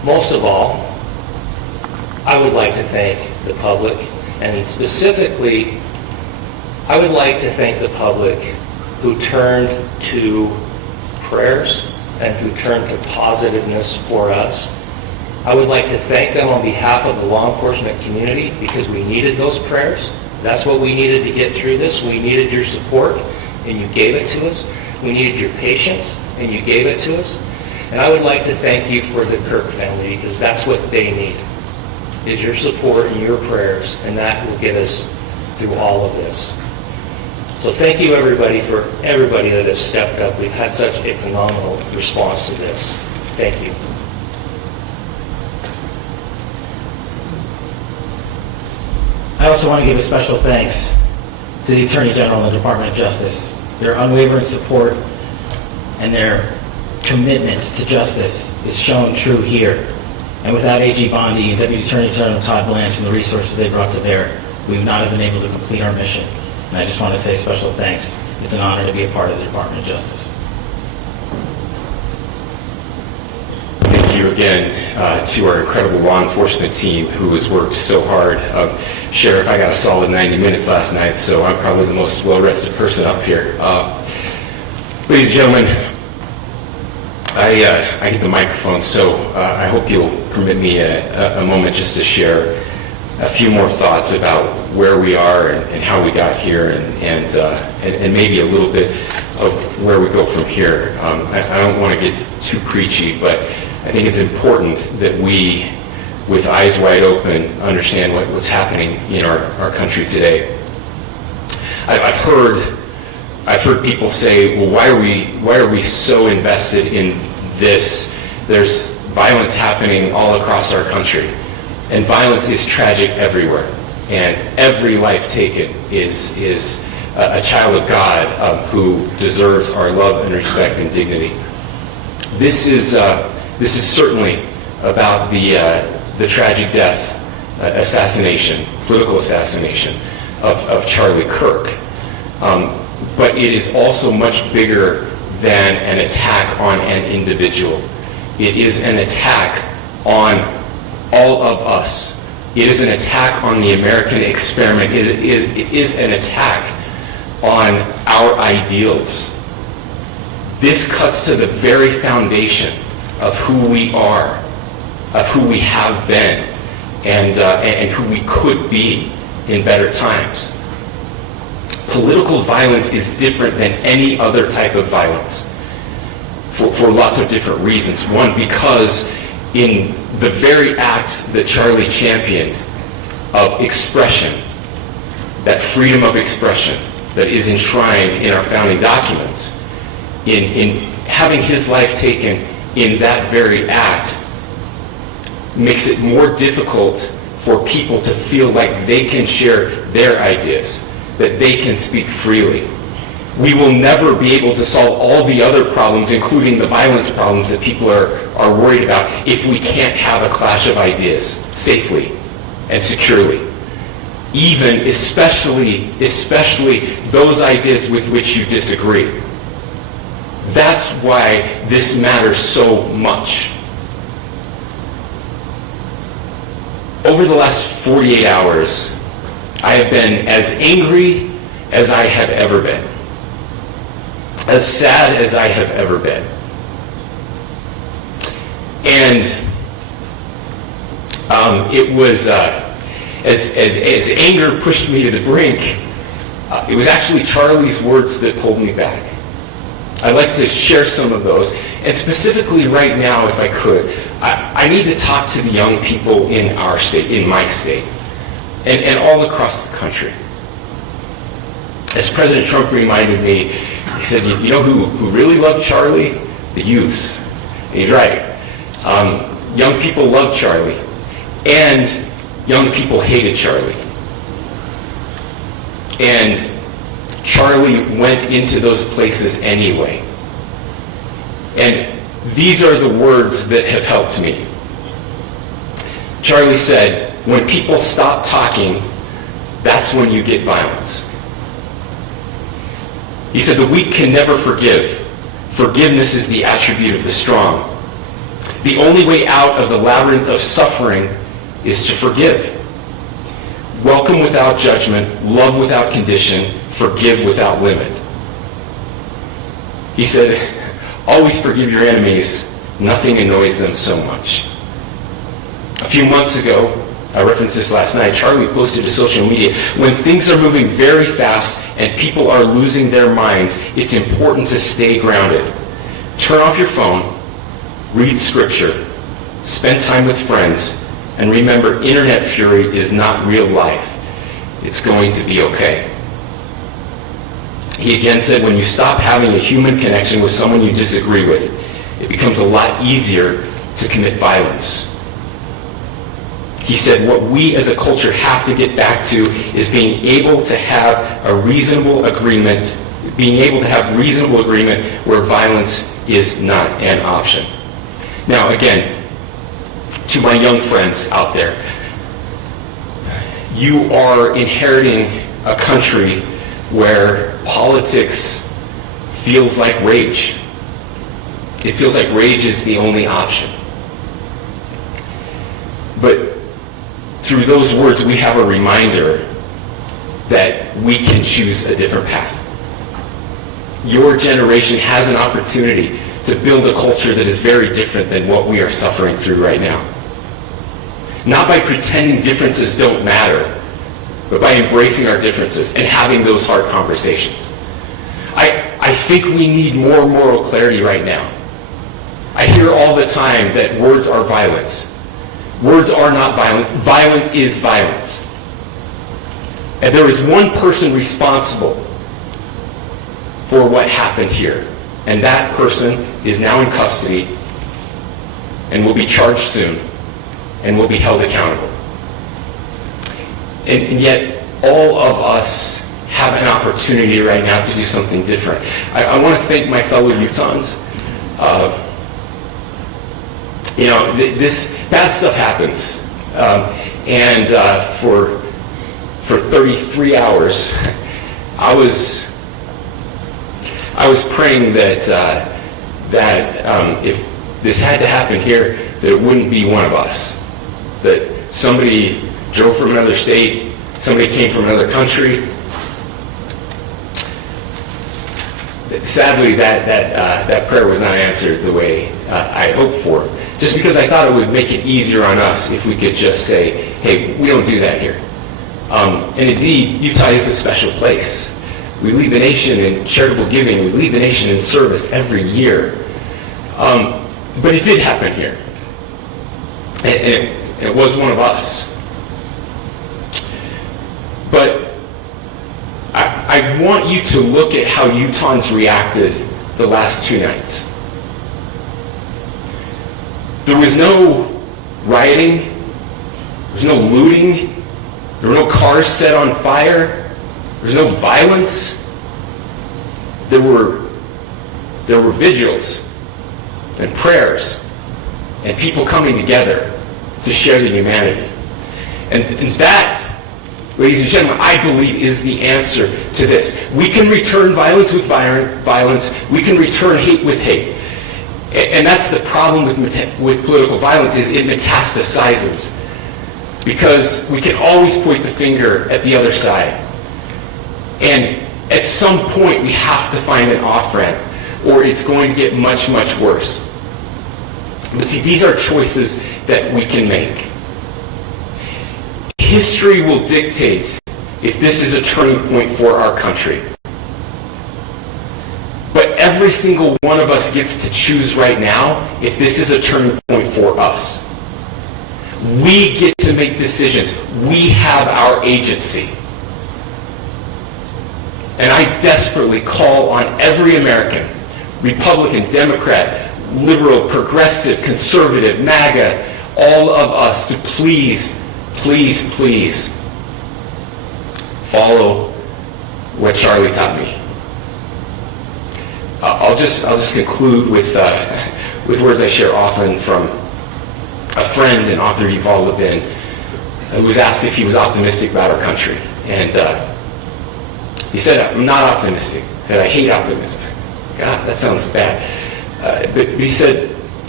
most of all, I would like to thank the public, and specifically, I would like to thank the public who turned to prayers and who turned to positiveness for us. I would like to thank them on behalf of the law enforcement community because we needed those prayers. That's what we needed to get through this. We needed your support, and you gave it to us. We needed your patience, and you gave it to us. And I would like to thank you for the Kirk family because that's what they need, is your support and your prayers, and that will get us through all of this. So thank you everybody that has stepped up. We've had such a phenomenal response to this. Thank you. I also want to give a special thanks to the Attorney General and the Department of Justice. Their unwavering support and their commitment to justice is shown true here. And without AG Bondi and Deputy Attorney General Todd Blanche and the resources they brought to bear, we would not have been able to complete our mission. And I just want to say special thanks. It's an honor to be a part of the Department of Justice. Thank you again to our incredible law enforcement team who has worked so hard. Sheriff, I got a solid 90 minutes last night, so I'm probably the most well-rested person up here. Ladies and gentlemen, I get the microphone, so I hope you'll permit me a moment just to share a few more thoughts about where we are and how we got here, and maybe a little bit of where we go from here. I don't want to get too preachy, but I think it's important that we, with eyes wide open, understand what's happening in our country today. I've heard people say, well, why are we so invested in this? There's violence happening all across our country, and violence is tragic everywhere, and every life taken is a child of God who deserves our love and respect and dignity. This is certainly about the tragic death, political assassination of Charlie Kirk. But it is also much bigger than an attack on an individual. It is an attack on all of us. It is an attack on the American experiment. It is an attack on our ideals. This cuts to the very foundation of who we are, of who we have been, and who we could be in better times. Political violence is different than any other type of violence for lots of different reasons. One, because in the very act that Charlie championed of expression, that freedom of expression that is enshrined in our founding documents, in having his life taken in that very act, makes it more difficult for people to feel like they can share their ideas, that they can speak freely. We will never be able to solve all the other problems, including the violence problems that people are worried about, if we can't have a clash of ideas safely and securely. Especially those ideas with which you disagree. That's why this matters so much. Over the last 48 hours, I have been as angry as I have ever been, as sad as I have ever been. And it was, as anger pushed me to the brink, it was actually Charlie's words that pulled me back. I'd like to share some of those. And specifically right now, if I could, I need to talk to the young people in our state, in my state, and all across the country. As President Trump reminded me, he said, you know who really loved Charlie? The youths. And he's right. Young people loved Charlie, and young people hated Charlie. And Charlie went into those places anyway. And these are the words that have helped me. Charlie said, when people stop talking, that's when you get violence. He said, the weak can never forgive. Forgiveness is the attribute of the strong. The only way out of the labyrinth of suffering is to forgive. Welcome without judgment, love without condition, forgive without limit. He said, always forgive your enemies. Nothing annoys them so much. A few months ago, I referenced this last night, Charlie posted to social media, when things are moving very fast and people are losing their minds, it's important to stay grounded. Turn off your phone, read scripture, spend time with friends, and remember, internet fury is not real life. It's going to be okay. He again said, when you stop having a human connection with someone you disagree with, it becomes a lot easier to commit violence. He said, what we as a culture have to get back to is being able to have a reasonable agreement, where violence is not an option. Now, again, to my young friends out there, you are inheriting a country where politics feels like rage. It feels like rage is the only option. But through those words, we have a reminder that we can choose a different path. Your generation has an opportunity to build a culture that is very different than what we are suffering through right now. Not by pretending differences don't matter, but by embracing our differences and having those hard conversations. I think we need more moral clarity right now. I hear all the time that words are violence. Words are not violence. Violence is violence. And there is one person responsible for what happened here. And that person is now in custody and will be charged soon and will be held accountable. And yet, all of us have an opportunity right now to do something different. I want to thank my fellow Utahns. This bad stuff happens. For 33 hours, I was praying that if this had to happen here, that it wouldn't be one of us. That somebody drove from another state, somebody came from another country. Sadly, that prayer was not answered the way I hoped for. Just because I thought it would make it easier on us if we could just say, hey, we don't do that here. And indeed, Utah is a special place. We lead the nation in charitable giving. We lead the nation in service every year. But it did happen here. And it was one of us. But I want you to look at how Utahns reacted the last two nights. There was no rioting. There was no looting. There were no cars set on fire. There was no violence. There were vigils and prayers and people coming together to share the humanity. And that, ladies and gentlemen, I believe is the answer to this. We can return violence with violence. We can return hate with hate. And that's the problem with political violence, is it metastasizes. Because we can always point the finger at the other side. And at some point, we have to find an off-ramp, or it's going to get much, much worse. But see, these are choices that we can make. History will dictate if this is a turning point for our country. But every single one of us gets to choose right now if this is a turning point for us. We get to make decisions. We have our agency. And I desperately call on every American, Republican, Democrat, liberal, progressive, conservative, MAGA, all of us to please, please, please follow what Charlie taught me. I'll just conclude with words I share often from a friend and author Yuval Levin, who was asked if he was optimistic about our country. And he said, I'm not optimistic. He said, I hate optimism. God, that sounds bad. But he said,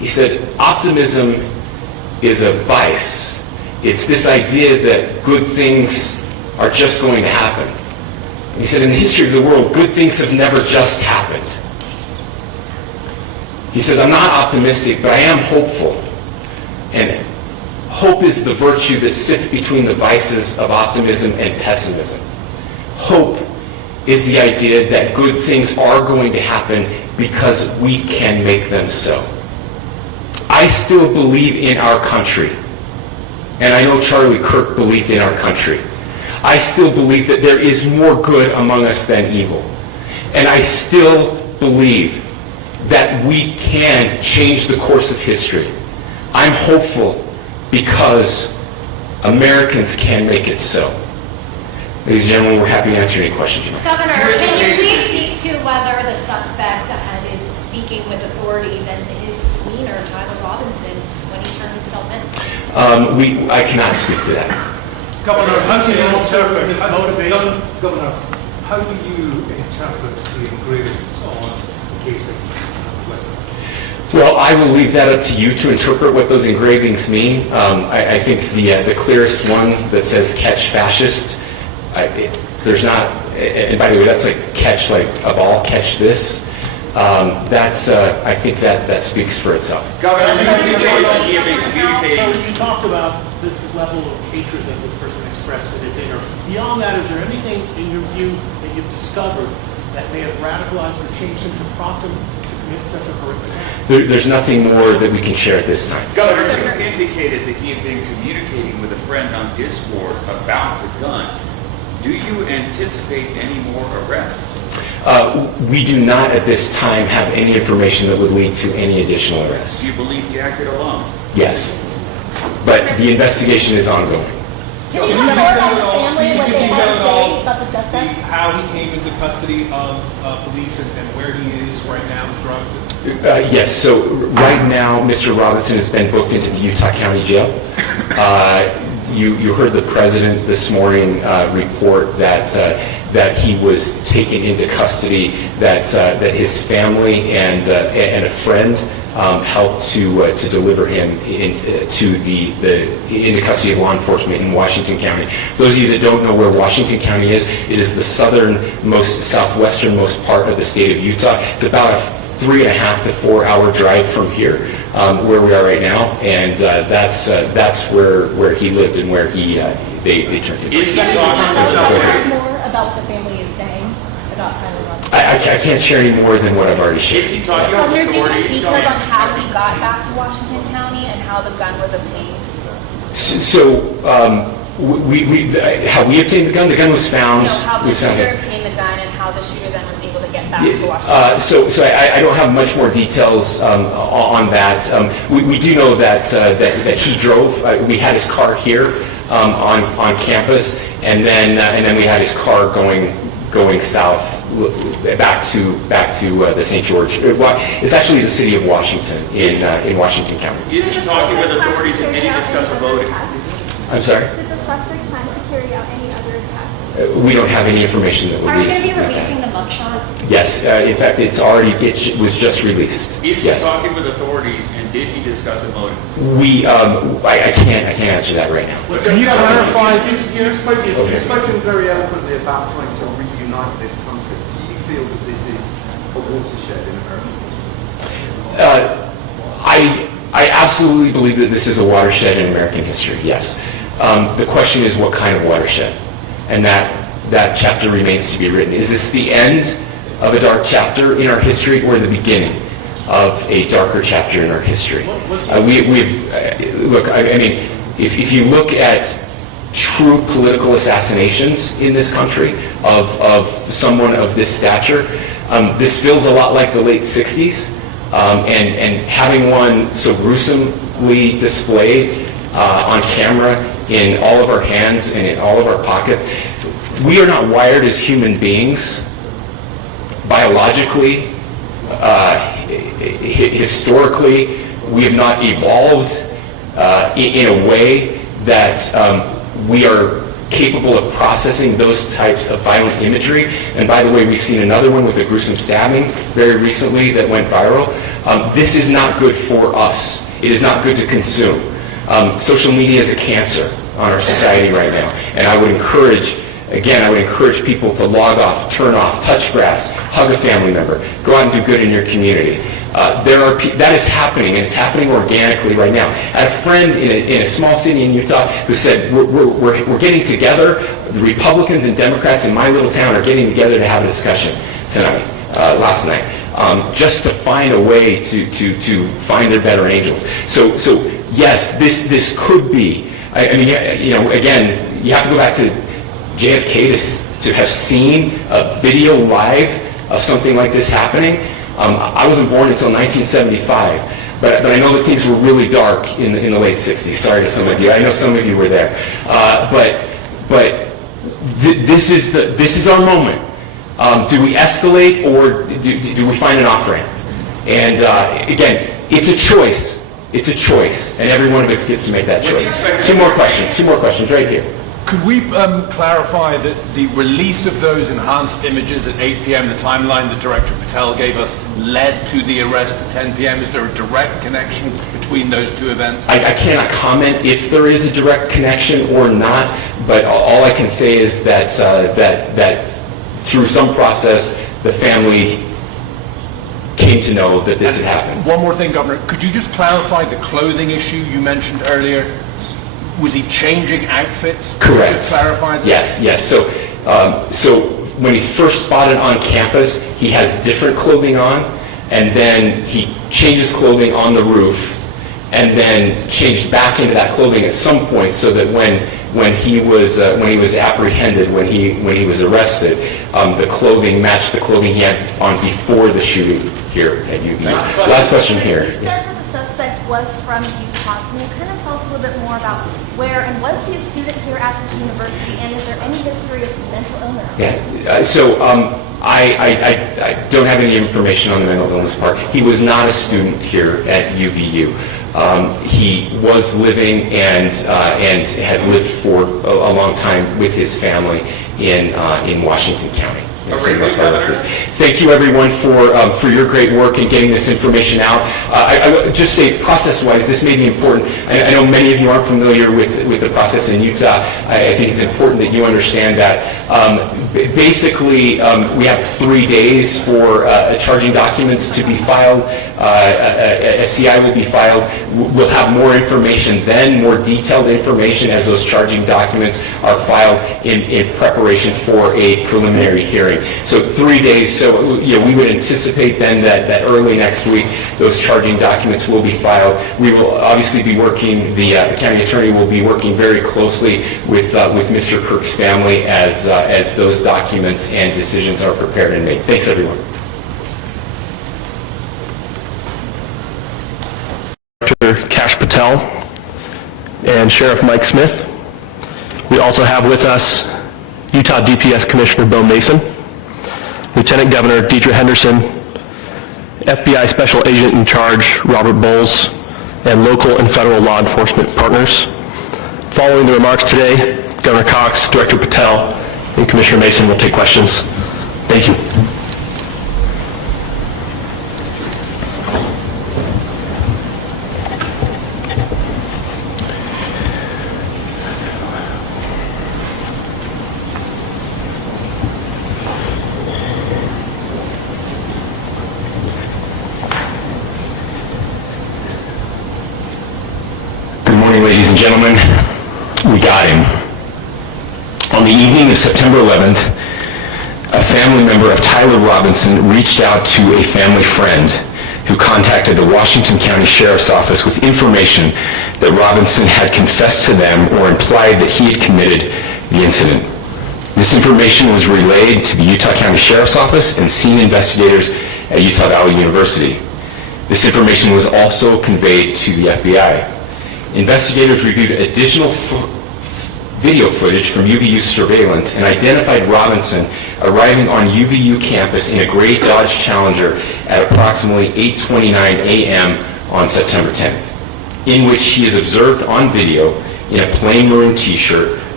He said, optimism is a vice. It's this idea that good things are just going to happen. And he said, in the history of the world, good things have never just happened. He says, I'm not optimistic, but I am hopeful. And hope is the virtue that sits between the vices of optimism and pessimism. Hope is the idea that good things are going to happen because we can make them so. I still believe in our country. And I know Charlie Kirk believed in our country. I still believe that there is more good among us than evil. And I still believe that we can change the course of history. I'm hopeful because Americans can make it so. Ladies and gentlemen, we're happy to answer any questions you might have. Governor, can you please speak to whether the suspect is speaking with authorities and his demeanor, Tyler Robinson, when he turned himself in? I cannot speak to that. Governor, how do you interpret his motivation? Governor, how do you interpret the engravings on the casing? Well, I will leave that up to you to interpret what those engravings mean. I think the clearest one that says "catch fascist," there's not, and by the way, that's like catch like a ball, catch this. I think that speaks for itself. Governor, so you talked about this level of hatred that this person expressed at a dinner. Beyond that, is there anything in your view that you've discovered that may have radicalized or changed him to prompt him to commit such a horrific act? There's nothing more that we can share at this time. Governor, you indicated that he had been communicating with a friend on Discord about the gun. Do you anticipate any more arrests? We do not at this time have any information that would lead to any additional arrests. Do you believe he acted alone? Yes, but the investigation is ongoing. Can you talk more about the family, what they had to say about the suspect? How he came into custody of police and where he is right now with drugs? Yes, so right now, Mr. Robinson has been booked into the Utah County Jail. You heard the president this morning report that he was taken into custody, that his family and a friend helped to deliver him into custody of law enforcement in Washington County. Those of you that don't know where Washington County is, it is the southwesternmost part of the state of Utah. It's about a 3.5 to 4 hour drive from here, where we are right now, and that's where he lived and where they turned him. Is he Can you talking talk about more about the family is saying about Tyler Robinson? I can't share any more than what I've already shared. Is he talking Governor, about do you have authorities? details on how he got back to Washington County and how the gun was obtained? How we obtained the gun? The gun was found. How the was found shooter here. obtained the gun and how the shooter then was able to get back to Washington. So I don't have much more details on that. We do know that he drove. We had his car here on campus, and then we had his car going south back to the St. George. It's actually the city of Washington in Washington County. Is he talking with authorities and did he discuss a voting? I'm sorry. Did the suspect plan to carry out any other attacks? We don't have any information that Are you released. going to be releasing the mugshot? Yes, in fact, it was just released. Is he Yes. talking with authorities and did he discuss a motive? I can't answer that right now. Can you clarify? You've spoken very eloquently about trying to reunite this country. Do you feel that this is a watershed in American history? I absolutely believe that this is a watershed in American history, yes. The question is what kind of watershed? And that chapter remains to be written. Is this the end of a dark chapter in our history or the beginning of a darker chapter in our history? Look, I mean, if you look at true political assassinations in this country of someone of this stature, this feels a lot like the late 60s. And having one so gruesomely displayed on camera in all of our hands and in all of our pockets, we are not wired as human beings biologically, historically. We have not evolved in a way that we are capable of processing those types of violent imagery. And by the way, we've seen another one with a gruesome stabbing very recently that went viral. This is not good for us. It is not good to consume. Social media is a cancer on our society right now. And I would encourage people to log off, turn off, touch grass, hug a family member, go out and do good in your community. That is happening, and it's happening organically right now. I had a friend in a small city in Utah who said, we're getting together, the Republicans and Democrats in my little town are getting together to have a discussion tonight, last night, just to find a way to find their better angels. So yes, this could be, I mean, again, you have to go back to JFK to have seen a video live of something like this happening. I wasn't born until 1975, but I know that things were really dark in the late 60s. Sorry to some of you. I know some of you were there. This is our moment. Do we escalate, or do we find an off-ramp? And again, it's a choice. It's a choice, and every one of us gets to make that choice. Two more questions right here. Could we clarify that the release of those enhanced images at 8 p.m., the timeline that Director Patel gave us, led to the arrest at 10 p.m.? Is there a direct connection between those two events? I cannot comment if there is a direct connection or not, but all I can say is that through some process, the family came to know that this had happened. One more thing, Governor. Could you just clarify the clothing issue you mentioned earlier? Was he changing outfits? Correct. Just clarify this? Yes. So when he's first spotted on campus, he has different clothing on, and then he changes clothing on the roof, and then changed back into that clothing at some point, so that when he was apprehended, when he was arrested, the clothing matched the clothing he had on before the shooting here at UVU. Last question here. You said that the suspect was from Utah. Can you kind of tell us a little bit more about where, and was he a student here at this university, and is there any history of mental illness? Yeah. So I don't have any information on the mental illness part. He was not a student here at UVU. He was living and had lived for a long time with his family in Washington County. Thank you, everyone, for your great work in getting this information out. I would just say, process-wise, this may be important. I know many of you aren't familiar with the process in Utah. I think it's important that you understand that. Basically, we have 3 days for charging documents to be filed. A CI will be filed. We'll have more information then, more detailed information as those charging documents are filed in preparation for a preliminary hearing. So 3 days. So we would anticipate then that early next week those charging documents will be filed. We will obviously be working. The county attorney will be working very closely with Mr. Kirk's family as those documents and decisions are prepared and made. Thanks, everyone. Director Kash Patel and Sheriff Mike Smith. We also have with us Utah DPS Commissioner Bo Mason, Lieutenant Governor Deidre Henderson, FBI Special Agent in Charge Robert Bowles, and local and federal law enforcement partners. Following the remarks today, Governor Cox, Director Patel, and Commissioner Mason will take questions. Thank you. Good morning, ladies and gentlemen. We got him. On the evening of September 11th, a family member of Tyler Robinson reached out to a family friend who contacted the Washington County Sheriff's Office with information that Robinson had confessed to them or implied that he had committed the incident. This information was relayed to the Utah County Sheriff's Office and scene investigators at Utah Valley University. This information was also conveyed to the FBI. Investigators reviewed additional video footage from UVU surveillance and identified Robinson arriving on UVU campus in a gray Dodge Challenger at approximately 8:29 a.m. on September 10th, in which he is observed on video in a plain maroon t-shirt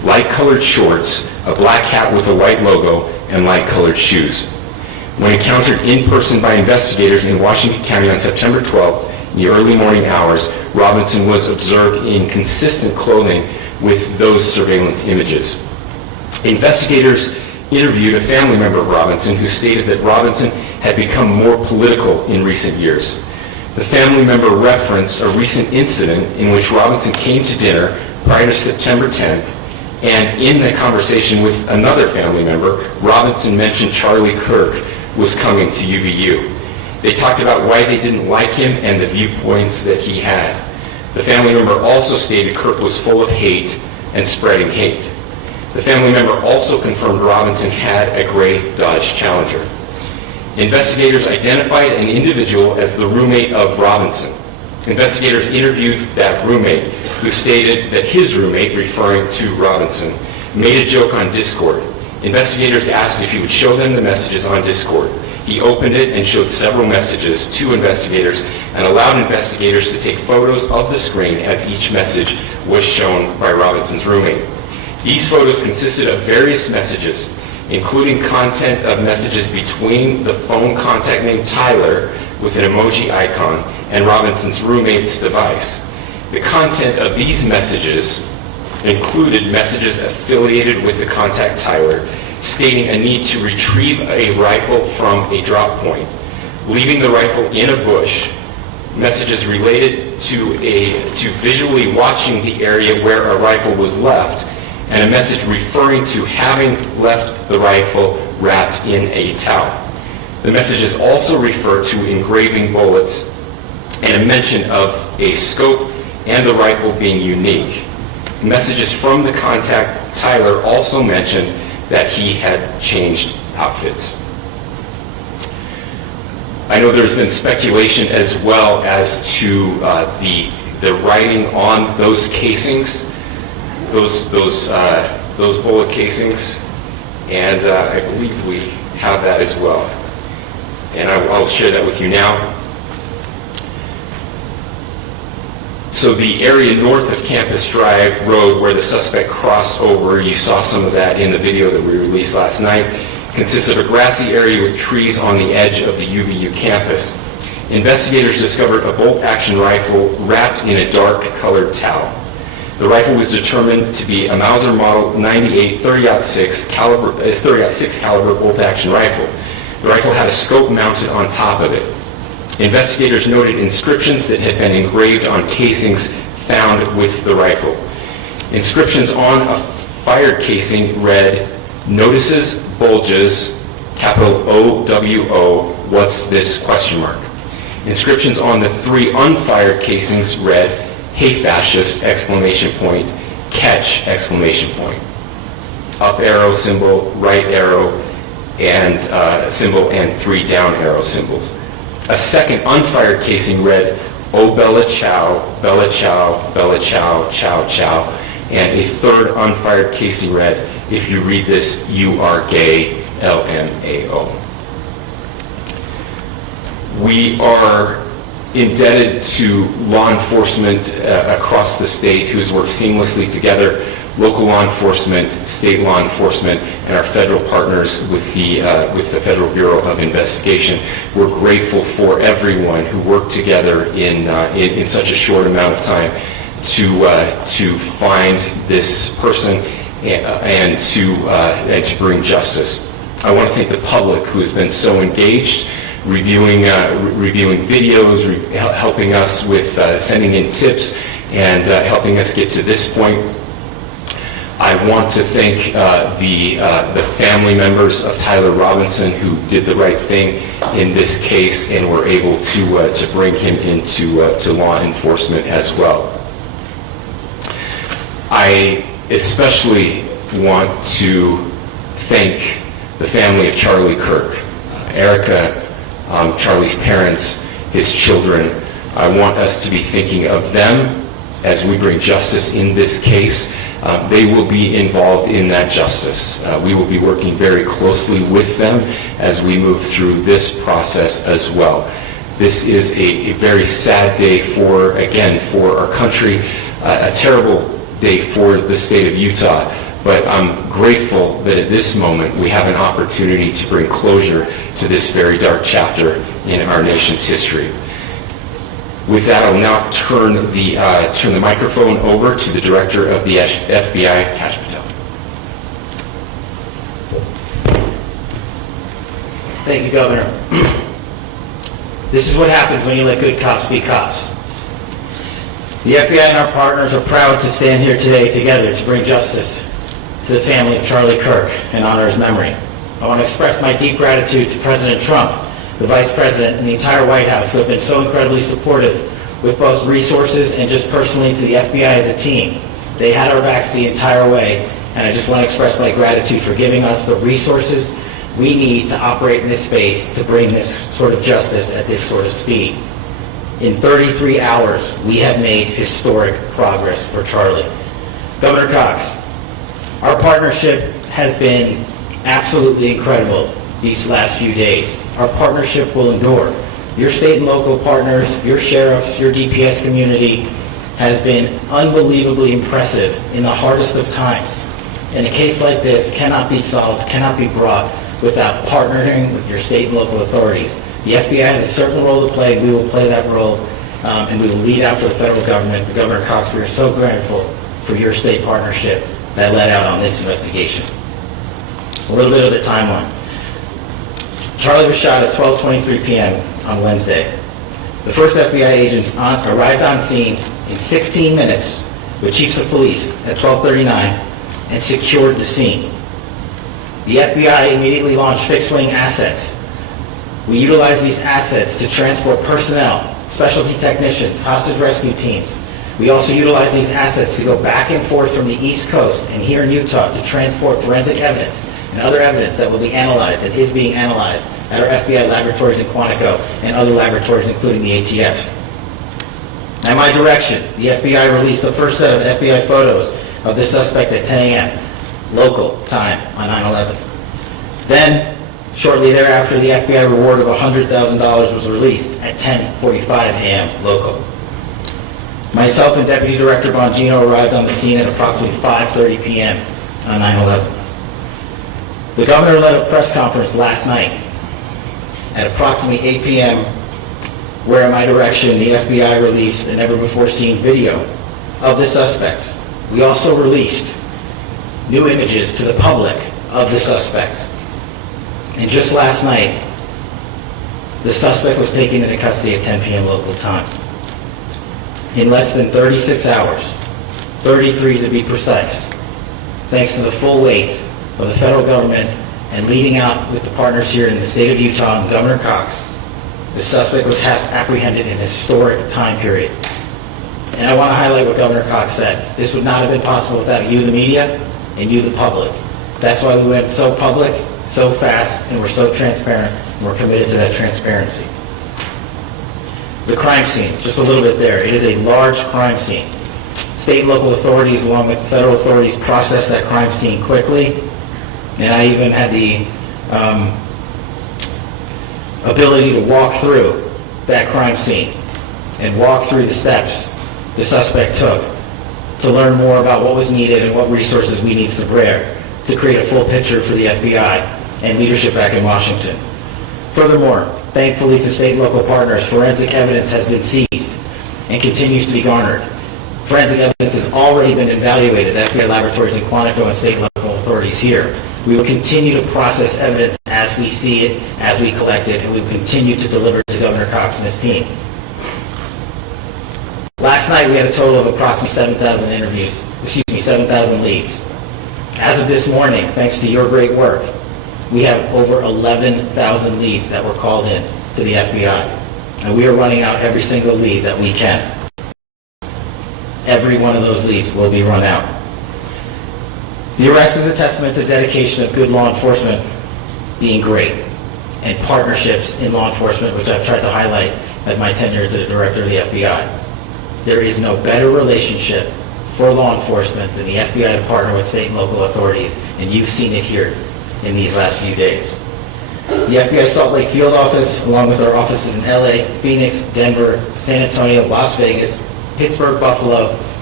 light-colored shorts, a black hat with a white logo, and light-colored shoes. When encountered in person by investigators in Washington County on September 12th, in the early morning hours, Robinson was observed in consistent clothing with those surveillance images. Investigators interviewed a family member of Robinson who stated that Robinson had become more political in recent years. The family member referenced a recent incident in which Robinson came to dinner prior to September 10th, and in the conversation with another family member, Robinson mentioned Charlie Kirk was coming to UVU. They talked about why they didn't like him and the viewpoints that he had. The family member also stated Kirk was full of hate and spreading hate. The family member also confirmed Robinson had a gray Dodge Challenger. Investigators identified an individual as the roommate of Robinson. Investigators interviewed that roommate, who stated that his roommate, referring to Robinson, made a joke on Discord. Investigators asked if he would show them the messages on Discord. He opened it and showed several messages to investigators and allowed investigators to take photos of the screen as each message was shown by Robinson's roommate. These photos consisted of various messages, including content of messages between the phone contact named Tyler with an emoji icon and Robinson's roommate's device. The content of these messages included messages affiliated with the contact Tyler, stating a need to retrieve a rifle from a drop point, leaving the rifle in a bush, messages related to visually watching the area where a rifle was left, and a message referring to having left the rifle wrapped in a towel. The messages also refer to engraving bullets and a mention of a scope and the rifle being unique. Messages from the contact Tyler also mentioned that he had changed outfits. I know there's been speculation as well as to the writing on those casings, those bullet casings, and I believe we have that as well. And I'll share that with you now. So the area north of Campus Drive Road where the suspect crossed over, you saw some of that in the video that we released last night, consists of a grassy area with trees on the edge of the UVU campus. Investigators discovered a bolt-action rifle wrapped in a dark-colored towel. The rifle was determined to be a Mauser Model 98 30-06 caliber bolt-action rifle. The rifle had a scope mounted on top of it. Investigators noted inscriptions that had been engraved on casings found with the rifle. Inscriptions on a fired casing read, "Notices, bulges, capital O-W-O, what's this, question mark." Inscriptions on the 3 unfired casings read, "Hey fascist, exclamation point, catch, exclamation point." Up arrow symbol, right arrow, and symbol, and 3 down arrow symbols. A second unfired casing read, "Oh Bella Chow, Bella Chow, Bella Chow, Chow Chow," and a third unfired casing read, "If you read this, you are gay, LMAO." We are indebted to law enforcement across the state who has worked seamlessly together, local law enforcement, state law enforcement, and our federal partners with the Federal Bureau of Investigation. We're grateful for everyone who worked together in such a short amount of time to find this person and to bring justice. I want to thank the public who has been so engaged, reviewing videos, helping us with sending in tips, and helping us get to this point. I want to thank the family members of Tyler Robinson who did the right thing in this case and were able to bring him into to law enforcement as well. I especially want to thank the family of Charlie Kirk, Erica, Charlie's parents, his children. I want us to be thinking of them as we bring justice in this case. They will be involved in that justice. We will be working very closely with them as we move through this process as well. This is a very sad day for our country, a terrible day for the state of Utah, But I'm grateful that at this moment we have an opportunity to bring closure to this very dark chapter in our nation's history. With that, I'll now turn the microphone over to the Director of the FBI, Kash Patel. Thank you, Governor. This is what happens when you let good cops be cops. The FBI and our partners are proud to stand here today together to bring justice to the family of Charlie Kirk and honor his memory. I want to express my deep gratitude to President Trump, the Vice President, and the entire White House who have been so incredibly supportive with both resources and just personally to the FBI as a team. They had our backs the entire way, and I just want to express my gratitude for giving us the resources we need to operate in this space to bring this sort of justice at this sort of speed. In 33 hours, we have made historic progress for Charlie. Governor Cox, our partnership has been absolutely incredible these last few days. Our partnership will endure. Your state and local partners, your sheriffs, your DPS community has been unbelievably impressive in the hardest of times. And a case like this cannot be solved, cannot be brought without partnering with your state and local authorities. The FBI has a certain role to play. We will play that role, and we will lead after the federal government. Governor Cox, we are so grateful for your state partnership that led out on this investigation. A little bit of the timeline. Charlie was shot at 12:23 p.m. on Wednesday. The first FBI agents arrived on scene in 16 minutes with chiefs of police at 12:39 and secured the scene. The FBI immediately launched fixed-wing assets. We utilized these assets to transport personnel, specialty technicians, hostage rescue teams. We also utilized these assets to go back and forth from the East Coast and here in Utah to transport forensic evidence and other evidence that will be analyzed and is being analyzed at our FBI laboratories in Quantico and other laboratories, including the ATF. At my direction, the FBI released the first set of FBI photos of the suspect at 10 a.m. local time on 9/11. Then, shortly thereafter, the FBI reward of $100,000 was released at 10:45 a.m. local. Myself and Deputy Director Bongino arrived on the scene at approximately 5:30 p.m. on 9/11. The governor led a press conference last night at approximately 8 p.m. where, at my direction, the FBI released a never-before-seen video of the suspect. We also released new images to the public of the suspect. And just last night, the suspect was taken into custody at 10 p.m. local time. In less than 36 hours, 33 to be precise, thanks to the full weight of the federal government and leading out with the partners here in the state of Utah and Governor Cox, the suspect was apprehended in a historic time period. And I want to highlight what Governor Cox said. This would not have been possible without you, the media, and you, the public. That's why we went so public, so fast, and we're so transparent, and we're committed to that transparency. The crime scene, just a little bit there. It is a large crime scene. State and local authorities, along with federal authorities, processed that crime scene quickly, and I even had the ability to walk through that crime scene and walk through the steps the suspect took to learn more about what was needed and what resources we needed to bear to create a full picture for the FBI and leadership back in Washington. Furthermore, thankfully to state and local partners, forensic evidence has been seized and continues to be garnered. Forensic evidence has already been evaluated at FBI laboratories in Quantico and state and local authorities here. We will continue to process evidence as we see it, as we collect it, and we will continue to deliver to Governor Cox and his team. Last night we had a total of approximately 7,000 leads. As of this morning, thanks to your great work, we have over 11,000 leads that were called in to the FBI. And we are running out every single lead that we can. Every one of those leads will be run out. The arrest is a testament to the dedication of good law enforcement being great, and partnerships in law enforcement, which I've tried to highlight as my tenure as the director of the FBI. There is no better relationship for law enforcement than the FBI to partner with state and local authorities, and you've seen it here in these last few days. The FBI Salt Lake Field Office, along with our offices in LA, Phoenix, Denver, San Antonio, Las Vegas, Pittsburgh, Buffalo,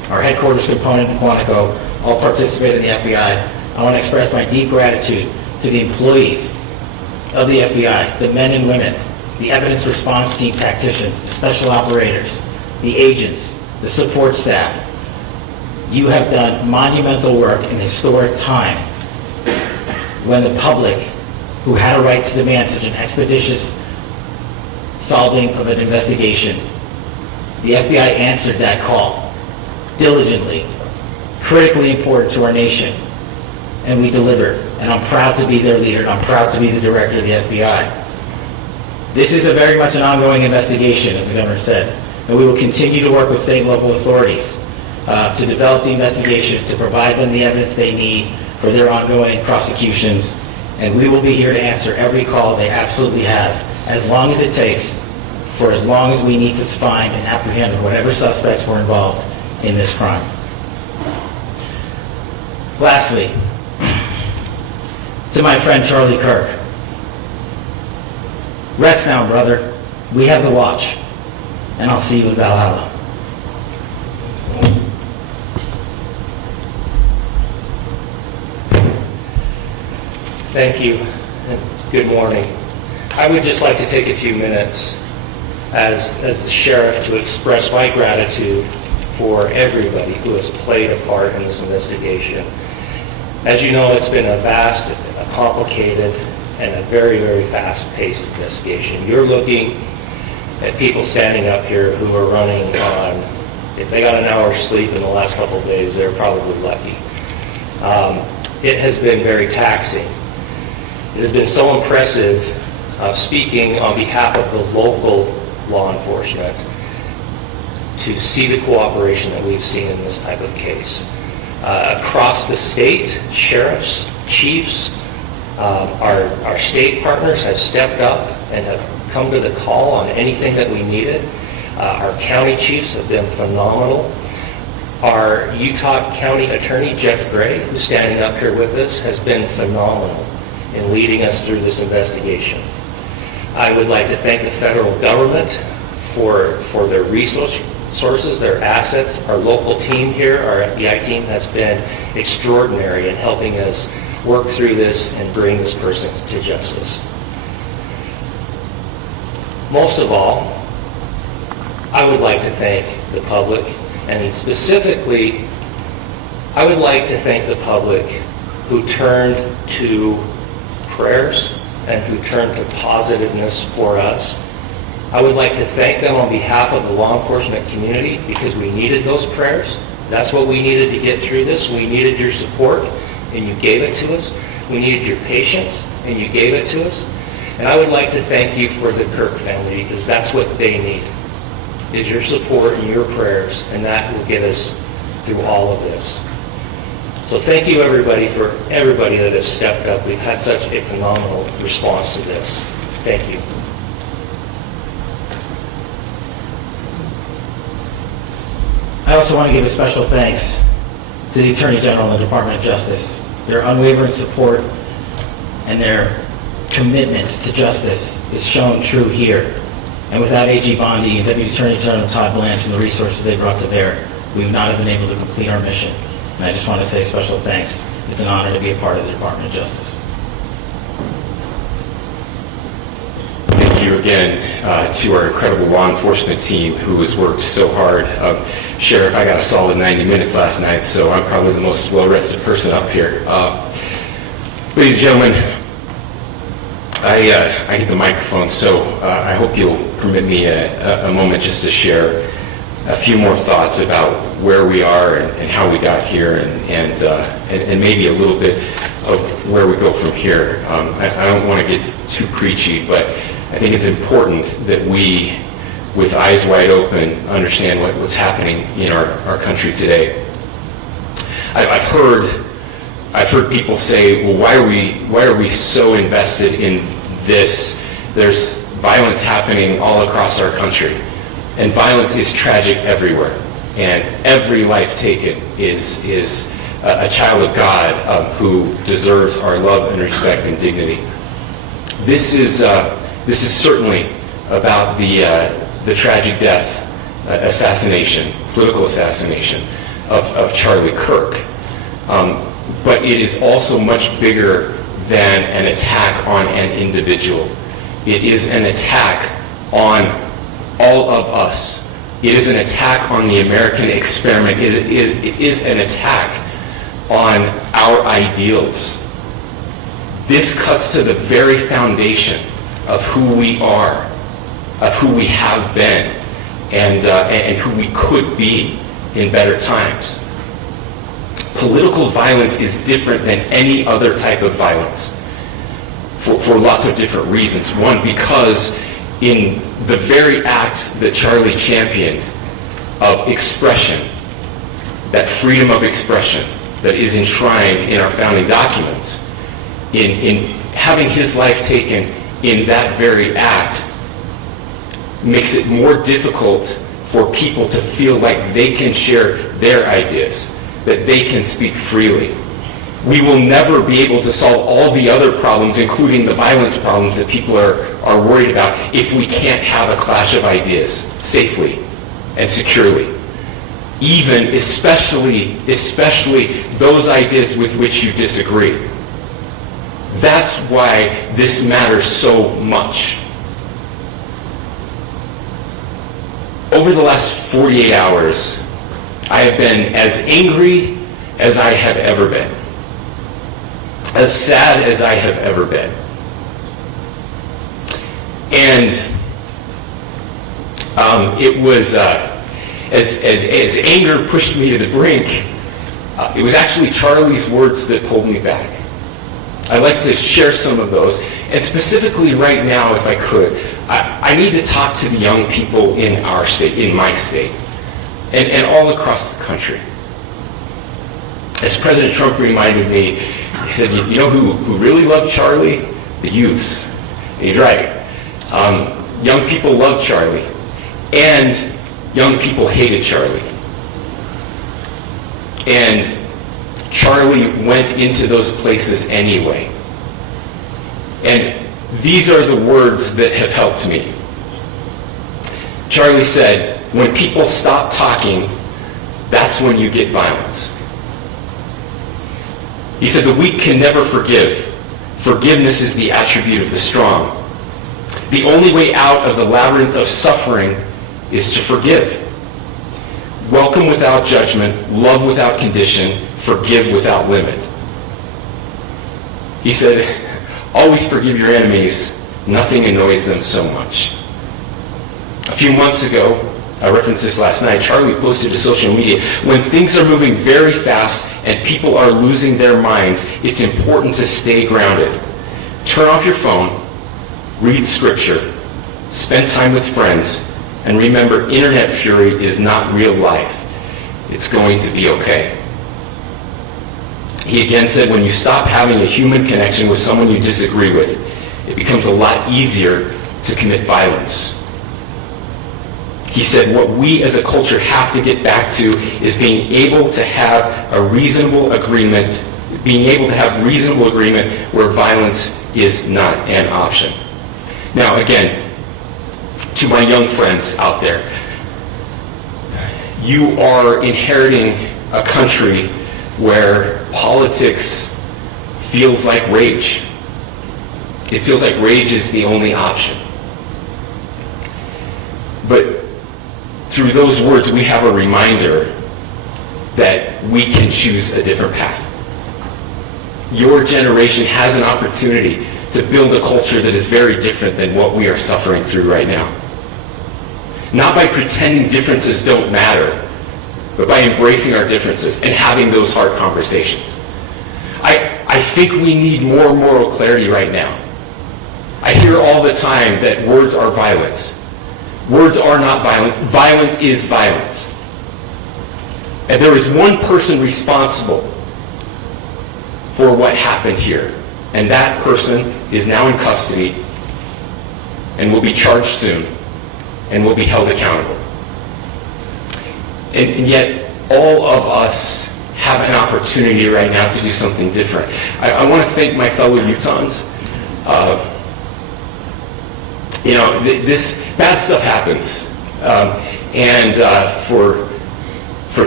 our headquarters component in Quantico, all participate in the FBI. I want to express my deep gratitude to the employees of the FBI, the men and women, the evidence response team tacticians, the special operators, the agents, the support staff. You have done monumental work in historic time when the public, who had a right to demand such an expeditious solving of an investigation, the FBI answered that call diligently, critically important to our nation, and we delivered. And I'm proud to be their leader, and I'm proud to be the director of the FBI. This is a very much an ongoing investigation, as the governor said, and we will continue to work with state and local authorities to develop the investigation, to provide them the evidence they need for their ongoing prosecutions, and we will be here to answer every call they absolutely have, as long as it takes, for as long as we need to find and apprehend whatever suspects were involved in this crime. Lastly, to my friend Charlie Kirk, rest now, brother. We have the watch, and I'll see you in Valhalla. Thank you, and good morning. I would just like to take a few minutes as the sheriff to express my gratitude for everybody who has played a part in this investigation. As you know, it's been a vast, a complicated, and a very, very fast-paced investigation. You're looking at people standing up here who are running on, if they got an hour's sleep in the last couple of days, they're probably lucky. It has been very taxing. It has been so impressive speaking on behalf of the local law enforcement to see the cooperation that we've seen in this type of case. Across the state, sheriffs, chiefs, our state partners have stepped up and have come to the call on anything that we needed. Our county chiefs have been phenomenal. Our Utah County Attorney, Jeff Gray, who's standing up here with us, has been phenomenal in leading us through this investigation. I would like to thank the federal government for their resources, their assets. Our local team here, our FBI team, has been extraordinary in helping us work through this and bring this person to justice. Most of all, I would like to thank the public, and specifically, I would like to thank the public who turned to prayers and who turned to positiveness for us. I would like to thank them on behalf of the law enforcement community, because we needed those prayers. That's what we needed to get through this. We needed your support, and you gave it to us. We needed your patience, and you gave it to us. And I would like to thank you for the Kirk family, because that's what they need, is your support and your prayers, and that will get us through all of this. So thank you, everybody, for everybody that has stepped up. We've had such a phenomenal response to this. Thank you. I also want to give a special thanks to the Attorney General and the Department of Justice. Their unwavering support and their commitment to justice is shown true here. And without AG Bondi and Deputy Attorney General Todd Blanche and the resources they brought to bear, we would not have been able to complete our mission. And I just want to say special thanks. It's an honor to be a part of the Department of Justice. Thank you again to our incredible law enforcement team who has worked so hard. Sheriff, I got a solid 90 minutes last night, so I'm probably the most well-rested person up here. Ladies and gentlemen, I get the microphone, so I hope you'll permit me a moment just to share a few more thoughts about where we are and how we got here, and maybe a little bit of where we go from here. I don't want to get too preachy, but I think it's important that we, with eyes wide open, understand what's happening in our country today. I've heard people say, well, why are we so invested in this? There's violence happening all across our country, and violence is tragic everywhere, and every life taken is a child of God who deserves our love and respect and dignity. This is certainly about the tragic death, assassination, political assassination of Charlie Kirk. But it is also much bigger than an attack on an individual. It is an attack on all of us. It is an attack on the American experiment. It is an attack on our ideals. This cuts to the very foundation of who we are, of who we have been, and who we could be in better times. Political violence is different than any other type of violence for lots of different reasons. One, because in the very act that Charlie championed of expression, that freedom of expression that is enshrined in our founding documents, in having his life taken in that very act, makes it more difficult for people to feel like they can share their ideas, that they can speak freely. We will never be able to solve all the other problems, including the violence problems that people are worried about, if we can't have a clash of ideas safely and securely. Even, especially those ideas with which you disagree. That's why this matters so much. Over the last 48 hours, I have been as angry as I have ever been, as sad as I have ever been. And it was, as anger pushed me to the brink, it was actually Charlie's words that pulled me back. I'd like to share some of those. And specifically right now, if I could, I need to talk to the young people in our state, in my state, and all across the country. As President Trump reminded me, he said, you know who really loved Charlie? The youths. And he's right. Young people loved Charlie, and young people hated Charlie. And Charlie went into those places anyway. And these are the words that have helped me. Charlie said, when people stop talking, that's when you get violence. He said, the weak can never forgive. Forgiveness is the attribute of the strong. The only way out of the labyrinth of suffering is to forgive. Welcome without judgment, love without condition, forgive without limit. He said, always forgive your enemies. Nothing annoys them so much. A few months ago, I referenced this last night, Charlie posted to social media, when things are moving very fast and people are losing their minds, it's important to stay grounded. Turn off your phone, read scripture, spend time with friends, and remember, internet fury is not real life. It's going to be okay. He again said, when you stop having a human connection with someone you disagree with, it becomes a lot easier to commit violence. He said, what we as a culture have to get back to is being able to have a reasonable agreement, where violence is not an option. Now, again, to my young friends out there, you are inheriting a country where politics feels like rage. It feels like rage is the only option. But through those words, we have a reminder that we can choose a different path. Your generation has an opportunity to build a culture that is very different than what we are suffering through right now. Not by pretending differences don't matter, but by embracing our differences and having those hard conversations. I think we need more moral clarity right now. I hear all the time that words are violence. Words are not violence. Violence is violence. And there is one person responsible for what happened here. And that person is now in custody and will be charged soon and will be held accountable. And yet, all of us have an opportunity right now to do something different. I want to thank my fellow Utahns. This bad stuff happens. For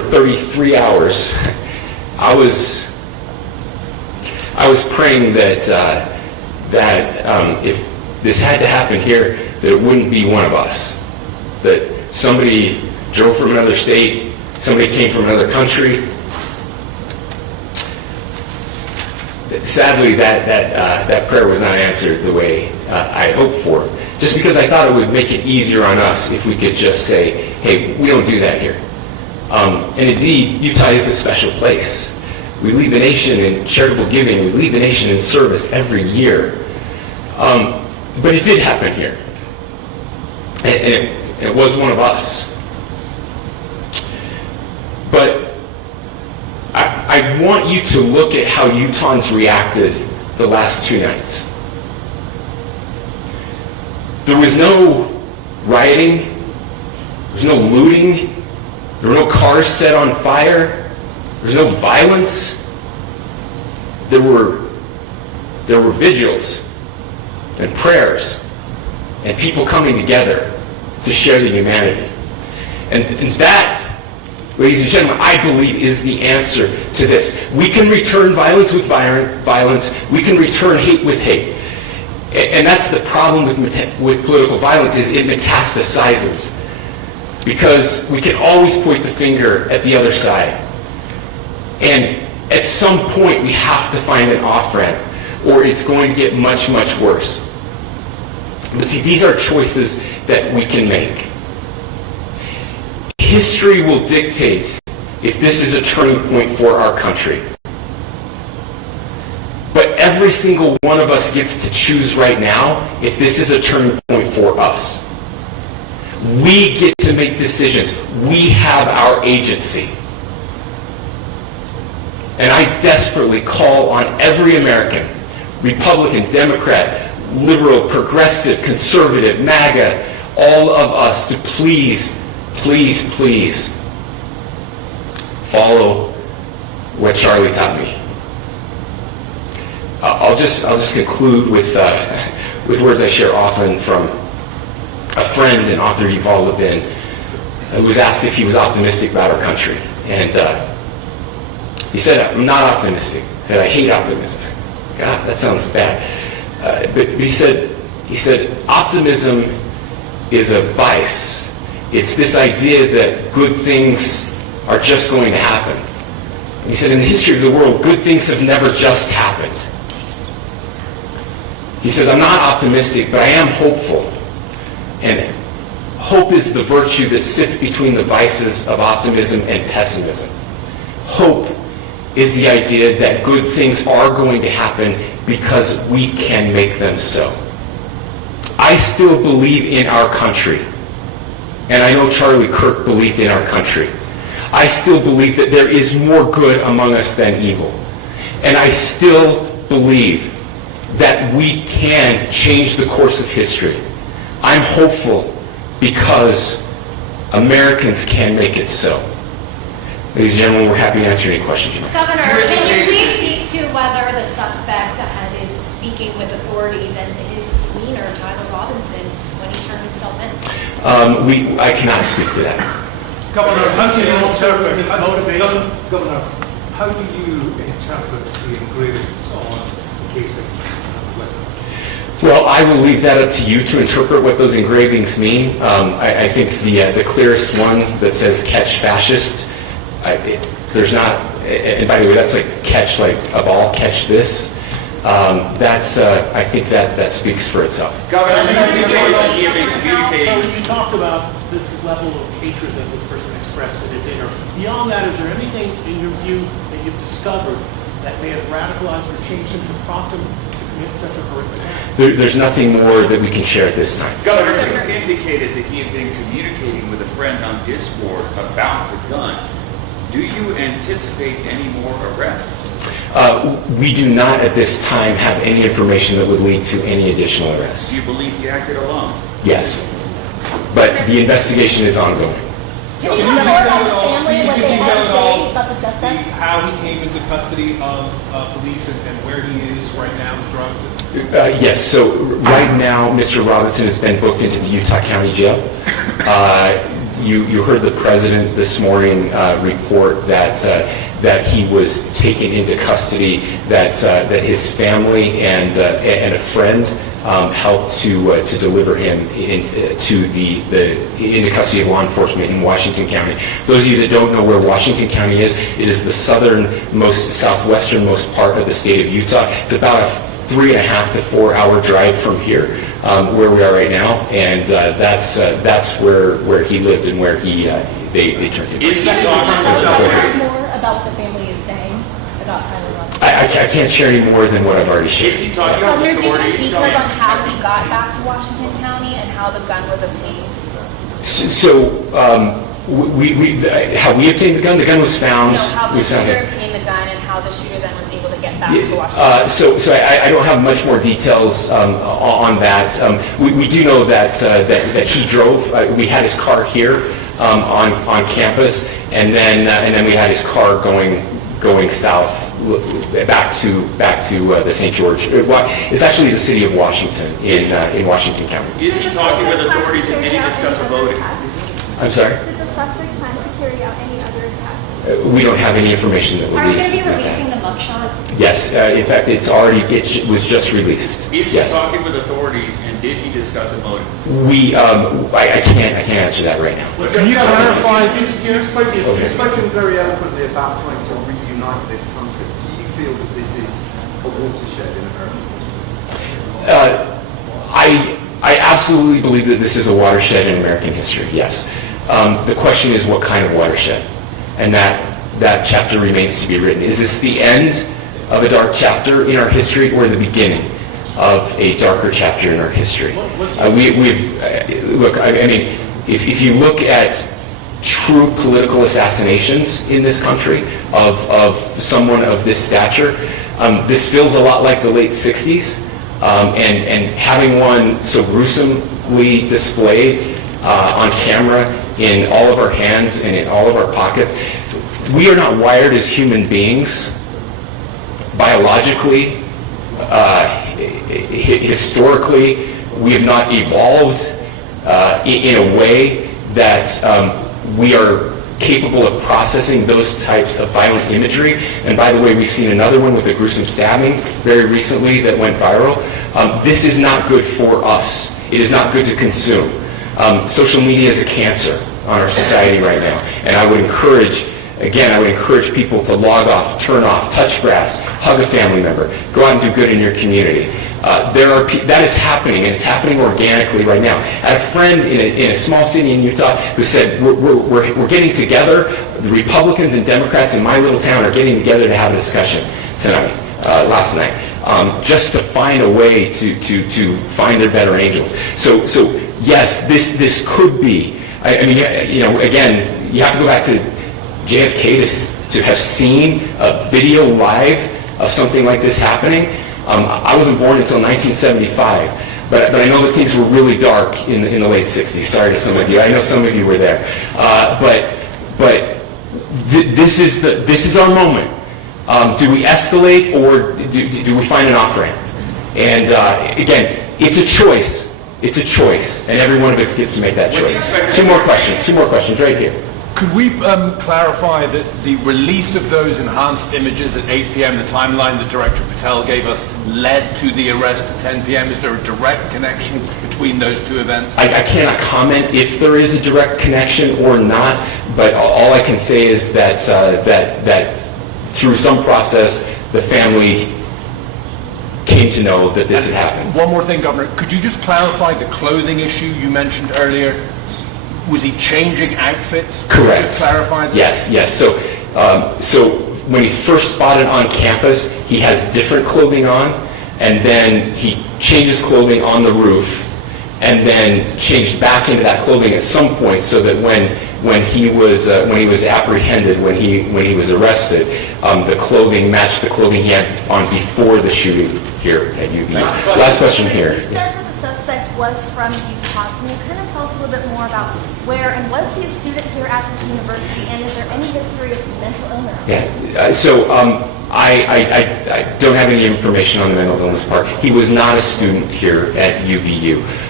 33 hours, I was praying that if this had to happen here, that it wouldn't be one of us. That somebody drove from another state, somebody came from another country. Sadly, that prayer was not answered the way I hoped for. Just because I thought it would make it easier on us if we could just say, hey, we don't do that here. And indeed, Utah is a special place. We lead the nation in charitable giving. We lead the nation in service every year. But it did happen here. And it was one of us. But I want you to look at how Utahns reacted the last 2 nights. There was no rioting. There was no looting. There were no cars set on fire. There was no violence. There were vigils and prayers and people coming together to share the humanity. And that, ladies and gentlemen, I believe is the answer to this. We can return violence with violence. We can return hate with hate. And that's the problem with political violence, is it metastasizes. Because we can always point the finger at the other side. And at some point we have to find an off-ramp, or it's going to get much, much worse. But see, these are choices that we can make. History will dictate if this is a turning point for our country. But every single one of us gets to choose right now if this is a turning point for us. We get to make decisions. We have our agency. And I desperately call on every American, Republican, Democrat, liberal, progressive, conservative, MAGA, all of us to please, please, please follow what Charlie taught me. I'll just conclude with words I share often from a friend and author, Yuval Levin, who was asked if he was optimistic about our country. And he said, I'm not optimistic. He said, I hate optimism. God, that sounds bad. But he said, optimism is a vice. It's this idea that good things are just going to happen. And he said, in the history of the world, good things have never just happened. He said, I'm not optimistic, but I am hopeful. And hope is the virtue that sits between the vices of optimism and pessimism. Hope is the idea that good things are going to happen because we can make them so. I still believe in our country. And I know Charlie Kirk believed in our country. I still believe that there is more good among us than evil. And I still believe that we can change the course of history. I'm hopeful because Americans can make it so. Ladies and gentlemen, we're happy to answer any questions you might have. Governor, can you please speak to whether the suspect is speaking with authorities and his demeanor, Tyler Robinson, when he turned himself in? I cannot speak to that. Governor, how do you interpret his motivation? Governor, how do you interpret the engravings on the case of weapon? Well, I will leave that up to you to interpret what those engravings mean. I think the clearest one that says "catch fascist," there's not, and by the way, that's like catch like a ball, catch this. I think that speaks for itself. Governor, So you talked about this level of hatred that this person expressed at a dinner. Beyond that, is there anything in your view that you've discovered that may have radicalized or changed him to prompt him to commit such a horrific act? There's nothing more that we can share at this time. Governor, you indicated that he had been communicating with a friend on Discord about the gun. Do you anticipate any more arrests? We do not at this time have any information that would lead to any additional arrests. Do you believe he acted alone? Yes, but the investigation is ongoing. Can you tell more about the family, what they had to say about the suspect? How he came into custody of police and where he is right now, Mr. Robinson? Yes, so right now, Mr. Robinson has been booked into the Utah County Jail. You heard the president this morning report that he was taken into custody, that his family and a friend helped to deliver him into custody of law enforcement in Washington County. Those of you that don't know where Washington County is, it is the southwesternmost part of the state of Utah. It's about a 3.5 to 4 hour drive from here, where we are right now, and that's where he lived and where they turned him. Is he talking More about what the family is saying about Tyler Robinson. I can't share any more than what I've already shared. Is he talking about Governor, do you have authorities? details on how he got back to Washington County and how the gun was obtained? How we obtained the gun was found. No, how the we found shooter it. obtained the gun and how the shooter then was able to get back to Washington. So I don't have much more details on that. We do know that he drove. We had his car here on campus, and then we had his car going south back to the St. George. It's actually the city of Washington in Washington County. Is he talking with authorities and did he discuss a voting? I'm sorry. Did the suspect plan to carry out any other attacks? We don't have any information that Are you released. going to be releasing the mugshot? Yes, in fact, it was just released. Is he Yes. talking with authorities and did he discuss a voting? I can't answer that right now. Can you clarify? You've spoken very eloquently about trying to reunite this country. Do you feel that this is a watershed in American history? I absolutely believe that this is a watershed in American history, yes. The question is what kind of watershed? And that chapter remains to be written. Is this the end of a dark chapter in our history or the beginning of a darker chapter in our history? Look, I mean, if you look at true political assassinations in this country of someone of this stature, this feels a lot like the late 60s. And having one so gruesomely displayed on camera in all of our hands and in all of our pockets, we are not wired as human beings biologically, historically. We have not evolved in a way that we are capable of processing those types of violent imagery. And by the way, we've seen another one with a gruesome stabbing very recently that went viral. This is not good for us. It is not good to consume. Social media is a cancer on our society right now. And I would encourage people to log off, turn off, touch grass, hug a family member, go out and do good in your community. That is happening, and it's happening organically right now. I had a friend in a small city in Utah who said, we're getting together, the Republicans and Democrats in my little town are getting together to have a discussion last night, just to find a way to find their better angels. So yes, this could be, again, you have to go back to JFK to have seen a video live of something like this happening. I wasn't born until 1975, but I know that things were really dark in the late 60s. Sorry to some of you. I know some of you were there. This is our moment. Do we escalate or do we find an off-ramp? And again, it's a choice. It's a choice, and every one of us gets to make that choice. Two more questions right here. Could we clarify that the release of those enhanced images at 8 p.m., the timeline that Director Patel gave us, led to the arrest at 10 p.m.? Is there a direct connection between those two events? I cannot comment if there is a direct connection or not, but all I can say is that through some process, the family came to know that this had happened. One more thing, Governor. Could you just clarify the clothing issue you mentioned earlier? Was he changing outfits? Correct. Just clarify this. Yes. So when he's first spotted on campus, he has different clothing on, and then he changes clothing on the roof, and then changed back into that clothing at some point, so that when he was apprehended, when he was arrested, the clothing matched the clothing he had on before the shooting here at UVU. Last question here. You said that the suspect was from Utah. Can you kind of tell us a little bit more about where, and was he a student here at this university, and is there any history of mental illness? Yeah. I don't have any information on the mental illness part. He was not a student here at UVU.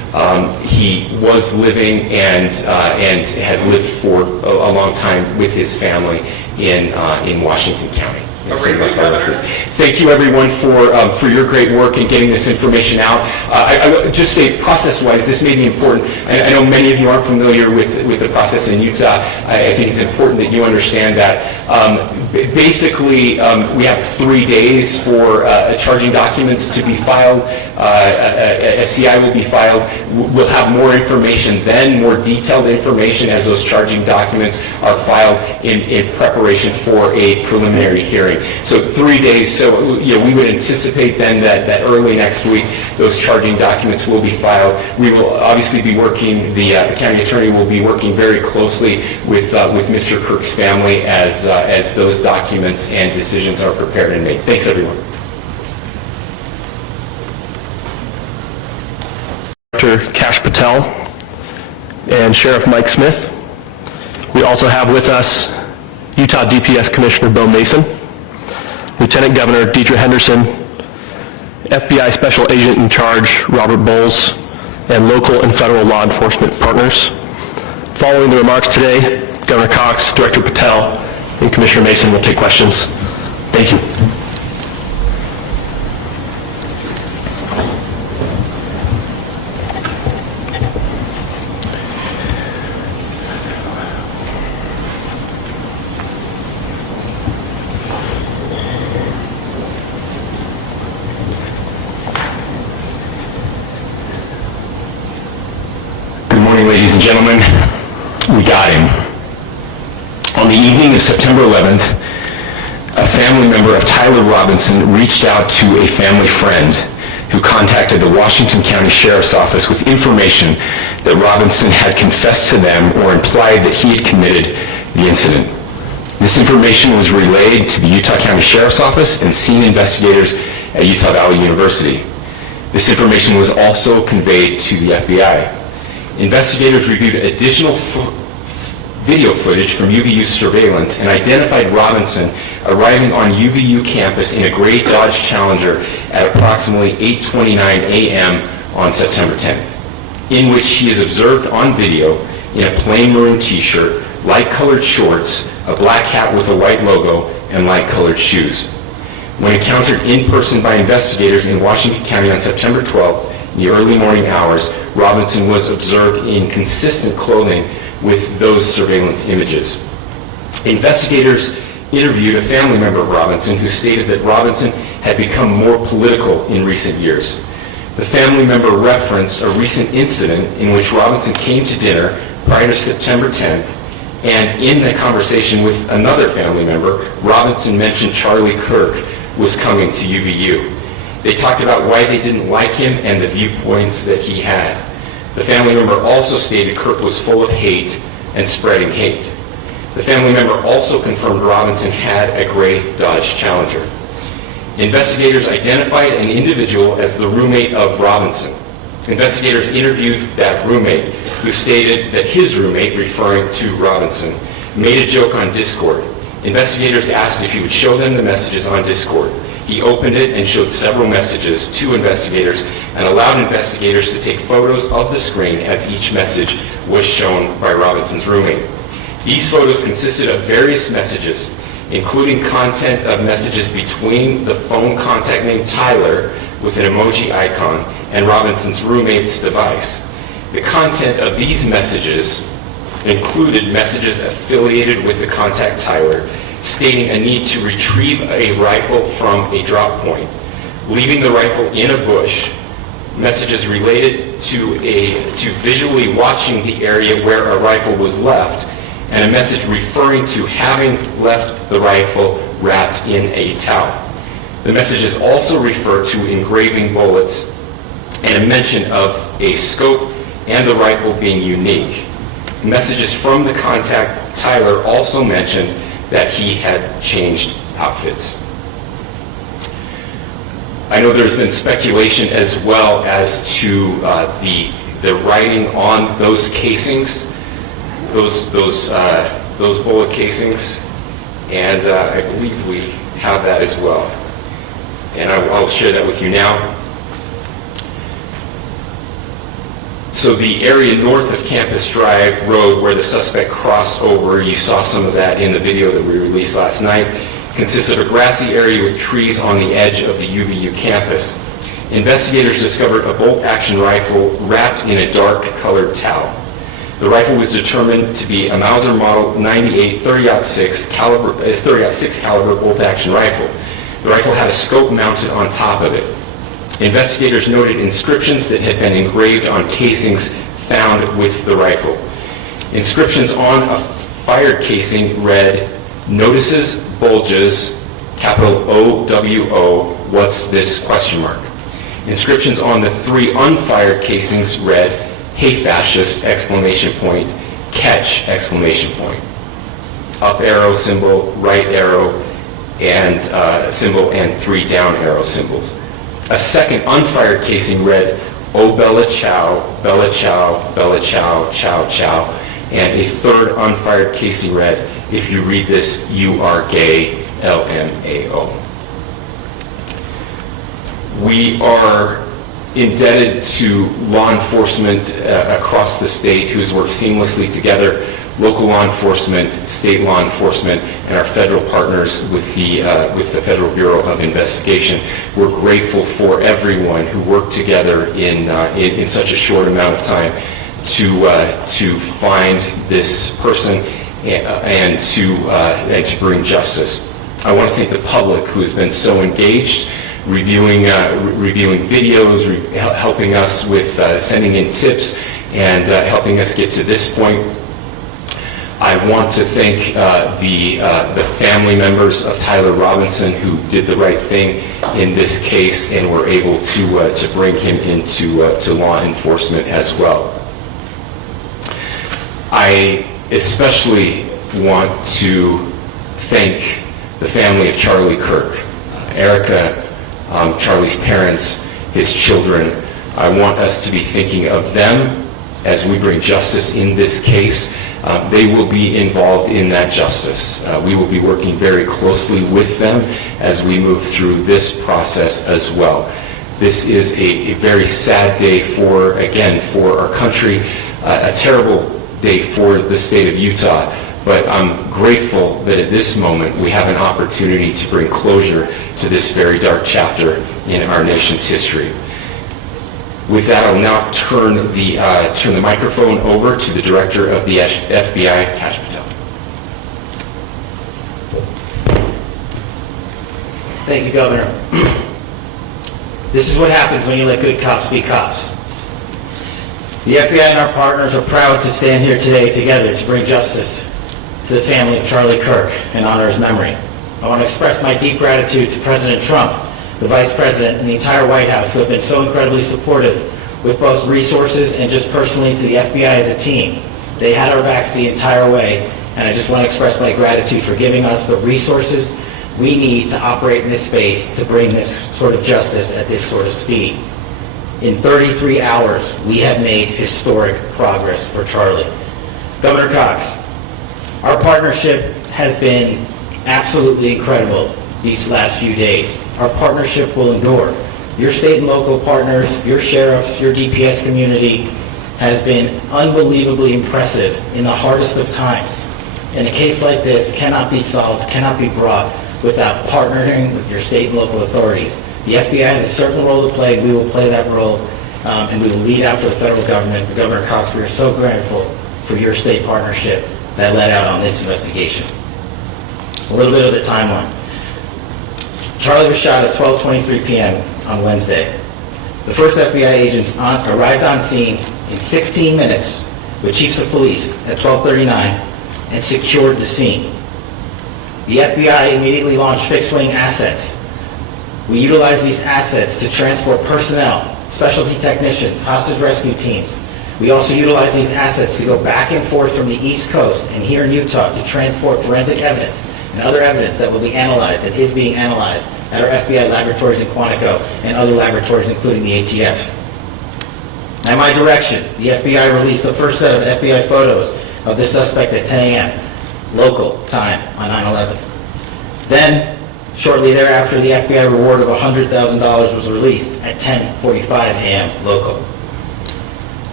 He was living and had lived for a long time with his family in Washington County. Thank you, everyone, for your great work in getting this information out. I would just say, process-wise, this may be important. I know many of you aren't familiar with the process in Utah. I think it's important that you understand that. Basically, we have 3 days for charging documents to be filed. A CI will be filed. We'll have more information then, more detailed information as those charging documents are filed in preparation for a preliminary hearing. So 3 days. So we would anticipate then that early next week those charging documents will be filed. We will obviously be working. The county attorney will be working very closely with Mr. Kirk's family as those documents and decisions are prepared and made. Thanks, everyone. Director Kash Patel and Sheriff Mike Smith. We also have with us Utah DPS Commissioner Bo Mason, Lieutenant Governor Deidre Henderson, FBI Special Agent in Charge Robert Bowles, and local and federal law enforcement partners. Following the remarks today, Governor Cox, Director Patel, and Commissioner Mason will take questions. Thank you. Good morning, ladies and gentlemen. We got him. On the evening of September 11th, a family member of Tyler Robinson reached out to a family friend who contacted the Washington County Sheriff's Office with information that Robinson had confessed to them or implied that he had committed the incident. This information was relayed to the Utah County Sheriff's Office and scene investigators at Utah Valley University. This information was also conveyed to the FBI. Investigators reviewed additional video footage from UVU surveillance and identified Robinson arriving on UVU campus in a gray Dodge Challenger at approximately 8:29 a.m. on September 10th, in which he is observed on video in a plain maroon t-shirt, light-colored shorts, a black hat with a white logo, and light-colored shoes. When encountered in person by investigators in Washington County on September 12th, in the early morning hours, Robinson was observed in consistent clothing with those surveillance images. Investigators interviewed a family member of Robinson who stated that Robinson had become more political in recent years. The family member referenced a recent incident in which Robinson came to dinner prior to September 10th, and in the conversation with another family member, Robinson mentioned Charlie Kirk was coming to UVU. They talked about why they didn't like him and the viewpoints that he had. The family member also stated Kirk was full of hate and spreading hate. The family member also confirmed Robinson had a gray Dodge Challenger. Investigators identified an individual as the roommate of Robinson. Investigators interviewed that roommate, who stated that his roommate, referring to Robinson, made a joke on Discord. Investigators asked if he would show them the messages on Discord. He opened it and showed several messages to investigators and allowed investigators to take photos of the screen as each message was shown by Robinson's roommate. These photos consisted of various messages, including content of messages between the phone contact named Tyler with an emoji icon and Robinson's roommate's device. The content of these messages included messages affiliated with the contact Tyler, stating a need to retrieve a rifle from a drop point, leaving the rifle in a bush, messages related to visually watching the area where a rifle was left, and a message referring to having left the rifle wrapped in a towel. The messages also refer to engraving bullets and a mention of a scope and the rifle being unique. Messages from the contact Tyler also mentioned that he had changed outfits. I know there's been speculation as well as to the writing on those casings, those bullet casings, and I believe we have that as well. And I'll share that with you now. So the area north of Campus Drive Road where the suspect crossed over, you saw some of that in the video that we released last night, consists of a grassy area with trees on the edge of the UVU campus. Investigators discovered a bolt-action rifle wrapped in a dark-colored towel. The rifle was determined to be a Mauser Model 98 30-06 caliber bolt-action rifle. The rifle had a scope mounted on top of it. Investigators noted inscriptions that had been engraved on casings found with the rifle. Inscriptions on a fired casing read, "Notices, bulges, capital O-W-O, what's this?" ? Inscriptions on the 3 unfired casings read, "Hey fascist!" ! Catch! Up arrow symbol, right arrow, and symbol, and 3 down arrow symbols. A second unfired casing read, "Oh Bella Chow, Bella Chow, Bella Chow, Chow Chow," and a third unfired casing read, "If you read this, you are gay, LMAO." We are indebted to law enforcement across the state who's worked seamlessly together, local law enforcement, state law enforcement, and our federal partners with the Federal Bureau of Investigation. We're grateful for everyone who worked together in such a short amount of time to find this person and to bring justice. I want to thank the public who has been so engaged, reviewing videos, helping us with sending in tips, and helping us get to this point. I want to thank the family members of Tyler Robinson who did the right thing in this case and were able to bring him into to law enforcement as well. I especially want to thank the family of Charlie Kirk, Erica, Charlie's parents, his children. I want us to be thinking of them as we bring justice in this case. They will be involved in that justice. We will be working very closely with them as we move through this process as well. This is a very sad day for our country, a terrible day for the state of Utah, but I'm grateful that at this moment we have an opportunity to bring closure to this very dark chapter in our nation's history. With that, I'll now turn the microphone over to the Director of the FBI, Kash Patel. Thank you, Governor. This is what happens when you let good cops be cops. The FBI and our partners are proud to stand here today together to bring justice to the family of Charlie Kirk and honor his memory. I want to express my deep gratitude to President Trump, the Vice President, and the entire White House who have been so incredibly supportive with both resources and just personally to the FBI as a team. They had our backs the entire way, and I just want to express my gratitude for giving us the resources we need to operate in this space to bring this sort of justice at this sort of speed. In 33 hours, we have made historic progress for Charlie. Governor Cox, our partnership has been absolutely incredible these last few days. Our partnership will endure. Your state and local partners, your sheriffs, your DPS community has been unbelievably impressive in the hardest of times. And a case like this cannot be solved, cannot be brought without partnering with your state and local authorities. The FBI has a certain role to play. We will play that role, and we will lead after the federal government. Governor Cox, we are so grateful for your state partnership that led out on this investigation. A little bit of the timeline. Charlie was shot at 12:23 p.m. on Wednesday. The first FBI agents arrived on scene in 16 minutes with chiefs of police at 12:39 and secured the scene. The FBI immediately launched fixed-wing assets. We utilized these assets to transport personnel, specialty technicians, hostage rescue teams. We also utilized these assets to go back and forth from the East Coast and here in Utah to transport forensic evidence and other evidence that will be analyzed and is being analyzed at our FBI laboratories in Quantico and other laboratories, including the ATF. At my direction, the FBI released the first set of FBI photos of the suspect at 10 a.m. local time on 9/11. Then, shortly thereafter, the FBI reward of $100,000 was released at 10:45 a.m. local.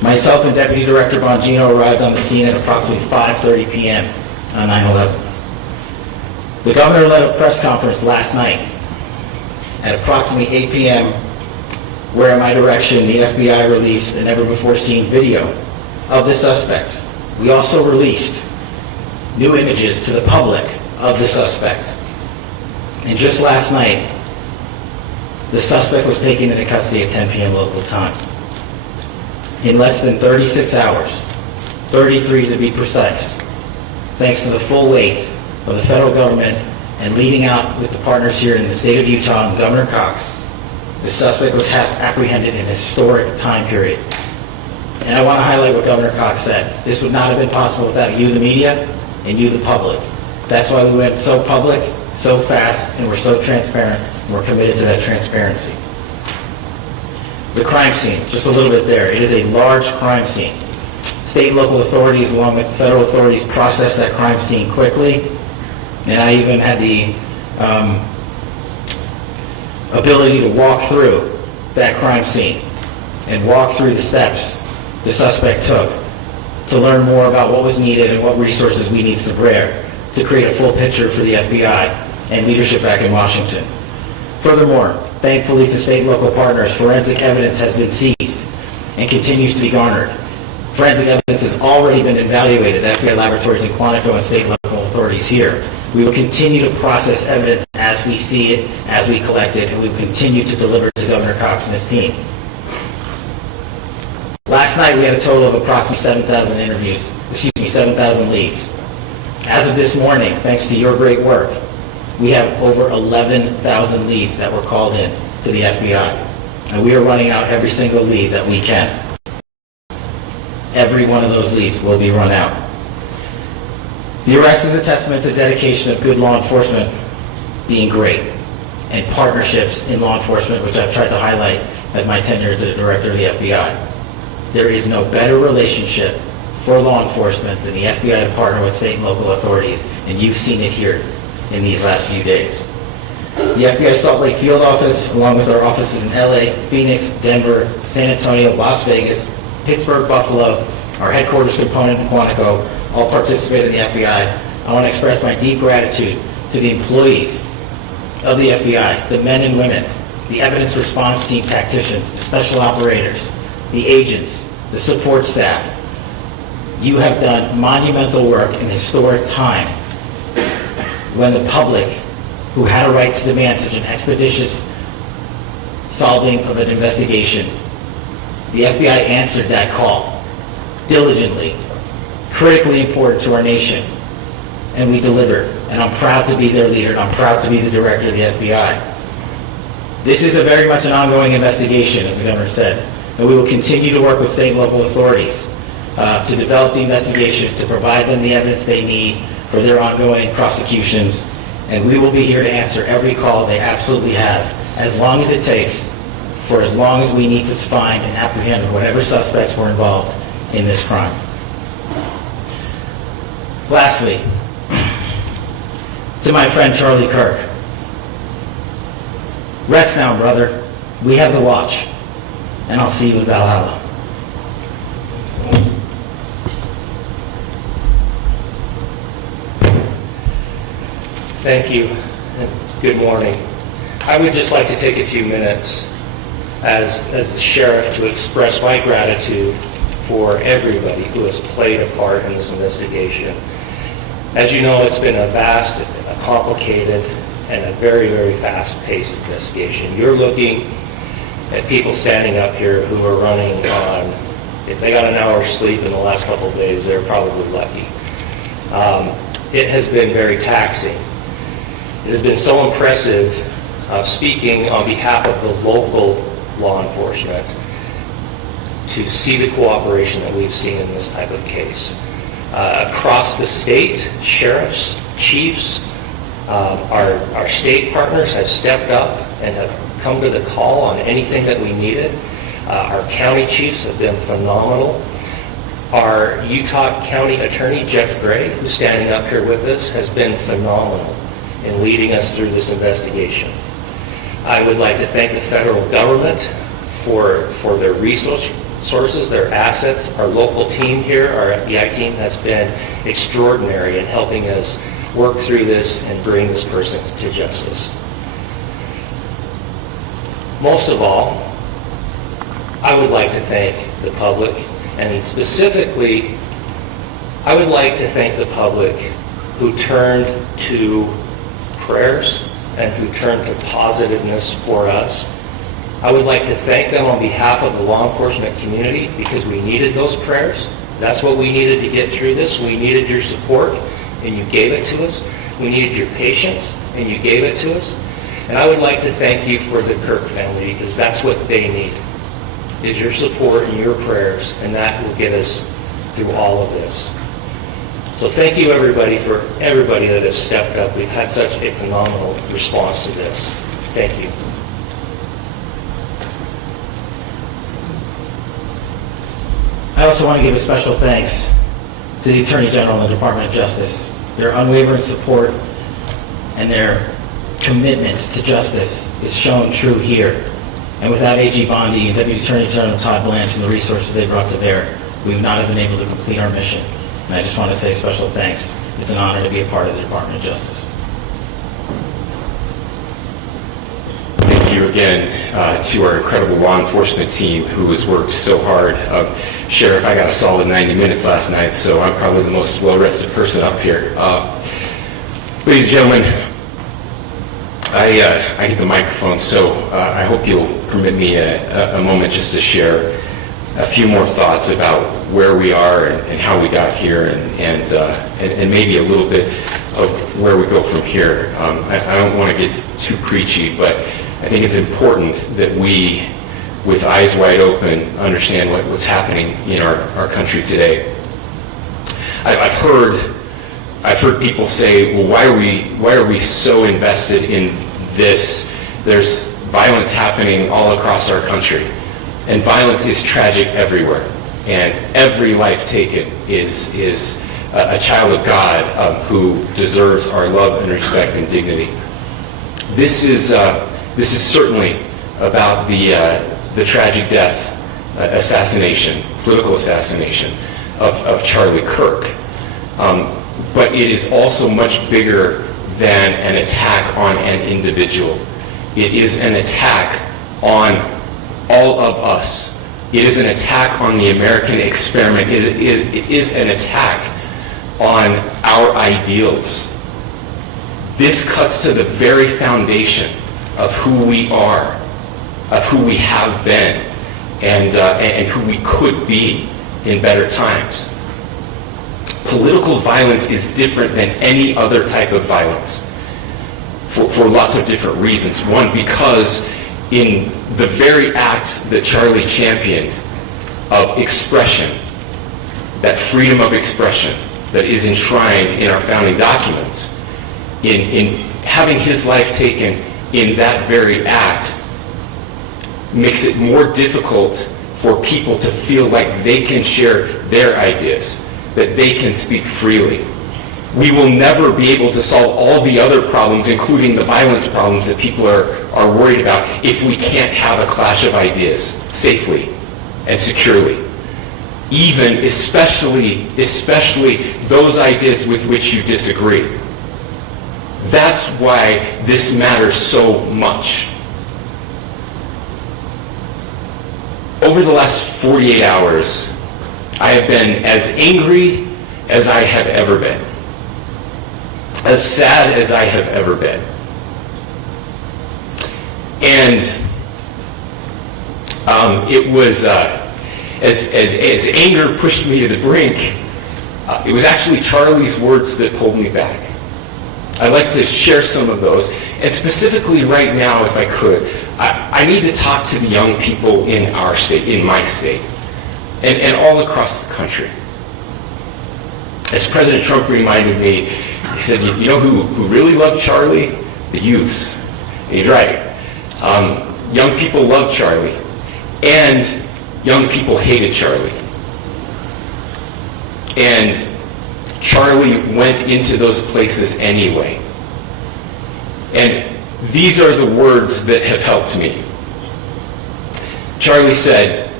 Myself and Deputy Director Bongino arrived on the scene at approximately 5:30 p.m. on 9/11. The governor led a press conference last night at approximately 8 p.m. where at my direction the FBI released a never-before-seen video of the suspect. We also released new images to the public of the suspect. And just last night, the suspect was taken into custody at 10 p.m. local time. In less than 36 hours, 33 to be precise, thanks to the full weight of the federal government and leading out with the partners here in the state of Utah and Governor Cox, the suspect was apprehended in a historic time period. And I want to highlight what Governor Cox said. This would not have been possible without you, the media, and you, the public. That's why we went so public, so fast, and we're so transparent, and we're committed to that transparency. The crime scene, just a little bit there. It is a large crime scene. State and local authorities, along with federal authorities, processed that crime scene quickly, and I even had the ability to walk through that crime scene and walk through the steps the suspect took to learn more about what was needed and what resources we needed to bear to create a full picture for the FBI and leadership back in Washington. Furthermore, thankfully to state and local partners, forensic evidence has been seized and continues to be garnered. Forensic evidence has already been evaluated at FBI laboratories in Quantico and state and local authorities here. We will continue to process evidence as we see it, as we collect it, and we will continue to deliver to Governor Cox and his team. Last night we had a total of approximately 7,000 leads. As of this morning, thanks to your great work, we have over 11,000 leads that were called in to the FBI. And we are running out every single lead that we can. Every one of those leads will be run out. The arrest is a testament to the dedication of good law enforcement being great, and partnerships in law enforcement, which I've tried to highlight as my tenure as the director of the FBI. There is no better relationship for law enforcement than the FBI to partner with state and local authorities, and you've seen it here in these last few days. The FBI Salt Lake field office, along with our offices in LA, Phoenix, Denver, San Antonio, Las Vegas, Pittsburgh, Buffalo, our headquarters component in Quantico, all participate in the FBI. I want to express my deep gratitude to the employees of the FBI, the men and women, the evidence response team tacticians, the special operators, the agents, the support staff. You have done monumental work in historic time when the public, who had a right to demand such an expeditious solving of an investigation, the FBI answered that call diligently, critically important to our nation, and we delivered. And I'm proud to be their leader, and I'm proud to be the director of the FBI. This is a very much an ongoing investigation, as the governor said, and we will continue to work with state and local authorities to develop the investigation, to provide them the evidence they need for their ongoing prosecutions, and we will be here to answer every call they absolutely have, as long as it takes, for as long as we need to find and apprehend whatever suspects were involved in this crime. Lastly, to my friend Charlie Kirk, rest now, brother. We have the watch, and I'll see you in Valhalla. Thank you, and good morning. I would just like to take a few minutes as the sheriff to express my gratitude for everybody who has played a part in this investigation. As you know, it's been a vast, a complicated, and a very, very fast-paced investigation. You're looking at people standing up here who are running on, if they got an hour's sleep in the last couple of days, they're probably lucky. It has been very taxing. It has been so impressive, speaking on behalf of the local law enforcement, to see the cooperation that we've seen in this type of case. Across the state, sheriffs, chiefs, our state partners have stepped up and have come to the call on anything that we needed. Our county chiefs have been phenomenal. Our Utah County Attorney, Jeff Gray, who's standing up here with us, has been phenomenal in leading us through this investigation. I would like to thank the federal government for their resources resources, their assets. Our local team here, our FBI team, has been extraordinary in helping us work through this and bring this person to justice. Most of all, I would like to thank the public, and specifically, I would like to thank the public who turned to prayers and who turned to positiveness for us. I would like to thank them on behalf of the law enforcement community, because we needed those prayers. That's what we needed to get through this. We needed your support, and you gave it to us. We needed your patience, and you gave it to us. And I would like to thank you for the Kirk family, because that's what they need, is your support and your prayers, and that will get us through all of this. So thank you, everybody, for everybody that has stepped up. We've had such a phenomenal response to this. Thank you. I also want to give a special thanks to the Attorney General and the Department of Justice. Their unwavering support and their commitment to justice is shown true here. And without AG Bondi and Deputy Attorney General Todd Blanche and the resources they brought to bear, we would not have been able to complete our mission. And I just want to say special thanks. It's an honor to be a part of the Department of Justice. Thank you again to our incredible law enforcement team who has worked so hard. Sheriff, I got a solid 90 minutes last night, so I'm probably the most well-rested person up here. Ladies and gentlemen, I get the microphone, so I hope you'll permit me a moment just to share a few more thoughts about where we are and how we got here, and maybe a little bit of where we go from here. I don't want to get too preachy, but I think it's important that we, with eyes wide open, understand what's happening in our country today. I've heard people say, well, why are we so invested in this? There's violence happening all across our country, and violence is tragic everywhere, and every life taken is a child of God who deserves our love and respect and dignity. This is certainly about the tragic death, political assassination of Charlie Kirk. But it is also much bigger than an attack on an individual. It is an attack on all of us. It is an attack on the American experiment. It is an attack on our ideals. This cuts to the very foundation of who we are, of who we have been, and who we could be in better times. Political violence is different than any other type of violence for lots of different reasons. One, because in the very act that Charlie championed of expression, that freedom of expression that is enshrined in our founding documents, in having his life taken in that very act, makes it more difficult for people to feel like they can share their ideas, that they can speak freely. We will never be able to solve all the other problems, including the violence problems that people are worried about, if we can't have a clash of ideas safely and securely. Especially those ideas with which you disagree. That's why this matters so much. Over the last 48 hours, I have been as angry as I have ever been, as sad as I have ever been. And it was, as anger pushed me to the brink, it was actually Charlie's words that pulled me back. I'd like to share some of those. And specifically right now, if I could, I need to talk to the young people in our state, in my state, and all across the country. As President Trump reminded me, he said, you know who really loved Charlie? The youths. And he's right. Young people loved Charlie, and young people hated Charlie. And Charlie went into those places anyway. And these are the words that have helped me. Charlie said,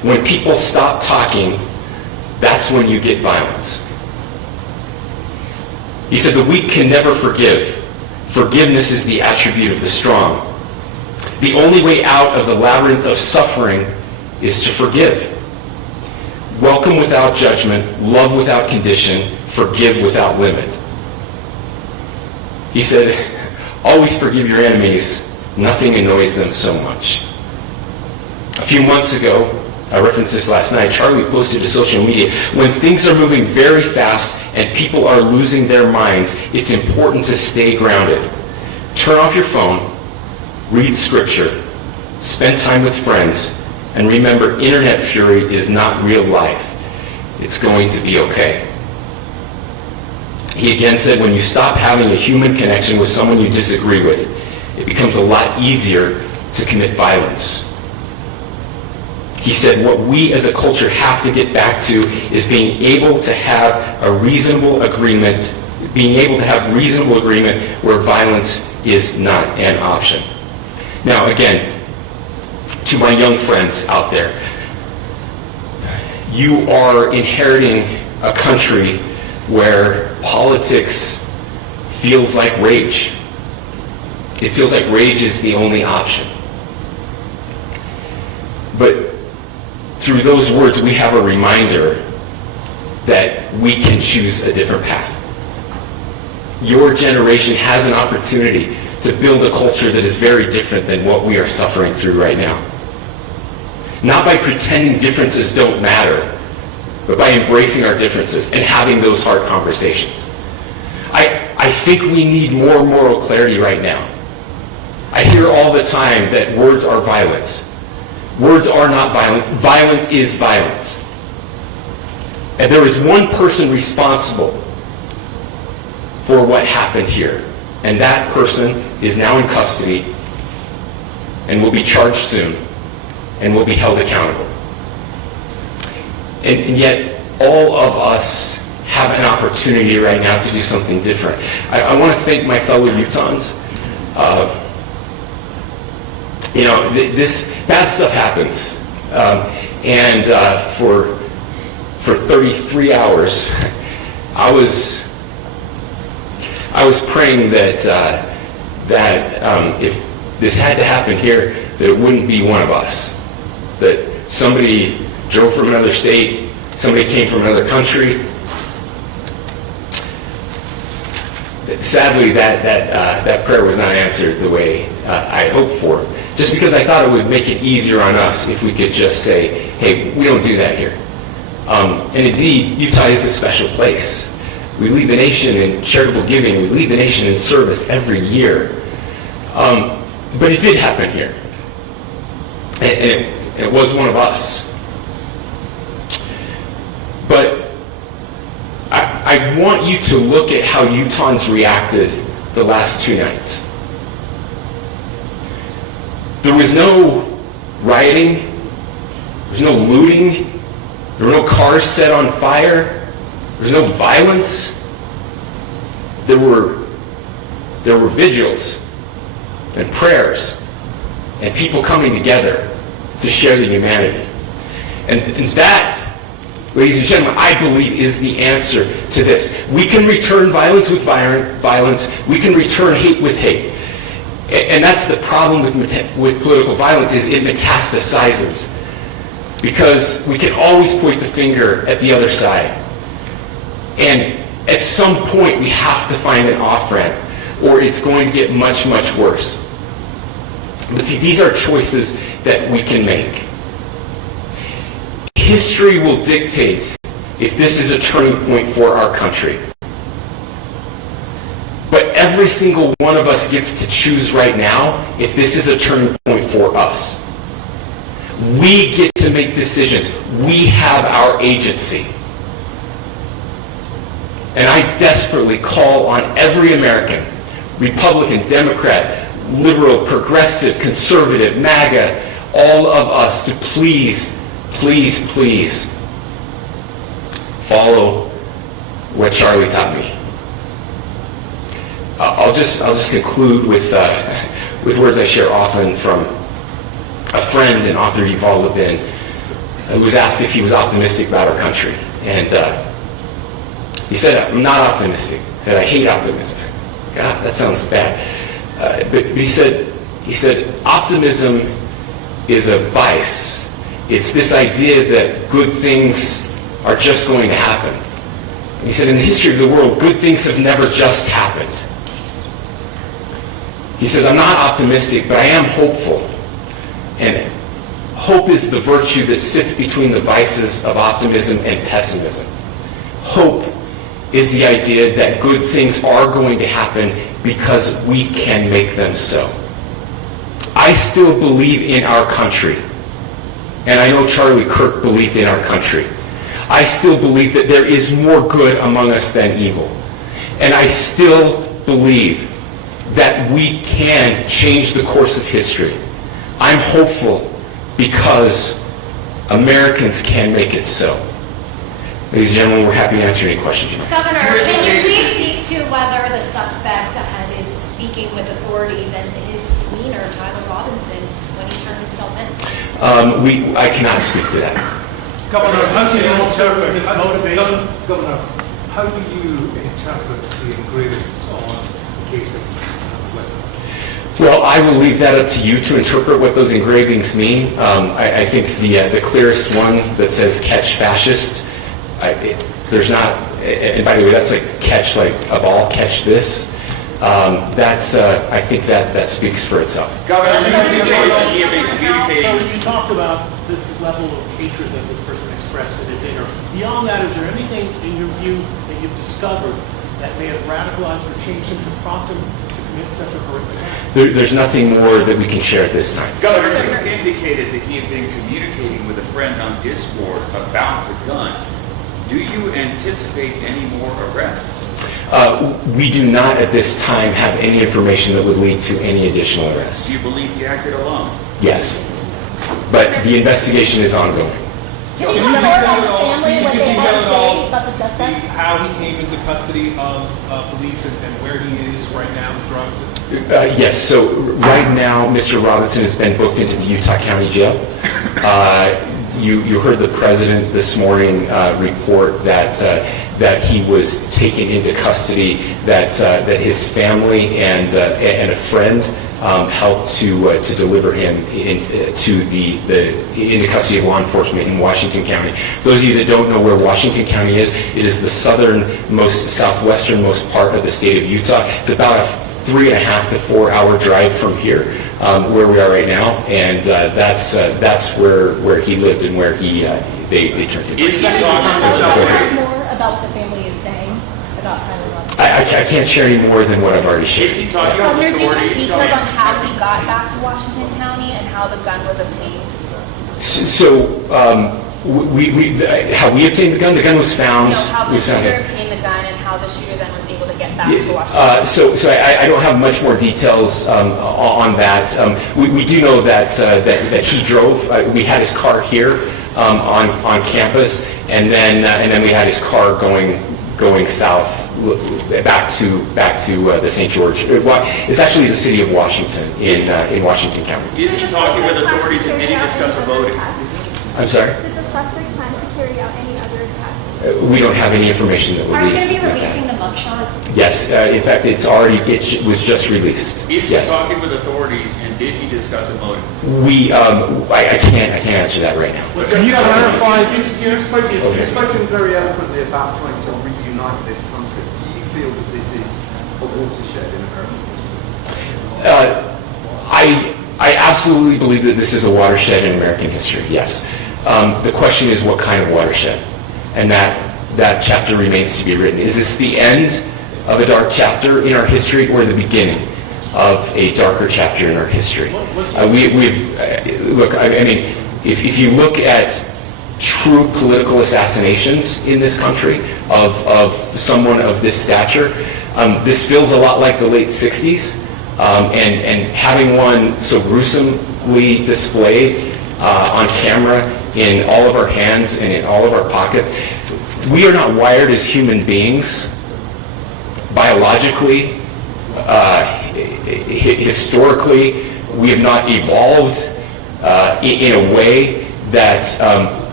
When people stop talking, that's when you get violence. He said, the weak can never forgive. Forgiveness is the attribute of the strong. The only way out of the labyrinth of suffering is to forgive. Welcome without judgment, love without condition, forgive without limit. He said, always forgive your enemies. Nothing annoys them so much. A few months ago, I referenced this last night, Charlie posted to social media, when things are moving very fast and people are losing their minds, it's important to stay grounded. Turn off your phone, read scripture, spend time with friends, and remember, internet fury is not real life. It's going to be okay. He again said, when you stop having a human connection with someone you disagree with, it becomes a lot easier to commit violence. He said, what we as a culture have to get back to is being able to have a reasonable agreement, where violence is not an option. Now, again, to my young friends out there, you are inheriting a country where politics feels like rage. It feels like rage is the only option. But through those words, we have a reminder that we can choose a different path. Your generation has an opportunity to build a culture that is very different than what we are suffering through right now. Not by pretending differences don't matter, but by embracing our differences and having those hard conversations. I think we need more moral clarity right now. I hear all the time that words are violence. Words are not violence. Violence is violence. And there is one person responsible for what happened here. And that person is now in custody and will be charged soon and will be held accountable. And yet, all of us have an opportunity right now to do something different. I want to thank my fellow Utahns. This bad stuff happens. For 33 hours, I was praying that if this had to happen here, that it wouldn't be one of us. That somebody drove from another state, somebody came from another country. Sadly, that prayer was not answered the way I hoped for. Just because I thought it would make it easier on us if we could just say, hey, we don't do that here. And indeed, Utah is a special place. We lead the nation in charitable giving. We lead the nation in service every year. But it did happen here. And it was one of us. But I want you to look at how Utahns reacted the last 2 nights. There was no rioting. There was no looting. There were no cars set on fire. There was no violence. There were vigils and prayers and people coming together to share the humanity. And that, ladies and gentlemen, I believe is the answer to this. We can return violence with violence. We can return hate with hate. And that's the problem with political violence, is it metastasizes. Because we can always point the finger at the other side. And at some point, we have to find an off-ramp, or it's going to get much, much worse. But see, these are choices that we can make. History will dictate if this is a turning point for our country. But every single one of us gets to choose right now if this is a turning point for us. We get to make decisions. We have our agency. And I desperately call on every American, Republican, Democrat, liberal, progressive, conservative, MAGA, all of us to please, please, please follow what Charlie taught me. I'll just conclude with words I share often from a friend and author, Yuval Levin. was asked if he was optimistic about our country. And he said, I'm not optimistic. He said, I hate optimism. God, that sounds bad. But he said, optimism is a vice. It's this idea that good things are just going to happen. And he said, in the history of the world, good things have never just happened. He said, I'm not optimistic, but I am hopeful. And hope is the virtue that sits between the vices of optimism and pessimism. Hope is the idea that good things are going to happen because we can make them so. I still believe in our country. And I know Charlie Kirk believed in our country. I still believe that there is more good among us than evil. And I still believe that we can change the course of history. I'm hopeful because Americans can make it so. Ladies and gentlemen, we're happy to answer any questions you may have. Governor, can you please speak to whether the suspect ahead is speaking with authorities and his demeanor, Tyler Robinson, when he turned himself in? I cannot speak to that. Governor, how do you interpret his motivation? Governor, how do you interpret the engravings on the case of weapons? Well, I will leave that up to you to interpret what those engravings mean. I think the clearest one that says "catch fascist," there's not, and by the way, that's like catch like a ball, catch this. I think that speaks for itself. Governor, So you talked about this level of hatred that this person expressed at a dinner. Beyond that, is there anything in your view that you've discovered that may have radicalized or changed him to prompt him to commit such a horrific act? There's nothing more that we can share at this time. Governor, you indicated that he had been communicating with a friend on Discord about the gun. Do you anticipate any more arrests? We do not at this time have any information that would lead to any additional arrests. Do you believe he acted alone? Yes, but the investigation is ongoing. Can you report on the family what they had to say about the suspect? How he came into custody of police and where he is right now, Mr. Robinson? Yes, so right now, Mr. Robinson has been booked into the Utah County Jail. You heard the president this morning report that he was taken into custody, that his family and a friend helped to deliver him into custody of law enforcement in Washington County. Those of you that don't know where Washington County is, it is the southwesternmost part of the state of Utah. It's about a 3.5 to 4 hour drive from here, where we are right now, and that's where he lived and where they turned him. Is he Can you talking tell about us more about what the family is saying about Tyler Robinson? I can't share any more than what I've already shared. Is he talking about Governor, do you have authorities? details on how he got back to Washington County and how the gun was obtained? How we obtained the gun was found. You know, how the was found shooter in- obtained the gun and how the shooter then was able to get back to Washington. So I don't have much more details on that. We do know that he drove. We had his car here on campus, and then we had his car going south back to the St. George. It's actually the city of Washington in Washington County. Is he talking with authorities and did he discuss a motive? I'm sorry. Did the suspect plan to carry out any other attacks? We don't have any information that Are you released. going to be releasing the mugshot? Yes, in fact, it was just released. Is he Yes. talking with authorities and did he discuss a motive? I can't answer that right now. Can you clarify? You've spoken very eloquently about trying to reunite this country. Do you feel that this is a watershed in American history? I absolutely believe that this is a watershed in American history, yes. The question is what kind of watershed? And that chapter remains to be written. Is this the end of a dark chapter in our history or the beginning of a darker chapter in our history? Look, I mean, if you look at true political assassinations in this country of someone of this stature, this feels a lot like the late 60s. And having one so gruesomely displayed on camera in all of our hands and in all of our pockets, we are not wired as human beings biologically, historically. We have not evolved in a way that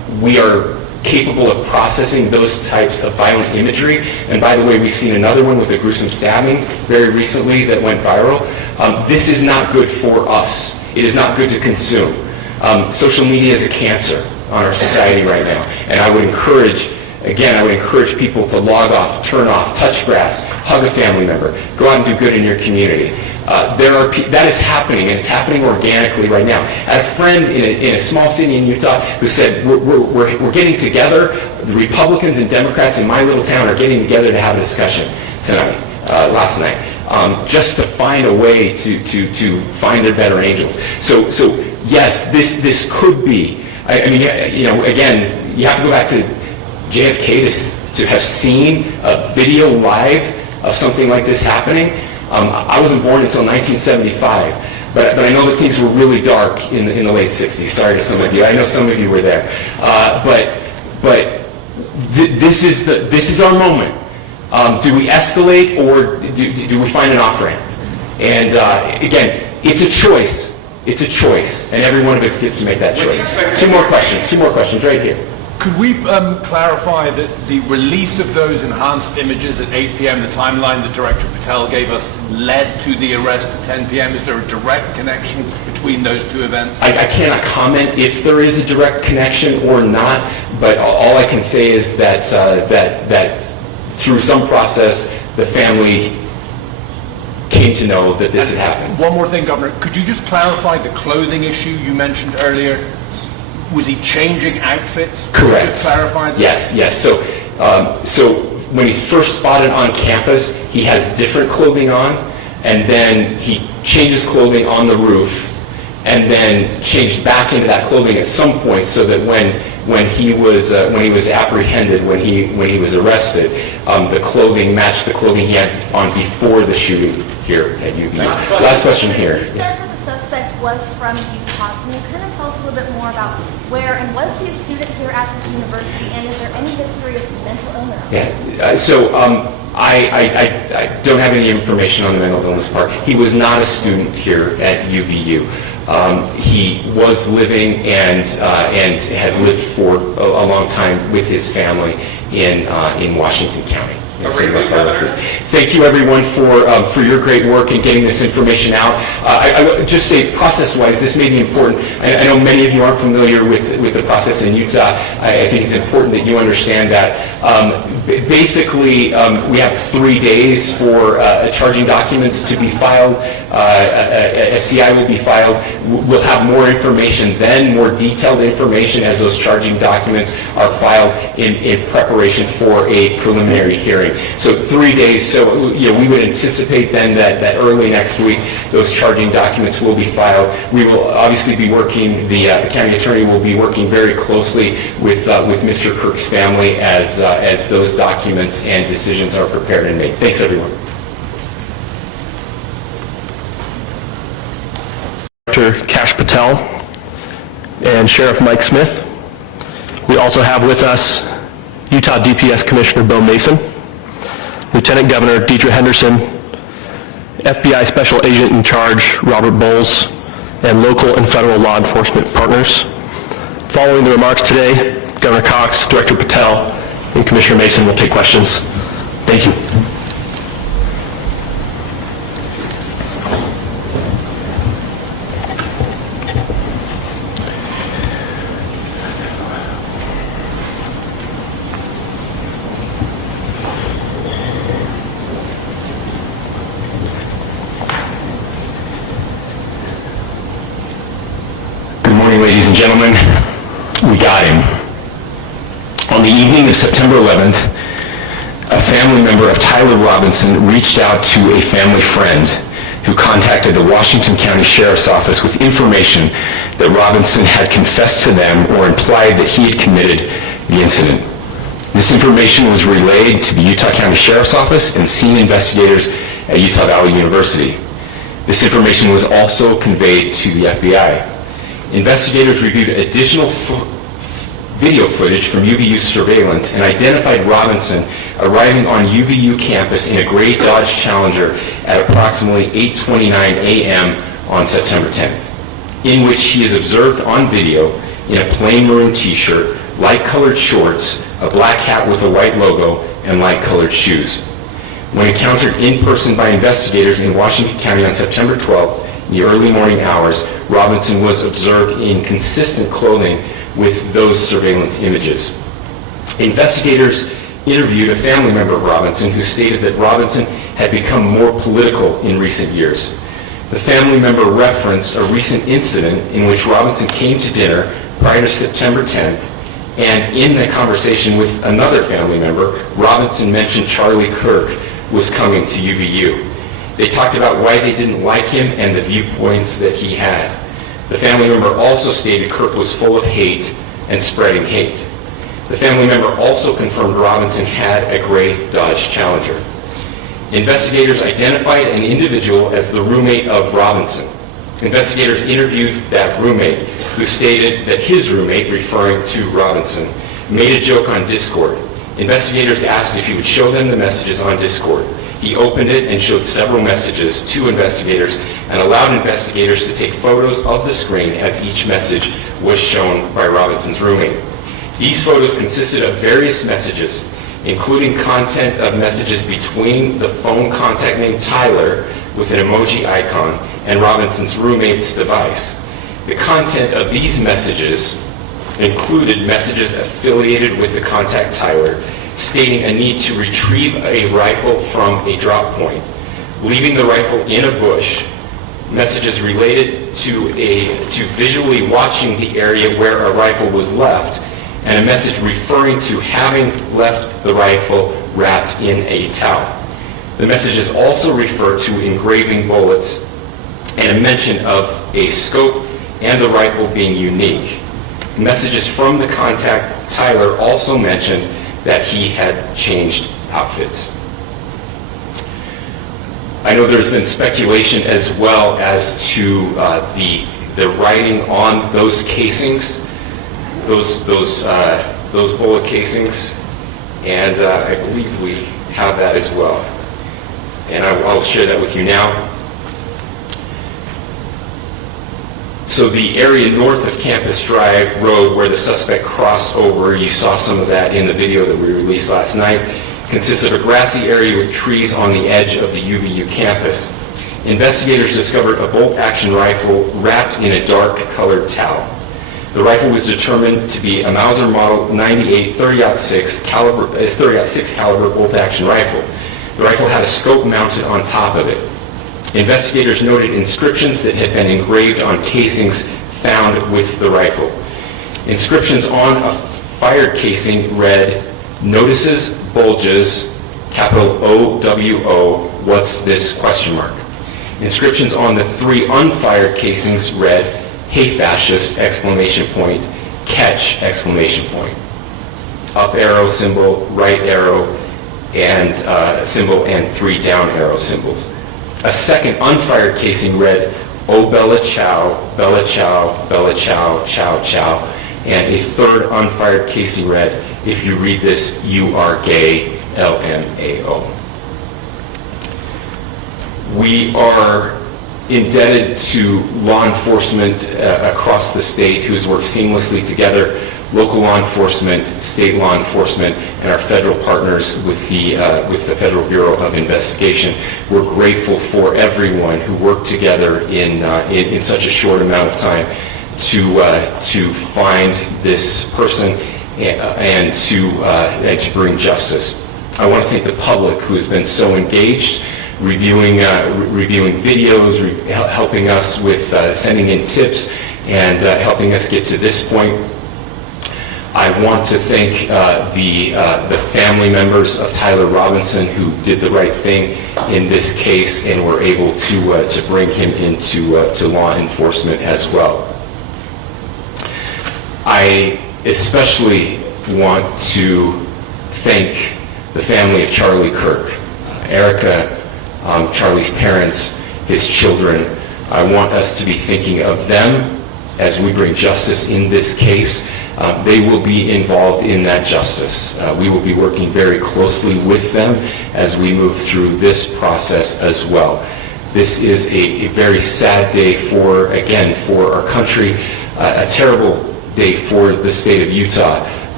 we are capable of processing those types of violent imagery. And by the way, we've seen another one with a gruesome stabbing very recently that went viral. This is not good for us. It is not good to consume. Social media is a cancer on our society right now. And I would encourage people to log off, turn off, touch grass, hug a family member, go out and do good in your community. That is happening, and it's happening organically right now. I had a friend in a small city in Utah who said, we're getting together, the Republicans and Democrats in my little town are getting together to have a discussion last night, just to find a way to find their better angels. So yes, this could be, again, you have to go back to JFK to have seen a video live of something like this happening. I wasn't born until 1975, but I know that things were really dark in the late 60s. Sorry to some of you. I know some of you were there. This is our moment. Do we escalate, or do we find an off-ramp? And again, it's a choice. It's a choice, and every one of us gets to make that choice. Two more questions right here. Could we clarify that the release of those enhanced images at 8 p.m., the timeline that Director Patel gave us, led to the arrest at 10 p.m.? Is there a direct connection between those two events? I cannot comment if there is a direct connection or not, but all I can say is that through some process, the family came to know that this had happened. One more thing, Governor. Could you just clarify the clothing issue you mentioned earlier? Was he changing outfits? Correct. Just clarify this? Yes. So when he's first spotted on campus, he has different clothing on, and then he changes clothing on the roof, and then changed back into that clothing at some point, so that when he was apprehended, when he was arrested, the clothing matched the clothing he had on before the shooting here at UVU. Last question here. You said that the suspect was from Utah. Can you kind of tell us a little bit more about where, and was he a student here at this university, and is there any history of mental illness? Yeah. I don't have any information on the mental illness part. He was not a student here at UVU. He was living and had lived for a long time with his family in Washington County. Thank you, everyone, for your great work in getting this information out. I would just say, process-wise, this may be important. I know many of you aren't familiar with the process in Utah. I think it's important that you understand that. Basically, we have 3 days for charging documents to be filed. A CI will be filed. We'll have more information then, more detailed information as those charging documents are filed in preparation for a preliminary hearing. So 3 days. So we would anticipate then that early next week those charging documents will be filed. We will obviously be working. The county attorney will be working very closely with Mr. Kirk's family as those documents and decisions are prepared and made. Thanks, everyone. Director Kash Patel and Sheriff Mike Smith. We also have with us Utah DPS Commissioner Bo Mason, Lieutenant Governor Deidre Henderson, FBI Special Agent in Charge Robert Bowles, and local and federal law enforcement partners. Following the remarks today, Governor Cox, Director Patel, and Commissioner Mason will take questions. Thank you. Good morning, ladies and gentlemen. We got him. On the evening of September 11th, a family member of Tyler Robinson reached out to a family friend who contacted the Washington County Sheriff's Office with information that Robinson had confessed to them or implied that he had committed the incident. This information was relayed to the Utah County Sheriff's Office and scene investigators at Utah Valley University. This information was also conveyed to the FBI. Investigators reviewed additional video footage from UVU surveillance and identified Robinson arriving on UVU campus in a gray Dodge Challenger at approximately 8:29 a.m. on September 10th, in which he is observed on video in a plain maroon t-shirt light-colored shorts, a black hat with a white logo, and light-colored shoes. When encountered in person by investigators in Washington County on September 12th, in the early morning hours, Robinson was observed in consistent clothing with those surveillance images. Investigators interviewed a family member of Robinson who stated that Robinson had become more political in recent years. The family member referenced a recent incident in which Robinson came to dinner prior to September 10th, and in the conversation with another family member, Robinson mentioned Charlie Kirk was coming to UVU. They talked about why they didn't like him and the viewpoints that he had. The family member also stated Kirk was full of hate and spreading hate. The family member also confirmed Robinson had a gray Dodge Challenger. Investigators identified an individual as the roommate of Robinson. Investigators interviewed that roommate, who stated that his roommate, referring to Robinson, made a joke on Discord. Investigators asked if he would show them the messages on Discord. He opened it and showed several messages to investigators and allowed investigators to take photos of the screen as each message was shown by Robinson's roommate. These photos consisted of various messages, including content of messages between the phone contact named Tyler with an emoji icon and Robinson's roommate's device. The content of these messages included messages affiliated with the contact Tyler, stating a need to retrieve a rifle from a drop point, leaving the rifle in a bush, messages related to visually watching the area where a rifle was left, and a message referring to having left the rifle wrapped in a towel. The messages also refer to engraving bullets and a mention of a scope and the rifle being unique. Messages from the contact Tyler also mentioned that he had changed outfits. I know there's been speculation as well as to the writing on those casings, those bullet casings, and I believe we have that as well. And I'll share that with you now. So the area north of Campus Drive Road where the suspect crossed over, you saw some of that in the video that we released last night, consists of a grassy area with trees on the edge of the UVU campus. Investigators discovered a bolt-action rifle wrapped in a dark-colored towel. The rifle was determined to be a Mauser Model 98 30-06 caliber bolt-action rifle. The rifle had a scope mounted on top of it. Investigators noted inscriptions that had been engraved on casings found with the rifle. Inscriptions on a fired casing read, "Notices bulges, capital O-W-O, what's this, question mark." Inscriptions on the 3 unfired casings read, "Hey fascist, exclamation point, catch, exclamation point." Up arrow symbol, right arrow, and symbol, and 3 down arrow symbols. A second unfired casing read, "Oh Bella Chow, Bella Chow, Bella Chow, Chow Chow," and a third unfired casing read, "If you read this, you are gay, LMAO." We are indebted to law enforcement across the state who's worked seamlessly together, local law enforcement, state law enforcement, and our federal partners with the Federal Bureau of Investigation. We're grateful for everyone who worked together in such a short amount of time to find this person and to bring justice. I want to thank the public who has been so engaged, reviewing videos, helping us with sending in tips, and helping us get to this point. I want to thank the family members of Tyler Robinson who did the right thing in this case and were able to bring him into to law enforcement as well. I especially want to thank the family of Charlie Kirk, Erica, Charlie's parents, his children. I want us to be thinking of them as we bring justice in this case. They will be involved in that justice. We will be working very closely with them as we move through this process as well. This is a very sad day for our country, a terrible day for the state of Utah,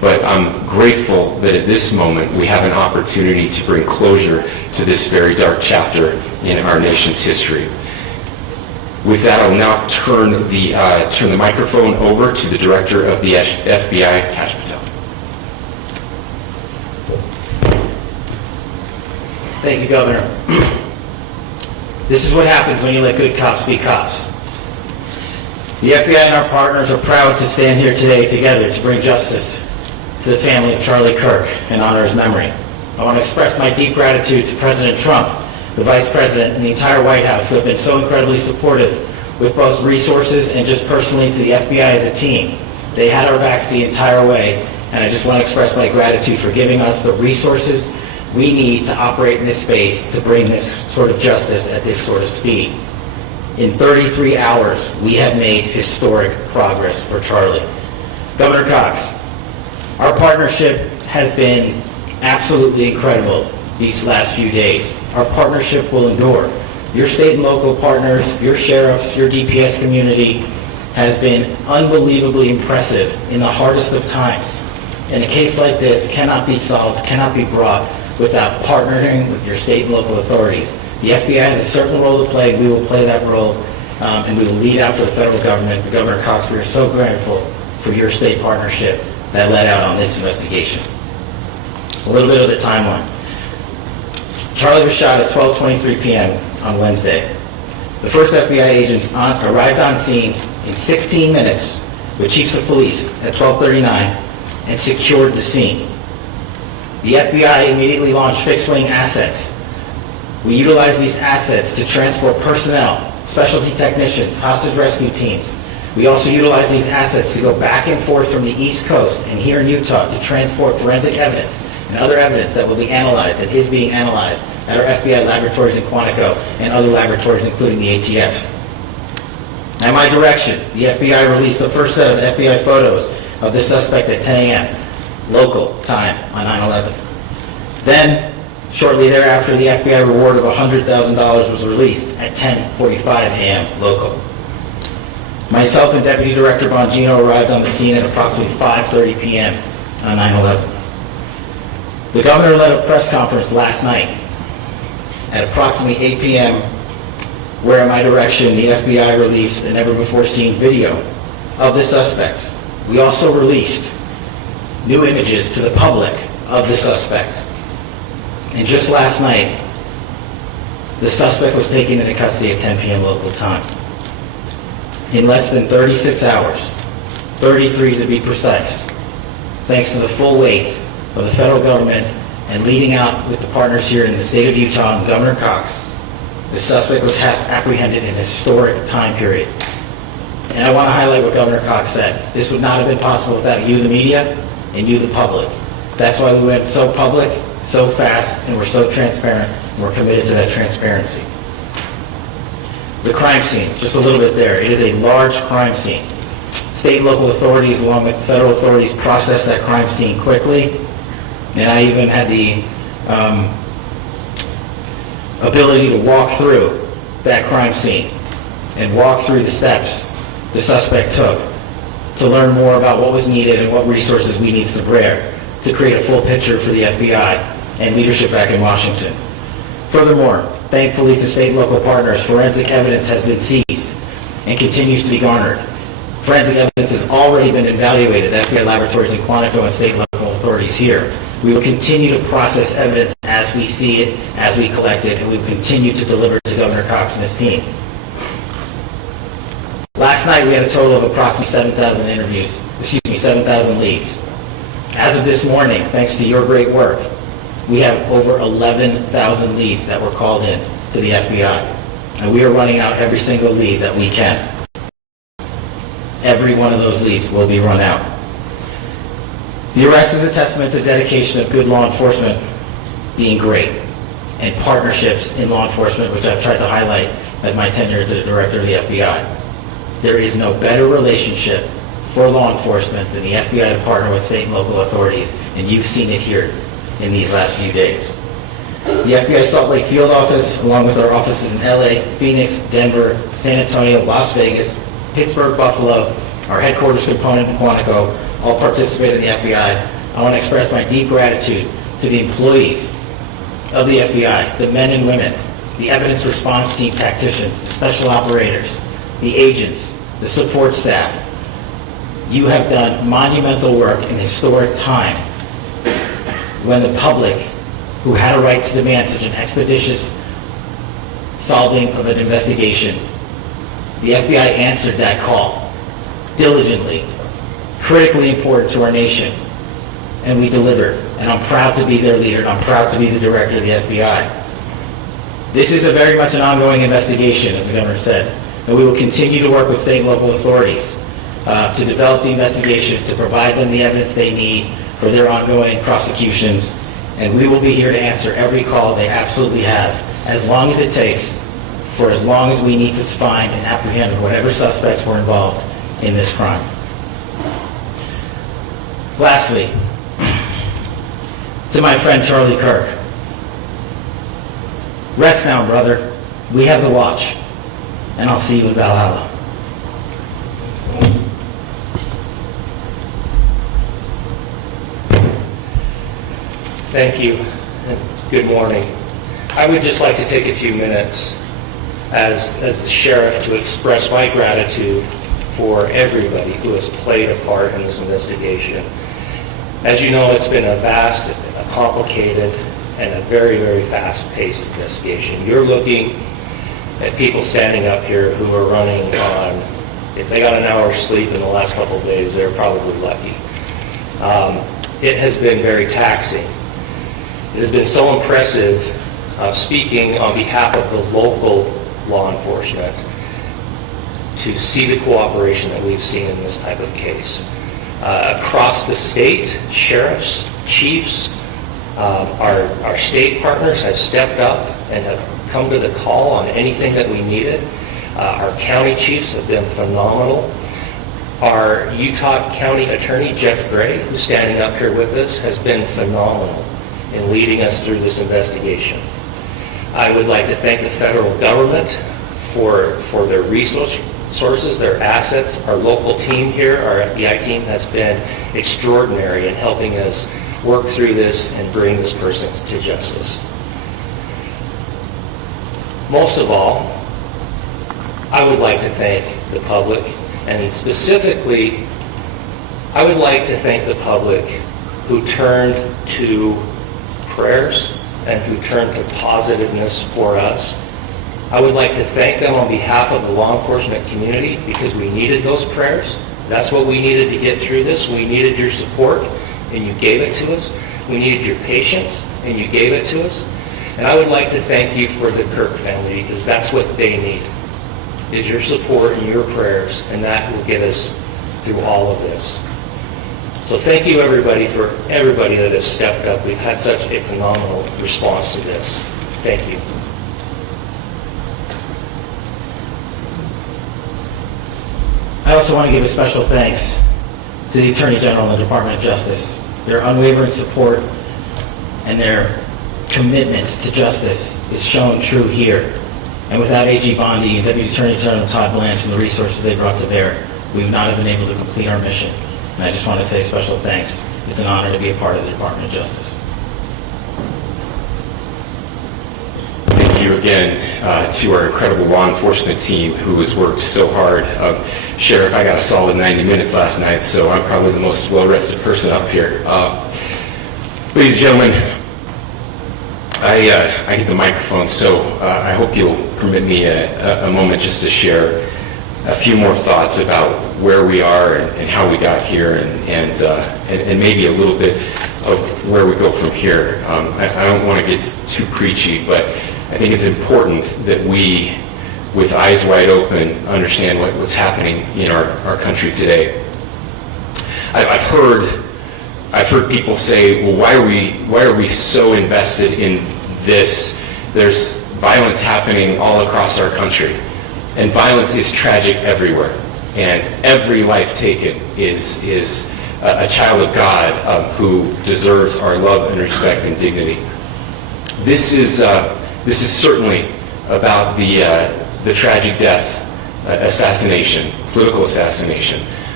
But I'm grateful that at this moment we have an opportunity to bring closure to this very dark chapter in our nation's history. With that, I will now turn the microphone over to the Director of the FBI, Kash Patel. Thank you, Governor. This is what happens when you let good cops be cops. The FBI and our partners are proud to stand here today together to bring justice to the family of Charlie Kirk and honor his memory. I want to express my deep gratitude to President Trump, the Vice President, and the entire White House who have been so incredibly supportive with both resources and just personally to the FBI as a team. They had our backs the entire way, and I just want to express my gratitude for giving us the resources we need to operate in this space to bring this sort of justice at this sort of speed. In 33 hours, we have made historic progress for Charlie. Governor Cox, our partnership has been absolutely incredible these last few days. Our partnership will endure. Your state and local partners, your sheriffs, your DPS community has been unbelievably impressive in the hardest of times. And a case like this cannot be solved, cannot be brought without partnering with your state and local authorities. The FBI has a certain role to play. We will play that role, and we will lead out to the federal government. Governor Cox, we are so grateful for your state partnership that led out on this investigation. A little bit of the timeline. Charlie was shot at 12:23 p.m. on Wednesday. The first FBI agents arrived on scene in 16 minutes with chiefs of police at 12:39 and secured the scene. The FBI immediately launched fixed-wing assets. We utilized these assets to transport personnel, specialty technicians, hostage rescue teams. We also utilized these assets to go back and forth from the East Coast and here in Utah to transport forensic evidence and other evidence that will be analyzed and is being analyzed at our FBI laboratories in Quantico and other laboratories, including the ATF. At my direction, the FBI released the first set of FBI photos of the suspect at 10 a.m. local time on 9/11. Then, shortly thereafter, the FBI reward of $100,000 was released at 10:45 a.m. local. Myself and Deputy Director Bongino arrived on the scene at approximately 5:30 p.m. on 9/11. The governor led a press conference last night at approximately 8 p.m. where, at my direction, the FBI released a never-before-seen video of the suspect. We also released new images to the public of the suspect. And just last night, the suspect was taken into custody at 10 p.m. local time. In less than 36 hours, 33 to be precise, thanks to the full weight of the federal government and leading out with the partners here in the state of Utah and Governor Cox, the suspect was apprehended in a historic time period. And I want to highlight what Governor Cox said. This would not have been possible without you, the media, and you, the public. That's why we went so public, so fast, and we're so transparent, and we're committed to that transparency. The crime scene, just a little bit there. It is a large crime scene. State and local authorities, along with federal authorities, processed that crime scene quickly, and I even had the ability to walk through that crime scene and walk through the steps the suspect took to learn more about what was needed and what resources we needed to bear to create a full picture for the FBI and leadership back in Washington. Furthermore, thankfully to state and local partners, forensic evidence has been seized and continues to be garnered. Forensic evidence has already been evaluated at FBI laboratories in Quantico and state and local authorities here. We will continue to process evidence as we see it, as we collect it, and we will continue to deliver to Governor Cox and his team. Last night we had a total of approximately 7,000 leads. As of this morning, thanks to your great work, we have over 11,000 leads that were called in to the FBI. And we are running out every single lead that we can. Every one of those leads will be run out. The arrest is a testament to the dedication of good law enforcement being great, and partnerships in law enforcement, which I've tried to highlight as my tenure to the director of the FBI. There is no better relationship for law enforcement than the FBI to partner with state and local authorities, and you've seen it here in these last few days. The FBI Salt Lake field office, along with our offices in LA, Phoenix, Denver, San Antonio, Las Vegas, Pittsburgh, Buffalo, our headquarters component in Quantico, all participate in the FBI. I want to express my deep gratitude to the employees of the FBI, the men and women, the evidence response team tacticians, the special operators, the agents, the support staff. You have done monumental work in historic time when the public, who had a right to demand such an expeditious solving of an investigation, the FBI answered that call diligently, critically important to our nation, and we delivered. And I'm proud to be their leader, and I'm proud to be the director of the FBI. This is a very much an ongoing investigation, as the governor said, and we will continue to work with state and local authorities to develop the investigation, to provide them the evidence they need for their ongoing prosecutions, and we will be here to answer every call they absolutely have, as long as it takes, for as long as we need to find and apprehend whatever suspects were involved in this crime. Lastly, to my friend Charlie Kirk, rest now, brother. We have the watch, and I'll see you in Valhalla. Thank you, and good morning. I would just like to take a few minutes as the sheriff to express my gratitude for everybody who has played a part in this investigation. As you know, it's been a vast, a complicated, and a very, very fast-paced investigation. You're looking at people standing up here who are running on, if they got an hour's sleep in the last couple of days, they're probably lucky. It has been very taxing. It has been so impressive, speaking on behalf of the local law enforcement, to see the cooperation that we've seen in this type of case. Across the state, sheriffs, chiefs, our state partners have stepped up and have come to the call on anything that we needed. Our county chiefs have been phenomenal. Our Utah County Attorney, Jeff Gray, who's standing up here with us, has been phenomenal in leading us through this investigation. I would like to thank the federal government for their resources, their assets. Our local team here, our FBI team, has been extraordinary in helping us work through this and bring this person to justice. Most of all, I would like to thank the public, and specifically, I would like to thank the public who turned to prayers and who turned to positiveness for us. I would like to thank them on behalf of the law enforcement community, because we needed those prayers. That's what we needed to get through this. We needed your support, and you gave it to us. We needed your patience, and you gave it to us. And I would like to thank you for the Kirk family, because that's what they need, is your support and your prayers, and that will get us through all of this. So thank you, everybody, for everybody that has stepped up. We've had such a phenomenal response to this. Thank you. I also want to give a special thanks to the Attorney General and the Department of Justice. Their unwavering support and their commitment to justice is shown true here. And without AG Bondi and Deputy Attorney General Todd Blanche and the resources they brought to bear, we would not have been able to complete our mission. And I just want to say special thanks. It's an honor to be a part of the Department of Justice. Thank you again to our incredible law enforcement team who has worked so hard. Sheriff, I got a solid 90 minutes last night, so I'm probably the most well-rested person up here. Ladies and gentlemen, I get the microphone, so I hope you'll permit me a moment just to share a few more thoughts about where we are and how we got here, and maybe a little bit of where we go from here. I don't want to get too preachy, but I think it's important that we, with eyes wide open, understand what's happening in our country today. I've heard people say, well, why are we so invested in this? There's violence happening all across our country, and violence is tragic everywhere, and every life taken is a child of God who deserves our love and respect and dignity. This is certainly about the tragic death, assassination, political assassination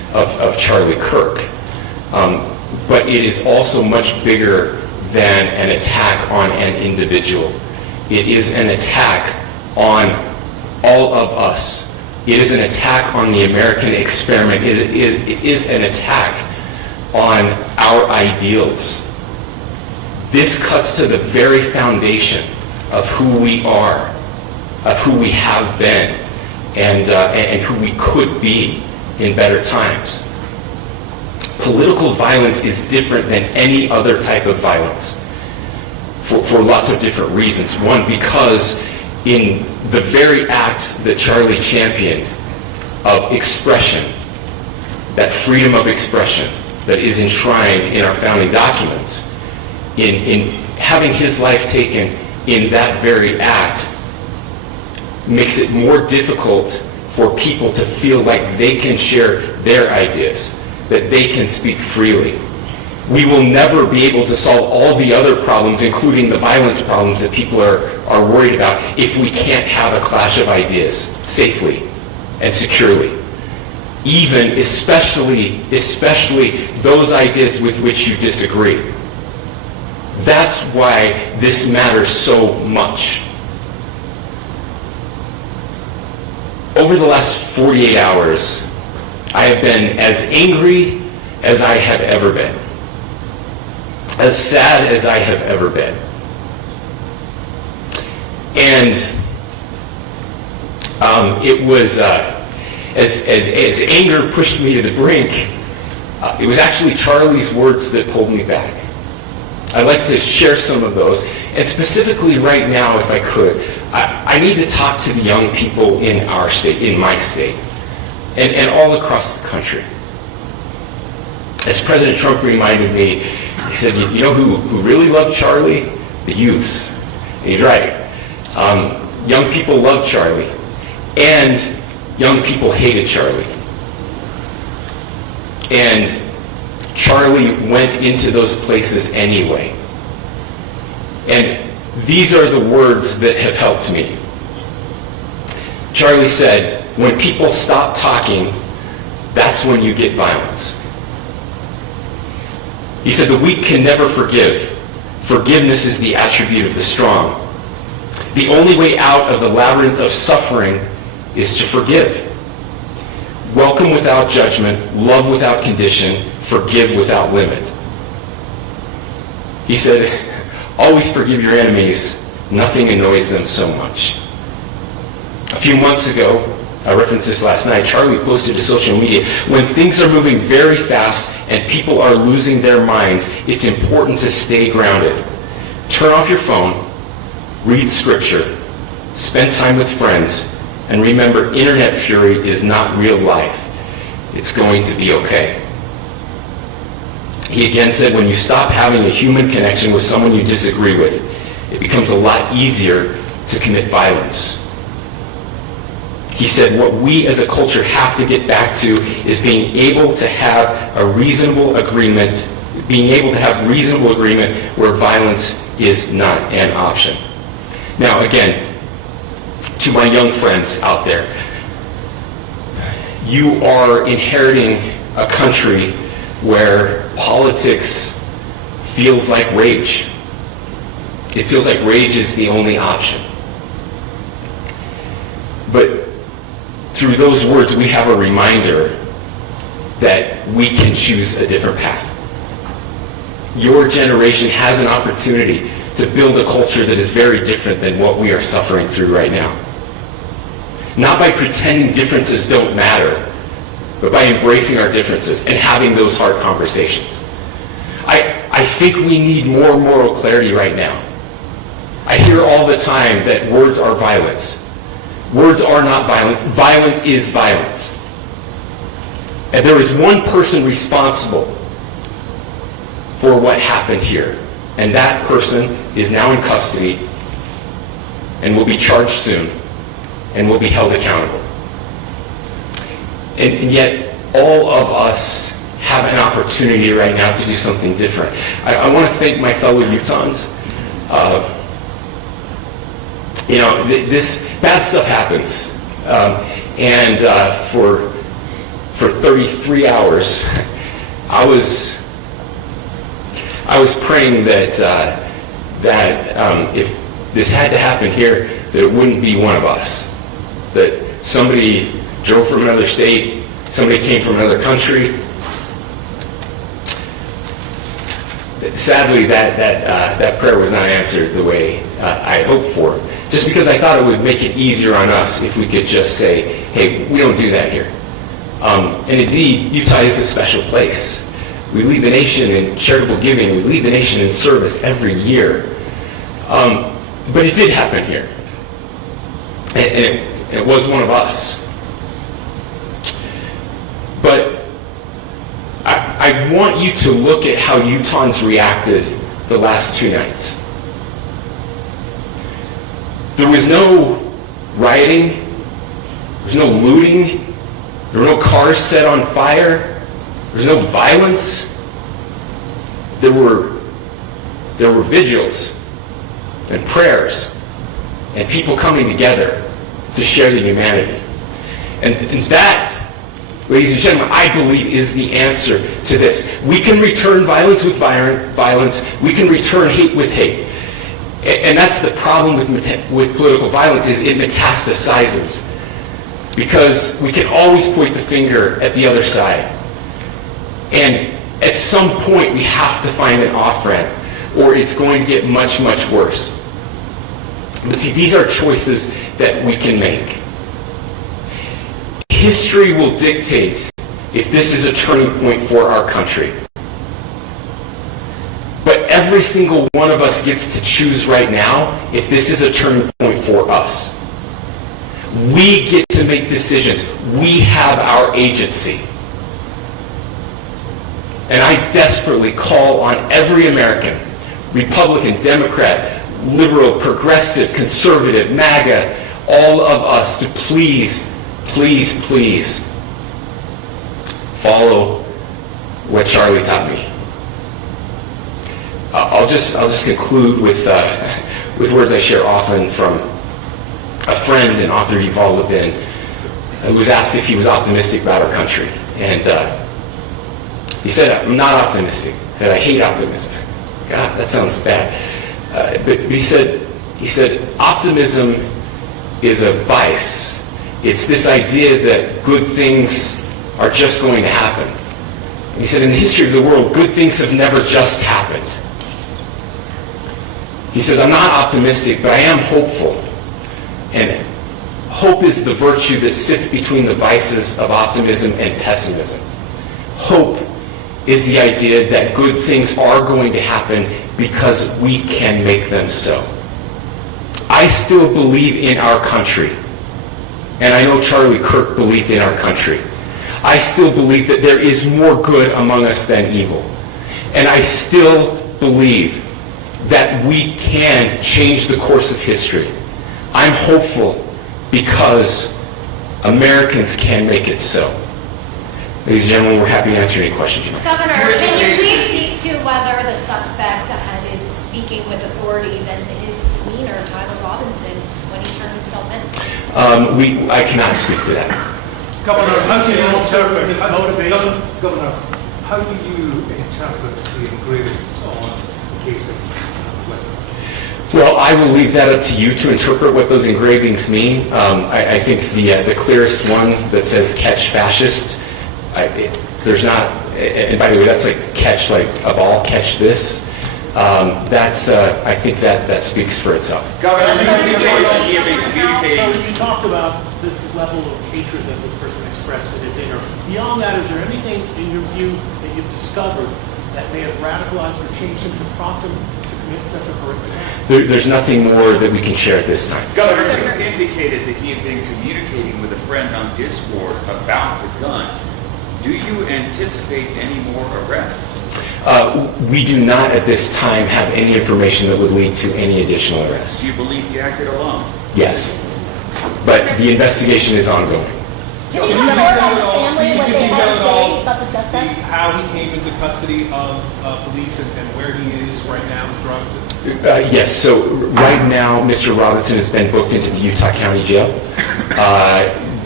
of Charlie Kirk. But it is also much bigger than an attack on an individual. It is an attack on all of us. It is an attack on the American experiment. It is an attack on our ideals. This cuts to the very foundation of who we are, of who we have been, and who we could be in better times. Political violence is different than any other type of violence for lots of different reasons. One, because in the very act that Charlie championed of expression, that freedom of expression that is enshrined in our founding documents, in having his life taken in that very act, makes it more difficult for people to feel like they can share their ideas, that they can speak freely. We will never be able to solve all the other problems, including the violence problems that people are worried about, if we can't have a clash of ideas safely and securely. Even, especially those ideas with which you disagree. That's why this matters so much. Over the last 48 hours, I have been as angry as I have ever been, as sad as I have ever been. And it was, as anger pushed me to the brink, it was actually Charlie's words that pulled me back. I'd like to share some of those. And specifically right now, if I could, I need to talk to the young people in our state, in my state, and all across the country. As President Trump reminded me, he said, you know who really loved Charlie? The youths. And he's right. Young people loved Charlie, and young people hated Charlie. And Charlie went into those places anyway. And these are the words that have helped me. Charlie said, when people stop talking, that's when you get violence. He said, the weak can never forgive. Forgiveness is the attribute of the strong. The only way out of the labyrinth of suffering is to forgive. Welcome without judgment, love without condition, forgive without limit. He said, always forgive your enemies. Nothing annoys them so much. A few months ago, I referenced this last night, Charlie posted to social media, when things are moving very fast and people are losing their minds, it's important to stay grounded. Turn off your phone, read scripture, spend time with friends, and remember, internet fury is not real life. It's going to be okay. He again said, when you stop having a human connection with someone you disagree with, it becomes a lot easier to commit violence. He said, what we as a culture have to get back to is being able to have a reasonable agreement, where violence is not an option. Now, again, to my young friends out there, you are inheriting a country where politics feels like rage. It feels like rage is the only option. But through those words, we have a reminder that we can choose a different path. Your generation has an opportunity to build a culture that is very different than what we are suffering through right now. Not by pretending differences don't matter, but by embracing our differences and having those hard conversations. I think we need more moral clarity right now. I hear all the time that words are violence. Words are not violence. Violence is violence. And there is one person responsible for what happened here. And that person is now in custody and will be charged soon and will be held accountable. And yet, all of us have an opportunity right now to do something different. I want to thank my fellow Utahns. This bad stuff happens. And for 33 hours, I was praying that if this had to happen here, that it wouldn't be one of us. That somebody drove from another state, somebody came from another country. Sadly, that prayer was not answered the way I hoped for. Just because I thought it would make it easier on us if we could just say, hey, we don't do that here. And indeed, Utah is a special place. We lead the nation in charitable giving. We lead the nation in service every year. But it did happen here. And it was one of us. But I want you to look at how Utahns reacted the last 2 nights. There was no rioting. There was no looting. There were no cars set on fire. There was no violence. There were vigils and prayers and people coming together to share the humanity. And that, ladies and gentlemen, I believe is the answer to this. We can return violence with violence. We can return hate with hate. And that's the problem with political violence, is it metastasizes. Because we can always point the finger at the other side. And at some point we have to find an off-ramp, or it's going to get much, much worse. But see, these are choices that we can make. History will dictate if this is a turning point for our country. But every single one of us gets to choose right now if this is a turning point for us. We get to make decisions. We have our agency. And I desperately call on every American, Republican, Democrat, liberal, progressive, conservative, MAGA, all of us to please, please, please follow what Charlie taught me. I'll just conclude with words I share often from a friend and author, Yuval Levin, who was asked if he was optimistic about our country. And he said, I'm not optimistic. He said, I hate optimism. God, that sounds bad. But he said, optimism is a vice. It's this idea that good things are just going to happen. And he said, in the history of the world, good things have never just happened. He said, I'm not optimistic, but I am hopeful. And hope is the virtue that sits between the vices of optimism and pessimism. Hope is the idea that good things are going to happen because we can make them so. I still believe in our country. And I know Charlie Kirk believed in our country. I still believe that there is more good among us than evil. And I still believe that we can change the course of history. I'm hopeful because Americans can make it so. Ladies and gentlemen, we're happy to answer any questions you might have. Governor, can you please speak to whether the suspect is speaking with authorities and his demeanor, Tyler Robinson, when he turned himself in? I cannot speak to that. Governor, how do you interpret his motivation? Governor, how do you interpret the engravings on the case of weapons? Well, I will leave that up to you to interpret what those engravings mean. I think the clearest one that says "catch fascist," there's not, and by the way, that's like catch like a ball, catch this. I think that speaks for itself. Governor, So you talked about this level of hatred that this person expressed at a dinner. Beyond that, is there anything in your view that you've discovered that may have radicalized or changed him to prompt him to commit such a horrific act? There's nothing more that we can share at this time. Governor, you indicated that he had been communicating with a friend on Discord about the gun. Do you anticipate any more arrests? We do not at this time have any information that would lead to any additional arrests. Do you believe he acted alone? Yes, but the investigation is ongoing. Can you tell more about the family, what they had to say about the suspect? How he came into custody of police and where he is right now, Mr. Robinson? Yes, so right now, Mr. Robinson has been booked into the Utah County Jail.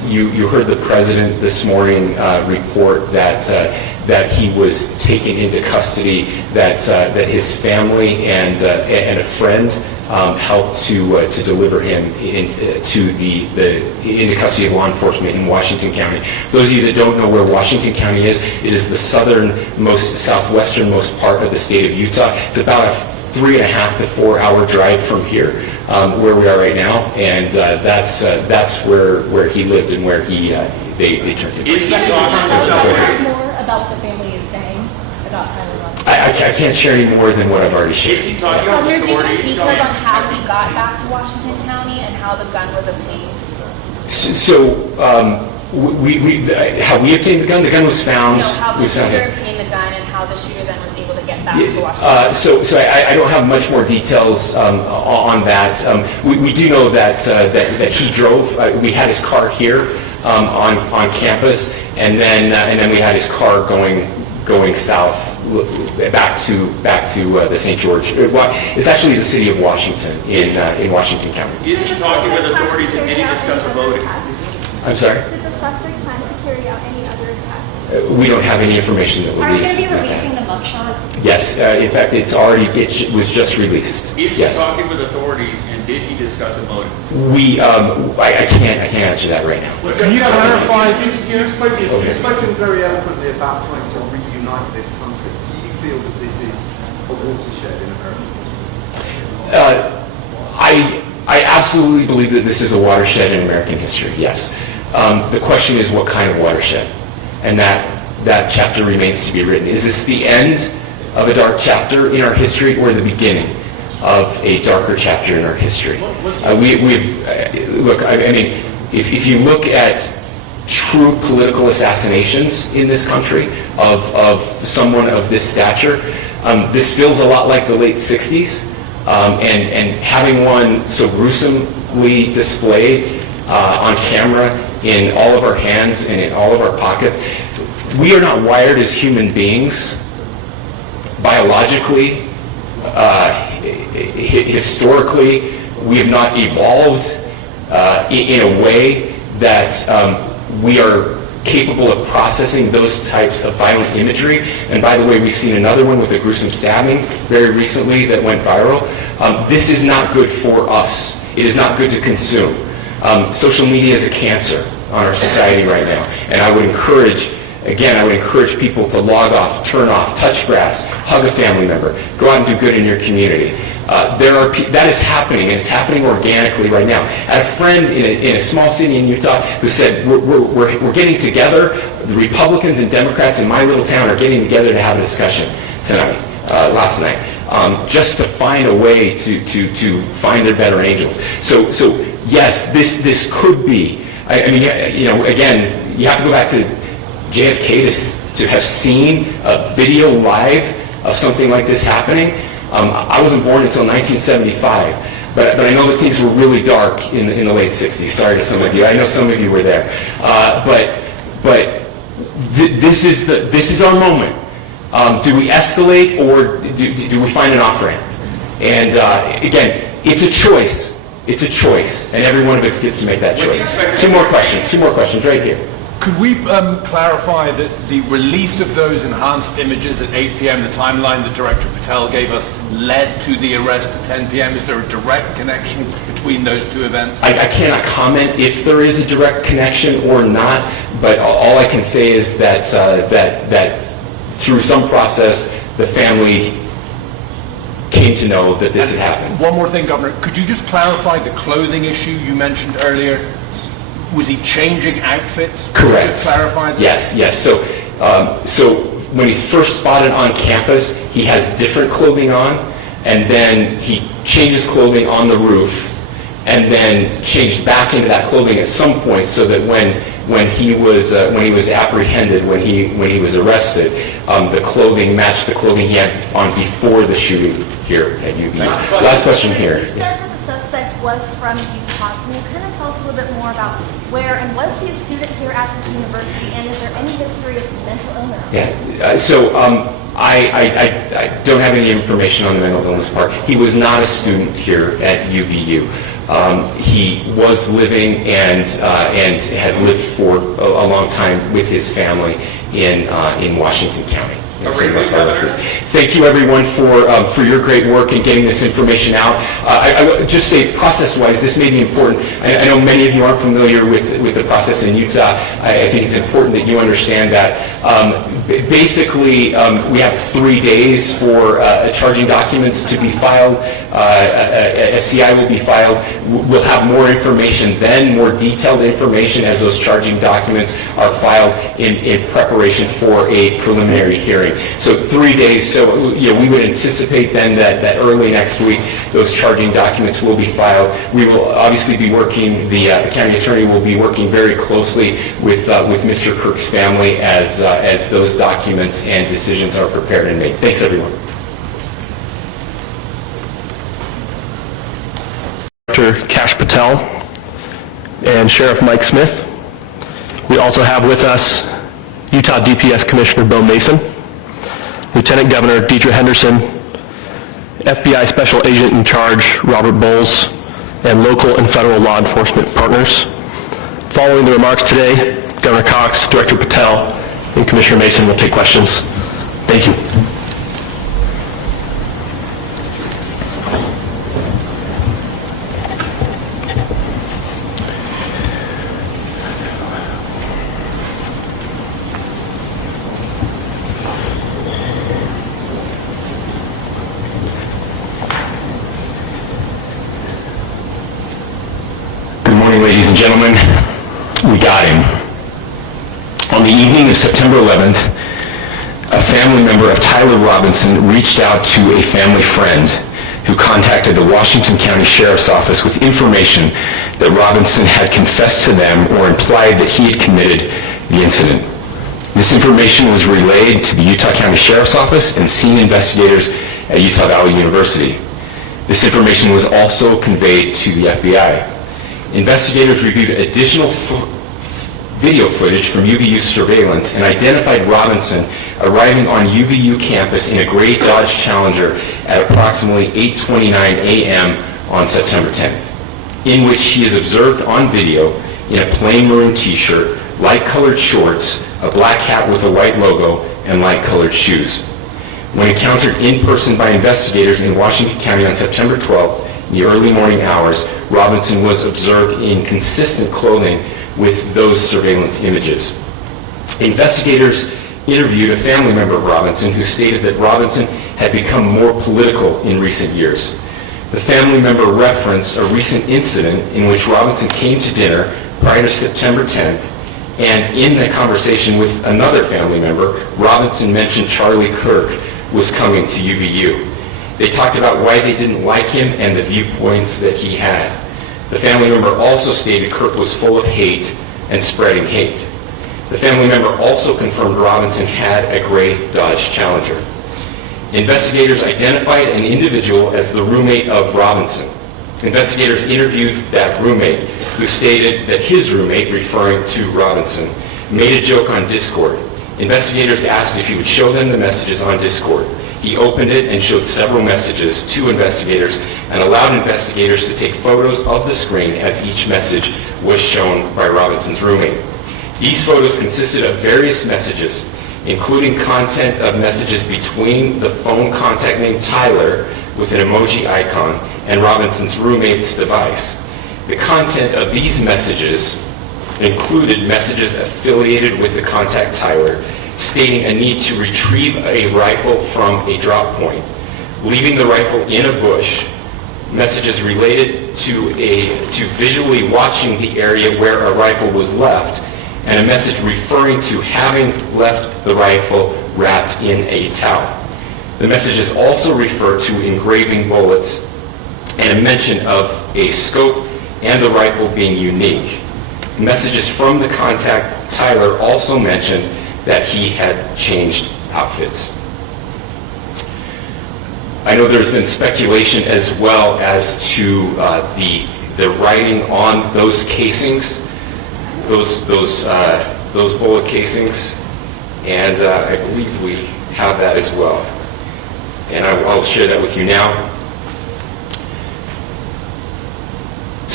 You heard the president this morning report that he was taken into custody, that his family and a friend helped to deliver him into custody of law enforcement in Washington County. Those of you that don't know where Washington County is, it is the southwesternmost part of the state of Utah. It's about a 3.5 to 4 hour drive from here, where we are right now, and that's where he lived and where they turned him. Is he talking More about what the family is saying about Tyler Robinson. I can't share any more than what I've already shared. Is he talking about You're giving authorities? details on how he got back to Washington County and how the gun was obtained. How we obtained the gun was found. You know, how the was found shooter in- obtained the gun and how the shooter then was able to get back to Washington. So I don't have much more details on that. We do know that he drove. We had his car here on campus, and then we had his car going south back to the St. George. It's actually the city of Washington in Washington County. Is he talking with authorities and did he discuss a motive? I'm sorry. Did the suspect plan to carry out any other attacks? We don't have any information that Are you released. going to be releasing the mugshot? Yes, in fact, it was just released. Is he Yes. talking with authorities and did he discuss a motive? I can't answer that right now. Can you clarify? You've spoken very eloquently about trying to reunite this country. Do you feel that this is a watershed in American history? I absolutely believe that this is a watershed in American history, yes. The question is what kind of watershed? And that chapter remains to be written. Is this the end of a dark chapter in our history or the beginning of a darker chapter in our history? Look, I mean, if you look at true political assassinations in this country of someone of this stature, this feels a lot like the late 60s. And having one so gruesomely displayed on camera in all of our hands and in all of our pockets, we are not wired as human beings biologically, historically. We have not evolved in a way that we are capable of processing those types of violent imagery. And by the way, we've seen another one with a gruesome stabbing very recently that went viral. This is not good for us. It is not good to consume. Social media is a cancer on our society right now. And I would encourage people to log off, turn off, touch grass, hug a family member, go out and do good in your community. That is happening, and it's happening organically right now. I had a friend in a small city in Utah who said, we're getting together, the Republicans and Democrats in my little town are getting together to have a discussion last night, just to find a way to find their better angels. So yes, this could be, again, you have to go back to JFK to have seen a video live of something like this happening. I wasn't born until 1975, but I know that things were really dark in the late 60s. Sorry to some of you. I know some of you were there. This is our moment. Do we escalate or do we find an off-ramp? And again, it's a choice. It's a choice, and every one of us gets to make that choice. Two more questions right here. Could we clarify that the release of those enhanced images at 8 p.m., the timeline that Director Patel gave us, led to the arrest at 10 p.m.? Is there a direct connection between those two events? I cannot comment if there is a direct connection or not, but all I can say is that through some process, the family came to know that this had happened. One more thing, Governor. Could you just clarify the clothing issue you mentioned earlier? Was he changing outfits? Correct. Just clarify this? Yes. So when he's first spotted on campus, he has different clothing on, and then he changes clothing on the roof, and then changed back into that clothing at some point, so that when he was apprehended, when he was arrested, the clothing matched the clothing he had on before the shooting here at UVU. Last question here. You said that the suspect was from Utah. Can you kind of tell us a little bit more about where, and was he a student here at this university, and is there any history of mental illness? Yeah. I don't have any information on the mental illness part. He was not a student here at UVU. He was living and had lived for a long time with his family in Washington County. Thank you, everyone, for your great work in getting this information out. I would just say, process-wise, this may be important. I know many of you aren't familiar with the process in Utah. I think it's important that you understand that. Basically, we have 3 days for charging documents to be filed. A CI will be filed. We'll have more information then, more detailed information as those charging documents are filed in preparation for a preliminary hearing. So 3 days. So we would anticipate then that early next week those charging documents will be filed. We will obviously be working. The county attorney will be working very closely with Mr. Kirk's family as those documents and decisions are prepared and made. Thanks, everyone. Director Kash Patel and Sheriff Mike Smith. We also have with us Utah DPS Commissioner Bo Mason, Lieutenant Governor Deidre Henderson, FBI Special Agent in Charge Robert Bowles, and local and federal law enforcement partners. Following the remarks today, Governor Cox, Director Patel, and Commissioner Mason will take questions. Thank you. Good morning, ladies and gentlemen. We got him. On the evening of September 11th, a family member of Tyler Robinson reached out to a family friend who contacted the Washington County Sheriff's Office with information that Robinson had confessed to them or implied that he had committed the incident. This information was relayed to the Utah County Sheriff's Office and scene investigators at Utah Valley University. This information was also conveyed to the FBI. Investigators reviewed additional video footage from UVU surveillance and identified Robinson arriving on UVU campus in a gray Dodge Challenger at approximately 8:29 a.m. on September 10th, in which he is observed on video in a plain maroon t-shirt, light-colored shorts, a black hat with a white logo, and light-colored shoes. When encountered in person by investigators in Washington County on September 12th, in the early morning hours, Robinson was observed in consistent clothing with those surveillance images. Investigators interviewed a family member of Robinson who stated that Robinson had become more political in recent years. The family member referenced a recent incident in which Robinson came to dinner prior to September 10th, and in the conversation with another family member, Robinson mentioned Charlie Kirk was coming to UVU. They talked about why they didn't like him and the viewpoints that he had. The family member also stated Kirk was full of hate and spreading hate. The family member also confirmed Robinson had a gray Dodge Challenger. Investigators identified an individual as the roommate of Robinson. Investigators interviewed that roommate, who stated that his roommate, referring to Robinson, made a joke on Discord. Investigators asked if he would show them the messages on Discord. He opened it and showed several messages to investigators and allowed investigators to take photos of the screen as each message was shown by Robinson's roommate. These photos consisted of various messages, including content of messages between the phone contact named Tyler with an emoji icon and Robinson's roommate's device. The content of these messages included messages affiliated with the contact Tyler, stating a need to retrieve a rifle from a drop point, leaving the rifle in a bush, messages related to visually watching the area where a rifle was left, and a message referring to having left the rifle wrapped in a towel. The messages also refer to engraving bullets and a mention of a scope and the rifle being unique. Messages from the contact Tyler also mentioned that he had changed outfits. I know there's been speculation as well as to the writing on those casings, those bullet casings, and I believe we have that as well. And I'll share that with you now.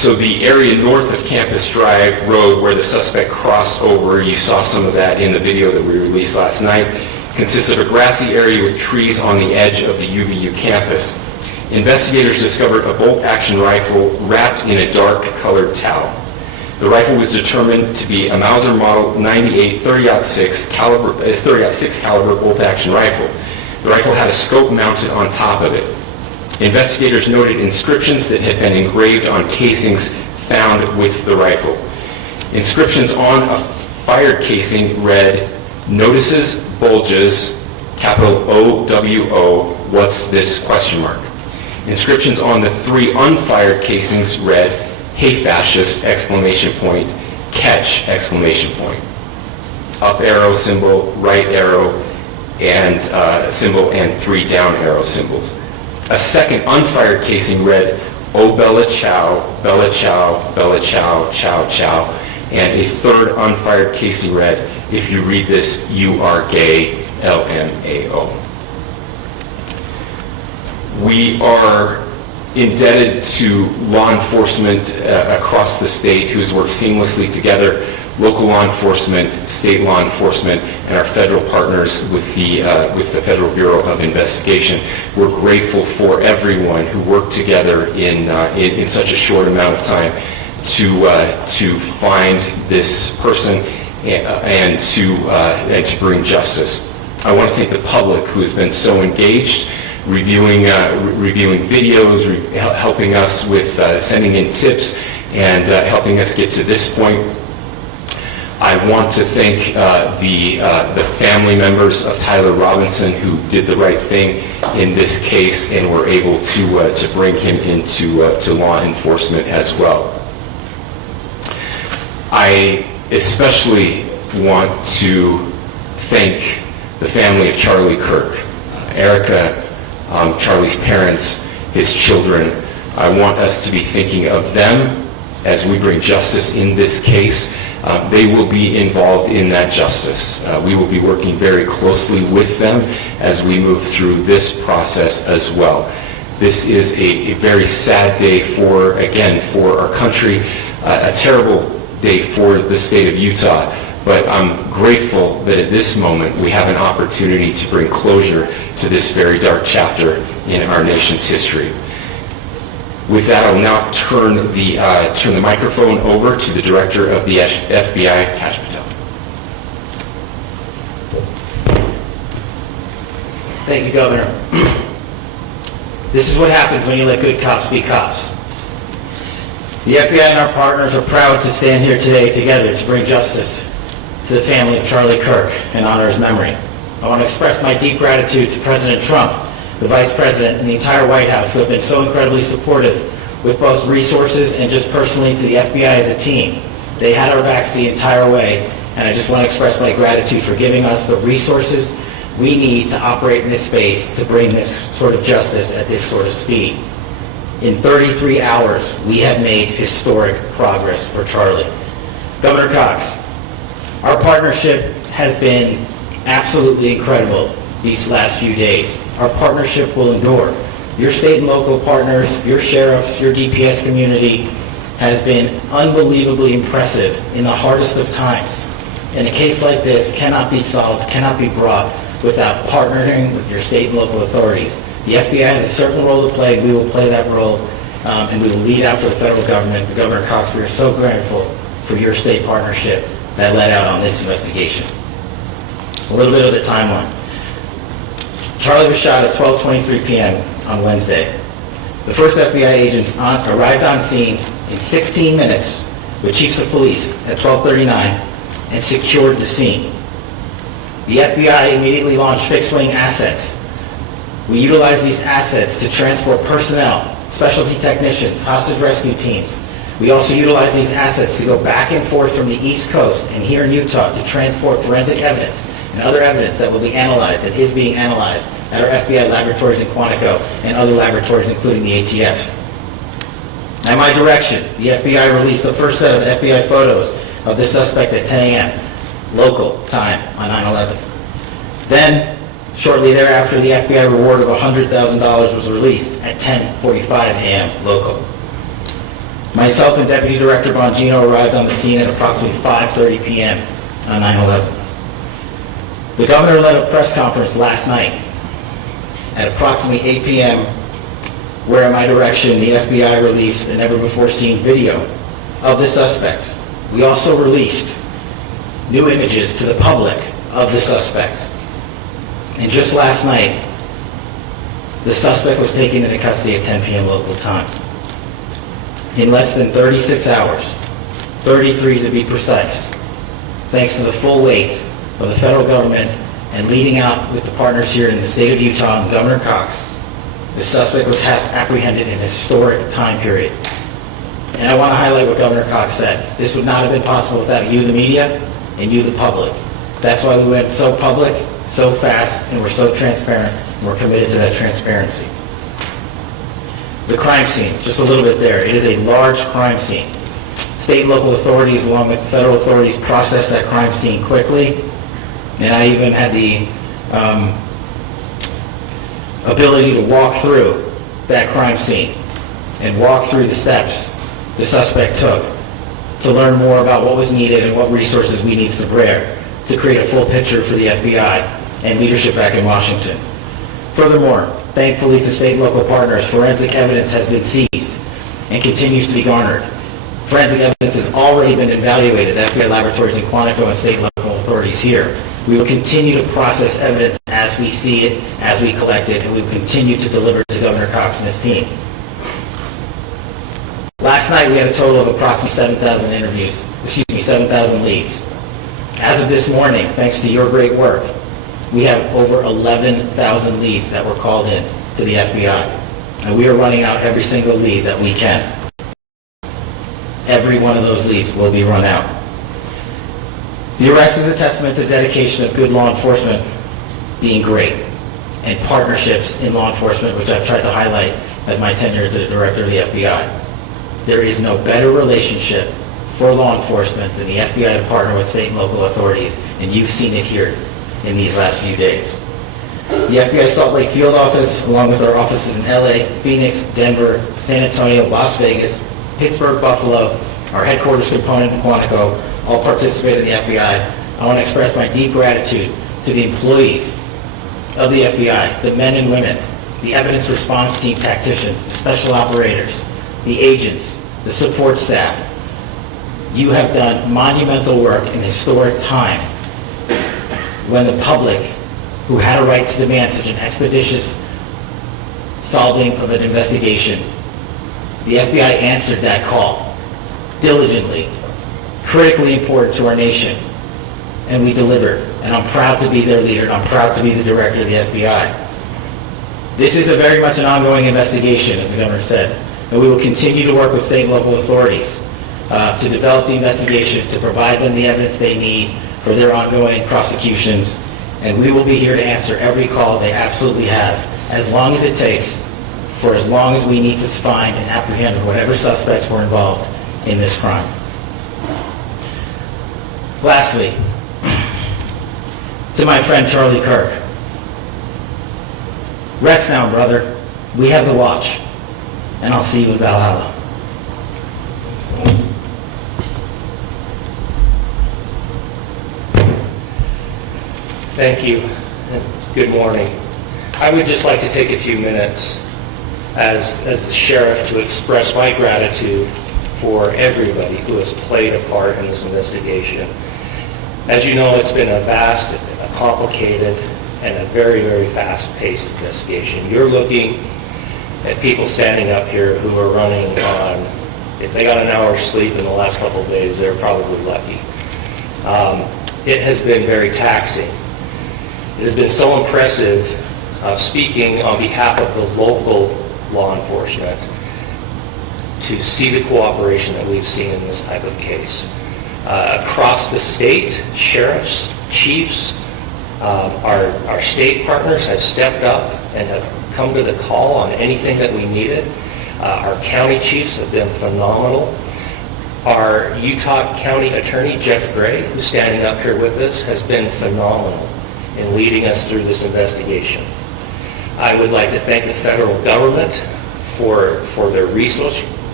So the area north of Campus Drive Road where the suspect crossed over, you saw some of that in the video that we released last night, consists of a grassy area with trees on the edge of the UVU campus. Investigators discovered a bolt-action rifle wrapped in a dark-colored towel. The rifle was determined to be a Mauser Model 98 30-06 caliber bolt-action rifle. The rifle had a scope mounted on top of it. Investigators noted inscriptions that had been engraved on casings found with the rifle. Inscriptions on a fired casing read, "Notices, bulges, capital O-W-O, what's this?" ? Inscriptions on the 3 unfired casings read, "Hey fascist!" ! Catch! Up arrow symbol, right arrow, and symbol, and 3 down arrow symbols. A second unfired casing read, "Oh Bella Chow, Bella Chow, Bella Chow, Chow Chow," and a third unfired casing read, "If you read this, you are gay, LMAO." We are indebted to law enforcement across the state who's worked seamlessly together, local law enforcement, state law enforcement, and our federal partners with the Federal Bureau of Investigation. We're grateful for everyone who worked together in such a short amount of time to find this person and to bring justice. I want to thank the public who has been so engaged, reviewing videos, helping us with sending in tips, and helping us get to this point. I want to thank the family members of Tyler Robinson who did the right thing in this case and were able to bring him into to law enforcement as well. I especially want to thank the family of Charlie Kirk, Erica, Charlie's parents, his children. I want us to be thinking of them as we bring justice in this case. They will be involved in that justice. We will be working very closely with them as we move through this process as well. This is a very sad day for our country, a terrible day for the state of Utah, but I'm grateful that at this moment we have an opportunity to bring closure to this very dark chapter in our nation's history. With that, I will now turn the microphone over to the Director of the FBI, Kash Patel. Thank you, Governor. This is what happens when you let good cops be cops. The FBI and our partners are proud to stand here today together to bring justice to the family of Charlie Kirk and honor his memory. I want to express my deep gratitude to President Trump, the Vice President, and the entire White House who have been so incredibly supportive with both resources and just personally to the FBI as a team. They had our backs the entire way, and I just want to express my gratitude for giving us the resources we need to operate in this space to bring this sort of justice at this sort of speed. In 33 hours, we have made historic progress for Charlie. Governor Cox, our partnership has been absolutely incredible these last few days. Our partnership will endure. Your state and local partners, your sheriffs, your DPS community has been unbelievably impressive in the hardest of times. And a case like this cannot be solved, cannot be brought without partnering with your state and local authorities. The FBI has a certain role to play. We will play that role, and we will lead out for the federal government. Governor Cox, we are so grateful for your state partnership that led out on this investigation. A little bit of the timeline. Charlie was shot at 12:23 p.m. on Wednesday. The first FBI agents arrived on scene in 16 minutes with chiefs of police at 12:39 and secured the scene. The FBI immediately launched fixed-wing assets. We utilized these assets to transport personnel, specialty technicians, hostage rescue teams. We also utilized these assets to go back and forth from the East Coast and here in Utah to transport forensic evidence and other evidence that will be analyzed and is being analyzed at our FBI laboratories in Quantico and other laboratories, including the ATF. At my direction, the FBI released the first set of FBI photos of the suspect at 10 a.m. local time on 9/11. Then, shortly thereafter, the FBI reward of $100,000 was released at 10:45 a.m. local. Myself and Deputy Director Bongino arrived on the scene at approximately 5:30 p.m. on 9/11. The governor led a press conference last night at approximately 8 p.m., where at my direction, the FBI released a never-before-seen video of the suspect. We also released new images to the public of the suspect. And just last night, the suspect was taken into custody at 10 p.m. local time. In less than 36 hours, 33 to be precise, thanks to the full weight of the federal government and leading out with the partners here in the state of Utah and Governor Cox, the suspect was apprehended in a historic time period. And I want to highlight what Governor Cox said. This would not have been possible without you, the media, and you, the public. That's why we went so public, so fast, and we're so transparent, and we're committed to that transparency. The crime scene, just a little bit there. It is a large crime scene. State and local authorities, along with federal authorities, processed that crime scene quickly, and I even had the ability to walk through that crime scene and walk through the steps the suspect took to learn more about what was needed and what resources we needed to bear to create a full picture for the FBI and leadership back in Washington. Furthermore, thankfully to state and local partners, forensic evidence has been seized and continues to be garnered. Forensic evidence has already been evaluated at FBI laboratories in Quantico and state and local authorities here. We will continue to process evidence as we see it, as we collect it, and we will continue to deliver to Governor Cox and his team. Last night we had a total of approximately 7,000 leads. As of this morning, thanks to your great work, we have over 11,000 leads that were called in to the FBI. And we are running out every single lead that we can. Every one of those leads will be run out. The arrest is a testament to the dedication of good law enforcement being great, and partnerships in law enforcement, which I've tried to highlight as my tenure to the director of the FBI. There is no better relationship for law enforcement than the FBI to partner with state and local authorities, and you've seen it here in these last few days. The FBI Salt Lake field office, along with our offices in LA, Phoenix, Denver, San Antonio, Las Vegas, Pittsburgh, Buffalo, our headquarters component in Quantico, all participate in the FBI. I want to express my deep gratitude to the employees of the FBI, the men and women, the evidence response team tacticians, the special operators, the agents, the support staff. You have done monumental work in historic time when the public, who had a right to demand such an expeditious solving of an investigation, the FBI answered that call diligently, critically important to our nation, and we delivered. And I'm proud to be their leader, and I'm proud to be the director of the FBI. This is a very much an ongoing investigation, as the governor said, and we will continue to work with state and local authorities to develop the investigation, to provide them the evidence they need for their ongoing prosecutions, and we will be here to answer every call they absolutely have, as long as it takes, for as long as we need to find and apprehend whatever suspects were involved in this crime. Lastly, to my friend Charlie Kirk, rest now, brother. We have the watch, and I'll see you in Valhalla. Thank you, and good morning. I would just like to take a few minutes as the sheriff to express my gratitude for everybody who has played a part in this investigation. As you know, it's been a vast, a complicated, and a very, very fast-paced investigation. You're looking at people standing up here who are running on, if they got an hour's sleep in the last couple of days, they're probably lucky. It has been very taxing. It has been so impressive, speaking on behalf of the local law enforcement, to see the cooperation that we've seen in this type of case. Across the state, sheriffs, chiefs, our state partners have stepped up and have come to the call on anything that we needed. Our county chiefs have been phenomenal. Our Utah County Attorney, Jeff Gray, who's standing up here with us, has been phenomenal in leading us through this investigation. I would like to thank the federal government for their resources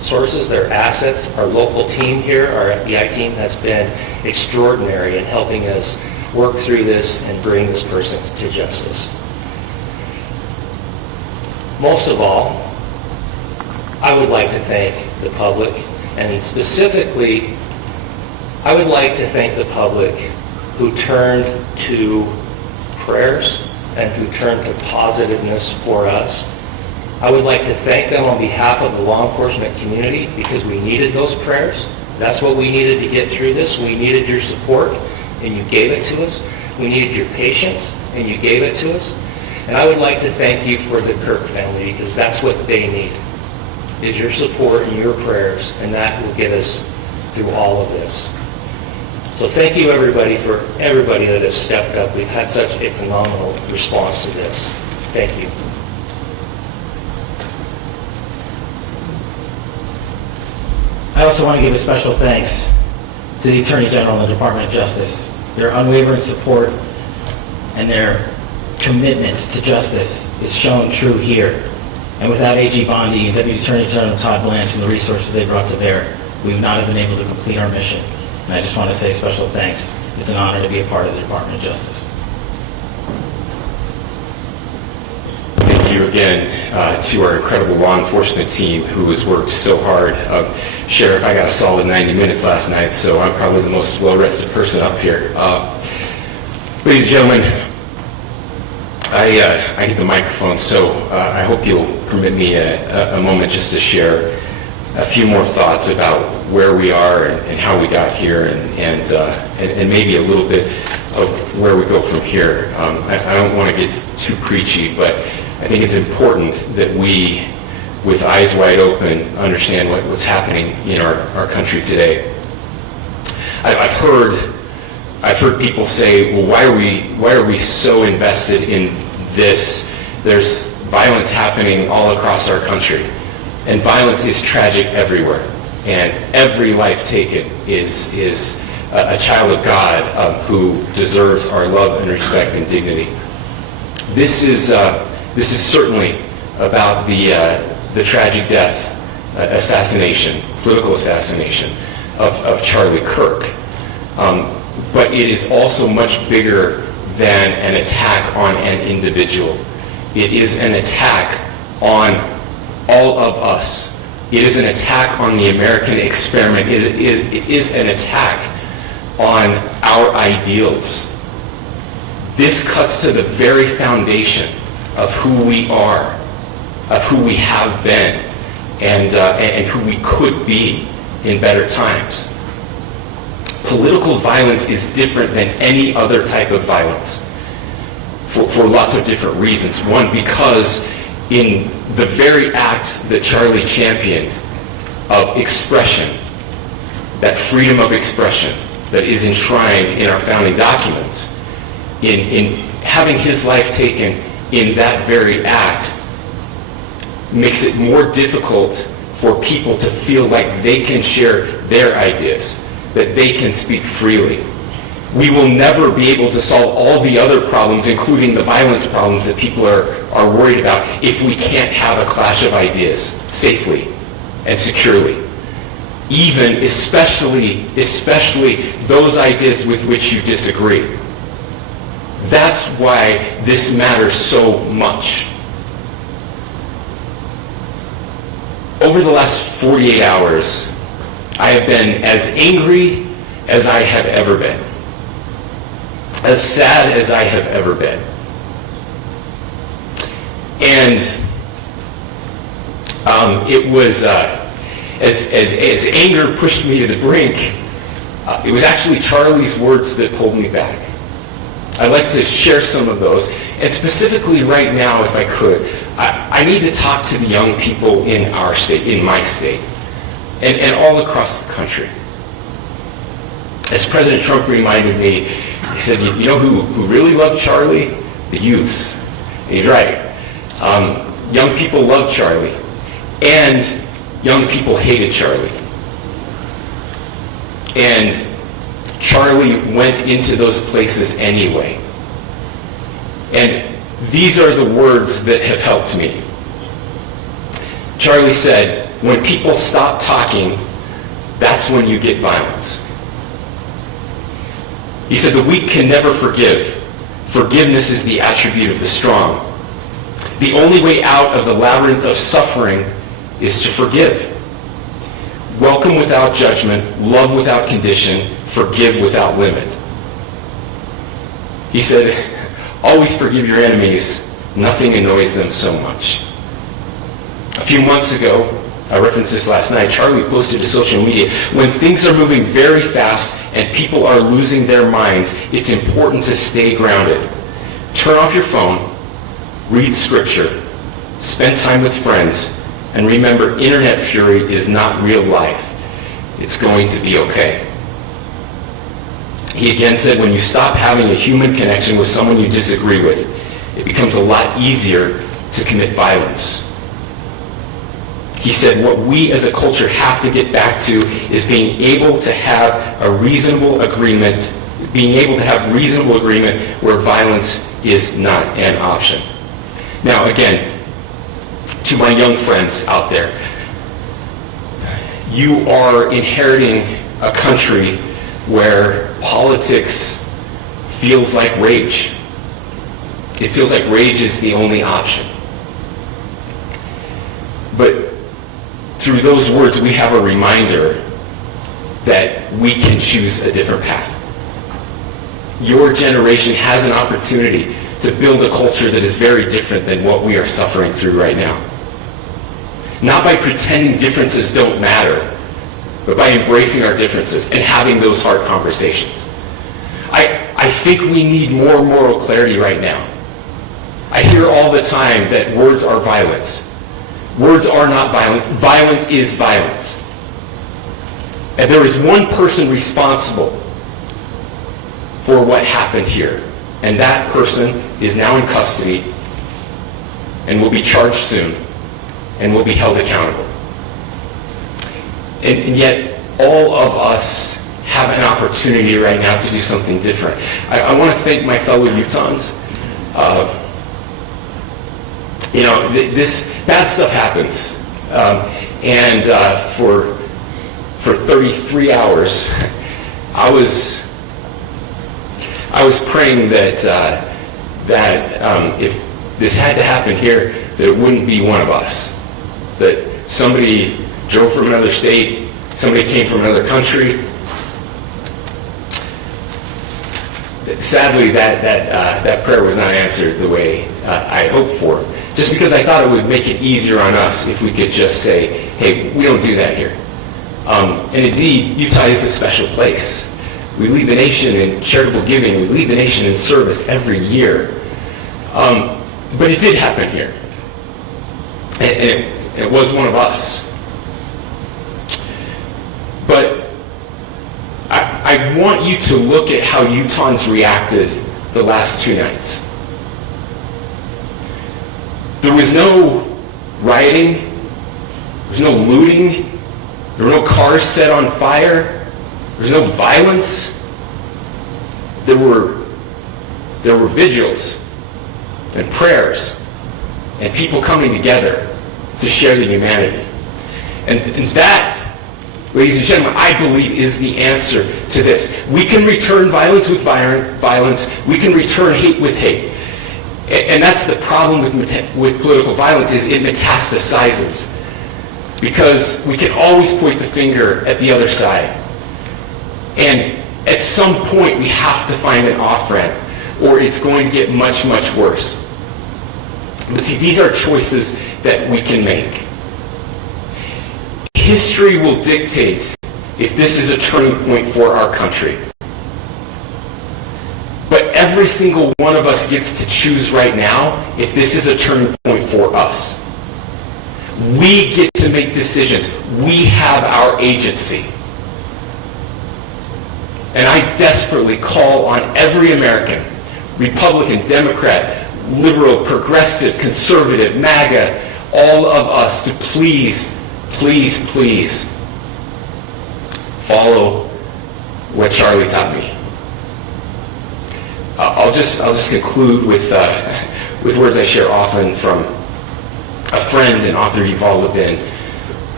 sources, their assets. Our local team here, our FBI team, has been extraordinary in helping us work through this and bring this person to justice. Most of all, I would like to thank the public, and specifically, I would like to thank the public who turned to prayers and who turned to positiveness for us. I would like to thank them on behalf of the law enforcement community because we needed those prayers. That's what we needed to get through this. We needed your support, and you gave it to us. We needed your patience, and you gave it to us. And I would like to thank you for the Kirk family because that's what they need, is your support and your prayers, and that will get us through all of this. So thank you everybody that has stepped up. We've had such a phenomenal response to this. Thank you. I also want to give a special thanks to the Attorney General and the Department of Justice. Their unwavering support and their commitment to justice is shown true here. And without AG Bondi and Deputy Attorney General Todd Blanche and the resources they brought to bear, we would not have been able to complete our mission. And I just want to say special thanks. It's an honor to be a part of the Department of Justice. Thank you again to our incredible law enforcement team who has worked so hard. Sheriff, I got a solid 90 minutes last night, so I'm probably the most well-rested person up here. Ladies and gentlemen, I hit the microphone, so I hope you'll permit me a moment just to share a few more thoughts about where we are and how we got here and maybe a little bit of where we go from here. I don't want to get too preachy, but I think it's important that we, with eyes wide open, understand what's happening in our country today. I've heard people say, well, why are we so invested in this? There's violence happening all across our country. And violence is tragic everywhere. And every life taken is a child of God who deserves our love and respect and dignity. This is certainly about the tragic death, political assassination of Charlie Kirk. But it is also much bigger than an attack on an individual. It is an attack on all of us. It is an attack on the American experiment. It is an attack on our ideals. This cuts to the very foundation of who we are, of who we have been, and who we could be in better times. Political violence is different than any other type of violence for lots of different reasons. One, because in the very act that Charlie championed of expression, that freedom of expression that is enshrined in our founding documents, in having his life taken in that very act, makes it more difficult for people to feel like they can share their ideas, that they can speak freely. We will never be able to solve all the other problems, including the violence problems that people are worried about, if we can't have a clash of ideas safely and securely. Especially those ideas with which you disagree. That's why this matters so much. Over the last 48 hours, I have been as angry as I have ever been, as sad as I have ever been. And it was, as anger pushed me to the brink, it was actually Charlie's words that pulled me back. I'd like to share some of those. And specifically right now, if I could, I need to talk to the young people in our state, in my state, and all across the country. As President Trump reminded me, he said, you know who really loved Charlie? The youths. And he's right. Young people loved Charlie, and young people hated Charlie. And Charlie went into those places anyway. And these are the words that have helped me. Charlie said, When people stop talking, that's when you get violence. He said, the weak can never forgive. Forgiveness is the attribute of the strong. The only way out of the labyrinth of suffering is to forgive. Welcome without judgment, love without condition, forgive without limit. He said, always forgive your enemies. Nothing annoys them so much. A few months ago, I referenced this last night, Charlie posted to social media, when things are moving very fast and people are losing their minds, it's important to stay grounded. Turn off your phone, read scripture, spend time with friends, and remember, internet fury is not real life. It's going to be okay. He again said, when you stop having a human connection with someone you disagree with, it becomes a lot easier to commit violence. He said, what we as a culture have to get back to is being able to have a reasonable agreement, where violence is not an option. Now, again, to my young friends out there, you are inheriting a country where politics feels like rage. It feels like rage is the only option. But through those words, we have a reminder that we can choose a different path. Your generation has an opportunity to build a culture that is very different than what we are suffering through right now. Not by pretending differences don't matter, but by embracing our differences and having those hard conversations. I think we need more moral clarity right now. I hear all the time that words are violence. Words are not violence. Violence is violence. And there is one person responsible for what happened here. And that person is now in custody and will be charged soon and will be held accountable. And yet, all of us have an opportunity right now to do something different. I want to thank my fellow Utahns. This bad stuff happens. For 33 hours, I was praying that if this had to happen here, that it wouldn't be one of us. That somebody drove from another state, somebody came from another country. Sadly, that prayer was not answered the way I hoped for. Just because I thought it would make it easier on us if we could just say, hey, we don't do that here. And indeed, Utah is a special place. We lead the nation in charitable giving. We lead the nation in service every year. But it did happen here. And it was one of us. But I want you to look at how Utahns reacted the last two nights. There was no rioting. There was no looting. There were no cars set on fire. There was no violence. There were vigils and prayers and people coming together to share the humanity. And that, ladies and gentlemen, I believe is the answer to this. We can return violence with violence. We can return hate with hate. And that's the problem with political violence, is it metastasizes. Because we can always point the finger at the other side. And at some point, we have to find an off-ramp, or it's going to get much, much worse. But see, these are choices that we can make. History will dictate if this is a turning point for our country. But every single one of us gets to choose right now if this is a turning point for us. We get to make decisions. We have our agency. And I desperately call on every American, Republican, Democrat, liberal, progressive, conservative, MAGA, all of us to please, please, please follow what Charlie taught me. I'll just conclude with words I share often from a friend and author, Yuval Levin,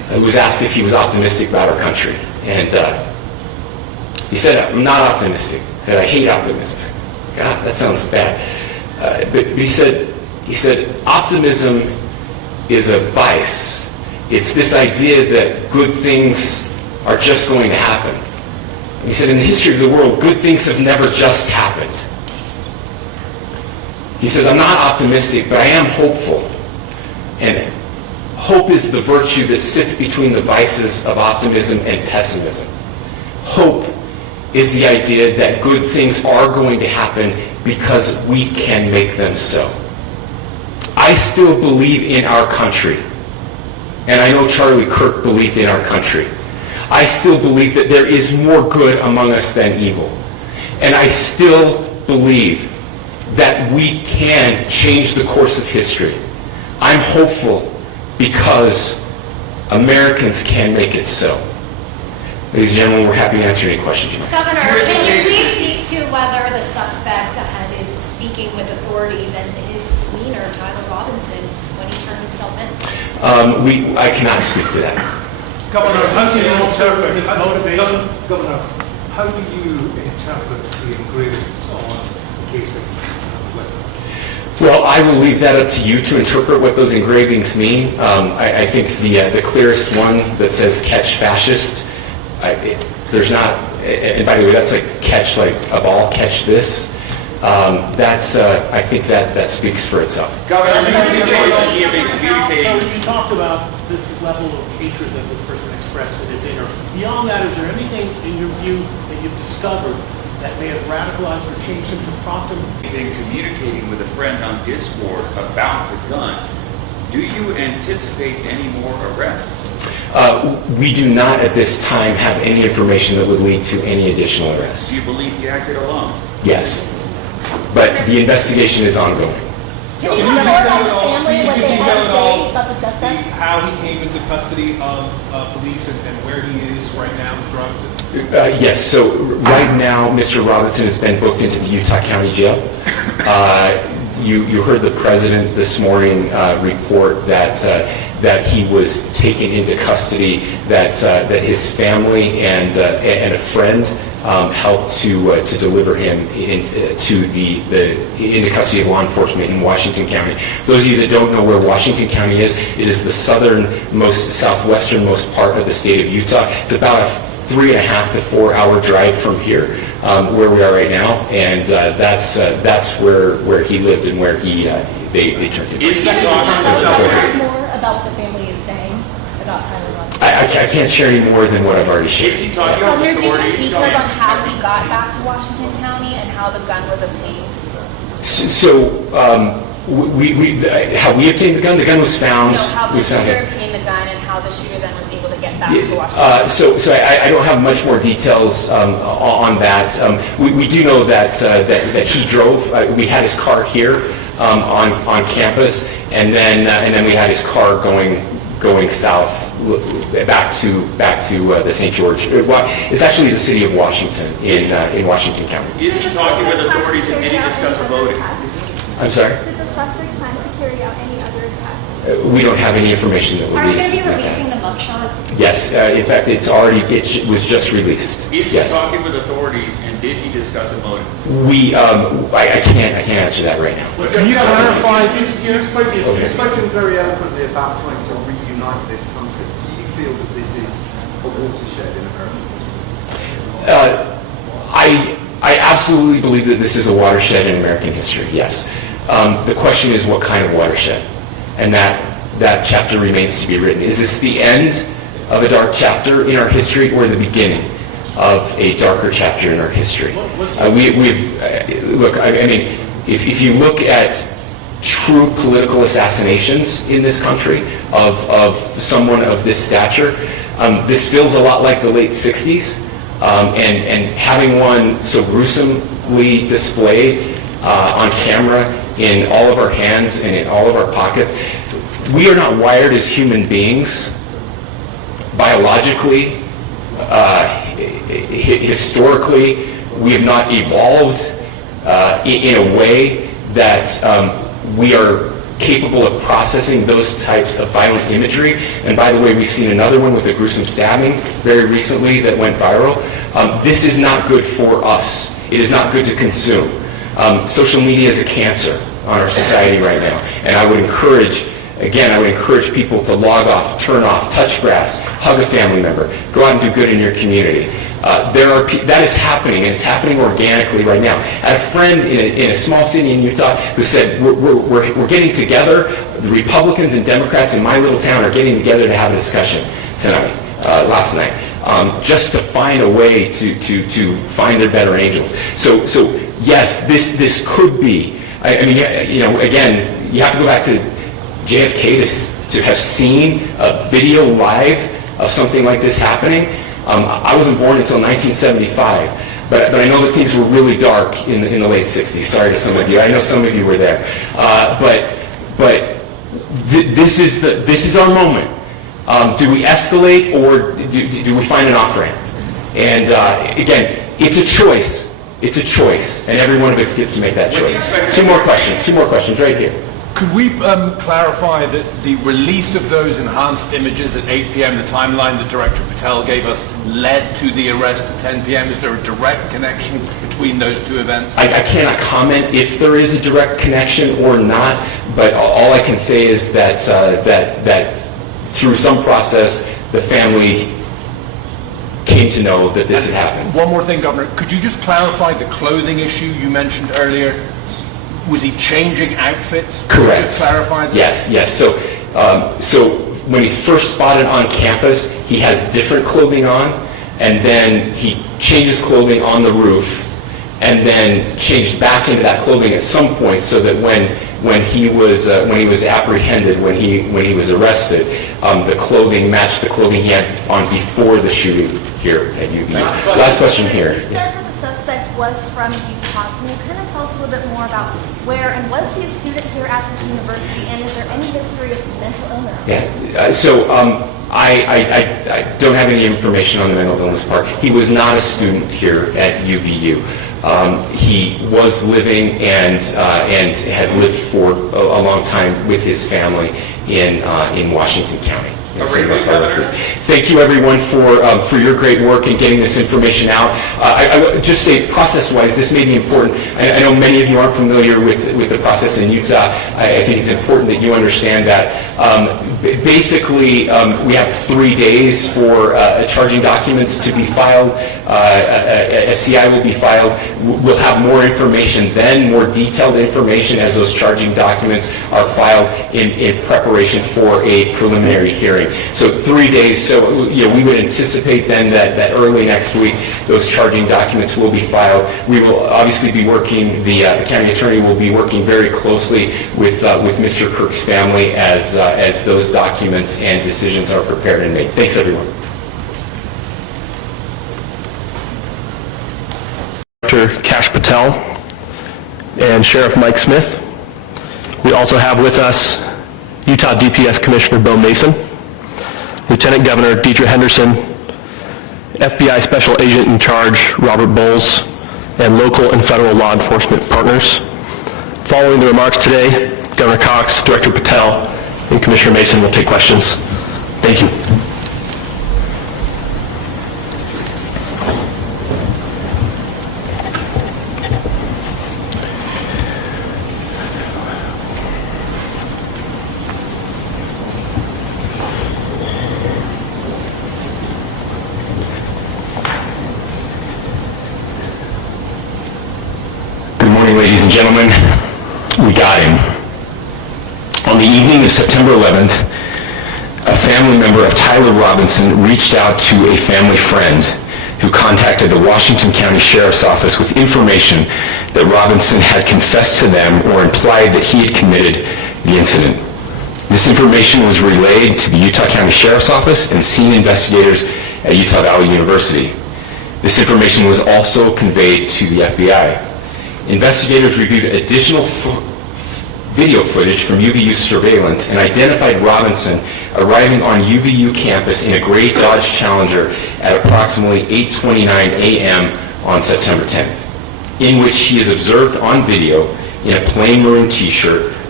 was asked if he was optimistic about our country. And he said, I'm not optimistic. He said, I hate optimism. God, that sounds bad. But he said, optimism is a vice. It's this idea that good things are just going to happen. And he said, in the history of the world, good things have never just happened. He said, I'm not optimistic, but I am hopeful. And hope is the virtue that sits between the vices of optimism and pessimism. Hope is the idea that good things are going to happen because we can make them so. I still believe in our country. And I know Charlie Kirk believed in our country. I still believe that there is more good among us than evil. And I still believe that we can change the course of history. I'm hopeful because Americans can make it so. Ladies and gentlemen, we're happy to answer any questions you might have. Governor, can you please speak to whether the suspect ahead is speaking with authorities and his demeanor, Tyler Robinson, when he turned himself in? I cannot speak to that. Governor, how do you interpret his motivation? Governor, how do you interpret the engravings on the case of weapons? Well, I will leave that up to you to interpret what those engravings mean. I think the clearest one that says "catch fascist," there's not. And by the way, that's like catch like a ball, catch this. I think that speaks for itself. Governor, So you talked about this level of hatred that this person expressed at a dinner. Beyond that, is there anything in your view that you've discovered that may have radicalized or changed him to prompt him? been communicating with a friend on Discord about the gun. Do you anticipate any more arrests? We do not at this time have any information that would lead to any additional arrests. Do you believe he acted alone? Yes, but the investigation is ongoing. Can you tell more about the family, what they had to say about the suspect? How he came into custody of police and where he is right now with drugs? Yes, so right now, Mr. Robinson has been booked into the Utah County Jail. You heard the president this morning report that he was taken into custody, that his family and a friend helped to deliver him into custody of law enforcement in Washington County. Those of you that don't know where Washington County is, it is the southwesternmost part of the state of Utah. It's about a 3.5 to 4 hour drive from here, where we are right now, and that's where he lived and where they turned him. Is he Can you talking tell about us more about what the family is saying about Tyler Robinson? I can't share any more than what I've already shared. Is he talking about Governor, do you have authorities? details on how he got back to Washington County and how the gun was obtained? How we obtained the gun? The gun was found. How the was found shooter here. obtained the gun and how the shooter then was able to get back to Washington. So I don't have much more details on that. We do know that he drove. We had his car here on campus, and then we had his car going south back to the St. George. It's actually the city of Washington in Washington County. Is he talking with authorities and did he discuss a voting? I'm sorry. Did the suspect plan to carry out any other attacks? We don't have any information that Are you released. going to be releasing the mugshot? Yes, in fact, it was just released. Is he Yes. talking with authorities and did he discuss a motive? I can't answer that right now. Can you clarify? You've spoken very eloquently about trying to reunite this country. Do you feel that this is a watershed in American history? I absolutely believe that this is a watershed in American history, yes. The question is what kind of watershed? And that chapter remains to be written. Is this the end of a dark chapter in our history or the beginning of a darker chapter in our history? Look, I mean, if you look at true political assassinations in this country of someone of this stature, this feels a lot like the late 60s. And having one so gruesomely displayed on camera in all of our hands and in all of our pockets, we are not wired as human beings biologically, historically. We have not evolved in a way that we are capable of processing those types of violent imagery. And by the way, we've seen another one with a gruesome stabbing very recently that went viral. This is not good for us. It is not good to consume. Social media is a cancer on our society right now. And I would encourage people to log off, turn off, touch grass, hug a family member, go out and do good in your community. That is happening, and it's happening organically right now. I had a friend in a small city in Utah who said, we're getting together, the Republicans and Democrats in my little town are getting together to have a discussion tonight, last night, just to find a way to find their better angels. So yes, this could be, I mean, again, you have to go back to JFK to have seen a video live of something like this happening. I wasn't born until 1975, but I know that things were really dark in the late 60s. Sorry to some of you. I know some of you were there. This is our moment. Do we escalate, or do we find an off-ramp? And again, it's a choice. It's a choice, and every one of us gets to make that choice. Two more questions right here. Could we clarify that the release of those enhanced images at 8 p.m., the timeline that Director Patel gave us, led to the arrest at 10 p.m.? Is there a direct connection between those two events? I cannot comment if there is a direct connection or not, but all I can say is that through some process, the family came to know that this had happened. One more thing, Governor. Could you just clarify the clothing issue you mentioned earlier? Was he changing outfits? Correct. Just clarify this? Yes. So when he's first spotted on campus, he has different clothing on, and then he changes clothing on the roof, and then changed back into that clothing at some point, so that when he was apprehended, when he was arrested, the clothing matched the clothing he had on before the shooting here at UVU. Last question here. You said that the suspect was from Utah. Can you kind of tell us a little bit more about where, and was he a student here at this university, and is there any history of mental illness? Yeah. I don't have any information on the mental illness part. He was not a student here at UVU. He was living and had lived for a long time with his family in Washington County. Thank you, everyone, for your great work in getting this information out. I would just say, process-wise, this may be important. I know many of you aren't familiar with the process in Utah. I think it's important that you understand that. Basically, we have 3 days for charging documents to be filed. A CI will be filed. We'll have more information then, more detailed information as those charging documents are filed in preparation for a preliminary hearing. So 3 days. So we would anticipate then that early next week those charging documents will be filed. We will obviously be working. The county attorney will be working very closely with Mr. Kirk's family as those documents and decisions are prepared and made. Thanks, everyone. Director Kash Patel and Sheriff Mike Smith. We also have with us Utah DPS Commissioner Bo Mason, Lieutenant Governor Deidre Henderson, FBI Special Agent in Charge Robert Bowles, and local and federal law enforcement partners. Following the remarks today, Governor Cox, Director Patel, and Commissioner Mason will take questions. Thank you. Good morning, ladies and gentlemen. We got him. On the evening of September 11th, a family member of Tyler Robinson reached out to a family friend who contacted the Washington County Sheriff's Office with information that Robinson had confessed to them or implied that he had committed the incident. This information was relayed to the Utah County Sheriff's Office and senior investigators at Utah Valley University. This information was also conveyed to the FBI. Investigators reviewed additional video footage from UVU surveillance and identified Robinson arriving on UVU campus in a gray Dodge Challenger at approximately 8:29 a.m. on September 10th, in which he is observed on video in a plain maroon t-shirt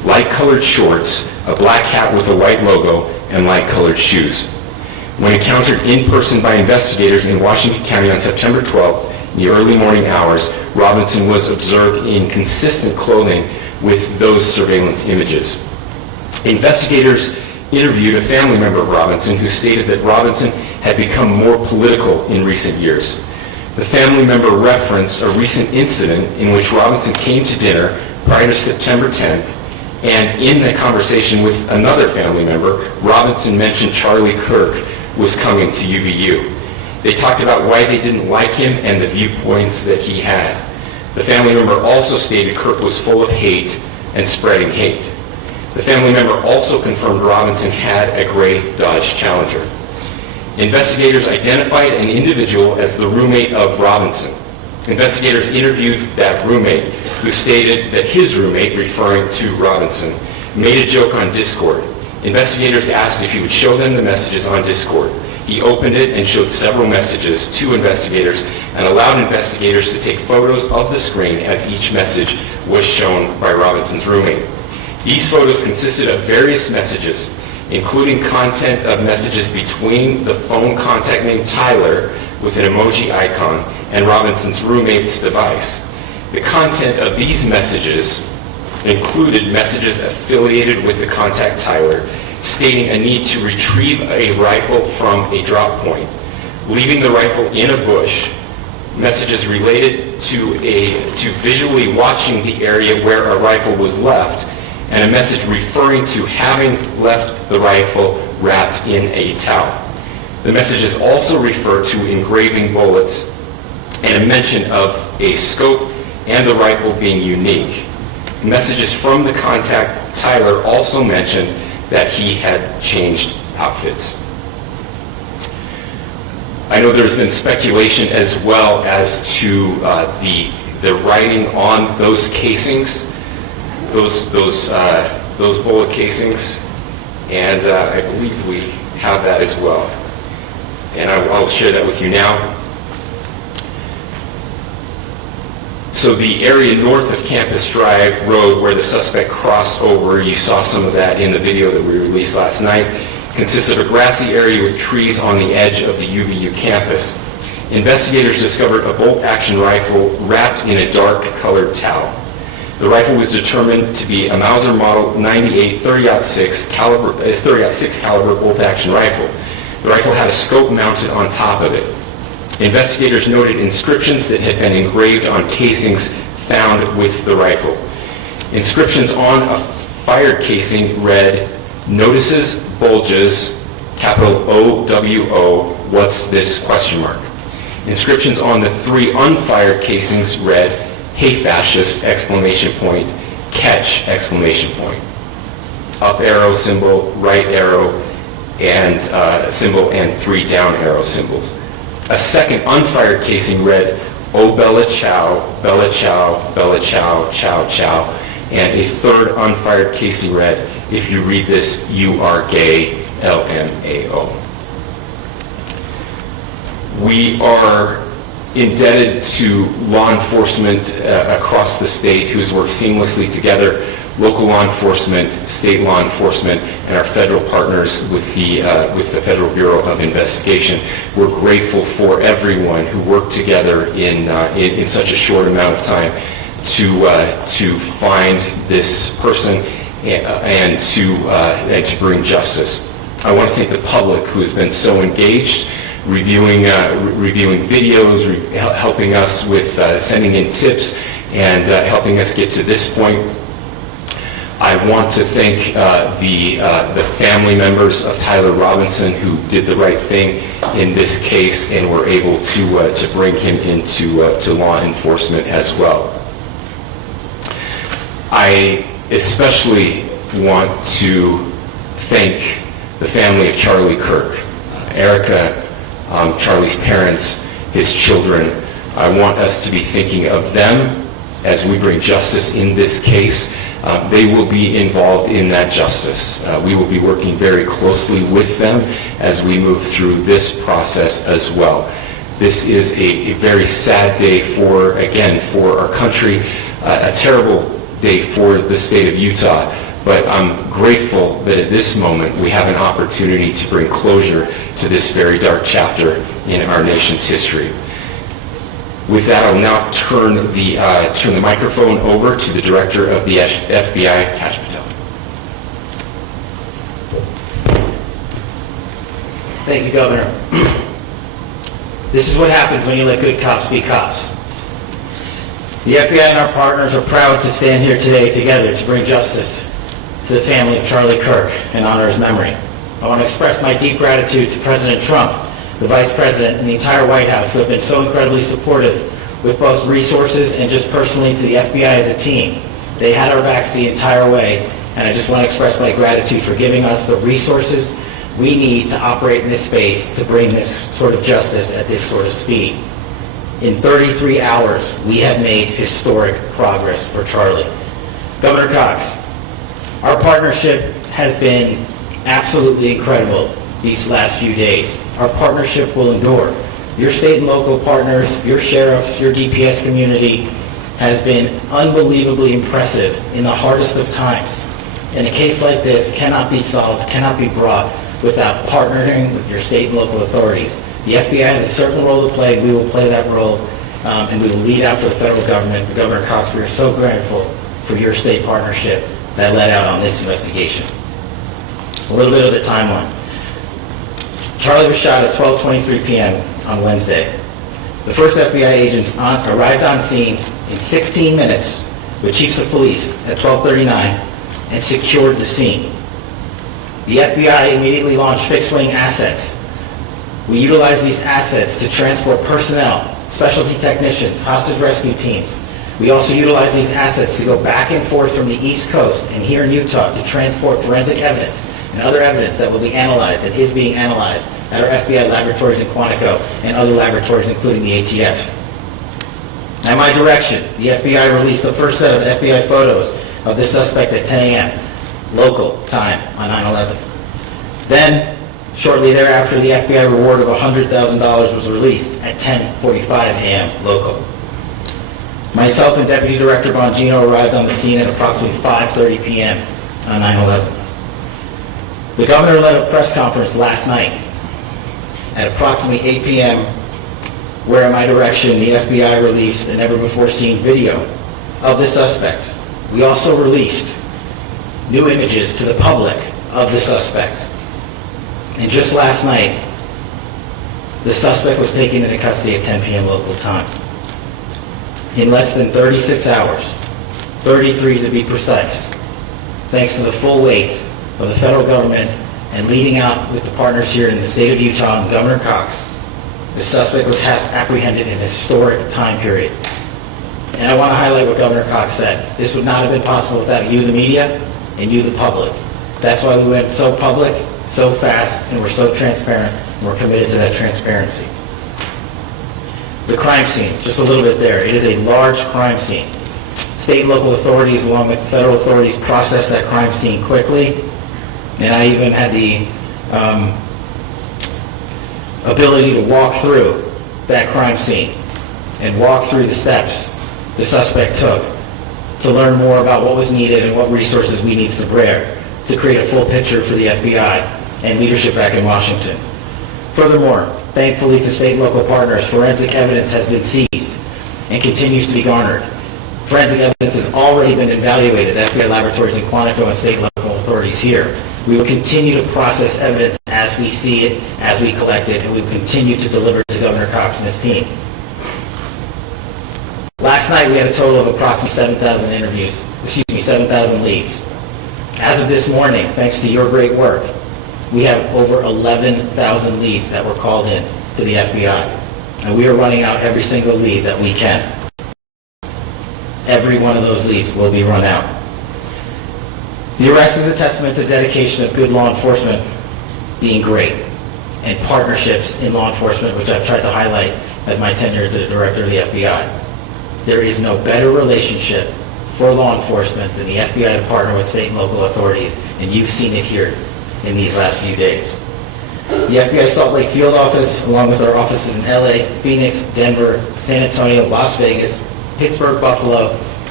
light-colored shorts, a black hat with a white logo, and light-colored shoes. When encountered in person by investigators in Washington County on September 12th, in the early morning hours, Robinson was observed in consistent clothing with those surveillance images. Investigators interviewed a family member of Robinson who stated that Robinson had become more political in recent years. The family member referenced a recent incident in which Robinson came to dinner prior to September 10th, and in the conversation with another family member, Robinson mentioned Charlie Kirk was coming to UVU. They talked about why they didn't like him and the viewpoints that he had. The family member also stated Kirk was full of hate and spreading hate. The family member also confirmed Robinson had a gray Dodge Challenger. Investigators identified an individual as the roommate of Robinson. Investigators interviewed that roommate, who stated that his roommate, referring to Robinson, made a joke on Discord. Investigators asked if he would show them the messages on Discord. He opened it and showed several messages to investigators and allowed investigators to take photos of the screen as each message was shown by Robinson's roommate. These photos consisted of various messages, including content of messages between the phone contact named Tyler with an emoji icon and Robinson's roommate's device. The content of these messages included messages affiliated with the contact Tyler, stating a need to retrieve a rifle from a drop point, leaving the rifle in a bush, messages related to visually watching the area where a rifle was left, and a message referring to having left the rifle wrapped in a towel. The messages also refer to engraving bullets and a mention of a scope and the rifle being unique. Messages from the contact Tyler also mentioned that he had changed outfits. I know there's been speculation as well as to the writing on those casings, those bullet casings, and I believe we have that as well. And I'll share that with you now. So the area north of Campus Drive Road where the suspect crossed over, you saw some of that in the video that we released last night, consists of a grassy area with trees on the edge of the UVU campus. Investigators discovered a bolt-action rifle wrapped in a dark-colored towel. The rifle was determined to be a Mauser Model 98 30-06 caliber bolt-action rifle. The rifle had a scope mounted on top of it. Investigators noted inscriptions that had been engraved on casings found with the rifle. Inscriptions on a fired casing read, "Notices, bulges, capital O-W-O, what's this, question mark." Inscriptions on the 3 unfired casings read, "Hey fascist, exclamation point, catch, exclamation point." Up arrow symbol, right arrow, and symbol, and 3 down arrow symbols. A second unfired casing read, "Oh Bella Chow, Bella Chow, Bella Chow, Chow Chow," and a third unfired casing read, "If you read this, you are gay, LMAO." We are indebted to law enforcement across the state who has worked seamlessly together, local law enforcement, state law enforcement, and our federal partners with the Federal Bureau of Investigation. We're grateful for everyone who worked together in such a short amount of time to find this person and to bring justice. I want to thank the public who has been so engaged, reviewing videos, helping us with sending in tips, and helping us get to this point. I want to thank the family members of Tyler Robinson who did the right thing in this case and were able to bring him into to law enforcement as well. I especially want to thank the family of Charlie Kirk, Erica, Charlie's parents, his children. I want us to be thinking of them as we bring justice in this case. They will be involved in that justice. We will be working very closely with them as we move through this process as well. This is a very sad day for our country, a terrible day for the state of Utah, But I'm grateful that at this moment we have an opportunity to bring closure to this very dark chapter in our nation's history. With that, I'll now turn the microphone over to the Director of the FBI, Kash Patel. Thank you, Governor. This is what happens when you let good cops be cops. The FBI and our partners are proud to stand here today together to bring justice to the family of Charlie Kirk and honor his memory. I want to express my deep gratitude to President Trump, the Vice President, and the entire White House who have been so incredibly supportive with both resources and just personally to the FBI as a team. They had our backs the entire way, and I just want to express my gratitude for giving us the resources we need to operate in this space to bring this sort of justice at this sort of speed. In 33 hours, we have made historic progress for Charlie. Governor Cox, our partnership has been absolutely incredible these last few days. Our partnership will endure. Your state and local partners, your sheriffs, your DPS community has been unbelievably impressive in the hardest of times. And a case like this cannot be solved, cannot be brought without partnering with your state and local authorities. The FBI has a certain role to play. We will play that role, and we will lead after the federal government. But Governor Cox, we are so grateful for your state partnership that led out on this investigation. A little bit of the timeline. Charlie was shot at 12:23 p.m. on Wednesday. The first FBI agents arrived on scene in 16 minutes with chiefs of police at 12:39 and secured the scene. The FBI immediately launched fixed-wing assets. We utilized these assets to transport personnel, specialty technicians, hostage rescue teams. We also utilized these assets to go back and forth from the East Coast and here in Utah to transport forensic evidence and other evidence that will be analyzed and is being analyzed at our FBI laboratories in Quantico and other laboratories, including the ATF. At my direction, the FBI released the first set of FBI photos of the suspect at 10 a.m. local time on 9/11. Then, shortly thereafter, the FBI reward of $100,000 was released at 10:45 a.m. local. Myself and Deputy Director Bongino arrived on the scene at approximately 5:30 p.m. on 9/11. The governor led a press conference last night at approximately 8 p.m. where, at my direction, the FBI released a never-before-seen video of the suspect. We also released new images to the public of the suspect. And just last night, the suspect was taken into custody at 10 p.m. local time. In less than 36 hours, 33 to be precise, thanks to the full weight of the federal government and leading out with the partners here in the state of Utah and Governor Cox, the suspect was apprehended in a historic time period. And I want to highlight what Governor Cox said. This would not have been possible without you, the media, and you, the public. That's why we went so public, so fast, and we're so transparent, and we're committed to that transparency. The crime scene, just a little bit there. It is a large crime scene. State and local authorities, along with federal authorities, processed that crime scene quickly, and I even had the ability to walk through that crime scene and walk through the steps the suspect took to learn more about what was needed and what resources we needed to bear to create a full picture for the FBI and leadership back in Washington. Furthermore, thankfully to state and local partners, forensic evidence has been seized and continues to be garnered. Forensic evidence has already been evaluated at FBI laboratories in Quantico and state and local authorities here. We will continue to process evidence as we see it, as we collect it, and we will continue to deliver to Governor Cox and his team. Last night, we had a total of approximately 7,000 leads. As of this morning, thanks to your great work, we have over 11,000 leads that were called in to the FBI. And we are running out every single lead that we can. Every one of those leads will be run out. The arrest is a testament to the dedication of good law enforcement being great, and partnerships in law enforcement, which I've tried to highlight as my tenure as the director of the FBI. There is no better relationship for law enforcement than the FBI to partner with state and local authorities, and you've seen it here in these last few days. The FBI Salt Lake Field Office, along with our offices in LA, Phoenix, Denver, San Antonio, Las Vegas, Pittsburgh, Buffalo,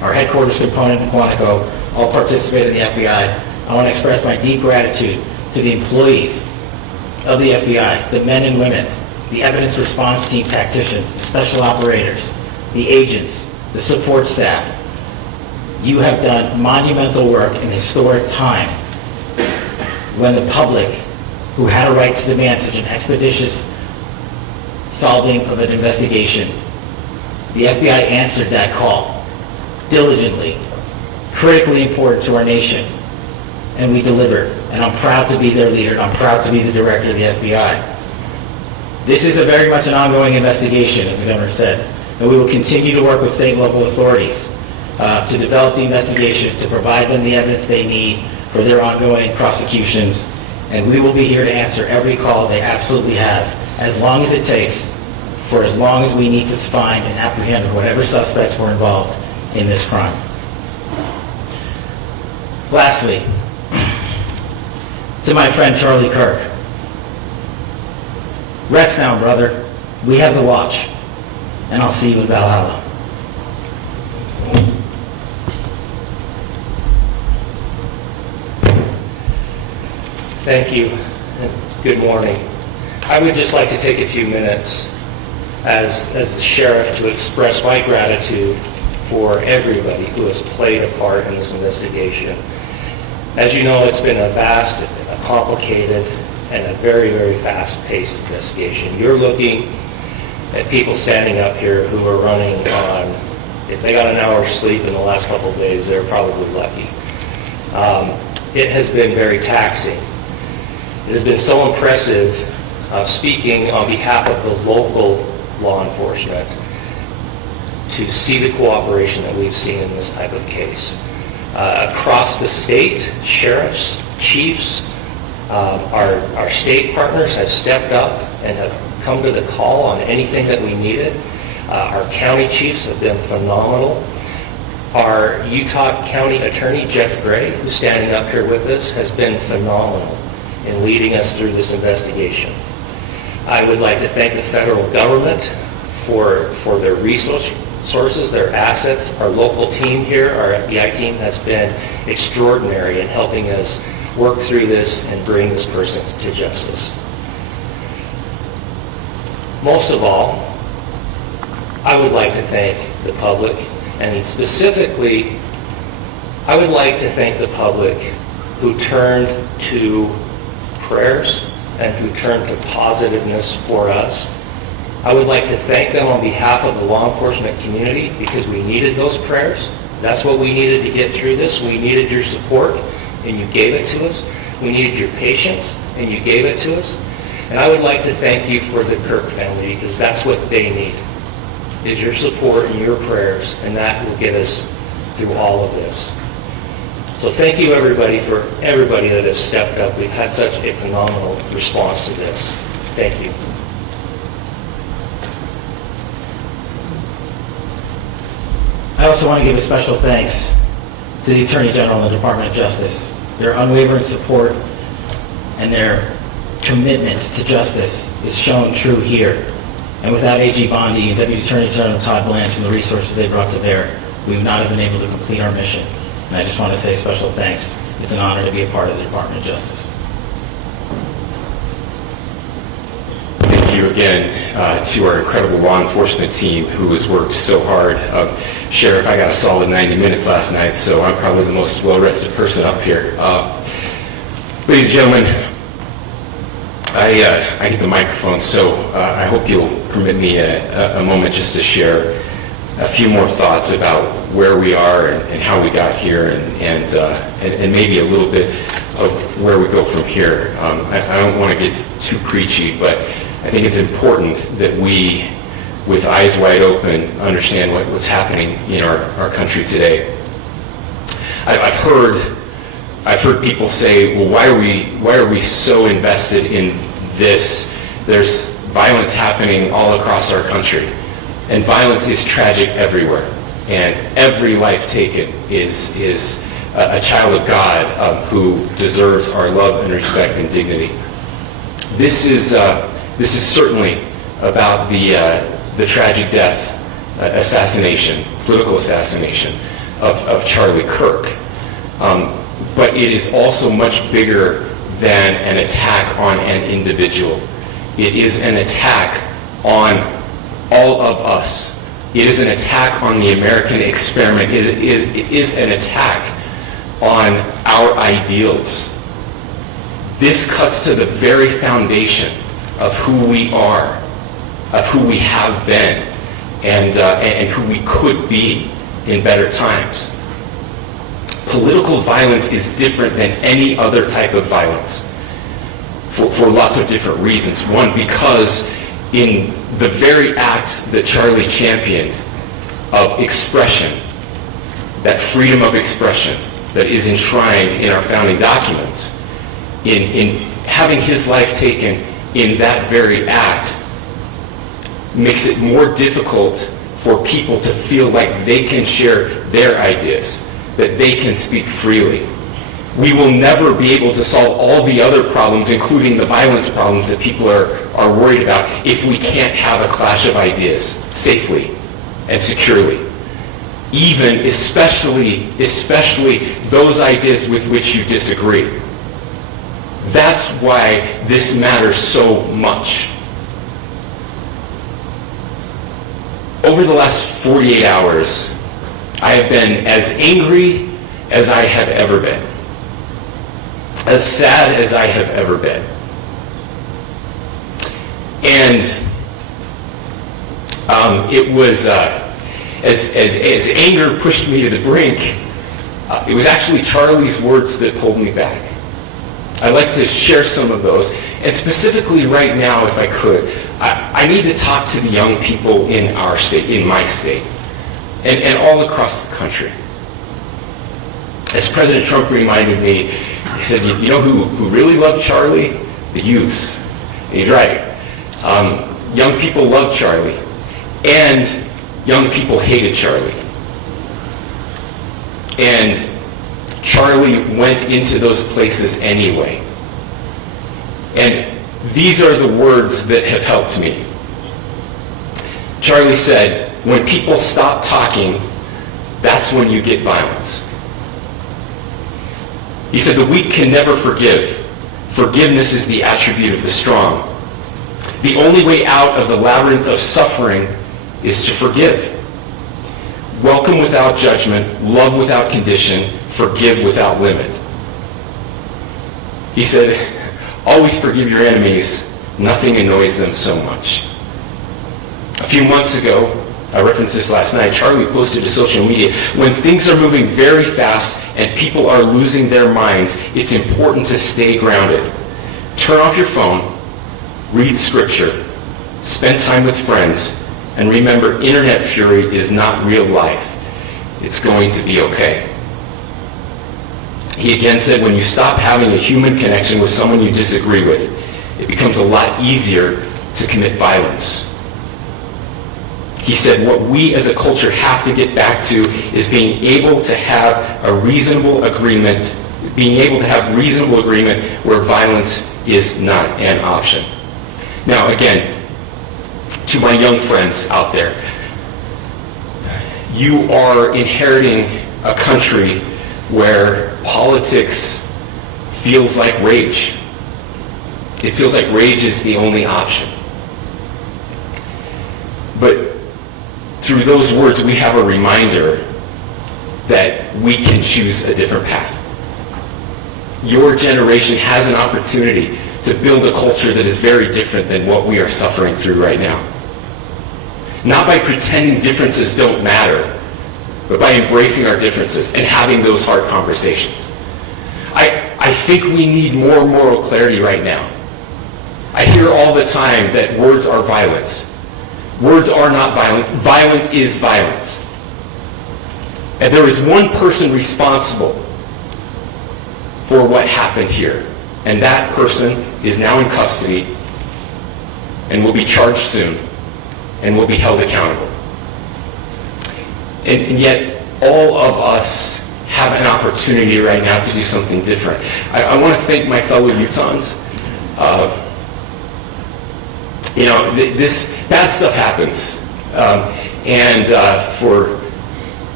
our headquarters component in Quantico, all participate in the FBI. I want to express my deep gratitude to the employees of the FBI, the men and women, the evidence response team tacticians, the special operators, the agents, the support staff. You have done monumental work in historic time when the public, who had a right to demand such an expeditious solving of an investigation, the FBI answered that call diligently, critically important to our nation, and we delivered. And I'm proud to be their leader, and I'm proud to be the director of the FBI. This is very much an ongoing investigation, as the governor said, and we will continue to work with state and local authorities to develop the investigation, to provide them the evidence they need for their ongoing prosecutions, and we will be here to answer every call they absolutely have, as long as it takes, for as long as we need to find and apprehend whatever suspects were involved in this crime. Lastly, to my friend Charlie Kirk, rest now, brother. We have the watch, and I'll see you in Valhalla. Thank you, and good morning. I would just like to take a few minutes as the sheriff to express my gratitude for everybody who has played a part in this investigation. As you know, it's been a vast, a complicated, and a very, very fast-paced investigation. You're looking at people standing up here who are running on, if they got an hour's sleep in the last couple of days, they're probably lucky. It has been very taxing. It has been so impressive, speaking on behalf of the local law enforcement, to see the cooperation that we've seen in this type of case. Across the state, sheriffs, chiefs, our state partners have stepped up and have come to the call on anything that we needed. Our county chiefs have been phenomenal. Our Utah County Attorney, Jeff Gray, who's standing up here with us, has been phenomenal in leading us through this investigation. I would like to thank the federal government for their resources, their assets. Our local team here, our FBI team, has been extraordinary in helping us work through this and bring this person to justice. Most of all, I would like to thank the public, and specifically, I would like to thank the public who turned to prayers and who turned to positiveness for us. I would like to thank them on behalf of the law enforcement community, because we needed those prayers. That's what we needed to get through this. We needed your support, and you gave it to us. We needed your patience, and you gave it to us. And I would like to thank you for the Kirk family, because that's what they need, is your support and your prayers, and that will get us through all of this. So thank you, everybody, for everybody that has stepped up. We've had such a phenomenal response to this. Thank you. I also want to give a special thanks to the Attorney General and the Department of Justice. Their unwavering support and their commitment to justice is shown true here. And without AG Bondi and Deputy Attorney General Todd Blanche and the resources they brought to bear, we would not have been able to complete our mission. And I just want to say special thanks. It's an honor to be a part of the Department of Justice. Thank you again to our incredible law enforcement team who has worked so hard. Sheriff, I got a solid 90 minutes last night, so I'm probably the most well-rested person up here. Ladies and gentlemen, I get the microphone, so I hope you'll permit me a moment just to share a few more thoughts about where we are and how we got here, and maybe a little bit of where we go from here. I don't want to get too preachy, but I think it's important that we, with eyes wide open, understand what's happening in our country today. I've heard people say, well, why are we so invested in this? There's violence happening all across our country, and violence is tragic everywhere, and every life taken is a child of God who deserves our love and respect and dignity. This is certainly about the tragic death, assassination, political assassination of Charlie Kirk. But it is also much bigger than an attack on an individual. It is an attack on all of us. It is an attack on the American experiment. It is an attack on our ideals. This cuts to the very foundation of who we are, of who we have been, and who we could be in better times. Political violence is different than any other type of violence for lots of different reasons. One, because in the very act that Charlie championed of expression, that freedom of expression that is enshrined in our founding documents, in having his life taken in that very act, makes it more difficult for people to feel like they can share their ideas, that they can speak freely. We will never be able to solve all the other problems, including the violence problems that people are worried about, if we can't have a clash of ideas safely and securely. Even, especially those ideas with which you disagree. That's why this matters so much. Over the last 48 hours, I have been as angry as I have ever been, as sad as I have ever been. And it was, as anger pushed me to the brink, it was actually Charlie's words that pulled me back. I'd like to share some of those. And specifically right now, if I could, I need to talk to the young people in our state, in my state, and all across the country. As President Trump reminded me, he said, you know who really loved Charlie? The youths. And he's right. Young people loved Charlie, and young people hated Charlie. And Charlie went into those places anyway. And these are the words that have helped me. Charlie said, when people stop talking, that's when you get violence. He said, the weak can never forgive. Forgiveness is the attribute of the strong. The only way out of the labyrinth of suffering is to forgive. Welcome without judgment, love without condition, forgive without limit. He said, always forgive your enemies. Nothing annoys them so much. A few months ago, I referenced this last night, Charlie posted to social media, when things are moving very fast and people are losing their minds, it's important to stay grounded. Turn off your phone, read scripture, spend time with friends, and remember, internet fury is not real life. It's going to be okay. He again said, when you stop having a human connection with someone you disagree with, it becomes a lot easier to commit violence. He said, what we as a culture have to get back to is being able to have a reasonable agreement, where violence is not an option. Now, again, to my young friends out there, you are inheriting a country where politics feels like rage. It feels like rage is the only option. But through those words, we have a reminder that we can choose a different path. Your generation has an opportunity to build a culture that is very different than what we are suffering through right now. Not by pretending differences don't matter, but by embracing our differences and having those hard conversations. I think we need more moral clarity right now. I hear all the time that words are violence. Words are not violence. Violence is violence. And there is one person responsible for what happened here. And that person is now in custody and will be charged soon and will be held accountable. And yet, all of us have an opportunity right now to do something different. I want to thank my fellow Utahns. This bad stuff happens. And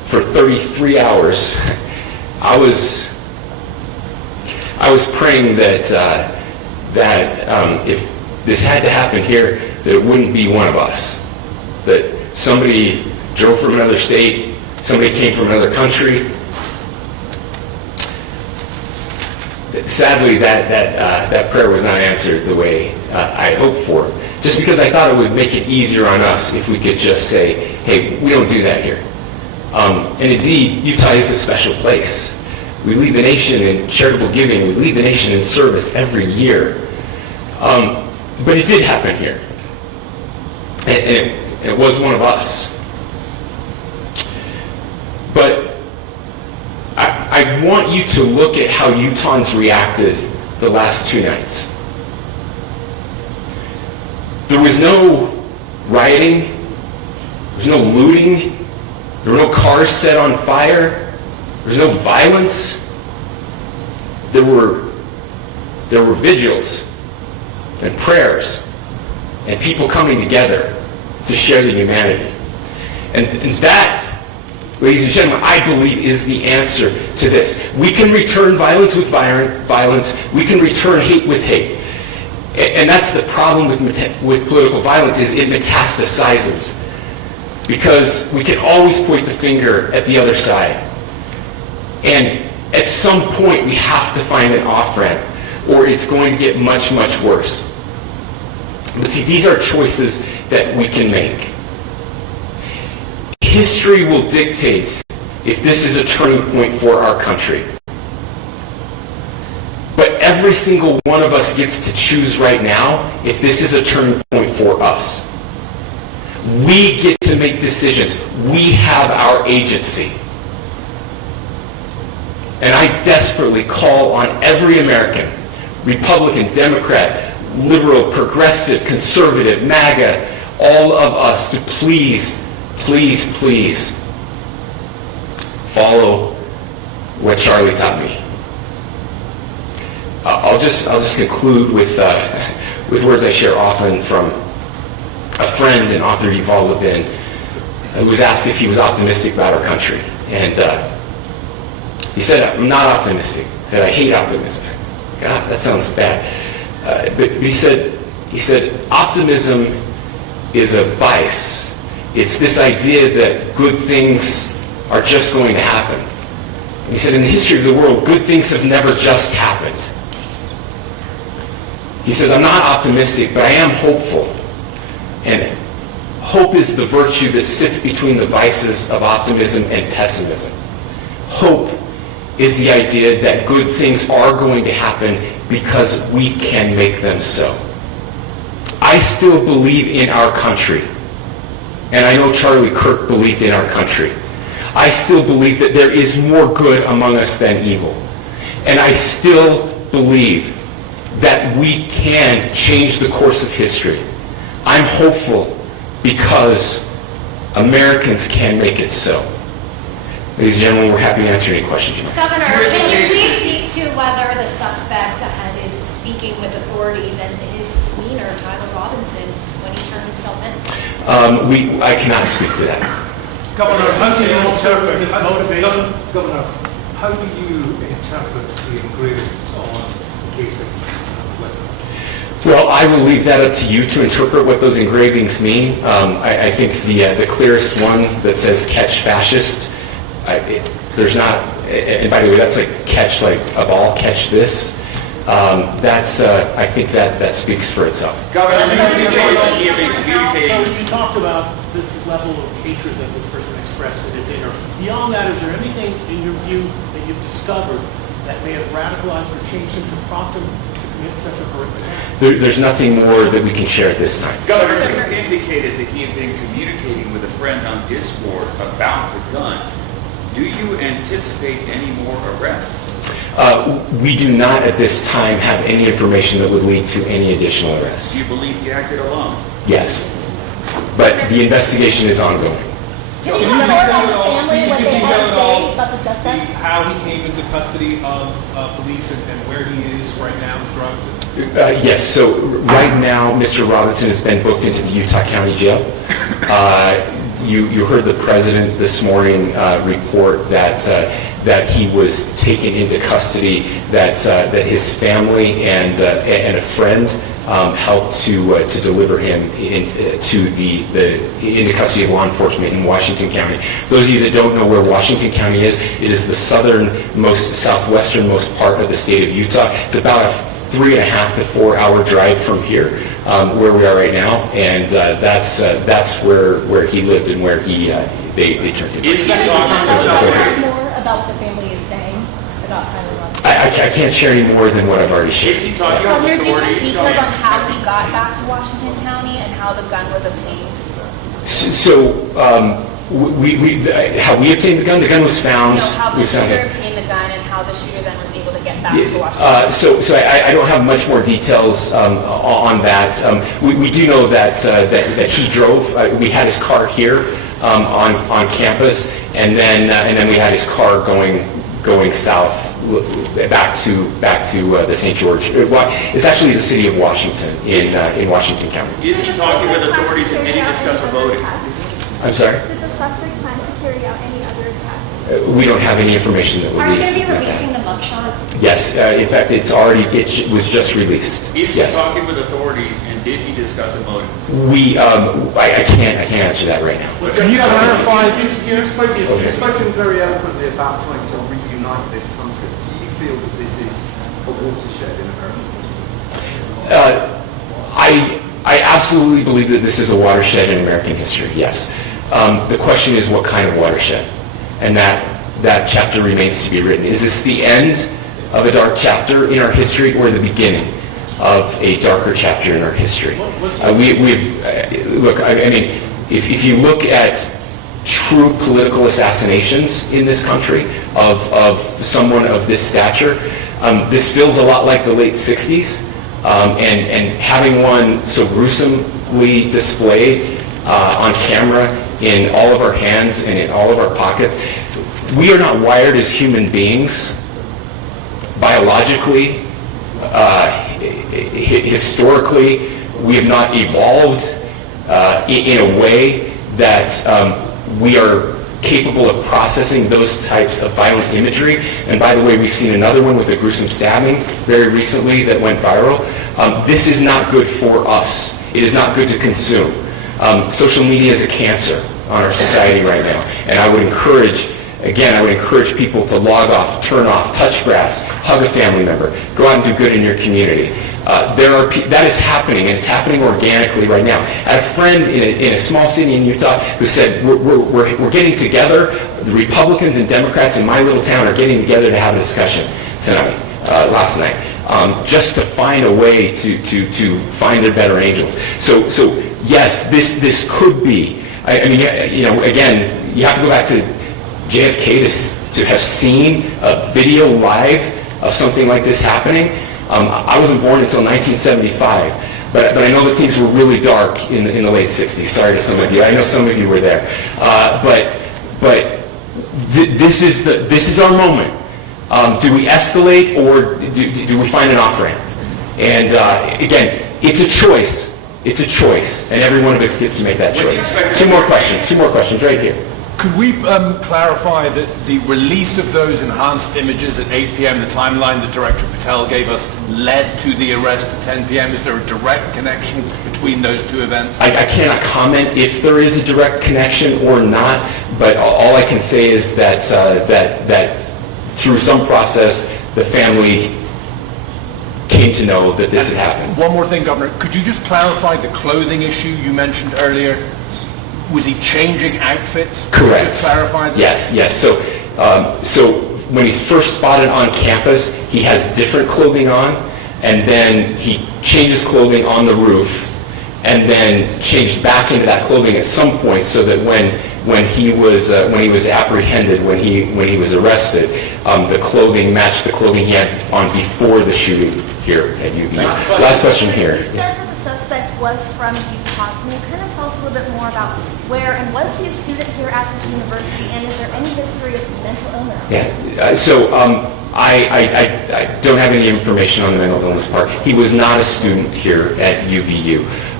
for 33 hours, I was praying that if this had to happen here, that it wouldn't be one of us. That somebody drove from another state, somebody came from another country. Sadly, that prayer was not answered the way I hoped for, just because I thought it would make it easier on us if we could just say, hey, we don't do that here. And indeed, Utah is a special place. We lead the nation in charitable giving. We lead the nation in service every year. But it did happen here. And it was one of us. But I want you to look at how Utahns reacted the last 2 nights. There was no rioting. There was no looting. There were no cars set on fire. There was no violence. There were vigils and prayers and people coming together to share the humanity. And that, ladies and gentlemen, I believe is the answer to this. We can return violence with violence. We can return hate with hate. And that's the problem with political violence, is it metastasizes. Because we can always point the finger at the other side. And at some point we have to find an off-ramp, or it's going to get much, much worse. But see, these are choices that we can make. History will dictate if this is a turning point for our country. But every single one of us gets to choose right now if this is a turning point for us. We get to make decisions. We have our agency. And I desperately call on every American, Republican, Democrat, liberal, progressive, conservative, MAGA, all of us to please, please, please follow what Charlie taught me. I'll just conclude with words I share often from a friend and author, Yuval Levin, who was asked if he was optimistic about our country. And he said, I'm not optimistic. He said, I hate optimism. God, that sounds bad. But he said, optimism is a vice. It's this idea that good things are just going to happen. And he said, in the history of the world, good things have never just happened. He said, I'm not optimistic, but I am hopeful. And hope is the virtue that sits between the vices of optimism and pessimism. Hope is the idea that good things are going to happen because we can make them so. I still believe in our country. And I know Charlie Kirk believed in our country. I still believe that there is more good among us than evil. And I still believe that we can change the course of history. I'm hopeful because Americans can make it so. Ladies and gentlemen, we're happy to answer any questions you have. Governor, can you please speak to whether the suspect is speaking with authorities and his demeanor, Tyler Robinson, when he turned himself in? I cannot speak to that. Governor, how do you interpret his motivation? Governor, how do you interpret the engravings on the case of Well, I will leave that up to you to interpret what those engravings mean. I think the clearest one that says "catch fascist," there's not, and by the way, that's like catch like a ball, catch this. I think that speaks for itself. Governor, So you talked about this level of hatred that this person expressed at a dinner. Beyond that, is there anything in your view that you've discovered that may have radicalized or changed him to prompt him to commit such a horrific act? There's nothing more that we can share at this time. Governor, you indicated that he had been communicating with a friend on Discord about the gun. Do you anticipate any more arrests? We do not at this time have any information that would lead to any additional arrests. Do you believe he acted alone? Yes, but the investigation is ongoing. Can you tell more about the family, what they had to say about the suspect? How he came into custody of police and where he is right now with drugs? Yes, so right now, Mr. Robinson has been booked into the Utah County Jail. You heard the president this morning report that he was taken into custody, that his family and a friend helped to deliver him into custody of law enforcement in Washington County. Those of you that don't know where Washington County is, it is the southwesternmost part of the state of Utah. It's about a 3.5 to 4 hour drive from here, where we are right now, and that's where he lived and where they turned him. Is he talking More about what the family is saying about Tyler Robinson. I can't share any more than what I've already shared. Is he talking about Governor, do you have authorities? details on how he got back to Washington County and how the gun was obtained? How we obtained the gun? The gun was found. How the was found shooter at- obtained the gun and how the shooter then was able to get back to Washington. So I don't have much more details on that. We do know that he drove. We had his car here on campus, and then we had his car going south back to the St. George. It's actually the city of Washington in Washington County. Is he talking with authorities and did he discuss a voting? I'm sorry. Did the suspect plan to carry out any other attacks? We don't have any information that Are you released. going to be releasing the mugshot? Yes, in fact, it was just released. Is he Yes. talking with authorities and did he discuss a motive? I can't answer that right now. Can you clarify? You've spoken very eloquently about trying to reunite this country. Do you feel that this is a watershed in American history? I absolutely believe that this is a watershed in American history, yes. The question is what kind of watershed? And that chapter remains to be written. Is this the end of a dark chapter in our history or the beginning of a darker chapter in our history? Look, I mean, if you look at true political assassinations in this country of someone of this stature, this feels a lot like the late 60s. And having one so gruesomely displayed on camera in all of our hands and in all of our pockets, we are not wired as human beings biologically, historically. We have not evolved in a way that we are capable of processing those types of violent imagery. And by the way, we've seen another one with a gruesome stabbing very recently that went viral. This is not good for us. It is not good to consume. Social media is a cancer on our society right now. And I would encourage people to log off, turn off, touch grass, hug a family member, go out and do good in your community. That is happening, and it's happening organically right now. I had a friend in a small city in Utah who said, we're getting together, the Republicans and Democrats in my little town are getting together to have a discussion last night, just to find a way to find their better angels. So yes, this could be, again, you have to go back to JFK to have seen a video live of something like this happening. I wasn't born until 1975, but I know that things were really dark in the late 60s. Sorry to some of you. I know some of you were there. This is our moment. Do we escalate or do we find an off-ramp? And again, it's a choice. It's a choice, and every one of us gets to make that choice. Two more questions right here. Could we clarify that the release of those enhanced images at 8 p.m., the timeline that Director Patel gave us, led to the arrest at 10 p.m.? Is there a direct connection between those two events? I cannot comment if there is a direct connection or not, but all I can say is that through some process, the family came to know that this had happened. One more thing, Governor. Could you just clarify the clothing issue you mentioned earlier? Was he changing outfits? Correct. Just clarify this. Yes. So when he's first spotted on campus, he has different clothing on, and then he changes clothing on the roof, and then changed back into that clothing at some point, so that when he was apprehended, when he was arrested, the clothing matched the clothing he had on before the shooting here at UVU. Last question here. You said that the suspect was from Utah. Can you kind of tell us a little bit more about where, and was he a student here at this university, and is there any history of mental illness? Yeah. I don't have any information on the mental illness part. He was not a student here at UVU.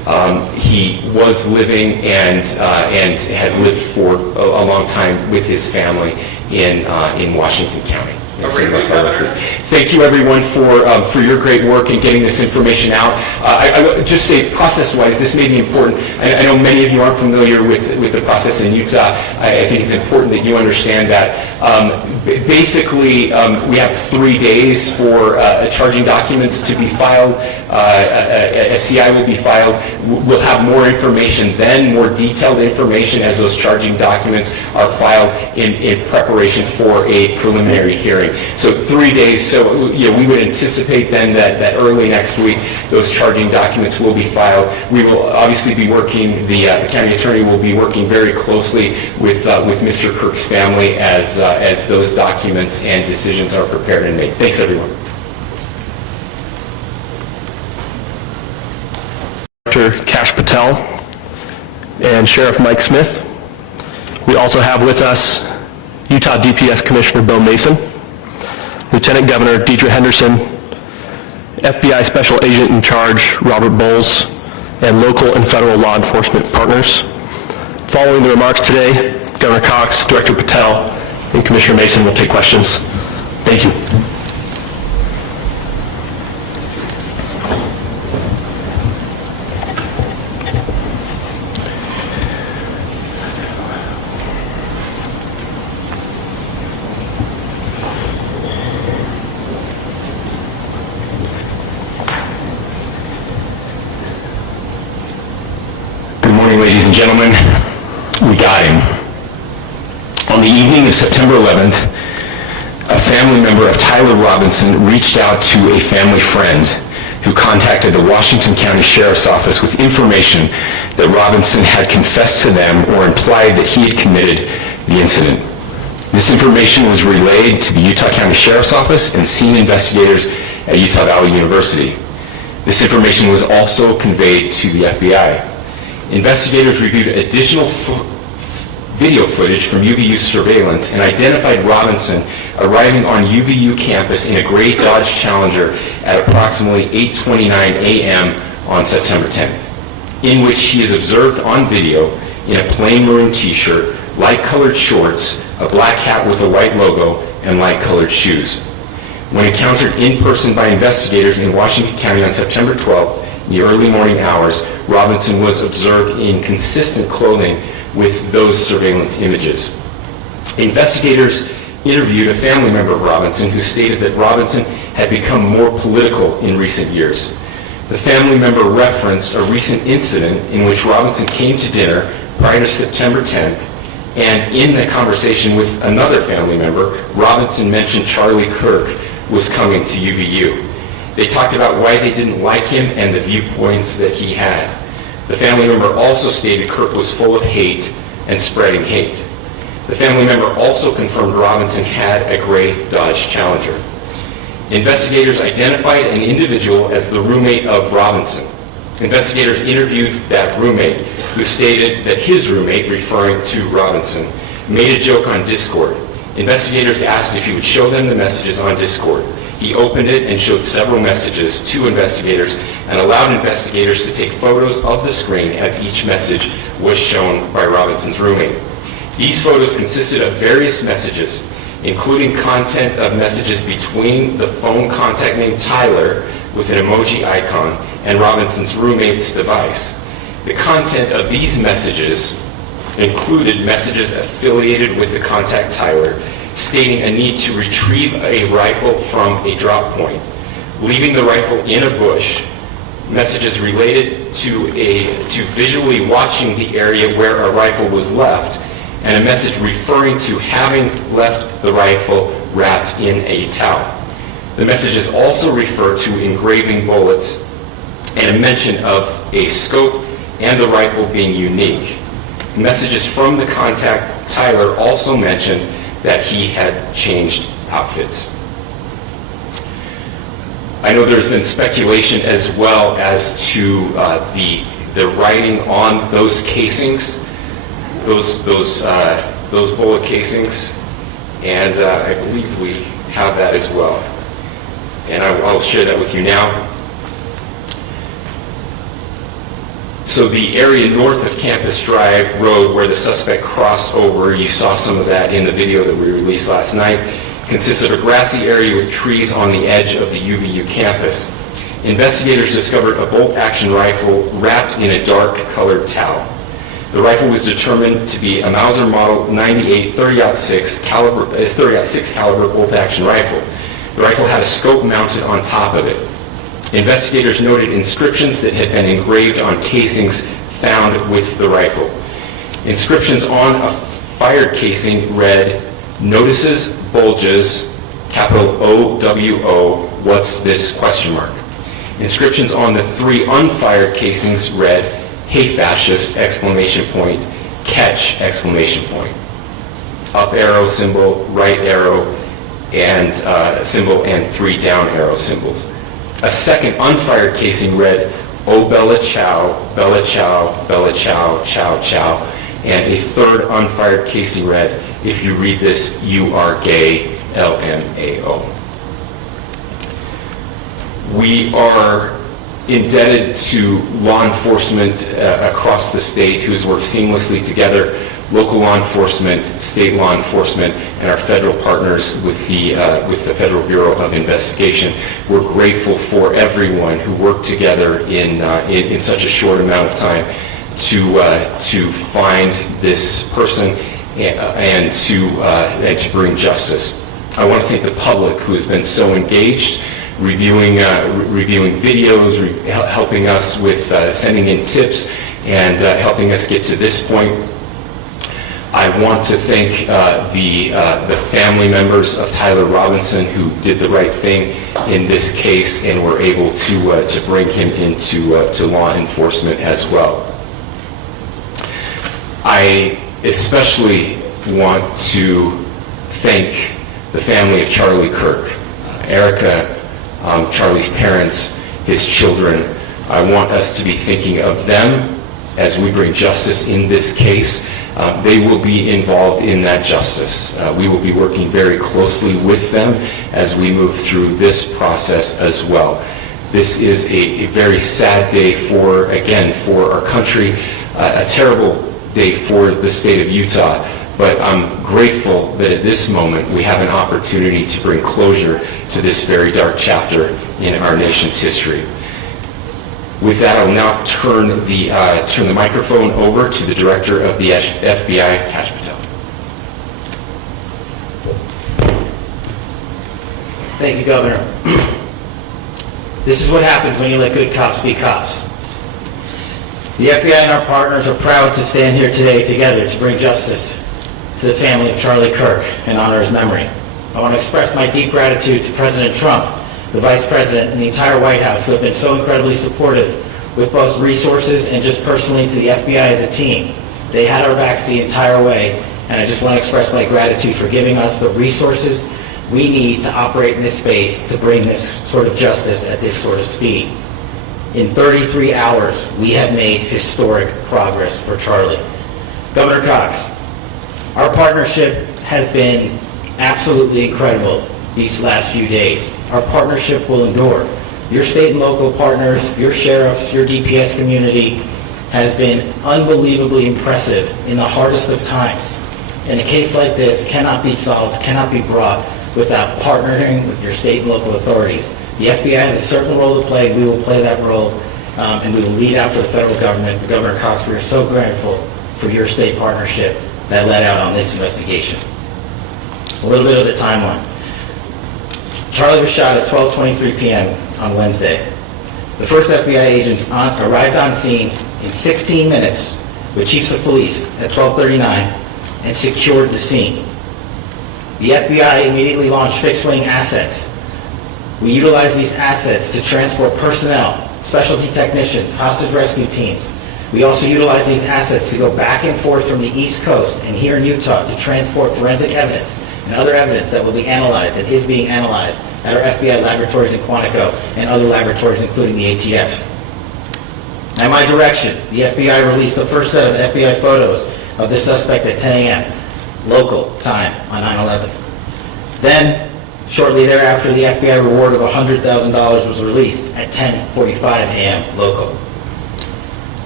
He was living and had lived for a long time with his family in Washington County. Thank you, everyone, for your great work in getting this information out. I would just say, process-wise, this may be important. I know many of you aren't familiar with the process in Utah. I think it's important that you understand that. Basically, we have 3 days for charging documents to be filed. A CI will be filed. We'll have more information then, more detailed information as those charging documents are filed in preparation for a preliminary hearing. So 3 days. So we would anticipate then that early next week those charging documents will be filed. We will obviously be working. The county attorney will be working very closely with Mr. Kirk's family as those documents and decisions are prepared and made. Thanks, everyone. Director Kash Patel and Sheriff Mike Smith. We also have with us Utah DPS Commissioner Bo Mason, Lieutenant Governor Deidre Henderson, FBI Special Agent in Charge Robert Bowles, and local and federal law enforcement partners. Following the remarks today, Governor Cox, Director Patel, and Commissioner Mason will take questions. Thank you. Good morning, ladies and gentlemen. We got him. On the evening of September 11th, a family member of Tyler Robinson reached out to a family friend who contacted the Washington County Sheriff's Office with information that Robinson had confessed to them or implied that he had committed the incident. This information was relayed to the Utah County Sheriff's Office and scene investigators at Utah Valley University. This information was also conveyed to the FBI. Investigators reviewed additional video footage from UVU surveillance and identified Robinson arriving on UVU campus in a gray Dodge Challenger at approximately 8:29 a.m. on September 10th, in which he is observed on video in a plain maroon t-shirt, light-colored shorts, a black hat with a white logo, and light-colored shoes. When encountered in person by investigators in Washington County on September 12th, in the early morning hours, Robinson was observed in consistent clothing with those surveillance images. Investigators interviewed a family member of Robinson who stated that Robinson had become more political in recent years. The family member referenced a recent incident in which Robinson came to dinner prior to September 10th, and in the conversation with another family member, Robinson mentioned Charlie Kirk was coming to UVU. They talked about why they didn't like him and the viewpoints that he had. The family member also stated Kirk was full of hate and spreading hate. The family member also confirmed Robinson had a gray Dodge Challenger. Investigators identified an individual as the roommate of Robinson. Investigators interviewed that roommate, who stated that his roommate, referring to Robinson, made a joke on Discord. Investigators asked if he would show them the messages on Discord. He opened it and showed several messages to investigators and allowed investigators to take photos of the screen as each message was shown by Robinson's roommate. These photos consisted of various messages, including content of messages between the phone contact named Tyler with an emoji icon and Robinson's roommate's device. The content of these messages included messages affiliated with the contact Tyler, stating a need to retrieve a rifle from a drop point, leaving the rifle in a bush, messages related to visually watching the area where a rifle was left, and a message referring to having left the rifle wrapped in a towel. The messages also refer to engraving bullets and a mention of a scope and the rifle being unique. Messages from the contact Tyler also mentioned that he had changed outfits. I know there's been speculation as well as to the writing on those casings, those bullet casings, and I believe we have that as well. And I'll share that with you now. So the area north of Campus Drive Road where the suspect crossed over, you saw some of that in the video that we released last night, consists of a grassy area with trees on the edge of the UVU campus. Investigators discovered a bolt-action rifle wrapped in a dark-colored towel. The rifle was determined to be a Mauser Model 98 30-06 caliber bolt-action rifle. The rifle had a scope mounted on top of it. Investigators noted inscriptions that had been engraved on casings found with the rifle. Inscriptions on a fired casing read, "Notices, bulges, capital O-W-O, what's this?" ? Inscriptions on the 3 unfired casings read, "Hey fascist!" ! Catch! Up arrow symbol, right arrow, and symbol, and 3 down arrow symbols. A second unfired casing read, "Oh Bella Chow, Bella Chow, Bella Chow, Chow Chow," and a third unfired casing read, "If you read this, you are gay, LMAO." We are indebted to law enforcement across the state who has worked seamlessly together, local law enforcement, state law enforcement, and our federal partners with the Federal Bureau of Investigation. We're grateful for everyone who worked together in such a short amount of time to find this person and to bring justice. I want to thank the public who has been so engaged, reviewing videos, helping us with sending in tips, and helping us get to this point. I want to thank the family members of Tyler Robinson who did the right thing in this case and were able to bring him into to law enforcement as well. I especially want to thank the family of Charlie Kirk, Erica, Charlie's parents, his children. I want us to be thinking of them as we bring justice in this case. They will be involved in that justice. We will be working very closely with them as we move through this process as well. This is a very sad day for our country, a terrible day for the state of Utah. But I'm grateful that at this moment we have an opportunity to bring closure to this very dark chapter in our nation's history. With that, I'll now turn the microphone over to the Director of the FBI, Kash Patel. Thank you, Governor. This is what happens when you let good cops be cops. The FBI and our partners are proud to stand here today together to bring justice to the family of Charlie Kirk and honor his memory. I want to express my deep gratitude to President Trump, the Vice President, and the entire White House who have been so incredibly supportive with both resources and just personally to the FBI as a team. They had our backs the entire way, and I just want to express my gratitude for giving us the resources we need to operate in this space to bring this sort of justice at this sort of speed. In 33 hours, we have made historic progress for Charlie. Governor Cox, our partnership has been absolutely incredible these last few days. Our partnership will endure. Your state and local partners, your sheriffs, your DPS community has been unbelievably impressive in the hardest of times. And a case like this cannot be solved, cannot be brought without partnering with your state and local authorities. The FBI has a certain role to play. We will play that role, and we will lead after the federal government. But Governor Cox, we are so grateful for your state partnership that led out on this investigation. A little bit of the timeline. Charlie was shot at 12:23 p.m. on Wednesday. The first FBI agents arrived on scene in 16 minutes with chiefs of police at 12:39 and secured the scene. The FBI immediately launched fixed-wing assets. We utilized these assets to transport personnel, specialty technicians, hostage rescue teams. We also utilized these assets to go back and forth from the East Coast and here in Utah to transport forensic evidence and other evidence that will be analyzed and is being analyzed at our FBI laboratories in Quantico and other laboratories, including the ATF. At my direction, the FBI released the first set of FBI photos of the suspect at 10 a.m. local time on 9/11. Then, shortly thereafter, the FBI reward of $100,000 was released at 10:45 a.m. local.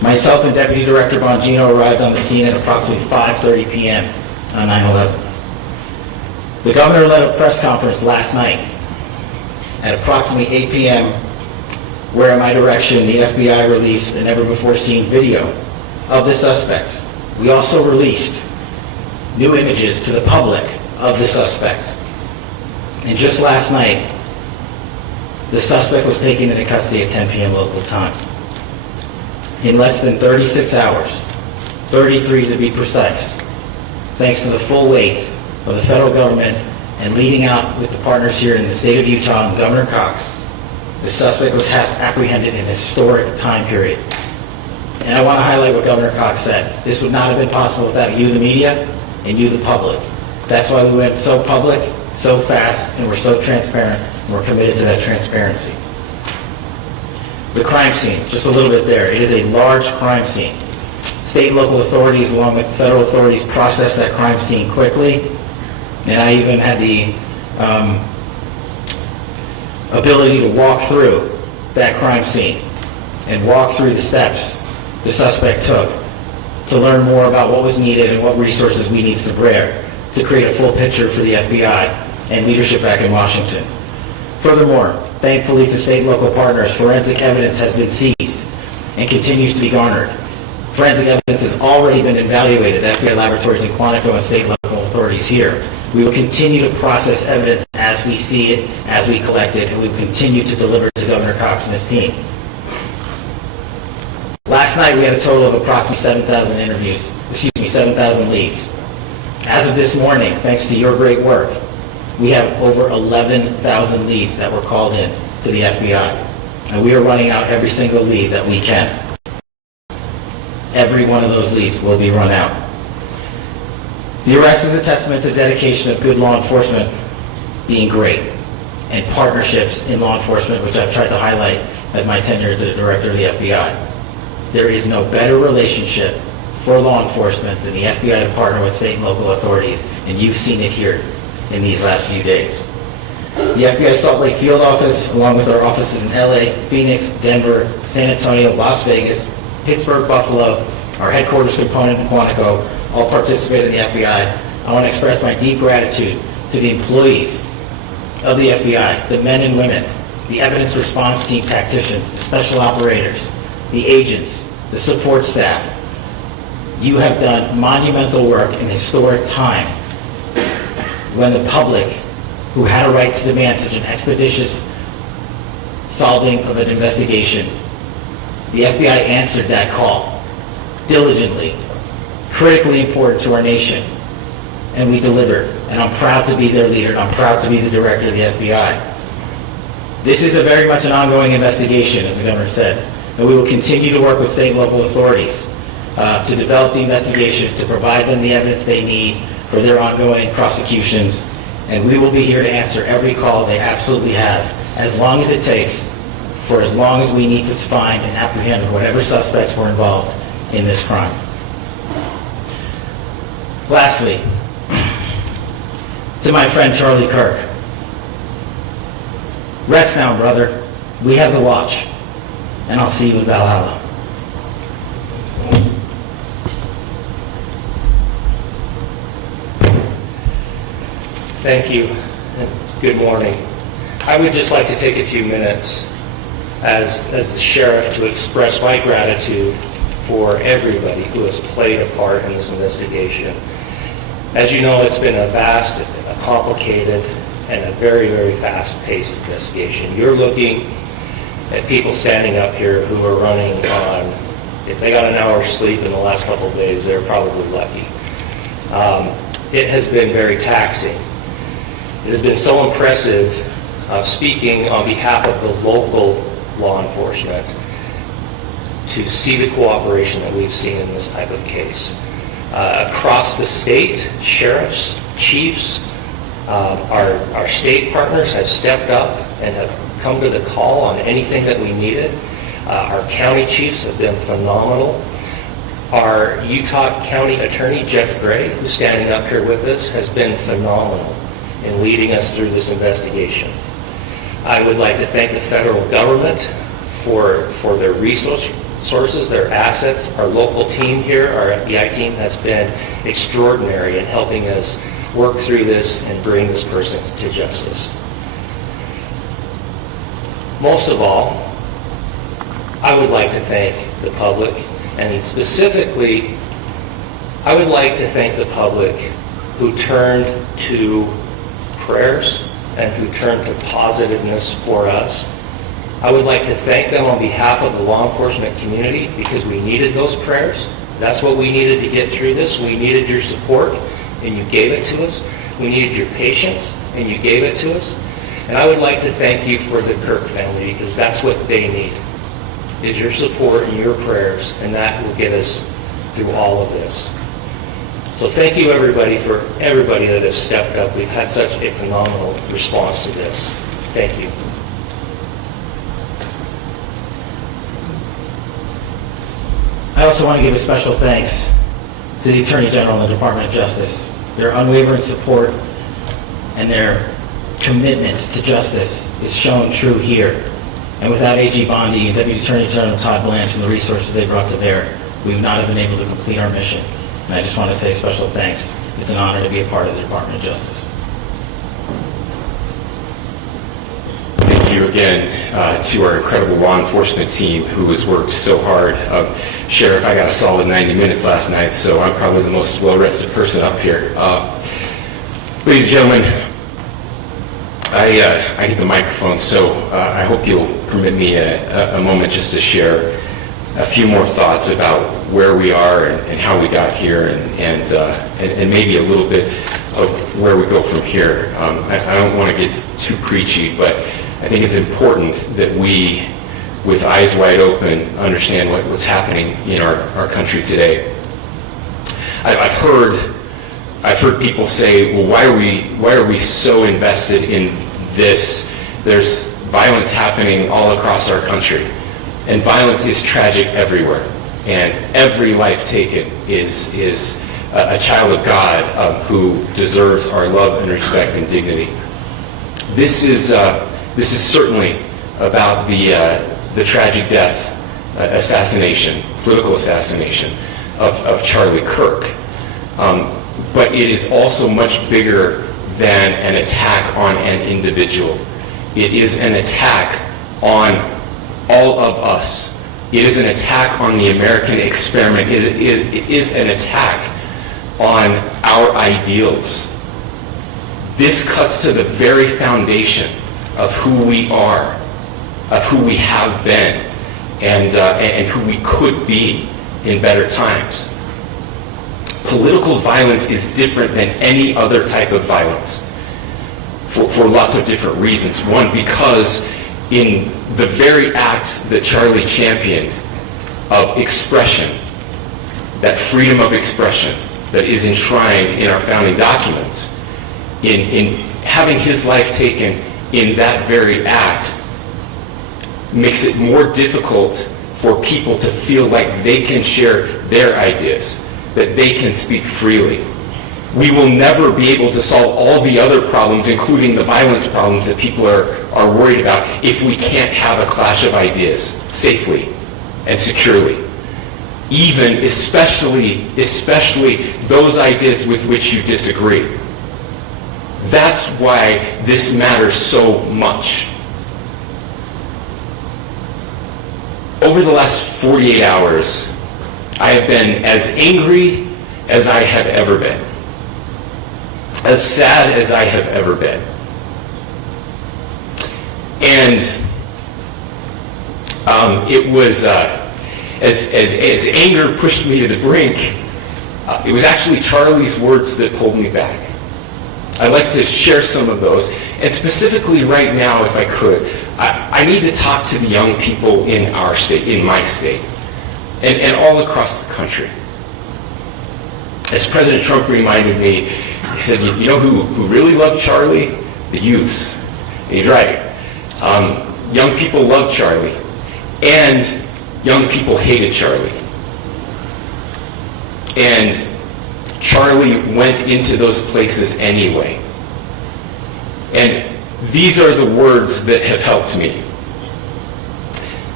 Myself and Deputy Director Bongino arrived on the scene at approximately 5:30 p.m. on 9/11. The governor led a press conference last night at approximately 8 p.m., where, at my direction, the FBI released a never-before-seen video of the suspect. We also released new images to the public of the suspect. And just last night, the suspect was taken into custody at 10 p.m. local time. In less than 36 hours, 33 to be precise, thanks to the full weight of the federal government and leading out with the partners here in the state of Utah and Governor Crux, the suspect was apprehended in a historic time period. And I want to highlight what Governor Crux said. This would not have been possible without you, the media, and you, the public. That's why we went so public, so fast, and we're so transparent, and we're committed to that transparency. The crime scene, just a little bit there. It is a large crime scene. State and local authorities, along with federal authorities, processed that crime scene quickly, and I even had the ability to walk through that crime scene and walk through the steps the suspect took to learn more about what was needed and what resources we needed to bear to create a full picture for the FBI and leadership back in Washington. Furthermore, thankfully to state and local partners, forensic evidence has been seized and continues to be garnered. Forensic evidence has already been evaluated at FBI laboratories in Quantico and state and local authorities here. We will continue to process evidence as we see it, as we collect it, and we will continue to deliver to Governor Cox and his team. Last night we had a total of approximately 7,000 leads. As of this morning, thanks to your great work, we have over 11,000 leads that were called in to the FBI. And we are running out every single lead that we can. Every one of those leads will be run out. The arrest is a testament to the dedication of good law enforcement being great, and partnerships in law enforcement, which I've tried to highlight as my tenure as the director of the FBI. There is no better relationship for law enforcement than the FBI to partner with state and local authorities, and you've seen it here in these last few days. The FBI Salt Lake Field Office, along with our offices in LA, Phoenix, Denver, San Antonio, Las Vegas, Pittsburgh, Buffalo, our headquarters component in Quantico, all participate in the FBI. I want to express my deep gratitude to the employees of the FBI, the men and women, the evidence response team tacticians, the special operators, the agents, the support staff. You have done monumental work in historic time when the public, who had a right to demand such an expeditious solving of an investigation, the FBI answered that call diligently, critically important to our nation, and we delivered. And I'm proud to be their leader, and I'm proud to be the director of the FBI. This is very much an ongoing investigation, as the governor said, and we will continue to work with state and local authorities to develop the investigation, to provide them the evidence they need for their ongoing prosecutions, and we will be here to answer every call they absolutely have, as long as it takes, for as long as we need to find and apprehend whatever suspects were involved in this crime. Lastly, to my friend Charlie Kirk, rest now, brother. We have the watch, and I'll see you in Valhalla. Thank you, and good morning. I would just like to take a few minutes as the sheriff to express my gratitude for everybody who has played a part in this investigation. As you know, it's been a vast, a complicated, and a very, very fast-paced investigation. You're looking at people standing up here who are running on, if they got an hour's sleep in the last couple of days, they're probably lucky. It has been very taxing. It has been so impressive, speaking on behalf of the local law enforcement, to see the cooperation that we've seen in this type of case. Across the state, sheriffs, chiefs, our state partners have stepped up and have come to the call on anything that we needed. Our county chiefs have been phenomenal. Our Utah County Attorney, Jeff Gray, who's standing up here with us, has been phenomenal in leading us through this investigation. I would like to thank the federal government for their resources sources, their assets. Our local team here, our FBI team, has been extraordinary in helping us work through this and bring this person to justice. Most of all, I would like to thank the public, and specifically, I would like to thank the public who turned to prayers and who turned to positiveness for us. I would like to thank them on behalf of the law enforcement community because we needed those prayers. That's what we needed to get through this. We needed your support, and you gave it to us. We needed your patience, and you gave it to us. And I would like to thank you for the Kirk family because that's what they need, is your support and your prayers, and that will get us through all of this. So thank you everybody that has stepped up. We've had such a phenomenal response to this. Thank you. I also want to give a special thanks to the Attorney General and the Department of Justice. Their unwavering support and their commitment to justice is shown true here. And without AG Bondi and Deputy Attorney General Todd Blanche and the resources they brought to bear, we would not have been able to complete our mission. And I just want to say special thanks. It's an honor to be a part of the Department of Justice. Thank you again to our incredible law enforcement team who has worked so hard. Sheriff, I got a solid 90 minutes last night, so I'm probably the most well-rested person up here. Ladies and gentlemen, I hit the microphone, so I hope you'll permit me a moment just to share a few more thoughts about where we are and how we got here and maybe a little bit of where we go from here. I don't want to get too preachy, but I think it's important that we, with eyes wide open, understand what's happening in our country today. I've heard people say, well, why are we so invested in this? There's violence happening all across our country. And violence is tragic everywhere. And every life taken is a child of God who deserves our love and respect and dignity. This is certainly about the tragic death, political assassination of Charlie Kirk. But it is also much bigger than an attack on an individual. It is an attack on all of us. It is an attack on the American experiment. It is an attack on our ideals. This cuts to the very foundation of who we are, of who we have been, and who we could be in better times. Political violence is different than any other type of violence for lots of different reasons. One, because in the very act that Charlie championed of expression, that freedom of expression that is enshrined in our founding documents, in having his life taken in that very act, makes it more difficult for people to feel like they can share their ideas, that they can speak freely. We will never be able to solve all the other problems, including the violence problems that people are worried about, if we can't have a clash of ideas safely and securely. Especially those ideas with which you disagree. That's why this matters so much. Over the last 48 hours, I have been as angry as I have ever been, as sad as I have ever been. And it was, as anger pushed me to the brink, it was actually Charlie's words that pulled me back. I'd like to share some of those. And specifically right now, if I could, I need to talk to the young people in our state, in my state, and all across the country. As President Trump reminded me, he said, you know who really loved Charlie? The youths. And he's right. Young people loved Charlie, and young people hated Charlie. And Charlie went into those places anyway. And these are the words that have helped me.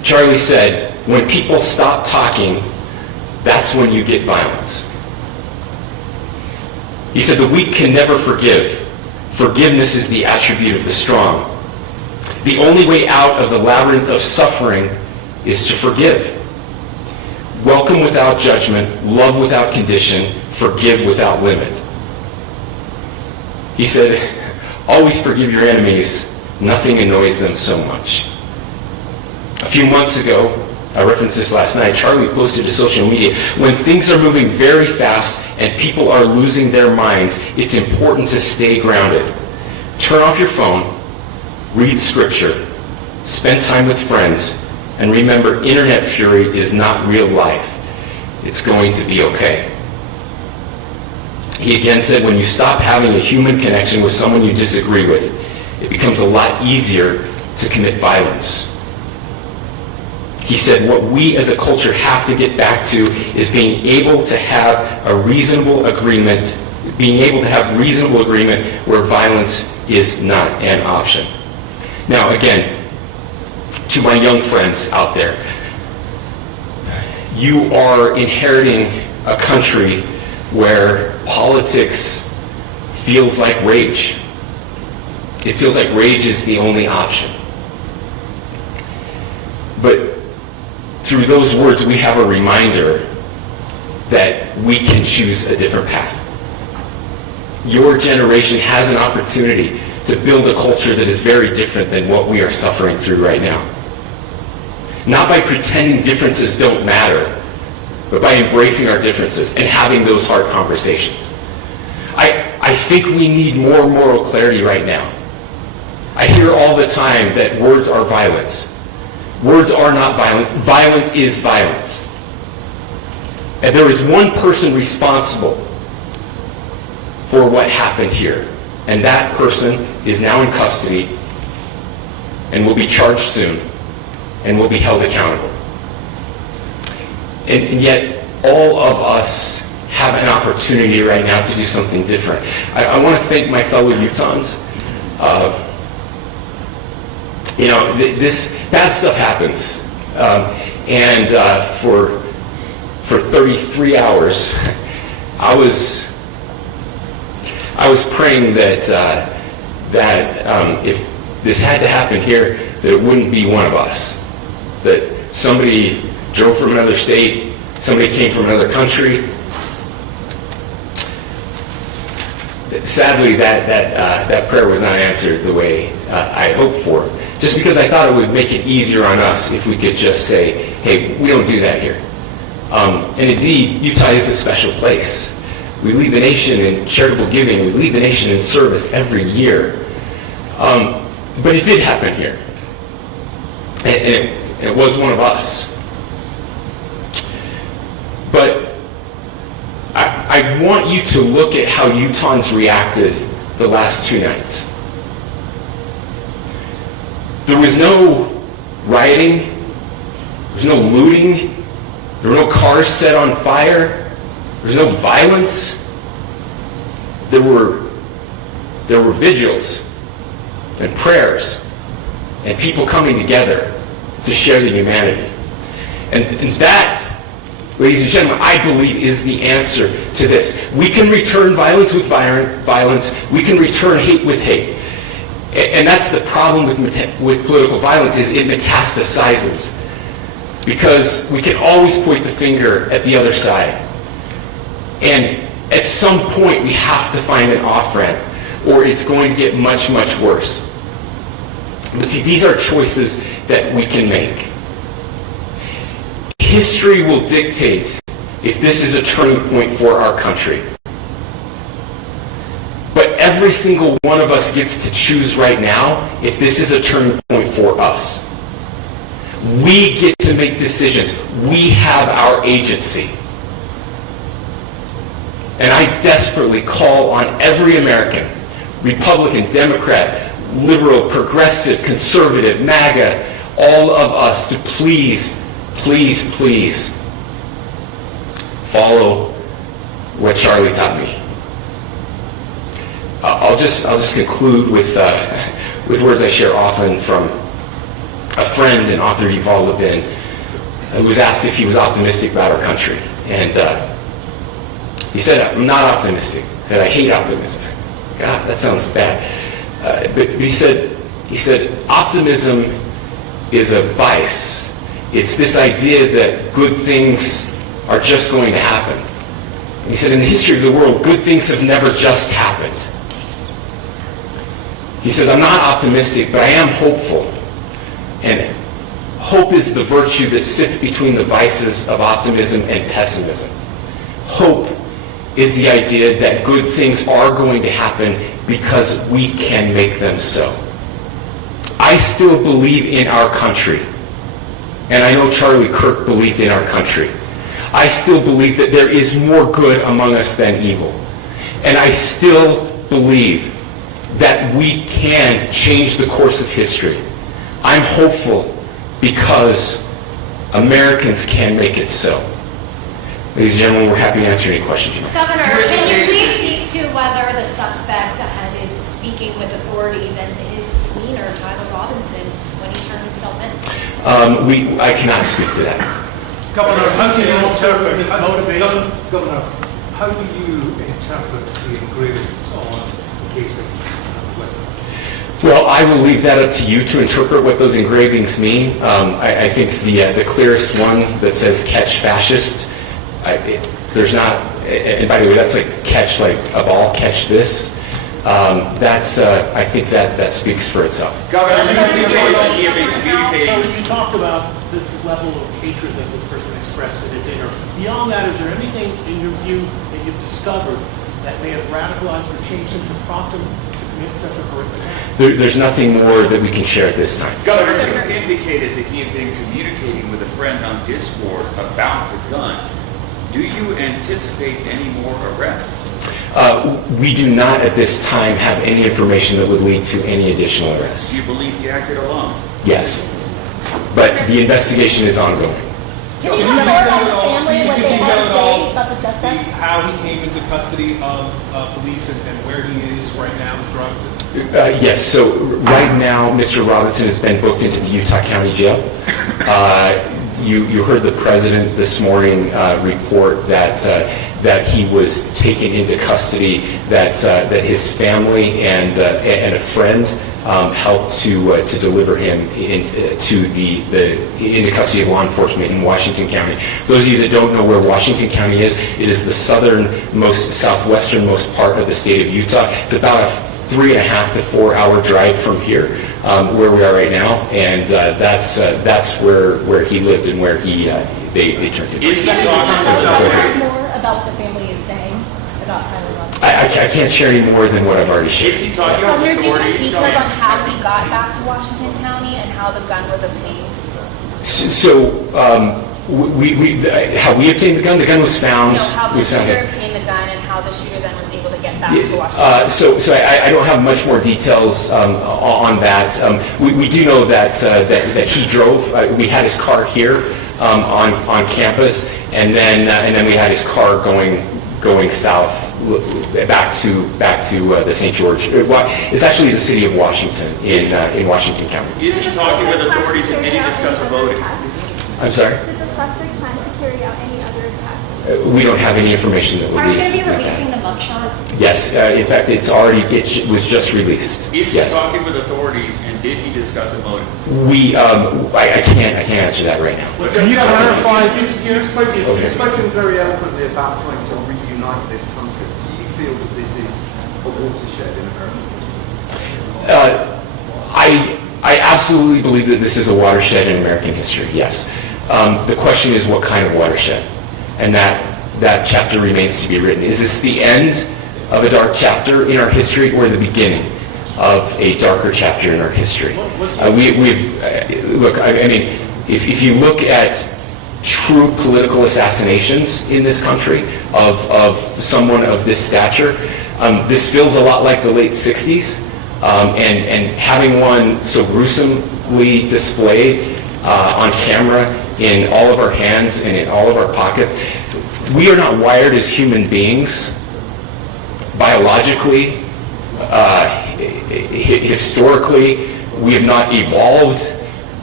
Charlie said, when people stop talking, that's when you get violence. He said, the weak can never forgive. Forgiveness is the attribute of the strong. The only way out of the labyrinth of suffering is to forgive. Welcome without judgment, love without condition, forgive without limit. He said, always forgive your enemies. Nothing annoys them so much. A few months ago, I referenced this last night, Charlie posted to social media, when things are moving very fast and people are losing their minds, it's important to stay grounded. Turn off your phone, read scripture, spend time with friends, and remember, internet fury is not real life. It's going to be okay. He again said, when you stop having a human connection with someone you disagree with, it becomes a lot easier to commit violence. He said, what we as a culture have to get back to is being able to have a reasonable agreement, where violence is not an option. Now, again, to my young friends out there, you are inheriting a country where politics feels like rage. It feels like rage is the only option. But through those words, we have a reminder that we can choose a different path. Your generation has an opportunity to build a culture that is very different than what we are suffering through right now. Not by pretending differences don't matter, but by embracing our differences and having those hard conversations. I think we need more moral clarity right now. I hear all the time that words are violence. Words are not violence. Violence is violence. And there is one person responsible for what happened here. And that person is now in custody and will be charged soon and will be held accountable. And yet, all of us have an opportunity right now to do something different. I want to thank my fellow Utahns. This bad stuff happens. For 33 hours, I was praying that if this had to happen here, that it wouldn't be one of us. That somebody drove from another state, somebody came from another country. Sadly, that prayer was not answered the way I hoped for. Just because I thought it would make it easier on us if we could just say, hey, we don't do that here. And indeed, Utah is a special place. We lead the nation in charitable giving. We lead the nation in service every year. But it did happen here. And it was one of us. But I want you to look at how Utahns reacted the last 2 nights. There was no rioting. There was no looting. There were no cars set on fire. There was no violence. There were vigils and prayers and people coming together to share the humanity. And that, ladies and gentlemen, I believe is the answer to this. We can return violence with violence. We can return hate with hate. And that's the problem with political violence, is it metastasizes. Because we can always point the finger at the other side. And at some point, we have to find an off-ramp, or it's going to get much, much worse. But see, these are choices that we can make. History will dictate if this is a turning point for our country. But every single one of us gets to choose right now if this is a turning point for us. We get to make decisions. We have our agency. And I desperately call on every American, Republican, Democrat, liberal, progressive, conservative, MAGA, all of us to please, please, please follow what Charlie taught me. I'll just conclude with words I share often from a friend and author Yuval Levin, who was asked if he was optimistic about our country. And he said, I'm not optimistic. He said, I hate optimism. God, that sounds bad. But he said, optimism is a vice. It's this idea that good things are just going to happen. And he said, in the history of the world, good things have never just happened. He said, I'm not optimistic, but I am hopeful. And hope is the virtue that sits between the vices of optimism and pessimism. Hope is the idea that good things are going to happen because we can make them so. I still believe in our country. And I know Charlie Kirk believed in our country. I still believe that there is more good among us than evil. And I still believe that we can change the course of history. I'm hopeful because Americans can make it so. Ladies and gentlemen, we're happy to answer any questions you may have. Governor, can you please speak to whether the suspect is speaking with authorities and his demeanor, Tyler Robinson, when he turned himself in? I cannot speak to that. Governor, how do you interpret his motivation? Governor, how do you interpret the engravings on the case of weapons? Well, I will leave that up to you to interpret what those engravings mean. I think the clearest one that says "catch fascist," there's not, and by the way, that's like catch like a ball, catch this. I think that speaks for itself. Governor, So you talked about this level of hatred that this person expressed at a dinner. Beyond that, is there anything in your view that you've discovered that may have radicalized or changed him to prompt him to commit such a horrific act? There's nothing more that we can share at this time. Governor, you indicated that he had been communicating with a friend on Discord about the gun. Do you anticipate any more arrests? We do not at this time have any information that would lead to any additional arrests. Do you believe he acted alone? Yes, but the investigation is ongoing. Can you tell more about the family, what they had to say about the suspect? How he came into custody of police and where he is right now with drugs? Yes, so right now, Mr. Robinson has been booked into the Utah County Jail. You heard the president this morning report that he was taken into custody, that his family and a friend helped to deliver him into custody of law enforcement in Washington County. Those of you that don't know where Washington County is, it is the southwesternmost part of the state of Utah. It's about a 3.5 to 4 hour drive from here, where we are right now, and that's where he lived and where they turned him. Is he Can you talking tell about us more about what the family is saying about Tyler Robinson? I can't share any more than what I've already shared. Is he talking about Governor, do you have authorities? details on how he got back to Washington County and how the gun was obtained? How we obtained the gun? The gun was found. How the we found shooter it. obtained the gun and how the shooter then was able to get back to Washington. So I don't have much more details on that. We do know that he drove. We had his car here on campus, and then we had his car going south back to the St. George. It's actually the city of Washington in Washington County. Is he talking with authorities and did he discuss a voting? I'm sorry? Did the suspect plan to carry out any other attacks? We don't have any information that Are you released. going to be releasing the mugshot? Yes, in fact, it was just released. Is he Yes. talking with authorities and did he discuss a motive? I can't answer that right now. Can you clarify? You've spoken very eloquently about trying to reunite this country. Do you feel that this is a watershed in American history? I absolutely believe that this is a watershed in American history, yes. The question is what kind of watershed? And that chapter remains to be written. Is this the end of a dark chapter in our history or the beginning of a darker chapter in our history? Look, I mean, if you look at true political assassinations in this country of someone of this stature, this feels a lot like the late 60s. And having one so gruesomely displayed on camera in all of our hands and in all of our pockets, we are not wired as human beings biologically, historically. We have not evolved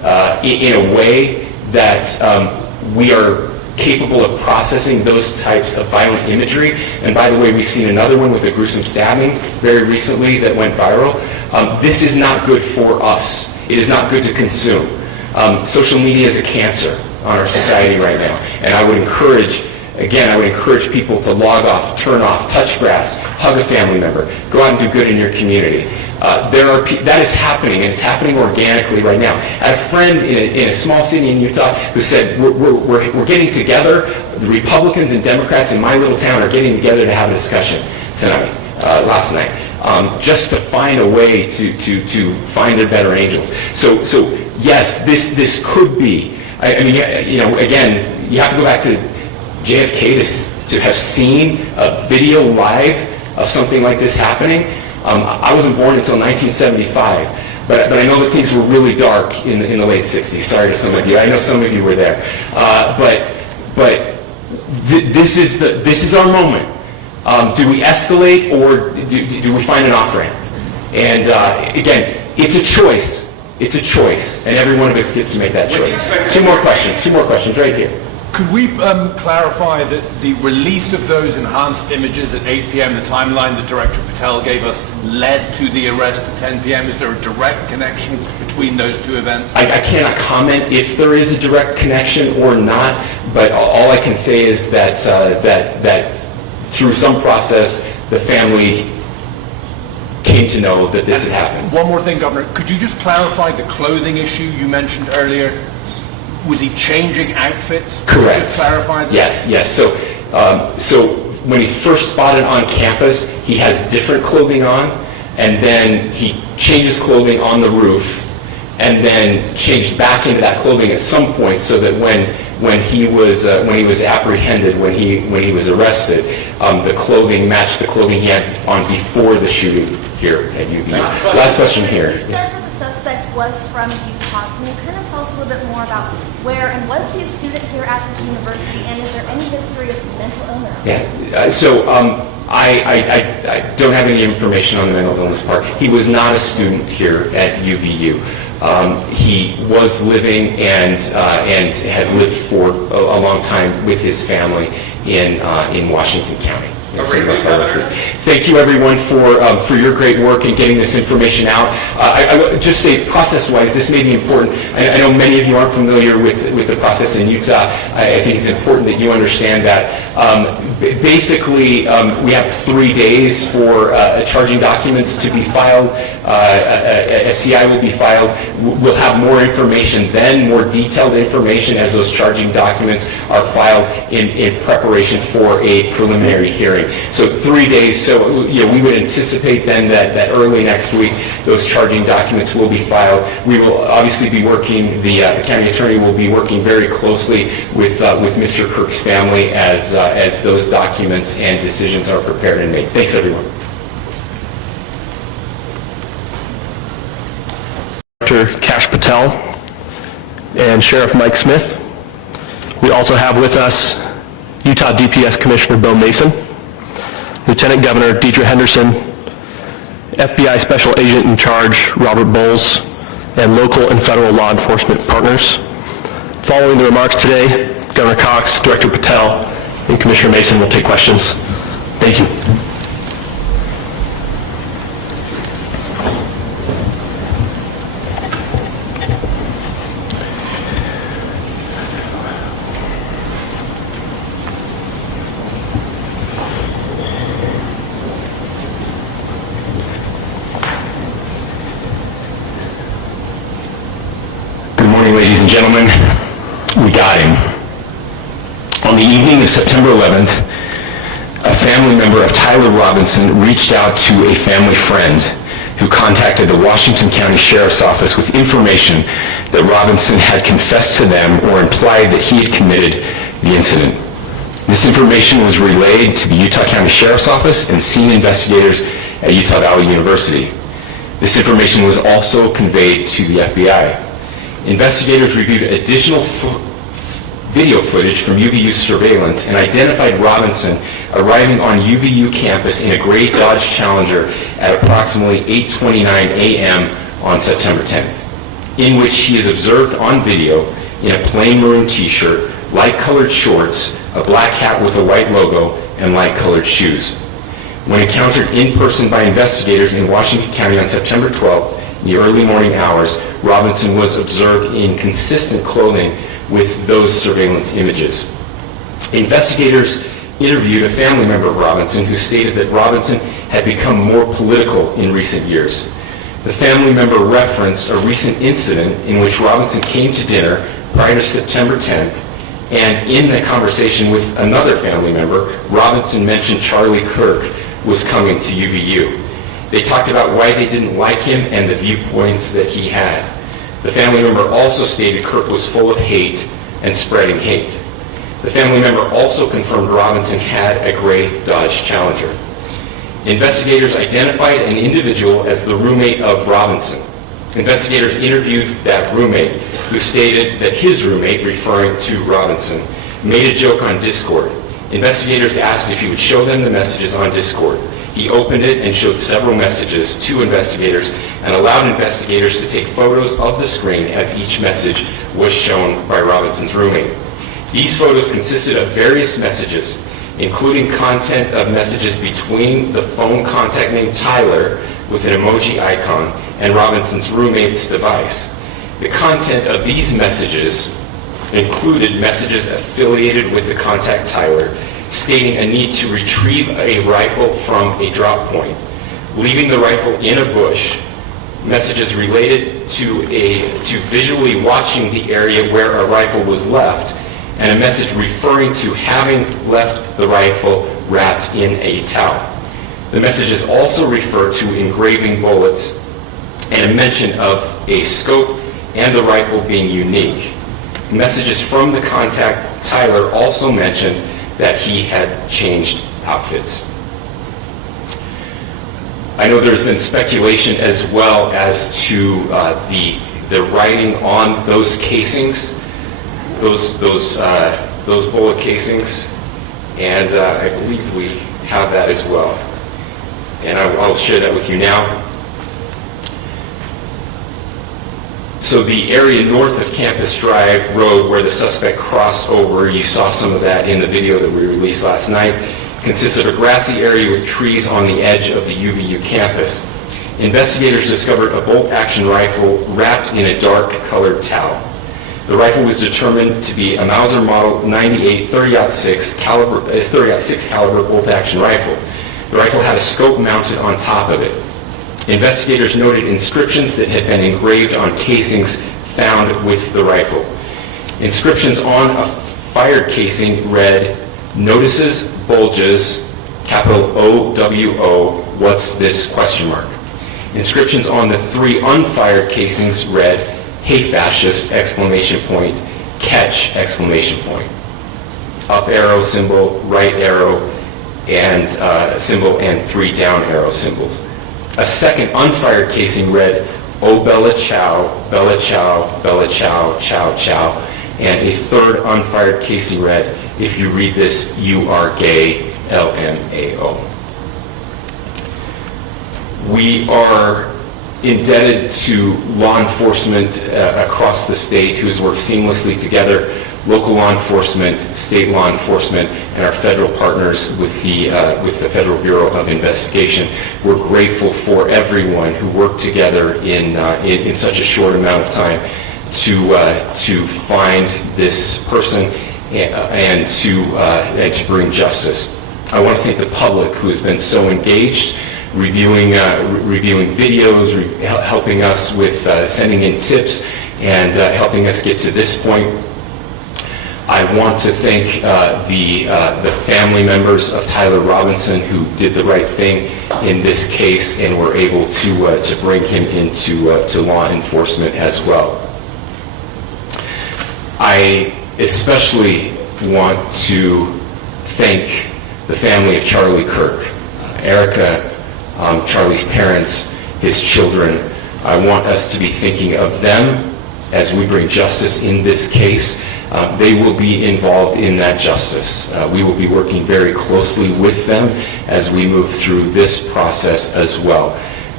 in a way that we are capable of processing those types of violent imagery. And by the way, we've seen another one with a gruesome stabbing very recently that went viral. This is not good for us. It is not good to consume. Social media is a cancer on our society right now. And I would encourage people to log off, turn off, touch grass, hug a family member, go out and do good in your community. That is happening, and it's happening organically right now. I had a friend in a small city in Utah who said, we're getting together, the Republicans and Democrats in my little town are getting together to have a discussion tonight, last night, just to find a way to find their better angels. So yes, this could be, I mean, again, you have to go back to JFK to have seen a video live of something like this happening. I wasn't born until 1975, but I know that things were really dark in the late 60s. Sorry to some of you. I know some of you were there. This is our moment. Do we escalate, or do we find an off-ramp? And again, it's a choice. It's a choice, and every one of us gets to make that choice. Two more questions right here. Could we clarify that the release of those enhanced images at 8 p.m., the timeline that Director Patel gave us, led to the arrest at 10 p.m.? Is there a direct connection between those two events? I cannot comment if there is a direct connection or not, but all I can say is that through some process, the family came to know that this had happened. One more thing, Governor. Could you just clarify the clothing issue you mentioned earlier? Was he changing outfits? Correct. Just clarify this? Yes. So when he's first spotted on campus, he has different clothing on, and then he changes clothing on the roof, and then changed back into that clothing at some point, so that when he was apprehended, when he was arrested, the clothing matched the clothing he had on before the shooting here at UVU. Last question here. You said that the suspect was from Utah. Can you kind of tell us a little bit more about where, and was he a student here at this university, and is there any history of mental illness? Yeah. I don't have any information on the mental illness part. He was not a student here at UVU. He was living and had lived for a long time with his family in Washington County. Thank you, everyone, for your great work in getting this information out. I would just say, process-wise, this may be important. I know many of you aren't familiar with the process in Utah. I think it's important that you understand that. Basically, we have 3 days for charging documents to be filed. A CI will be filed. We'll have more information then, more detailed information as those charging documents are filed in preparation for a preliminary hearing. So 3 days. So we would anticipate then that early next week those charging documents will be filed. We will obviously be working. The county attorney will be working very closely with Mr. Kirk's family as those documents and decisions are prepared and made. Thanks, everyone. Director Kash Patel and Sheriff Mike Smith. We also have with us Utah DPS Commissioner Bo Mason, Lieutenant Governor Deidre Henderson, FBI Special Agent in Charge Robert Bowles, and local and federal law enforcement partners. Following the remarks today, Governor Cox, Director Patel, and Commissioner Mason will take questions. Thank you. Good morning, ladies and gentlemen. We got him. On the evening of September 11th, a family member of Tyler Robinson reached out to a family friend who contacted the Washington County Sheriff's Office with information that Robinson had confessed to them or implied that he had committed the incident. This information was relayed to the Utah County Sheriff's Office and senior investigators at Utah Valley University. This information was also conveyed to the FBI. Investigators reviewed additional video footage from UVU surveillance and identified Robinson arriving on UVU campus in a gray Dodge Challenger at approximately 8:29 a.m. on September 10th. in which he is observed on video in a plain maroon t-shirt, light-colored shorts, a black hat with a white logo, and light-colored shoes. When encountered in person by investigators in Washington County on September 12th, in the early morning hours, Robinson was observed in consistent clothing with those surveillance images. Investigators interviewed a family member of Robinson who stated that Robinson had become more political in recent years. The family member referenced a recent incident in which Robinson came to dinner prior to September 10th, and in the conversation with another family member, Robinson mentioned Charlie Kirk was coming to UVU. They talked about why they didn't like him and the viewpoints that he had. The family member also stated Kirk was full of hate and spreading hate. The family member also confirmed Robinson had a gray Dodge Challenger. Investigators identified an individual as the roommate of Robinson. Investigators interviewed that roommate, who stated that his roommate, referring to Robinson, made a joke on Discord. Investigators asked if he would show them the messages on Discord. He opened it and showed several messages to investigators and allowed investigators to take photos of the screen as each message was shown by Robinson's roommate. These photos consisted of various messages, including content of messages between the phone contact named Tyler with an emoji icon and Robinson's roommate's device. The content of these messages included messages affiliated with the contact Tyler, stating a need to retrieve a rifle from a drop point, leaving the rifle in a bush, messages related to visually watching the area where a rifle was left, and a message referring to having left the rifle wrapped in a towel. The messages also refer to engraving bullets and a mention of a scope and the rifle being unique. Messages from the contact Tyler also mentioned that he had changed outfits. I know there's been speculation as well as to the writing on those casings, those bullet casings, and I believe we have that as well. And I'll share that with you now. So the area north of Campus Drive Road where the suspect crossed over, you saw some of that in the video that we released last night, consists of a grassy area with trees on the edge of the UVU campus. Investigators discovered a bolt-action rifle wrapped in a dark-colored towel. The rifle was determined to be a Mauser Model 98 30-06 caliber bolt-action rifle. The rifle had a scope mounted on top of it. Investigators noted inscriptions that had been engraved on casings found with the rifle. Inscriptions on a fired casing read, "Notices, bulges, capital O-W-O, what's this, question mark." Inscriptions on the 3 unfired casings read, "Hey fascist, exclamation point, catch, exclamation point." Up arrow symbol, right arrow, and symbol, and 3 down arrow symbols. A second unfired casing read, "Oh Bella Chow, Bella Chow, Bella Chow, Chow Chow," and a third unfired casing read, "If you read this, you are gay, LMAO." We are indebted to law enforcement across the state who has worked seamlessly together, local law enforcement, state law enforcement, and our federal partners with the Federal Bureau of Investigation. We're grateful for everyone who worked together in such a short amount of time to find this person and to bring justice. I want to thank the public who has been so engaged, reviewing videos, helping us with sending in tips, and helping us get to this point. I want to thank the family members of Tyler Robinson who did the right thing in this case and were able to bring him into to law enforcement as well. I especially want to thank the family of Charlie Kirk, Erica, Charlie's parents, his children. I want us to be thinking of them as we bring justice in this case. They will be involved in that justice. We will be working very closely with them as we move through this process as well.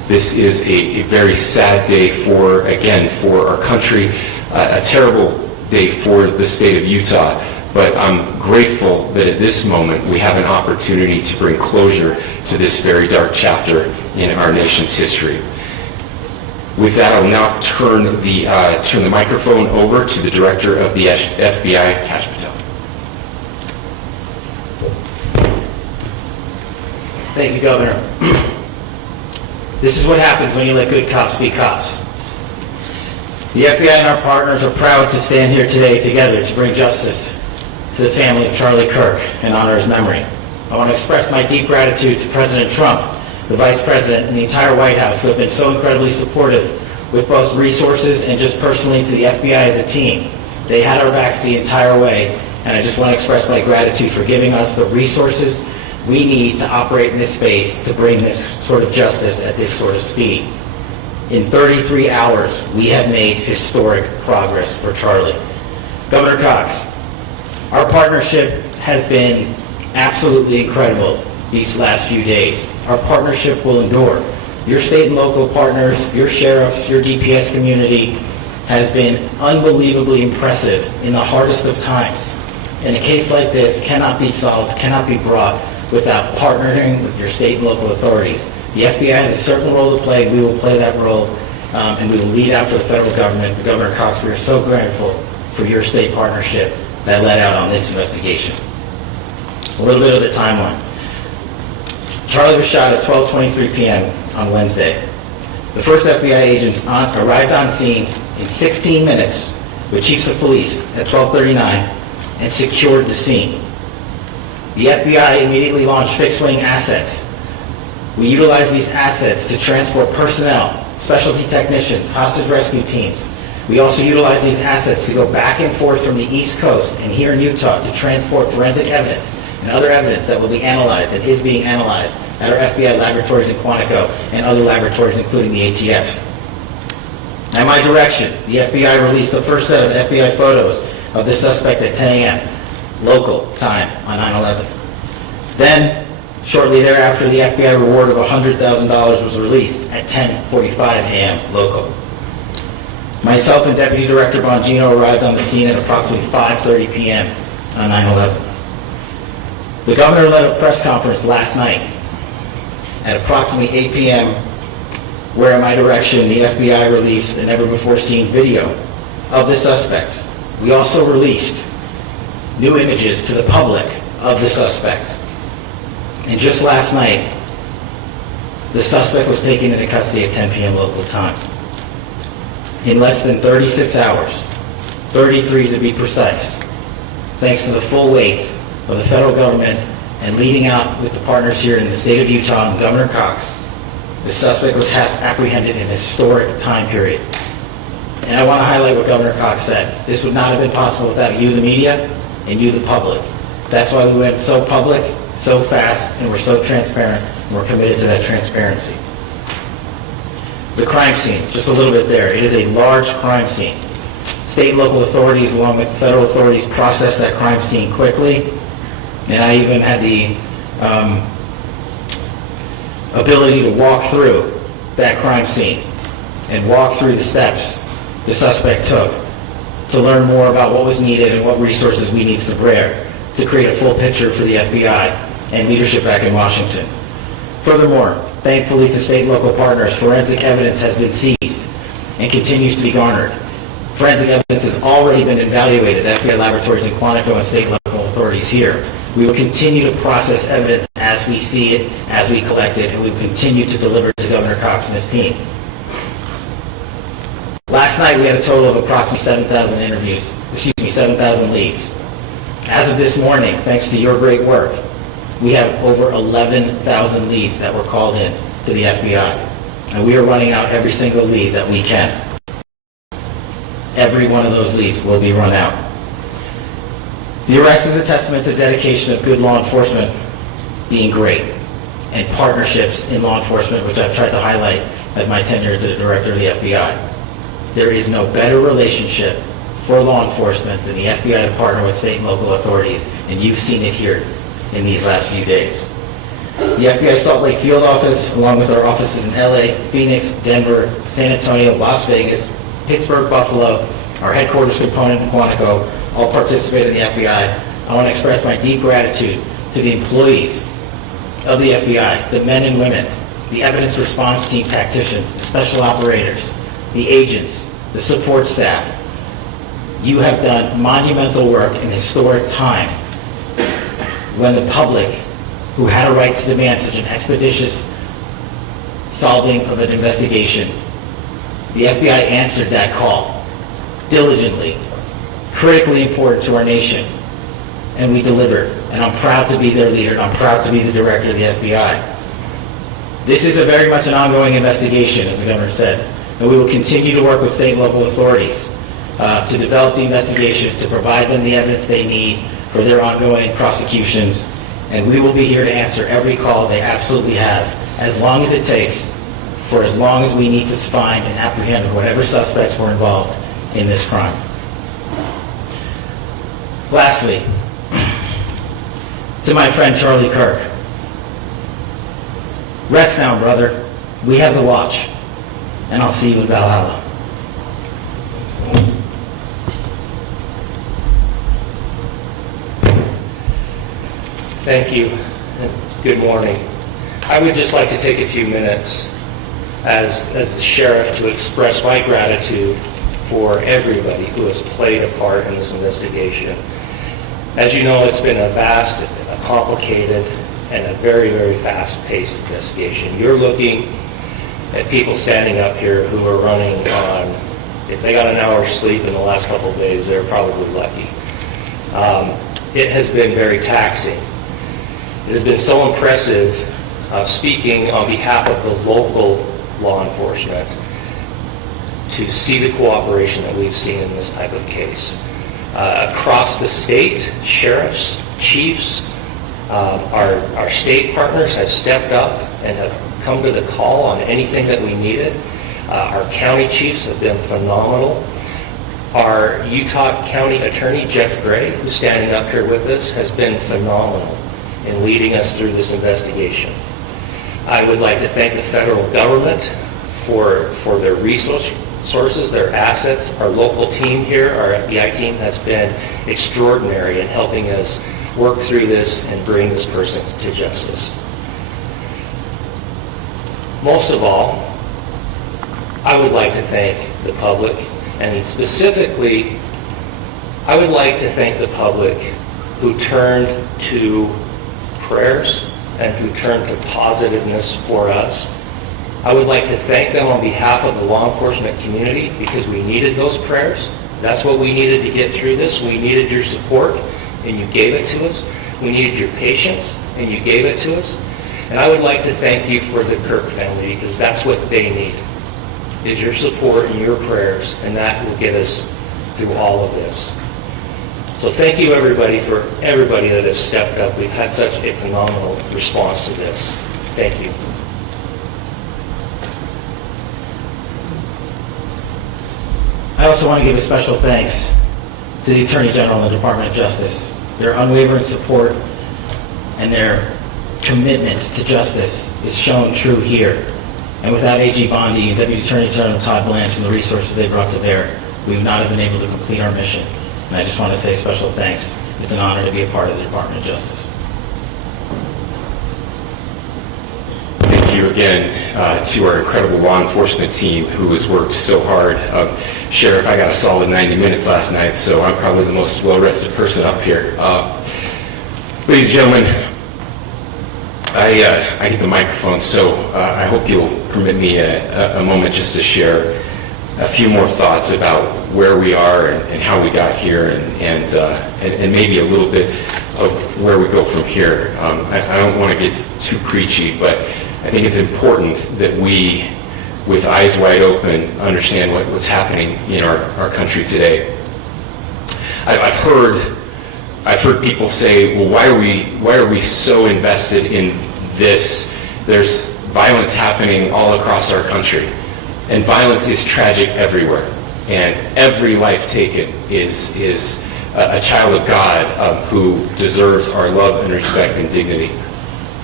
This is a very sad day for our country, a terrible day for the state of Utah. But I'm grateful that at this moment we have an opportunity to bring closure to this very dark chapter in our nation's history. With that, I'll now turn the microphone over to the Director of the FBI, Kash Patel. Thank you, Governor. This is what happens when you let good cops be cops. The FBI and our partners are proud to stand here today together to bring justice to the family of Charlie Kirk and honor his memory. I want to express my deep gratitude to President Trump, the Vice President, and the entire White House who have been so incredibly supportive with both resources and just personally to the FBI as a team. They had our backs the entire way, and I just want to express my gratitude for giving us the resources we need to operate in this space to bring this sort of justice at this sort of speed. In 33 hours, we have made historic progress for Charlie. Governor Cox, our partnership has been absolutely incredible these last few days. Our partnership will endure. Your state and local partners, your sheriffs, your DPS community has been unbelievably impressive in the hardest of times. And a case like this cannot be solved, cannot be brought without partnering with your state and local authorities. The FBI has a certain role to play. We will play that role, and we will lead after the federal government. But Governor Cox, we are so grateful for your state partnership that led out on this investigation. A little bit of the timeline. Charlie was shot at 12:23 p.m. on Wednesday. The first FBI agents arrived on scene in 16 minutes with chiefs of police at 12:39 and secured the scene. The FBI immediately launched fixed-wing assets. We utilized these assets to transport personnel, specialty technicians, hostage rescue teams. We also utilized these assets to go back and forth from the East Coast and here in Utah to transport forensic evidence and other evidence that will be analyzed and is being analyzed at our FBI laboratories in Quantico and other laboratories, including the ATF. At my direction, the FBI released the first set of FBI photos of the suspect at 10 a.m. local time on 9/11. Then, shortly thereafter, the FBI reward of $100,000 was released at 10:45 a.m. local. Myself and Deputy Director Bongino arrived on the scene at approximately 5:30 p.m. on 9/11. The governor led a press conference last night at approximately 8 p.m. where, at my direction, the FBI released a never-before-seen video of the suspect. We also released new images to the public of the suspect. And just last night, the suspect was taken into custody at 10 p.m. local time. In less than 36 hours, 33 to be precise, thanks to the full weight of the federal government and leading out with the partners here in the state of Utah and Governor Cox, the suspect was apprehended in a historic time period. And I want to highlight what Governor Cox said. This would not have been possible without you, the media, and you, the public. That's why we went so public, so fast, and we're so transparent, and we're committed to that transparency. The crime scene, just a little bit there. It is a large crime scene. State and local authorities, along with federal authorities, processed that crime scene quickly, and I even had the ability to walk through that crime scene and walk through the steps the suspect took to learn more about what was needed and what resources we needed to bear to create a full picture for the FBI and leadership back in Washington. Furthermore, thankfully to state and local partners, forensic evidence has been seized and continues to be garnered. Forensic evidence has already been evaluated at FBI laboratories in Quantico and state and local authorities here. We will continue to process evidence as we see it, as we collect it, and we will continue to deliver to Governor Cox and his team. Last night we had a total of approximately 7,000 leads. As of this morning, thanks to your great work, we have over 11,000 leads that were called in to the FBI. And we are running out every single lead that we can. Every one of those leads will be run out. The arrest is a testament to the dedication of good law enforcement being great, and partnerships in law enforcement, which I've tried to highlight as my tenure as the director of the FBI. There is no better relationship for law enforcement than the FBI to partner with state and local authorities, and you've seen it here in these last few days. The FBI Salt Lake Field Office, along with our offices in LA, Phoenix, Denver, San Antonio, Las Vegas, Pittsburgh, Buffalo, our headquarters component in Quantico, all participate in the FBI. I want to express my deep gratitude to the employees of the FBI, the men and women, the evidence response team tacticians, the special operators, the agents, the support staff. You have done monumental work in historic time when the public, who had a right to demand such an expeditious solving of an investigation, the FBI answered that call diligently, critically important to our nation, and we delivered. And I'm proud to be their leader, and I'm proud to be the director of the FBI. This is very much an ongoing investigation, as the governor said, and we will continue to work with state and local authorities to develop the investigation, to provide them the evidence they need for their ongoing prosecutions, and we will be here to answer every call they absolutely have, as long as it takes, for as long as we need to find and apprehend whatever suspects were involved in this crime. Lastly, to my friend Charlie Kirk, rest now, brother. We have the watch, and I'll see you in Valhalla. Thank you, and good morning. I would just like to take a few minutes as the sheriff to express my gratitude for everybody who has played a part in this investigation. As you know, it's been a vast, a complicated, and a very, very fast-paced investigation. You're looking at people standing up here who are running on, if they got an hour's sleep in the last couple of days, they're probably lucky. It has been very taxing. It has been so impressive speaking on behalf of the local law enforcement to see the cooperation that we've seen in this type of case. Across the state, sheriffs, chiefs, our state partners have stepped up and have come to the call on anything that we needed. Our county chiefs have been phenomenal. Our Utah County Attorney, Jeff Gray, who's standing up here with us, has been phenomenal in leading us through this investigation. I would like to thank the federal government for their resources, their assets. Our local team here, our FBI team, has been extraordinary in helping us work through this and bring this person to justice. Most of all, I would like to thank the public, and specifically, I would like to thank the public who turned to prayers and who turned to positiveness for us. I would like to thank them on behalf of the law enforcement community because we needed those prayers. That's what we needed to get through this. We needed your support, and you gave it to us. We needed your patience, and you gave it to us. And I would like to thank you for the Kirk family because that's what they need, is your support and your prayers, and that will get us through all of this. So thank you everybody that has stepped up. We've had such a phenomenal response to this. Thank you. I also want to give a special thanks to the Attorney General and the Department of Justice. Their unwavering support and their commitment to justice is shown true here. And without AG Bondi and Deputy Attorney General Todd Blanche and the resources they brought to bear, we would not have been able to complete our mission. And I just want to say special thanks. It's an honor to be a part of the Department of Justice. Thank you again to our incredible law enforcement team who has worked so hard. Sheriff, I got a solid 90 minutes last night, so I'm probably the most well-rested person up here. Ladies and gentlemen, I get the microphone, so I hope you'll permit me a moment just to share a few more thoughts about where we are and how we got here and maybe a little bit of where we go from here. I don't want to get too preachy, but I think it's important that we, with eyes wide open, understand what's happening in our country today. I've heard people say, well, why are we so invested in this? There's violence happening all across our country, and violence is tragic everywhere, and every life taken is a child of God who deserves our love and respect and dignity.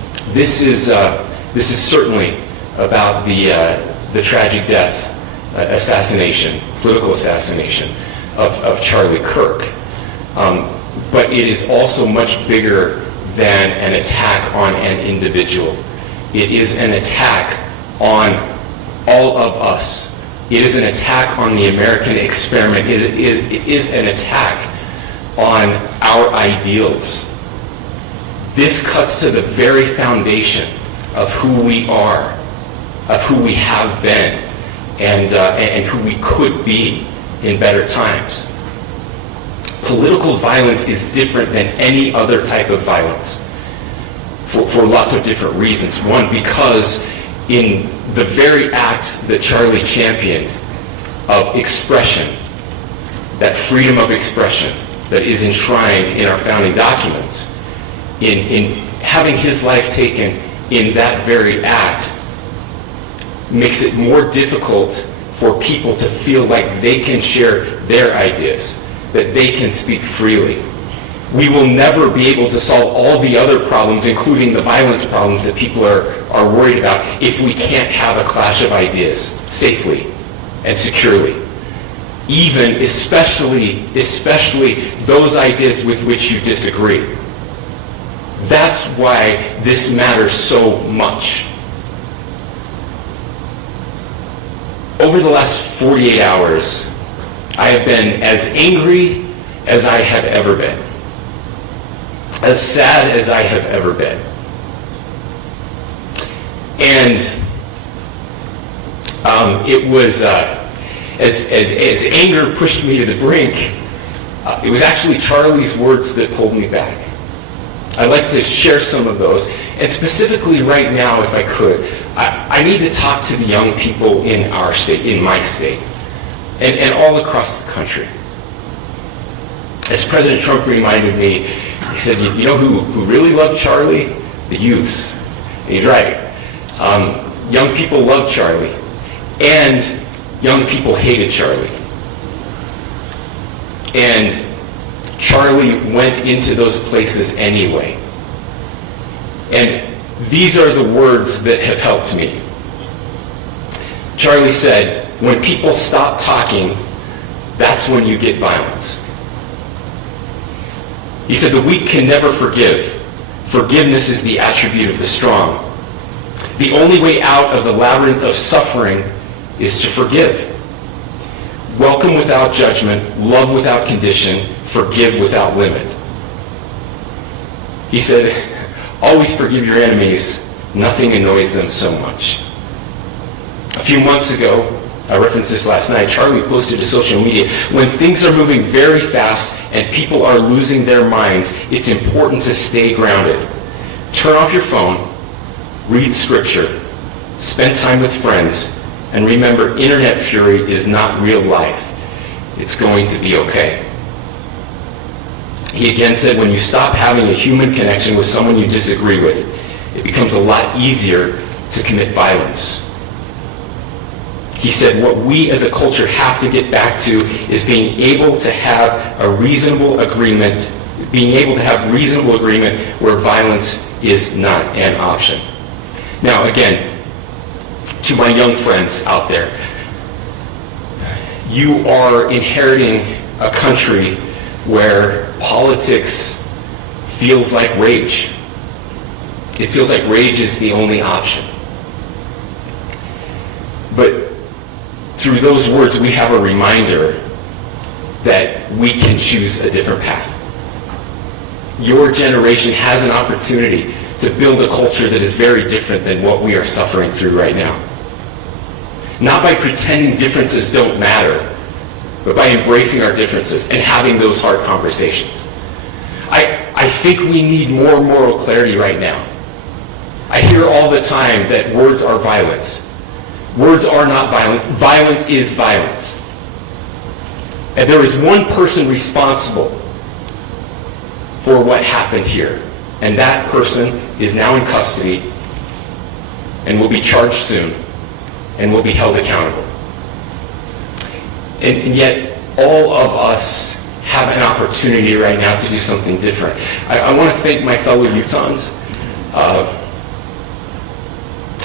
This is certainly about the tragic death, political assassination of Charlie Kirk. But it is also much bigger than an attack on an individual. It is an attack on all of us. It is an attack on the American experiment. It is an attack on our ideals. This cuts to the very foundation of who we are, of who we have been, and who we could be in better times. Political violence is different than any other type of violence for lots of different reasons. One, because in the very act that Charlie championed of expression, that freedom of expression that is enshrined in our founding documents, in having his life taken in that very act, makes it more difficult for people to feel like they can share their ideas, that they can speak freely. We will never be able to solve all the other problems, including the violence problems that people are worried about, if we can't have a clash of ideas safely and securely. Especially those ideas with which you disagree. That's why this matters so much. Over the last 48 hours, I have been as angry as I have ever been, as sad as I have ever been. And it was, as anger pushed me to the brink, it was actually Charlie's words that pulled me back. I'd like to share some of those. And specifically right now, if I could, I need to talk to the young people in our state, in my state, and all across the country. As President Trump reminded me, he said, you know who really loved Charlie? The youths. And he's right. Young people loved Charlie, and young people hated Charlie. And Charlie went into those places anyway. And these are the words that have helped me. Charlie said, when people stop talking, that's when you get violence. He said, the weak can never forgive. Forgiveness is the attribute of the strong. The only way out of the labyrinth of suffering is to forgive. Welcome without judgment, love without condition, forgive without limit. He said, always forgive your enemies. Nothing annoys them so much. A few months ago, I referenced this last night, Charlie posted to social media, when things are moving very fast and people are losing their minds, it's important to stay grounded. Turn off your phone, read scripture, spend time with friends, and remember, internet fury is not real life. It's going to be okay. He again said, when you stop having a human connection with someone you disagree with, it becomes a lot easier to commit violence. He said, what we as a culture have to get back to is being able to have a reasonable agreement, where violence is not an option. Now, again, to my young friends out there, you are inheriting a country where politics feels like rage. It feels like rage is the only option. But through those words, we have a reminder that we can choose a different path. Your generation has an opportunity to build a culture that is very different than what we are suffering through right now. Not by pretending differences don't matter, but by embracing our differences and having those hard conversations. I think we need more moral clarity right now. I hear all the time that words are violence. Words are not violence. Violence is violence. And there is one person responsible for what happened here. And that person is now in custody and will be charged soon and will be held accountable. And yet, all of us have an opportunity right now to do something different. I want to thank my fellow Utahns.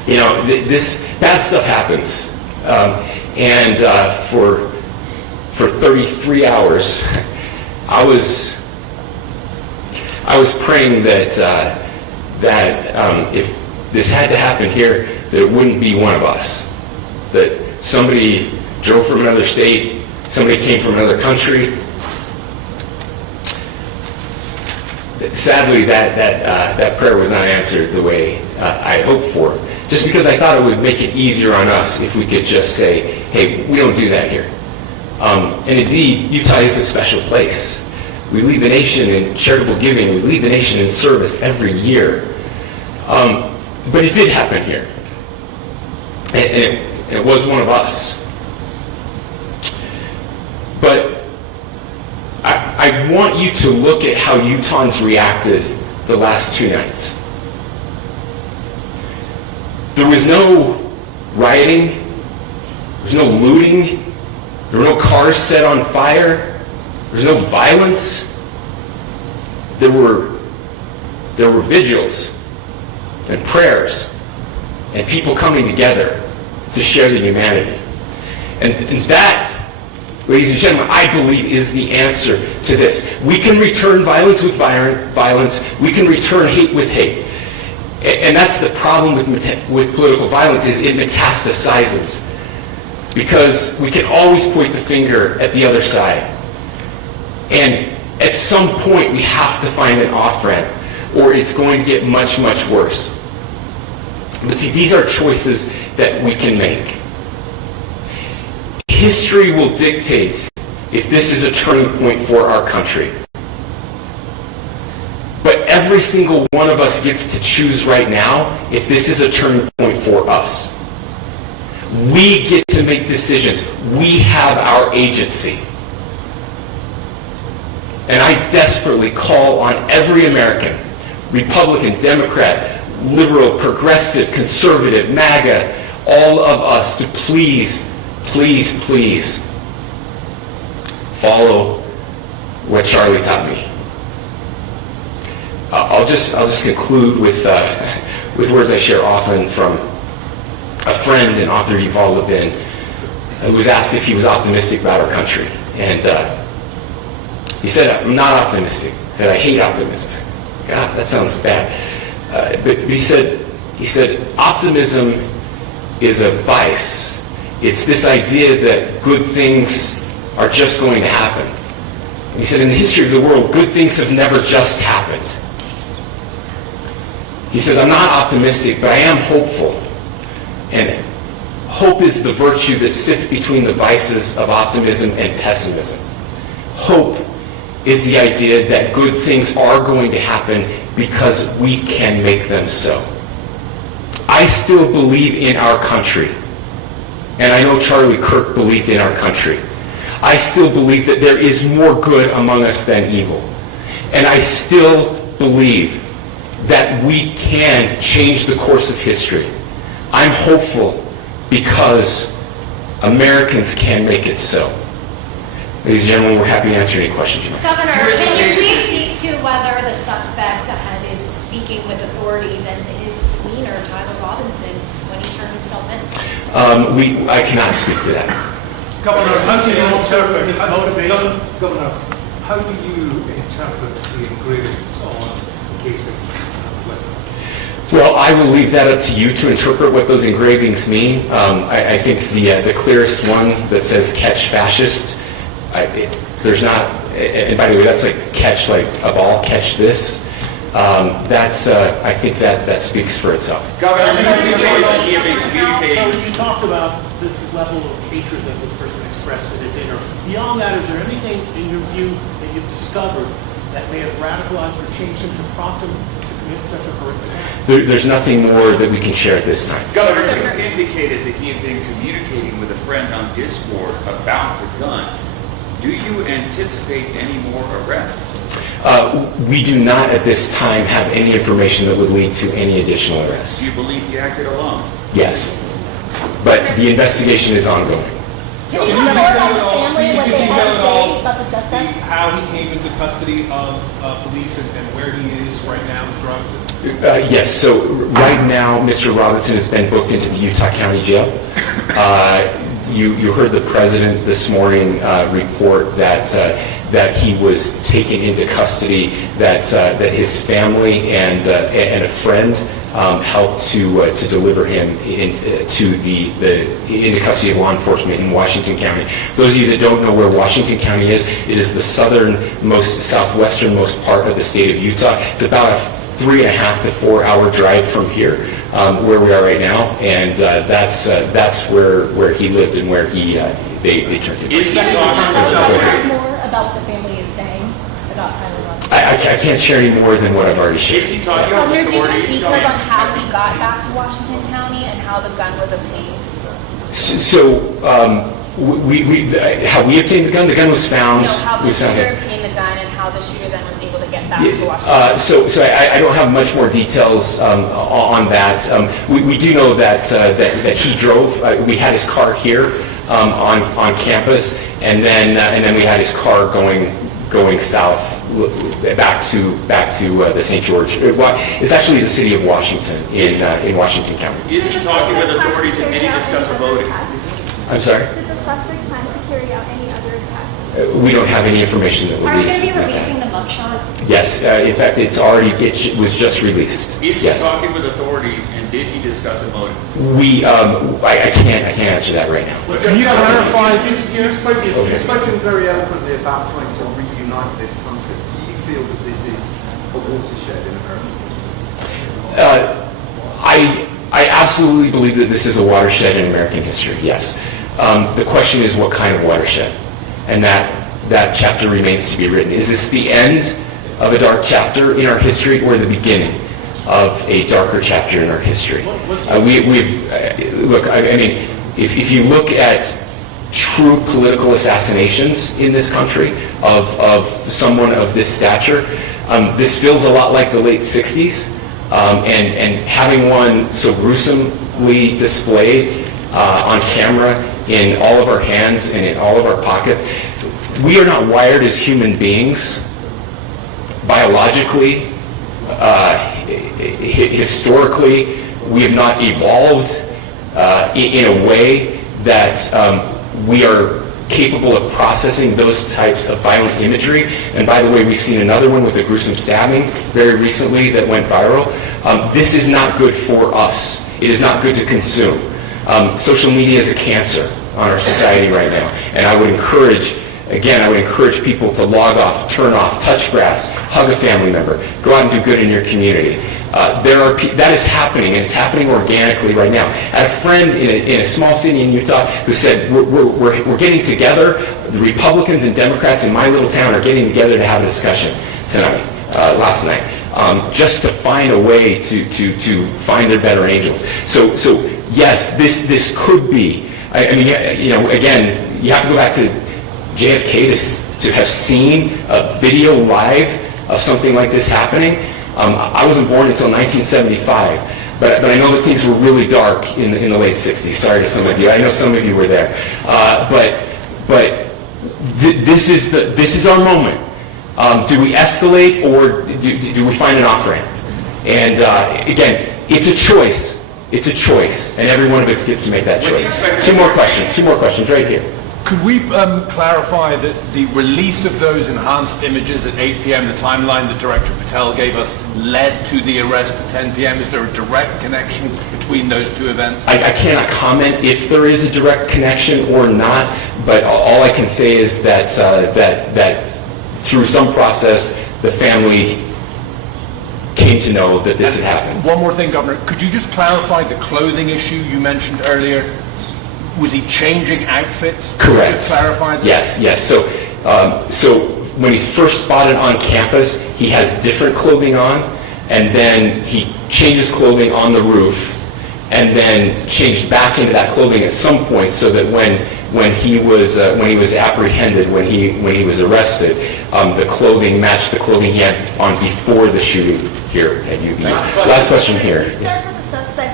You know, this bad stuff happens. And for 33 hours, I was praying that if this had to happen here, that it wouldn't be one of us. That somebody drove from another state, somebody came from another country. Sadly, that prayer was not answered the way I had hoped for. Just because I thought it would make it easier on us if we could just say, hey, we don't do that here. And indeed, Utah is a special place. We lead the nation in charitable giving. We lead the nation in service every year. But it did happen here. And it was one of us. But I want you to look at how Utahns reacted the last 2 nights. There was no rioting. There was no looting. There were no cars set on fire. There was no violence. There were vigils and prayers and people coming together to share the humanity. And that, ladies and gentlemen, I believe is the answer to this. We can return violence with violence. We can return hate with hate. And that's the problem with political violence, is it metastasizes. Because we can always point the finger at the other side. And at some point we have to find an off-ramp, or it's going to get much, much worse. But see, these are choices that we can make. History will dictate if this is a turning point for our country. But every single one of us gets to choose right now if this is a turning point for us. We get to make decisions. We have our agency. And I desperately call on every American, Republican, Democrat, liberal, progressive, conservative, MAGA, all of us to please, please, please follow what Charlie taught me. I'll just conclude with words I share often from a friend and author, Yuval Levin, who was asked if he was optimistic about our country. And he said, I'm not optimistic. He said, I hate optimism. God, that sounds bad. But he said, optimism is a vice. It's this idea that good things are just going to happen. And he said, in the history of the world, good things have never just happened. He said, I'm not optimistic, but I am hopeful. And hope is the virtue that sits between the vices of optimism and pessimism. Hope is the idea that good things are going to happen because we can make them so. I still believe in our country. And I know Charlie Kirk believed in our country. I still believe that there is more good among us than evil. And I still believe that we can change the course of history. I'm hopeful because Americans can make it so. Ladies and gentlemen, we're happy to answer any questions you might have. Governor, can you please speak to whether the suspect is speaking with authorities and his demeanor, Tyler Robinson, when he turned himself in? I cannot speak to that. Governor, how do you interpret his motivation? Governor, how do you interpret the engravings on the case of Well, I will leave that up to you to interpret what those engravings mean. I think the clearest one that says "catch fascist," there's not, and by the way, that's like catch like a ball, catch this. I think that speaks for itself. Governor, So you talked about this level of hatred that this person expressed at a dinner. Beyond that, is there anything in your view that you've discovered that may have radicalized or changed him to prompt him to commit such a horrific act? There's nothing more that we can share at this time. Governor, you indicated that he had been communicating with a friend on Discord about the gun. Do you anticipate any more arrests? We do not at this time have any information that would lead to any additional arrests. Do you believe he acted alone? Yes, but the investigation is ongoing. Can you tell more about the family, what they know at all about the suspect? how he came into custody of police and where he is right now with drugs? Yes, so right now, Mr. Robinson has been booked into the Utah County Jail. You heard the president this morning report that he was taken into custody, that his family and a friend helped to deliver him into custody of law enforcement in Washington County. Those of you that don't know where Washington County is, it is the southwesternmost part of the state of Utah. It's about a 3.5 to 4 hour drive from here, where we are right now, and that's where he lived and where they turned him. Is he Can you talking tell us about more about what the family is saying about Tyler Robinson? I can't share any more than what I've already shared. Is he talking about Governor, do you have authorities? details on how he got back to Washington County and how the gun was obtained? How we obtained the gun was found. How the was found shooter at- obtained the gun and how the shooter then was able to get back to Washington. I don't have much more details on that. We do know that he drove. We had his car here on campus, and then we had his car going south back to the St. George. It's actually the city of Washington in Washington County. Is he talking with authorities and did he discuss a voting? I'm sorry. Did the suspect plan to carry out any other attacks? We don't have any information that Are you released. going to be releasing the mugshot? Yes, in fact, it was just released. Is he Yes. talking with authorities and did he discuss a motive? I can't answer that right now. Can you clarify? You've spoken very eloquently about trying to reunite this country. Do you feel that this is a watershed in American history? I absolutely believe that this is a watershed in American history, yes. The question is what kind of watershed? And that chapter remains to be written. Is this the end of a dark chapter in our history or the beginning of a darker chapter in our history? If you look at true political assassinations in this country of someone of this stature, this feels a lot like the late 60s. And having one so gruesomely displayed on camera in all of our hands and in all of our pockets, we are not wired as human beings biologically, historically. We have not evolved in a way that we are capable of processing those types of violent imagery. And by the way, we've seen another one with a gruesome stabbing very recently that went viral. This is not good for us. It is not good to consume. Social media is a cancer on our society right now. And I would encourage people to log off, turn off, touch grass, hug a family member, go out and do good in your community. That is happening, and it's happening organically right now. I had a friend in a small city in Utah who said, we're getting together, the Republicans and Democrats in my little town are getting together to have a discussion last night, just to find a way to find their better angels. So yes, this could be, again, you have to go back to JFK to have seen a video live of something like this happening. I wasn't born until 1975, but I know that things were really dark in the late 60s. Sorry to some of you. I know some of you were there. This is our moment. Do we escalate or do we find an off-ramp? And again, it's a choice. It's a choice, and every one of us gets to make that choice. Two more questions right here. Could we clarify that the release of those enhanced images at 8 p.m., the timeline that Director Patel gave us, led to the arrest at 10 p.m.? Is there a direct connection between those two events? I cannot comment if there is a direct connection or not, but all I can say is that through some process, the family came to know that this had happened. One more thing, Governor. Could you just clarify the clothing issue you mentioned earlier? Was he changing outfits? Correct. Just clarify this. Yes. So when he's first spotted on campus, he has different clothing on, and then he changes clothing on the roof, and then changed back into that clothing at some point, so that when he was apprehended, when he was arrested, the clothing matched the clothing he had on before the shooting here at UVU. Last question here. You said that the suspect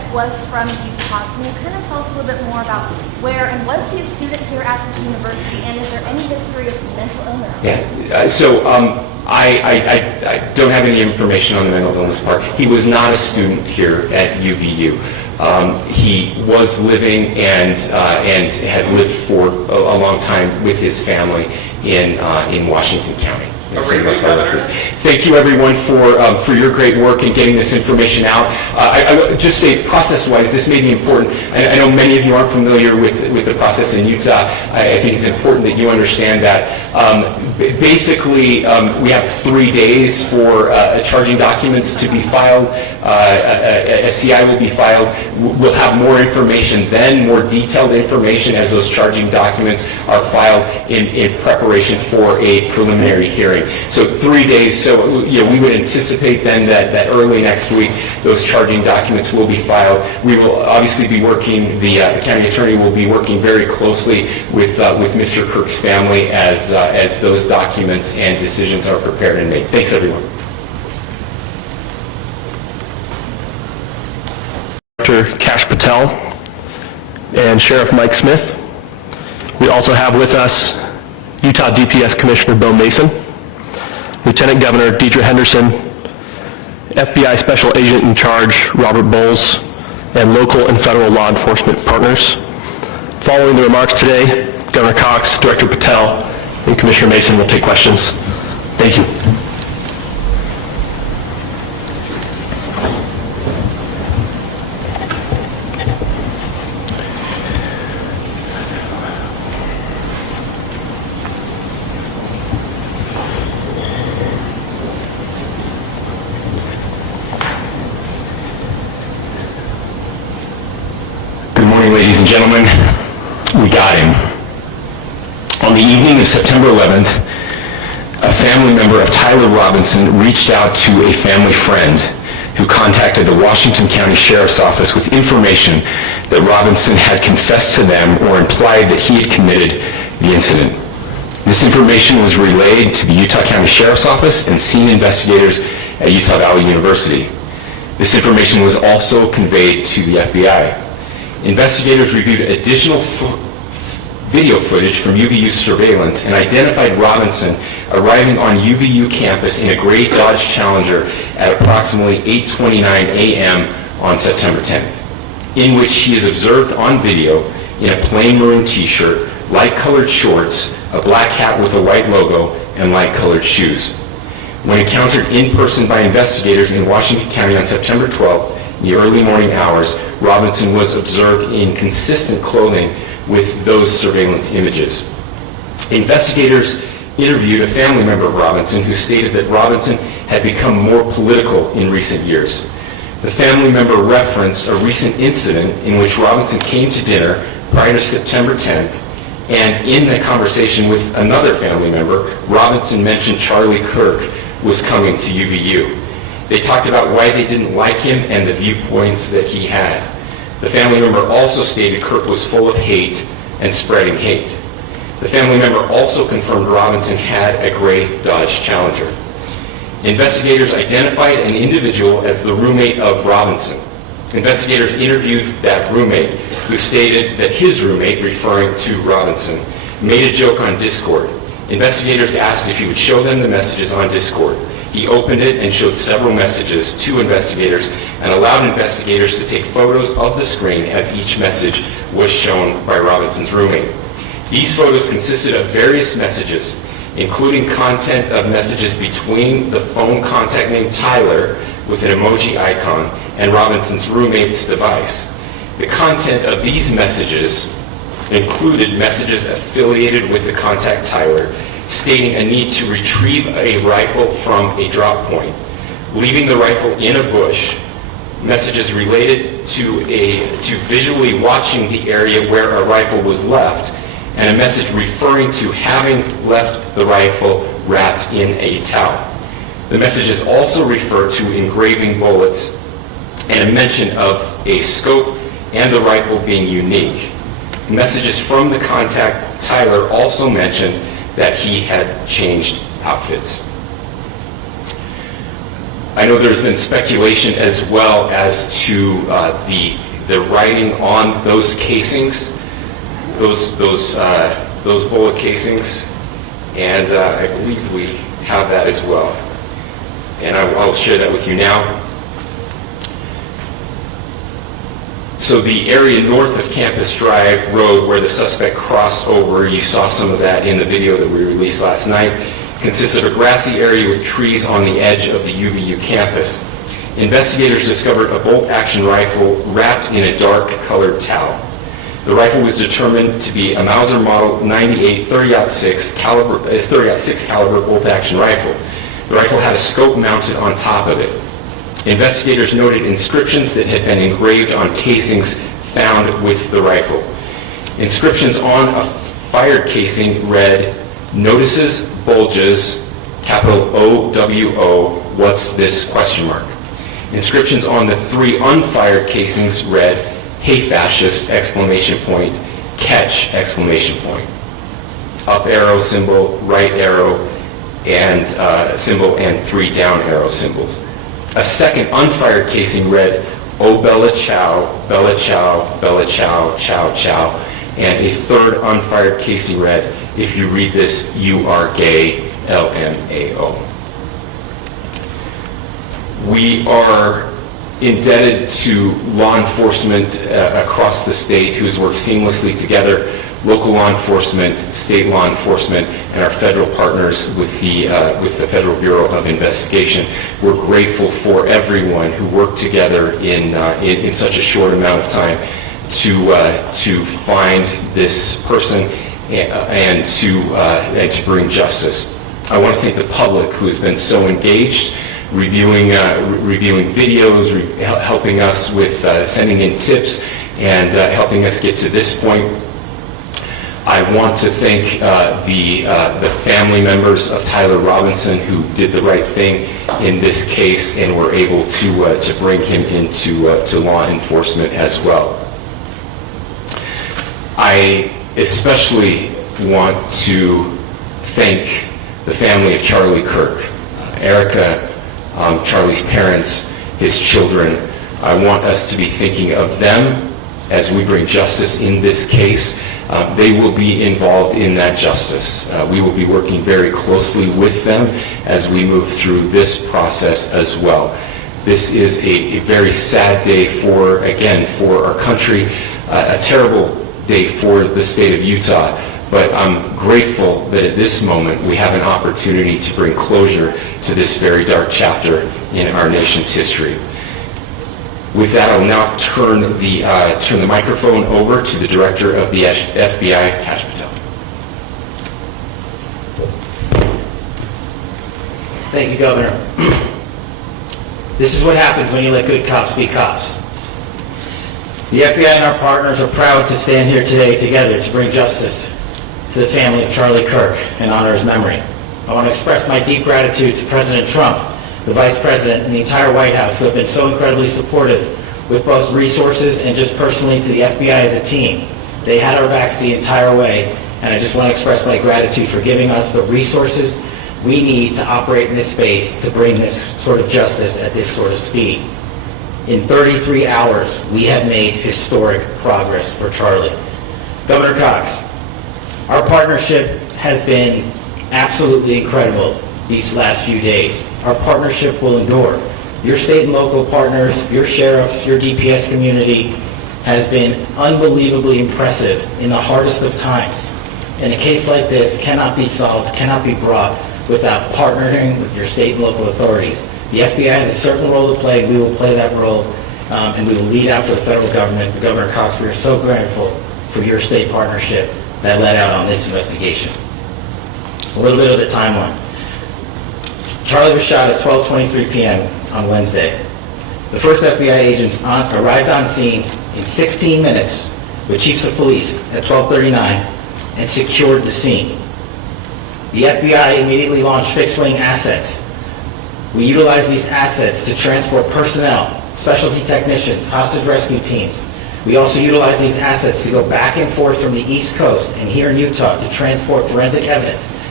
was from Utah. Can you kind of tell us a little bit more about where, and was he a student here at this university, and is there any history of mental illness? Yeah, I don't have any information on the mental illness part. He was not a student here at UVU. He was living and had lived for a long time with his family in Washington County. Thank you, everyone, for your great work in getting this information out. I would just say, process-wise, this may be important. I know many of you aren't familiar with the process in Utah. I think it's important that you understand that. Basically, we have 3 days for charging documents to be filed. A CI will be filed. We'll have more information then, more detailed information as those charging documents are filed in preparation for a preliminary hearing. So 3 days. So we would anticipate then that early next week those charging documents will be filed. We will obviously be working. The county attorney will be working very closely with Mr. Kirk's family as those documents and decisions are prepared and made. Thanks, everyone. Director Kash Patel and Sheriff Mike Smith. We also have with us Utah DPS Commissioner Bo Mason, Lieutenant Governor Deidre Henderson, FBI Special Agent in Charge Robert Bowles, and local and federal law enforcement partners. Following the remarks today, Governor Cox, Director Patel, and Commissioner Mason will take questions. Thank you. Good morning, ladies and gentlemen. We got him. On the evening of September 11th, a family member of Tyler Robinson reached out to a family friend who contacted the Washington County Sheriff's Office with information that Robinson had confessed to them or implied that he had committed the incident. This information was relayed to the Utah County Sheriff's Office and scene investigators at Utah Valley University. This information was also conveyed to the FBI. Investigators reviewed additional video footage from UVU surveillance and identified Robinson arriving on UVU campus in a gray Dodge Challenger at approximately 8:29 a.m. on September 10th, in which he is observed on video in a plain maroon t-shirt, light-colored shorts, a black hat with a white logo, and light-colored shoes. When encountered in person by investigators in Washington County on September 12th, in the early morning hours, Robinson was observed in consistent clothing with those surveillance images. Investigators interviewed a family member of Robinson who stated that Robinson had become more political in recent years. The family member referenced a recent incident in which Robinson came to dinner prior to September 10th, and in the conversation with another family member, Robinson mentioned Charlie Kirk was coming to UVU. They talked about why they didn't like him and the viewpoints that he had. The family member also stated Kirk was full of hate and spreading hate. The family member also confirmed Robinson had a gray Dodge Challenger. Investigators identified an individual as the roommate of Robinson. Investigators interviewed that roommate, who stated that his roommate, referring to Robinson, made a joke on Discord. Investigators asked if he would show them the messages on Discord. He opened it and showed several messages to investigators and allowed investigators to take photos of the screen as each message was shown by Robinson's roommate. These photos consisted of various messages, including content of messages between the phone contact named Tyler with an emoji icon and Robinson's roommate's device. The content of these messages included messages affiliated with the contact Tyler, stating a need to retrieve a rifle from a drop point, leaving the rifle in a bush, messages related to visually watching the area where a rifle was left, and a message referring to having left the rifle wrapped in a towel. The messages also refer to engraving bullets and a mention of a scope and the rifle being unique. Messages from the contact Tyler also mentioned that he had changed outfits. I know there's been speculation as well as to the writing on those casings, those bullet casings, and I believe we have that as well. And I'll share that with you now. So the area north of Campus Drive Road where the suspect crossed over, you saw some of that in the video that we released last night, consists of a grassy area with trees on the edge of the UVU campus. Investigators discovered a bolt-action rifle wrapped in a dark-colored towel. The rifle was determined to be a Mauser Model 98 30-06 caliber bolt-action rifle. The rifle had a scope mounted on top of it. Investigators noted inscriptions that had been engraved on casings found with the rifle. Inscriptions on a fired casing read, "Notices bulges, capital O-W-O, what's this, question mark." Inscriptions on the 3 unfired casings read, "Hey fascist, exclamation point, catch, exclamation point." Up arrow symbol, right arrow, and symbol, and 3 down arrow symbols. A second unfired casing read, "Oh Bella Chow, Bella Chow, Bella Chow, Chow Chow," and a third unfired casing read, "If you read this, you are gay, LMAO." We are indebted to law enforcement across the state who has worked seamlessly together, local law enforcement, state law enforcement, and our federal partners with the Federal Bureau of Investigation. We're grateful for everyone who worked together in such a short amount of time to find this person and to bring justice. I want to thank the public who has been so engaged, reviewing videos, helping us with sending in tips, and helping us get to this point. I want to thank the family members of Tyler Robinson who did the right thing in this case and were able to bring him into to law enforcement as well. I especially want to thank the family of Charlie Kirk, Erica, Charlie's parents, his children. I want us to be thinking of them as we bring justice in this case. They will be involved in that justice. We will be working very closely with them as we move through this process as well. This is a very sad day for our country, a terrible day for the state of Utah, but I'm grateful that at this moment we have an opportunity to bring closure to this very dark chapter in our nation's history. With that, I'll now turn the microphone over to the Director of the FBI, Kash Patel. Thank you, Governor. This is what happens when you let good cops be cops. The FBI and our partners are proud to stand here today together to bring justice to the family of Charlie Kirk and honor his memory. I want to express my deep gratitude to President Trump, the Vice President, and the entire White House who have been so incredibly supportive with both resources and just personally to the FBI as a team. They had our backs the entire way, and I just want to express my gratitude for giving us the resources we need to operate in this space to bring this sort of justice at this sort of speed. In 33 hours, we have made historic progress for Charlie. Governor Cox, our partnership has been absolutely incredible these last few days. Our partnership will endure. Your state and local partners, your sheriffs, your DPS community has been unbelievably impressive in the hardest of times. And a case like this cannot be solved, cannot be brought without partnering with your state and local authorities. The FBI has a certain role to play. We will play that role, and we will lead after the federal government. But Governor Cox, we are so grateful for your state partnership that led out on this investigation. A little bit of the timeline. Charlie was shot at 12:23 p.m. on Wednesday. The first FBI agents arrived on scene in 16 minutes with chiefs of police at 12:39 and secured the scene. The FBI immediately launched fixed-wing assets. We utilized these assets to transport personnel, specialty technicians, hostage rescue teams. We also utilized these assets to go back and forth from the East Coast and here in Utah to transport forensic evidence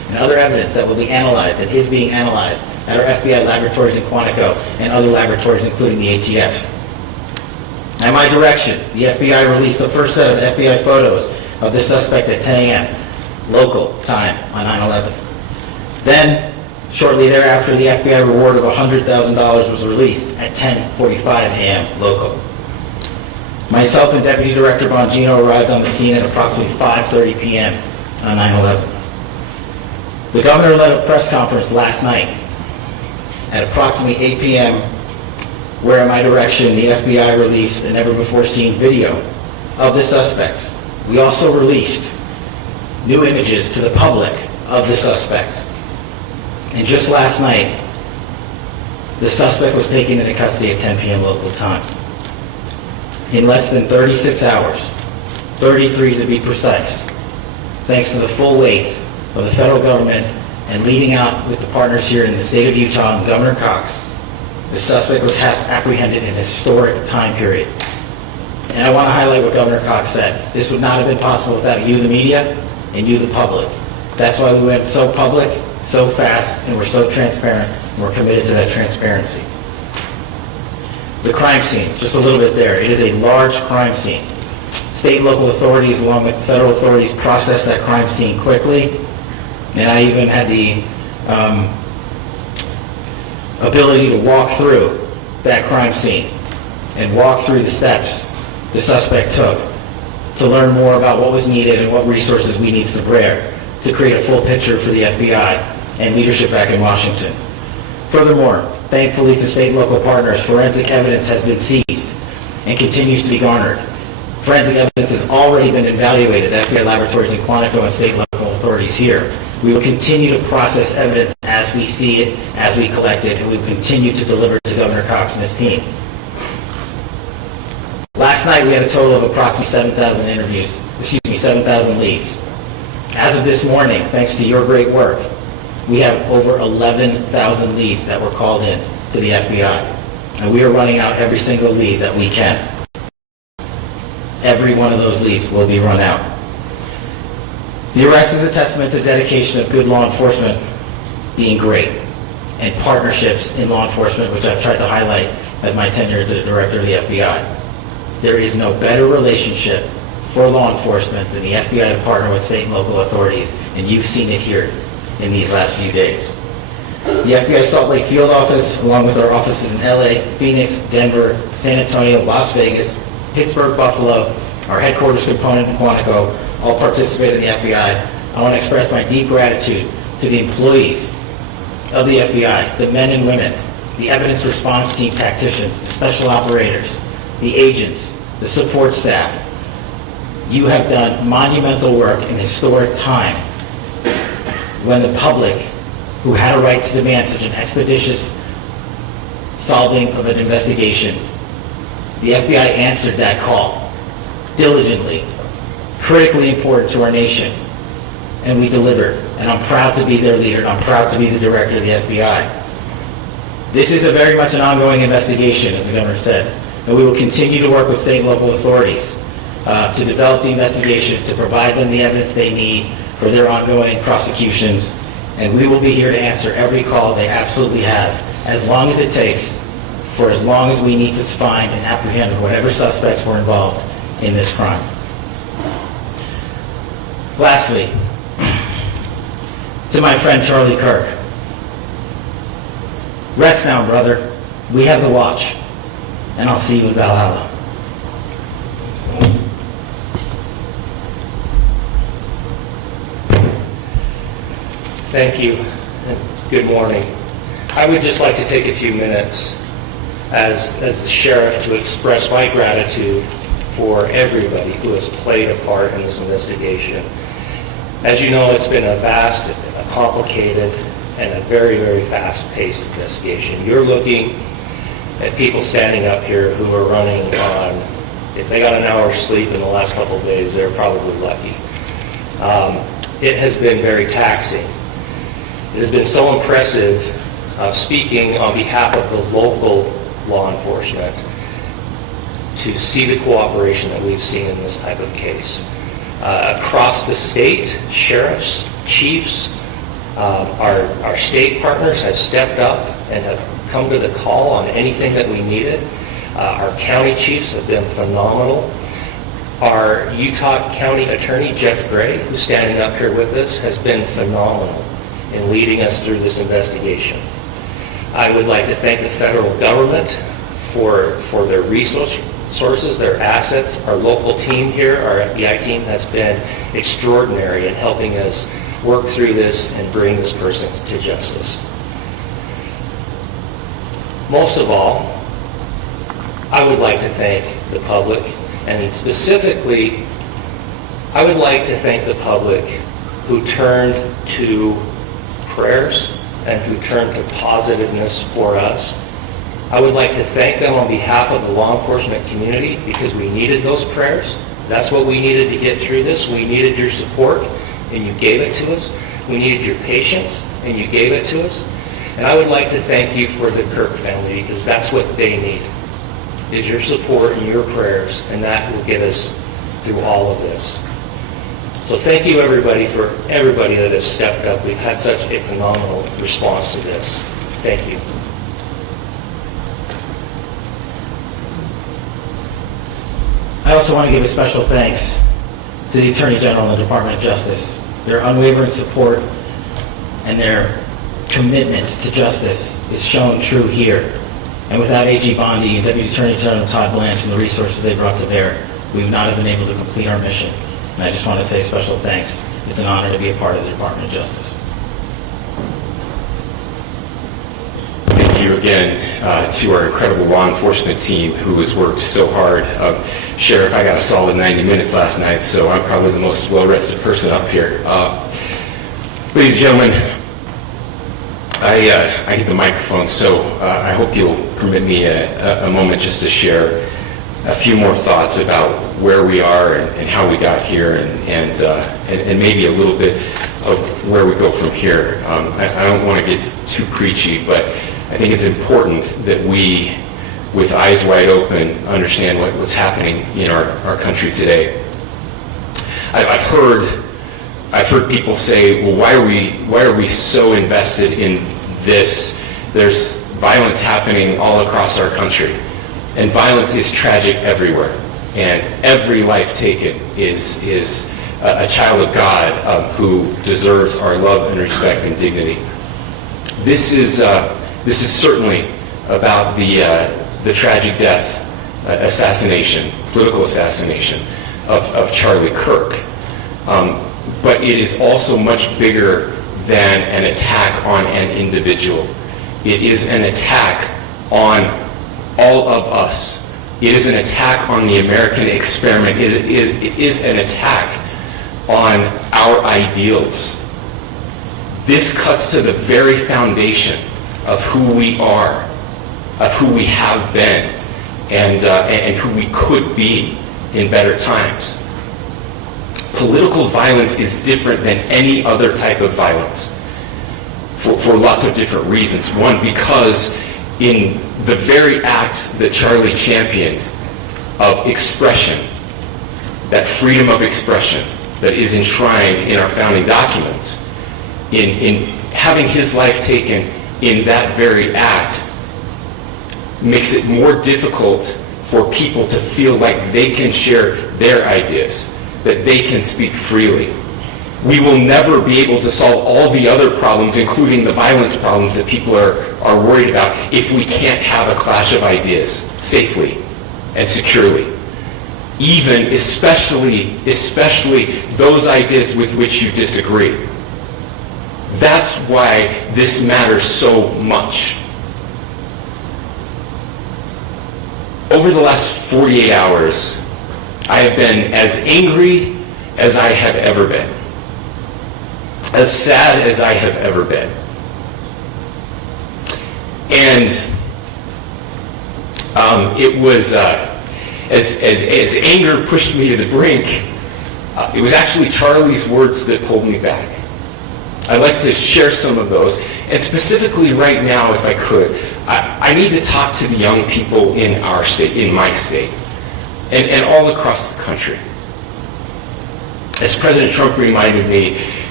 and other evidence that will be analyzed and is being analyzed at our FBI laboratories in Quantico and other laboratories, including the ATF. At my direction, the FBI released the first set of FBI photos of the suspect at 10 a.m. local time on 9/11. Then, shortly thereafter, the FBI reward of $100,000 was released at 10:45 a.m. local. Myself and Deputy Director Bongino arrived on the scene at approximately 5:30 p.m. on 9/11. The governor led a press conference last night at approximately 8 p.m., where at my direction, the FBI released a never-before-seen video of the suspect. We also released new images to the public of the suspect. And just last night, the suspect was taken into custody at 10 p.m. local time. In less than 36 hours, 33 to be precise, thanks to the full weight of the federal government and leading out with the partners here in the state of Utah and Governor Cox, the suspect was apprehended in a historic time period. And I want to highlight what Governor Cox said. This would not have been possible without you, the media, and you, the public. That's why we went so public, so fast, and we're so transparent, and we're committed to that transparency. The crime scene, just a little bit there. It is a large crime scene. State and local authorities, along with federal authorities, processed that crime scene quickly, and I even had the ability to walk through that crime scene and walk through the steps the suspect took to learn more about what was needed and what resources we needed to bear to create a full picture for the FBI and leadership back in Washington. Furthermore, thankfully to state and local partners, forensic evidence has been seized and continues to be garnered. Forensic evidence has already been evaluated at FBI laboratories in Quantico and state and local authorities here. We will continue to process evidence as we see it, as we collect it, and we will continue to deliver to Governor Cox and his team. Last night we had a total of approximately 7,000 leads. As of this morning, thanks to your great work, we have over 11,000 leads that were called in to the FBI. And we are running out every single lead that we can. Every one of those leads will be run out. The arrest is a testament to the dedication of good law enforcement being great, and partnerships in law enforcement, which I've tried to highlight as my tenure as the director of the FBI. There is no better relationship for law enforcement than the FBI to partner with state and local authorities, and you've seen it here in these last few days. The FBI Salt Lake field office, along with our offices in LA, Phoenix, Denver, San Antonio, Las Vegas, Pittsburgh, Buffalo, our headquarters component in Quantico, all participate in the FBI. I want to express my deep gratitude to the employees of the FBI, the men and women, the evidence response team tacticians, the special operators, the agents, the support staff. You have done monumental work in historic time when the public, who had a right to demand such an expeditious solving of an investigation, the FBI answered that call diligently, critically important to our nation, and we delivered. And I'm proud to be their leader, and I'm proud to be the director of the FBI. This is very much an ongoing investigation, as the governor said, and we will continue to work with state and local authorities to develop the investigation, to provide them the evidence they need for their ongoing prosecutions, and we will be here to answer every call they absolutely have, as long as it takes, for as long as we need to find and apprehend whatever suspects were involved in this crime. Lastly, to my friend Charlie Kirk, rest now, brother. We have the watch, and I'll see you in Valhalla. Thank you, and good morning. I would just like to take a few minutes as the sheriff to express my gratitude for everybody who has played a part in this investigation. As you know, it's been a vast, a complicated, and a very, very fast-paced investigation. You're looking at people standing up here who are running on, if they got an hour's sleep in the last couple of days, they're probably lucky. It has been very taxing. It has been so impressive, speaking on behalf of the local law enforcement, to see the cooperation that we've seen in this type of case. Across the state, sheriffs, chiefs, Our state partners have stepped up and have come to the call on anything that we needed. Our county chiefs have been phenomenal. Our Utah County Attorney, Jeff Gray, who's standing up here with us, has been phenomenal in leading us through this investigation. I would like to thank the federal government for their resources, their assets. Our local team here, our FBI team, has been extraordinary in helping us work through this and bring this person to justice. Most of all, I would like to thank the public, and specifically, I would like to thank the public who turned to prayers and who turned to positiveness for us. I would like to thank them on behalf of the law enforcement community because we needed those prayers. That's what we needed to get through this. We needed your support, and you gave it to us. We needed your patience, and you gave it to us. And I would like to thank you for the Kirk family because that's what they need, is your support and your prayers, and that will get us through all of this. So thank you everybody that has stepped up. We've had such a phenomenal response to this. Thank you. I also want to give a special thanks to the Attorney General and the Department of Justice. Their unwavering support and their commitment to justice is shown true here. And without AG Bondi and Deputy Attorney General Todd Blanche and the resources they brought to bear, we would not have been able to complete our mission. And I just want to say special thanks. It's an honor to be a part of the Department of Justice. Thank you again to our incredible law enforcement team who has worked so hard. Sheriff, I got a solid 90 minutes last night, so I'm probably the most well-rested person up here. Ladies and gentlemen, I hit the microphone, so I hope you'll permit me a moment just to share a few more thoughts about where we are and how we got here and maybe a little bit of where we go from here. I don't want to get too preachy, but I think it's important that we, with eyes wide open, understand what's happening in our country today. I've heard people say, well, why are we so invested in this? There's violence happening all across our country, and violence is tragic everywhere, and every life taken is a child of God who deserves our love and respect and dignity. This is certainly about the tragic death, political assassination of Charlie Kirk. But it is also much bigger than an attack on an individual. It is an attack on all of us. It is an attack on the American experiment. It is an attack on our ideals. This cuts to the very foundation of who we are, of who we have been, and who we could be in better times. Political violence is different than any other type of violence for lots of different reasons. One, because in the very act that Charlie championed of expression, that freedom of expression that is enshrined in our founding documents, in having his life taken in that very act, makes it more difficult for people to feel like they can share their ideas, that they can speak freely. We will never be able to solve all the other problems, including the violence problems that people are worried about, if we can't have a clash of ideas safely and securely. Even, especially those ideas with which you disagree. That's why this matters so much. Over the last 48 hours, I have been as angry as I have ever been, as sad as I have ever been. And it was, as anger pushed me to the brink, it was actually Charlie's words that pulled me back. I'd like to share some of those. And specifically right now, if I could, I need to talk to the young people in our state, in my state, and all across the country. As President Trump reminded me,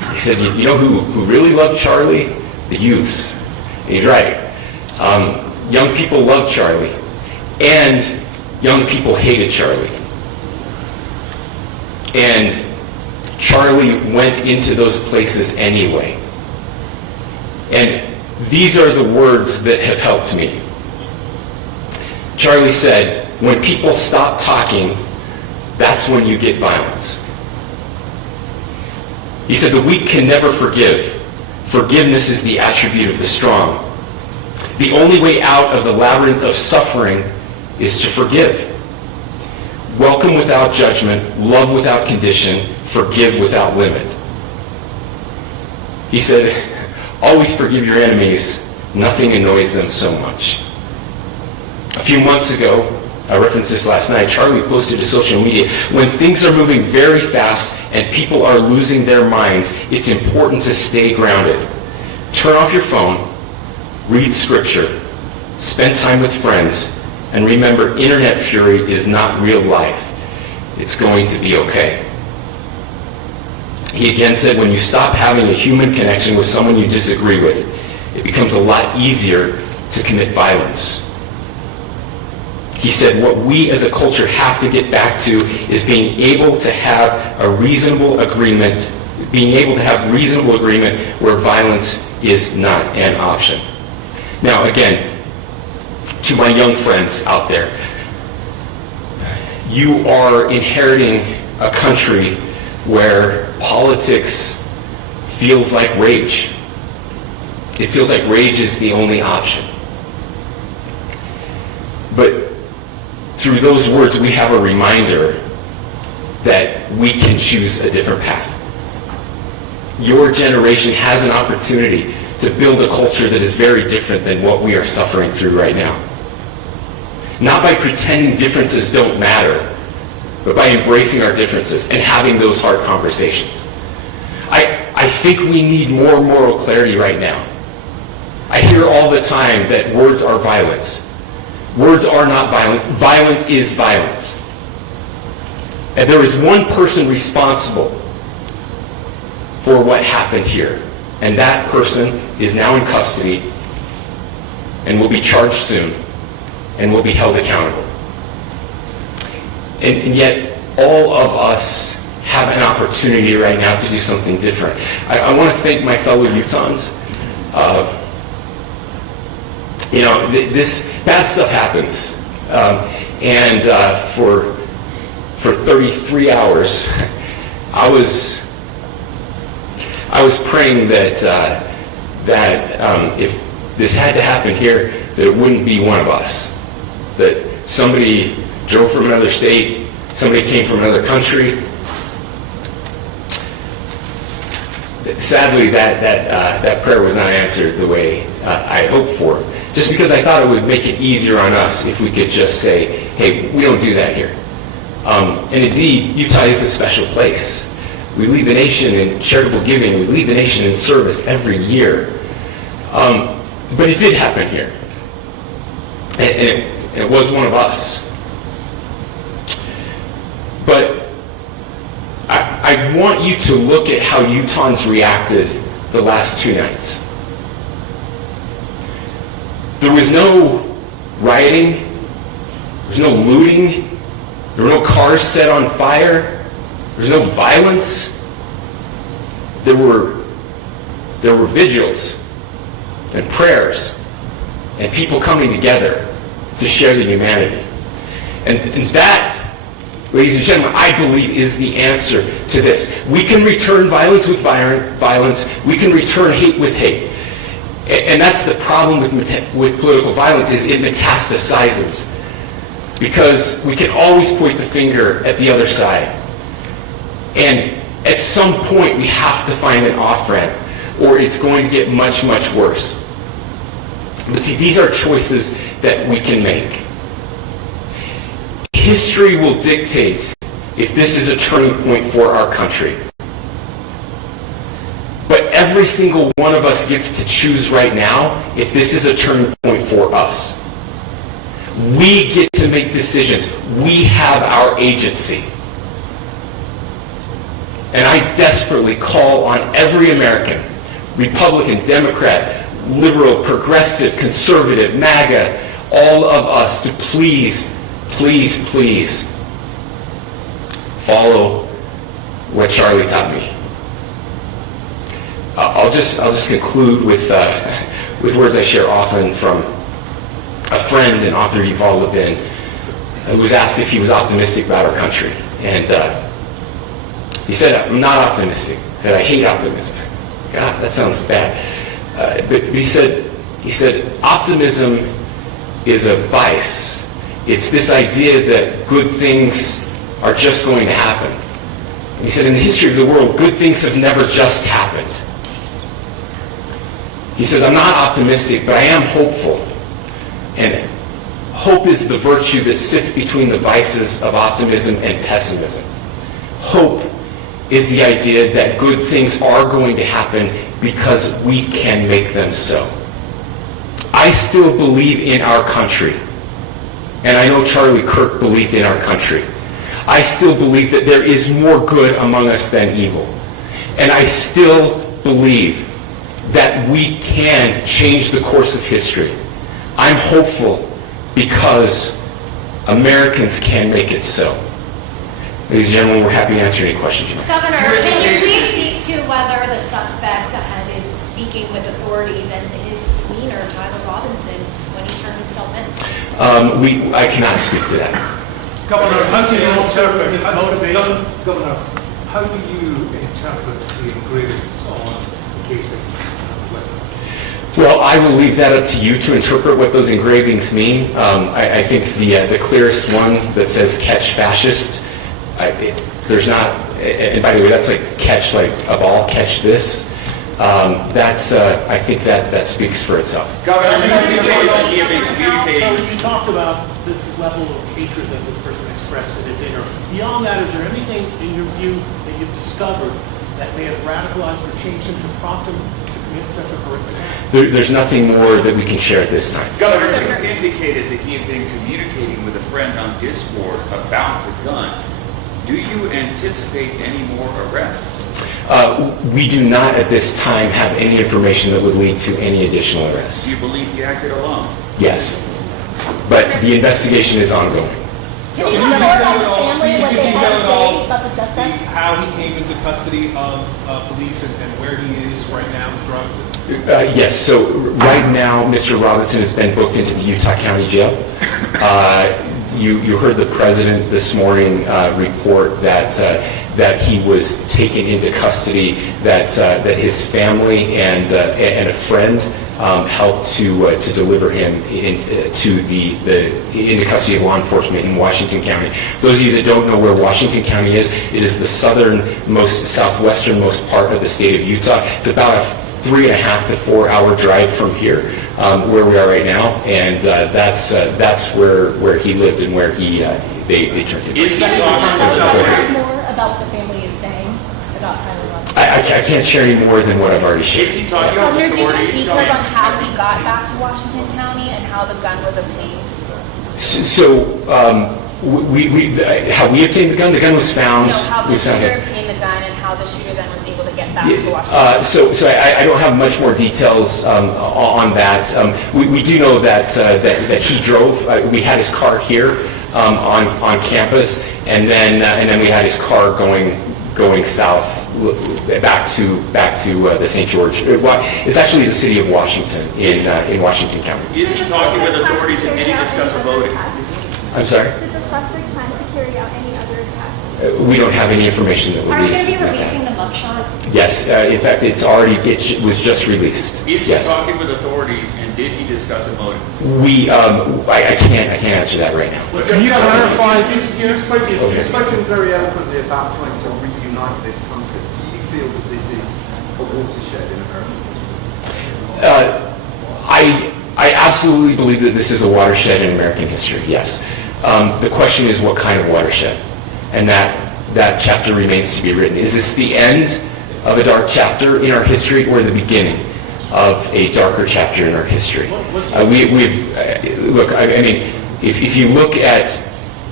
He said, you know who really loved Charlie? The youths. And he's right. Young people loved Charlie, and young people hated Charlie. And Charlie went into those places anyway. And these are the words that have helped me. Charlie said, when people stop talking, that's when you get violence. He said, the weak can never forgive. Forgiveness is the attribute of the strong. The only way out of the labyrinth of suffering is to forgive. Welcome without judgment, love without condition, forgive without limit. He said, always forgive your enemies. Nothing annoys them so much. A few months ago, I referenced this last night, Charlie posted to social media, when things are moving very fast and people are losing their minds, it's important to stay grounded. Turn off your phone, read scripture, spend time with friends, and remember, internet fury is not real life. It's going to be okay. He again said, when you stop having a human connection with someone you disagree with, it becomes a lot easier to commit violence. He said, what we as a culture have to get back to is being able to have a reasonable agreement, where violence is not an option. Now, again, to my young friends out there, you are inheriting a country where politics feels like rage. It feels like rage is the only option. But through those words, we have a reminder that we can choose a different path. Your generation has an opportunity to build a culture that is very different than what we are suffering through right now. Not by pretending differences don't matter, but by embracing our differences and having those hard conversations. I think we need more moral clarity right now. I hear all the time that words are violence. Words are not violence. Violence is violence. And there is one person responsible for what happened here. And that person is now in custody and will be charged soon and will be held accountable. And yet, all of us have an opportunity right now to do something different. I want to thank my fellow Utahns. This bad stuff happens. For 33 hours, I was praying that if this had to happen here, that it wouldn't be one of us. That somebody drove from another state, somebody came from another country. Sadly, that prayer was not answered the way I hoped for. Just because I thought it would make it easier on us if we could just say, hey, we don't do that here. And indeed, Utah is a special place. We lead the nation in charitable giving. We lead the nation in service every year. But it did happen here. And it was one of us. But I want you to look at how Utahns reacted the last 2 nights. There was no rioting. There was no looting. There were no cars set on fire. There was no violence. There were vigils and prayers and people coming together to share the humanity. And that, ladies and gentlemen, I believe is the answer to this. We can return violence with violence. We can return hate with hate. And that's the problem with political violence, is it metastasizes. Because we can always point the finger at the other side. And at some point, we have to find an off-ramp, or it's going to get much, much worse. But see, these are choices that we can make. History will dictate if this is a turning point for our country. But every single one of us gets to choose right now if this is a turning point for us. We get to make decisions. We have our agency. And I desperately call on every American, Republican, Democrat, liberal, progressive, conservative, MAGA, all of us to please, please, please follow what Charlie taught me. I'll just conclude with words I share often from a friend and author Yuval Levin, who was asked if he was optimistic about our country. And he said, I'm not optimistic. He said, I hate optimism. God, that sounds bad. But he said, optimism is a vice. It's this idea that good things are just going to happen. And he said, in the history of the world, good things have never just happened. He said, I'm not optimistic, but I am hopeful. And hope is the virtue that sits between the vices of optimism and pessimism. Hope is the idea that good things are going to happen because we can make them so. I still believe in our country. And I know Charlie Kirk believed in our country. I still believe that there is more good among us than evil. And I still believe that we can change the course of history. I'm hopeful because Americans can make it so. Ladies and gentlemen, we're happy to answer any questions you have. Governor, can you please speak to whether the suspect is speaking with authorities and his demeanor, Tyler Robinson, when he turned himself in? I cannot speak to that. Governor, how do you interpret his motivation? Governor, how do you interpret the engravings on the case of Well, I will leave that up to you to interpret what those engravings mean. I think the clearest one that says "catch fascist," there's not, and by the way, that's like catch like a ball, catch this. I think that speaks for itself. Governor, So you talked about this level of hatred that this person expressed at a dinner. Beyond that, is there anything in your view that you've discovered that may have radicalized or changed him to prompt him to commit such a horrific act? There's nothing more that we can share at this time. Governor, you indicated that he had been communicating with a friend on Discord about the gun. Do you anticipate any more arrests? We do not at this time have any information that would lead to any additional arrests. Do you believe he acted alone? Yes, but the investigation is ongoing. Can you tell more about the family, what they had to say about the suspect? How he came into custody of police and where he is right now with drugs? Yes, so right now, Mr. Robinson has been booked into the Utah County Jail. You heard the president this morning report that he was taken into custody, that his family and a friend helped to deliver him into custody of law enforcement in Washington County. Those of you that don't know where Washington County is, it is the southwesternmost part of the state of Utah. It's about a 3.5 to 4 hour drive from here, where we are right now, and that's where he lived and where they turned him. Is he Can you talking tell about us more about what the family is saying about Tyler Robinson? I can't share any more than what I've already shared. Is he talking about Governor, do you have authorities? details on how he got back to Washington County and how the gun was obtained? How we obtained the gun? The gun was found. No, how the was found shooter at- obtained the gun and how the shooter then was able to get back to Washington. So I don't have much more details on that. We do know that he drove. We had his car here on campus, and then we had his car going south back to the St. George. It's actually the city of Washington in Washington County. Is he talking with authorities and did he discuss a voting? I'm sorry. Did the suspect plan to carry out any other attacks? We don't have any information that Are you released. going to be releasing the mugshot? Yes, in fact, it was just released. Is he Yes. talking with authorities and did he discuss a motive? I can't answer that right now. Can you clarify? You've spoken very eloquently about trying to reunite this country. Do you feel that this is a watershed in American history? I absolutely believe that this is a watershed in American history, yes. The question is what kind of watershed? And that chapter remains to be written. Is this the end of a dark chapter in our history or the beginning of a darker chapter in our history? Look, I mean, if you look at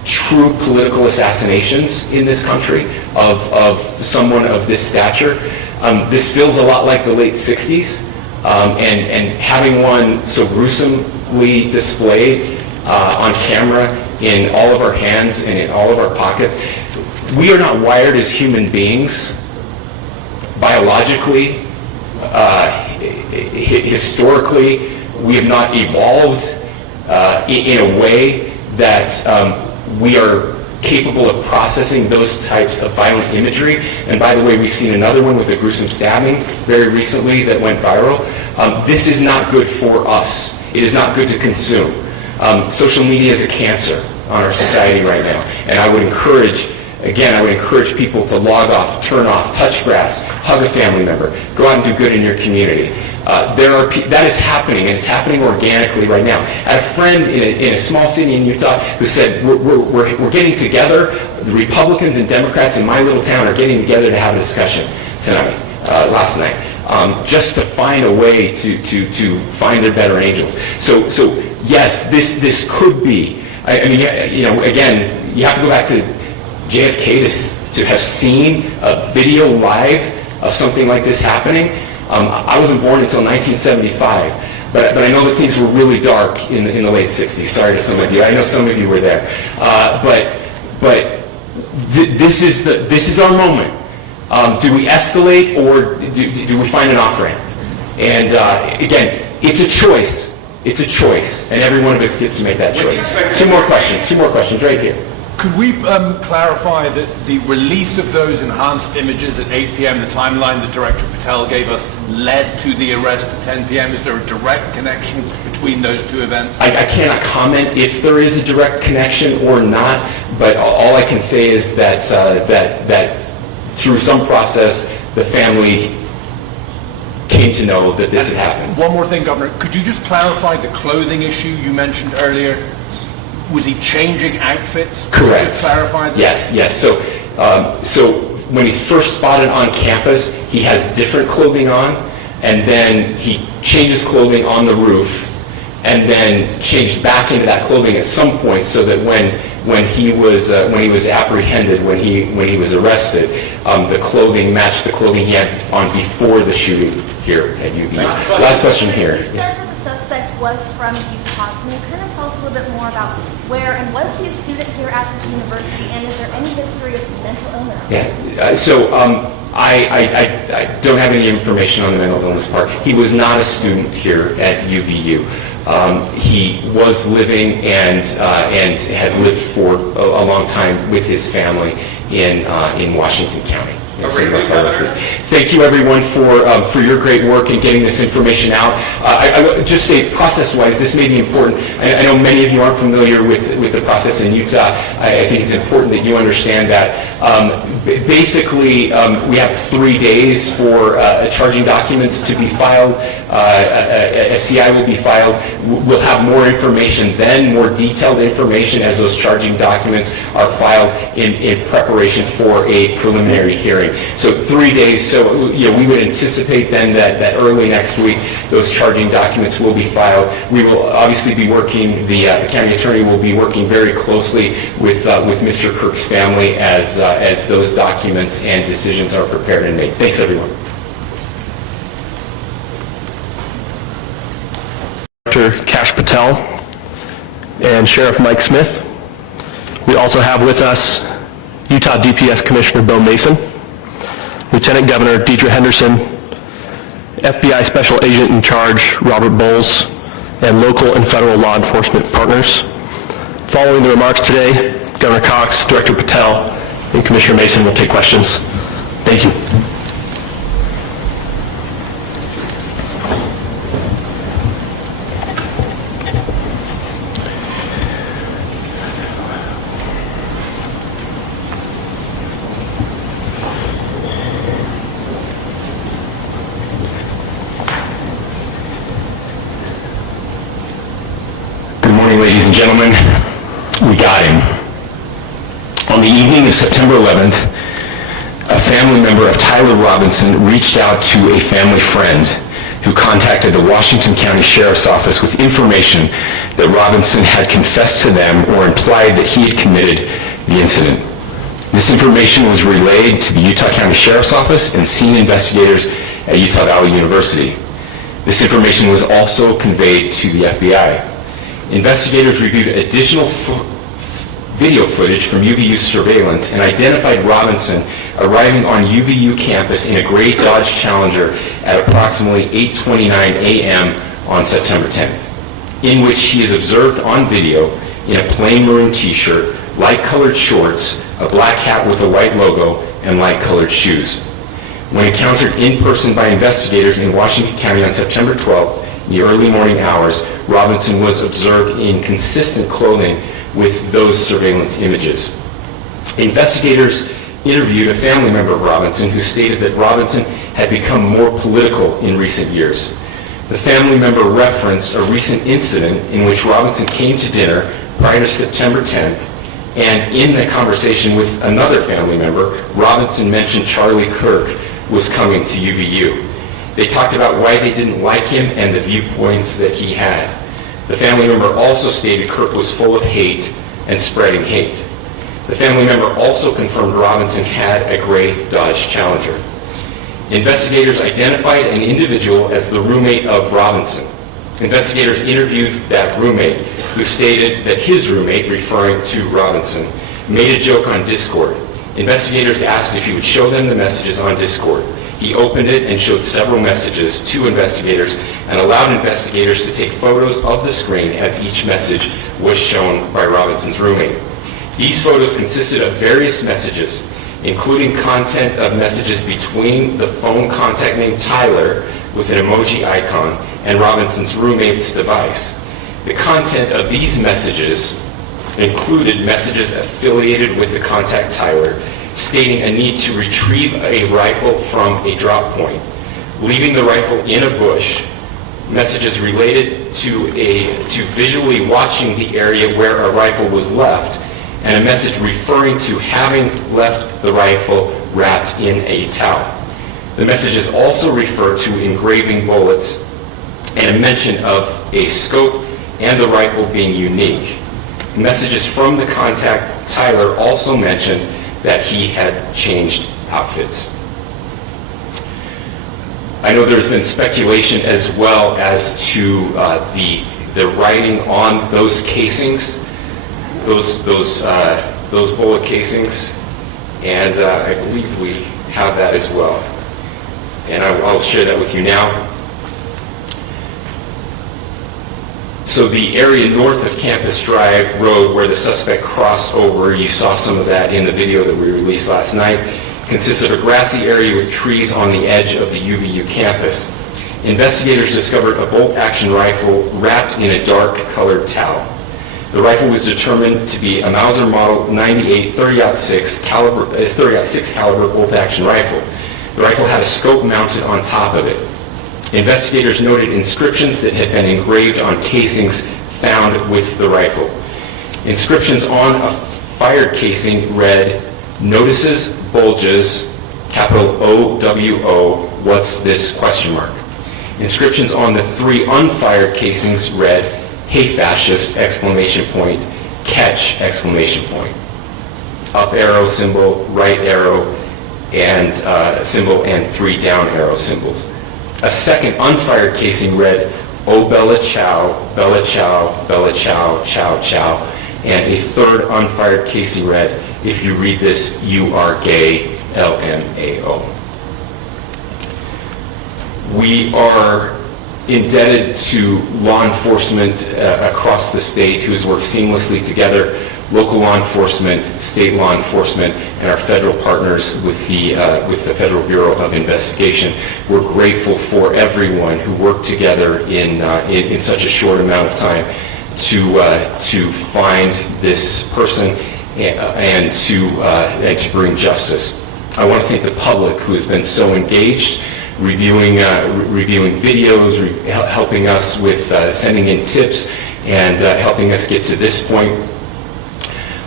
true political assassinations in this country of someone of this stature. This feels a lot like the late 60s, and having one so gruesomely displayed on camera in all of our hands and in all of our pockets. We are not wired as human beings biologically, historically. We have not evolved in a way that we are capable of processing those types of violent imagery. And by the way, we've seen another one with a gruesome stabbing very recently that went viral. This is not good for us. It is not good to consume. Social media is a cancer on our society right now. And I would encourage people to log off, turn off, touch grass, hug a family member, go out and do good in your community. That is happening, and it's happening organically right now. I had a friend in a small city in Utah who said, we're getting together, the Republicans and Democrats in my little town are getting together to have a discussion tonight, last night, just to find a way to find their better angels. So yes, this could be, I mean, again, you have to go back to JFK to have seen a video live of something like this happening. I wasn't born until 1975, but I know that things were really dark in the late 60s. Sorry to some of you. I know some of you were there. This is our moment. Do we escalate, or do we find an off-ramp? And again, it's a choice. It's a choice, and every one of us gets to make that choice. Two more questions right here. Could we clarify that the release of those enhanced images at 8 p.m., the timeline that Director Patel gave us, led to the arrest at 10 p.m.? Is there a direct connection between those two events? I cannot comment if there is a direct connection or not, but all I can say is that through some process, the family came to know that this had happened. One more thing, Governor. Could you just clarify the clothing issue you mentioned earlier? Was he changing outfits? Correct. Just clarify this? Yes. So when he's first spotted on campus, he has different clothing on, and then he changes clothing on the roof, and then changed back into that clothing at some point, so that when he was apprehended, when he was arrested, the clothing matched the clothing he had on before the shooting here at UVU. Last question here. You said that the suspect was from Utah. Can you kind of tell us a little bit more about where, and was he a student here at this university, and is there any history of mental illness? Yeah. I don't have any information on the mental illness part. He was not a student here at UVU. He was living and had lived for a long time with his family in Washington County. Thank you, everyone, for your great work in getting this information out. I would just say, process-wise, this may be important. I know many of you aren't familiar with the process in Utah. I think it's important that you understand that. Basically, we have 3 days for charging documents to be filed. A CI will be filed. We'll have more information then, more detailed information as those charging documents are filed in preparation for a preliminary hearing. So 3 days. So we would anticipate then that early next week those charging documents will be filed. We will obviously be working. The county attorney will be working very closely with Mr. Kirk's family as those documents and decisions are prepared and made. Thanks, everyone. Director Kash Patel and Sheriff Mike Smith. We also have with us Utah DPS Commissioner Bo Mason, Lieutenant Governor Deidre Henderson, FBI Special Agent in Charge Robert Bowles, and local and federal law enforcement partners. Following the remarks today, Governor Cox, Director Patel, and Commissioner Mason will take questions. Thank you. Good morning, ladies and gentlemen. We got him. On the evening of September 11th, a family member of Tyler Robinson reached out to a family friend who contacted the Washington County Sheriff's Office with information that Robinson had confessed to them or implied that he had committed the incident. This information was relayed to the Utah County Sheriff's Office and senior investigators at Utah Valley University. This information was also conveyed to the FBI. Investigators reviewed additional video footage from UVU surveillance and identified Robinson arriving on UVU campus in a gray Dodge Challenger at approximately 8:29 a.m. on September 10th, in which he is observed on video in a plain maroon t-shirt, light-colored shorts, a black hat with a white logo, and light-colored shoes. When encountered in person by investigators in Washington County on September 12th, in the early morning hours, Robinson was observed in consistent clothing with those surveillance images. Investigators interviewed a family member of Robinson who stated that Robinson had become more political in recent years. The family member referenced a recent incident in which Robinson came to dinner prior to September 10th, and in the conversation with another family member, Robinson mentioned Charlie Kirk was coming to UVU. They talked about why they didn't like him and the viewpoints that he had. The family member also stated Kirk was full of hate and spreading hate. The family member also confirmed Robinson had a gray Dodge Challenger. Investigators identified an individual as the roommate of Robinson. Investigators interviewed that roommate, who stated that his roommate, referring to Robinson, made a joke on Discord. Investigators asked if he would show them the messages on Discord. He opened it and showed several messages to investigators and allowed investigators to take photos of the screen as each message was shown by Robinson's roommate. These photos consisted of various messages, including content of messages between the phone contact name Tyler with an emoji icon and Robinson's roommate's device. The content of these messages included messages affiliated with the contact Tyler, stating a need to retrieve a rifle from a drop point, leaving the rifle in a bush, messages related to visually watching the area where a rifle was left, and a message referring to having left the rifle wrapped in a towel. The messages also refer to engraving bullets and a mention of a scope and the rifle being unique. Messages from the contact Tyler also mentioned that he had changed outfits. I know there's been speculation as well as to the writing on those casings, those bullet casings, and I believe we have that as well. And I'll share that with you now. So the area north of Campus Drive Road where the suspect crossed over, you saw some of that in the video that we released last night, consists of a grassy area with trees on the edge of the UVU campus. Investigators discovered a bolt-action rifle wrapped in a dark-colored towel. The rifle was determined to be a Mauser Model 98 30-06 caliber bolt-action rifle. The rifle had a scope mounted on top of it. Investigators noted inscriptions that had been engraved on casings found with the rifle. Inscriptions on a fired casing read, "Notices, bulges, capital O-W-O, what's this, question mark." Inscriptions on the 3 unfired casings read, "Hey fascist, exclamation point, catch, exclamation point." Up arrow symbol, right arrow, and symbol, and 3 down arrow symbols. A second unfired casing read, "Oh Bella Chow, Bella Chow, Bella Chow, Chow Chow," and a third unfired casing read, "If you read this, you are gay, LMAO." We are indebted to law enforcement across the state who has worked seamlessly together, local law enforcement, state law enforcement, and our federal partners with the Federal Bureau of Investigation. We're grateful for everyone who worked together in such a short amount of time to find this person and to bring justice. I want to thank the public who has been so engaged, reviewing videos, helping us with sending in tips, and helping us get to this point.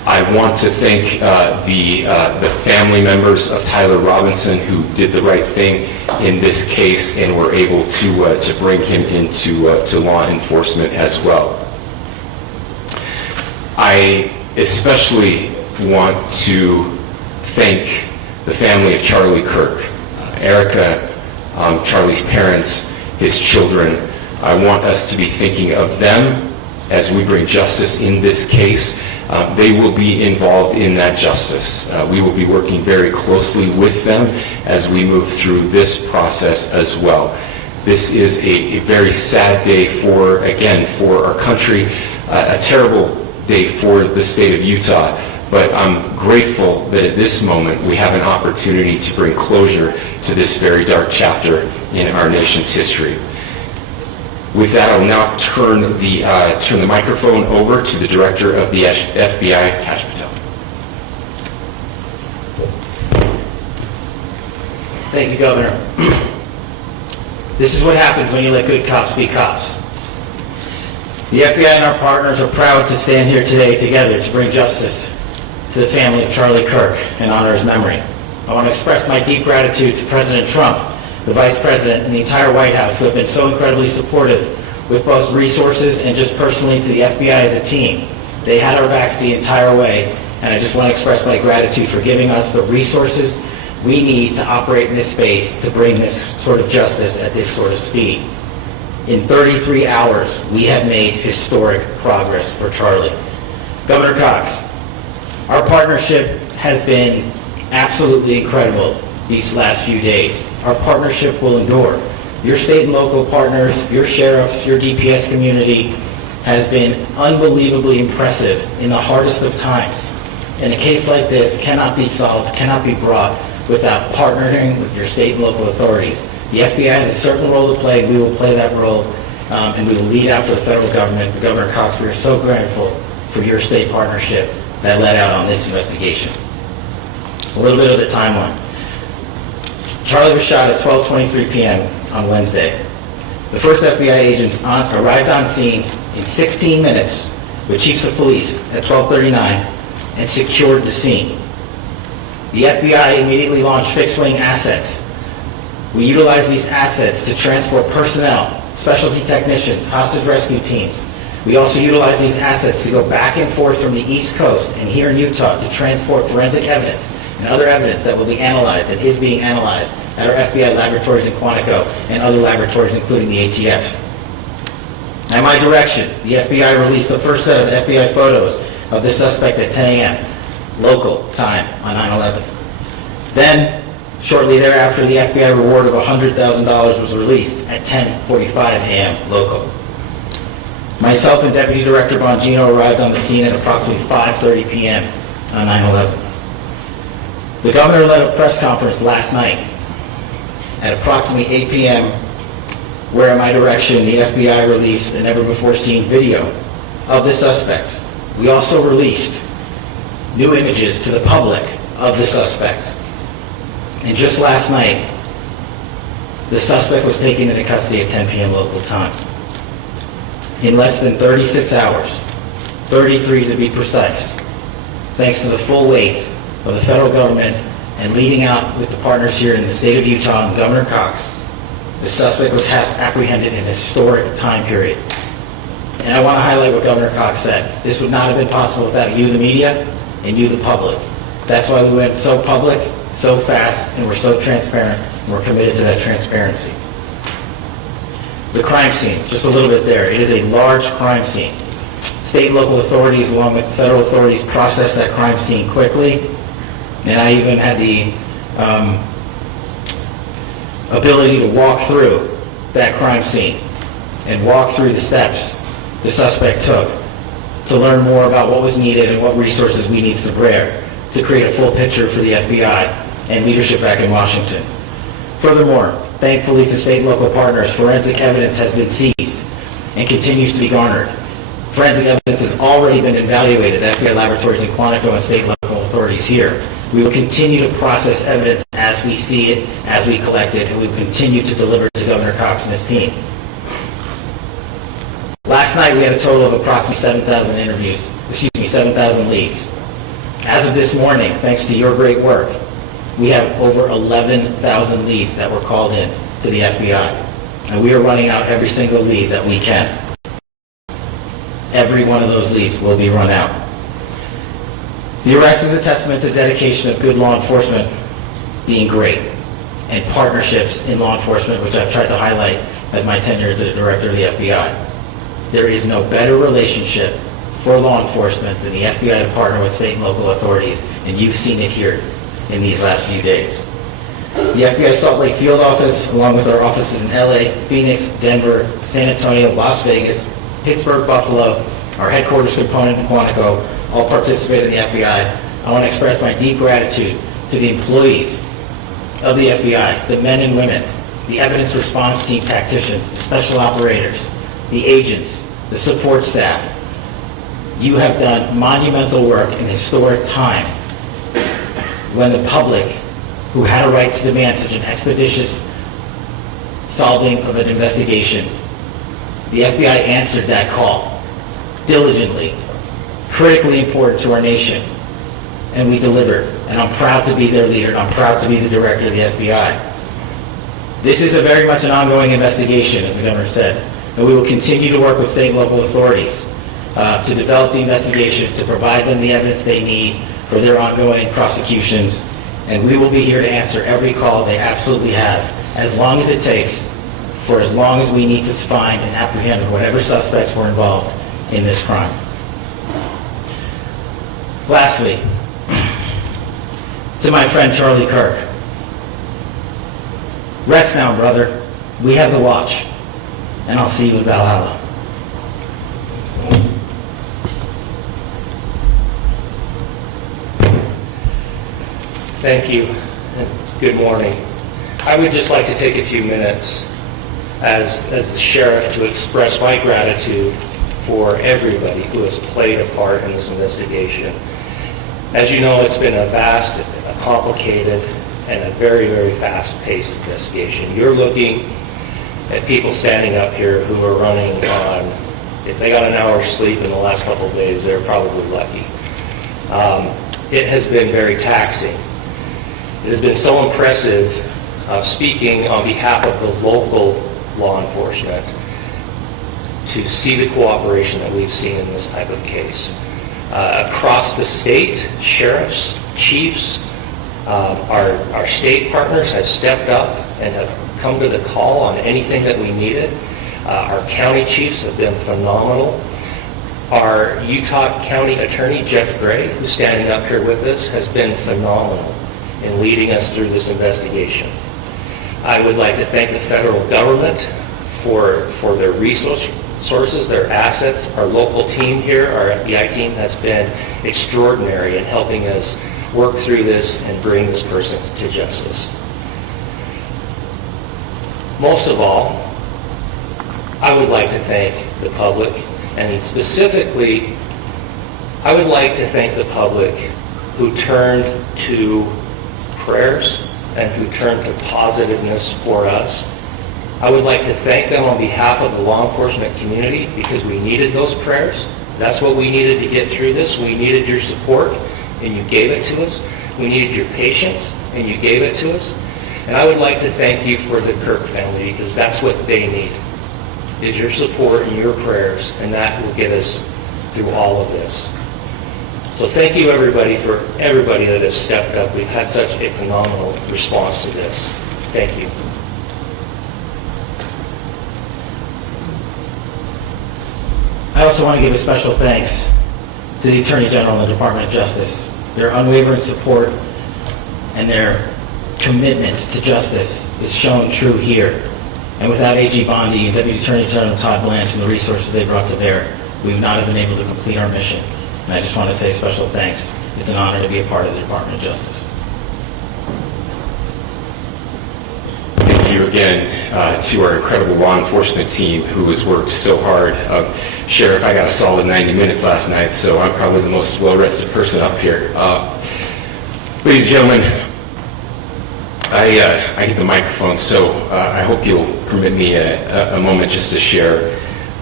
I want to thank the family members of Tyler Robinson who did the right thing in this case and were able to bring him into to law enforcement as well. I especially want to thank the family of Charlie Kirk, Erica, Charlie's parents, his children. I want us to be thinking of them as we bring justice in this case. They will be involved in that justice. We will be working very closely with them as we move through this process as well. This is a very sad day for our country, a terrible day for the state of Utah, but I'm grateful that at this moment we have an opportunity to bring closure to this very dark chapter in our nation's history. With that, I'll now turn the microphone over to the Director of the FBI, Kash Patel. Thank you, Governor. This is what happens when you let good cops be cops. The FBI and our partners are proud to stand here today together to bring justice to the family of Charlie Kirk and honor his memory. I want to express my deep gratitude to President Trump, the Vice President, and the entire White House who have been so incredibly supportive with both resources and just personally to the FBI as a team. They had our backs the entire way, and I just want to express my gratitude for giving us the resources we need to operate in this space to bring this sort of justice at this sort of speed. In 33 hours, we have made historic progress for Charlie. Governor Cox, our partnership has been absolutely incredible these last few days. Our partnership will endure. Your state and local partners, your sheriffs, your DPS community has been unbelievably impressive in the hardest of times. And a case like this cannot be solved, cannot be brought without partnering with your state and local authorities. The FBI has a certain role to play. We will play that role, and we will lead after the federal government. But Governor Cox, we are so grateful for your state partnership that led out on this investigation. A little bit of the timeline. Charlie was shot at 12:23 p.m. on Wednesday. The first FBI agents arrived on scene in 16 minutes with chiefs of police at 12:39 and secured the scene. The FBI immediately launched fixed-wing assets. We utilized these assets to transport personnel, specialty technicians, hostage rescue teams. We also utilized these assets to go back and forth from the East Coast and here in Utah to transport forensic evidence and other evidence that will be analyzed and is being analyzed at our FBI laboratories in Quantico and other laboratories, including the ATF. At my direction, the FBI released the first set of FBI photos of the suspect at 10 a.m. local time on 9/11. Then, shortly thereafter, the FBI reward of $100,000 was released at 10:45 a.m. local. Myself and Deputy Director Bongino arrived on the scene at approximately 5:30 p.m. on 9/11. The governor led a press conference last night at approximately 8 p.m., where at my direction, the FBI released a never-before-seen video of the suspect. We also released new images to the public of the suspect. And just last night, the suspect was taken into custody at 10 p.m. local time. In less than 36 hours, 33 to be precise, thanks to the full weight of the federal government and leading out with the partners here in the state of Utah and Governor Cox, the suspect was apprehended in a historic time period. And I want to highlight what Governor Cox said. This would not have been possible without you, the media, and you, the public. That's why we went so public, so fast, and we're so transparent, and we're committed to that transparency. The crime scene, just a little bit there. It is a large crime scene. State and local authorities, along with federal authorities, processed that crime scene quickly. And I even had the ability to walk through that crime scene and walk through the steps the suspect took to learn more about what was needed and what resources we needed to bear to create a full picture for the FBI and leadership back in Washington. Furthermore, thankfully to state and local partners, forensic evidence has been seized and continues to be garnered. Forensic evidence has already been evaluated at FBI laboratories in Quantico and state local authorities here. We will continue to process evidence as we see it, as we collect it, and we will continue to deliver to Governor Cox and his team. Last night we had a total of approximately 7,000 leads. As of this morning, thanks to your great work, we have over 11,000 leads that were called in to the FBI. And we are running out every single lead that we can. Every one of those leads will be run out. The arrest is a testament to the dedication of good law enforcement being great, and partnerships in law enforcement, which I've tried to highlight as my tenure as the director of the FBI. There is no better relationship for law enforcement than the FBI to partner with state and local authorities, and you've seen it here in these last few days. The FBI Salt Lake Field Office, along with our offices in LA, Phoenix, Denver, San Antonio, Las Vegas, Pittsburgh, Buffalo, our headquarters component in Quantico, all participate in the FBI. I want to express my deep gratitude to the employees of the FBI, the men and women, the evidence response team tacticians, the special operators, the agents, the support staff. You have done monumental work in historic time when the public, who had a right to demand such an expeditious solving of an investigation, the FBI answered that call diligently, critically important to our nation, and we delivered. And I'm proud to be their leader, and I'm proud to be the director of the FBI. This is very much an ongoing investigation, as the governor said, and we will continue to work with state and local authorities to develop the investigation, to provide them the evidence they need for their ongoing prosecutions, and we will be here to answer every call they absolutely have, as long as it takes, for as long as we need to find and apprehend whatever suspects were involved in this crime. Lastly, to my friend Charlie Kirk, rest now, brother. We have the watch, and I'll see you in Valhalla. Thank you, and good morning. I would just like to take a few minutes as the sheriff to express my gratitude for everybody who has played a part in this investigation. As you know, it's been a vast, a complicated, and a very, very fast-paced investigation. You're looking at people standing up here who are running on, if they got an hour's sleep in the last couple of days, they're probably lucky. It has been very taxing. It has been so impressive speaking on behalf of the local law enforcement to see the cooperation that we've seen in this type of case. Across the state, sheriffs, chiefs, our state partners have stepped up and have come to the call on anything that we needed. Our county chiefs have been phenomenal. Our Utah County Attorney, Jeff Gray, who's standing up here with us, has been phenomenal in leading us through this investigation. I would like to thank the federal government for their resources, their assets. Our local team here, our FBI team, has been extraordinary in helping us work through this and bring this person to justice. Most of all, I would like to thank the public, and specifically, I would like to thank the public who turned to prayers and who turned to positiveness for us. I would like to thank them on behalf of the law enforcement community because we needed those prayers. That's what we needed to get through this. We needed your support, and you gave it to us. We needed your patience, and you gave it to us. And I would like to thank you for the Kirk family because that's what they need, is your support and your prayers, and that will get us through all of this. So thank you everybody that has stepped up. We've had such a phenomenal response to this. Thank you. I also want to give a special thanks to the Attorney General and the Department of Justice. Their unwavering support and their commitment to justice is shown true here. And without AG Bondi and Deputy Attorney General Todd Blanche and the resources they brought to bear, we would not have been able to complete our mission. And I just want to say special thanks. It's an honor to be a part of the Department of Justice. Thank you again to our incredible law enforcement team who has worked so hard. Sheriff, I got a solid 90 minutes last night, so I'm probably the most well-rested person up here. Ladies and gentlemen, I get the microphone, so I hope you'll permit me a moment just to share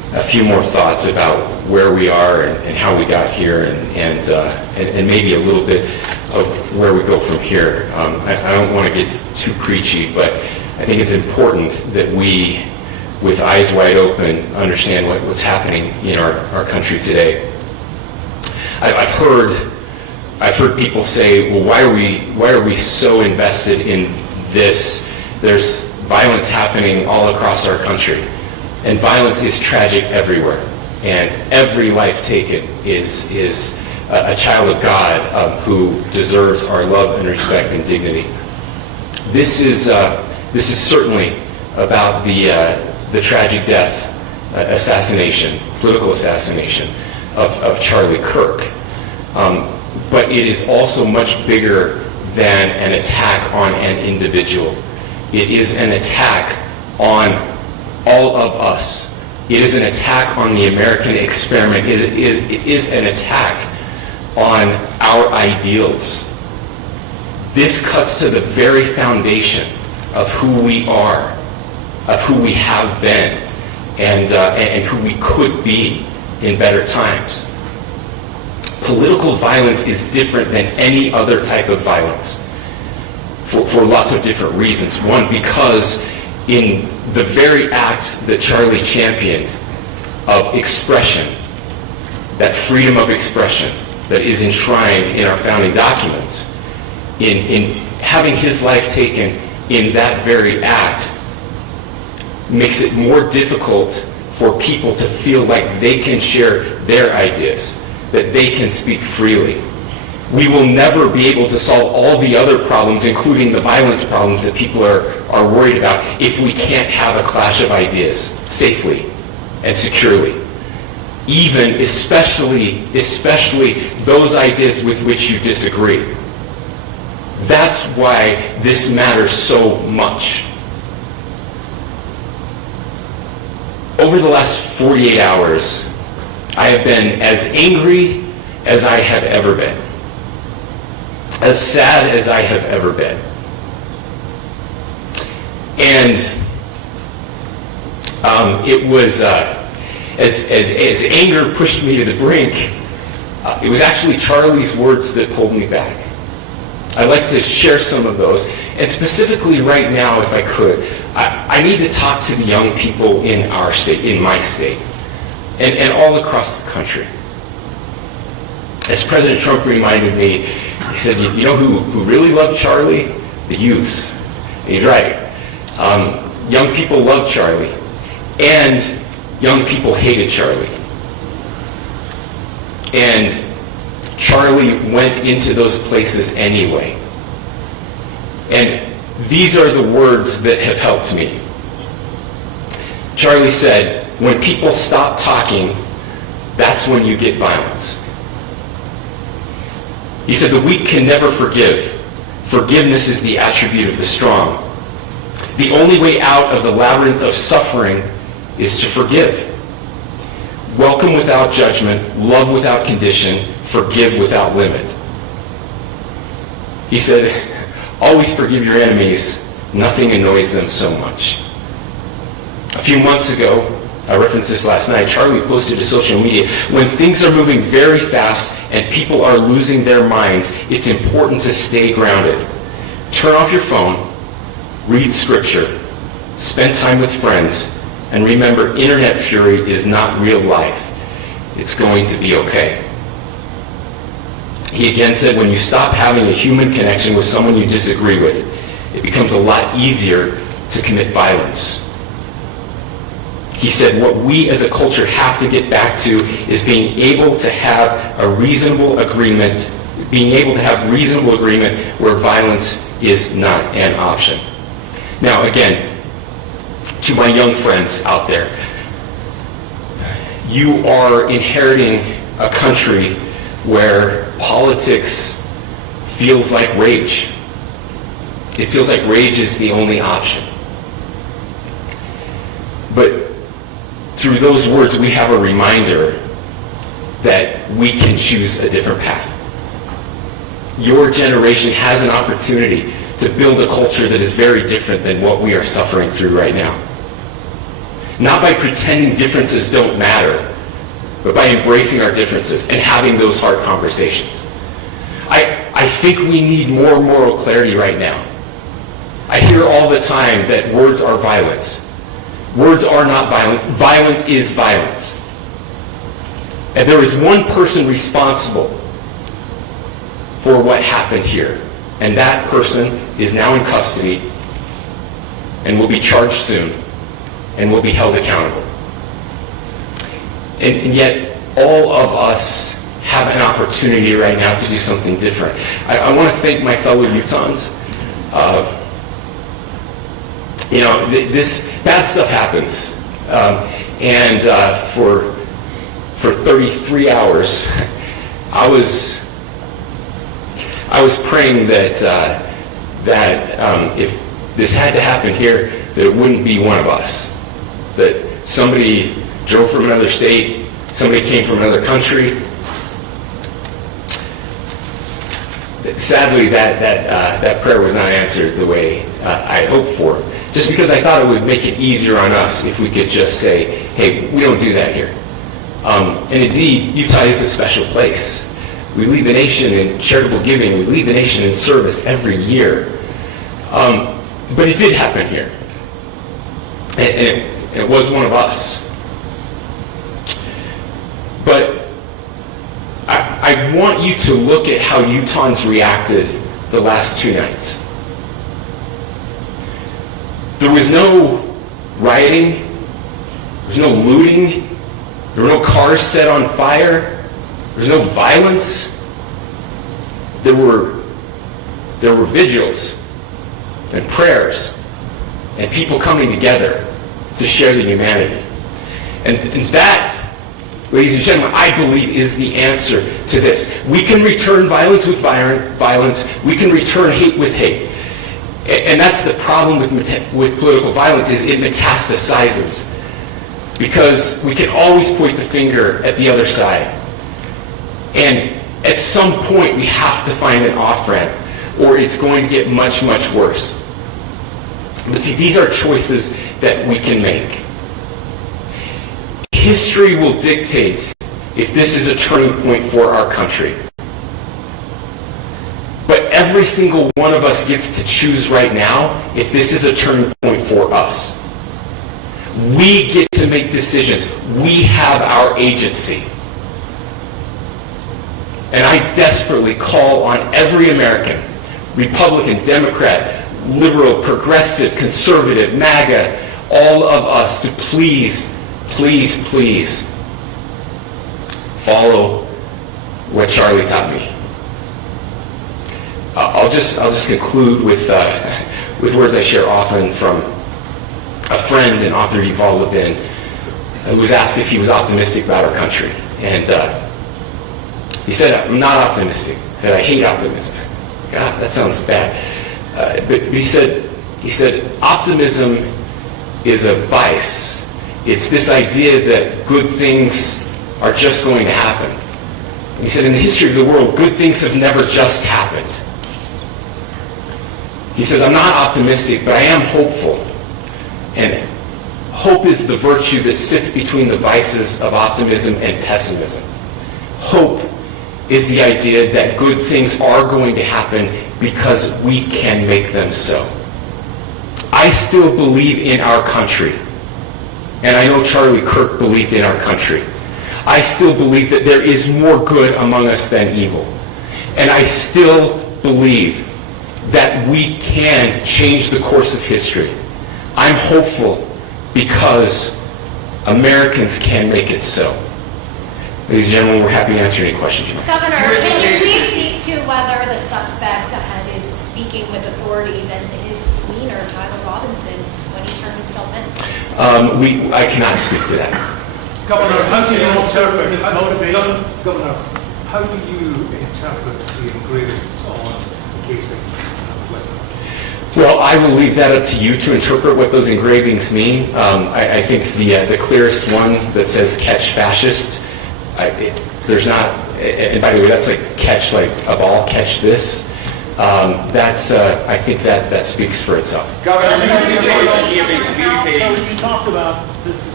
a few more thoughts about where we are and how we got here, and maybe a little bit of where we go from here. I don't want to get too preachy, but I think it's important that we, with eyes wide open, understand what's happening in our country today. I've heard people say, well, why are we so invested in this? There's violence happening all across our country, and violence is tragic everywhere, and every life taken is a child of God who deserves our love and respect and dignity. This is certainly about the tragic death, political assassination of Charlie Kirk. But it is also much bigger than an attack on an individual. It is an attack on all of us. It is an attack on the American experiment. It is an attack on our ideals. This cuts to the very foundation of who we are, of who we have been, and who we could be in better times. Political violence is different than any other type of violence for lots of different reasons. One, because in the very act that Charlie championed of expression, that freedom of expression that is enshrined in our founding documents, in having his life taken in that very act, makes it more difficult for people to feel like they can share their ideas, that they can speak freely. We will never be able to solve all the other problems, including the violence problems that people are worried about, if we can't have a clash of ideas safely and securely. Especially those ideas with which you disagree. That's why this matters so much. Over the last 48 hours, I have been as angry as I have ever been, as sad as I have ever been. And it was, as anger pushed me to the brink, it was actually Charlie's words that pulled me back. I'd like to share some of those. And specifically right now, if I could, I need to talk to the young people in our state, in my state, and all across the country. As President Trump reminded me, he said, you know who really loved Charlie? The youths. And he's right. Young people loved Charlie, and young people hated Charlie. And Charlie went into those places anyway. And these are the words that have helped me. Charlie said, when people stop talking, that's when you get violence. He said, the weak can never forgive. Forgiveness is the attribute of the strong. The only way out of the labyrinth of suffering is to forgive. Welcome without judgment, love without condition, forgive without limit. He said, always forgive your enemies. Nothing annoys them so much. A few months ago, I referenced this last night, Charlie posted to social media, when things are moving very fast and people are losing their minds, it's important to stay grounded. Turn off your phone, read scripture, spend time with friends, and remember, internet fury is not real life. It's going to be okay. He again said, when you stop having a human connection with someone you disagree with, it becomes a lot easier to commit violence. He said, what we as a culture have to get back to is being able to have a reasonable agreement, where violence is not an option. Now, again, to my young friends out there, you are inheriting a country where politics feels like rage. It feels like rage is the only option. But through those words, we have a reminder that we can choose a different path. Your generation has an opportunity to build a culture that is very different than what we are suffering through right now. not by pretending differences don't matter, but by embracing our differences and having those hard conversations. I think we need more moral clarity right now. I hear all the time that words are violence. Words are not violence. Violence is violence. And there is one person responsible for what happened here. And that person is now in custody and will be charged soon and will be held accountable. And yet, all of us have an opportunity right now to do something different. I want to thank my fellow Utahns. This bad stuff happens. For 33 hours, I was praying that if this had to happen here, that it wouldn't be one of us. That somebody drove from another state, somebody came from another country. Sadly, that prayer was not answered the way I hoped for. Just because I thought it would make it easier on us if we could just say, hey, we don't do that here. And indeed, Utah is a special place. We lead the nation in charitable giving. We lead the nation in service every year. But it did happen here. And it was one of us. But I want you to look at how Utahns reacted the last 2 nights. There was no rioting. There was no looting. There were no cars set on fire. There was no violence. There were vigils and prayers and people coming together to share the humanity. And that, ladies and gentlemen, I believe is the answer to this. We can return violence with violence. We can return hate with hate. And that's the problem with political violence, is it metastasizes. Because we can always point the finger at the other side. And at some point we have to find an off-ramp, or it's going to get much, much worse. But see, these are choices that we can make. History will dictate if this is a turning point for our country. But every single one of us gets to choose right now if this is a turning point for us. We get to make decisions. We have our agency. And I desperately call on every American, Republican, Democrat, liberal, progressive, conservative, MAGA, all of us to please, please, please follow what Charlie taught me. I'll just conclude with words I share often from a friend and author, Yuval Levin, who was asked if he was optimistic about our country. And he said, I'm not optimistic. He said, I hate optimism. God, that sounds bad. But he said, optimism is a vice. It's this idea that good things are just going to happen. He said, in the history of the world, good things have never just happened. He said, I'm not optimistic, but I am hopeful. And hope is the virtue that sits between the vices of optimism and pessimism. Hope is the idea that good things are going to happen because we can make them so. I still believe in our country. And I know Charlie Kirk believed in our country. I still believe that there is more good among us than evil. And I still believe that we can change the course of history. I'm hopeful because Americans can make it so. Ladies and gentlemen, we're happy to answer any questions you have. Governor, can you please speak to whether the suspect is speaking with authorities and his demeanor, Tyler Robinson, when he turned himself in? I cannot speak to that. Governor, how do you interpret his motivation? Governor, how do you interpret the engravings on the case of Well, I will leave that up to you to interpret what those engravings mean. I think the clearest one that says "catch fascist," there's not, and by the way, that's like catch like a ball, catch this. I think that speaks for itself. Governor, So you talked about this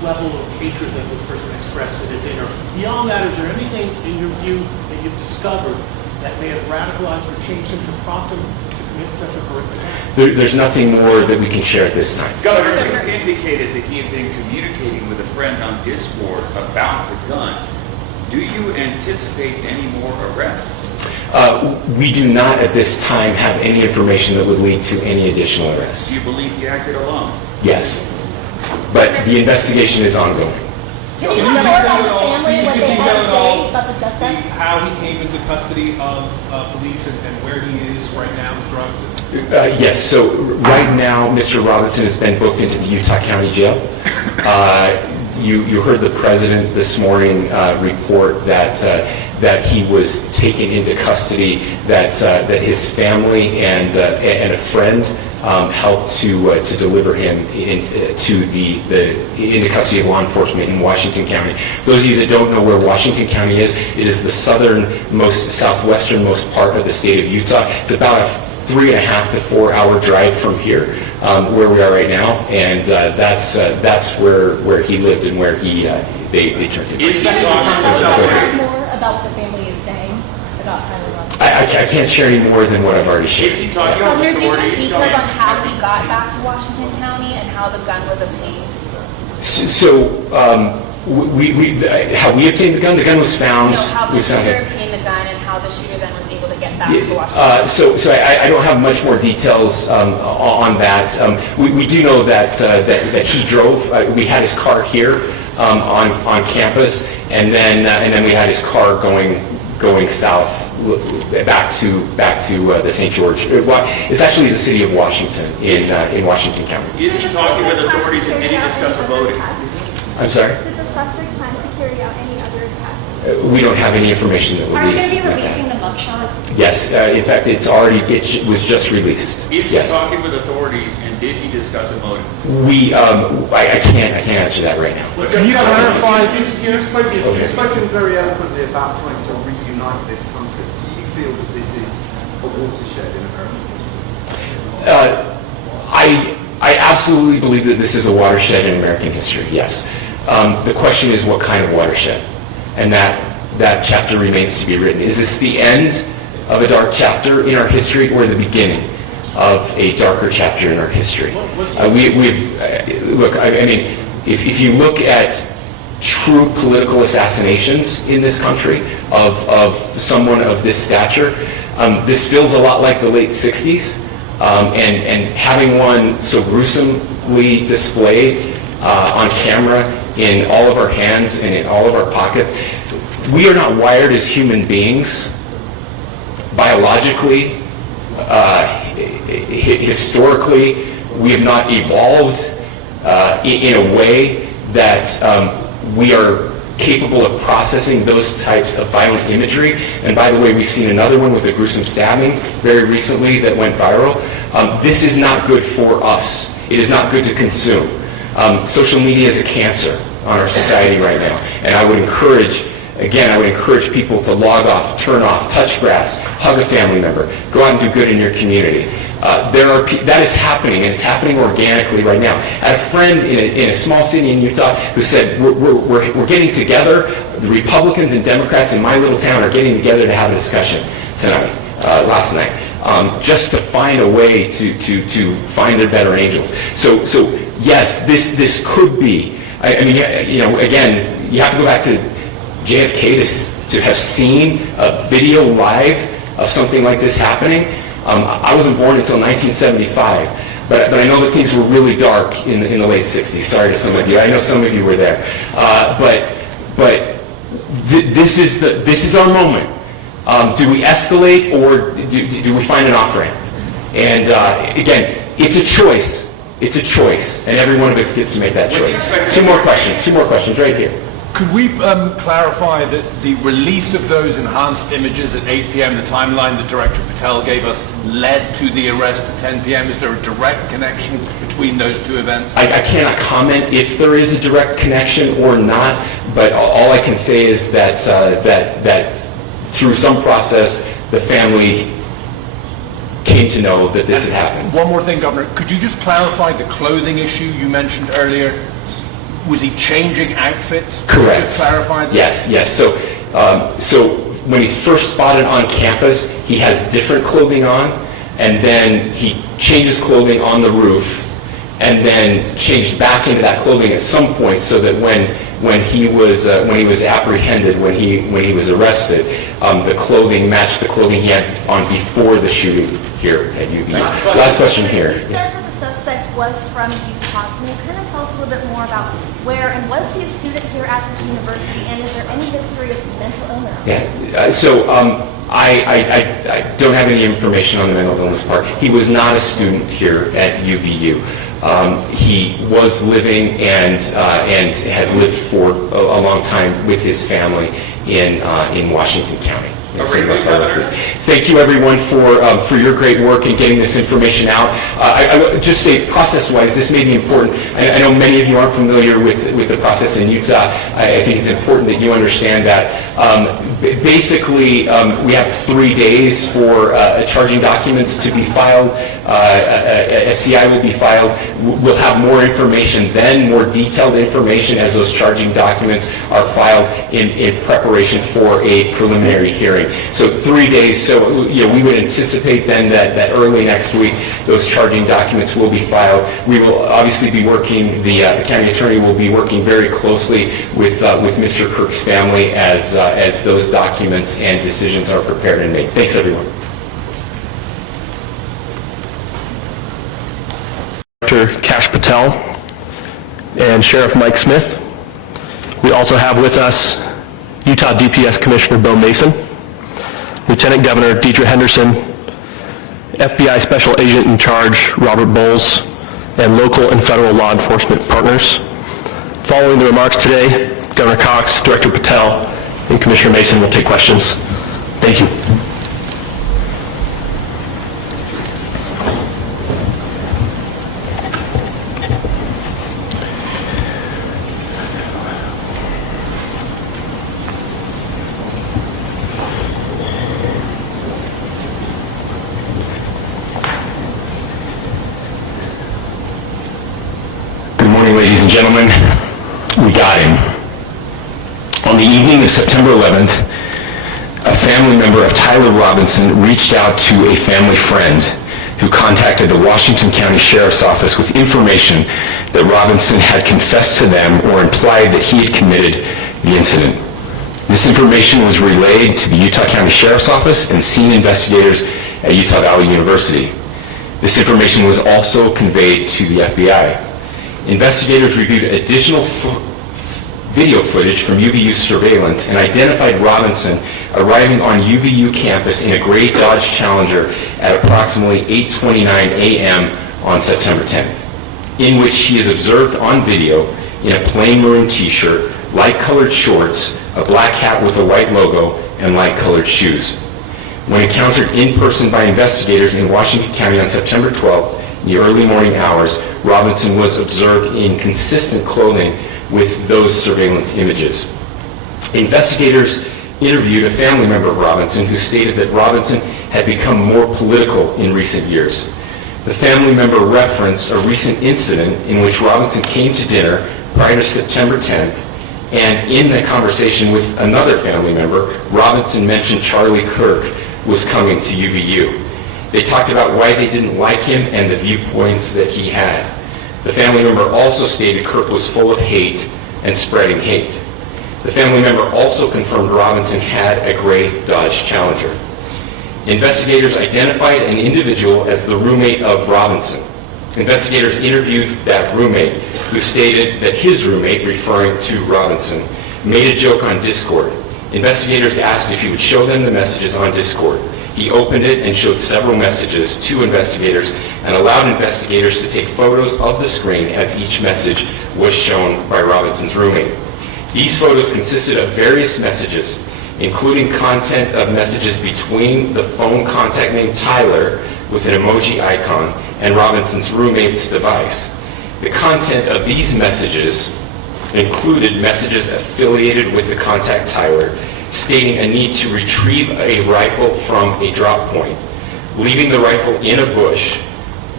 level of hatred that this person expressed at a dinner. Beyond that, is there anything in your view that you've discovered that may have radicalized or changed him to prompt him to commit such a horrific act? There's nothing more that we can share at this time. Governor, you indicated that he had been communicating with a friend on Discord about the gun. Do you anticipate any more arrests? We do not at this time have any information that would lead to any additional arrests. Do you believe he acted alone? Yes, but the investigation is ongoing. Can you tell more about the family, what they had to say about the suspect? How he came into custody of police and where he is right now with drugs? Yes, so right now, Mr. Robinson has been booked into the Utah County Jail. You heard the president this morning report that he was taken into custody, that his family and a friend helped to deliver him into custody of law enforcement in Washington County. Those of you that don't know where Washington County is, it is the southwesternmost part of the state of Utah. It's about a 3.5 to 4 hour drive from here, where we are right now, and that's where he lived and where they turned him. Is he talking More about what the family is saying about Tyler Robinson? I can't share any more than what I've already shared. Is he talking Governor, with do you have authorities? details on how he got back to Washington County and how the gun was obtained? How we obtained the gun was found. How the was found shooter here. obtained the gun and how the shooter then was able to get back to Washington. So I don't have much more details on that. We do know that he drove. We had his car here on campus, and then we had his car going south back to the St. George. It's actually the city of Washington in Washington County. Is he talking with authorities and did he discuss a voting? I'm sorry. Did the suspect plan to carry out any other attacks? We don't have any information that Are you released. going to be releasing the mugshot? Yes, in fact, it was just released. Is he Yes. talking with authorities and did he discuss a motive? I can't answer that right now. Can you clarify? You've spoken very eloquently about trying to reunite this country. Do you feel that this is a watershed in American history? I absolutely believe that this is a watershed in American history, yes. The question is what kind of watershed? And that chapter remains to be written. Is this the end of a dark chapter in our history or the beginning of a darker chapter in our history? Look, I mean, if you look at true political assassinations in this country of someone of this stature, this feels a lot like the late 60s. And having one so gruesomely displayed on camera in all of our hands and in all of our pockets, we are not wired as human beings biologically, historically. We have not evolved in a way that we are capable of processing those types of violent imagery. And by the way, we've seen another one with a gruesome stabbing very recently that went viral. This is not good for us. It is not good to consume. Social media is a cancer on our society right now. And I would encourage people to log off, turn off, touch grass, hug a family member, go out and do good in your community. That is happening, and it's happening organically right now. I had a friend in a small city in Utah who said, we're getting together, the Republicans and Democrats in my little town are getting together to have a discussion last night, just to find a way to find their better angels. So yes, this could be, again, you have to go back to JFK to have seen a video live of something like this happening. I wasn't born until 1975, but I know that things were really dark in the late 60s. Sorry to some of you. I know some of you were there. This is our moment. Do we escalate or do we find an off-ramp? And again, it's a choice. It's a choice, and every one of us gets to make that choice. Two more questions right here. Could we clarify that the release of those enhanced images at 8 p.m., the timeline that Director Patel gave us, led to the arrest at 10 p.m.? Is there a direct connection between those two events? I cannot comment if there is a direct connection or not, but all I can say is that through some process, the family came to know that this had happened. One more thing, Governor. Could you just clarify the clothing issue you mentioned earlier? was he changing outfits? Correct. Just clarify this. Yes. So when he's first spotted on campus, he has different clothing on, and then he changes clothing on the roof, and then changed back into that clothing at some point, so that when he was apprehended, when he was arrested, the clothing matched the clothing he had on before the shooting here at UVU. Last question here. You said that the suspect was from Utah. Can you kind of tell us a little bit more about where, and was he a student here at this university, and is there any history of mental illness? Yeah. I don't have any information on the mental illness part. He was not a student here at UVU. He was living and had lived for a long time with his family in Washington County. Thank you, everyone, for your great work in getting this information out. I would just say, process-wise, this may be important. I know many of you aren't familiar with the process in Utah. I think it's important that you understand that. Basically, we have 3 days for charging documents to be filed. A CI will be filed. We'll have more information then, more detailed information as those charging documents are filed in preparation for a preliminary hearing. So 3 days. So we would anticipate then that early next week those charging documents will be filed. We will obviously be working. The county attorney will be working very closely with Mr. Kirk's family as those documents and decisions are prepared and made. Thanks, everyone. Director Kash Patel and Sheriff Mike Smith. We also have with us Utah DPS Commissioner Bo Mason, Lieutenant Governor Deidre Henderson, FBI Special Agent in Charge Robert Bowles, and local and federal law enforcement partners. Following the remarks today, Governor Cox, Director Patel, and Commissioner Mason will take questions. Thank you. Good morning, ladies and gentlemen. We got him. On the evening of September 11th, a family member of Tyler Robinson reached out to a family friend who contacted the Washington County Sheriff's Office with information that Robinson had confessed to them or implied that he had committed the incident. This information was relayed to the Utah County Sheriff's Office and scene investigators at Utah Valley University. This information was also conveyed to the FBI. Investigators reviewed additional video footage from UVU surveillance and identified Robinson arriving on UVU campus in a gray Dodge Challenger at approximately 8:29 a.m. on September 10th, in which he is observed on video in a plain maroon t-shirt, light-colored shorts, a black hat with a white logo, and light-colored shoes. When encountered in person by investigators in Washington County on September 12th, in the early morning hours, Robinson was observed in consistent clothing with those surveillance images. Investigators interviewed a family member of Robinson who stated that Robinson had become more political in recent years. The family member referenced a recent incident in which Robinson came to dinner prior to September 10th, and in the conversation with another family member, Robinson mentioned Charlie Kirk was coming to UVU. They talked about why they didn't like him and the viewpoints that he had. The family member also stated Kirk was full of hate and spreading hate. The family member also confirmed Robinson had a gray Dodge Challenger. Investigators identified an individual as the roommate of Robinson. Investigators interviewed that roommate, who stated that his roommate, referring to Robinson, made a joke on Discord. Investigators asked if he would show them the messages on Discord. He opened it and showed several messages to investigators and allowed investigators to take photos of the screen as each message was shown by Robinson's roommate. These photos consisted of various messages, including content of messages between the phone contact named Tyler with an emoji icon and Robinson's roommate's device. The content of these messages included messages affiliated with the contact Tyler, stating a need to retrieve a rifle from a drop point, leaving the rifle in a bush,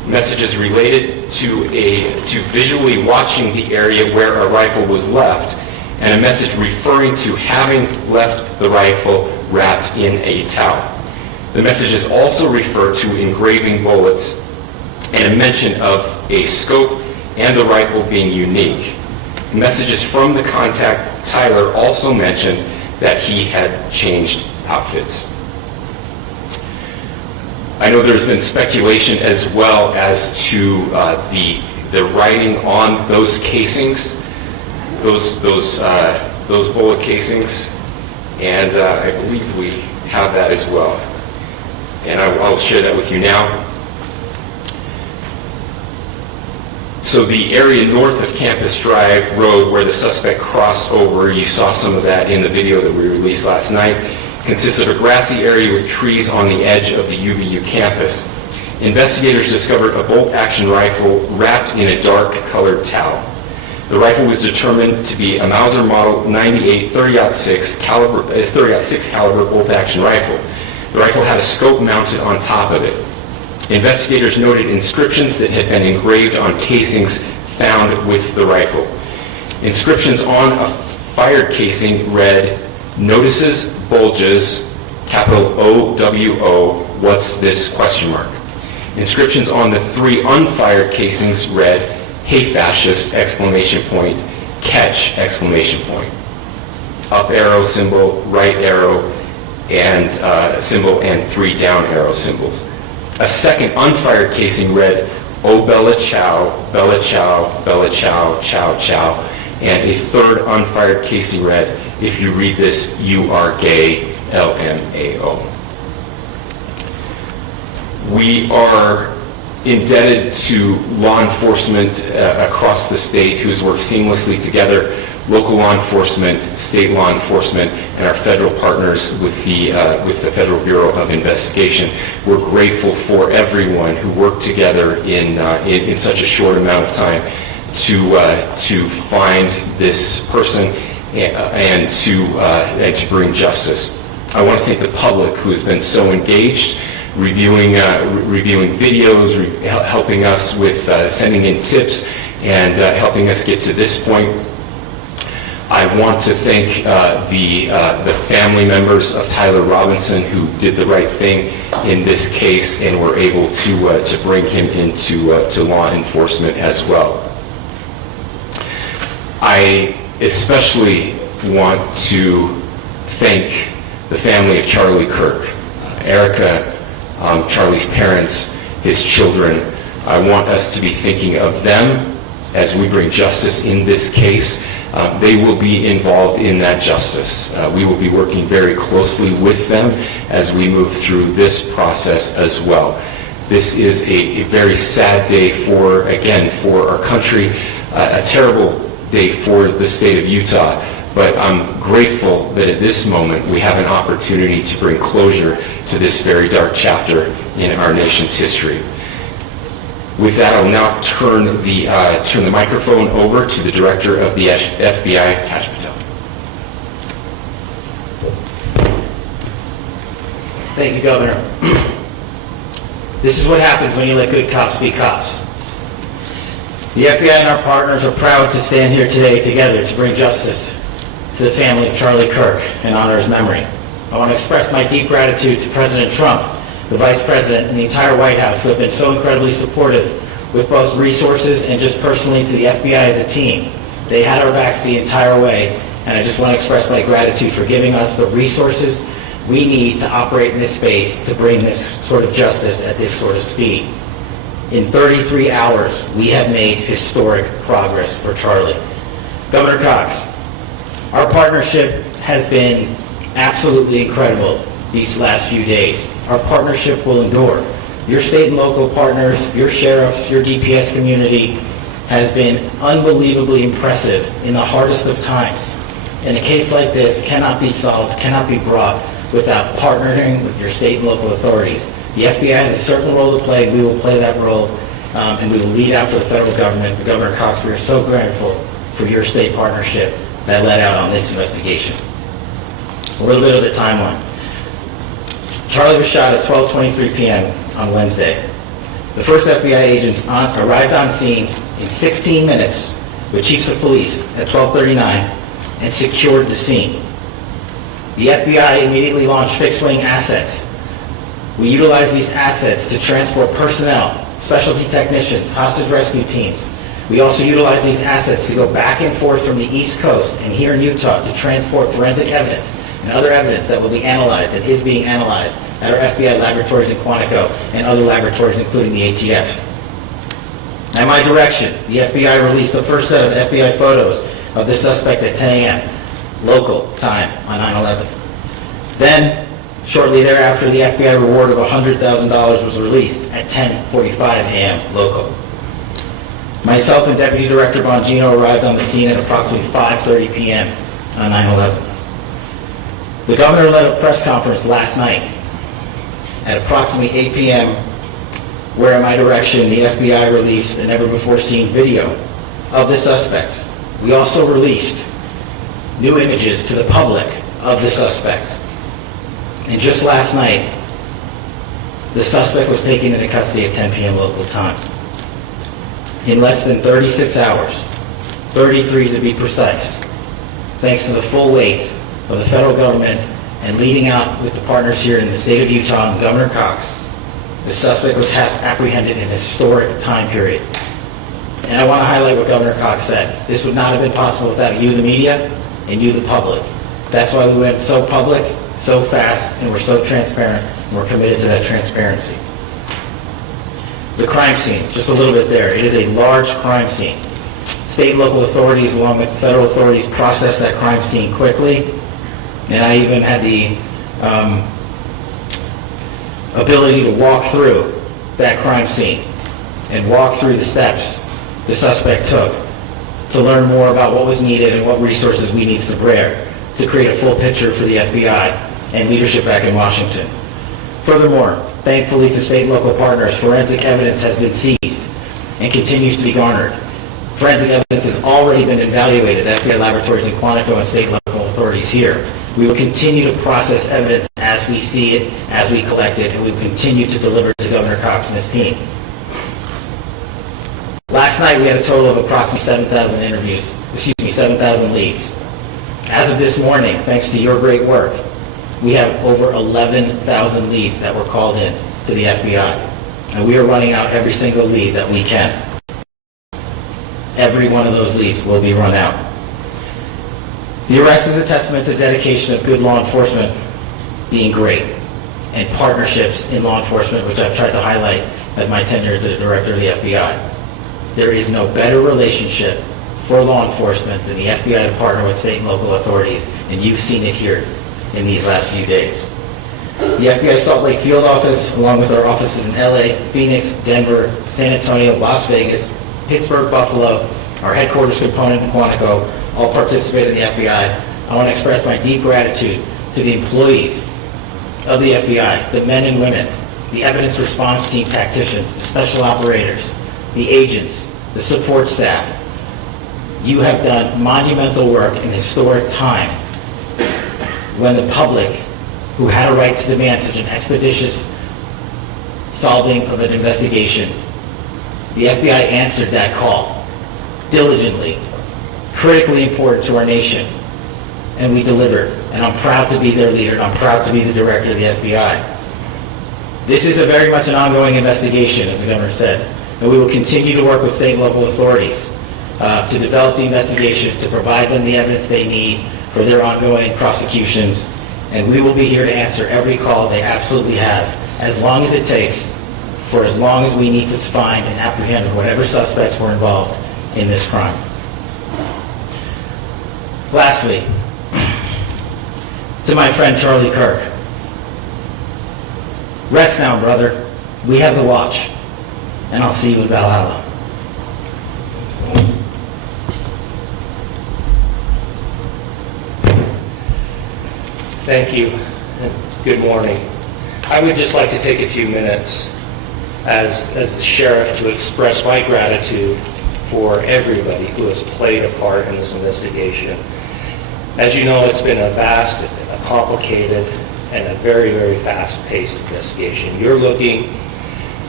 messages related to visually watching the area where a rifle was left, and a message referring to having left the rifle wrapped in a towel. The messages also refer to engraving bullets and a mention of a scope and the rifle being unique. Messages from the contact, Tyler, also mentioned that he had changed outfits. I know there's been speculation as well as to the writing on those casings, those bullet casings, and I believe we have that as well. And I'll share that with you now. So the area north of Campus Drive Road where the suspect crossed over, you saw some of that in the video that we released last night, consists of a grassy area with trees on the edge of the UVU campus. Investigators discovered a bolt-action rifle wrapped in a dark-colored towel. The rifle was determined to be a Mauser Model 98 30-06 caliber bolt-action rifle. The rifle had a scope mounted on top of it. Investigators noted inscriptions that had been engraved on casings found with the rifle. Inscriptions on a fired casing read, "Notices, bulges, capital O-W-O, what's this, question mark." Inscriptions on the 3 unfired casings read, "Hey fascist, exclamation point, catch, exclamation point." Up arrow symbol, right arrow, and symbol, and 3 down arrow symbols. A second unfired casing read, "Oh Bella Chow, Bella Chow, Bella Chow, Chow Chow," and a third unfired casing read, "If you read this, you are gay, LMAO." We are indebted to law enforcement across the state who has worked seamlessly together, local law enforcement, state law enforcement, and our federal partners with the Federal Bureau of Investigation. We're grateful for everyone who worked together in such a short amount of time to find this person and to bring justice. I want to thank the public who has been so engaged, reviewing videos, helping us with sending in tips, and helping us get to this point. I want to thank the family members of Tyler Robinson who did the right thing in this case and were able to bring him into to law enforcement as well. I especially want to thank the family of Charlie Kirk, Erica, Charlie's parents, his children. I want us to be thinking of them as we bring justice in this case. They will be involved in that justice. We will be working very closely with them as we move through this process as well. This is a very sad day for our country, a terrible day for the state of Utah, but I'm grateful that at this moment we have an opportunity to bring closure to this very dark chapter in our nation's history. With that, I'll now turn the microphone over to the Director of the FBI, Kash Patel. Thank you, Governor. This is what happens when you let good cops be cops. The FBI and our partners are proud to stand here today together to bring justice to the family of Charlie Kirk and honor his memory. I want to express my deep gratitude to President Trump, the Vice President, and the entire White House who have been so incredibly supportive with both resources and just personally to the FBI as a team. They had our backs the entire way, and I just want to express my gratitude for giving us the resources we need to operate in this space to bring this sort of justice at this sort of speed. In 33 hours, we have made historic progress for Charlie. Governor Cox, our partnership has been absolutely incredible these last few days. Our partnership will endure. Your state and local partners, your sheriffs, your DPS community has been unbelievably impressive in the hardest of times. And a case like this cannot be solved, cannot be brought without partnering with your state and local authorities. The FBI has a certain role to play. We will play that role, and we will lead after the federal government. But Governor Cox, we are so grateful for your state partnership that led out on this investigation. A little bit of the timeline. Charlie was shot at 12:23 p.m. on Wednesday. The first FBI agents arrived on scene in 16 minutes with chiefs of police at 12:39 and secured the scene. The FBI immediately launched fixed-wing assets. We utilized these assets to transport personnel, specialty technicians, hostage rescue teams. We also utilized these assets to go back and forth from the East Coast and here in Utah to transport forensic evidence and other evidence that will be analyzed and is being analyzed at our FBI laboratories in Quantico and other laboratories, including the ATF. At my direction, the FBI released the first set of FBI photos of the suspect at 10 a.m. local time on 9/11. Then, shortly thereafter, the FBI reward of $100,000 was released at 10:45 a.m. local. Myself and Deputy Director Bongino arrived on the scene at approximately 5:30 p.m. on 9/11. The governor led a press conference last night at approximately 8 p.m. where, at my direction, the FBI released a never-before-seen video of the suspect. We also released new images to the public of the suspect. And just last night, the suspect was taken into custody at 10 p.m. local time. In less than 36 hours, 33 to be precise, thanks to the full weight of the federal government and leading out with the partners here in the state of Utah and Governor Cox, the suspect was apprehended in a historic time period. And I want to highlight what Governor Cox said. This would not have been possible without you, the media, and you, the public. That's why we went so public, so fast, and we're so transparent, and we're committed to that transparency. The crime scene, just a little bit there. It is a large crime scene. State and local authorities, along with federal authorities, processed that crime scene quickly, and I even had the ability to walk through that crime scene and walk through the steps the suspect took to learn more about what was needed and what resources we needed to bear to create a full picture for the FBI and leadership back in Washington. Furthermore, thankfully to state and local partners, forensic evidence has been seized and continues to be garnered. Forensic evidence has already been evaluated at FBI laboratories in Quantico and state and local authorities here. We will continue to process evidence as we see it, as we collect it, and we will continue to deliver to Governor Cox and his team. Last night we had a total of approximately 7,000 leads. As of this morning, thanks to your great work, we have over 11,000 leads that were called in to the FBI. And we are running out every single lead that we can. Every one of those leads will be run out. The arrest is a testament to the dedication of good law enforcement being great, and partnerships in law enforcement, which I've tried to highlight as my tenure as the director of the FBI. There is no better relationship for law enforcement than the FBI to partner with state and local authorities, and you've seen it here in these last few days. The FBI Salt Lake field office, along with our offices in LA, Phoenix, Denver, San Antonio, Las Vegas, Pittsburgh, Buffalo, our headquarters component in Quantico, all participate in the FBI. I want to express my deep gratitude to the employees of the FBI, the men and women, the evidence response team tacticians, the special operators, the agents, the support staff. You have done monumental work in historic time when the public, who had a right to demand such an expeditious solving of an investigation, the FBI answered that call diligently, critically important to our nation, and we delivered. And I'm proud to be their leader, and I'm proud to be the director of the FBI. This is very much an ongoing investigation, as the governor said, and we will continue to work with state and local authorities to develop the investigation, to provide them the evidence they need for their ongoing prosecutions, and we will be here to answer every call they absolutely have, as long as it takes, for as long as we need to find and apprehend whatever suspects were involved in this crime. Lastly, to my friend Charlie Kirk, rest now, brother. We have the watch, and I'll see you in Valhalla. Thank you, and good morning. I would just like to take a few minutes as the sheriff to express my gratitude for everybody who has played a part in this investigation. As you know, it's been a vast, a complicated, and a very, very fast-paced investigation. You're looking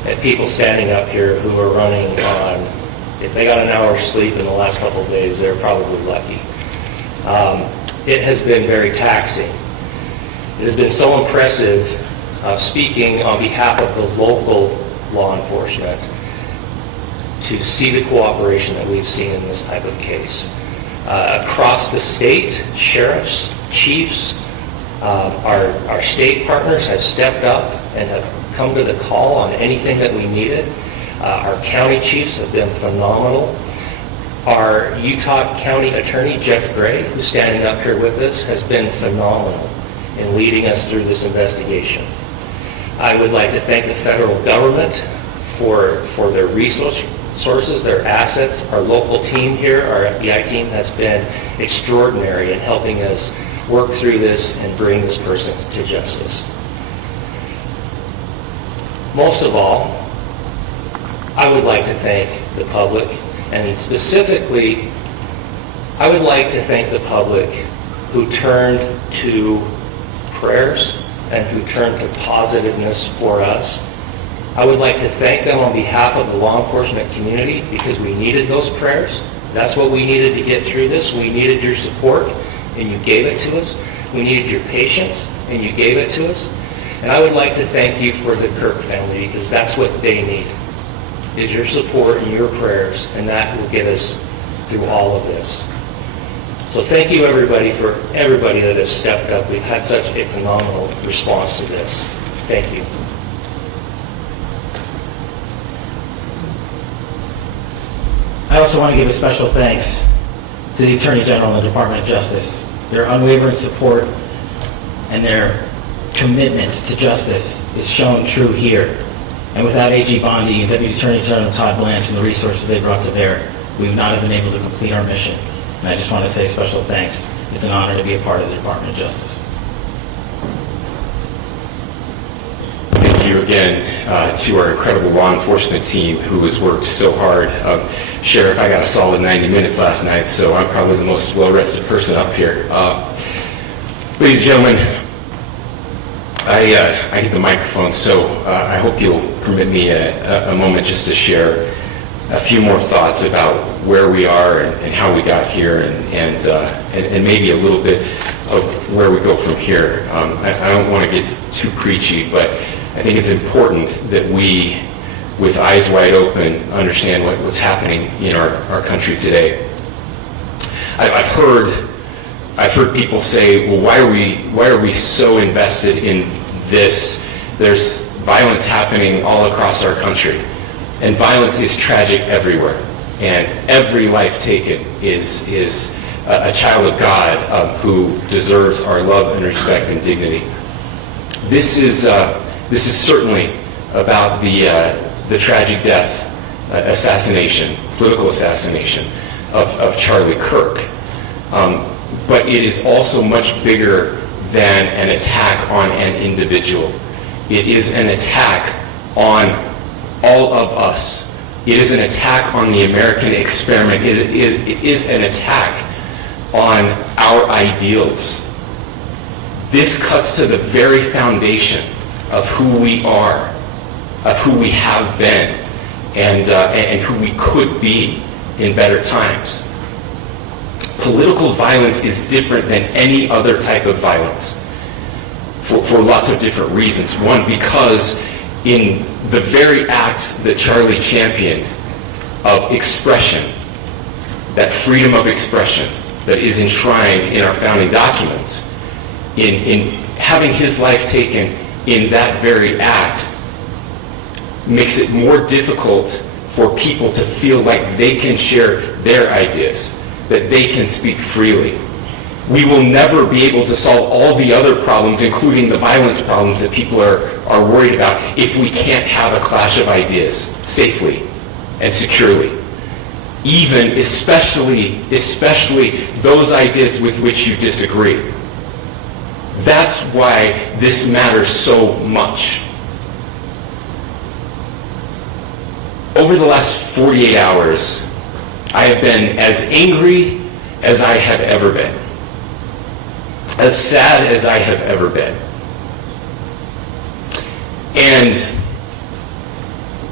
and people standing up here who are running on, if they got an hour's sleep in the last couple of days, they're probably lucky. It has been very taxing. It has been so impressive speaking on behalf of the local law enforcement to see the cooperation that we've seen in this type of case. Across the state, sheriffs, chiefs, our state partners have stepped up and have come to the call on anything that we needed. Our county chiefs have been phenomenal. Our Utah County Attorney, Jeff Gray, who's standing up here with us, has been phenomenal in leading us through this investigation. I would like to thank the federal government for their resources, their assets. Our local team here, our FBI team, has been extraordinary in helping us work through this and bring this person to justice. Most of all, I would like to thank the public, and specifically, I would like to thank the public who turned to prayers and who turned to positiveness for us. I would like to thank them on behalf of the law enforcement community because we needed those prayers. That's what we needed to get through this. We needed your support, and you gave it to us. We needed your patience, and you gave it to us. And I would like to thank you for the Kirk family because that's what they need, is your support and your prayers, and that will get us through all of this. So thank you everybody that has stepped up. We've had such a phenomenal response to this. Thank you. I also want to give a special thanks to the Attorney General and the Department of Justice. Their unwavering support and their commitment to justice is shown true here. And without AG Bondi and Deputy Attorney General Todd Blanche and the resources they brought to bear, we would not have been able to complete our mission. And I just want to say special thanks. It's an honor to be a part of the Department of Justice. Thank you again to our incredible law enforcement team who has worked so hard. Sheriff, I got a solid 90 minutes last night, so I'm probably the most well-rested person up here. Ladies and gentlemen, I get the microphone, so I hope you'll permit me a moment just to share a few more thoughts about where we are and how we got here and maybe a little bit of where we go from here. I don't want to get too preachy, but I think it's important that we, with eyes wide open, understand what's happening in our country today. I've heard people say, well, why are we so invested in this? There's violence happening all across our country, and violence is tragic everywhere, and every life taken is a child of God who deserves our love and respect and dignity. This is certainly about the tragic death, political assassination of Charlie Kirk. But it is also much bigger than an attack on an individual. It is an attack on all of us. It is an attack on the American experiment. It is an attack on our ideals. This cuts to the very foundation of who we are, of who we have been, and who we could be in better times. Political violence is different than any other type of violence for lots of different reasons. One, because in the very act that Charlie championed of expression, that freedom of expression that is enshrined in our founding documents, in having his life taken in that very act, makes it more difficult for people to feel like they can share their ideas, that they can speak freely. We will never be able to solve all the other problems, including the violence problems that people are worried about, if we can't have a clash of ideas safely and securely. Especially those ideas with which you disagree. That's why this matters so much. Over the last 48 hours, I have been as angry as I have ever been, as sad as I have ever been. And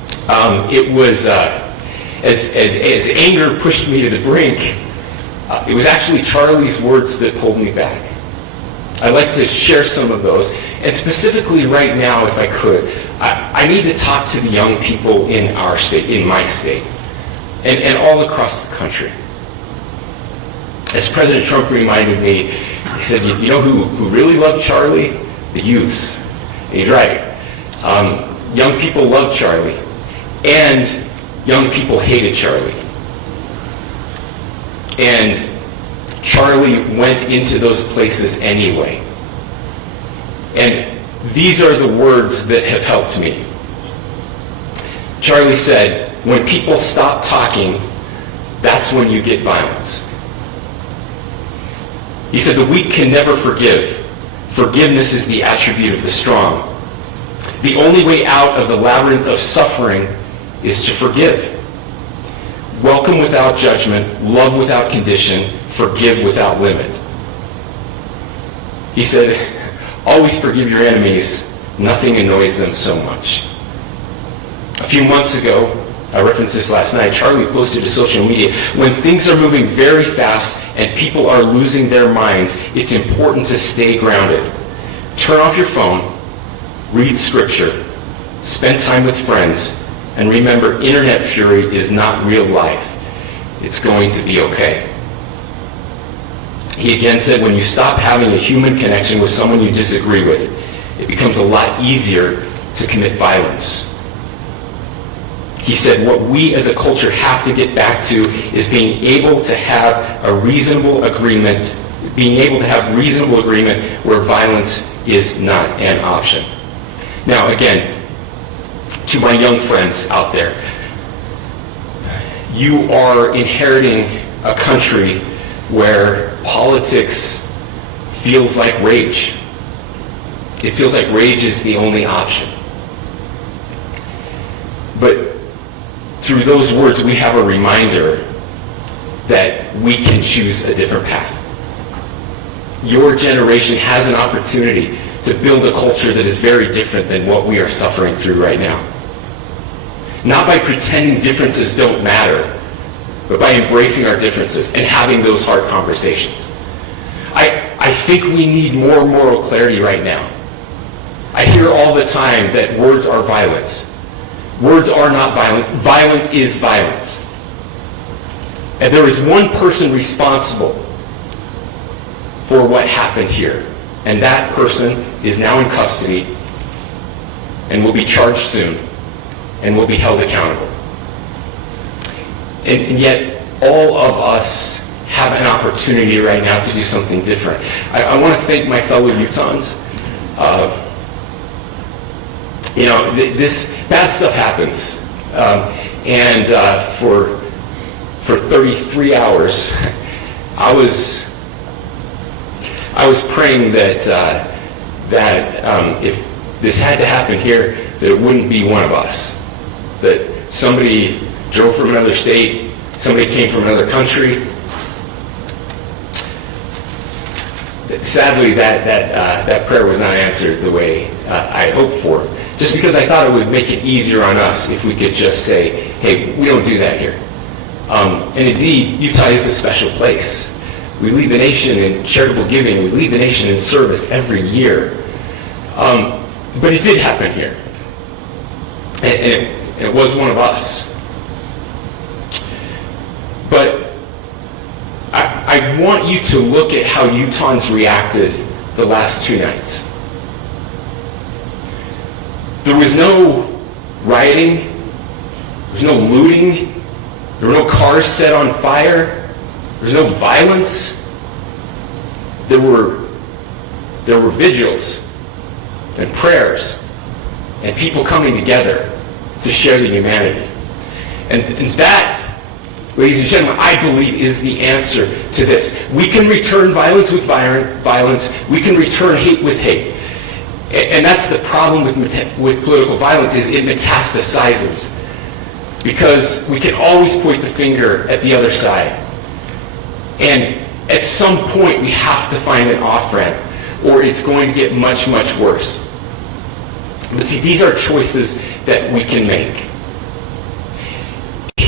it was, as anger pushed me to the brink, it was actually Charlie's words that pulled me back. I'd like to share some of those. And specifically right now, if I could, I need to talk to the young people in our state, in my state, and all across the country. As President Trump reminded me, he said, you know who really loved Charlie? The youths. And he's right. Young people loved Charlie, and young people hated Charlie. And Charlie went into those places anyway. And these are the words that have helped me. Charlie said, when people stop talking, that's when you get violence. He said, the weak can never forgive. Forgiveness is the attribute of the strong. The only way out of the labyrinth of suffering is to forgive. Welcome without judgment, love without condition, forgive without limit. He said, always forgive your enemies. Nothing annoys them so much. A few months ago, I referenced this last night, Charlie posted to social media, when things are moving very fast and people are losing their minds, it's important to stay grounded. Turn off your phone, read scripture, spend time with friends, and remember, internet fury is not real life. It's going to be okay. He again said, when you stop having a human connection with someone you disagree with, it becomes a lot easier to commit violence. He said, what we as a culture have to get back to is being able to have a reasonable agreement, where violence is not an option. Now, again, to my young friends out there, you are inheriting a country where politics feels like rage. It feels like rage is the only option. But through those words, we have a reminder that we can choose a different path. Your generation has an opportunity to build a culture that is very different than what we are suffering through right now. Not by pretending differences don't matter, but by embracing our differences and having those hard conversations. I think we need more moral clarity right now. I hear all the time that words are violence. Words are not violence. Violence is violence. And there is one person responsible for what happened here. And that person is now in custody and will be charged soon and will be held accountable. And yet, all of us have an opportunity right now to do something different. I want to thank my fellow Utahns. This bad stuff happens. For 33 hours, I was praying that if this had to happen here, that it wouldn't be one of us. That somebody drove from another state, somebody came from another country. Sadly, that prayer was not answered the way I hoped for. Just because I thought it would make it easier on us if we could just say, hey, we don't do that here. And indeed, Utah is a special place. We lead the nation in charitable giving. We lead the nation in service every year. But it did happen here. And it was one of us. But I want you to look at how Utahns reacted the last 2 nights. There was no rioting. There was no looting. There were no cars set on fire. There was no violence. There were vigils and prayers and people coming together to share the humanity. And that, ladies and gentlemen, I believe is the answer to this. We can return violence with violence. We can return hate with hate. And that's the problem with political violence, is it metastasizes. Because we can always point the finger at the other side. And at some point, we have to find an off-ramp, or it's going to get much, much worse. But see, these are choices that we can make.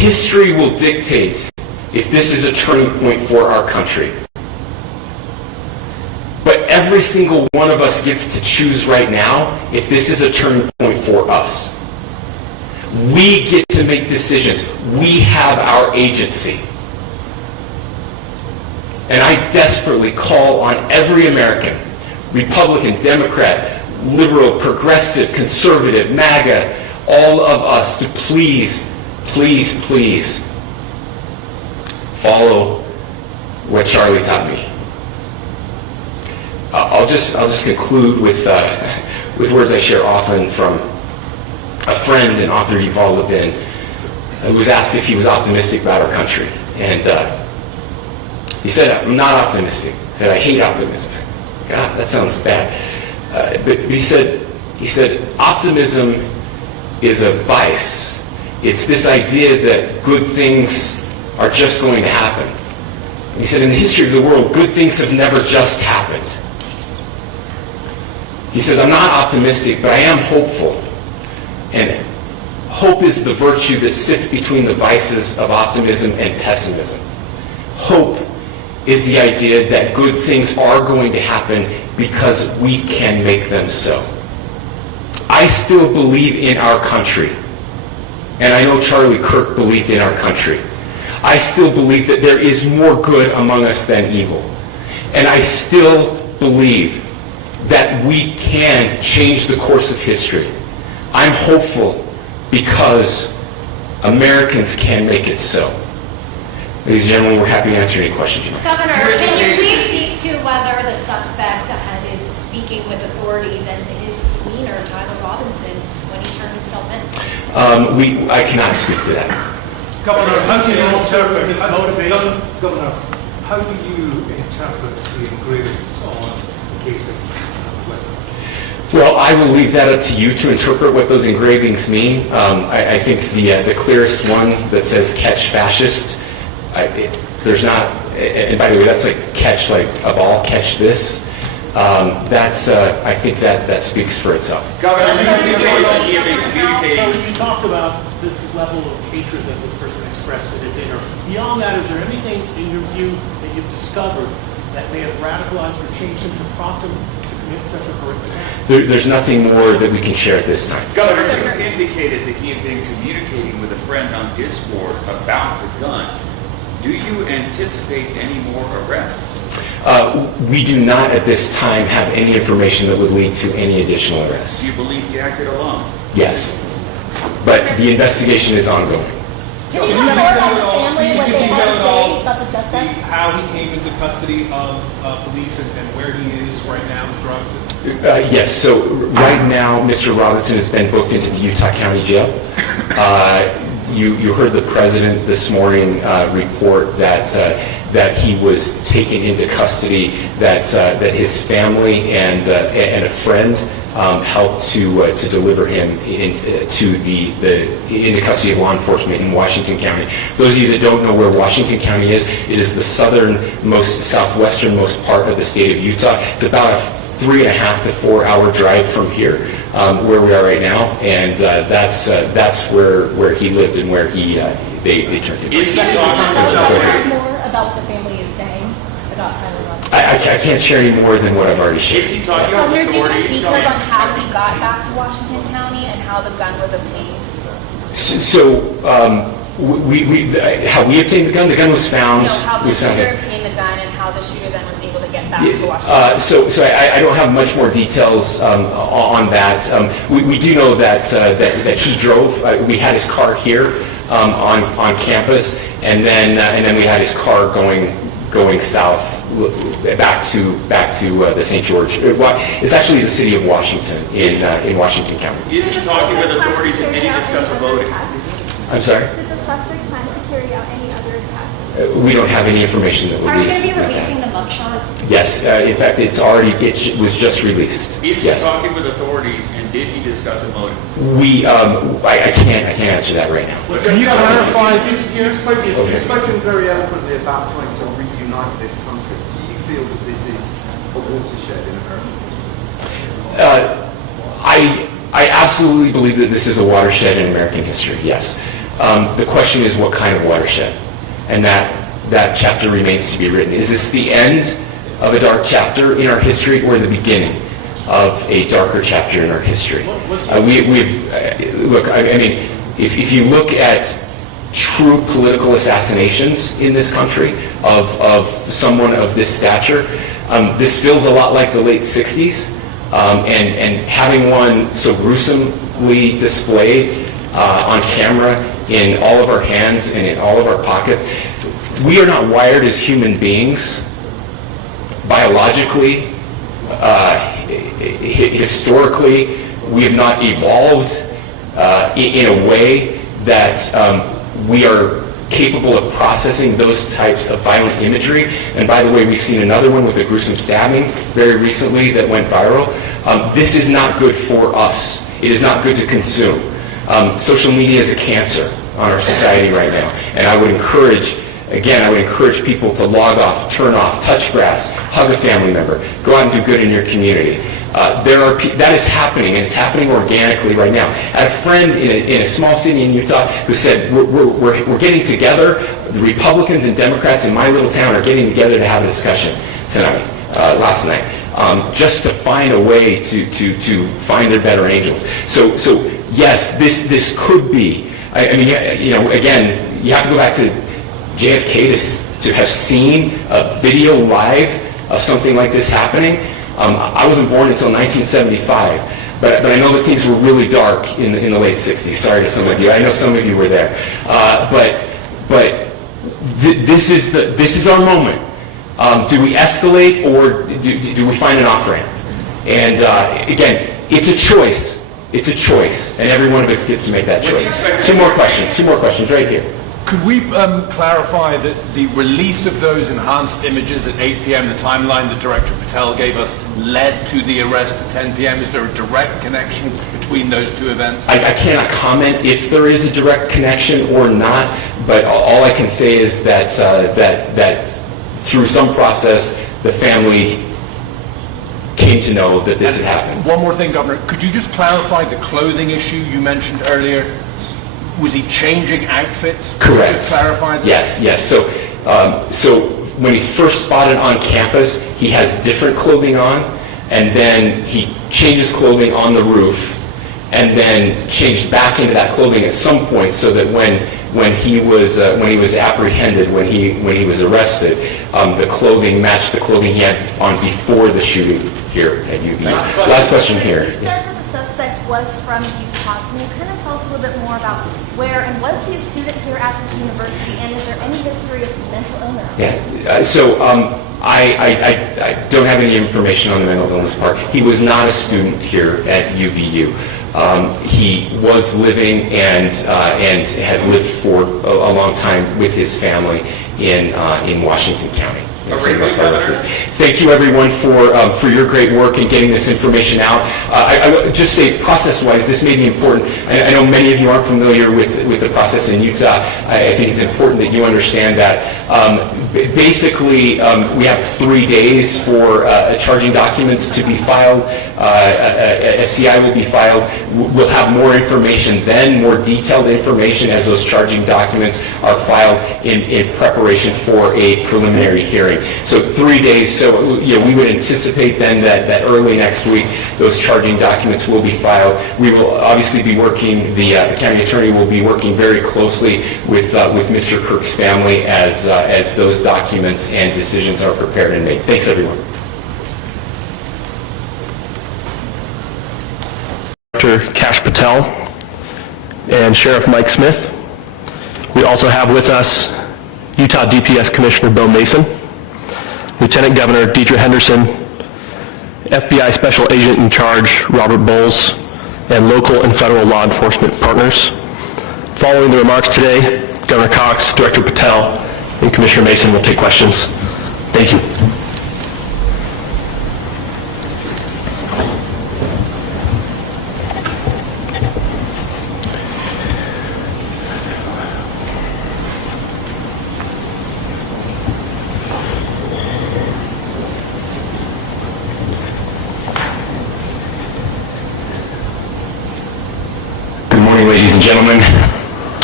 History will dictate if this is a turning point for our country. But every single one of us gets to choose right now if this is a turning point for us. We get to make decisions. We have our agency. And I desperately call on every American, Republican, Democrat, liberal, progressive, conservative, MAGA, all of us to please, please, please follow what Charlie taught me. I'll just conclude with words I share often from a friend and author Yuval Levin, who was asked if he was optimistic about our country. And he said, "I'm not optimistic." He said, "I hate optimism." God, that sounds bad. But he said, optimism is a vice. It's this idea that good things are just going to happen. And he said, in the history of the world, good things have never just happened. He said, I'm not optimistic, but I am hopeful. And hope is the virtue that sits between the vices of optimism and pessimism. Hope is the idea that good things are going to happen because we can make them so. I still believe in our country. And I know Charlie Kirk believed in our country. I still believe that there is more good among us than evil. And I still believe that we can change the course of history. I'm hopeful because Americans can make it so. Ladies and gentlemen, we're happy to answer any questions you might have. Governor, can you please speak to whether the suspect is speaking with authorities and his demeanor, Tyler Robinson, when he turned himself in? I cannot speak to that. Governor, how do you interpret his motivation? Governor, how do you interpret the engravings on the case of Well, I will leave that up to you to interpret what those engravings mean. I think the clearest one that says "catch fascist," there's not, and by the way, that's like catch like a ball, catch this. I think that speaks for itself. Governor, you talked about this level of hatred that this person expressed at a dinner. Beyond that, is there anything in your view that you've discovered that may have radicalized or changed him to prompt him to commit such a horrific act? There's nothing more that we can share at this time. Governor, you indicated that he had been communicating with a friend on Discord about the gun. Do you anticipate any more arrests? We do not at this time have any information that would lead to any additional arrests. Do you believe he acted alone? Yes, but the investigation is ongoing. Can you tell more about the family, what they had to say about the suspect? How he came into custody of police and where he is right now with drugs? Yes, so right now, Mr. Robinson has been booked into the Utah County Jail. You heard the president this morning report that he was taken into custody, that his family and a friend helped to deliver him into custody of law enforcement in Washington County. Those of you that don't know where Washington County is, it is the southwesternmost part of the state of Utah. It's about a 3.5 to 4 hour drive from here, where we are right now, and that's where he lived and where they turned him. Can you tell us more about what the family is saying about Tyler Robinson? I can't share any more than what I've already shared. Is he talking Governor, with do you have authorities? details on how he got back to Washington County and how the gun was obtained? How we obtained the gun was found. No, how the we found shooter it. obtained the gun and how the shooter then was able to get back to Washington. So I don't have much more details on that. We do know that he drove. We had his car here on campus, and then we had his car going south back to the St. George. It's actually the city of Washington in Washington County. Is he talking with authorities and did he discuss a voting? I'm sorry? Did the suspect plan to carry out any other attacks? We don't have any information that Are you released. going to be releasing the mugshot? Yes, in fact, it was just released. Is he Yes. talking with authorities and did he discuss a motive? I can't answer that right now. Can you clarify? You've spoken very eloquently about trying to reunite this country. Do you feel that this is a watershed in America? I absolutely believe that this is a watershed in American history, yes. The question is, what kind of watershed? And that chapter remains to be written. Is this the end of a dark chapter in our history, or the beginning of a darker chapter in our history? Look, I mean, if you look at true political assassinations in this country of someone of this stature, this feels a lot like the late 60s, and having one so gruesomely displayed on camera in all of our hands and in all of our pockets. We are not wired as human beings biologically, historically. We have not evolved in a way that we are capable of processing those types of violent imagery. And by the way, we've seen another one with a gruesome stabbing very recently that went viral. This is not good for us. It is not good to consume. Social media is a cancer on our society right now. And I would encourage people to log off, turn off, touch grass, hug a family member, go out and do good in your community. That is happening, and it's happening organically right now. I had a friend in a small city in Utah who said, we're getting together, the Republicans and Democrats in my little town are getting together to have a discussion tonight, last night, just to find a way to find their better angels. So yes, this could be, I mean, again, you have to go back to JFK to have seen a video live of something like this happening. I wasn't born until 1975, but I know that things were really dark in the late 60s. Sorry to some of you. I know some of you were there. This is our moment. Do we escalate, or do we find an off-ramp? And again, it's a choice. It's a choice, and every one of us gets to make that choice. Two more questions right here. Could we clarify that the release of those enhanced images at 8 p.m., the timeline that Director Patel gave us, led to the arrest at 10 p.m.? Is there a direct connection between those two events? I cannot comment if there is a direct connection or not, but all I can say is that through some process, the family came to know that this had happened. One more thing, Governor. Could you just clarify the clothing issue you mentioned earlier? Was he changing outfits? Correct. Just clarify this? Yes. So when he's first spotted on campus, he has different clothing on, and then he changes clothing on the roof, and then changed back into that clothing at some point, so that when he was apprehended, when he was arrested, the clothing matched the clothing he had on before the shooting here at UVU. Last question here. You said that the suspect was from Utah. Can you kind of tell us a little bit more about where, and was he a student here at this university, and is there any history of mental illness? Yeah. I don't have any information on the mental illness part. He was not a student here at UVU. He was living and had lived for a long time with his family in Washington County. Thank you, everyone, for your great work in getting this information out. I would just say, process-wise, this may be important. I know many of you aren't familiar with the process in Utah. I think it's important that you understand that. Basically, we have 3 days for charging documents to be filed. A CI will be filed. We'll have more information then, more detailed information as those charging documents are filed in preparation for a preliminary hearing. So 3 days. So we would anticipate then that early next week those charging documents will be filed. We will obviously be working. The county attorney will be working very closely with Mr. Kirk's family as those documents and decisions are prepared and made. Thanks, everyone. Director Kash Patel and Sheriff Mike Smith. We also have with us Utah DPS Commissioner Bo Mason, Lieutenant Governor Deidre Henderson, FBI Special Agent in Charge Robert Bowles, and local and federal law enforcement partners. Following the remarks today, Governor Cox, Director Patel, and Commissioner Mason will take questions. Thank you. Good morning, ladies and gentlemen.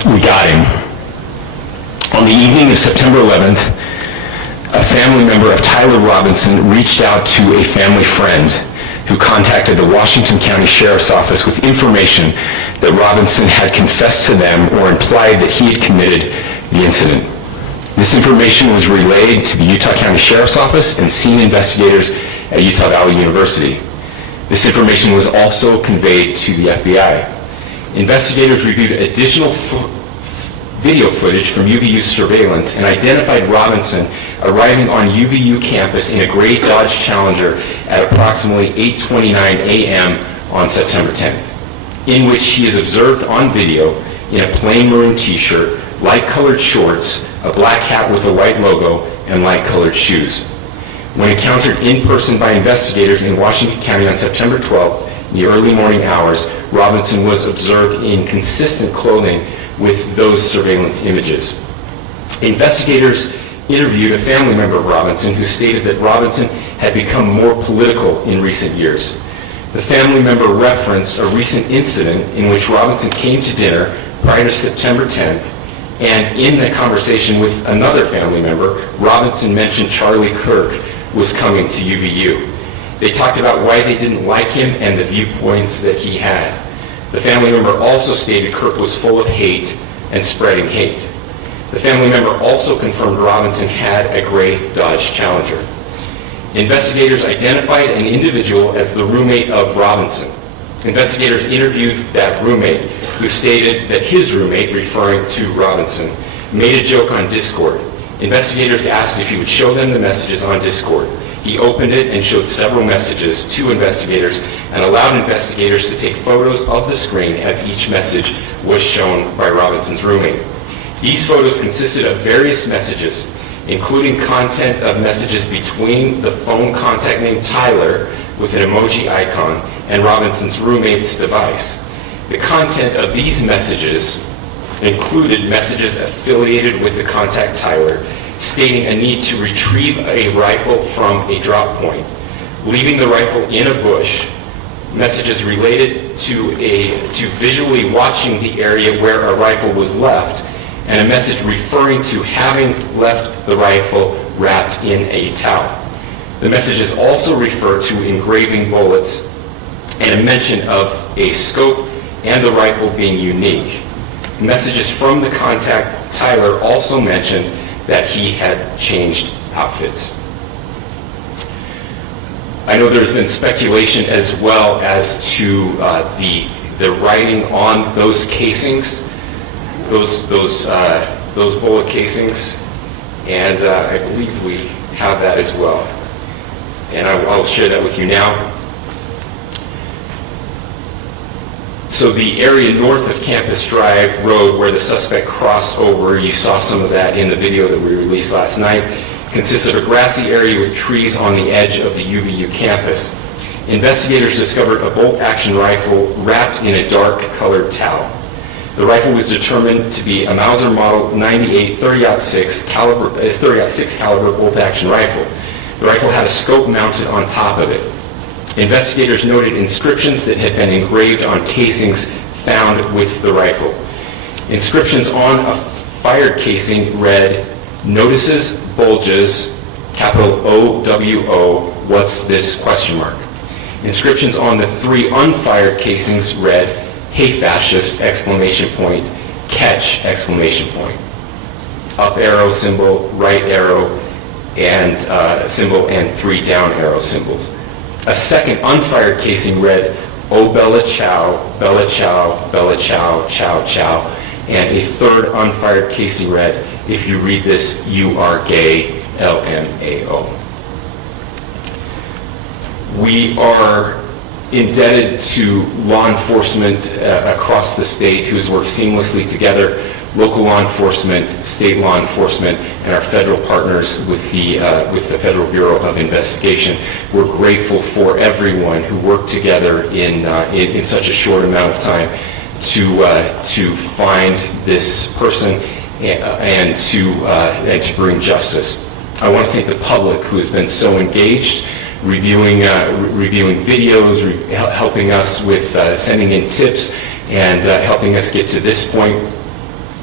we got him. On the evening of September 11th, a family member of Tyler Robinson reached out to a family friend who contacted the Washington County Sheriff's Office with information that Robinson had confessed to them or implied that he had committed the incident. This information was relayed to the Utah County Sheriff's Office and senior investigators at Utah Valley University. This information was also conveyed to the FBI. Investigators reviewed additional video footage from UVU surveillance and identified Robinson arriving on UVU campus in a gray Dodge Challenger at approximately 8:29 a.m. on September 10th, in which he is observed on video in a plain maroon t-shirt, light-colored shorts, a black hat with a white logo, and light-colored shoes. When encountered in person by investigators in Washington County on September 12th, in the early morning hours, Robinson was observed in consistent clothing with those surveillance images. Investigators interviewed a family member of Robinson who stated that Robinson had become more political in recent years. The family member referenced a recent incident in which Robinson came to dinner prior to September 10th, and in the conversation with another family member, Robinson mentioned Charlie Kirk was coming to UVU. They talked about why they didn't like him and the viewpoints that he had. The family member also stated Kirk was full of hate and spreading hate. The family member also confirmed Robinson had a gray Dodge Challenger. Investigators identified an individual as the roommate of Robinson. Investigators interviewed that roommate, who stated that his roommate, referring to Robinson, made a joke on Discord. Investigators asked if he would show them the messages on Discord. He opened it and showed several messages to investigators and allowed investigators to take photos of the screen as each message was shown by Robinson's roommate. These photos consisted of various messages, including content of messages between the phone contact named Tyler with an emoji icon and Robinson's roommate's device. The content of these messages included messages affiliated with the contact Tyler, stating a need to retrieve a rifle from a drop point, leaving the rifle in a bush, messages related to visually watching the area where a rifle was left, and a message referring to having left the rifle wrapped in a towel. The messages also refer to engraving bullets and a mention of a scope and the rifle being unique. Messages from the contact Tyler also mentioned that he had changed outfits. I know there's been speculation as well as to the writing on those casings, those bullet casings, and I believe we have that as well. And I'll share that with you now. So the area north of Campus Drive Road where the suspect crossed over, you saw some of that in the video that we released last night, consists of a grassy area with trees on the edge of the UVU campus. Investigators discovered a bolt-action rifle wrapped in a dark-colored towel. The rifle was determined to be a Mauser Model 98 30-06 caliber bolt-action rifle. The rifle had a scope mounted on top of it. Investigators noted inscriptions that had been engraved on casings found with the rifle. Inscriptions on a fired casing read, "Notices, bulges, capital O-W-O, what's this, question mark." Inscriptions on the 3 unfired casings read, "Hey fascist, exclamation point, catch, exclamation point." Up arrow symbol, right arrow, and symbol, and 3 down arrow symbols. A second unfired casing read, "Oh Bella Chow, Bella Chow, Bella Chow, Chow Chow," and a third unfired casing read, "If you read this, you are gay, LMAO." We are indebted to law enforcement across the state who has worked seamlessly together, local law enforcement, state law enforcement, and our federal partners with the Federal Bureau of Investigation. We're grateful for everyone who worked together in such a short amount of time to find this person and to bring justice. I want to thank the public who has been so engaged, reviewing videos, helping us with sending in tips, and helping us get to this point.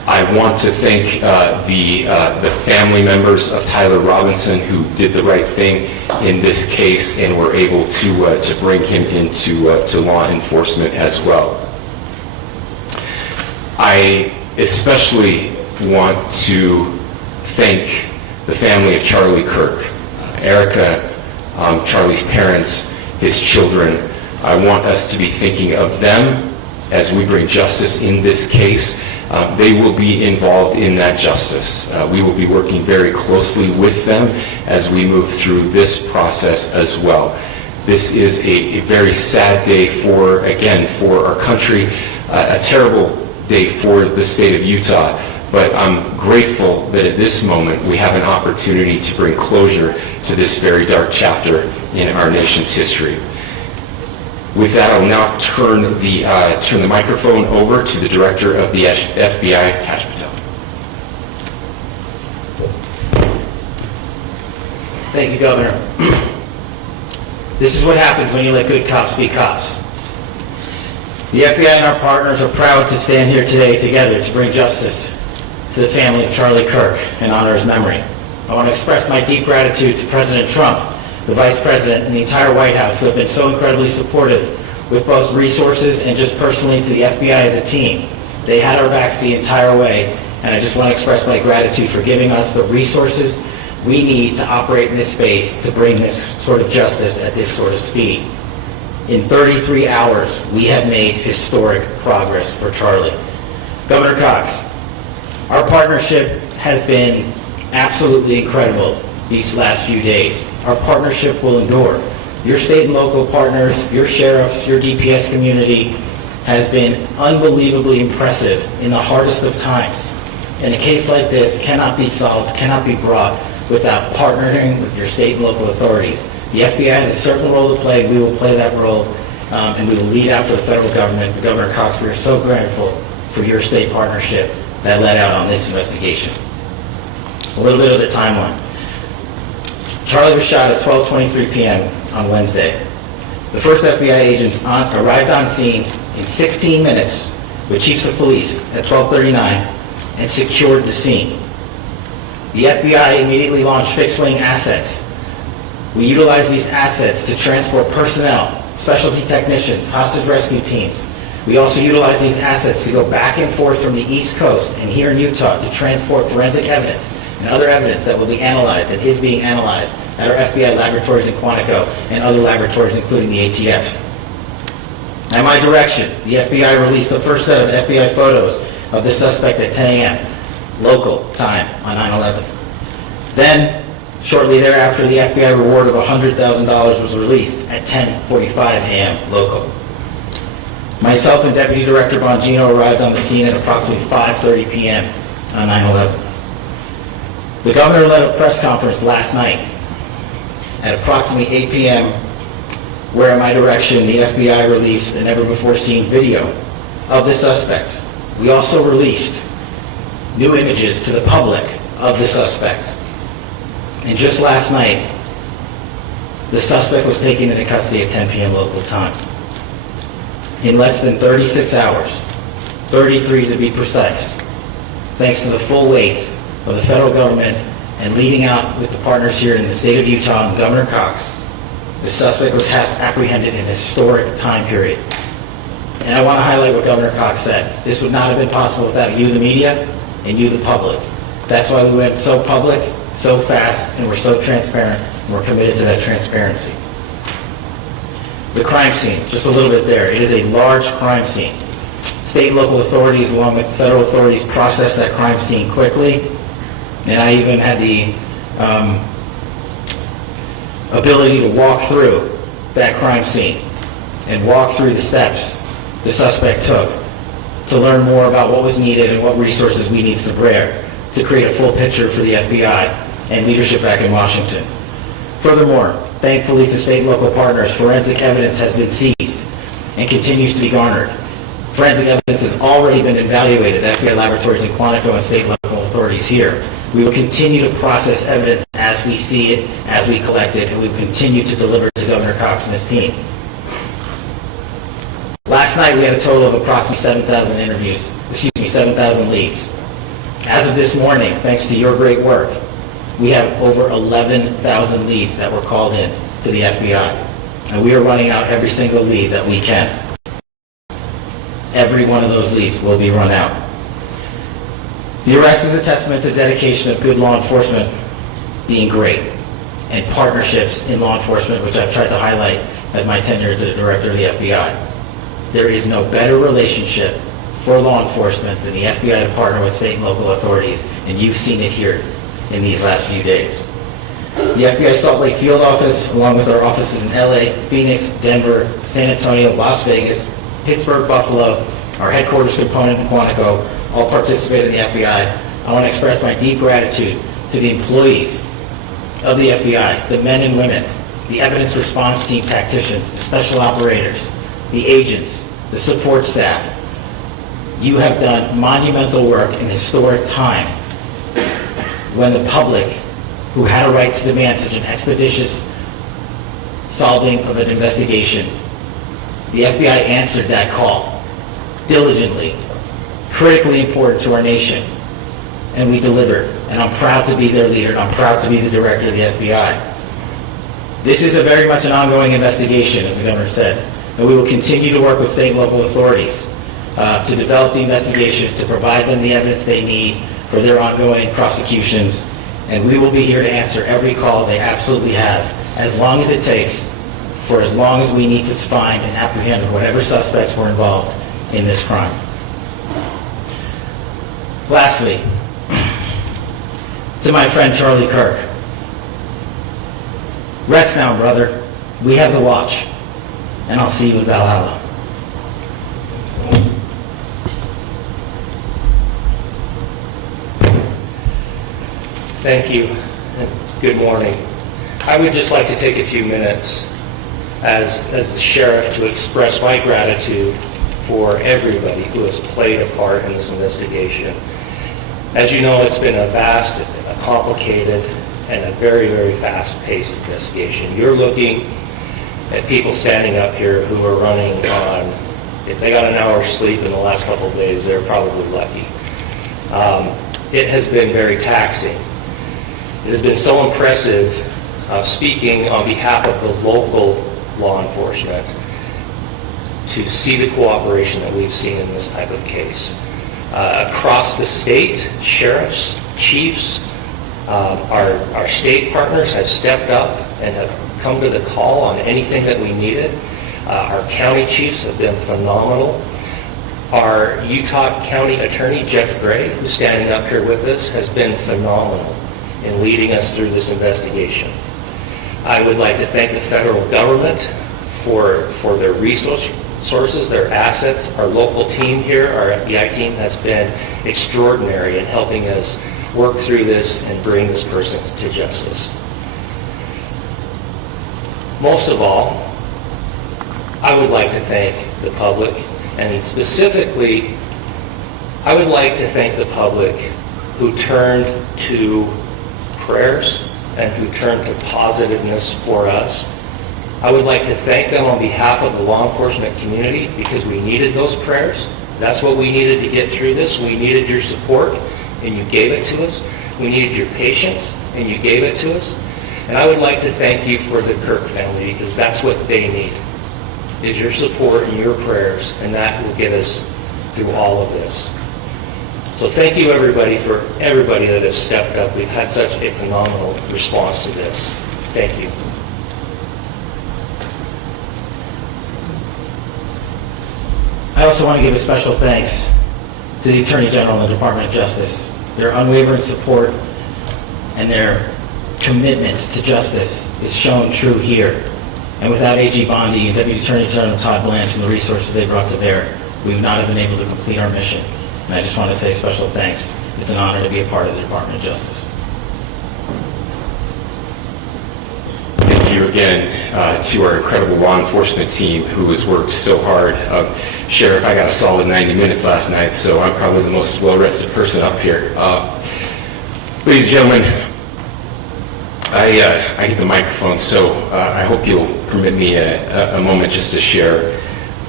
I want to thank the family members of Tyler Robinson who did the right thing in this case and were able to bring him into to law enforcement as well. I especially want to thank the family of Charlie Kirk, Erica, Charlie's parents, his children. I want us to be thinking of them as we bring justice in this case. They will be involved in that justice. We will be working very closely with them as we move through this process as well. This is a very sad day for our country, a terrible day for the state of Utah, but I'm grateful that at this moment we have an opportunity to bring closure to this very dark chapter in our nation's history. With that, I'll now turn the microphone over to the Director of the FBI, Kash Patel. Thank you, Governor. This is what happens when you let good cops be cops. The FBI and our partners are proud to stand here today together to bring justice to the family of Charlie Kirk and honor his memory. I want to express my deep gratitude to President Trump, the Vice President, and the entire White House who have been so incredibly supportive with both resources and just personally to the FBI as a team. They had our backs the entire way, and I just want to express my gratitude for giving us the resources we need to operate in this space to bring this sort of justice at this sort of speed. In 33 hours, we have made historic progress for Charlie. Governor Cox, our partnership has been absolutely incredible these last few days. Our partnership will endure. Your state and local partners, your sheriffs, your DPS community has been unbelievably impressive in the hardest of times. And a case like this cannot be solved, cannot be brought without partnering with your state and local authorities. The FBI has a certain role to play. We will play that role, and we will lead after the federal government. But Governor Cox, we are so grateful for your state partnership that led out on this investigation. A little bit of the timeline. Charlie was shot at 12:23 p.m. on Wednesday. The first FBI agents arrived on scene in 16 minutes with chiefs of police at 12:39 and secured the scene. The FBI immediately launched fixed-wing assets. We utilized these assets to transport personnel, specialty technicians, hostage rescue teams. We also utilized these assets to go back and forth from the East Coast and here in Utah to transport forensic evidence and other evidence that will be analyzed and is being analyzed at our FBI laboratories in Quantico and other laboratories, including the ATF. At my direction, the FBI released the first set of FBI photos of the suspect at 10 a.m. local time on 9/11. Then, shortly thereafter, the FBI reward of $100,000 was released at 10:45 a.m. local. Myself and Deputy Director Bongino arrived on the scene at approximately 5:30 p.m. on 9/11. The governor led a press conference last night at approximately 8 p.m. where, at my direction, the FBI released a never-before-seen video of the suspect. We also released new images to the public of the suspect. And just last night, the suspect was taken into custody at 10 p.m. local time. In less than 36 hours, 33 to be precise, thanks to the full weight of the federal government and leading out with the partners here in the state of Utah and Governor Cox, the suspect was apprehended in a historic time period. And I want to highlight what Governor Cox said. This would not have been possible without you, the media, and you, the public. That's why we went so public, so fast, and we're so transparent, and we're committed to that transparency. The crime scene, just a little bit there. It is a large crime scene. State and local authorities, along with federal authorities, processed that crime scene quickly, and I even had the ability to walk through that crime scene and walk through the steps the suspect took to learn more about what was needed and what resources we needed to bear to create a full picture for the FBI and leadership back in Washington. Furthermore, thankfully to state and local partners, forensic evidence has been seized and continues to be garnered. Forensic evidence has already been evaluated at FBI laboratories in Quantico and state and local authorities here. We will continue to process evidence as we see it, as we collect it, and we will continue to deliver to Governor Cox and his team. Last night we had a total of approximately 7,000 leads. As of this morning, thanks to your great work, we have over 11,000 leads that were called in to the FBI. And we are running out every single lead that we can. Every one of those leads will be run out. The arrest is a testament to the dedication of good law enforcement being great, and partnerships in law enforcement, which I've tried to highlight as my tenure as the director of the FBI. There is no better relationship for law enforcement than the FBI to partner with state and local authorities, and you've seen it here in these last few days. The FBI Salt Lake Field Office, along with our offices in LA, Phoenix, Denver, San Antonio, Las Vegas, Pittsburgh, Buffalo, our headquarters component in Quantico, all participate in the FBI. I want to express my deep gratitude to the employees of the FBI, the men and women, the evidence response team tacticians, the special operators, the agents, the support staff. You have done monumental work in historic time when the public, who had a right to demand such an expeditious solving of an investigation, the FBI answered that call diligently, critically important to our nation, and we delivered. And I'm proud to be their leader, and I'm proud to be the director of the FBI. This is very much an ongoing investigation, as the governor said, and we will continue to work with state and local authorities to develop the investigation, to provide them the evidence they need for their ongoing prosecutions, and we will be here to answer every call they absolutely have, as long as it takes, for as long as we need to find and apprehend whatever suspects were involved in this crime. Lastly, to my friend Charlie Kirk, rest now, brother. We have the watch, and I'll see you in Valhalla. Thank you, and good morning. I would just like to take a few minutes as the sheriff to express my gratitude for everybody who has played a part in this investigation. As you know, it's been a vast, a complicated, and a very, very fast-paced investigation. You're looking at people standing up here who are running on, if they got an hour's sleep in the last couple of days, they're probably lucky. It has been very taxing. It has been so impressive, speaking on behalf of the local law enforcement, to see the cooperation that we've seen in this type of case. Across the state, sheriffs, chiefs, our state partners have stepped up and have come to the call on anything that we needed. Our county chiefs have been phenomenal. Our Utah County Attorney, Jeff Gray, who's standing up here with us, has been phenomenal in leading us through this investigation. I would like to thank the federal government for their resources, their assets. Our local team here, our FBI team, has been extraordinary in helping us work through this and bring this person to justice. Most of all, I would like to thank the public, and specifically, I would like to thank the public who turned to prayers and who turned to positiveness for us. I would like to thank them on behalf of the law enforcement community, because we needed those prayers. That's what we needed to get through this. We needed your support, and you gave it to us. We needed your patience, and you gave it to us. And I would like to thank you for the Kirk family, because that's what they need, is your support and your prayers, and that will get us through all of this. So thank you, everybody, for everybody that has stepped up. We've had such a phenomenal response to this. Thank you. I also want to give a special thanks to the Attorney General and the Department of Justice. Their unwavering support and their commitment to justice is shown true here. And without AG Bondi and Deputy Attorney General Todd Blanche and the resources they brought to bear, we would not have been able to complete our mission. And I just want to say special thanks. It's an honor to be a part of the Department of Justice. Thank you again to our incredible law enforcement team who has worked so hard. Sheriff, I got a solid 90 minutes last night, so I'm probably the most well-rested person up here. Ladies and gentlemen, I get the microphone, so I hope you'll permit me a moment just to share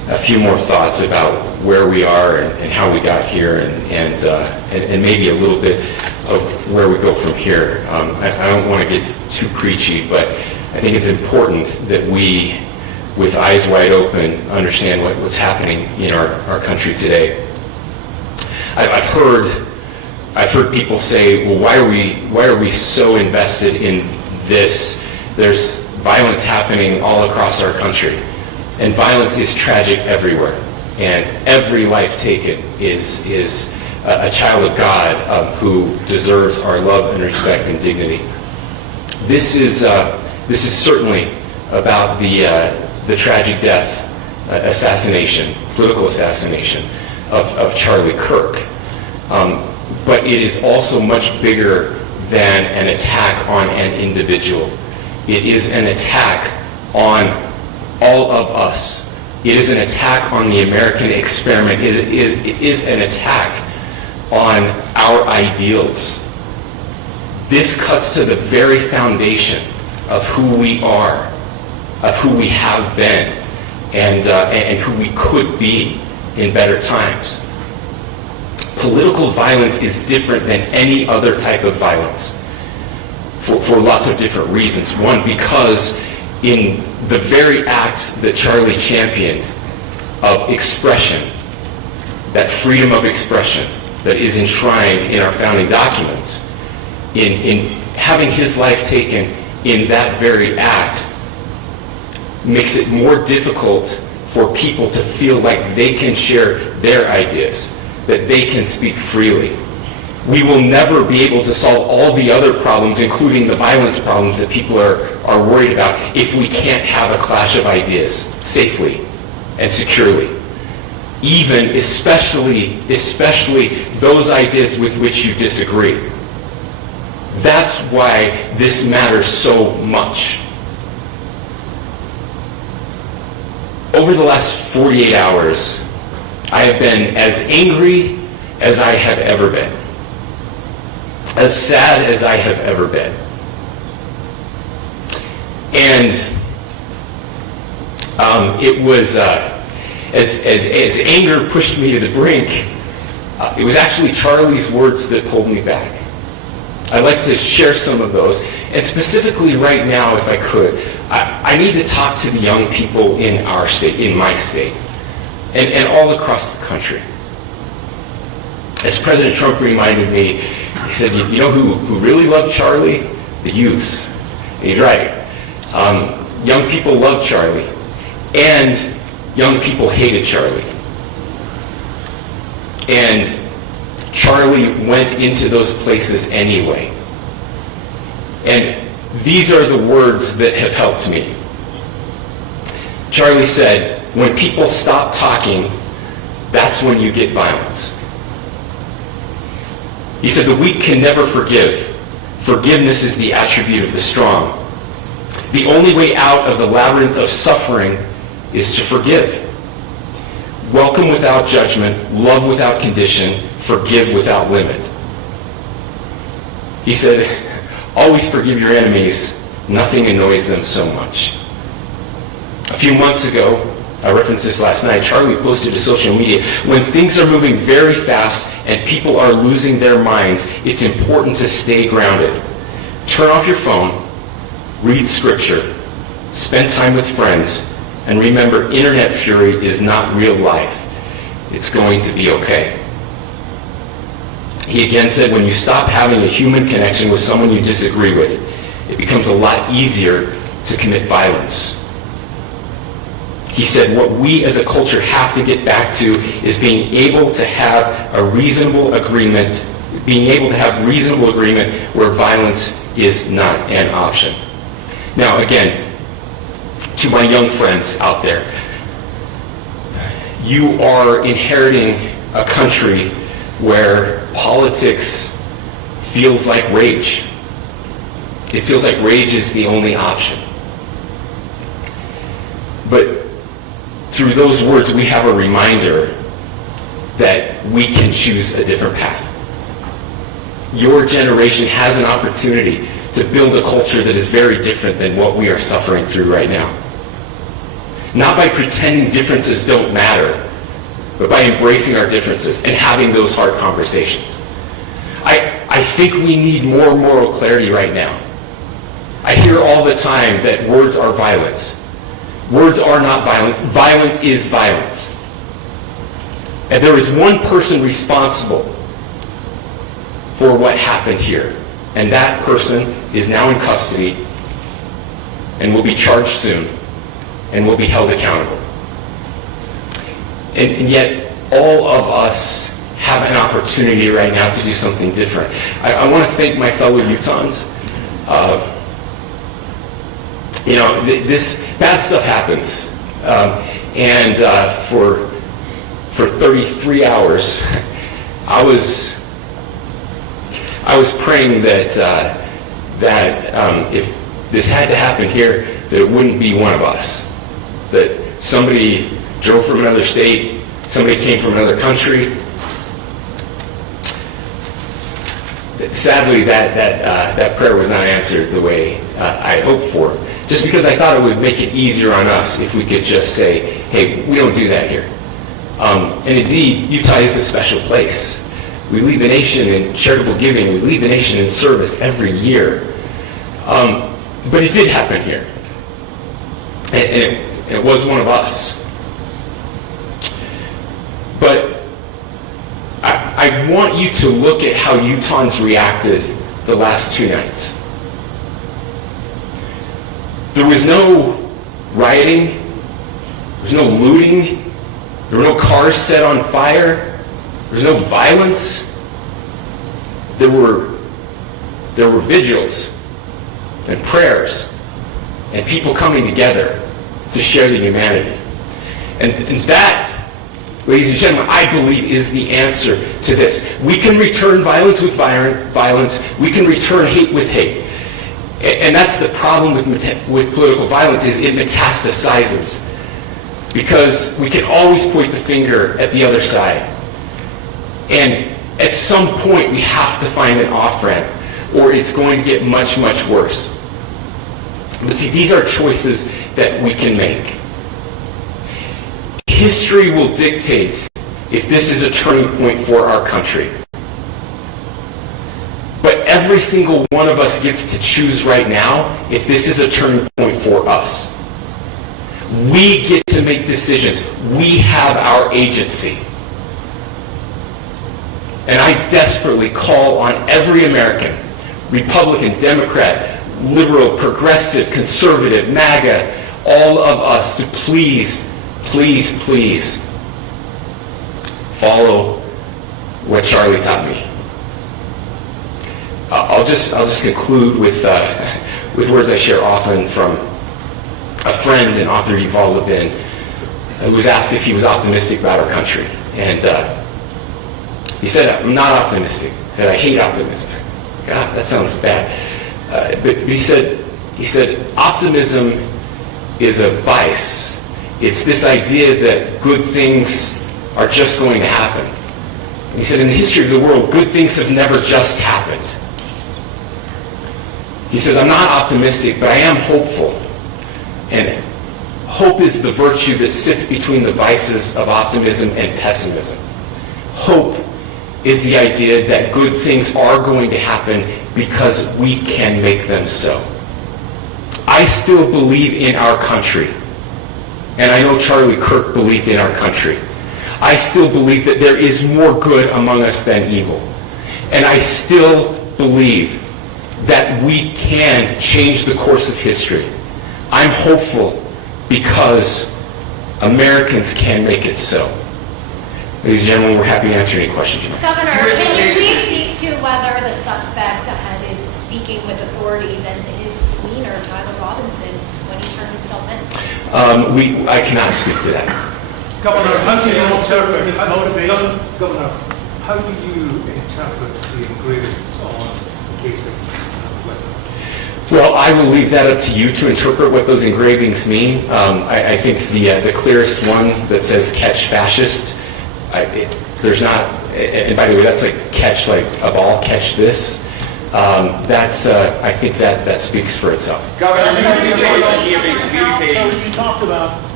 a few more thoughts about where we are and how we got here, and maybe a little bit of where we go from here. I don't want to get too preachy, but I think it's important that we, with eyes wide open, understand what's happening in our country today. I've heard people say, well, why are we so invested in this? There's violence happening all across our country, and violence is tragic everywhere, and every life taken is a child of God who deserves our love and respect and dignity. This is certainly about the tragic death, political assassination of Charlie Kirk. But it is also much bigger than an attack on an individual. It is an attack on all of us. It is an attack on the American experiment. It is an attack on our ideals. This cuts to the very foundation of who we are, of who we have been, and who we could be in better times. Political violence is different than any other type of violence for lots of different reasons. One, because in the very act that Charlie championed of expression, that freedom of expression that is enshrined in our founding documents, in having his life taken in that very act, makes it more difficult for people to feel like they can share their ideas, that they can speak freely. We will never be able to solve all the other problems, including the violence problems that people are worried about, if we can't have a clash of ideas safely and securely. Especially those ideas with which you disagree. That's why this matters so much. Over the last 48 hours, I have been as angry as I have ever been, as sad as I have ever been. And it was, as anger pushed me to the brink, it was actually Charlie's words that pulled me back. I'd like to share some of those. And specifically right now, if I could, I need to talk to the young people in our state, in my state, and all across the country. As President Trump reminded me, he said, you know who really loved Charlie? The youths. And he's right. Young people loved Charlie, and young people hated Charlie. And Charlie went into those places anyway. And these are the words that have helped me. Charlie said, when people stop talking, that's when you get violence. He said, the weak can never forgive. Forgiveness is the attribute of the strong. The only way out of the labyrinth of suffering is to forgive. Welcome without judgment, love without condition, forgive without limit. He said, always forgive your enemies. Nothing annoys them so much. A few months ago, I referenced this last night, Charlie posted to social media, when things are moving very fast and people are losing their minds, it's important to stay grounded. Turn off your phone, read scripture, spend time with friends, and remember, internet fury is not real life. It's going to be okay. He again said, when you stop having a human connection with someone you disagree with, it becomes a lot easier to commit violence. He said, what we as a culture have to get back to is being able to have a reasonable agreement, where violence is not an option. Now, again, to my young friends out there, you are inheriting a country where politics feels like rage. It feels like rage is the only option. But through those words, we have a reminder that we can choose a different path. Your generation has an opportunity to build a culture that is very different than what we are suffering through right now. not by pretending differences don't matter, but by embracing our differences and having those hard conversations. I think we need more moral clarity right now. I hear all the time that words are violence. Words are not violence. Violence is violence. And there is one person responsible for what happened here. And that person is now in custody and will be charged soon and will be held accountable. And yet, all of us have an opportunity right now to do something different. I want to thank my fellow Utahns. This bad stuff happens. For 33 hours, I was praying that if this had to happen here, that it wouldn't be one of us. That somebody drove from another state, somebody came from another country. Sadly, that prayer was not answered the way I hoped for. Just because I thought it would make it easier on us if we could just say, hey, we don't do that here. And indeed, Utah is a special place. We lead the nation in charitable giving. We lead the nation in service every year. But it did happen here. And it was one of us. But I want you to look at how Utahns reacted the last 2 nights. There was no rioting. There was no looting. There were no cars set on fire. There was no violence. There were vigils and prayers and people coming together to share the humanity. And that, ladies and gentlemen, I believe is the answer to this. We can return violence with violence. We can return hate with hate. And that's the problem with political violence, is it metastasizes. Because we can always point the finger at the other side. And at some point we have to find an off-ramp, or it's going to get much, much worse. But see, these are choices that we can make. History will dictate if this is a turning point for our country. But every single one of us gets to choose right now if this is a turning point for us. We get to make decisions. We have our agency. And I desperately call on every American, Republican, Democrat, liberal, progressive, conservative, MAGA, all of us to please, please, please follow what Charlie taught me. I'll just conclude with words I share often from a friend and author, Yuval Levin, who was asked if he was optimistic about our country. And he said, I'm not optimistic. He said, I hate optimism. God, that sounds bad. But he said, optimism is a vice. It's this idea that good things are just going to happen. And he said, in the history of the world, good things have never just happened. He said, I'm not optimistic, but I am hopeful. And hope is the virtue that sits between the vices of optimism and pessimism. Hope is the idea that good things are going to happen because we can make them so. I still believe in our country. And I know Charlie Kirk believed in our country. I still believe that there is more good among us than evil. And I still believe that we can change the course of history. I'm hopeful because Americans can make it so. Ladies and gentlemen, we're happy to answer any questions you might have. Governor, can you please speak to whether the suspect is speaking with authorities and his demeanor, Tyler Robinson, when he turned himself in? I cannot speak to that. Governor, how do you interpret his motivation? Governor, how do you interpret the engravings on the case of Well, I will leave that up to you to interpret what those engravings mean. I think the clearest one that says "catch fascist," there's not, and by the way, that's like catch like a ball, catch this. I think that speaks for itself. Governor, So you talked about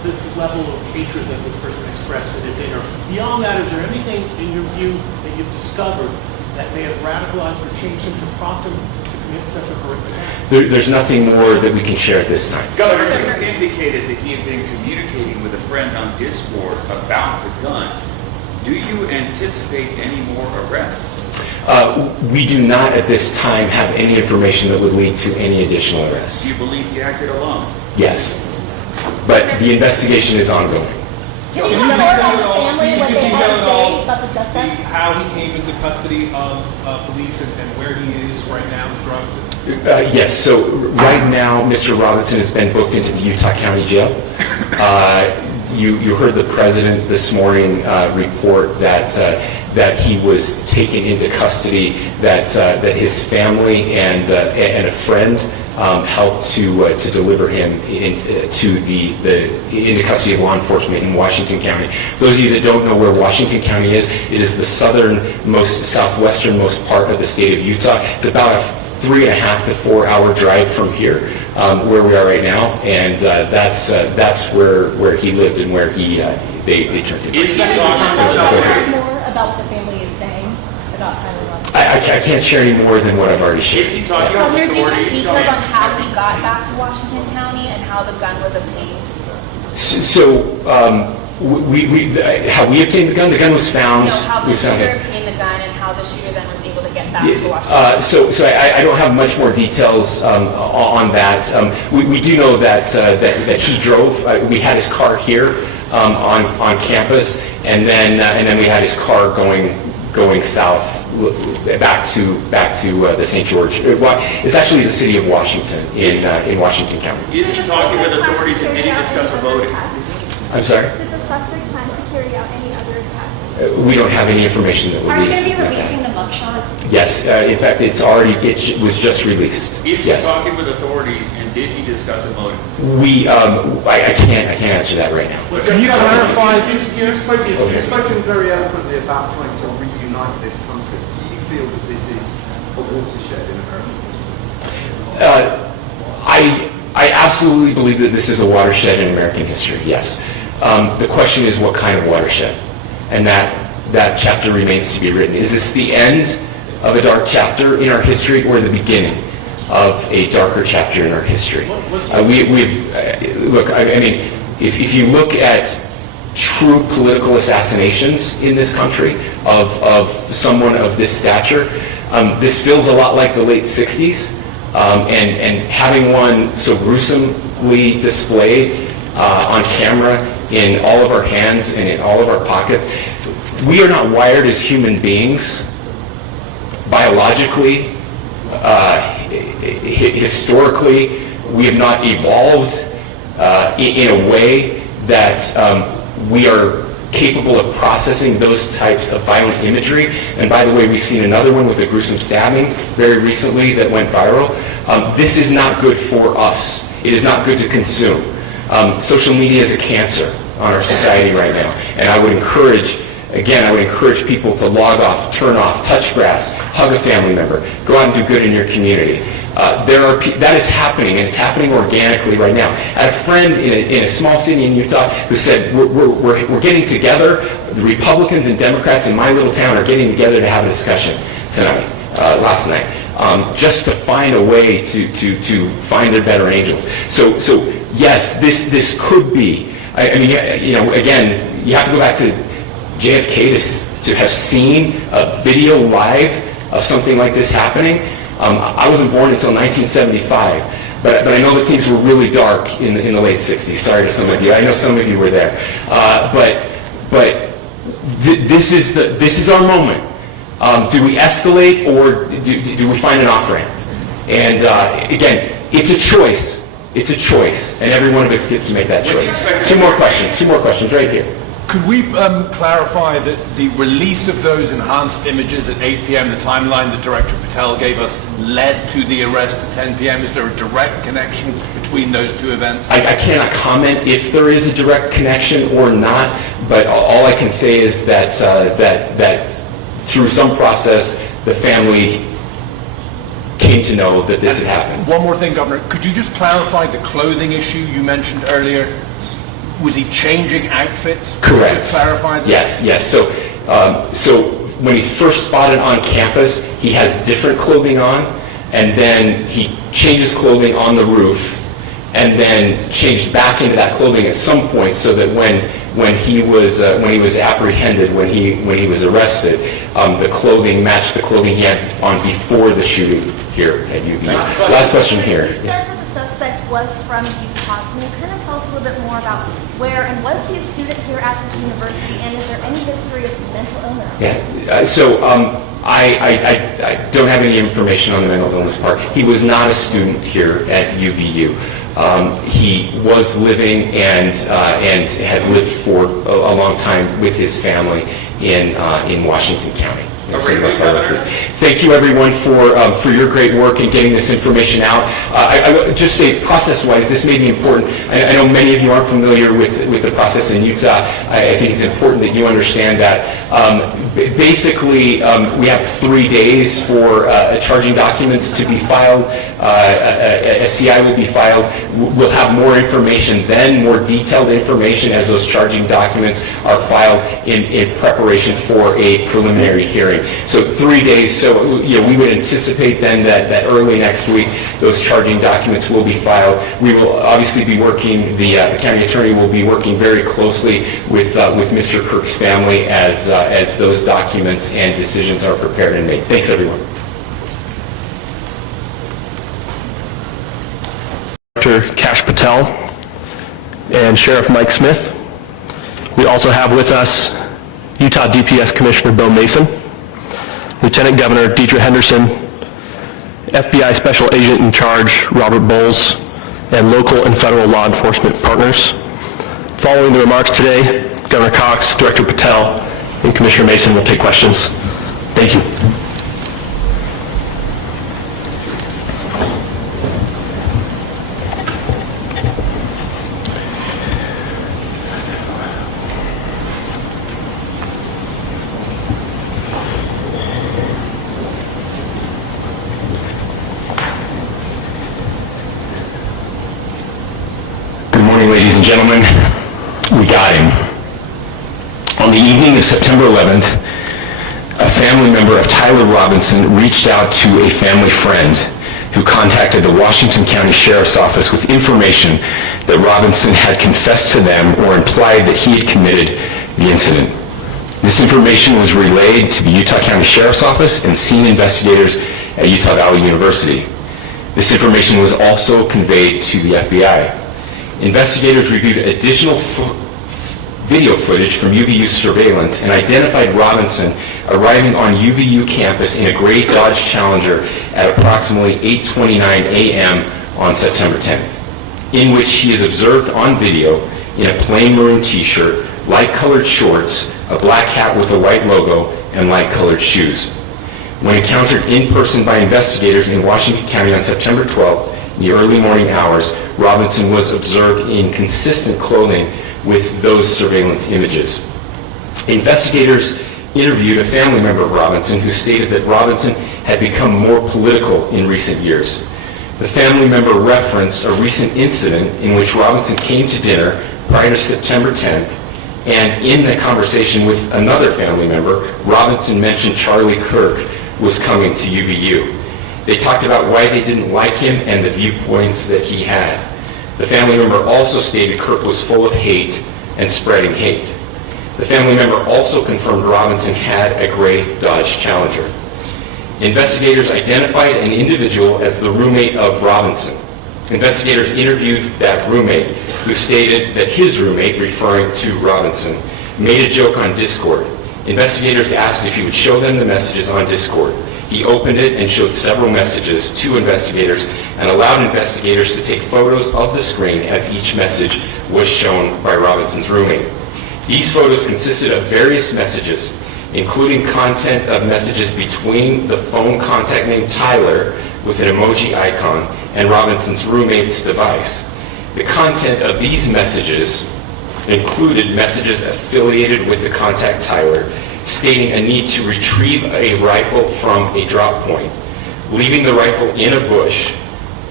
this level of hatred that this person expressed at a dinner. Beyond that, is there anything in your view that you've discovered that may have radicalized or changed him to prompt him to commit such a horrific act? There's nothing more that we can share at this time. Governor, you indicated that he had been communicating with a friend on Discord about the gun. Do you anticipate any more arrests? We do not at this time have any information that would lead to any additional arrests. Do you believe he acted alone? Yes, but the investigation is ongoing. Can you tell more about the family, what they had to say about the suspect? How he came into custody of police and where he is right now with drugs? Yes, so right now, Mr. Robinson has been booked into the Utah County Jail. You heard the president this morning report that he was taken into custody, that his family and a friend helped to deliver him into custody of law enforcement in Washington County. Those of you that don't know where Washington County is, it is the southwesternmost part of the state of Utah. It's about a 3.5 to 4 hour drive from here, where we are right now, and that's where he lived and where they turned him. Is he talking More about what the family is saying about Tyler Robinson? I can't share any more than what I've already shared. Is he talking Governor, with do you have authorities? details on how he got back to Washington County and how the gun was obtained? How we obtained the gun? The gun was found. No, how the was found shooter in- obtained the gun and how the shooter then was able to get back to Washington. So I don't have much more details on that. We do know that he drove. We had his car here on campus, and then we had his car going south back to the St. George. It's actually the city of Washington in Washington County. Is he talking with authorities and did he discuss a voting? I'm sorry. Did the suspect plan to carry out any other attacks? We don't have any information that Are you released. going to be releasing the mugshot? Yes, in fact, it was just released. Is he Yes. talking with authorities and did he discuss a motive? I can't answer that right now. Can you clarify? You've spoken very eloquently about trying to reunite this country. Do you feel that this is a watershed in American history? I absolutely believe that this is a watershed in American history, yes. The question is what kind of watershed? And that chapter remains to be written. Is this the end of a dark chapter in our history or the beginning of a darker chapter in our history? Look, I mean, if you look at true political assassinations in this country of someone of this stature, this feels a lot like the late 60s. And having one so gruesomely displayed on camera in all of our hands and in all of our pockets, we are not wired as human beings biologically, historically. We have not evolved in a way that we are capable of processing those types of violent imagery. And by the way, we've seen another one with a gruesome stabbing very recently that went viral. This is not good for us. It is not good to consume. Social media is a cancer on our society right now. And I would encourage people to log off, turn off, touch grass, hug a family member, go out and do good in your community. That is happening, and it's happening organically right now. I had a friend in a small city in Utah who said, we're getting together, the Republicans and Democrats in my little town are getting together to have a discussion last night, just to find a way to find their better angels. So yes, this could be, again, you have to go back to JFK to have seen a video live of something like this happening. I wasn't born until 1975, but I know that things were really dark in the late 60s. Sorry to some of you. I know some of you were there. This is our moment. Do we escalate or do we find an off-ramp? And again, it's a choice. It's a choice, and every one of us gets to make that choice. Two more questions right here. Could we clarify that the release of those enhanced images at 8 p.m., the timeline that Director Patel gave us, led to the arrest at 10 p.m.? Is there a direct connection between those two events? I cannot comment if there is a direct connection or not, but all I can say is that through some process, the family came to know that this had happened. One more thing, Governor. Could you just clarify the clothing issue you mentioned earlier? Was he changing outfits? Correct. To clarify this? Yes. So when he's first spotted on campus, he has different clothing on, and then he changes clothing on the roof, and then changed back into that clothing at some point, so that when he was apprehended, when he was arrested, the clothing matched the clothing he had on before the shooting here at UVU. Last question here. You said that the suspect was from Utah. Can you kind of tell us a little bit more about where, and was he a student here at this university, and is there any history of mental illness? Yeah. I don't have any information on the mental illness part. He was not a student here at UVU. He was living and had lived for a long time with his family in Washington County. Thank you, everyone, for your great work in getting this information out. I would just say, process-wise, this may be important. I know many of you aren't familiar with the process in Utah. I think it's important that you understand that. Basically, we have 3 days for charging documents to be filed. A CI will be filed. We'll have more information then, more detailed information as those charging documents are filed in preparation for a preliminary hearing. So 3 days. So we would anticipate then that early next week those charging documents will be filed. We will obviously be working. The county attorney will be working very closely with Mr. Kirk's family as those documents and decisions are prepared and made. Thanks, everyone. Director Kash Patel and Sheriff Mike Smith. We also have with us Utah DPS Commissioner Bo Mason, Lieutenant Governor Deidre Henderson, FBI Special Agent in Charge Robert Bowles, and local and federal law enforcement partners. Following the remarks today, Governor Cox, Director Patel, and Commissioner Mason will take questions. Thank you. Good morning, ladies and gentlemen. We got him. On the evening of September 11th, a family member of Tyler Robinson reached out to a family friend who contacted the Washington County Sheriff's Office with information that Robinson had confessed to them or implied that he had committed the incident. This information was relayed to the Utah County Sheriff's Office and scene investigators at Utah Valley University. This information was also conveyed to the FBI. Investigators reviewed additional video footage from UVU surveillance and identified Robinson arriving on UVU campus in a gray Dodge Challenger at approximately 8:29 a.m. on September 10th, in which he is observed on video in a plain maroon t-shirt, light-colored shorts, a black hat with a white logo, and light-colored shoes. When encountered in person by investigators in Washington County on September 12th, in the early morning hours, Robinson was observed in consistent clothing with those surveillance images. Investigators interviewed a family member of Robinson who stated that Robinson had become more political in recent years. The family member referenced a recent incident in which Robinson came to dinner prior to September 10th, and in the conversation with another family member, Robinson mentioned Charlie Kirk was coming to UVU. They talked about why they didn't like him and the viewpoints that he had. The family member also stated Kirk was full of hate and spreading hate. The family member also confirmed Robinson had a gray Dodge Challenger. Investigators identified an individual as the roommate of Robinson. Investigators interviewed that roommate, who stated that his roommate, referring to Robinson, made a joke on Discord. Investigators asked if he would show them the messages on Discord. He opened it and showed several messages to investigators and allowed investigators to take photos of the screen as each message was shown by Robinson's roommate. These photos consisted of various messages, including content of messages between the phone contact named Tyler with an emoji icon and Robinson's roommate's device. The content of these messages included messages affiliated with the contact Tyler, stating a need to retrieve a rifle from a drop point, leaving the rifle in a bush,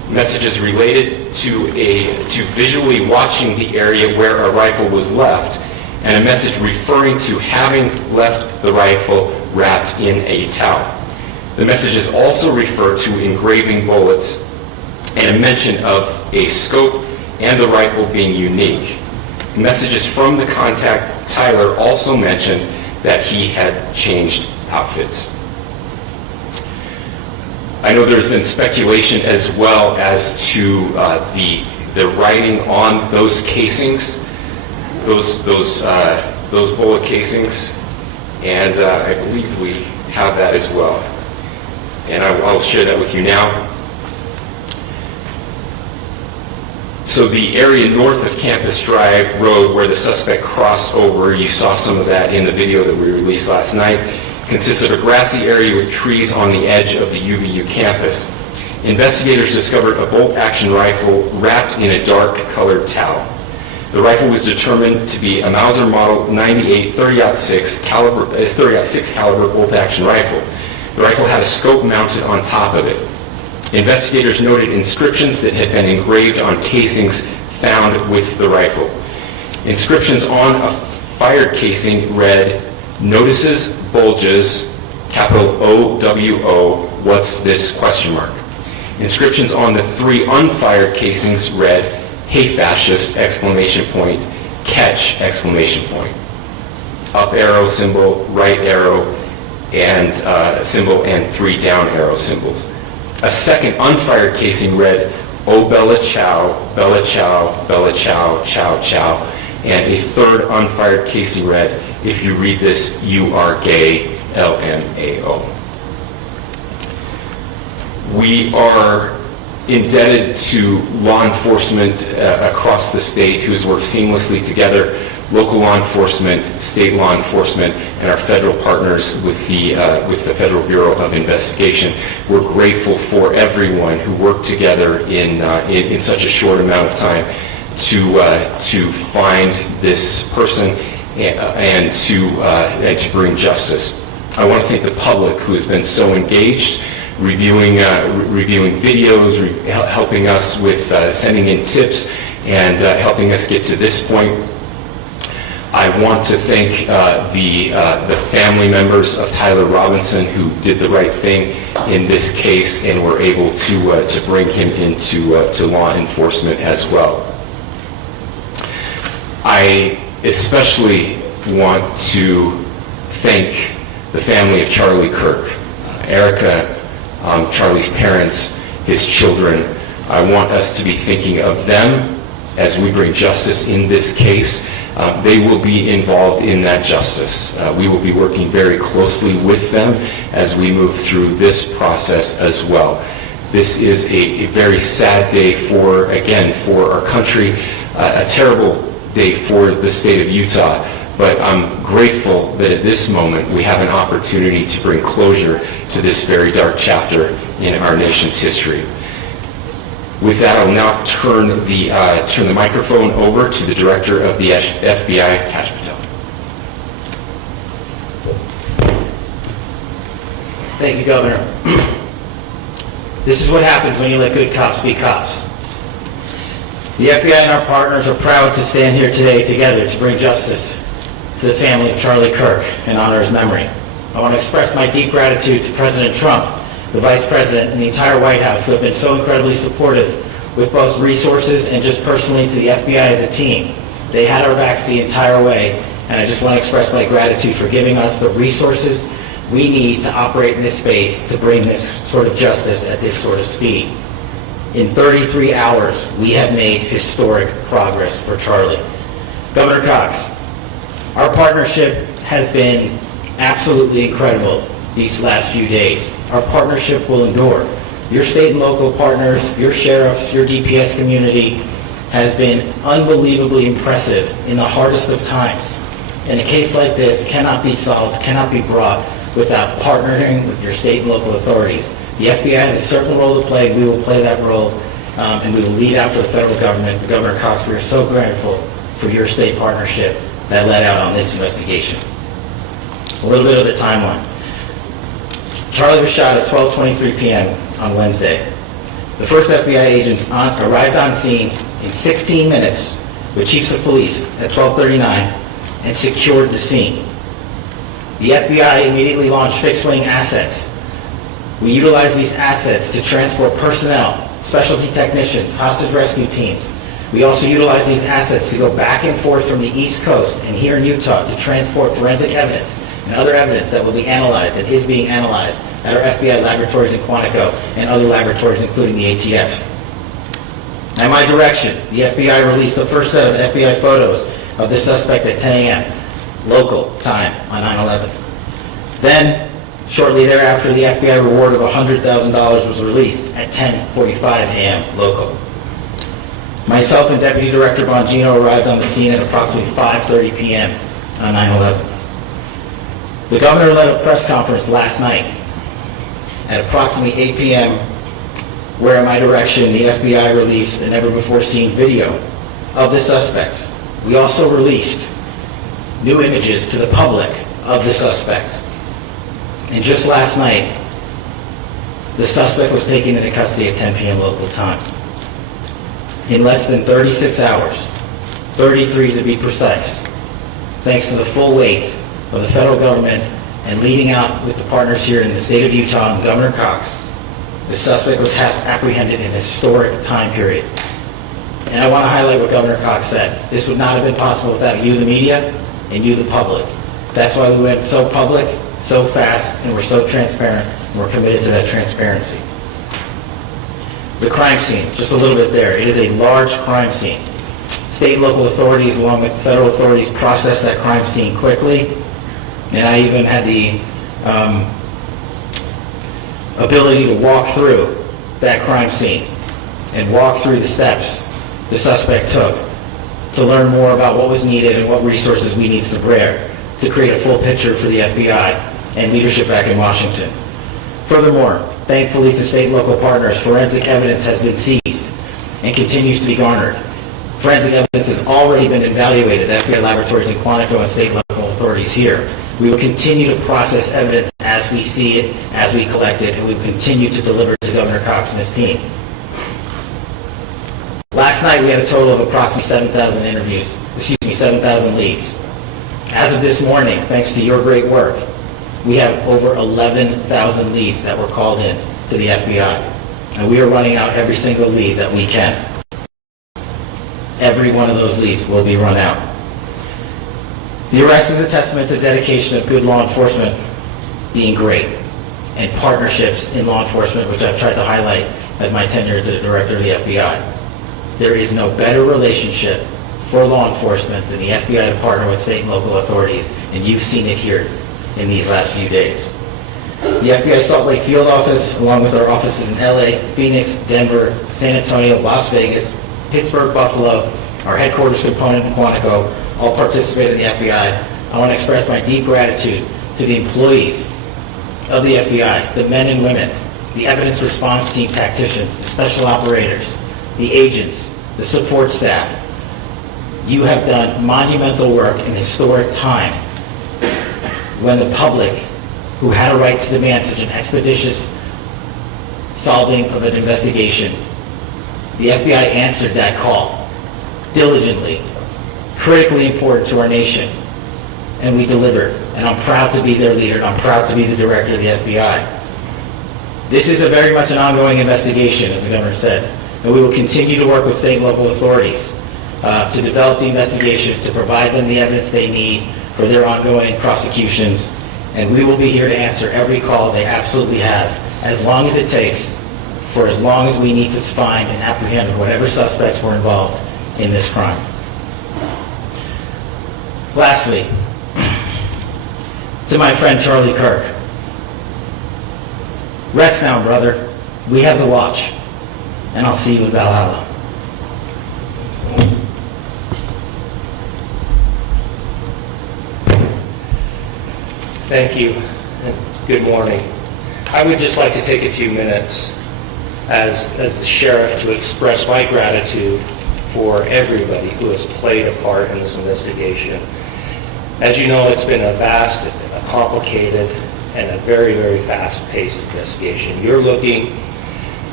messages related to visually watching the area where a rifle was left, and a message referring to having left the rifle wrapped in a towel. The messages also refer to engraving bullets and a mention of a scope and the rifle being unique. Messages from the contact, Tyler, also mentioned that he had changed outfits. I know there's been speculation as well as to the writing on those casings, those bullet casings, and I believe we have that as well. And I'll share that with you now. So the area north of Campus Drive Road where the suspect crossed over, you saw some of that in the video that we released last night, consists of a grassy area with trees on the edge of the UVU campus. Investigators discovered a bolt-action rifle wrapped in a dark-colored towel. The rifle was determined to be a Mauser Model 98 30-06 caliber bolt-action rifle. The rifle had a scope mounted on top of it. Investigators noted inscriptions that had been engraved on casings found with the rifle. Inscriptions on a fired casing read, "Notices bulges, capital O-W-O, what's this, question mark." Inscriptions on the 3 unfired casings read, "Hey fascist, exclamation point, catch, exclamation point." Up arrow symbol, right arrow, and symbol, and 3 down arrow symbols. A second unfired casing read, "Oh Bella Chow, Bella Chow, Bella Chow, Chow Chow," and a third unfired casing read, "If you read this, you are gay, LMAO." We are indebted to law enforcement across the state who has worked seamlessly together, local law enforcement, state law enforcement, and our federal partners with the Federal Bureau of Investigation. We're grateful for everyone who worked together in such a short amount of time to find this person and to bring justice. I want to thank the public who has been so engaged, reviewing videos, helping us with sending in tips, and helping us get to this point. I want to thank the family members of Tyler Robinson who did the right thing in this case and were able to bring him into to law enforcement as well. I especially want to thank the family of Charlie Kirk, Erica, Charlie's parents, his children. I want us to be thinking of them as we bring justice in this case. They will be involved in that justice. We will be working very closely with them as we move through this process as well. This is a very sad day for our country, a terrible day for the state of Utah, but I'm grateful that at this moment we have an opportunity to bring closure to this very dark chapter in our nation's history. With that, I'll now turn the microphone over to the Director of the FBI, Kash Patel. Thank you, Governor. This is what happens when you let good cops be cops. The FBI and our partners are proud to stand here today together to bring justice to the family of Charlie Kirk and honor his memory. I want to express my deep gratitude to President Trump, the Vice President, and the entire White House who have been so incredibly supportive with both resources and just personally to the FBI as a team. They had our backs the entire way, and I just want to express my gratitude for giving us the resources we need to operate in this space to bring this sort of justice at this sort of speed. In 33 hours, we have made historic progress for Charlie. Governor Cox, our partnership has been absolutely incredible these last few days. Our partnership will endure. Your state and local partners, your sheriffs, your DPS community has been unbelievably impressive in the hardest of times. And a case like this cannot be solved, cannot be brought without partnering with your state and local authorities. The FBI has a certain role to play. We will play that role, and we will lead after the federal government. But Governor Cox, we are so grateful for your state partnership that led out on this investigation. A little bit of the timeline. Charlie was shot at 12:23 p.m. on Wednesday. The first FBI agents arrived on scene in 16 minutes with chiefs of police at 12:39 and secured the scene. The FBI immediately launched fixed-wing assets. We utilized these assets to transport personnel, specialty technicians, hostage rescue teams. We also utilized these assets to go back and forth from the East Coast and here in Utah to transport forensic evidence and other evidence that will be analyzed and is being analyzed at our FBI laboratories in Quantico and other laboratories, including the ATF. At my direction, the FBI released the first set of FBI photos of the suspect at 10 a.m. local time on 9/11. Then, shortly thereafter, the FBI reward of $100,000 was released at 10:45 a.m. local. Myself and Deputy Director Bongino arrived on the scene at approximately 5:30 p.m. on 9/11. The governor led a press conference last night at approximately 8 p.m. where, at my direction, the FBI released a never-before-seen video of the suspect. We also released new images to the public of the suspect. And just last night, the suspect was taken into custody at 10 p.m. local time. In less than 36 hours, 33 to be precise, thanks to the full weight of the federal government and leading out with the partners here in the state of Utah and Governor Cox, the suspect was apprehended in a historic time period. And I want to highlight what Governor Cox said. This would not have been possible without you, the media, and you, the public. That's why we went so public, so fast, and we're so transparent, and we're committed to that transparency. The crime scene, just a little bit there. It is a large crime scene. State and local authorities, along with federal authorities, processed that crime scene quickly, and I even had the ability to walk through that crime scene and walk through the steps the suspect took to learn more about what was needed and what resources we needed to bear to create a full picture for the FBI and leadership back in Washington. Furthermore, thankfully to state and local partners, forensic evidence has been seized and continues to be garnered. Forensic evidence has already been evaluated at FBI laboratories in Quantico and state and local authorities here. We will continue to process evidence as we see it, as we collect it, and we will continue to deliver to Governor Cox and his team. Last night we had a total of approximately 7,000 leads. As of this morning, thanks to your great work, we have over 11,000 leads that were called in to the FBI. And we are running out every single lead that we can. Every one of those leads will be run out. The arrest is a testament to the dedication of good law enforcement being great, and partnerships in law enforcement, which I've tried to highlight as my tenure as the director of the FBI. There is no better relationship for law enforcement than the FBI to partner with state and local authorities, and you've seen it here in these last few days. The FBI Salt Lake field office, along with our offices in LA, Phoenix, Denver, San Antonio, Las Vegas, Pittsburgh, Buffalo, our headquarters component in Quantico, all participate in the FBI. I want to express my deep gratitude to the employees of the FBI, the men and women, the evidence response team tacticians, the special operators, the agents, the support staff. You have done monumental work in historic time when the public, who had a right to demand such an expeditious solving of an investigation, the FBI answered that call diligently, critically important to our nation, and we delivered. And I'm proud to be their leader, and I'm proud to be the director of the FBI. This is very much an ongoing investigation, as the governor said, and we will continue to work with state and local authorities to develop the investigation, to provide them the evidence they need for their ongoing prosecutions, and we will be here to answer every call they absolutely have, as long as it takes, for as long as we need to find and apprehend whatever suspects were involved in this crime. Lastly, to my friend Charlie Kirk, rest now, brother. We have the watch, and I'll see you in Valhalla. Thank you, and good morning. I would just like to take a few minutes as the sheriff to express my gratitude for everybody who has played a part in this investigation. As you know, it's been a vast, a complicated, and a very, very fast-paced investigation. You're looking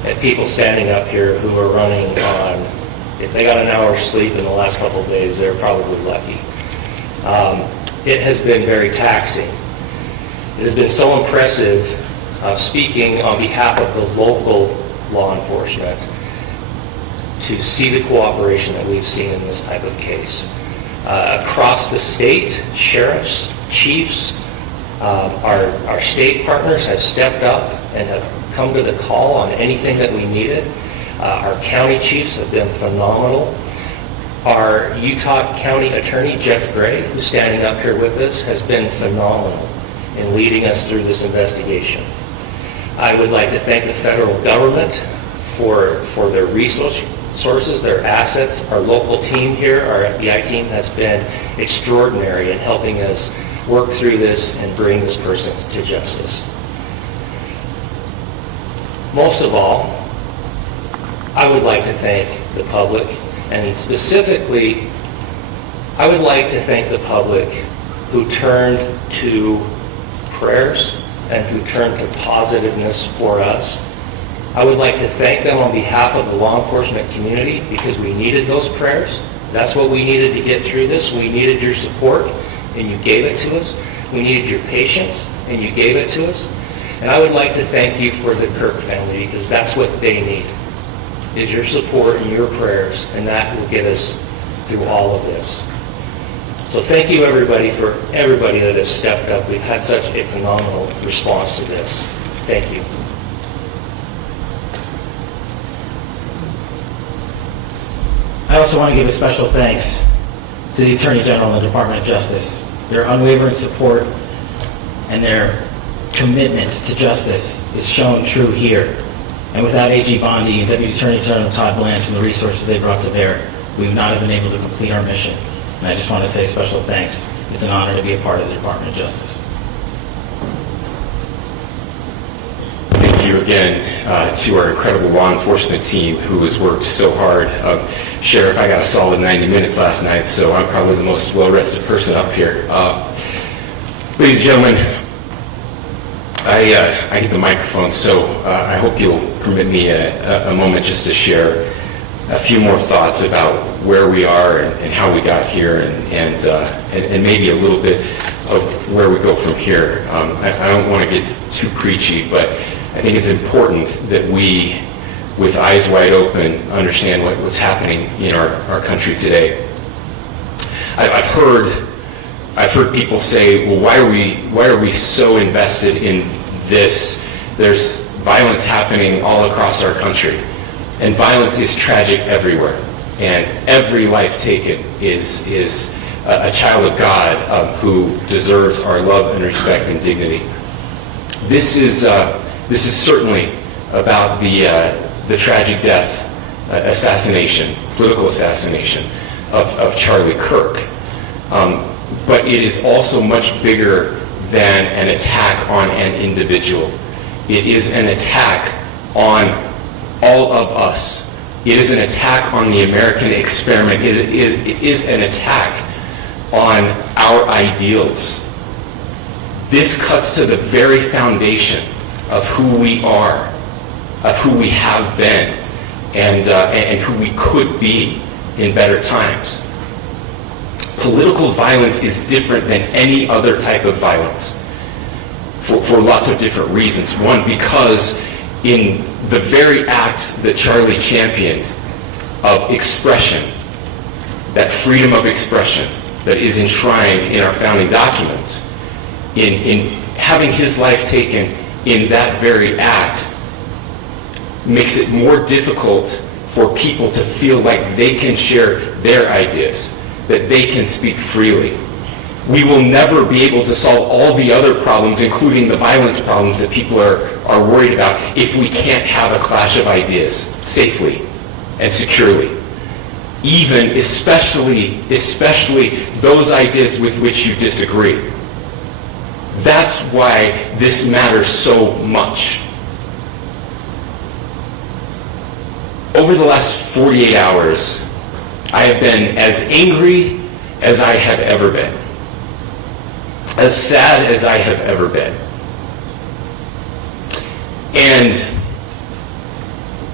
and people standing up here who are running on, if they got an hour's sleep in the last couple of days, they're probably lucky. It has been very taxing. It has been so impressive speaking on behalf of the local law enforcement to see the cooperation that we've seen in this type of case. Across the state, sheriffs, chiefs, our state partners have stepped up and have come to the call on anything that we needed. Our county chiefs have been phenomenal. Our Utah County Attorney, Jeff Gray, who's standing up here with us, has been phenomenal in leading us through this investigation. I would like to thank the federal government for their resources, their assets. Our local team here, our FBI team, has been extraordinary in helping us work through this and bring this person to justice. Most of all, I would like to thank the public, and specifically, I would like to thank the public who turned to prayers and who turned to positiveness for us. I would like to thank them on behalf of the law enforcement community because we needed those prayers. That's what we needed to get through this. We needed your support, and you gave it to us. We needed your patience, and you gave it to us. And I would like to thank you for the Kirk family because that's what they need, is your support and your prayers, and that will get us through all of this. So thank you everybody that has stepped up. We've had such a phenomenal response to this. Thank you. I also want to give a special thanks to the Attorney General and the Department of Justice. Their unwavering support and their commitment to justice is shown true here. And without AG Bondi and Deputy Attorney General Todd Blanche and the resources they brought to bear, we would not have been able to complete our mission. And I just want to say special thanks. It's an honor to be a part of the Department of Justice. Thank you again to our incredible law enforcement team who has worked so hard. Sheriff, I got a solid 90 minutes last night, so I'm probably the most well-rested person up here. Ladies and gentlemen, I hit the microphone, so I hope you'll permit me a moment just to share a few more thoughts about where we are and how we got here and maybe a little bit of where we go from here. I don't want to get too preachy, but I think it's important that we, with eyes wide open, understand what's happening in our country today. I've heard people say, well, why are we so invested in this? There's violence happening all across our country, and violence is tragic everywhere, and every life taken is a child of God who deserves our love and respect and dignity. This is certainly about the tragic death, political assassination of Charlie Kirk. But it is also much bigger than an attack on an individual. It is an attack on all of us. It is an attack on the American experiment. It is an attack on our ideals. This cuts to the very foundation of who we are, of who we have been, and who we could be in better times. Political violence is different than any other type of violence for lots of different reasons. One, because in the very act that Charlie championed of expression, that freedom of expression that is enshrined in our founding documents, in having his life taken in that very act, makes it more difficult for people to feel like they can share their ideas, that they can speak freely. We will never be able to solve all the other problems, including the violence problems that people are worried about, if we can't have a clash of ideas safely and securely. Even, especially those ideas with which you disagree. That's why this matters so much. Over the last 48 hours, I have been as angry as I have ever been, as sad as I have ever been. And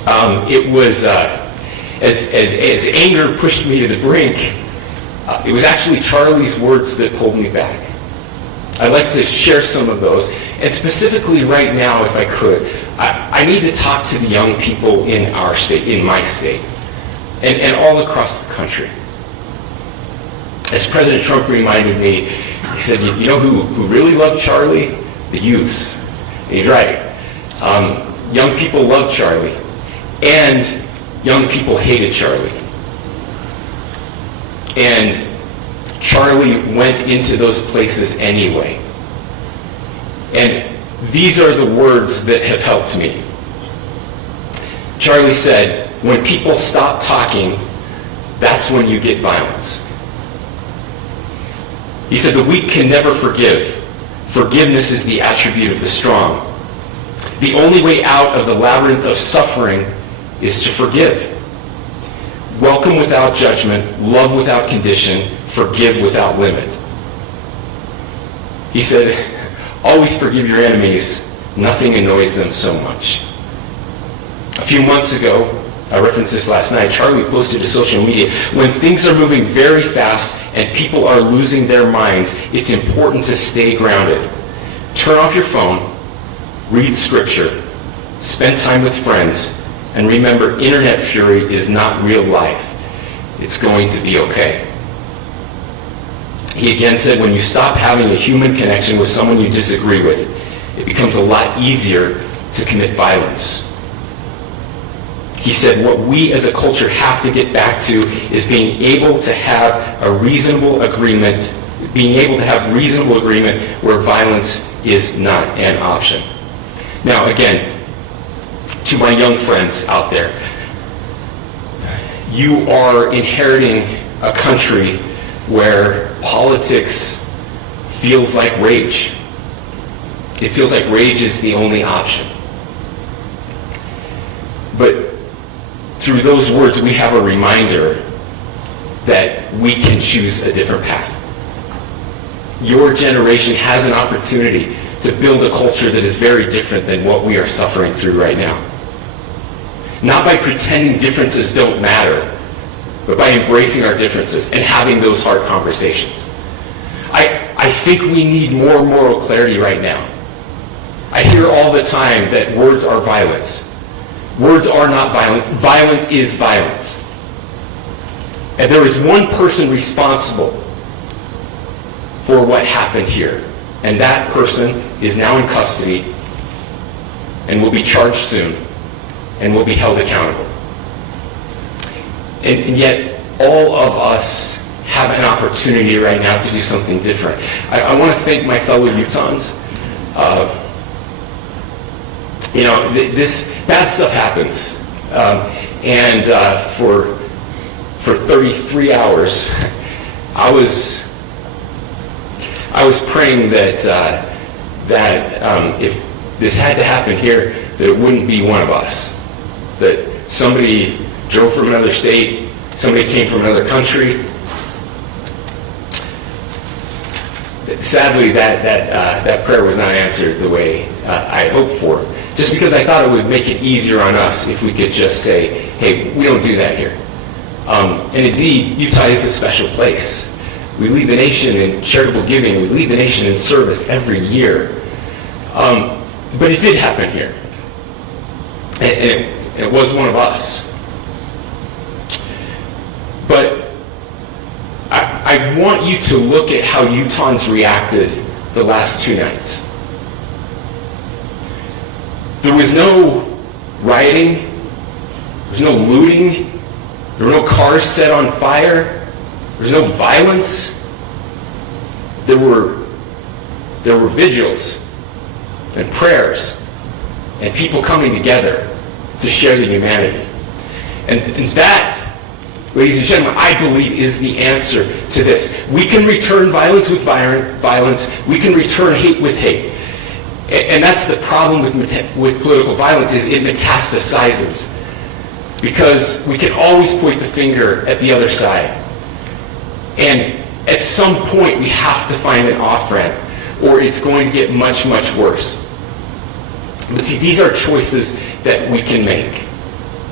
It was, as anger pushed me to the brink, it was actually Charlie's words that pulled me back. I'd like to share some of those. And specifically right now, if I could, I need to talk to the young people in our state, in my state, and all across the country. As President Trump reminded me, he said, you know who really loved Charlie? The youths. And he's right. Young people loved Charlie, and young people hated Charlie. And Charlie went into those places anyway. And these are the words that have helped me. Charlie said, when people stop talking, that's when you get violence. He said, the weak can never forgive. Forgiveness is the attribute of the strong. The only way out of the labyrinth of suffering is to forgive. Welcome without judgment, love without condition, forgive without limit. He said, always forgive your enemies. Nothing annoys them so much. A few months ago, I referenced this last night, Charlie posted to social media, when things are moving very fast and people are losing their minds, it's important to stay grounded. Turn off your phone, read scripture, spend time with friends, and remember, internet fury is not real life. It's going to be okay. He again said, when you stop having a human connection with someone you disagree with, it becomes a lot easier to commit violence. He said, what we as a culture have to get back to is being able to have a reasonable agreement, where violence is not an option. Now, again, to my young friends out there, you are inheriting a country where politics feels like rage. It feels like rage is the only option. But through those words, we have a reminder that we can choose a different path. Your generation has an opportunity to build a culture that is very different than what we are suffering through right now. Not by pretending differences don't matter, but by embracing our differences and having those hard conversations. I think we need more moral clarity right now. I hear all the time that words are violence. Words are not violence. Violence is violence. And there is one person responsible for what happened here. And that person is now in custody and will be charged soon and will be held accountable. And yet, all of us have an opportunity right now to do something different. I want to thank my fellow Utahns. This bad stuff happens. For 33 hours, I was praying that if this had to happen here, that it wouldn't be one of us. That somebody drove from another state, somebody came from another country. Sadly, that prayer was not answered the way I hoped for. Just because I thought it would make it easier on us if we could just say, hey, we don't do that here. And indeed, Utah is a special place. We lead the nation in charitable giving. We lead the nation in service every year. But it did happen here. And it was one of us. But I want you to look at how Utahns reacted the last 2 nights. There was no rioting. There was no looting. There were no cars set on fire. There was no violence. There were vigils and prayers and people coming together to share the humanity. And that, ladies and gentlemen, I believe is the answer to this. We can return violence with violence. We can return hate with hate. And that's the problem with political violence, is it metastasizes. Because we can always point the finger at the other side. And at some point, we have to find an off-ramp, or it's going to get much, much worse. But see, these are choices that we can make.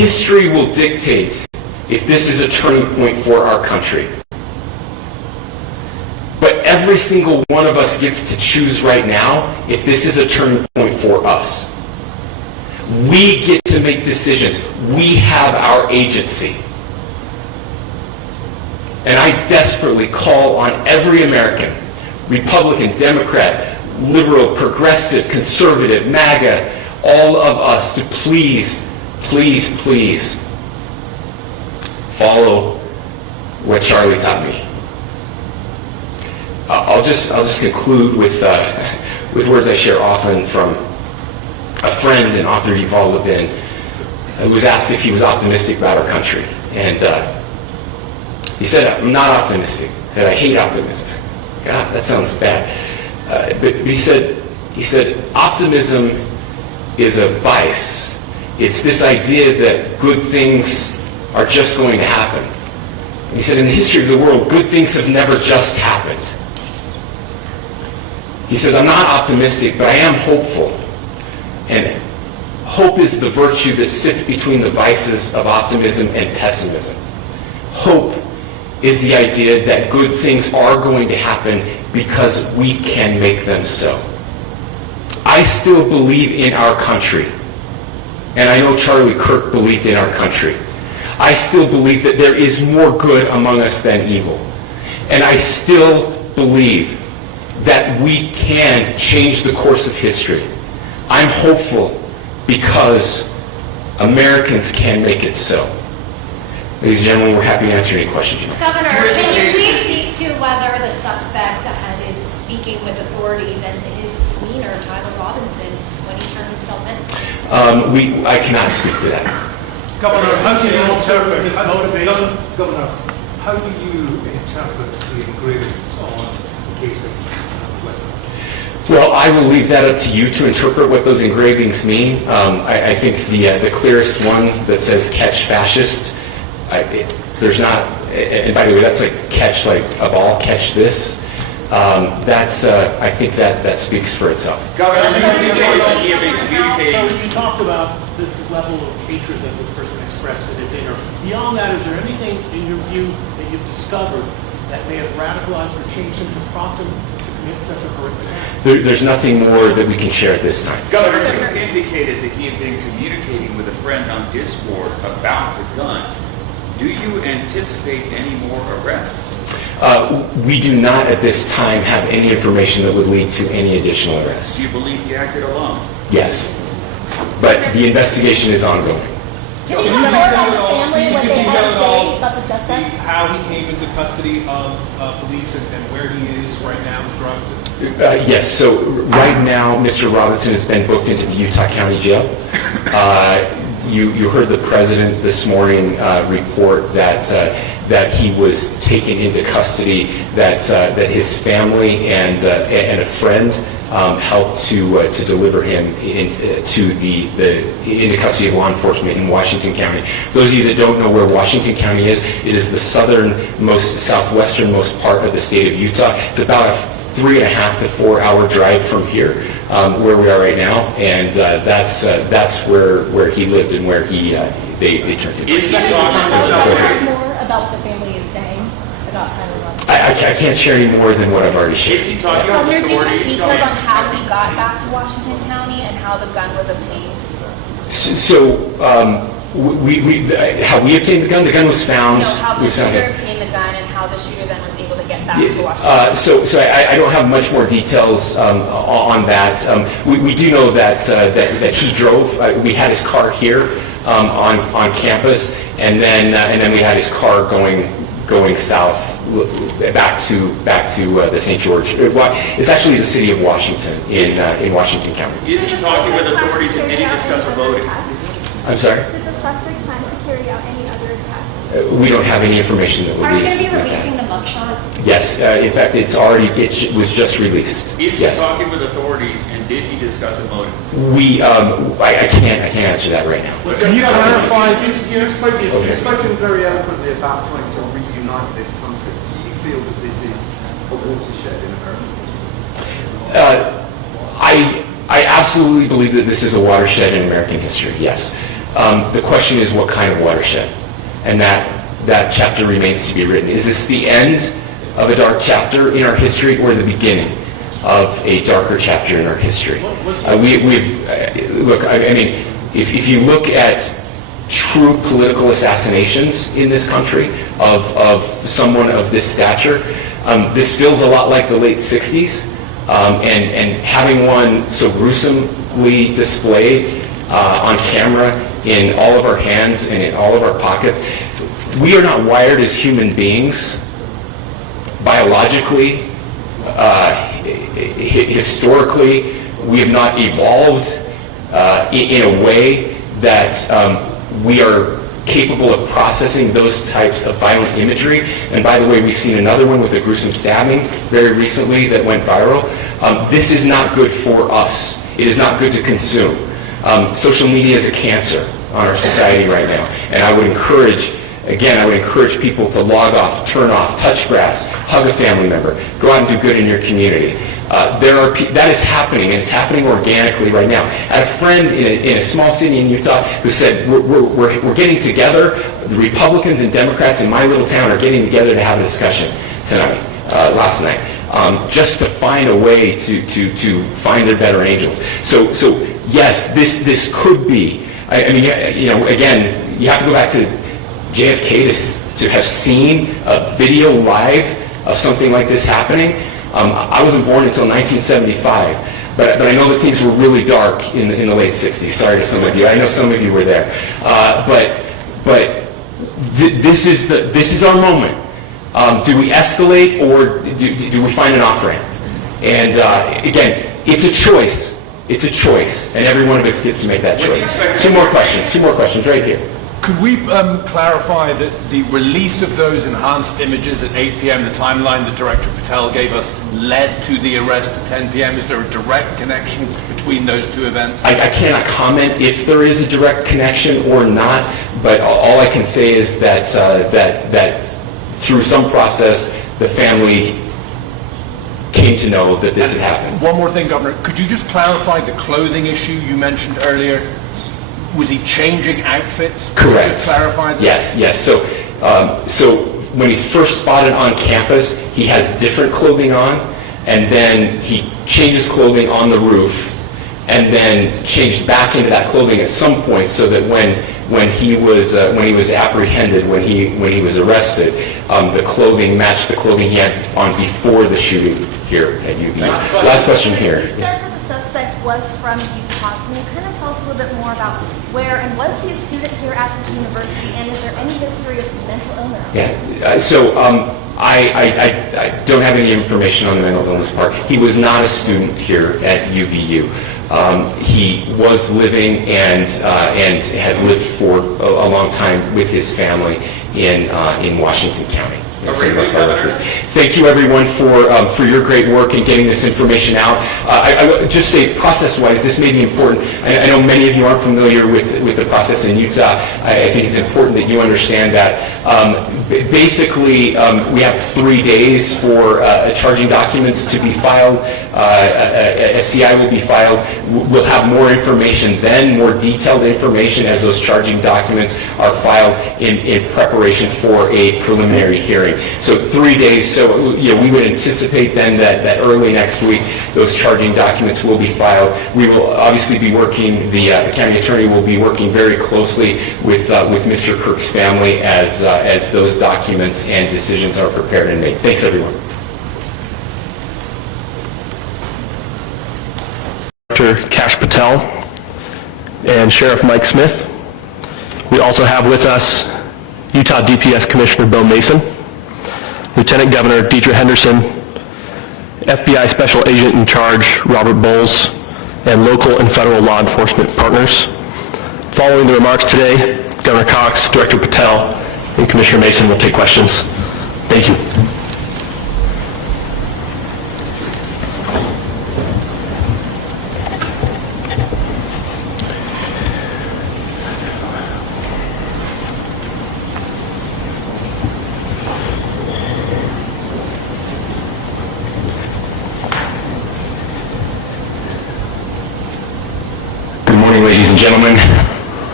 History will dictate if this is a turning point for our country. But every single one of us gets to choose right now if this is a turning point for us. We get to make decisions. We have our agency. And I desperately call on every American, Republican, Democrat, liberal, progressive, conservative, MAGA, all of us to please, please, please follow what Charlie taught me. I'll just conclude with words I share often from a friend and author Yuval Levin, who was asked if he was optimistic about our country, and he said, "I'm not optimistic." He said, "I hate optimism." God, that sounds bad. But he said, optimism is a vice. It's this idea that good things are just going to happen. And he said, in the history of the world, good things have never just happened. He said, I'm not optimistic, but I am hopeful. And hope is the virtue that sits between the vices of optimism and pessimism. Hope is the idea that good things are going to happen because we can make them so. I still believe in our country. And I know Charlie Kirk believed in our country. I still believe that there is more good among us than evil. And I still believe that we can change the course of history. I'm hopeful because Americans can make it so. Ladies and gentlemen, we're happy to answer any questions you have. Governor, can you please speak to whether the suspect is speaking with authorities and his demeanor, Tyler Robinson, when he turned himself in? I cannot speak to that. Governor, how do you interpret his motivation? Governor, how do you interpret the engravings on the case of Well, I will leave that up to you to interpret what those engravings mean. I think the clearest one that says "catch fascist," there's not, and by the way, that's like catch like a ball, catch this. I think that speaks for itself. Governor, so you talked about this level of hatred that this person expressed at a dinner. Beyond that, is there anything in your view that you've discovered that may have radicalized or changed him to prompt him to commit such a horrific act? There's nothing more that we can share at this time. Governor, you indicated that he had been communicating with a friend on Discord about the gun. Do you anticipate any more arrests? We do not at this time have any information that would lead to any additional arrests. Do you believe he acted alone? Yes, but the investigation is ongoing. Can you tell more about the family, what they had to say about the suspect? How he came into custody of police and where he is right now, Mr. Robinson? Yes, so right now, Mr. Robinson has been booked into the Utah County Jail. You heard the president this morning report that he was taken into custody, that his family and a friend helped to deliver him into custody of law enforcement in Washington County. Those of you that don't know where Washington County is, it is the southwesternmost part of the state of Utah. It's about a 3.5 to 4 hour drive from here, where we are right now, and that's where he lived and where they turned him. Is he Can you talking tell about us more about what the family is saying about Tyler Robinson? I can't share any more than what I've already shared. Is he talking Governor, about do you have authorities? details on how he got back to Washington County and how the gun was obtained? How we obtained the gun? The gun was found. How the was found shooter at- obtained the gun and how the shooter then was able to get back to Washington. So I don't have much more details on that. We do know that he drove. We had his car here on campus, and then we had his car going south back to the St. George. It's actually the city of Washington in Washington County. Is he talking with authorities and did he discuss a voting? I'm sorry. Did the suspect plan to carry out any other attacks? We don't have any information that Are you released. going to be releasing the mugshot? Yes, in fact, it was just released. Is he Yes. talking with authorities and did he discuss a motive? I can't answer that right now. Can you clarify? You've spoken very eloquently about trying to reunite this country. Do you feel that this is a watershed in American history? I absolutely believe that this is a watershed in American history, yes. The question is, what kind of watershed? And that chapter remains to be written. Is this the end of a dark chapter in our history or the beginning of a darker chapter in our history? Look, I mean, if you look at true political assassinations in this country of someone of this stature, this feels a lot like the late 60s. And having one so gruesomely displayed on camera in all of our hands and in all of our pockets, we are not wired as human beings biologically, historically. We have not evolved in a way that we are capable of processing those types of violent imagery. And by the way, we've seen another one with a gruesome stabbing very recently that went viral. This is not good for us. It is not good to consume. Social media is a cancer on our society right now. And I would encourage people to log off, turn off, touch grass, hug a family member, go out and do good in your community. That is happening, and it's happening organically right now. I had a friend in a small city in Utah who said, we're getting together, the Republicans and Democrats in my little town are getting together to have a discussion tonight, last night, just to find a way to find their better angels. So yes, this could be, I mean, again, you have to go back to JFK to have seen a video live of something like this happening. I wasn't born until 1975, but I know that things were really dark in the late 60s. Sorry to some of you. I know some of you were there. This is our moment. Do we escalate, or do we find an off-ramp? And again, it's a choice. It's a choice, and every one of us gets to make that choice. Two more questions right here. Could we clarify that the release of those enhanced images at 8 p.m., the timeline that Director Patel gave us, led to the arrest at 10 p.m.? Is there a direct connection between those two events? I cannot comment if there is a direct connection or not, but all I can say is that through some process, the family came to know that this had happened. One more thing, Governor. Could you just clarify the clothing issue you mentioned earlier? Was he changing outfits? Correct. Just clarify this? Yes. So when he's first spotted on campus, he has different clothing on, and then he changes clothing on the roof, and then changed back into that clothing at some point, so that when he was apprehended, when he was arrested, the clothing matched the clothing he had on before the shooting here at UVU. Last question here. You said that the suspect was from Utah. Can you kind of tell us a little bit more about where, and was he a student here at this university, and is there any history of mental illness? Yeah, I don't have any information on the mental illness part. He was not a student here at UVU. He was living and had lived for a long time with his family in Washington County. Thank you, everyone, for your great work in getting this information out. I would just say, process-wise, this may be important. I know many of you aren't familiar with the process in Utah. I think it's important that you understand that. Basically, we have 3 days for charging documents to be filed. A CI will be filed. We'll have more information then, more detailed information as those charging documents are filed in preparation for a preliminary hearing. So 3 days. So we would anticipate then that early next week those charging documents will be filed. We will obviously be working. The county attorney will be working very closely with Mr. Kirk's family as those documents and decisions are prepared and made. Thanks, everyone. Director Kash Patel and Sheriff Mike Smith. We also have with us Utah DPS Commissioner Bo Mason, Lieutenant Governor Deidre Henderson, FBI Special Agent in Charge Robert Bowles, and local and federal law enforcement partners. Following the remarks today, Governor Cox, Director Patel, and Commissioner Mason will take questions. Thank you. Good morning, ladies and gentlemen.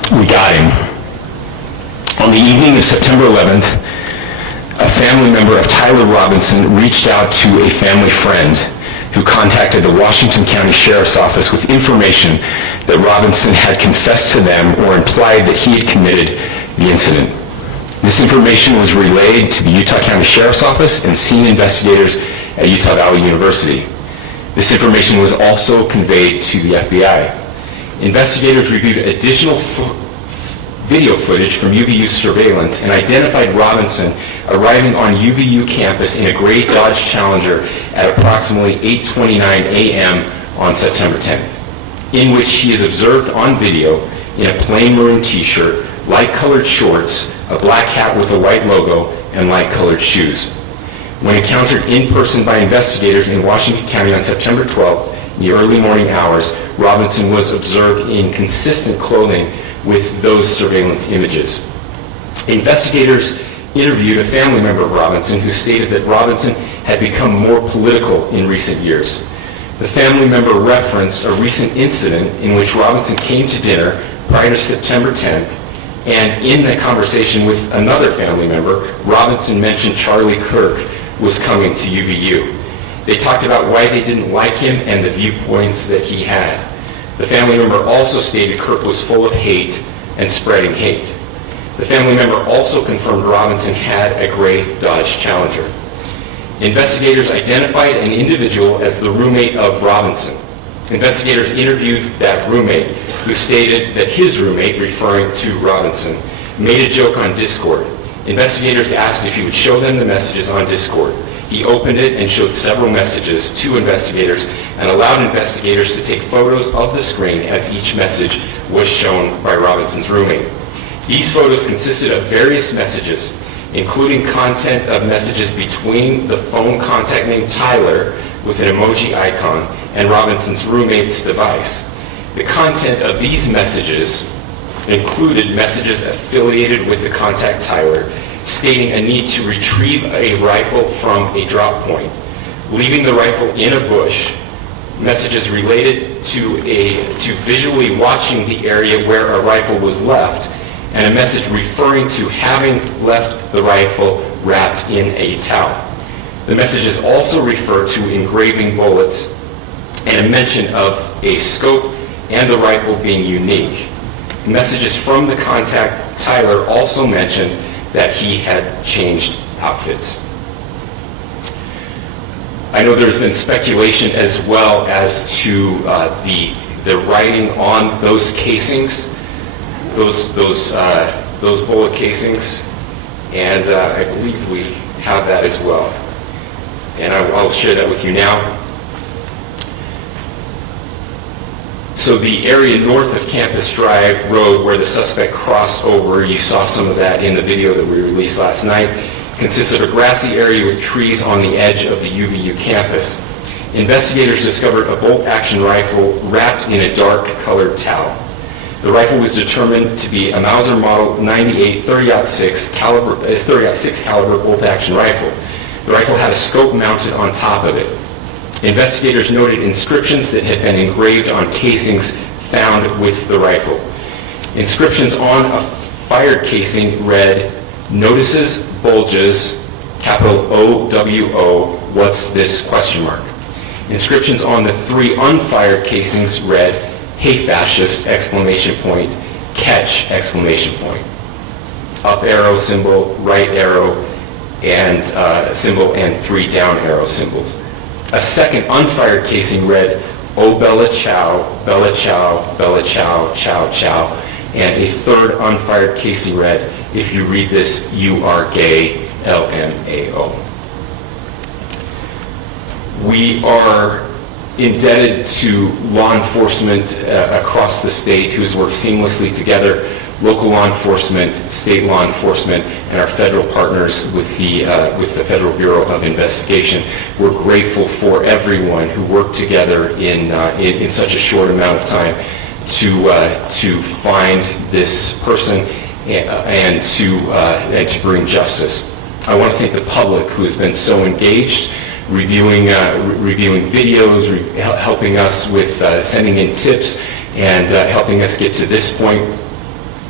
we got him. On the evening of September 11th, a family member of Tyler Robinson reached out to a family friend who contacted the Washington County Sheriff's Office with information that Robinson had confessed to them or implied that he had committed the incident. This information was relayed to the Utah County Sheriff's Office and senior investigators at Utah Valley University. This information was also conveyed to the FBI. Investigators reviewed additional video footage from UVU surveillance and identified Robinson arriving on UVU campus in a gray Dodge Challenger at approximately 8:29 a.m. on September 10th, in which he is observed on video in a plain maroon t-shirt, light-colored shorts, a black hat with a white logo, and light-colored shoes. When encountered in person by investigators in Washington County on September 12th, in the early morning hours, Robinson was observed in consistent clothing with those surveillance images. Investigators interviewed a family member of Robinson who stated that Robinson had become more political in recent years. The family member referenced a recent incident in which Robinson came to dinner prior to September 10th, and in the conversation with another family member, Robinson mentioned Charlie Kirk was coming to UVU. They talked about why they didn't like him and the viewpoints that he had. The family member also stated Kirk was full of hate and spreading hate. The family member also confirmed Robinson had a gray Dodge Challenger. Investigators identified an individual as the roommate of Robinson. Investigators interviewed that roommate, who stated that his roommate, referring to Robinson, made a joke on Discord. Investigators asked if he would show them the messages on Discord. He opened it and showed several messages to investigators and allowed investigators to take photos of the screen as each message was shown by Robinson's roommate. These photos consisted of various messages, including content of messages between the phone contact named Tyler with an emoji icon and Robinson's roommate's device. The content of these messages included messages affiliated with the contact Tyler, stating a need to retrieve a rifle from a drop point, leaving the rifle in a bush, messages related to visually watching the area where a rifle was left, and a message referring to having left the rifle wrapped in a towel. The messages also refer to engraving bullets and a mention of a scope and the rifle being unique. Messages from the contact Tyler also mentioned that he had changed outfits. I know there's been speculation as well as to the writing on those casings, those bullet casings, and I believe we have that as well. And I'll share that with you now. So the area north of Campus Drive Road where the suspect crossed over, you saw some of that in the video that we released last night, consists of a grassy area with trees on the edge of the UVU campus. Investigators discovered a bolt-action rifle wrapped in a dark-colored towel. The rifle was determined to be a Mauser Model 98 30-06 caliber bolt-action rifle. The rifle had a scope mounted on top of it. Investigators noted inscriptions that had been engraved on casings found with the rifle. Inscriptions on a fired casing read, "Notices, bulges, capital O-W-O, what's this, question mark." Inscriptions on the 3 unfired casings read, "Hey fascist, exclamation point, catch, exclamation point." Up arrow symbol, right arrow, and symbol, and 3 down arrow symbols. A second unfired casing read, "Oh Bella Chow, Bella Chow, Bella Chow, Chow Chow," and a third unfired casing read, "If you read this, you are gay, LMAO." We are indebted to law enforcement across the state who has worked seamlessly together, local law enforcement, state law enforcement, and our federal partners with the Federal Bureau of Investigation. We're grateful for everyone who worked together in such a short amount of time to find this person and to bring justice. I want to thank the public who has been so engaged, reviewing videos, helping us with sending in tips, and helping us get to this point.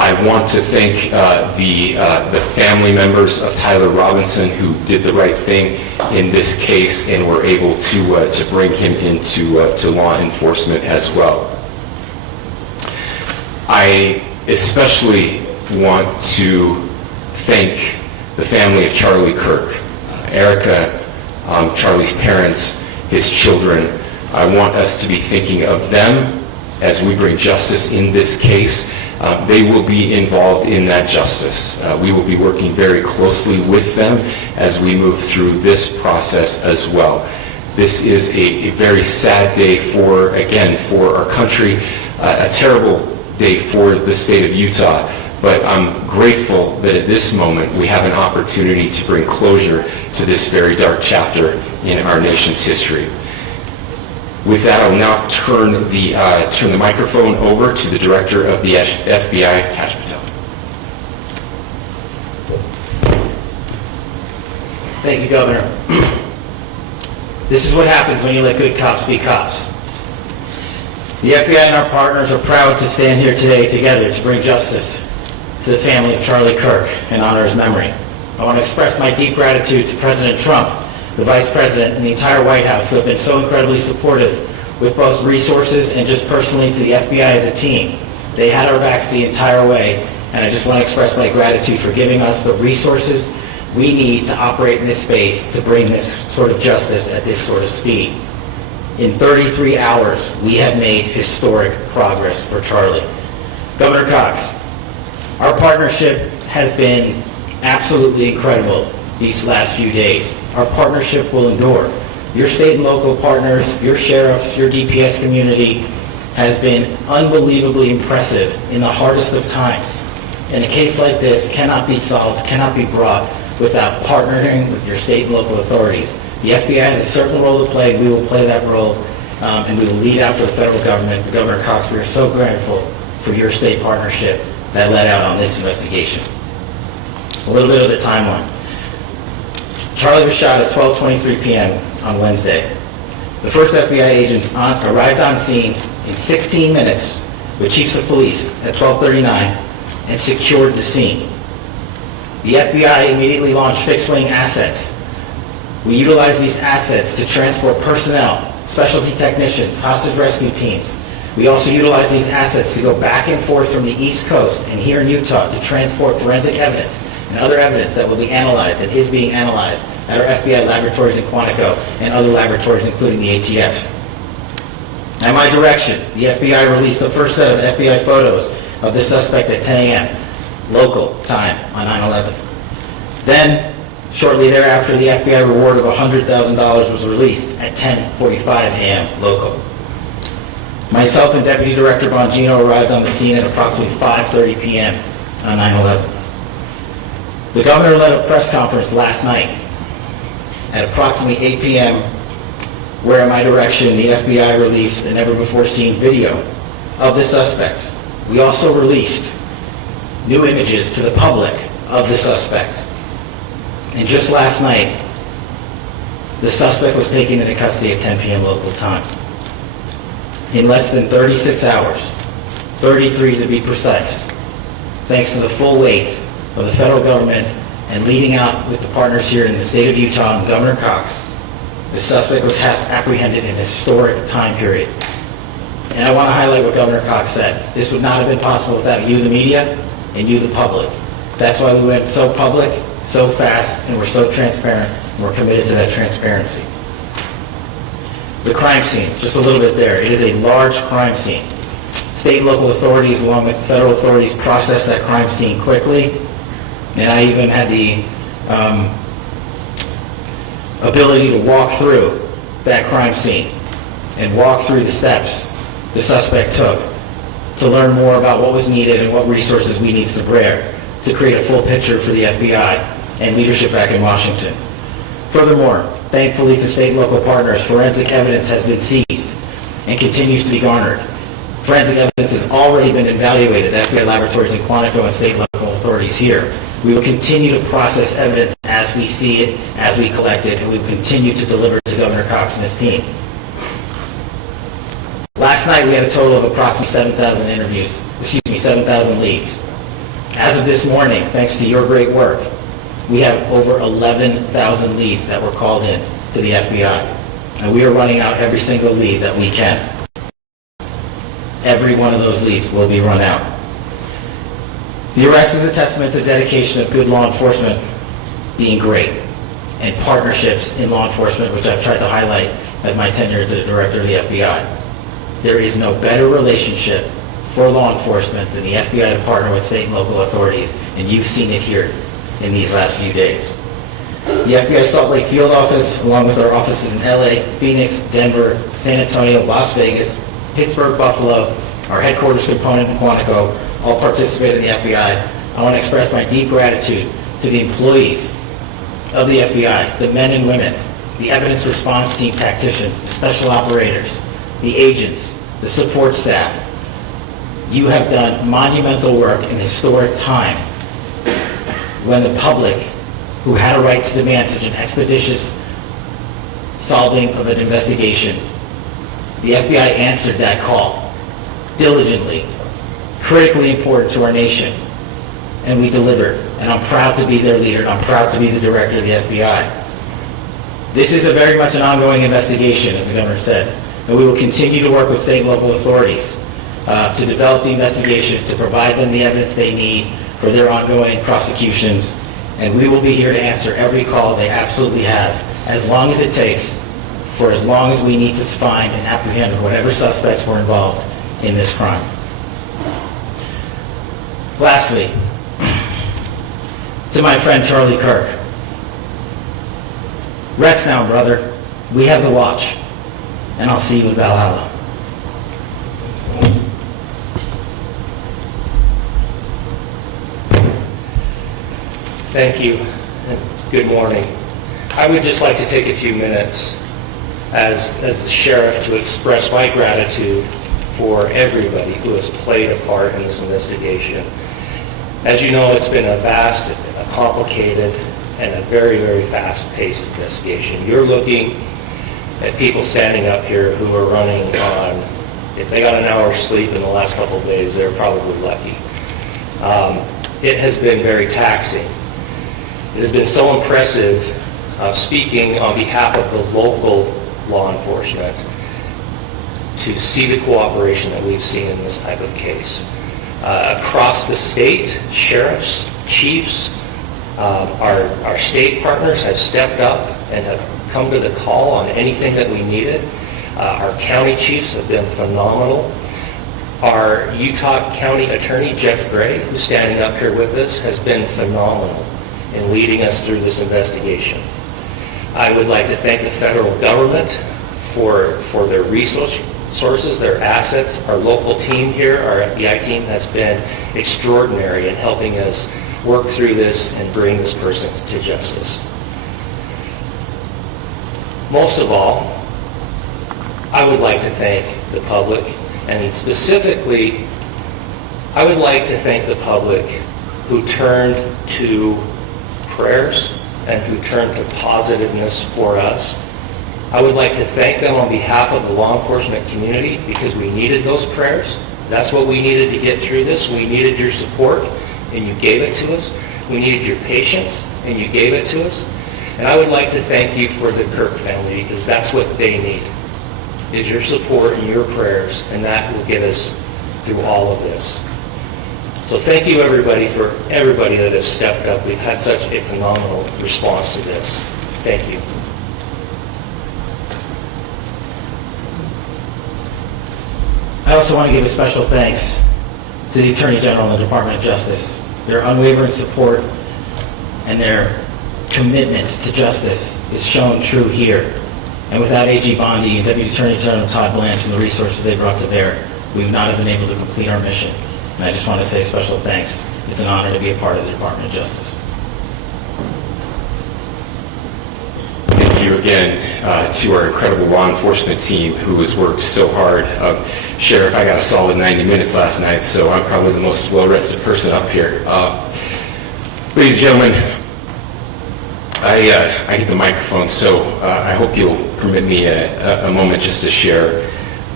I want to thank the family members of Tyler Robinson who did the right thing in this case and were able to bring him into to law enforcement as well. I especially want to thank the family of Charlie Kirk, Erica, Charlie's parents, his children. I want us to be thinking of them as we bring justice in this case. They will be involved in that justice. We will be working very closely with them as we move through this process as well. This is a very sad day for our country, a terrible day for the state of Utah, but I'm grateful that at this moment we have an opportunity to bring closure to this very dark chapter in our nation's history. With that, I'll now turn the microphone over to the Director of the FBI, Kash Patel. Thank you, Governor. This is what happens when you let good cops be cops. The FBI and our partners are proud to stand here today together to bring justice to the family of Charlie Kirk and honor his memory. I want to express my deep gratitude to President Trump, the Vice President, and the entire White House who have been so incredibly supportive with both resources and just personally to the FBI as a team. They had our backs the entire way, and I just want to express my gratitude for giving us the resources we need to operate in this space to bring this sort of justice at this sort of speed. In 33 hours, we have made historic progress for Charlie. Governor Cox, our partnership has been absolutely incredible these last few days. Our partnership will endure. Your state and local partners, your sheriffs, your DPS community has been unbelievably impressive in the hardest of times. And a case like this cannot be solved, cannot be brought without partnering with your state and local authorities. The FBI has a certain role to play. We will play that role, and we will lead after the federal government. But Governor Cox, we are so grateful for your state partnership that led out on this investigation. A little bit of the timeline. Charlie was shot at 12:23 p.m. on Wednesday. The first FBI agents arrived on scene in 16 minutes with chiefs of police at 12:39 and secured the scene. The FBI immediately launched fixed-wing assets. We utilized these assets to transport personnel, specialty technicians, hostage rescue teams. We also utilized these assets to go back and forth from the East Coast and here in Utah to transport forensic evidence and other evidence that will be analyzed and is being analyzed at our FBI laboratories in Quantico and other laboratories, including the ATF. At my direction, the FBI released the first set of FBI photos of the suspect at 10 a.m. local time on 9/11. Then, shortly thereafter, the FBI reward of $100,000 was released at 10:45 a.m. local. Myself and Deputy Director Bongino arrived on the scene at approximately 5:30 p.m. on 9/11. The governor led a press conference last night at approximately 8 p.m., where at my direction, the FBI released a never-before-seen video of the suspect. We also released new images to the public of the suspect. And just last night, the suspect was taken into custody at 10 p.m. local time. In less than 36 hours, 33 to be precise, thanks to the full weight of the federal government and leading out with the partners here in the state of Utah and Governor Cox, the suspect was apprehended in a historic time period. And I want to highlight what Governor Cox said. This would not have been possible without you, the media, and you, the public. That's why we went so public, so fast, and we're so transparent, and we're committed to that transparency. The crime scene, just a little bit there. It is a large crime scene. State and local authorities, along with federal authorities, processed that crime scene quickly, and I even had the ability to walk through that crime scene and walk through the steps the suspect took to learn more about what was needed and what resources we needed to bear to create a full picture for the FBI and leadership back in Washington. Furthermore, thankfully to state and local partners, forensic evidence has been seized and continues to be garnered. Forensic evidence has already been evaluated at FBI laboratories in Quantico and state and local authorities here. We will continue to process evidence as we see it, as we collect it, and we will continue to deliver to Governor Cox and his team. Last night we had a total of approximately 7,000 leads. As of this morning, thanks to your great work, we have over 11,000 leads that were called in to the FBI. And we are running out every single lead that we can. Every one of those leads will be run out. The arrest is a testament to the dedication of good law enforcement being great, and partnerships in law enforcement, which I've tried to highlight as my tenure as the director of the FBI. There is no better relationship for law enforcement than the FBI to partner with state and local authorities, and you've seen it here in these last few days. The FBI Salt Lake Field Office, along with our offices in LA, Phoenix, Denver, San Antonio, Las Vegas, Pittsburgh, Buffalo, our headquarters component in Quantico, all participate in the FBI. I want to express my deep gratitude to the employees of the FBI, the men and women, the evidence response team tacticians, the special operators, the agents, the support staff. You have done monumental work in historic time when the public, who had a right to demand such an expeditious solving of an investigation, the FBI answered that call diligently, critically important to our nation, and we delivered. And I'm proud to be their leader, and I'm proud to be the director of the FBI. This is very much an ongoing investigation, as the governor said, and we will continue to work with state and local authorities to develop the investigation, to provide them the evidence they need for their ongoing prosecutions, and we will be here to answer every call they absolutely have, as long as it takes, for as long as we need to find and apprehend whatever suspects were involved in this crime. Lastly, to my friend Charlie Kirk, rest now, brother. We have the watch, and I'll see you in Valhalla. Thank you, and good morning. I would just like to take a few minutes as the sheriff to express my gratitude for everybody who has played a part in this investigation. As you know, it's been a vast, a complicated, and a very, very fast-paced investigation. You're looking at people standing up here who are running on, if they got an hour's sleep in the last couple of days, they're probably lucky. It has been very taxing. It has been so impressive, speaking on behalf of the local law enforcement, to see the cooperation that we've seen in this type of case. Across the state, sheriffs, chiefs, our state partners have stepped up and have come to the call on anything that we needed. Our county chiefs have been phenomenal. Our Utah County Attorney, Jeff Gray, who's standing up here with us, has been phenomenal in leading us through this investigation. I would like to thank the federal government for their resources, their assets. Our local team here, our FBI team, has been extraordinary in helping us work through this and bring this person to justice. Most of all, I would like to thank the public, and specifically, I would like to thank the public who turned to prayers and who turned to positiveness for us. I would like to thank them on behalf of the law enforcement community, because we needed those prayers. That's what we needed to get through this. We needed your support, and you gave it to us. We needed your patience, and you gave it to us. And I would like to thank you for the Kirk family, because that's what they need, is your support and your prayers, and that will get us through all of this. So thank you, everybody, for everybody that has stepped up. We've had such a phenomenal response to this. Thank you. I also want to give a special thanks to the Attorney General and the Department of Justice. Their unwavering support and their commitment to justice is shown true here. And without AG Bondi and Deputy Attorney General Todd Blanche and the resources they brought to bear, we would not have been able to complete our mission. And I just want to say special thanks. It's an honor to be a part of the Department of Justice. Thank you again to our incredible law enforcement team who has worked so hard. Sheriff, I got a solid 90 minutes last night, so I'm probably the most well-rested person up here. Ladies and gentlemen, I hit the microphone, so I hope you'll permit me a moment just to share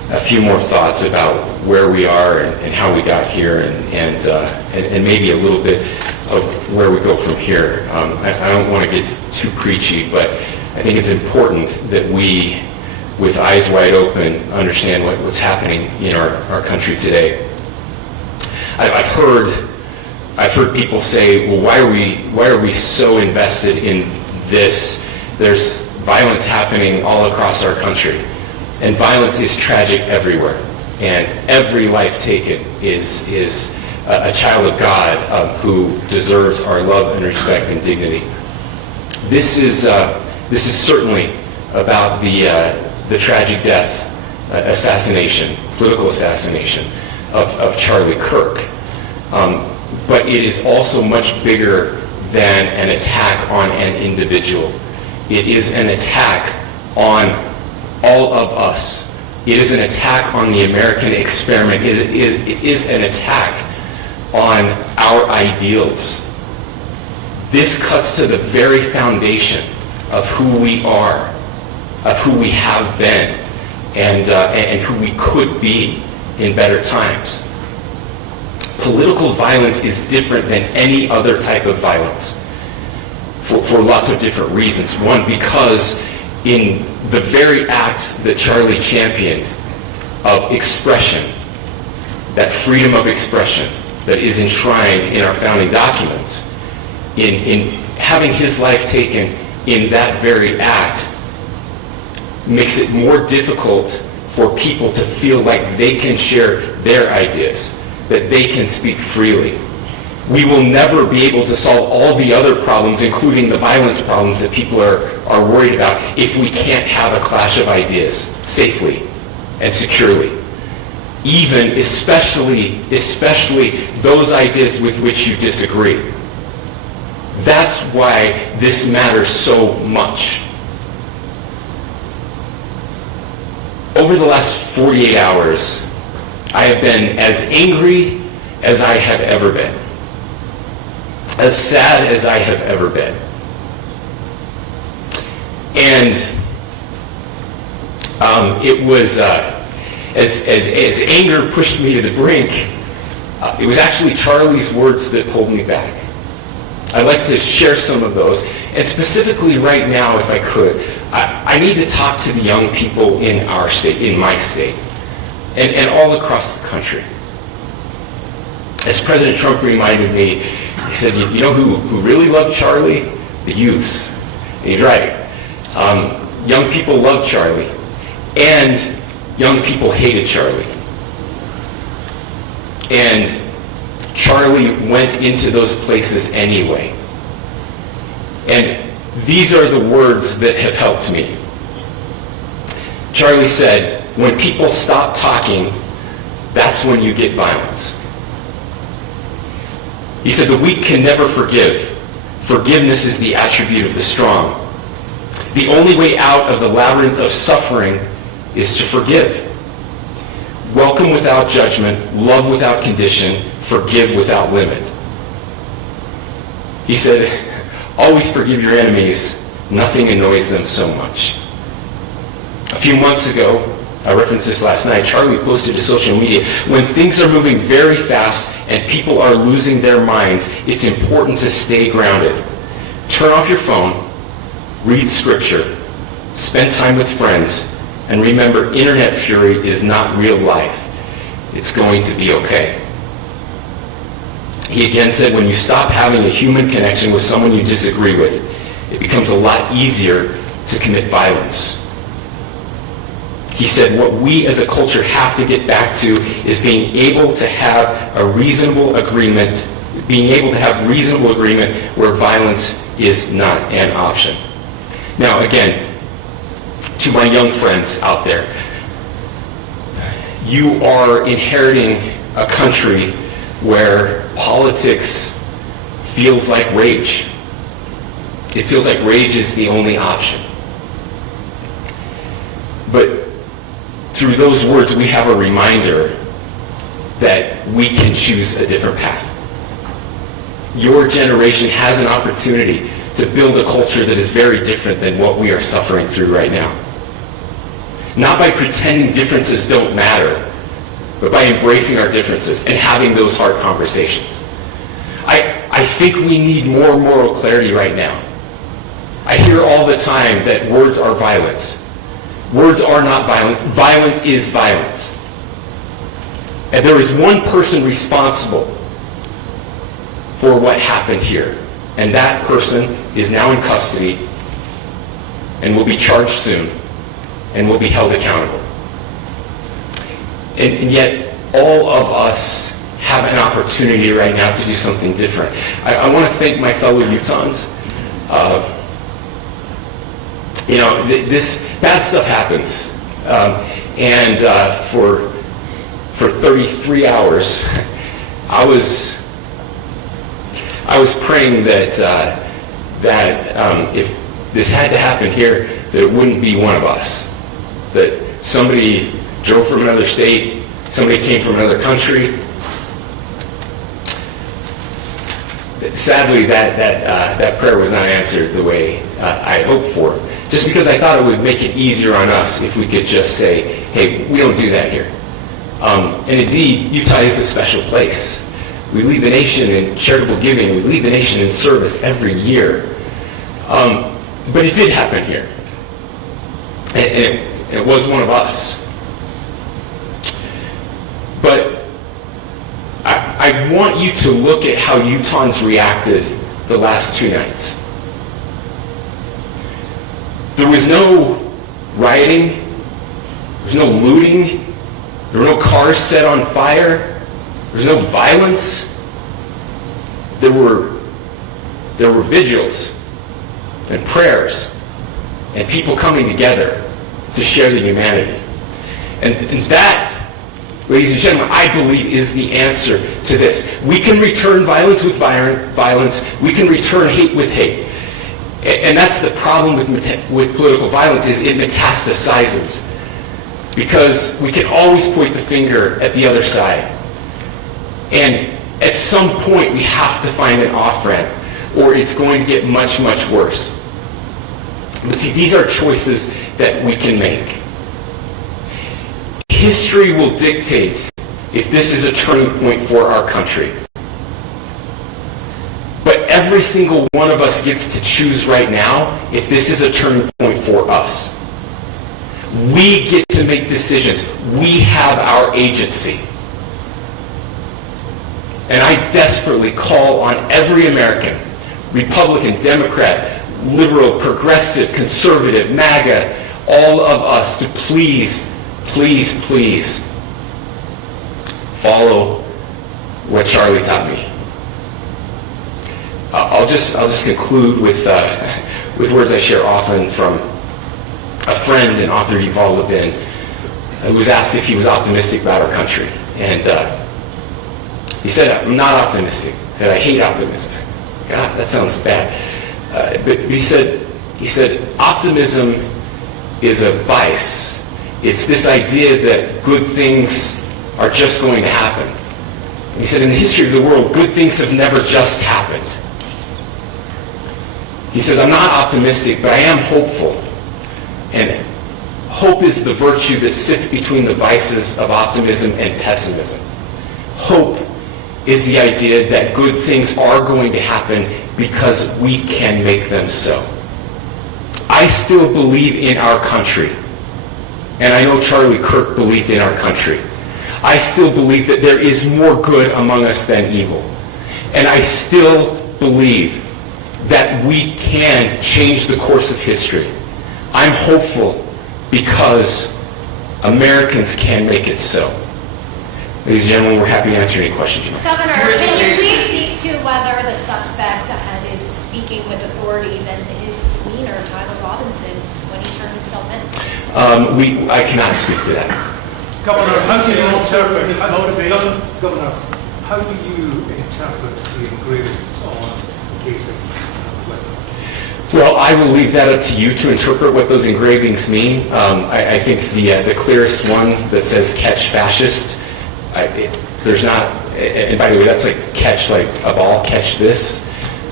a few more thoughts about where we are and how we got here, and maybe a little bit of where we go from here. I don't want to get too preachy, but I think it's important that we, with eyes wide open, understand what's happening in our country today. I've heard people say, well, why are we so invested in this? There's violence happening all across our country, and violence is tragic everywhere, and every life taken is a child of God who deserves our love and respect and dignity. This is certainly about the tragic death, political assassination of Charlie Kirk. But it is also much bigger than an attack on an individual. It is an attack on all of us. It is an attack on the American experiment. It is an attack on our ideals. This cuts to the very foundation of who we are, of who we have been, and who we could be in better times. Political violence is different than any other type of violence for lots of different reasons. One, because in the very act that Charlie championed of expression, that freedom of expression that is enshrined in our founding documents, in having his life taken in that very act, makes it more difficult for people to feel like they can share their ideas, that they can speak freely. We will never be able to solve all the other problems, including the violence problems that people are worried about, if we can't have a clash of ideas safely and securely. Especially those ideas with which you disagree. That's why this matters so much. Over the last 48 hours, I have been as angry as I have ever been, as sad as I have ever been. And it was, as anger pushed me to the brink, it was actually Charlie's words that pulled me back. I'd like to share some of those. And specifically right now, if I could, I need to talk to the young people in our state, in my state, and all across the country. As President Trump reminded me, he said, you know who really loved Charlie? The youths. And he's right. Young people loved Charlie, and young people hated Charlie. And Charlie went into those places anyway. And these are the words that have helped me. Charlie said, when people stop talking, that's when you get violence. He said, the weak can never forgive. Forgiveness is the attribute of the strong. The only way out of the labyrinth of suffering is to forgive. Welcome without judgment, love without condition, forgive without limit. He said, always forgive your enemies. Nothing annoys them so much. A few months ago, I referenced this last night, Charlie posted to social media, when things are moving very fast and people are losing their minds, it's important to stay grounded. Turn off your phone, read scripture, spend time with friends, and remember, internet fury is not real life. It's going to be okay. He again said, when you stop having a human connection with someone you disagree with, it becomes a lot easier to commit violence. He said, what we as a culture have to get back to is being able to have a reasonable agreement, where violence is not an option. Now, again, to my young friends out there, you are inheriting a country where politics feels like rage. It feels like rage is the only option. But through those words, we have a reminder that we can choose a different path. Your generation has an opportunity to build a culture that is very different than what we are suffering through right now. not by pretending differences don't matter, but by embracing our differences and having those hard conversations. I think we need more moral clarity right now. I hear all the time that words are violence. Words are not violence. Violence is violence. And there is one person responsible for what happened here. And that person is now in custody and will be charged soon and will be held accountable. And yet, all of us have an opportunity right now to do something different. I want to thank my fellow Utahns. This bad stuff happens. For 33 hours, I was praying that if this had to happen here, that it wouldn't be one of us. That somebody drove from another state, somebody came from another country. Sadly, that prayer was not answered the way I hoped for. Just because I thought it would make it easier on us if we could just say, hey, we don't do that here. And indeed, Utah is a special place. We lead the nation in charitable giving. We lead the nation in service every year. But it did happen here. And it was one of us. But I want you to look at how Utahns reacted the last 2 nights. There was no rioting. There was no looting. There were no cars set on fire. There was no violence. There were vigils and prayers and people coming together to share the humanity. And that, ladies and gentlemen, I believe is the answer to this. We can return violence with violence. We can return hate with hate. And that's the problem with political violence, is it metastasizes. Because we can always point the finger at the other side. And at some point we have to find an off-ramp, or it's going to get much, much worse. But see, these are choices that we can make. History will dictate if this is a turning point for our country. But every single one of us gets to choose right now if this is a turning point for us. We get to make decisions. We have our agency. And I desperately call on every American, Republican, Democrat, liberal, progressive, conservative, MAGA, all of us to please, please, please follow what Charlie taught me. I'll just conclude with words I share often from a friend and author, Yuval Levin, who was asked if he was optimistic about our country. And he said, I'm not optimistic. He said, I hate optimism. God, that sounds bad. But he said, optimism is a vice. It's this idea that good things are just going to happen. And he said, in the history of the world, good things have never just happened. He said, I'm not optimistic, but I am hopeful. And hope is the virtue that sits between the vices of optimism and pessimism. Hope is the idea that good things are going to happen because we can make them so. I still believe in our country. And I know Charlie Kirk believed in our country. I still believe that there is more good among us than evil. And I still believe that we can change the course of history. I'm hopeful because Americans can make it so. Ladies and gentlemen, we're happy to answer any questions you have. Governor, can you please speak to whether the suspect is speaking with authorities and his demeanor, Tyler Robinson, when he turned himself in? I cannot speak to that. Governor, how do you interpret his motivation? Governor, how do you interpret the engravings on the case of Well, I will leave that up to you to interpret what those engravings mean. I think the clearest one that says "catch fascist," there's not, and by the way, that's like catch like a ball, catch this.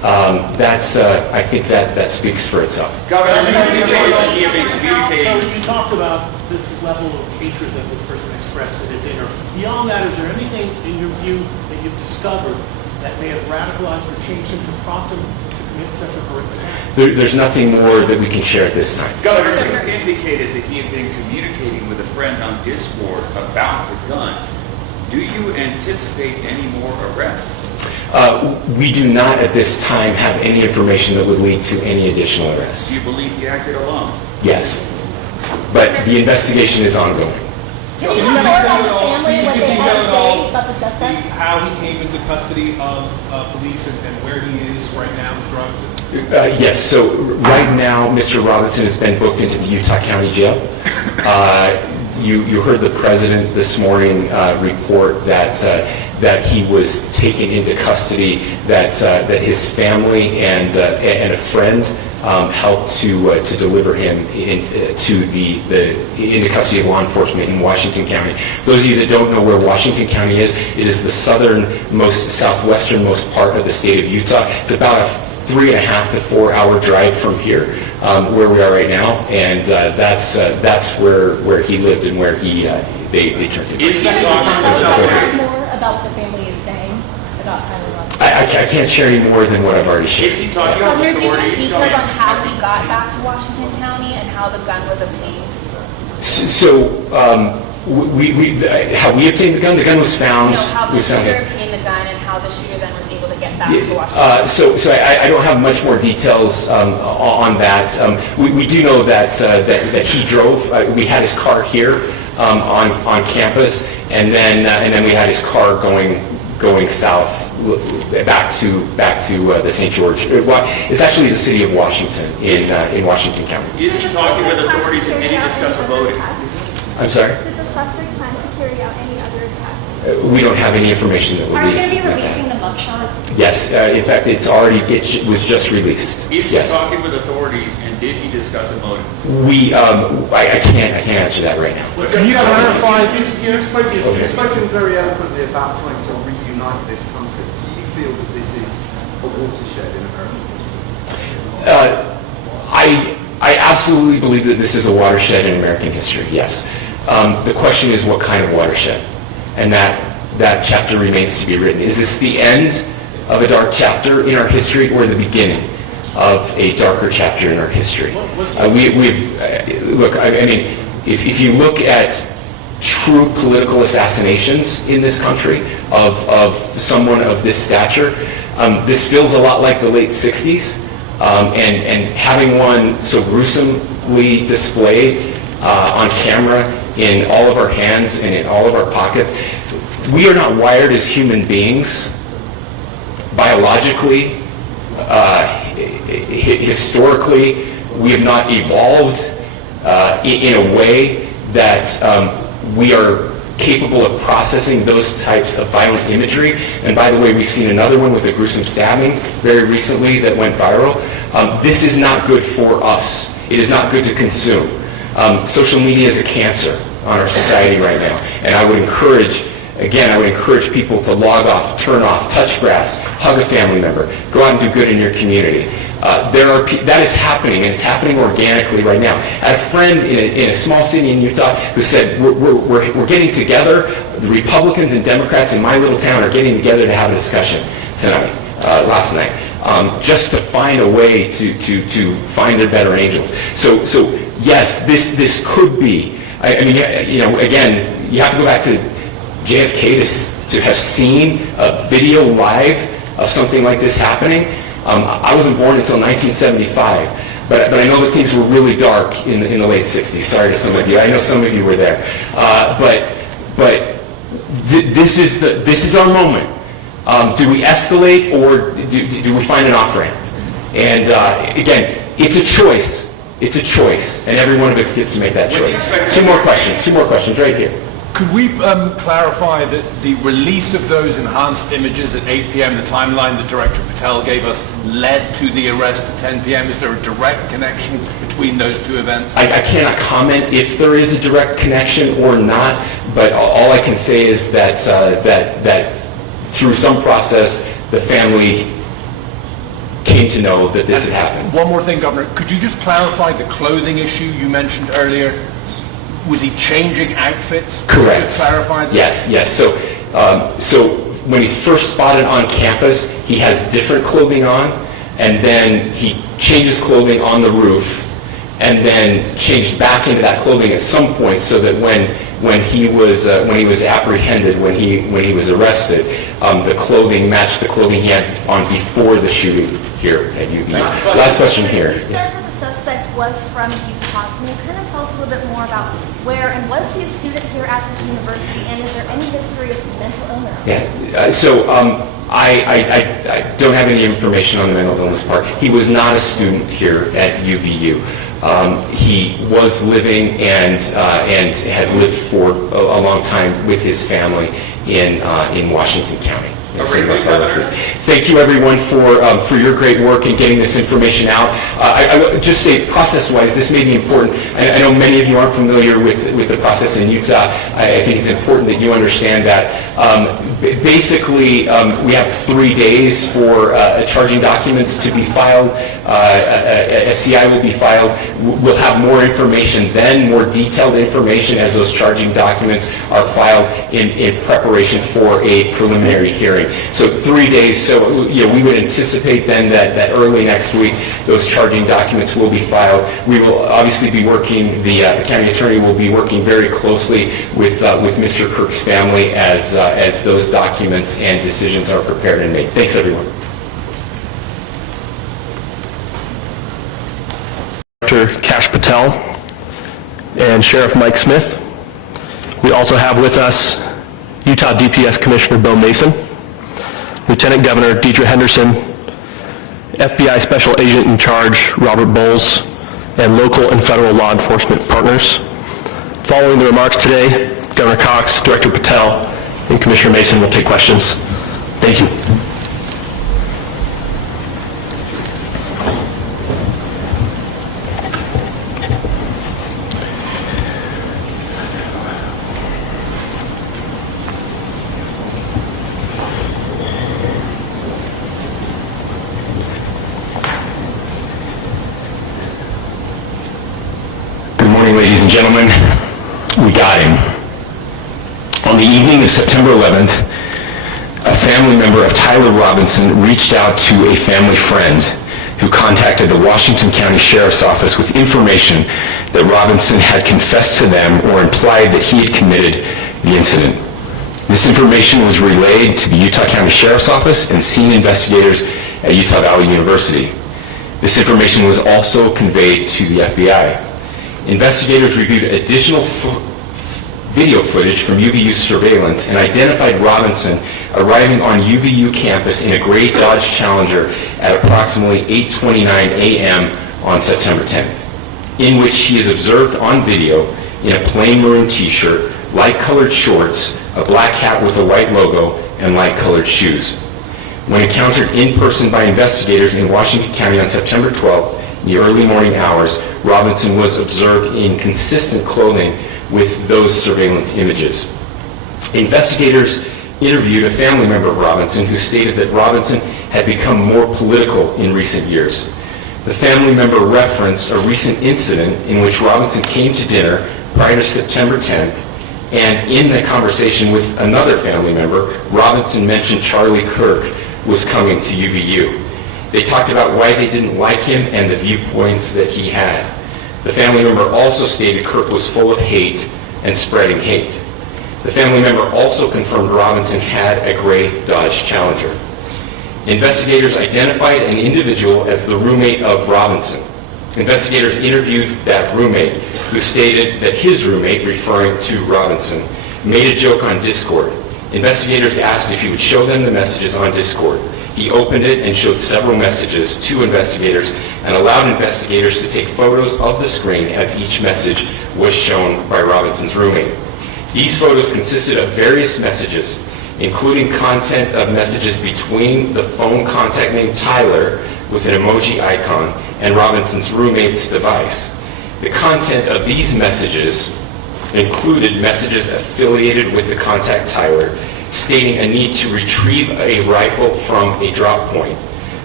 I think that speaks for itself. Governor, you indicated that he had been So communicating. you talked about this level of hatred that this person expressed at a dinner. Beyond that, is there anything in your view that you've discovered that may have radicalized or changed him to prompt him to commit such a horrific act? There's nothing more that we can share at this time. Governor, you indicated that he had been communicating with a friend on Discord about the gun. Do you anticipate any more arrests? We do not at this time have any information that would lead to any additional arrests. Do you believe he acted alone? Yes, but the investigation is ongoing. Can you tell more about the family, what they had to say about the suspect? How he came into custody of police and where he is right now with drugs? Yes, so right now, Mr. Robinson has been booked into the Utah County Jail. You heard the president this morning report that he was taken into custody, that his family and a friend helped to deliver him into custody of law enforcement in Washington County. Those of you that don't know where Washington County is, it is the southwesternmost part of the state of Utah. It's about a 3.5 to 4 hour drive from here, where we are right now, and that's where he lived and where they turned him. Is he Can you talking tell about us more about what the family is saying about Tyler Robinson? I can't share any more than what I've already shared. Is he talking about Governor, do you have authorities? details on how he got back to Washington County and how the gun was obtained? How we obtained the gun? The gun was found. How the was found shooter in- obtained the gun and how the shooter then was able to get back to Washington. So I don't have much more details on that. We do know that he drove. We had his car here on campus, and then we had his car going south back to the St. George. It's actually the city of Washington in Washington County. Is he talking with authorities and did he discuss a voting? I'm sorry. Did the suspect plan to carry out any other attacks? We don't have any information that Are you released. going to be releasing the mugshot? Yes, in fact, it was just released. Is he Yes. talking with authorities and did he discuss a motive? I can't answer that right now. Can you clarify? You've spoken very eloquently about trying to reunite this country. Do you feel that this is a watershed in American history? I absolutely believe that this is a watershed in American history, yes. The question is what kind of watershed? And that chapter remains to be written. Is this the end of a dark chapter in our history or the beginning of a darker chapter in our history? Look, I mean, if you look at true political assassinations in this country of someone of this stature, this feels a lot like the late 60s. And having one so gruesomely displayed on camera in all of our hands and in all of our pockets, we are not wired as human beings biologically, historically. We have not evolved in a way that we are capable of processing those types of violent imagery. And by the way, we've seen another one with a gruesome stabbing very recently that went viral. This is not good for us. It is not good to consume. Social media is a cancer on our society right now. And I would encourage people to log off, turn off, touch grass, hug a family member, go out and do good in your community. That is happening, and it's happening organically right now. I had a friend in a small city in Utah who said, we're getting together, the Republicans and Democrats in my little town are getting together to have a discussion last night, just to find a way to find their better angels. So yes, this could be, again, you have to go back to JFK to have seen a video live of something like this happening. I wasn't born until 1975, but I know that things were really dark in the late 60s. Sorry to some of you. I know some of you were there. This is our moment. Do we escalate or do we find an off-ramp? And again, it's a choice. It's a choice, and every one of us gets to make that choice. Two more questions right here. Could we clarify that the release of those enhanced images at 8 p.m., the timeline that Director Patel gave us, led to the arrest at 10 p.m.? Is there a direct connection between those two events? I cannot comment if there is a direct connection or not, but all I can say is that through some process, the family came to know that this had happened. One more thing, Governor. Could you just clarify the clothing issue you mentioned earlier? Was he changing outfits? Could you Correct. just clarify this? Yes. So when he's first spotted on campus, he has different clothing on, and then he changes clothing on the roof, and then changed back into that clothing at some point, so that when he was apprehended, when he was arrested, the clothing matched the clothing he had on before the shooting here at UVU. Last question here. You said that the suspect was from Utah. Can you kind of tell us a little bit more about where, and was he a student here at this university, and is there any history of mental illness? Yeah. I don't have any information on the mental illness part. He was not a student here at UVU. He was living and had lived for a long time with his family in Washington County. Thank you, everyone, for your great work in getting this information out. I would just say, process-wise, this may be important. I know many of you aren't familiar with the process in Utah. I think it's important that you understand that. Basically, we have 3 days for charging documents to be filed. A CI will be filed. We'll have more information then, more detailed information as those charging documents are filed in preparation for a preliminary hearing. So 3 days. So we would anticipate then that early next week those charging documents will be filed. We will obviously be working. The county attorney will be working very closely with Mr. Kirk's family as those documents and decisions are prepared and made. Thanks, everyone. Director Kash Patel and Sheriff Mike Smith. We also have with us Utah DPS Commissioner Bo Mason, Lieutenant Governor Deidre Henderson, FBI Special Agent in Charge Robert Bowles, and local and federal law enforcement partners. Following the remarks today, Governor Cox, Director Patel, and Commissioner Mason will take questions. Thank you. Good morning, ladies and gentlemen. We got him. On the evening of September 11th, a family member of Tyler Robinson reached out to a family friend who contacted the Washington County Sheriff's Office with information that Robinson had confessed to them or implied that he had committed the incident. This information was relayed to the Utah County Sheriff's Office and senior investigators at Utah Valley University. This information was also conveyed to the FBI. Investigators reviewed additional video footage from UVU surveillance and identified Robinson arriving on UVU campus in a gray Dodge Challenger at approximately 8:29 a.m. on September 10th, in which he is observed on video in a plain maroon t-shirt, light-colored shorts, a black hat with a white logo, and light-colored shoes. When encountered in person by investigators in Washington County on September 12th, in the early morning hours, Robinson was observed in consistent clothing with those surveillance images. Investigators interviewed a family member of Robinson who stated that Robinson had become more political in recent years. The family member referenced a recent incident in which Robinson came to dinner prior to September 10th, and in the conversation with another family member, Robinson mentioned Charlie Kirk was coming to UVU. They talked about why they didn't like him and the viewpoints that he had. The family member also stated Kirk was full of hate and spreading hate. The family member also confirmed Robinson had a gray Dodge Challenger. Investigators identified an individual as the roommate of Robinson. Investigators interviewed that roommate, who stated that his roommate, referring to Robinson, made a joke on Discord. Investigators asked if he would show them the messages on Discord. He opened it and showed several messages to investigators and allowed investigators to take photos of the screen as each message was shown by Robinson's roommate. These photos consisted of various messages, including content of messages between the phone contact named Tyler with an emoji icon and Robinson's roommate's device. The content of these messages included messages affiliated with the contact Tyler, stating a need to retrieve a rifle from a drop point.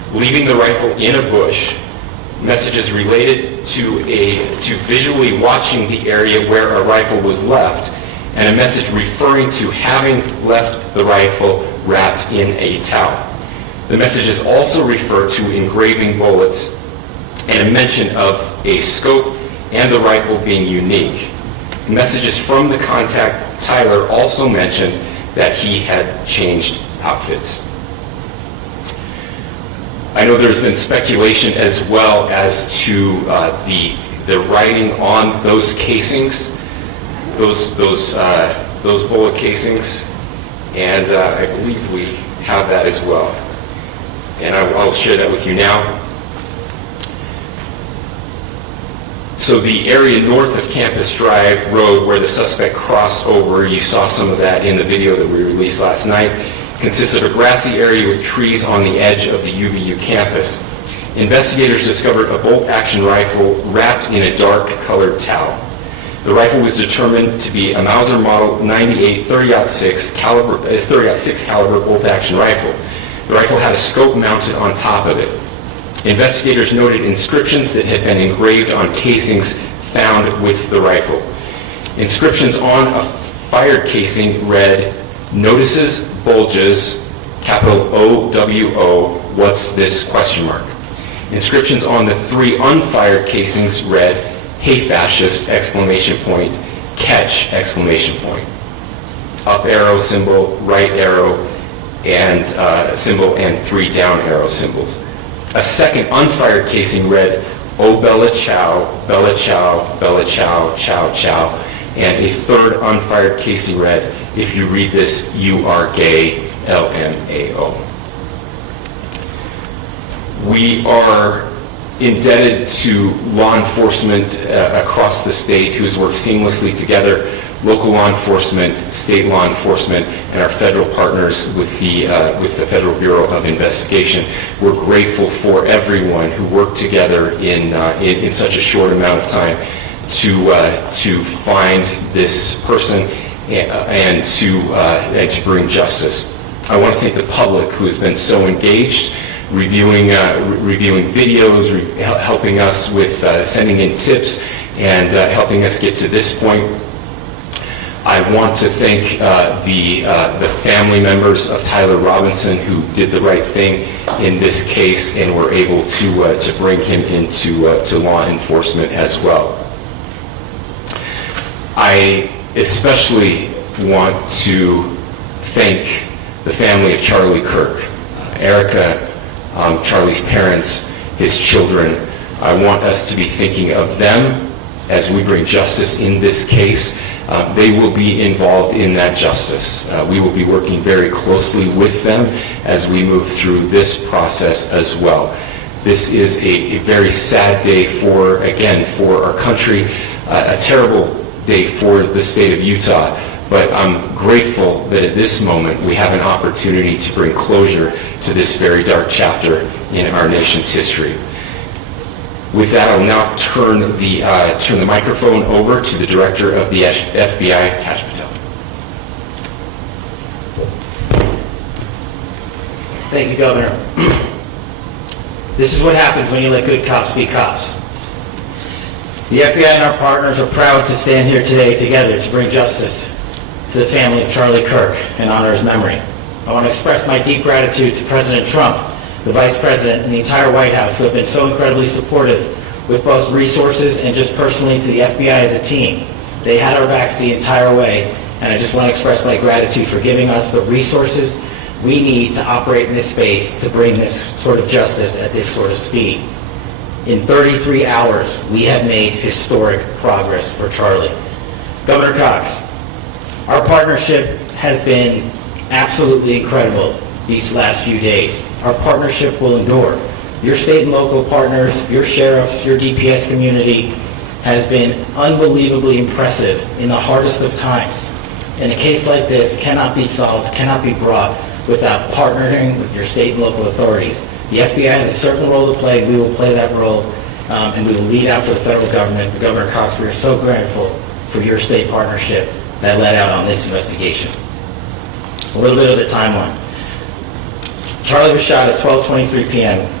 leaving the rifle in a bush, messages related to visually watching the area where a rifle was left, and a message referring to having left the rifle wrapped in a towel. The messages also refer to engraving bullets and a mention of a scope and the rifle being unique. Messages from the contact, Tyler, also mentioned that he had changed outfits. I know there's been speculation as well as to the writing on those casings, those bullet casings, and I believe we have that as well. And I'll share that with you now. So the area north of Campus Drive Road where the suspect crossed over, you saw some of that in the video that we released last night, consists of a grassy area with trees on the edge of the UVU campus. Investigators discovered a bolt-action rifle wrapped in a dark-colored towel. The rifle was determined to be a Mauser Model 98 30-06 caliber bolt-action rifle. The rifle had a scope mounted on top of it. Investigators noted inscriptions that had been engraved on casings found with the rifle. Inscriptions on a fired casing read, "Notices, bulges, capital O-W-O, what's this, question mark." Inscriptions on the 3 unfired casings read, "Hey fascist, exclamation point, catch, exclamation point." Up arrow symbol, right arrow, and symbol, and 3 down arrow symbols. A second unfired casing read, "Oh Bella Chow, Bella Chow, Bella Chow, Chow Chow," and a third unfired casing read, "If you read this, you are gay, LMAO." We are indebted to law enforcement across the state who has worked seamlessly together, local law enforcement, state law enforcement, and our federal partners with the Federal Bureau of Investigation. We're grateful for everyone who worked together in such a short amount of time to find this person and to bring justice. I want to thank the public who has been so engaged, reviewing videos, helping us with sending in tips, and helping us get to this point. I want to thank the family members of Tyler Robinson who did the right thing in this case and were able to bring him into to law enforcement as well. I especially want to thank the family of Charlie Kirk, Erica, Charlie's parents, his children. I want us to be thinking of them as we bring justice in this case. They will be involved in that justice. We will be working very closely with them as we move through this process as well. This is a very sad day for our country, a terrible day for the state of Utah, but I'm grateful that at this moment we have an opportunity to bring closure to this very dark chapter in our nation's history. With that, I'll now turn the microphone over to the Director of the FBI, Kash Patel. Thank you, Governor. This is what happens when you let good cops be cops. The FBI and our partners are proud to stand here today together to bring justice to the family of Charlie Kirk and honor his memory. I want to express my deep gratitude to President Trump, the Vice President, and the entire White House who have been so incredibly supportive with both resources and just personally to the FBI as a team. They had our backs the entire way, and I just want to express my gratitude for giving us the resources we need to operate in this space to bring this sort of justice at this sort of speed. In 33 hours, we have made historic progress for Charlie. Governor Cox, our partnership has been absolutely incredible these last few days. Our partnership will endure. Your state and local partners, your sheriffs, your DPS community has been unbelievably impressive in the hardest of times. And a case like this cannot be solved, cannot be brought without partnering with your state and local authorities. The FBI has a certain role to play. We will play that role, and we will lead after the federal government. But Governor Cox, we are so grateful for your state partnership that led out on this investigation. A little bit of the timeline. Charlie was shot at 12:23 p.m.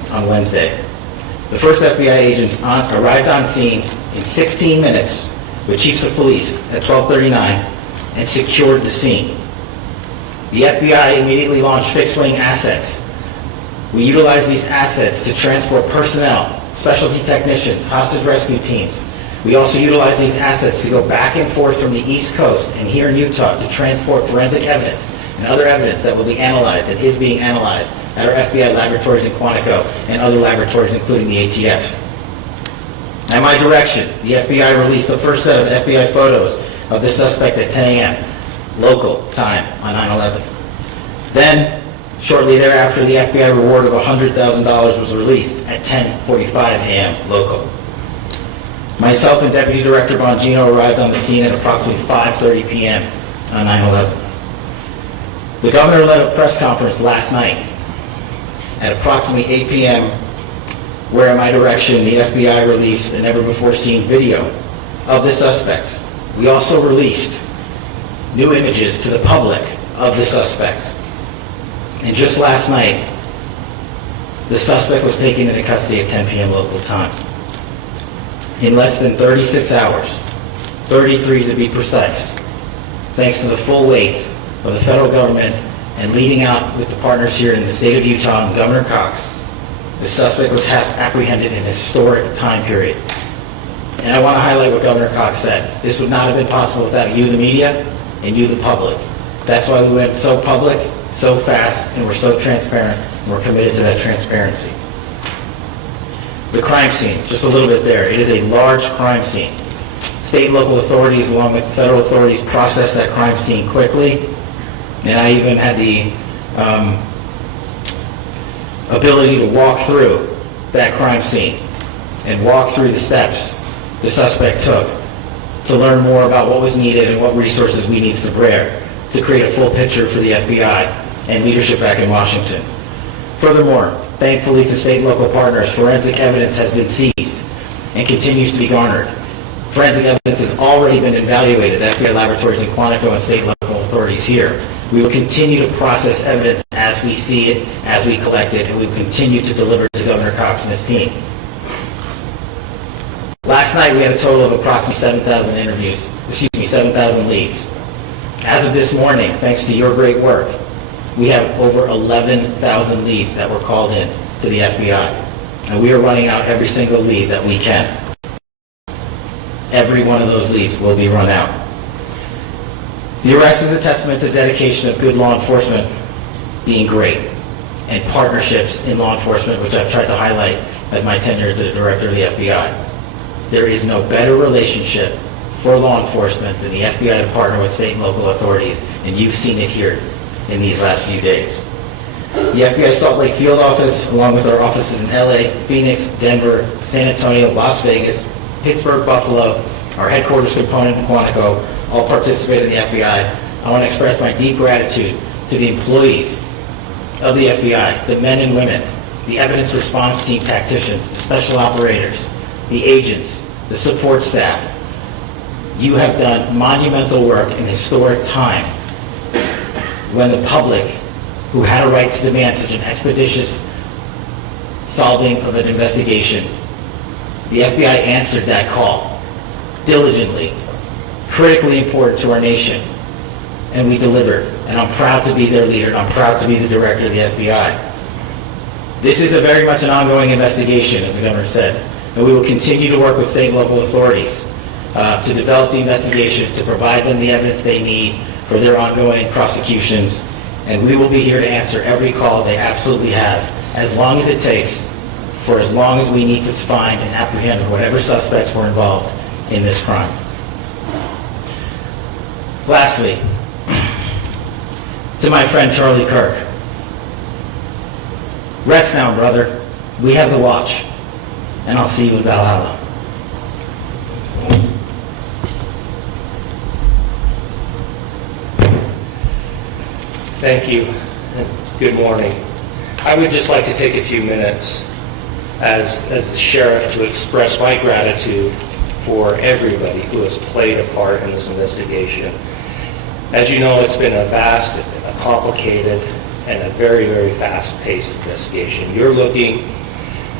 on Wednesday. The first FBI agents arrived on scene in 16 minutes with chiefs of police at 12:39 and secured the scene. The FBI immediately launched fixed-wing assets. We utilized these assets to transport personnel, specialty technicians, hostage rescue teams. We also utilized these assets to go back and forth from the East Coast and here in Utah to transport forensic evidence and other evidence that will be analyzed and is being analyzed at our FBI laboratories in Quantico and other laboratories, including the ATF. At my direction, the FBI released the first set of FBI photos of the suspect at 10 a.m. local time on 9/11. Then, shortly thereafter, the FBI reward of $100,000 was released at 10:45 a.m. local. Myself and Deputy Director Bongino arrived on the scene at approximately 5:30 p.m. on 9/11. The governor led a press conference last night at approximately 8 p.m. where, at my direction, the FBI released a never-before-seen video of the suspect. We also released new images to the public of the suspect. And just last night, the suspect was taken into custody at 10 p.m. local time. In less than 36 hours, 33 to be precise, thanks to the full weight of the federal government and leading out with the partners here in the state of Utah and Governor Cox, the suspect was apprehended in a historic time period. And I want to highlight what Governor Cox said. This would not have been possible without you, the media, and you, the public. That's why we went so public, so fast, and we're so transparent, and we're committed to that transparency. The crime scene, just a little bit there. It is a large crime scene. State and local authorities, along with federal authorities, processed that crime scene quickly, and I even had the ability to walk through that crime scene and walk through the steps the suspect took to learn more about what was needed and what resources we needed to bear to create a full picture for the FBI and leadership back in Washington. Furthermore, thankfully to state and local partners, forensic evidence has been seized and continues to be garnered. Forensic evidence has already been evaluated at FBI laboratories in Quantico and state and local authorities here. We will continue to process evidence as we see it, as we collect it, and we will continue to deliver to Governor Cox and his team. Last night, we had a total of approximately 7,000 leads. As of this morning, thanks to your great work, we have over 11,000 leads that were called in to the FBI. And we are running out every single lead that we can. Every one of those leads will be run out. The arrest is a testament to the dedication of good law enforcement being great, and partnerships in law enforcement, which I've tried to highlight as my tenure as the director of the FBI. There is no better relationship for law enforcement than the FBI to partner with state and local authorities, and you've seen it here in these last few days. The FBI Salt Lake field office, along with our offices in LA, Phoenix, Denver, San Antonio, Las Vegas, Pittsburgh, Buffalo, our headquarters component in Quantico, all participate in the FBI. I want to express my deep gratitude to the employees of the FBI, the men and women, the evidence response team tacticians, the special operators, the agents, the support staff. You have done monumental work in historic time when the public, who had a right to demand such an expeditious solving of an investigation, the FBI answered that call diligently, critically important to our nation, and we delivered. And I'm proud to be their leader, and I'm proud to be the director of the FBI. This is very much an ongoing investigation, as the governor said, and we will continue to work with state and local authorities to develop the investigation, to provide them the evidence they need for their ongoing prosecutions, and we will be here to answer every call they absolutely have, as long as it takes, for as long as we need to find and apprehend whatever suspects were involved in this crime. Lastly, to my friend Charlie Kirk, rest now, brother. We have the watch, and I'll see you in Valhalla. Thank you, and good morning. I would just like to take a few minutes as the sheriff to express my gratitude for everybody who has played a part in this investigation. As you know, it's been a vast, a complicated, and a very, very fast-paced investigation. You're looking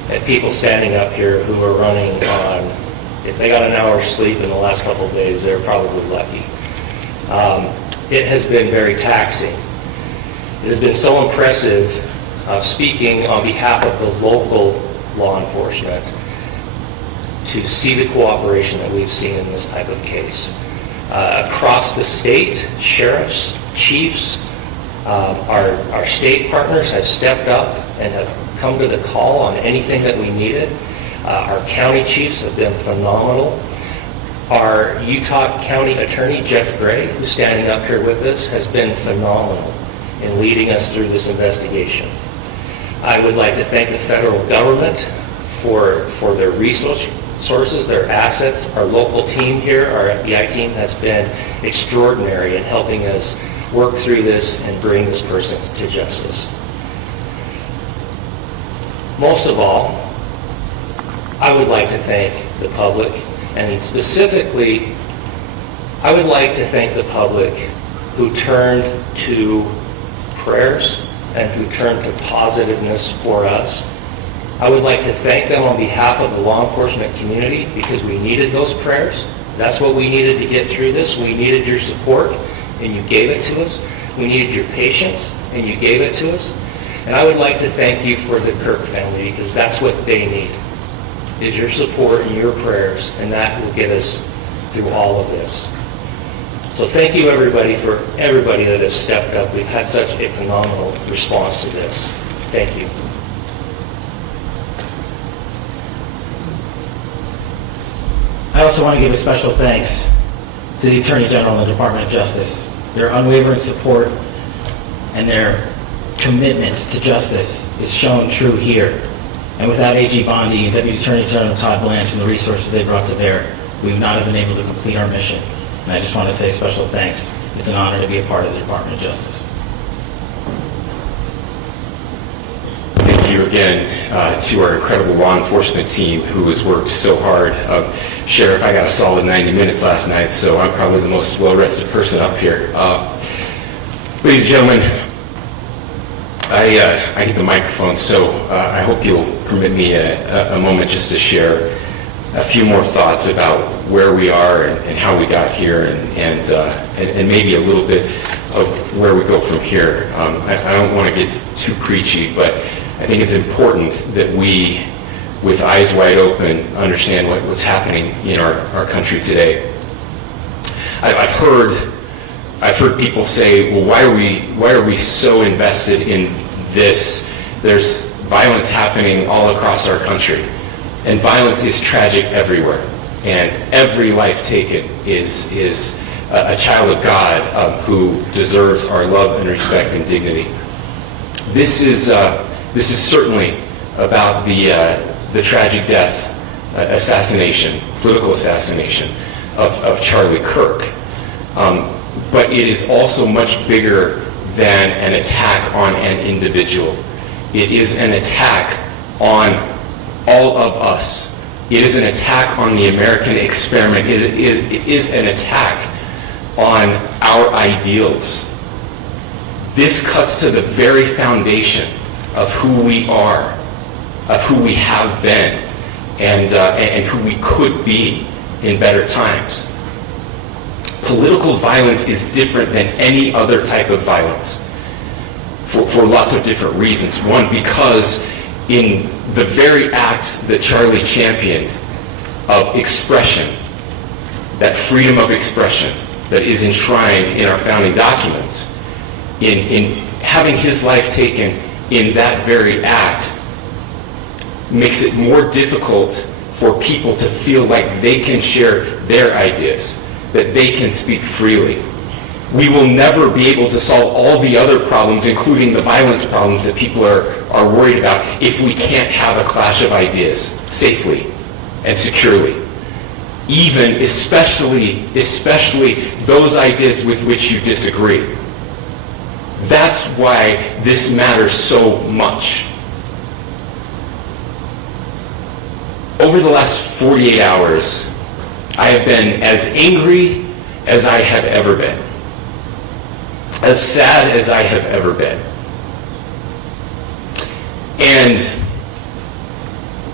and people standing up here who are running on, if they got an hour's sleep in the last couple of days, they're probably lucky. It has been very taxing. It has been so impressive speaking on behalf of the local law enforcement to see the cooperation that we've seen in this type of case. Across the state, sheriffs, chiefs, our state partners have stepped up and have come to the call on anything that we needed. Our county chiefs have been phenomenal. Our Utah County Attorney, Jeff Gray, who's standing up here with us, has been phenomenal in leading us through this investigation. I would like to thank the federal government for their resources, their assets. Our local team here, our FBI team, has been extraordinary in helping us work through this and bring this person to justice. Most of all, I would like to thank the public, and specifically, I would like to thank the public who turned to prayers and who turned to positiveness for us. I would like to thank them on behalf of the law enforcement community because we needed those prayers. That's what we needed to get through this. We needed your support, and you gave it to us. We needed your patience, and you gave it to us. And I would like to thank you for the Kirk family because that's what they need, is your support and your prayers, and that will get us through all of this. So thank you everybody that has stepped up. We've had such a phenomenal response to this. Thank you. I also want to give a special thanks to the Attorney General and the Department of Justice. Their unwavering support and their commitment to justice is shown true here. And without AG Bondi and Deputy Attorney General Todd Blanche and the resources they brought to bear, we would not have been able to complete our mission. And I just want to say special thanks. It's an honor to be a part of the Department of Justice. Thank you again to our incredible law enforcement team who has worked so hard. Sheriff, I got a solid 90 minutes last night, so I'm probably the most well-rested person up here. Ladies and gentlemen, I hit the microphone, so I hope you'll permit me a moment just to share a few more thoughts about where we are and how we got here and maybe a little bit of where we go from here. I don't want to get too preachy, but I think it's important that we, with eyes wide open, understand what's happening in our country today. I've heard people say, well, why are we so invested in this? There's violence happening all across our country, and violence is tragic everywhere, and every life taken is a child of God who deserves our love and respect and dignity. This is certainly about the tragic death, political assassination of Charlie Kirk. But it is also much bigger than an attack on an individual. It is an attack on all of us. It is an attack on the American experiment. It is an attack on our ideals. This cuts to the very foundation of who we are, of who we have been, and who we could be in better times. Political violence is different than any other type of violence for lots of different reasons. One, because in the very act that Charlie championed of expression, that freedom of expression that is enshrined in our founding documents, in having his life taken in that very act, makes it more difficult for people to feel like they can share their ideas, that they can speak freely. We will never be able to solve all the other problems, including the violence problems that people are worried about, if we can't have a clash of ideas safely and securely. Even, especially those ideas with which you disagree. That's why this matters so much. Over the last 48 hours, I have been as angry as I have ever been, as sad as I have ever been. And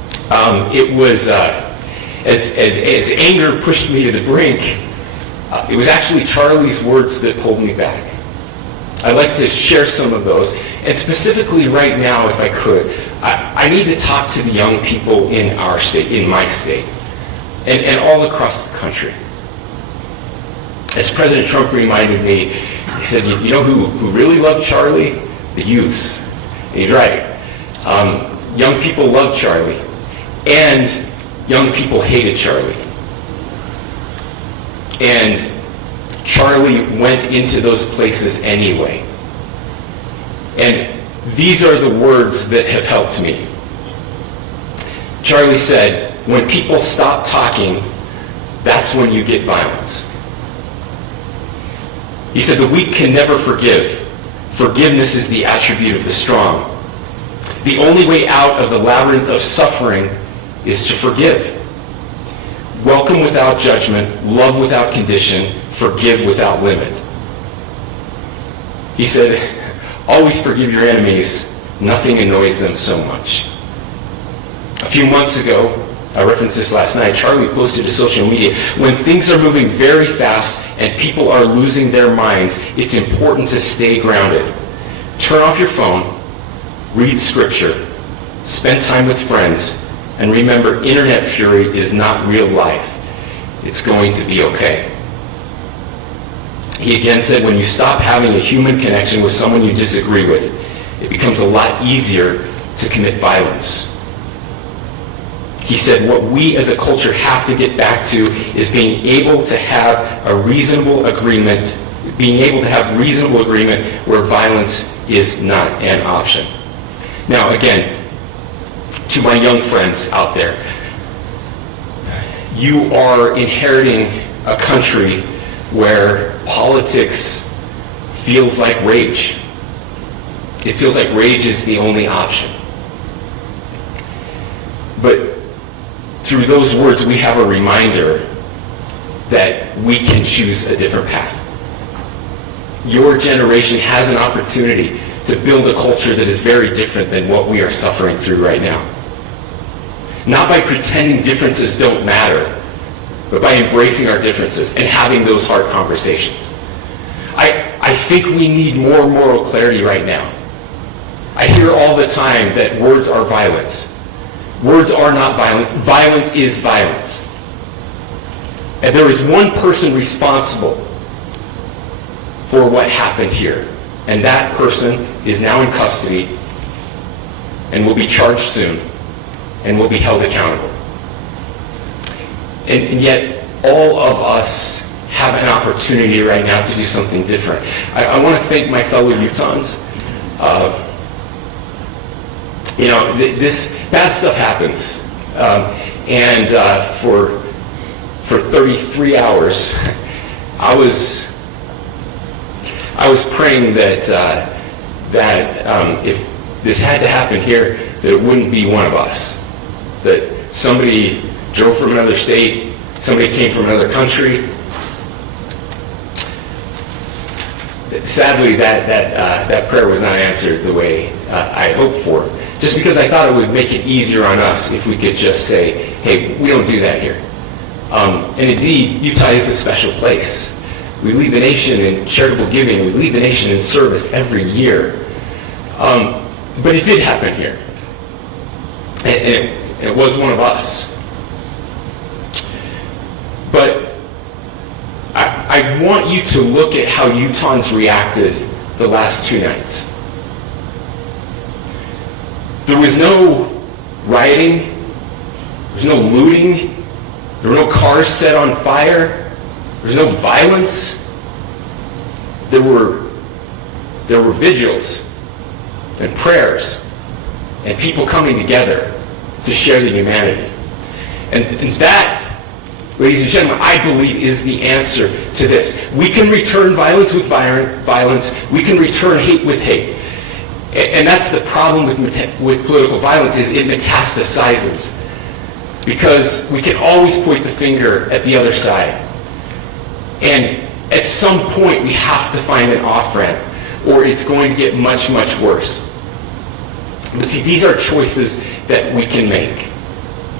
It was, as anger pushed me to the brink, it was actually Charlie's words that pulled me back. I'd like to share some of those. And specifically right now, if I could, I need to talk to the young people in our state, in my state, and all across the country. As President Trump reminded me, he said, you know who really loved Charlie? The youths. And he's right. Young people loved Charlie, and young people hated Charlie. And Charlie went into those places anyway. And these are the words that have helped me. Charlie said, when people stop talking, that's when you get violence. He said, the weak can never forgive. Forgiveness is the attribute of the strong. The only way out of the labyrinth of suffering is to forgive. Welcome without judgment, love without condition, forgive without limit. He said, always forgive your enemies. Nothing annoys them so much. A few months ago, I referenced this last night, Charlie posted to social media, when things are moving very fast and people are losing their minds, it's important to stay grounded. Turn off your phone, read scripture, spend time with friends, and remember, internet fury is not real life. It's going to be okay. He again said, when you stop having a human connection with someone you disagree with, it becomes a lot easier to commit violence. He said, what we as a culture have to get back to is being able to have a reasonable agreement, where violence is not an option. Now, again, to my young friends out there, you are inheriting a country where politics feels like rage. It feels like rage is the only option. But through those words, we have a reminder that we can choose a different path. Your generation has an opportunity to build a culture that is very different than what we are suffering through right now. Not by pretending differences don't matter, but by embracing our differences and having those hard conversations. I think we need more moral clarity right now. I hear all the time that words are violence. Words are not violence. Violence is violence. And there is one person responsible for what happened here. And that person is now in custody and will be charged soon and will be held accountable. And yet, all of us have an opportunity right now to do something different. I want to thank my fellow Utahns. This bad stuff happens. For 33 hours, I was praying that if this had to happen here, that it wouldn't be one of us. That somebody drove from another state, somebody came from another country. Sadly, that prayer was not answered the way I hoped for. Just because I thought it would make it easier on us if we could just say, hey, we don't do that here. And indeed, Utah is a special place. We lead the nation in charitable giving. We lead the nation in service every year. But it did happen here. And it was one of us. But I want you to look at how Utahns reacted the last 2 nights. There was no rioting. There was no looting. There were no cars set on fire. There was no violence. There were vigils and prayers and people coming together to share the humanity. And that, ladies and gentlemen, I believe is the answer to this. We can return violence with violence. We can return hate with hate. And that's the problem with political violence, is it metastasizes. Because we can always point the finger at the other side. And at some point, we have to find an off-ramp, or it's going to get much, much worse. But see, these are choices that we can make.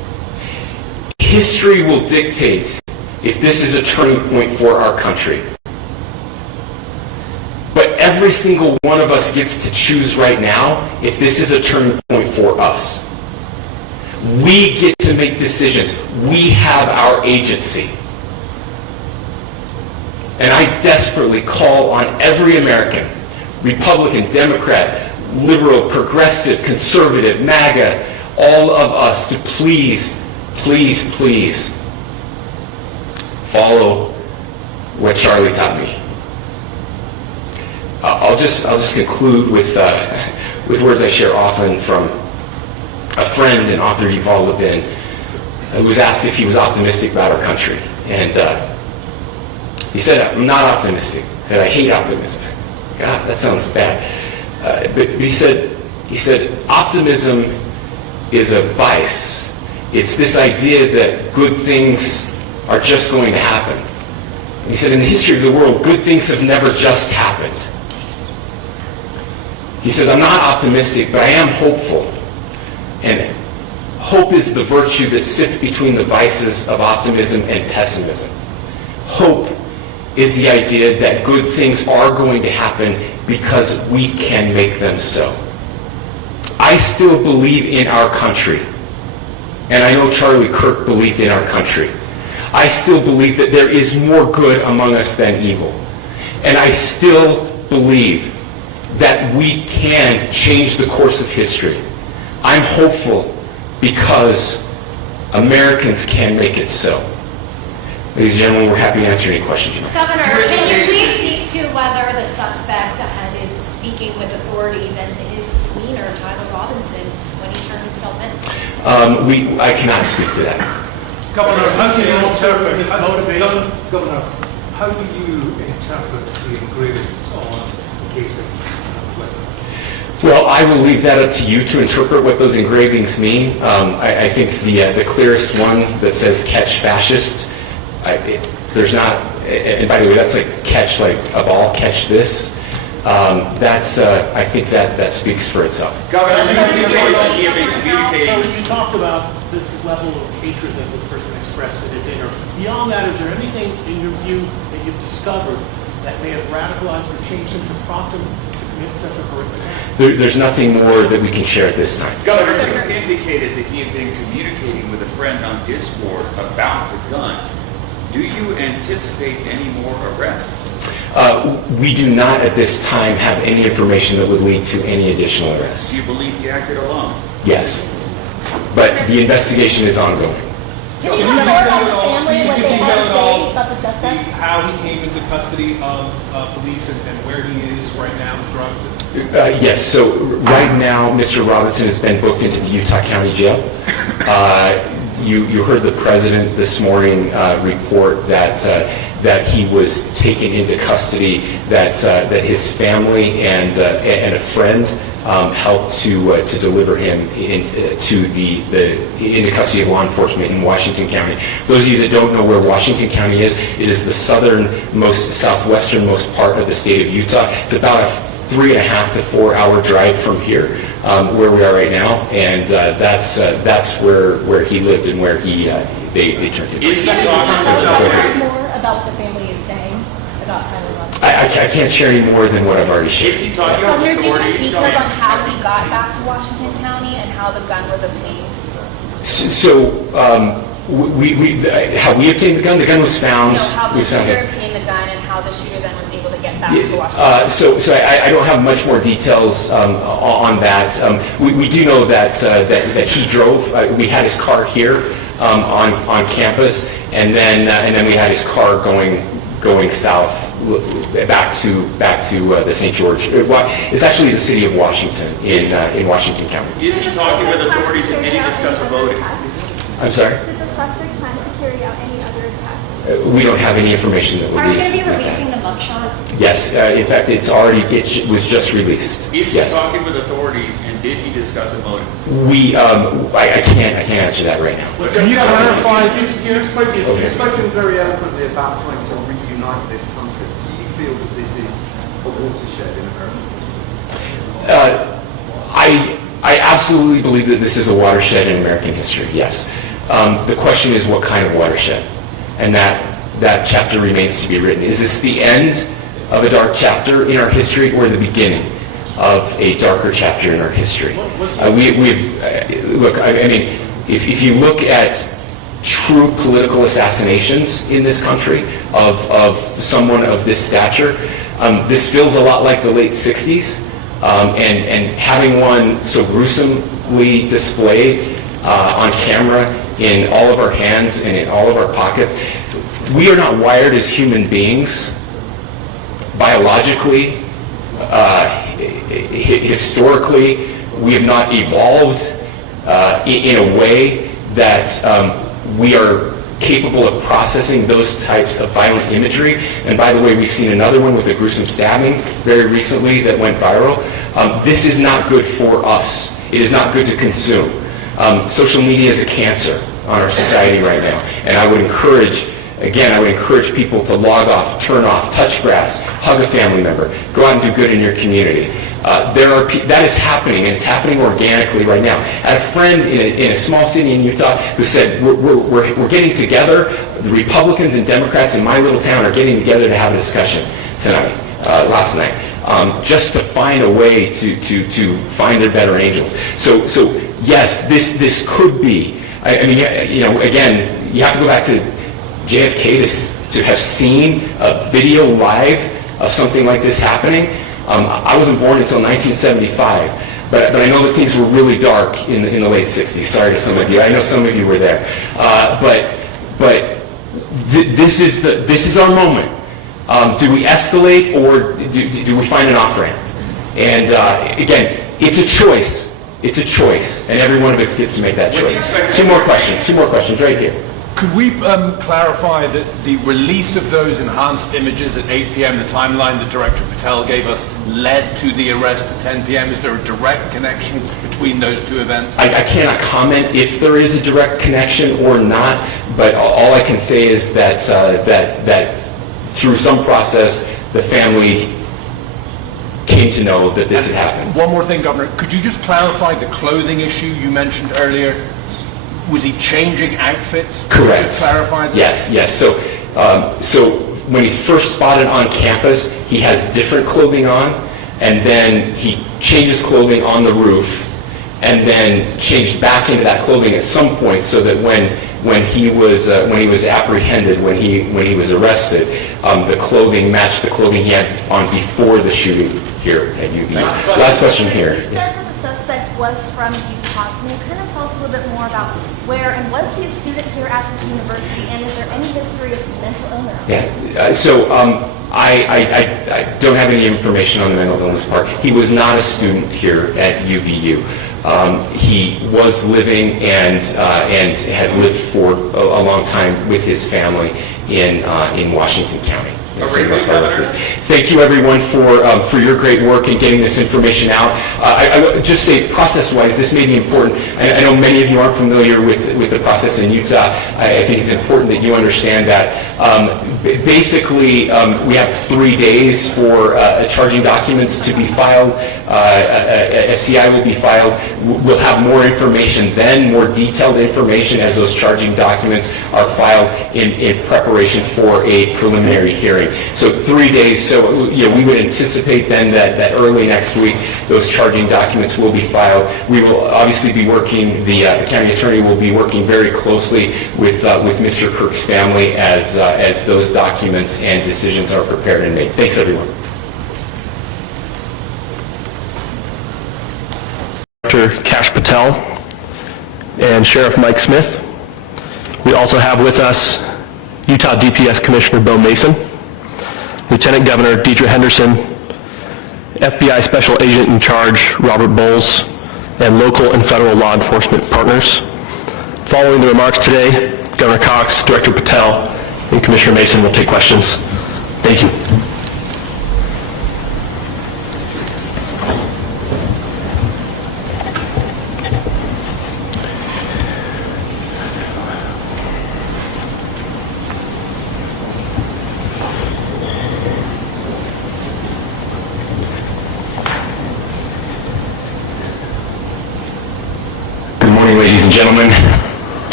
History will dictate if this is a turning point for our country. But every single one of us gets to choose right now if this is a turning point for us. We get to make decisions. We have our agency. And I desperately call on every American, Republican, Democrat, liberal, progressive, conservative, MAGA, all of us to please, please, please follow what Charlie taught me. I'll just conclude with words I share often from a friend and author Yuval Levin, who was asked if he was optimistic about our country. And he said, I'm not optimistic. He said, I hate optimism. God, that sounds bad. But he said, optimism is a vice. It's this idea that good things are just going to happen. And he said, in the history of the world, good things have never just happened. He said, I'm not optimistic, but I am hopeful. And hope is the virtue that sits between the vices of optimism and pessimism. Hope is the idea that good things are going to happen because we can make them so. I still believe in our country. And I know Charlie Kirk believed in our country. I still believe that there is more good among us than evil. And I still believe that we can change the course of history. I'm hopeful because Americans can make it so. Ladies and gentlemen, we're happy to answer any questions you have. Governor, can you please speak to whether the suspect is speaking with authorities and his demeanor, Tyler Robinson, when he turned himself in? I cannot speak to that. Governor, how do you interpret his motivation? Governor, how do you interpret the engravings on the case of Well, I will leave that up to you to interpret what those engravings mean. I think the clearest one that says "catch fascist," there's not, and by the way, that's like catch like a ball, catch this. I think that speaks for itself. Governor, you talked about this level of hatred that this person expressed at a dinner. Beyond that, is there anything in your view that you've discovered that may have radicalized or changed him to prompt him to commit such a horrific act? There's nothing more that we can share at this time. Governor, you indicated that he had been communicating with a friend on Discord about the gun. Do you anticipate any more arrests? We do not at this time have any information that would lead to any additional arrests. Do you believe he acted alone? Yes, but the investigation is ongoing. Can you tell more about the family, what they had to say about the suspect? How he came into custody of police and where he is right now with drugs? Yes, so right now, Mr. Robinson has been booked into the Utah County Jail. You heard the president this morning report that he was taken into custody, that his family and a friend helped to deliver him into custody of law enforcement in Washington County. Those of you that don't know where Washington County is, it is the southwesternmost part of the state of Utah. It's about a 3.5 to 4 hour drive from here, where we are right now, and that's where he lived and where they turned him. Can you talk more about what the family is saying about Tyler Robinson? I can't share any more than what I've already shared. Is he talking Governor, with do you have authorities? details on how he got back to Washington County and how the gun was obtained? How we obtained the gun? The gun was found. No, how the we found shooter it. obtained the gun and how the shooter then was able to get back to Washington. So I don't have much more details on that. We do know that he drove. We had his car here on campus, and then we had his car going south back to the St. George. It's actually the city of Washington in Washington County. Is he talking with authorities and did he discuss a voting? I'm sorry? Did the suspect plan to carry out any other attacks? We don't have any information that Are you released. going to be releasing the mugshot? Yes, in fact, it was just released. Is he Yes. talking with authorities and did he discuss a motive? I can't answer that right now. Can you clarify? You've spoken very eloquently about trying to reunite this country. Do you feel that this is a watershed in American history? I absolutely believe that this is a watershed in American history, yes. The question is, what kind of watershed? And that chapter remains to be written. Is this the end of a dark chapter in our history, or the beginning of a darker chapter in our history? Look, I mean, if you look at true political assassinations in this country of someone of this stature, this feels a lot like the late 60s, and having one so gruesomely displayed on camera in all of our hands and in all of our pockets. We are not wired as human beings biologically, historically. We have not evolved in a way that we are capable of processing those types of violent imagery. And by the way, we've seen another one with a gruesome stabbing very recently that went viral. This is not good for us. It is not good to consume. Social media is a cancer on our society right now. And I would encourage people to log off, turn off, touch grass, hug a family member, go out and do good in your community. That is happening, and it's happening organically right now. I had a friend in a small city in Utah who said, we're getting together, the Republicans and Democrats in my little town are getting together to have a discussion tonight, last night, just to find a way to find their better angels. So yes, this could be, I mean, again, you have to go back to JFK to have seen a video live of something like this happening. I wasn't born until 1975, but I know that things were really dark in the late 60s. Sorry to some of you. I know some of you were there. This is our moment. Do we escalate, or do we find an off-ramp? And again, it's a choice. It's a choice, and every one of us gets to make that choice. Two more questions right here. Could we clarify that the release of those enhanced images at 8 p.m., the timeline that Director Patel gave us, led to the arrest at 10 p.m.? Is there a direct connection between those two events? I cannot comment if there is a direct connection or not, but all I can say is that through some process, the family came to know that this had happened. One more thing, Governor. Could you just clarify the clothing issue you mentioned earlier? Was he changing outfits? Correct. Just clarify this? Yes. So when he's first spotted on campus, he has different clothing on, and then he changes clothing on the roof, and then changed back into that clothing at some point, so that when he was apprehended, when he was arrested, the clothing matched the clothing he had on before the shooting here at UVU. Last question here. You said that the suspect was from Utah. Can you kind of tell us a little bit more about where, and was he a student here at this university, and is there any history of mental illness? Yeah. I don't have any information on the mental illness part. He was not a student here at UVU. He was living and had lived for a long time with his family in Washington County. Thank you, everyone, for your great work in getting this information out. I would just say, process-wise, this may be important. I know many of you aren't familiar with the process in Utah. I think it's important that you understand that. Basically, we have 3 days for charging documents to be filed. A CI will be filed. We'll have more information then, more detailed information as those charging documents are filed in preparation for a preliminary hearing. So 3 days. So we would anticipate then that early next week those charging documents will be filed. We will obviously be working. The county attorney will be working very closely with Mr. Kirk's family as those documents and decisions are prepared and made. Thanks, everyone. Director Kash Patel and Sheriff Mike Smith. We also have with us Utah DPS Commissioner Bo Mason, Lieutenant Governor Deidre Henderson, FBI Special Agent in Charge Robert Bowles, and local and federal law enforcement partners. Following the remarks today, Governor Cox, Director Patel, and Commissioner Mason will take questions. Thank you. Good morning, ladies and gentlemen.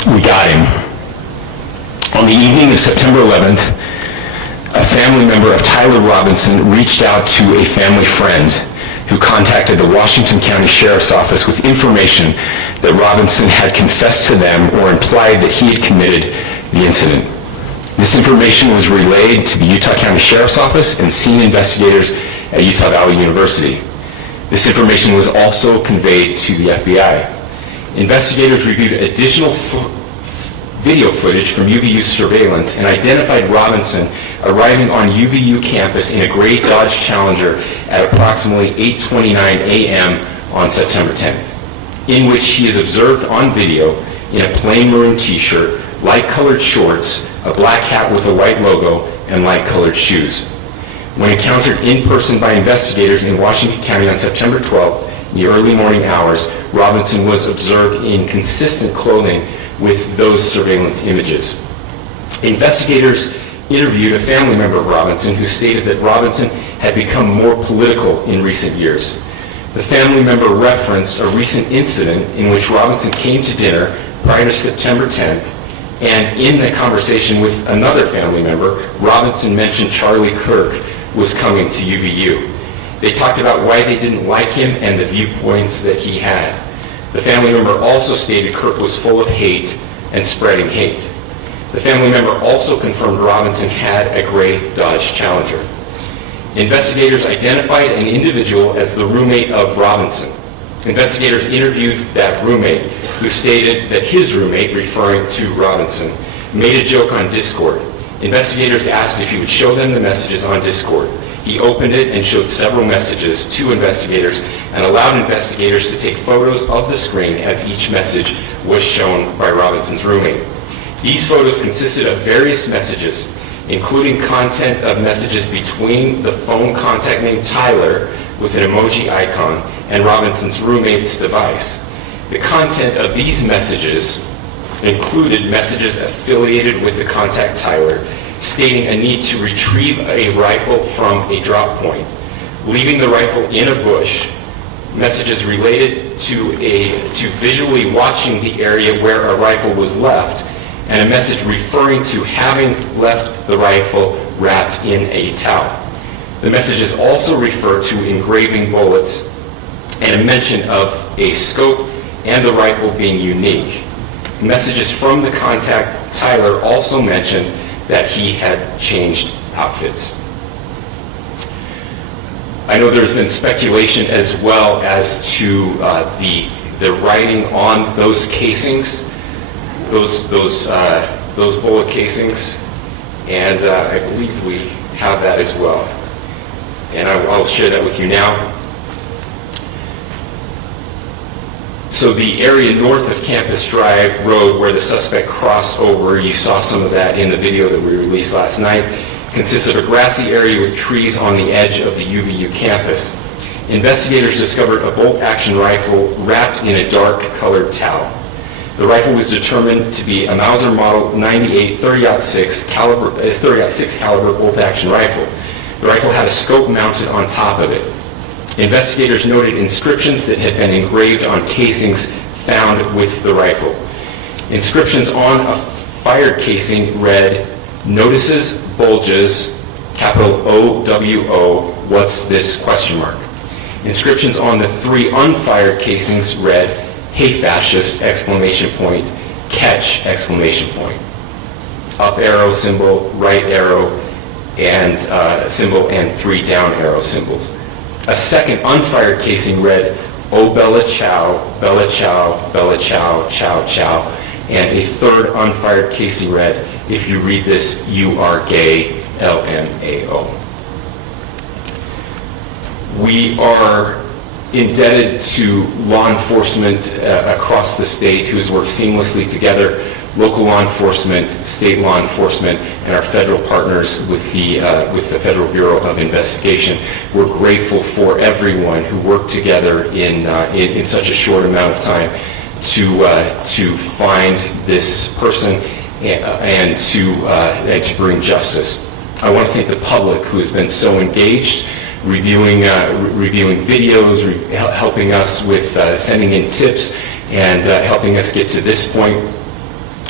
we got him. On the evening of September 11th, a family member of Tyler Robinson reached out to a family friend who contacted the Washington County Sheriff's Office with information that Robinson had confessed to them or implied that he had committed the incident. This information was relayed to the Utah County Sheriff's Office and senior investigators at Utah Valley University. This information was also conveyed to the FBI. Investigators reviewed additional video footage from UVU surveillance and identified Robinson arriving on UVU campus in a gray Dodge Challenger at approximately 8:29 a.m. on September 10th, in which he is observed on video in a plain maroon t-shirt, light-colored shorts, a black hat with a white logo, and light-colored shoes. When encountered in person by investigators in Washington County on September 12th, in the early morning hours, Robinson was observed in consistent clothing with those surveillance images. Investigators interviewed a family member of Robinson who stated that Robinson had become more political in recent years. The family member referenced a recent incident in which Robinson came to dinner prior to September 10th, and in the conversation with another family member, Robinson mentioned Charlie Kirk was coming to UVU. They talked about why they didn't like him and the viewpoints that he had. The family member also stated Kirk was full of hate and spreading hate. The family member also confirmed Robinson had a gray Dodge Challenger. Investigators identified an individual as the roommate of Robinson. Investigators interviewed that roommate, who stated that his roommate, referring to Robinson, made a joke on Discord. Investigators asked if he would show them the messages on Discord. He opened it and showed several messages to investigators and allowed investigators to take photos of the screen as each message was shown by Robinson's roommate. These photos consisted of various messages, including content of messages between the phone contact named Tyler with an emoji icon and Robinson's roommate's device. The content of these messages included messages affiliated with the contact Tyler, stating a need to retrieve a rifle from a drop point, leaving the rifle in a bush, messages related to visually watching the area where a rifle was left, and a message referring to having left the rifle wrapped in a towel. The messages also refer to engraving bullets and a mention of a scope and the rifle being unique. Messages from the contact Tyler also mentioned that he had changed outfits. I know there's been speculation as well as to the writing on those casings, those bullet casings, and I believe we have that as well. And I'll share that with you now. So the area north of Campus Drive Road where the suspect crossed over, you saw some of that in the video that we released last night, consists of a grassy area with trees on the edge of the UVU campus. Investigators discovered a bolt-action rifle wrapped in a dark-colored towel. The rifle was determined to be a Mauser Model 98 30-06 caliber bolt-action rifle. The rifle had a scope mounted on top of it. Investigators noted inscriptions that had been engraved on casings found with the rifle. Inscriptions on a fired casing read, "Notices, bulges, capital O-W-O, what's this, question mark." Inscriptions on the 3 unfired casings read, "Hey fascist, exclamation point, catch, exclamation point." Up arrow symbol, right arrow, and symbol, and 3 down arrow symbols. A second unfired casing read, "Oh Bella Chow, Bella Chow, Bella Chow, Chow Chow," and a third unfired casing read, "If you read this, you are gay, LMAO." We are indebted to law enforcement across the state who has worked seamlessly together, local law enforcement, state law enforcement, and our federal partners with the Federal Bureau of Investigation. We're grateful for everyone who worked together in such a short amount of time to find this person and to bring justice. I want to thank the public who has been so engaged, reviewing videos, helping us with sending in tips, and helping us get to this point.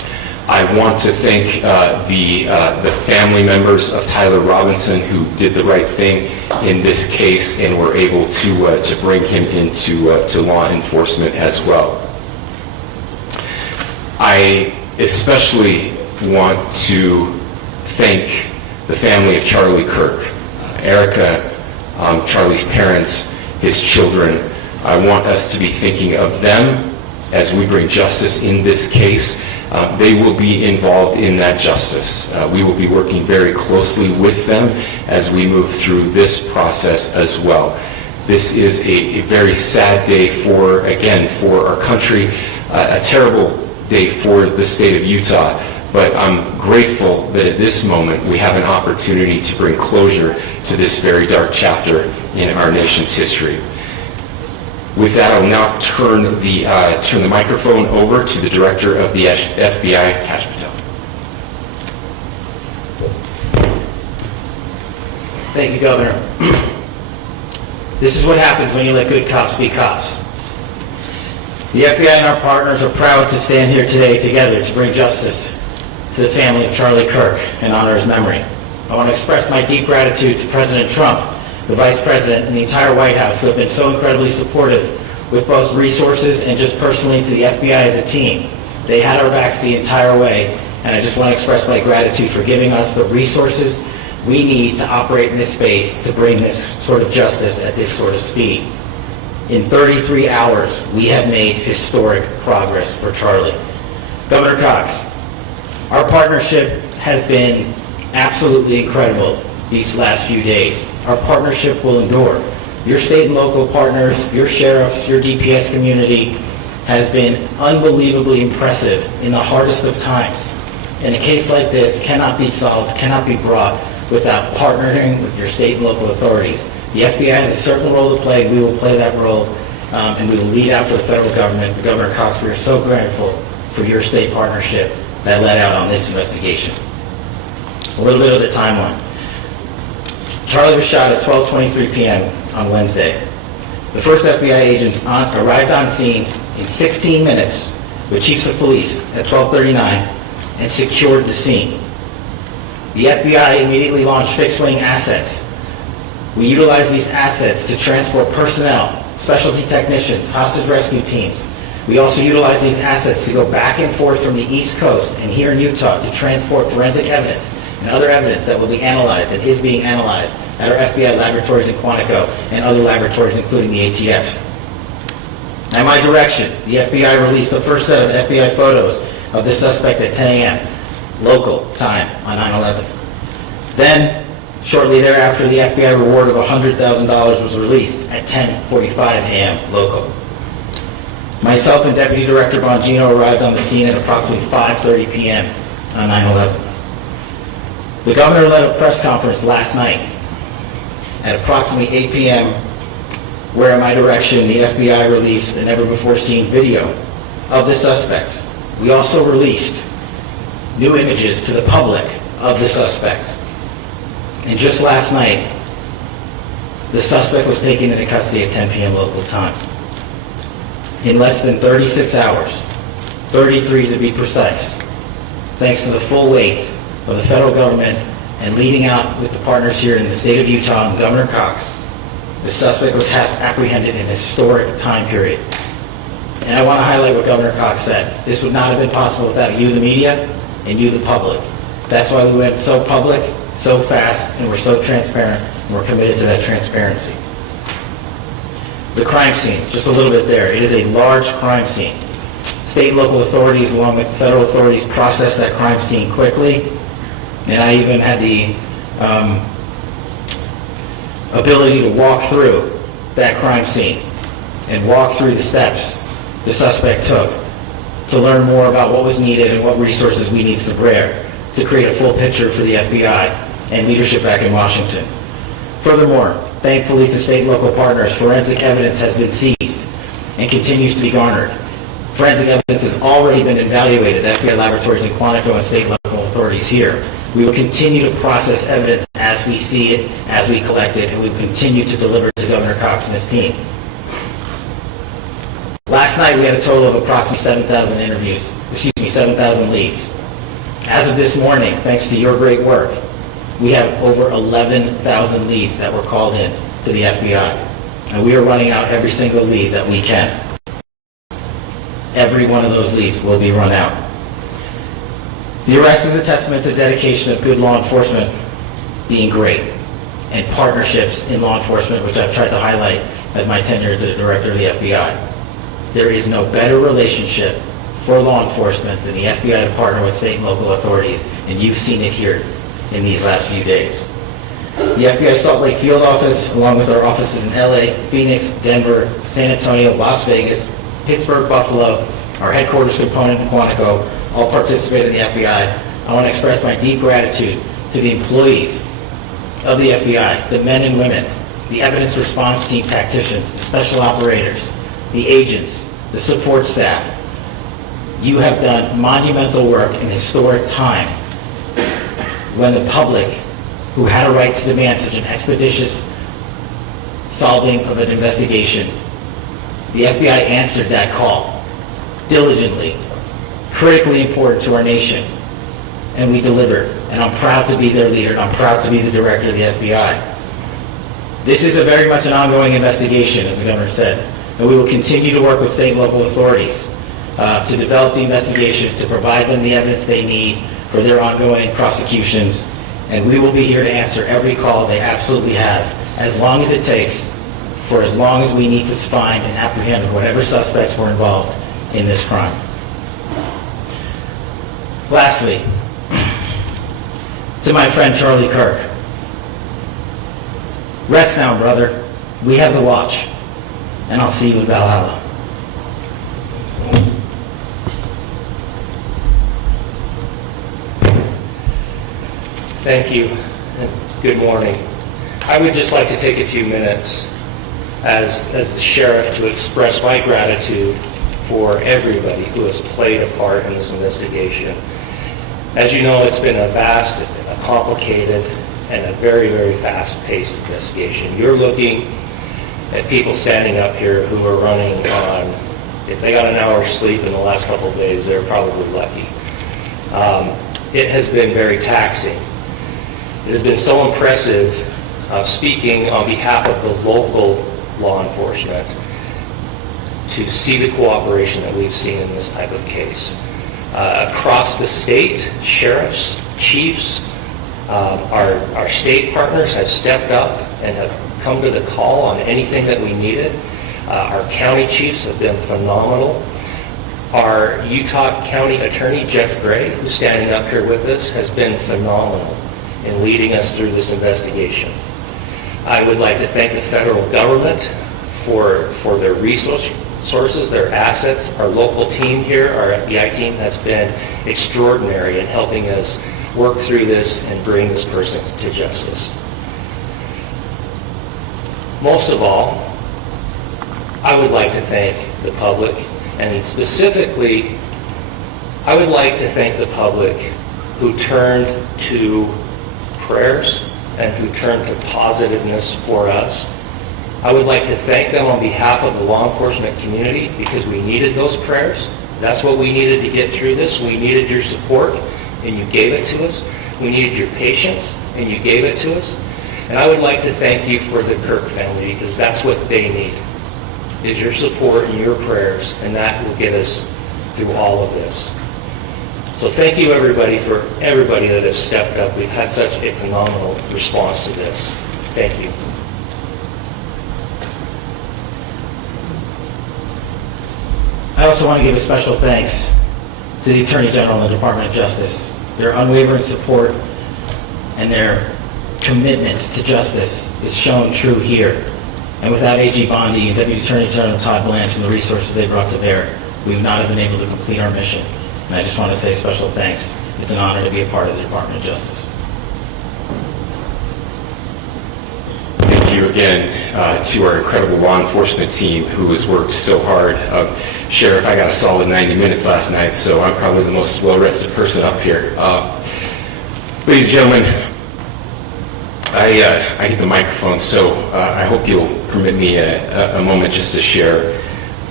I want to thank the family members of Tyler Robinson who did the right thing in this case and were able to bring him into to law enforcement as well. I especially want to thank the family of Charlie Kirk, Erica, Charlie's parents, his children. I want us to be thinking of them as we bring justice in this case. They will be involved in that justice. We will be working very closely with them as we move through this process as well. This is a very sad day for our country, a terrible day for the state of Utah, but I'm grateful that at this moment we have an opportunity to bring closure to this very dark chapter in our nation's history. With that, I'll now turn the microphone over to the Director of the FBI, Kash Patel. Thank you, Governor. This is what happens when you let good cops be cops. The FBI and our partners are proud to stand here today together to bring justice to the family of Charlie Kirk and honor his memory. I want to express my deep gratitude to President Trump, the Vice President, and the entire White House who have been so incredibly supportive with both resources and just personally to the FBI as a team. They had our backs the entire way, and I just want to express my gratitude for giving us the resources we need to operate in this space to bring this sort of justice at this sort of speed. In 33 hours, we have made historic progress for Charlie. Governor Cox, our partnership has been absolutely incredible these last few days. Our partnership will endure. Your state and local partners, your sheriffs, your DPS community has been unbelievably impressive in the hardest of times. And a case like this cannot be solved, cannot be brought without partnering with your state and local authorities. The FBI has a certain role to play. We will play that role, and we will lead after the federal government. But Governor Cox, we are so grateful for your state partnership that led out on this investigation. A little bit of the timeline. Charlie was shot at 12:23 p.m. on Wednesday. The first FBI agents arrived on scene in 16 minutes with chiefs of police at 12:39 and secured the scene. The FBI immediately launched fixed-wing assets. We utilized these assets to transport personnel, specialty technicians, hostage rescue teams. We also utilized these assets to go back and forth from the East Coast and here in Utah to transport forensic evidence and other evidence that will be analyzed and is being analyzed at our FBI laboratories in Quantico and other laboratories, including the ATF. At my direction, the FBI released the first set of FBI photos of the suspect at 10 a.m. local time on 9/11. Then, shortly thereafter, the FBI reward of $100,000 was released at 10:45 a.m. local. Myself and Deputy Director Bongino arrived on the scene at approximately 5:30 p.m. on 9/11. The governor led a press conference last night at approximately 8 p.m. where, at my direction, the FBI released a never-before-seen video of the suspect. We also released new images to the public of the suspect. And just last night, the suspect was taken into custody at 10 p.m. local time. In less than 36 hours, 33 to be precise, thanks to the full weight of the federal government and leading out with the partners here in the state of Utah and Governor Cox, the suspect was apprehended in a historic time period. And I want to highlight what Governor Cox said. This would not have been possible without you, the media, and you, the public. That's why we went so public, so fast, and we're so transparent, and we're committed to that transparency. The crime scene, just a little bit there. It is a large crime scene. State and local authorities, along with federal authorities, processed that crime scene quickly, and I even had the ability to walk through that crime scene and walk through the steps the suspect took to learn more about what was needed and what resources we needed to bear to create a full picture for the FBI and leadership back in Washington. Furthermore, thankfully to state and local partners, forensic evidence has been seized and continues to be garnered. Forensic evidence has already been evaluated at FBI laboratories in Quantico and state and local authorities here. We will continue to process evidence as we see it, as we collect it, and we will continue to deliver to Governor Cox and his team. Last night we had a total of approximately 7,000 leads. As of this morning, thanks to your great work, we have over 11,000 leads that were called in to the FBI. And we are running out every single lead that we can. Every one of those leads will be run out. The arrest is a testament to the dedication of good law enforcement being great, and partnerships in law enforcement, which I've tried to highlight as my tenure as the director of the FBI. There is no better relationship for law enforcement than the FBI to partner with state and local authorities, and you've seen it here in these last few days. The FBI Salt Lake field office, along with our offices in LA, Phoenix, Denver, San Antonio, Las Vegas, Pittsburgh, Buffalo, our headquarters component in Quantico, all participate in the FBI. I want to express my deep gratitude to the employees of the FBI, the men and women, the evidence response team tacticians, the special operators, the agents, the support staff. You have done monumental work in historic time when the public, who had a right to demand such an expeditious solving of an investigation, the FBI answered that call diligently, critically important to our nation, and we delivered. And I'm proud to be their leader, and I'm proud to be the director of the FBI. This is very much an ongoing investigation, as the governor said, and we will continue to work with state and local authorities to develop the investigation, to provide them the evidence they need for their ongoing prosecutions, and we will be here to answer every call they absolutely have, as long as it takes, for as long as we need to find and apprehend whatever suspects were involved in this crime. Lastly, to my friend Charlie Kirk, rest now, brother. We have the watch, and I'll see you in Valhalla. Thank you, and good morning. I would just like to take a few minutes as the sheriff to express my gratitude for everybody who has played a part in this investigation. As you know, it's been a vast, a complicated, and a very, very fast-paced investigation. You're looking at people standing up here who are running on, if they got an hour's sleep in the last couple of days, they're probably lucky. It has been very taxing. It has been so impressive speaking on behalf of the local law enforcement to see the cooperation that we've seen in this type of case. Across the state, sheriffs, chiefs, our state partners have stepped up and have come to the call on anything that we needed. Our county chiefs have been phenomenal. Our Utah County Attorney, Jeff Gray, who's standing up here with us, has been phenomenal in leading us through this investigation. I would like to thank the federal government for their resources, their assets. Our local team here, our FBI team, has been extraordinary in helping us work through this and bring this person to justice. Most of all, I would like to thank the public, and specifically, I would like to thank the public who turned to prayers and who turned to positiveness for us. I would like to thank them on behalf of the law enforcement community, because we needed those prayers. That's what we needed to get through this. We needed your support, and you gave it to us. We needed your patience, and you gave it to us. And I would like to thank you for the Kirk family, because that's what they need, is your support and your prayers, and that will get us through all of this. So thank you, everybody, for everybody that has stepped up. We've had such a phenomenal response to this. Thank you. I also want to give a special thanks to the Attorney General and the Department of Justice. Their unwavering support and their commitment to justice is shown true here. And without AG Bondi and Deputy Attorney General Todd Blanche and the resources they brought to bear, we would not have been able to complete our mission. And I just want to say special thanks. It's an honor to be a part of the Department of Justice. Thank you again to our incredible law enforcement team who has worked so hard. Sheriff, I got a solid 90 minutes last night, so I'm probably the most well-rested person up here. Ladies and gentlemen, I hit the microphone, so I hope you'll permit me a moment just to share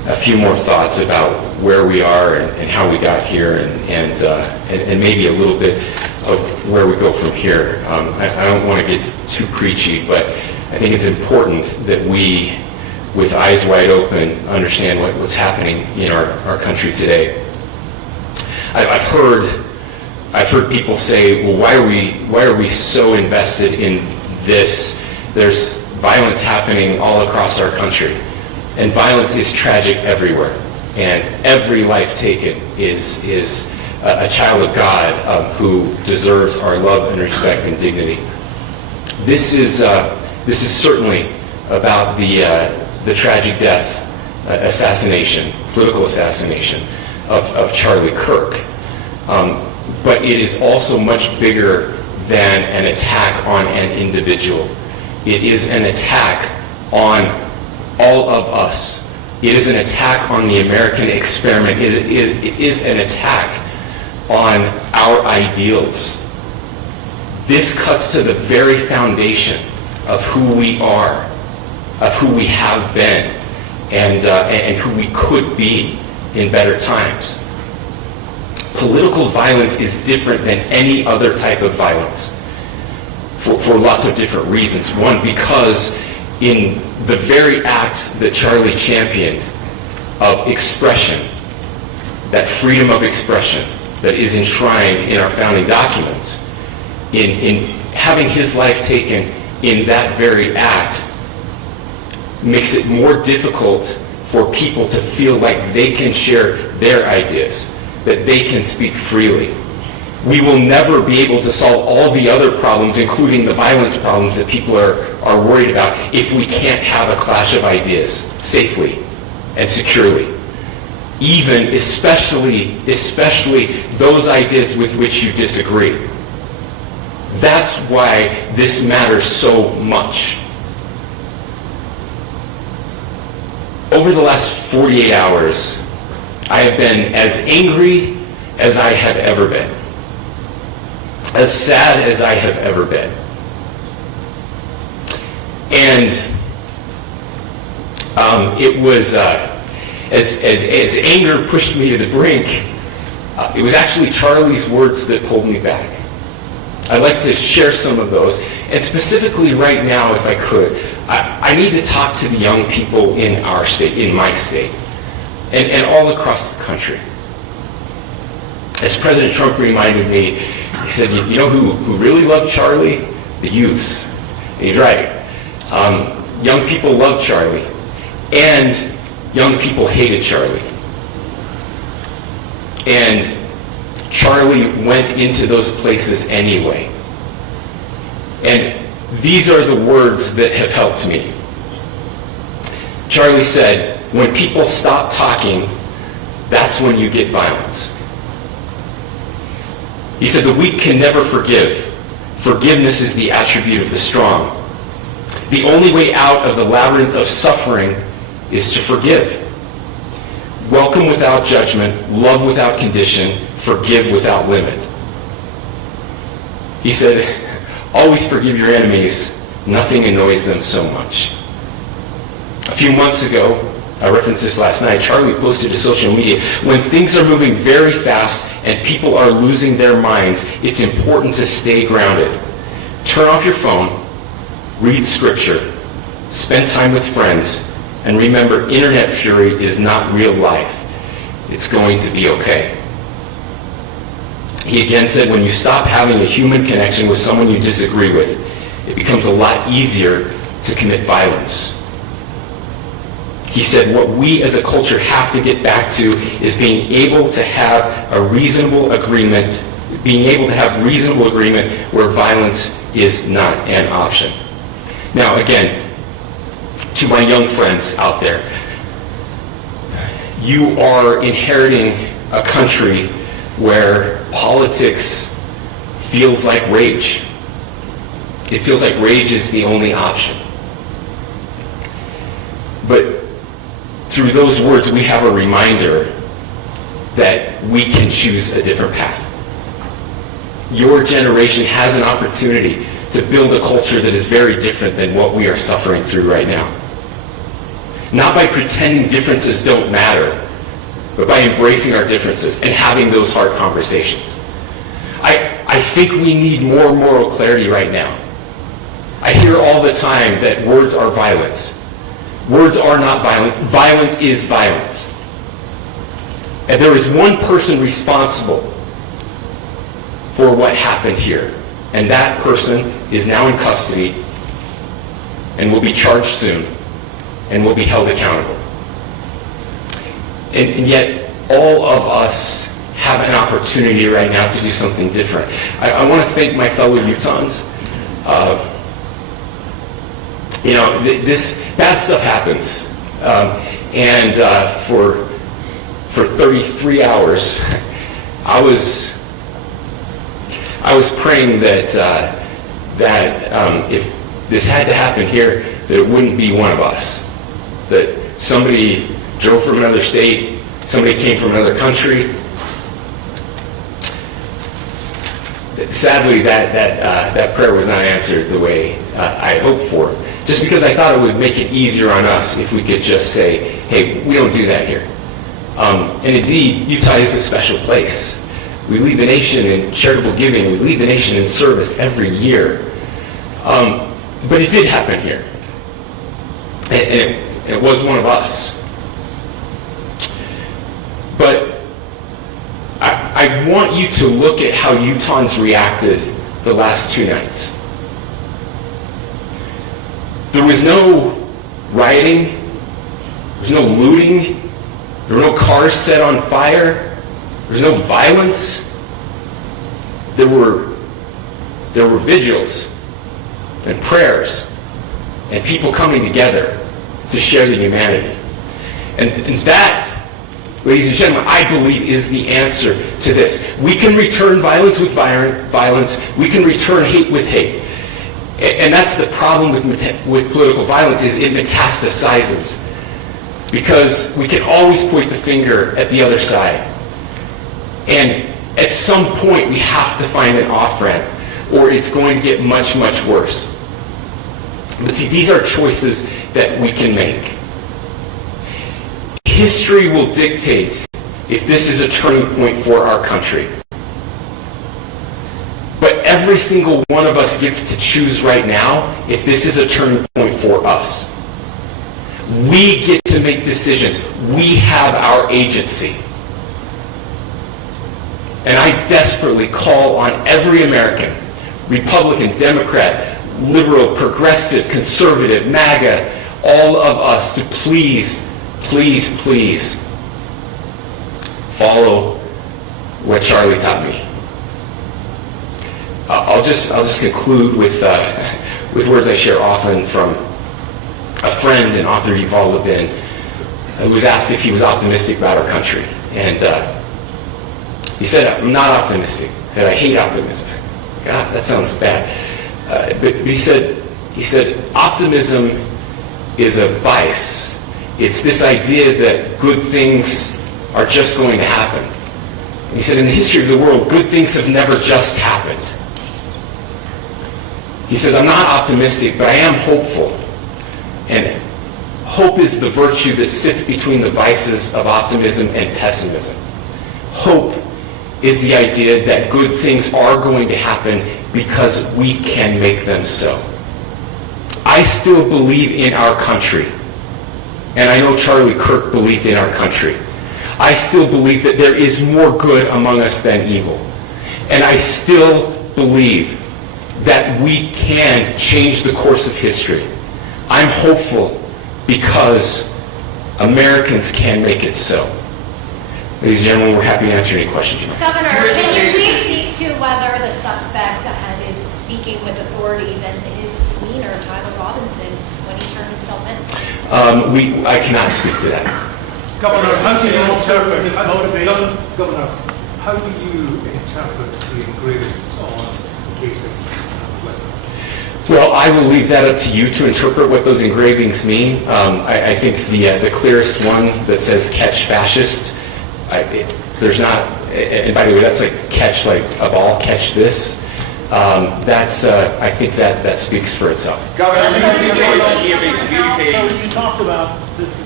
a few more thoughts about where we are and how we got here, and maybe a little bit of where we go from here. I don't want to get too preachy, but I think it's important that we, with eyes wide open, understand what's happening in our country today. I've heard people say, well, why are we so invested in this? There's violence happening all across our country, and violence is tragic everywhere, and every life taken is a child of God who deserves our love and respect and dignity. This is certainly about the tragic death, political assassination of Charlie Kirk. But it is also much bigger than an attack on an individual. It is an attack on all of us. It is an attack on the American experiment. It is an attack on our ideals. This cuts to the very foundation of who we are, of who we have been, and who we could be in better times. Political violence is different than any other type of violence for lots of different reasons. One, because in the very act that Charlie championed of expression, that freedom of expression that is enshrined in our founding documents, in having his life taken in that very act, makes it more difficult for people to feel like they can share their ideas, that they can speak freely. We will never be able to solve all the other problems, including the violence problems that people are worried about, if we can't have a clash of ideas safely and securely. Especially those ideas with which you disagree. That's why this matters so much. Over the last 48 hours, I have been as angry as I have ever been, as sad as I have ever been. And it was, as anger pushed me to the brink, it was actually Charlie's words that pulled me back. I'd like to share some of those. And specifically right now, if I could, I need to talk to the young people in our state, in my state, and all across the country. As President Trump reminded me, he said, you know who really loved Charlie? The youths. And he's right. Young people loved Charlie, and young people hated Charlie. And Charlie went into those places anyway. And these are the words that have helped me. Charlie said, when people stop talking, that's when you get violence. He said, the weak can never forgive. Forgiveness is the attribute of the strong. The only way out of the labyrinth of suffering is to forgive. Welcome without judgment, love without condition, forgive without limit. He said, always forgive your enemies. Nothing annoys them so much. A few months ago, I referenced this last night, Charlie posted to social media, when things are moving very fast and people are losing their minds, it's important to stay grounded. Turn off your phone, read scripture, spend time with friends, and remember, internet fury is not real life. It's going to be okay. He again said, when you stop having a human connection with someone you disagree with, it becomes a lot easier to commit violence. He said, what we as a culture have to get back to is being able to have a reasonable agreement, where violence is not an option. Now, again, to my young friends out there, you are inheriting a country where politics feels like rage. It feels like rage is the only option. But through those words, we have a reminder that we can choose a different path. Your generation has an opportunity to build a culture that is very different than what we are suffering through right now. not by pretending differences don't matter, but by embracing our differences and having those hard conversations. I think we need more moral clarity right now. I hear all the time that words are violence. Words are not violence. Violence is violence. And there is one person responsible for what happened here. And that person is now in custody and will be charged soon and will be held accountable. And yet, all of us have an opportunity right now to do something different. I want to thank my fellow Utahns. This bad stuff happens. For 33 hours, I was praying that if this had to happen here, that it wouldn't be one of us. That somebody drove from another state, somebody came from another country. Sadly, that prayer was not answered the way I hoped for. Just because I thought it would make it easier on us if we could just say, hey, we don't do that here. And indeed, Utah is a special place. We lead the nation in charitable giving. We lead the nation in service every year. But it did happen here. And it was one of us. But I want you to look at how Utahns reacted the last 2 nights. There was no rioting. There was no looting. There were no cars set on fire. There was no violence. There were vigils and prayers and people coming together to share the humanity. And that, ladies and gentlemen, I believe is the answer to this. We can return violence with violence. We can return hate with hate. And that's the problem with political violence, is it metastasizes. Because we can always point the finger at the other side. And at some point we have to find an off-ramp, or it's going to get much, much worse. But see, these are choices that we can make. History will dictate if this is a turning point for our country. But every single one of us gets to choose right now if this is a turning point for us. We get to make decisions. We have our agency. And I desperately call on every American, Republican, Democrat, liberal, progressive, conservative, MAGA, all of us to please, please, please follow what Charlie taught me. I'll just conclude with words I share often from a friend and author, Yuval Levin, who was asked if he was optimistic about our country. And he said, I'm not optimistic. He said, I hate optimism. God, that sounds bad. But he said, optimism is a vice. It's this idea that good things are just going to happen. And he said, in the history of the world, good things have never just happened. He said, I'm not optimistic, but I am hopeful. And hope is the virtue that sits between the vices of optimism and pessimism. Hope is the idea that good things are going to happen because we can make them so. I still believe in our country. And I know Charlie Kirk believed in our country. I still believe that there is more good among us than evil. And I still believe that we can change the course of history. I'm hopeful because Americans can make it so. Ladies and gentlemen, we're happy to answer any questions you have. Governor, can you please speak to whether the suspect is speaking with authorities and his demeanor, Tyler Robinson, when he turned himself in? I cannot speak to that. Governor, how do you interpret his motivation? Governor, how do you interpret the engravings on the case of Well, I will leave that up to you to interpret what those engravings mean. I think the clearest one that says "catch fascist," there's not, and by the way, that's like catch like a ball, catch this. I think that speaks for itself. Governor, So you talked about this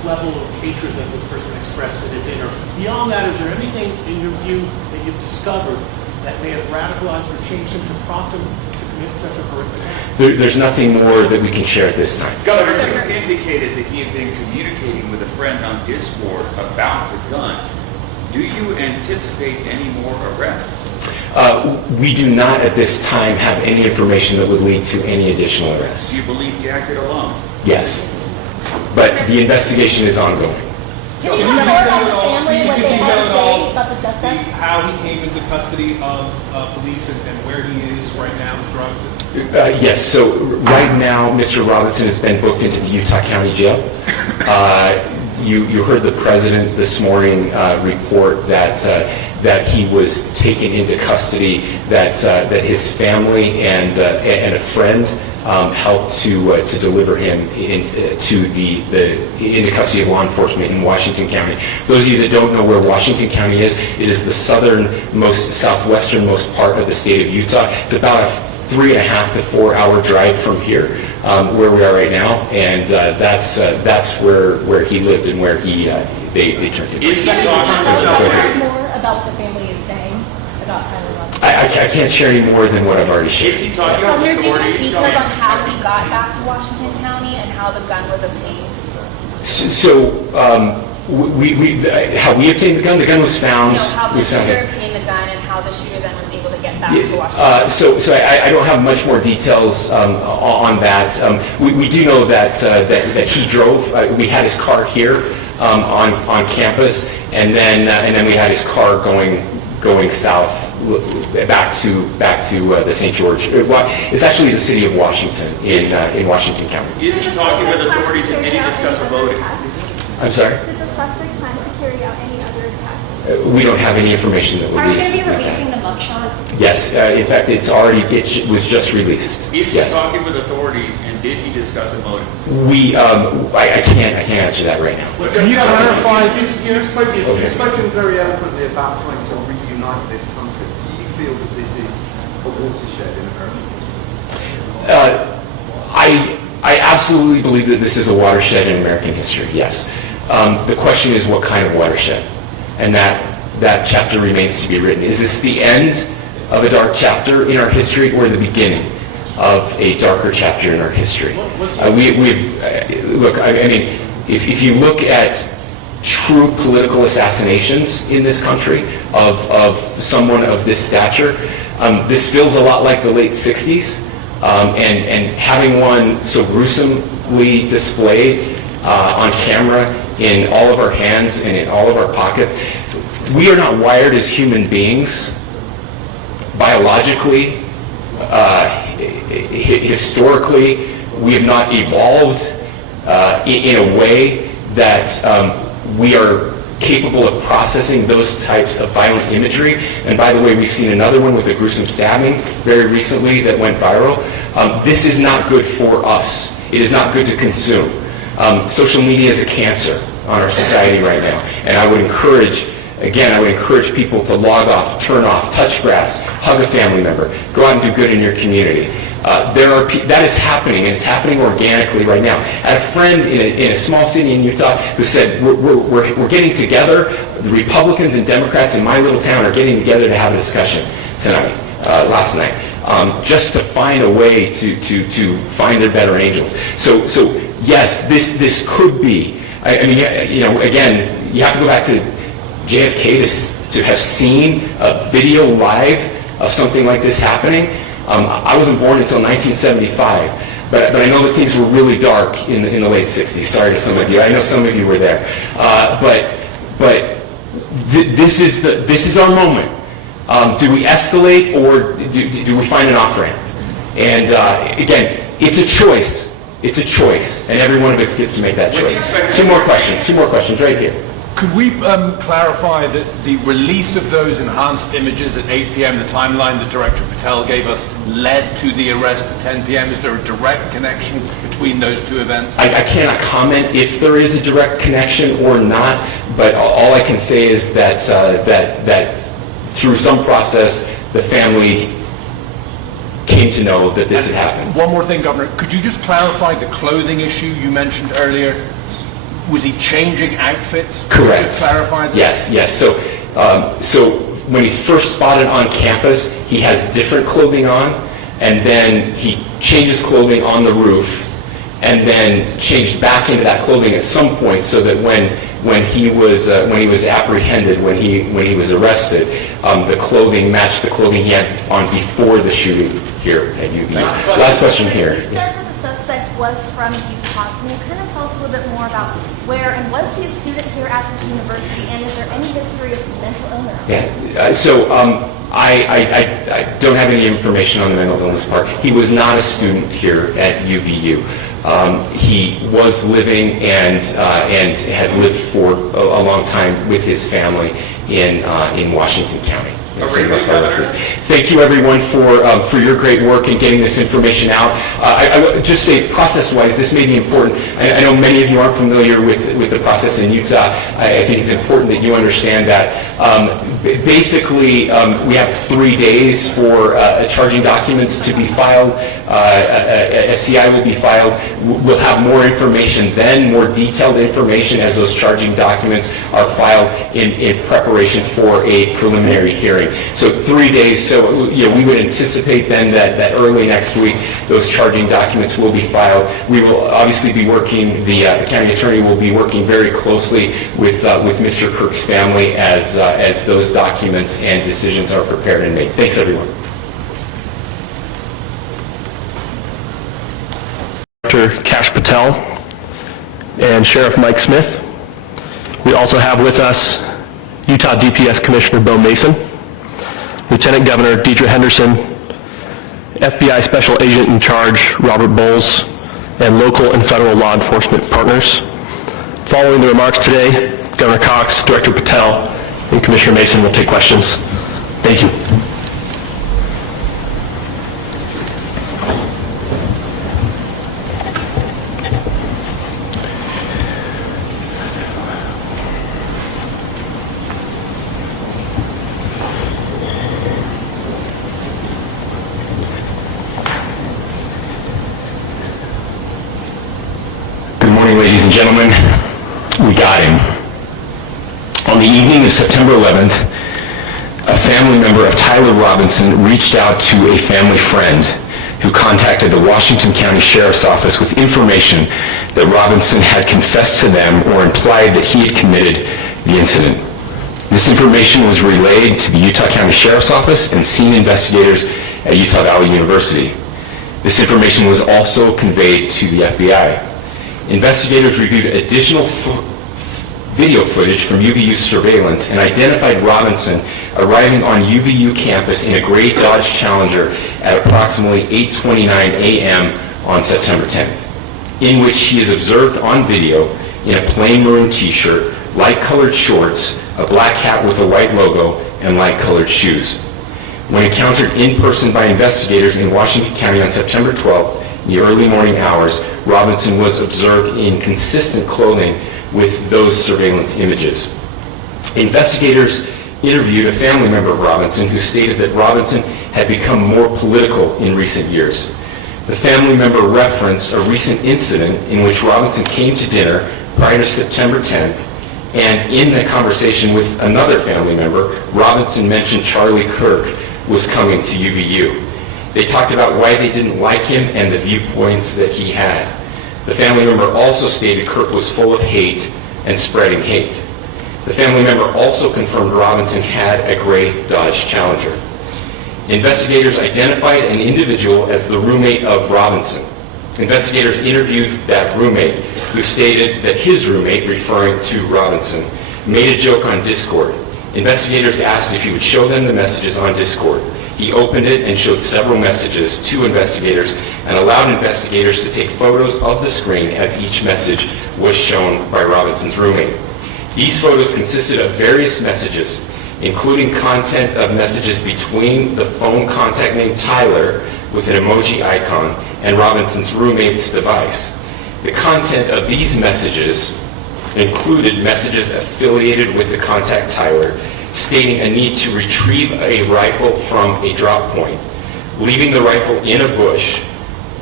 level of hatred that this person expressed at a dinner. Beyond that, is there anything in your view that you've discovered that may have radicalized or changed him to prompt him to commit such a horrific act? There's nothing more that we can share at this time. Governor, you indicated that he had been communicating with a friend on Discord about the gun. Do you anticipate any more arrests? We do not at this time have any information that would lead to any additional arrests. Do you believe he acted alone? Yes, but the investigation is ongoing. Can you tell more about the family, what they had to say about the suspect? How he came into custody of police and where he is right now with drugs? Yes, so right now, Mr. Robinson has been booked into the Utah County Jail. You heard the president this morning report that he was taken into custody, that his family and a friend helped to deliver him into custody of law enforcement in Washington County. Those of you that don't know where Washington County is, it is the southwesternmost part of the state of Utah. It's about a 3.5 to 4 hour drive from here, where we are right now, and that's where he lived and where they turned him. Is he Can you talking tell about more about what the family is saying about Tyler Robinson? I can't share any more than what I've already shared. Is he talking about Governor, do you have authorities? details on how he got back to Washington County and how the gun was obtained? How we obtained the gun was found. How the was found shooter here. obtained the gun and how the shooter then was able to get back to Washington. So I don't have much more details on that. We do know that he drove. We had his car here on campus, and then we had his car going south back to the St. George. It's actually the city of Washington in Washington County. Is he talking with authorities and did he discuss a voting? I'm sorry. Did the suspect plan to carry out any other attacks? We don't have any information that Are you released. going to be releasing the mugshot? Yes, in fact, it was just released. Is he Yes. talking with authorities and did he discuss a motive? I can't answer that right now. Can you clarify? You've spoken very eloquently about trying to reunite this country. Do you feel that this is a watershed in American history? I absolutely believe that this is a watershed in American history, yes. The question is what kind of watershed? And that chapter remains to be written. Is this the end of a dark chapter in our history or the beginning of a darker chapter in our history? Look, I mean, if you look at true political assassinations in this country of someone of this stature, this feels a lot like the late 60s. And having one so gruesomely displayed on camera in all of our hands and in all of our pockets, we are not wired as human beings biologically, historically. We have not evolved in a way that we are capable of processing those types of violent imagery. And by the way, we've seen another one with a gruesome stabbing very recently that went viral. This is not good for us. It is not good to consume. Social media is a cancer on our society right now. And I would encourage people to log off, turn off, touch grass, hug a family member, go out and do good in your community. That is happening, and it's happening organically right now. I had a friend in a small city in Utah who said, we're getting together, the Republicans and Democrats in my little town are getting together to have a discussion last night, just to find a way to find their better angels. So yes, this could be, again, you have to go back to JFK to have seen a video live of something like this happening. I wasn't born until 1975, but I know that things were really dark in the late 60s. Sorry to some of you. I know some of you were there. This is our moment. Do we escalate or do we find an off-ramp? And again, it's a choice. It's a choice, and every one of us gets to make that choice. Two more questions right here. Could we clarify that the release of those enhanced images at 8 p.m., the timeline that Director Patel gave us, led to the arrest at 10 p.m.? Is there a direct connection between those two events? I cannot comment if there is a direct connection or not, but all I can say is that through some process, the family came to know that this had happened. One more thing, Governor. Could you just clarify the clothing issue you mentioned earlier? Was he changing outfits? Correct. Just clarify this? Yes. So when he's first spotted on campus, he has different clothing on, and then he changes clothing on the roof, and then changed back into that clothing at some point, so that when he was apprehended, when he was arrested, the clothing matched the clothing he had on before the shooting here at UVU. Last question here. You said that the suspect was from Utah. Can you kind of tell us a little bit more about where, and was he a student here at this university, and is there any history of mental illness? Yeah. I don't have any information on the mental illness part. He was not a student here at UVU. He was living and had lived for a long time with his family in Washington County. Thank you, everyone, for your great work in getting this information out. I would just say, process-wise, this may be important. I know many of you aren't familiar with the process in Utah. I think it's important that you understand that. Basically, we have 3 days for charging documents to be filed. A CI will be filed. We'll have more information then, more detailed information as those charging documents are filed in preparation for a preliminary hearing. So 3 days. So we would anticipate then that early next week those charging documents will be filed. We will obviously be working. The county attorney will be working very closely with Mr. Kirk's family as those documents and decisions are prepared and made. Thanks, everyone. Director Kash Patel and Sheriff Mike Smith. We also have with us Utah DPS Commissioner Bo Mason, Lieutenant Governor Deidre Henderson, FBI Special Agent in Charge Robert Bowles, and local and federal law enforcement partners. Following the remarks today, Governor Cox, Director Patel, and Commissioner Mason will take questions. Thank you. Good morning, ladies and gentlemen. We got him. On the evening of September 11th, a family member of Tyler Robinson reached out to a family friend who contacted the Washington County Sheriff's Office with information that Robinson had confessed to them or implied that he had committed the incident. This information was relayed to the Utah County Sheriff's Office and scene investigators at Utah Valley University. This information was also conveyed to the FBI. Investigators reviewed additional video footage from UVU surveillance and identified Robinson arriving on UVU campus in a gray Dodge Challenger at approximately 8:29 a.m. on September 10th, in which he is observed on video in a plain maroon t-shirt, light-colored shorts, a black hat with a white logo, and light-colored shoes. When encountered in person by investigators in Washington County on September 12th, in the early morning hours, Robinson was observed in consistent clothing with those surveillance images. Investigators interviewed a family member of Robinson who stated that Robinson had become more political in recent years. The family member referenced a recent incident in which Robinson came to dinner prior to September 10th, and in the conversation with another family member, Robinson mentioned Charlie Kirk was coming to UVU. They talked about why they didn't like him and the viewpoints that he had. The family member also stated Kirk was full of hate and spreading hate. The family member also confirmed Robinson had a gray Dodge Challenger. Investigators identified an individual as the roommate of Robinson. Investigators interviewed that roommate, who stated that his roommate, referring to Robinson, made a joke on Discord. Investigators asked if he would show them the messages on Discord. He opened it and showed several messages to investigators and allowed investigators to take photos of the screen as each message was shown by Robinson's roommate. These photos consisted of various messages, including content of messages between the phone contact named Tyler with an emoji icon and Robinson's roommate's device. The content of these messages included messages affiliated with the contact Tyler, stating a need to retrieve a rifle from a drop point, leaving the rifle in a bush,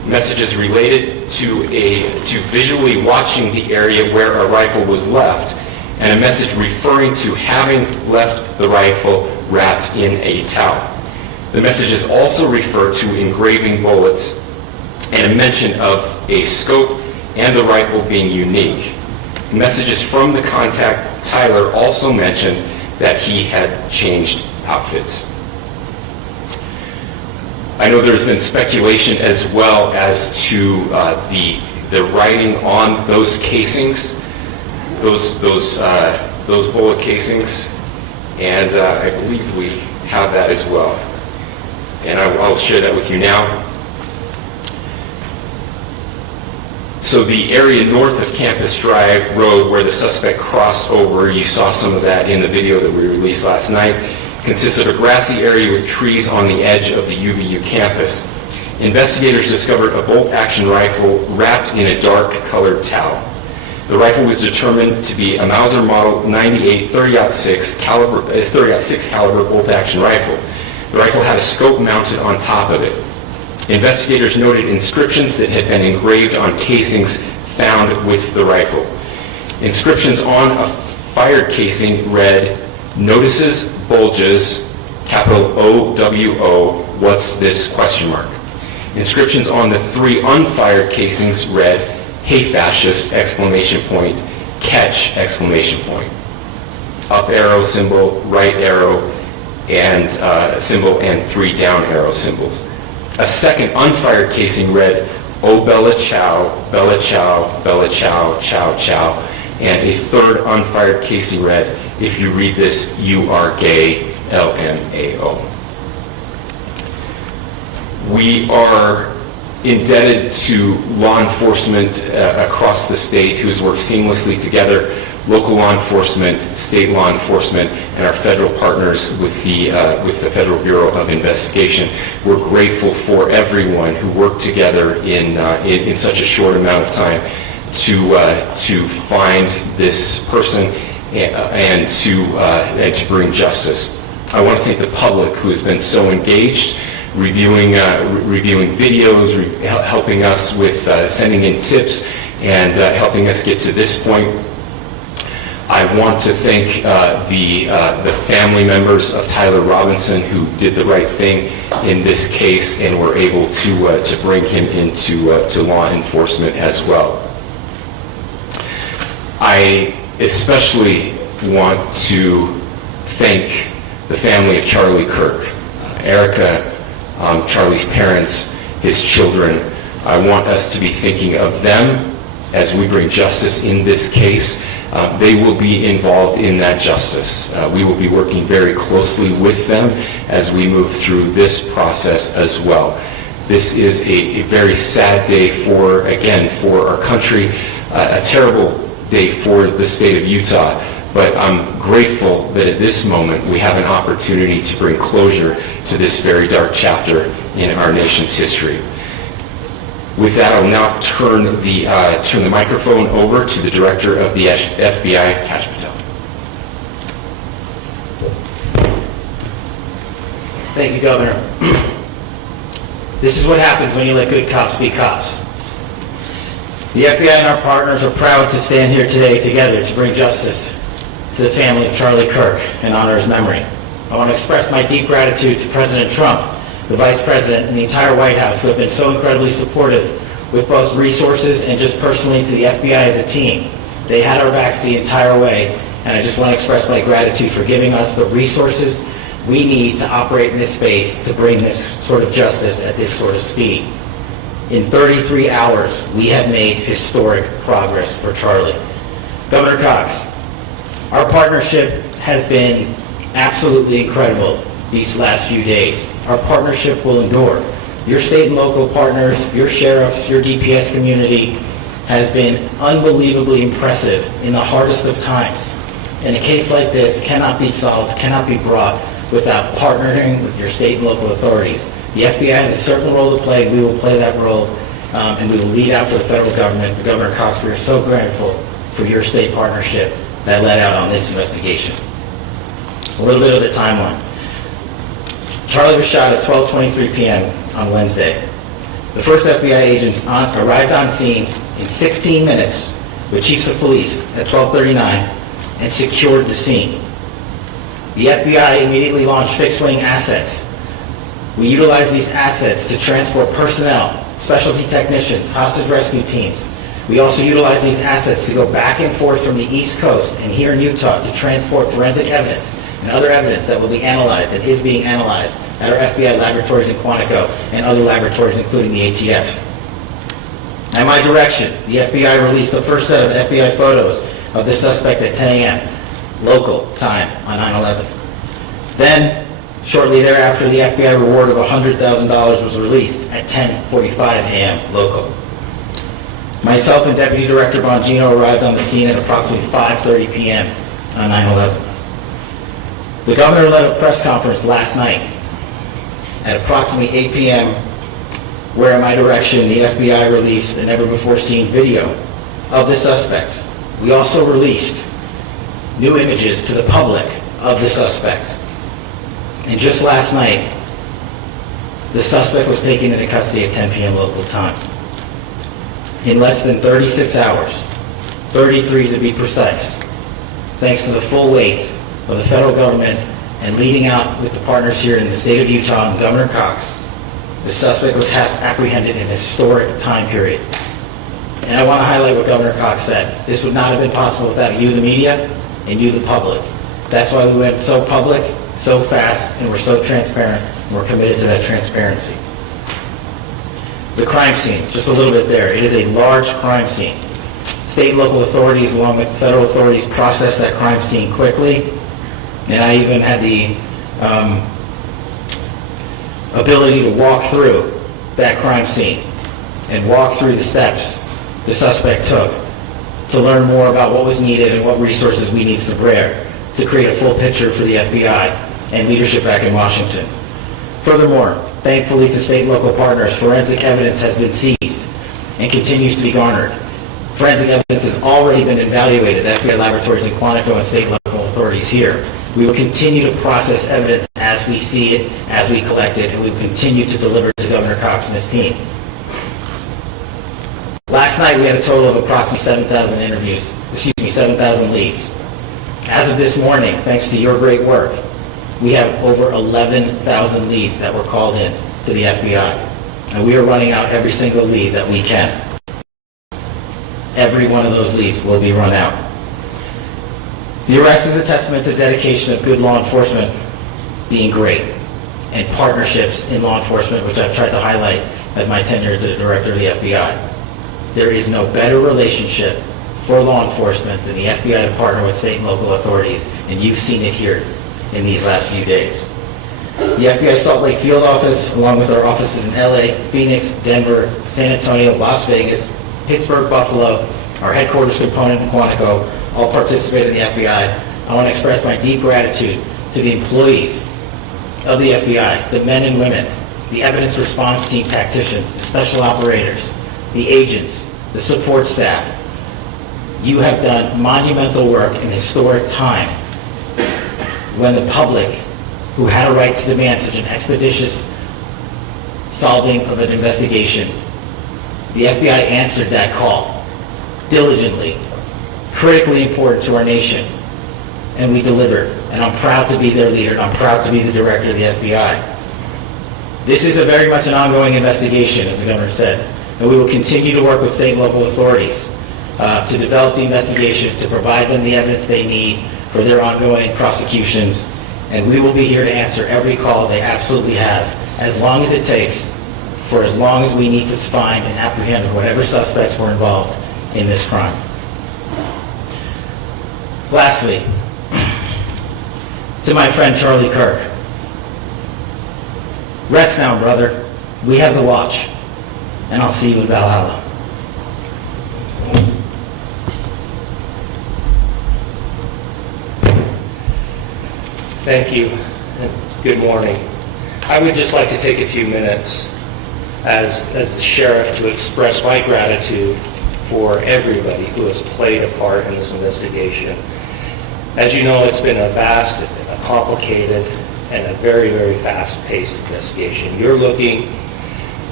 messages related to visually watching the area where a rifle was left, and a message referring to having left the rifle wrapped in a towel. The messages also refer to engraving bullets and a mention of a scope and the rifle being unique. Messages from the contact, Tyler, also mentioned that he had changed outfits. I know there's been speculation as well as to the writing on those casings, those bullet casings, and I believe we have that as well. And I'll share that with you now. So the area north of Campus Drive Road where the suspect crossed over, you saw some of that in the video that we released last night, consists of a grassy area with trees on the edge of the UVU campus. Investigators discovered a bolt-action rifle wrapped in a dark-colored towel. The rifle was determined to be a Mauser Model 98 30-06 caliber bolt-action rifle. The rifle had a scope mounted on top of it. Investigators noted inscriptions that had been engraved on casings found with the rifle. Inscriptions on a fired casing read, "Notices, bulges, capital O-W-O, what's this, question mark." Inscriptions on the 3 unfired casings read, "Hey fascist, exclamation point, catch, exclamation point." Up arrow symbol, right arrow, and symbol, and 3 down arrow symbols. A second unfired casing read, "Oh Bella Chow, Bella Chow, Bella Chow, Chow Chow," and a third unfired casing read, "If you read this, you are gay, LMAO." We are indebted to law enforcement across the state who has worked seamlessly together, local law enforcement, state law enforcement, and our federal partners with the Federal Bureau of Investigation. We're grateful for everyone who worked together in such a short amount of time to find this person and to bring justice. I want to thank the public who has been so engaged, reviewing videos, helping us with sending in tips, and helping us get to this point. I want to thank the family members of Tyler Robinson who did the right thing in this case and were able to bring him into to law enforcement as well. I especially want to thank the family of Charlie Kirk, Erica, Charlie's parents, his children. I want us to be thinking of them as we bring justice in this case. They will be involved in that justice. We will be working very closely with them as we move through this process as well. This is a very sad day for our country, a terrible day for the state of Utah, but I'm grateful that at this moment we have an opportunity to bring closure to this very dark chapter in our nation's history. With that, I'll now turn the microphone over to the Director of the FBI, Kash Patel. Thank you, Governor. This is what happens when you let good cops be cops. The FBI and our partners are proud to stand here today together to bring justice to the family of Charlie Kirk and honor his memory. I want to express my deep gratitude to President Trump, the Vice President, and the entire White House who have been so incredibly supportive with both resources and just personally to the FBI as a team. They had our backs the entire way, and I just want to express my gratitude for giving us the resources we need to operate in this space to bring this sort of justice at this sort of speed. In 33 hours, we have made historic progress for Charlie. Governor Cox, our partnership has been absolutely incredible these last few days. Our partnership will endure. Your state and local partners, your sheriffs, your DPS community has been unbelievably impressive in the hardest of times. And a case like this cannot be solved, cannot be brought without partnering with your state and local authorities. The FBI has a certain role to play. We will play that role, and we will lead after the federal government. But Governor Cox, we are so grateful for your state partnership that led out on this investigation. A little bit of the timeline. Charlie was shot at 12:23 p.m. on Wednesday. The first FBI agents arrived on scene in 16 minutes with chiefs of police at 12:39 and secured the scene. The FBI immediately launched fixed-wing assets. We utilized these assets to transport personnel, specialty technicians, hostage rescue teams. We also utilized these assets to go back and forth from the East Coast and here in Utah to transport forensic evidence and other evidence that will be analyzed and is being analyzed at our FBI laboratories in Quantico and other laboratories, including the ATF. At my direction, the FBI released the first set of FBI photos of the suspect at 10 a.m. local time on 9/11. Then, shortly thereafter, the FBI reward of $100,000 was released at 10:45 a.m. local. Myself and Deputy Director Bongino arrived on the scene at approximately 5:30 p.m. on 9/11. The governor led a press conference last night at approximately 8 p.m. where, at my direction, the FBI released a never-before-seen video of the suspect. We also released new images to the public of the suspect. And just last night, the suspect was taken into custody at 10 p.m. local time. In less than 36 hours, 33 to be precise, thanks to the full weight of the federal government and leading out with the partners here in the state of Utah and Governor Cox, the suspect was apprehended in a historic time period. And I want to highlight what Governor Cox said. This would not have been possible without you, the media, and you, the public. That's why we went so public, so fast, and we're so transparent, and we're committed to that transparency. The crime scene, just a little bit there. It is a large crime scene. State and local authorities, along with federal authorities, processed that crime scene quickly, and I even had the ability to walk through that crime scene and walk through the steps the suspect took to learn more about what was needed and what resources we needed to bear to create a full picture for the FBI and leadership back in Washington. Furthermore, thankfully to state and local partners, forensic evidence has been seized and continues to be garnered. Forensic evidence has already been evaluated at FBI laboratories in Quantico and state and local authorities here. We will continue to process evidence as we see it, as we collect it, and we will continue to deliver to Governor Cox and his team. Last night we had a total of approximately 7,000 leads. As of this morning, thanks to your great work, we have over 11,000 leads that were called in to the FBI. And we are running out every single lead that we can. Every one of those leads will be run out. The arrest is a testament to the dedication of good law enforcement being great, and partnerships in law enforcement, which I've tried to highlight as my tenure as the director of the FBI. There is no better relationship for law enforcement than the FBI to partner with state and local authorities, and you've seen it here in these last few days. The FBI Salt Lake field office, along with our offices in LA, Phoenix, Denver, San Antonio, Las Vegas, Pittsburgh, Buffalo, our headquarters component in Quantico, all participate in the FBI. I want to express my deep gratitude to the employees of the FBI, the men and women, the evidence response team tacticians, the special operators, the agents, the support staff. You have done monumental work in historic time when the public, who had a right to demand such an expeditious solving of an investigation, the FBI answered that call diligently, critically important to our nation, and we delivered. And I'm proud to be their leader, and I'm proud to be the director of the FBI. This is very much an ongoing investigation, as the governor said, and we will continue to work with state and local authorities to develop the investigation, to provide them the evidence they need for their ongoing prosecutions, and we will be here to answer every call they absolutely have, as long as it takes, for as long as we need to find and apprehend whatever suspects were involved in this crime. Lastly, to my friend Charlie Kirk, rest now, brother. We have the watch, and I'll see you in Valhalla. Thank you, and good morning. I would just like to take a few minutes as the sheriff to express my gratitude for everybody who has played a part in this investigation. As you know, it's been a vast, a complicated, and a very, very fast-paced investigation. You're looking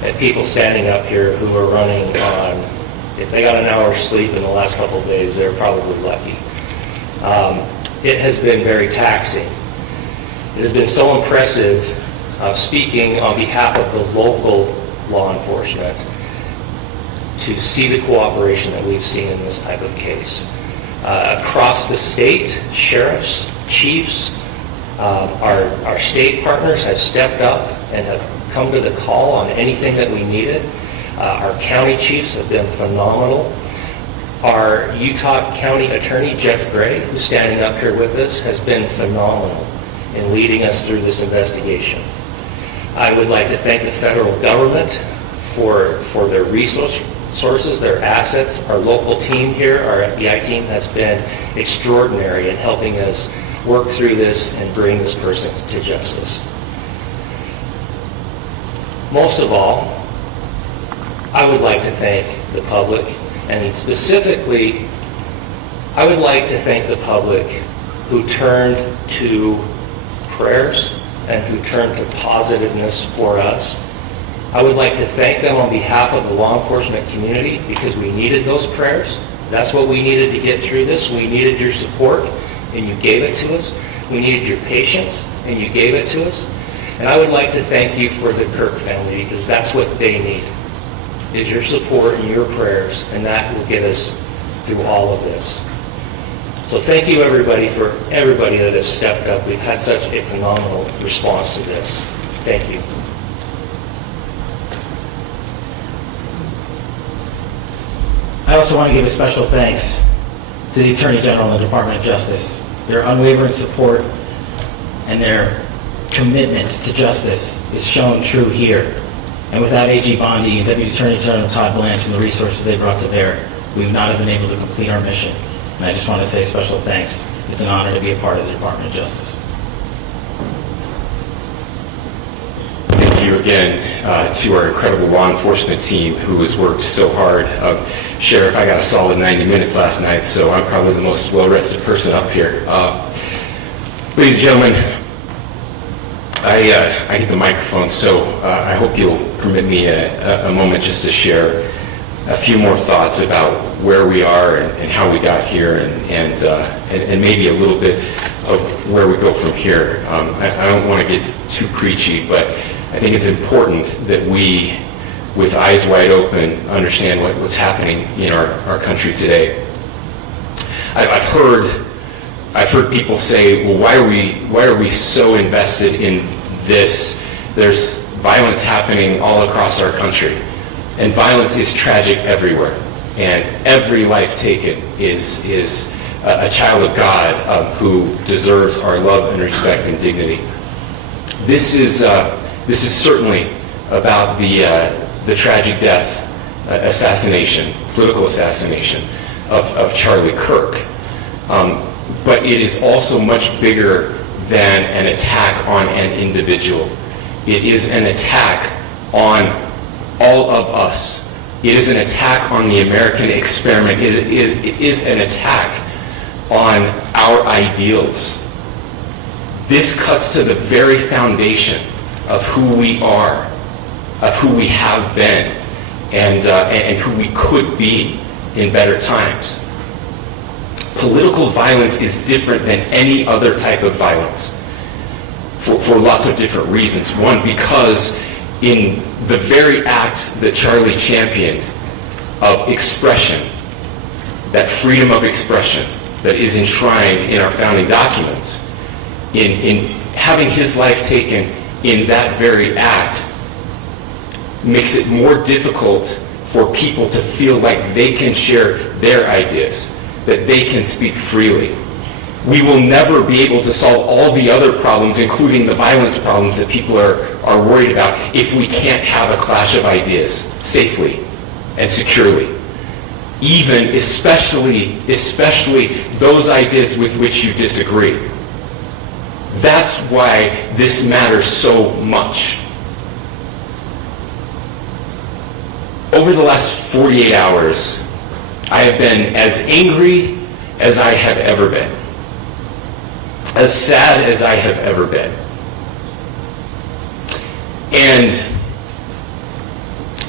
and people standing up here who are running on, if they got an hour's sleep in the last couple of days, they're probably lucky. It has been very taxing. It has been so impressive speaking on behalf of the local law enforcement to see the cooperation that we've seen in this type of case. Across the state, sheriffs, chiefs, our state partners have stepped up and have come to the call on anything that we needed. Our county chiefs have been phenomenal. Our Utah County Attorney, Jeff Gray, who's standing up here with us, has been phenomenal in leading us through this investigation. I would like to thank the federal government for their resources, their assets. Our local team here, our FBI team, has been extraordinary in helping us work through this and bring this person to justice. Most of all, I would like to thank the public, and specifically, I would like to thank the public who turned to prayers and who turned to positiveness for us. I would like to thank them on behalf of the law enforcement community because we needed those prayers. That's what we needed to get through this. We needed your support, and you gave it to us. We needed your patience, and you gave it to us. And I would like to thank you for the Kirk family because that's what they need, is your support and your prayers, and that will get us through all of this. So thank you everybody that has stepped up. We've had such a phenomenal response to this. Thank you. I also want to give a special thanks to the Attorney General and the Department of Justice. Their unwavering support and their commitment to justice is shown true here. And without AG Bondi and Deputy Attorney General Todd Blanche and the resources they brought to bear, we would not have been able to complete our mission. And I just want to say special thanks. It's an honor to be a part of the Department of Justice. Thank you again to our incredible law enforcement team who has worked so hard. Sheriff, I got a solid 90 minutes last night, so I'm probably the most well-rested person up here. Ladies and gentlemen, I hit the microphone, so I hope you'll permit me a moment just to share a few more thoughts about where we are and how we got here and maybe a little bit of where we go from here. I don't want to get too preachy, but I think it's important that we, with eyes wide open, understand what's happening in our country today. I've heard people say, well, why are we so invested in this? There's violence happening all across our country, and violence is tragic everywhere, and every life taken is a child of God who deserves our love and respect and dignity. This is certainly about the tragic death, political assassination of Charlie Kirk. But it is also much bigger than an attack on an individual. It is an attack on all of us. It is an attack on the American experiment. It is an attack on our ideals. This cuts to the very foundation of who we are, of who we have been, and who we could be in better times. Political violence is different than any other type of violence for lots of different reasons. One, because in the very act that Charlie championed of expression, that freedom of expression that is enshrined in our founding documents, in having his life taken in that very act, makes it more difficult for people to feel like they can share their ideas, that they can speak freely. We will never be able to solve all the other problems, including the violence problems that people are worried about, if we can't have a clash of ideas safely and securely. Even, especially those ideas with which you disagree. That's why this matters so much. Over the last 48 hours, I have been as angry as I have ever been, as sad as I have ever been. And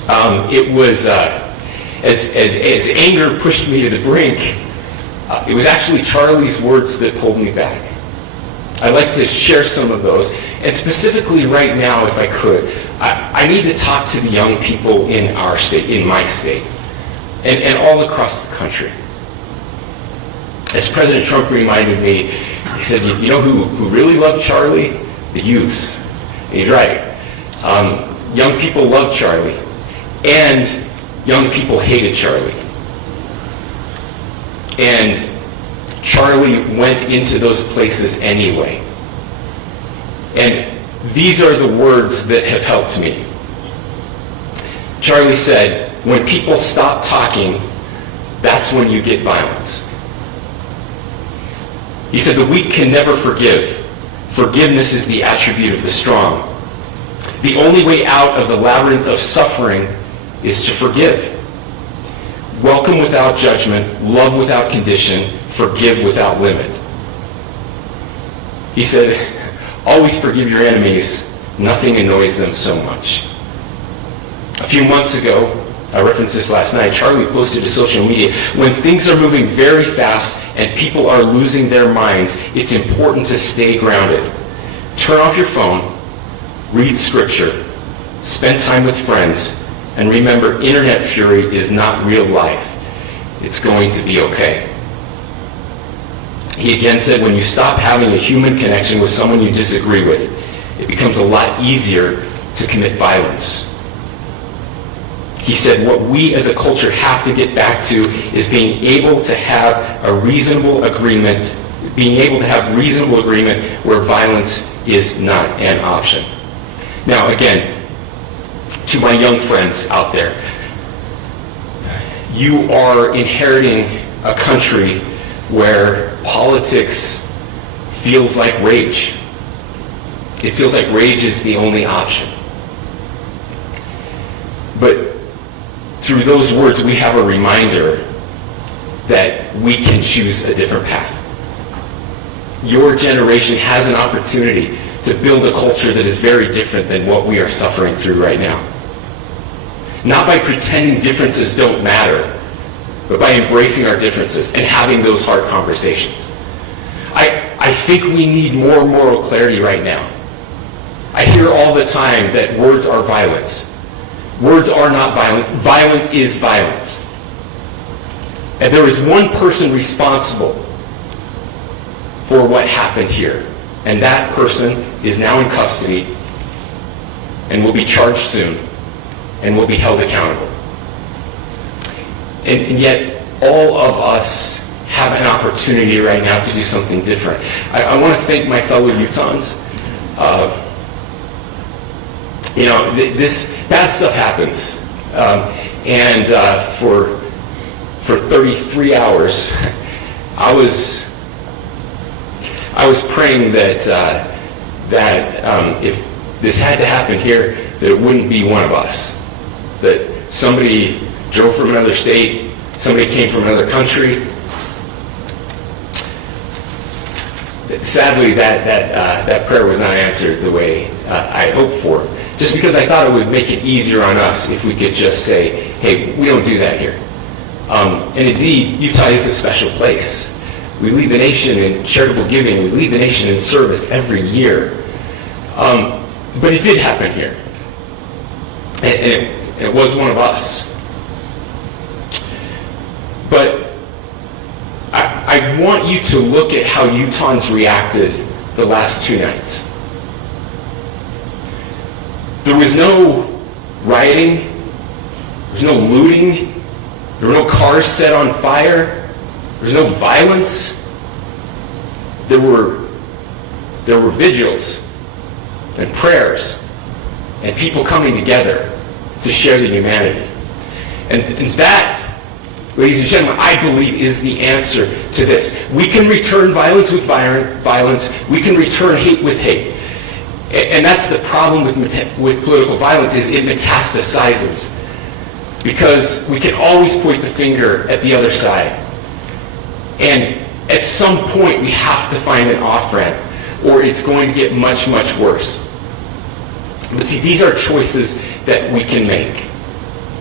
It was, as anger pushed me to the brink, it was actually Charlie's words that pulled me back. I'd like to share some of those. And specifically right now, if I could, I need to talk to the young people in our state, in my state, and all across the country. As President Trump reminded me, he said, you know who really loved Charlie? The youths. And he's right. Young people loved Charlie, and young people hated Charlie. And Charlie went into those places anyway. And these are the words that have helped me. Charlie said, when people stop talking, that's when you get violence. He said, the weak can never forgive. Forgiveness is the attribute of the strong. The only way out of the labyrinth of suffering is to forgive. Welcome without judgment, love without condition, forgive without limit. He said, always forgive your enemies. Nothing annoys them so much. A few months ago, I referenced this last night, Charlie posted to social media, when things are moving very fast and people are losing their minds, it's important to stay grounded. Turn off your phone, read scripture, spend time with friends, and remember, internet fury is not real life. It's going to be okay. He again said, when you stop having a human connection with someone you disagree with, it becomes a lot easier to commit violence. He said, what we as a culture have to get back to is being able to have a reasonable agreement, where violence is not an option. Now, again, to my young friends out there, you are inheriting a country where politics feels like rage. It feels like rage is the only option. But through those words, we have a reminder that we can choose a different path. Your generation has an opportunity to build a culture that is very different than what we are suffering through right now. Not by pretending differences don't matter, but by embracing our differences and having those hard conversations. I think we need more moral clarity right now. I hear all the time that words are violence. Words are not violence. Violence is violence. And there is one person responsible for what happened here. And that person is now in custody and will be charged soon and will be held accountable. And yet, all of us have an opportunity right now to do something different. I want to thank my fellow Utahns. This bad stuff happens. For 33 hours, I was praying that if this had to happen here, that it wouldn't be one of us. That somebody drove from another state, somebody came from another country. Sadly, that prayer was not answered the way I hoped for. Just because I thought it would make it easier on us if we could just say, hey, we don't do that here. And indeed, Utah is a special place. We lead the nation in charitable giving. We lead the nation in service every year. But it did happen here. And it was one of us. But I want you to look at how Utahns reacted the last 2 nights. There was no rioting. There was no looting. There were no cars set on fire. There was no violence. There were vigils and prayers and people coming together to share the humanity. And that, ladies and gentlemen, I believe is the answer to this. We can return violence with violence. We can return hate with hate. And that's the problem with political violence, is it metastasizes. Because we can always point the finger at the other side. And at some point, we have to find an off-ramp, or it's going to get much, much worse. But see, these are choices that we can make.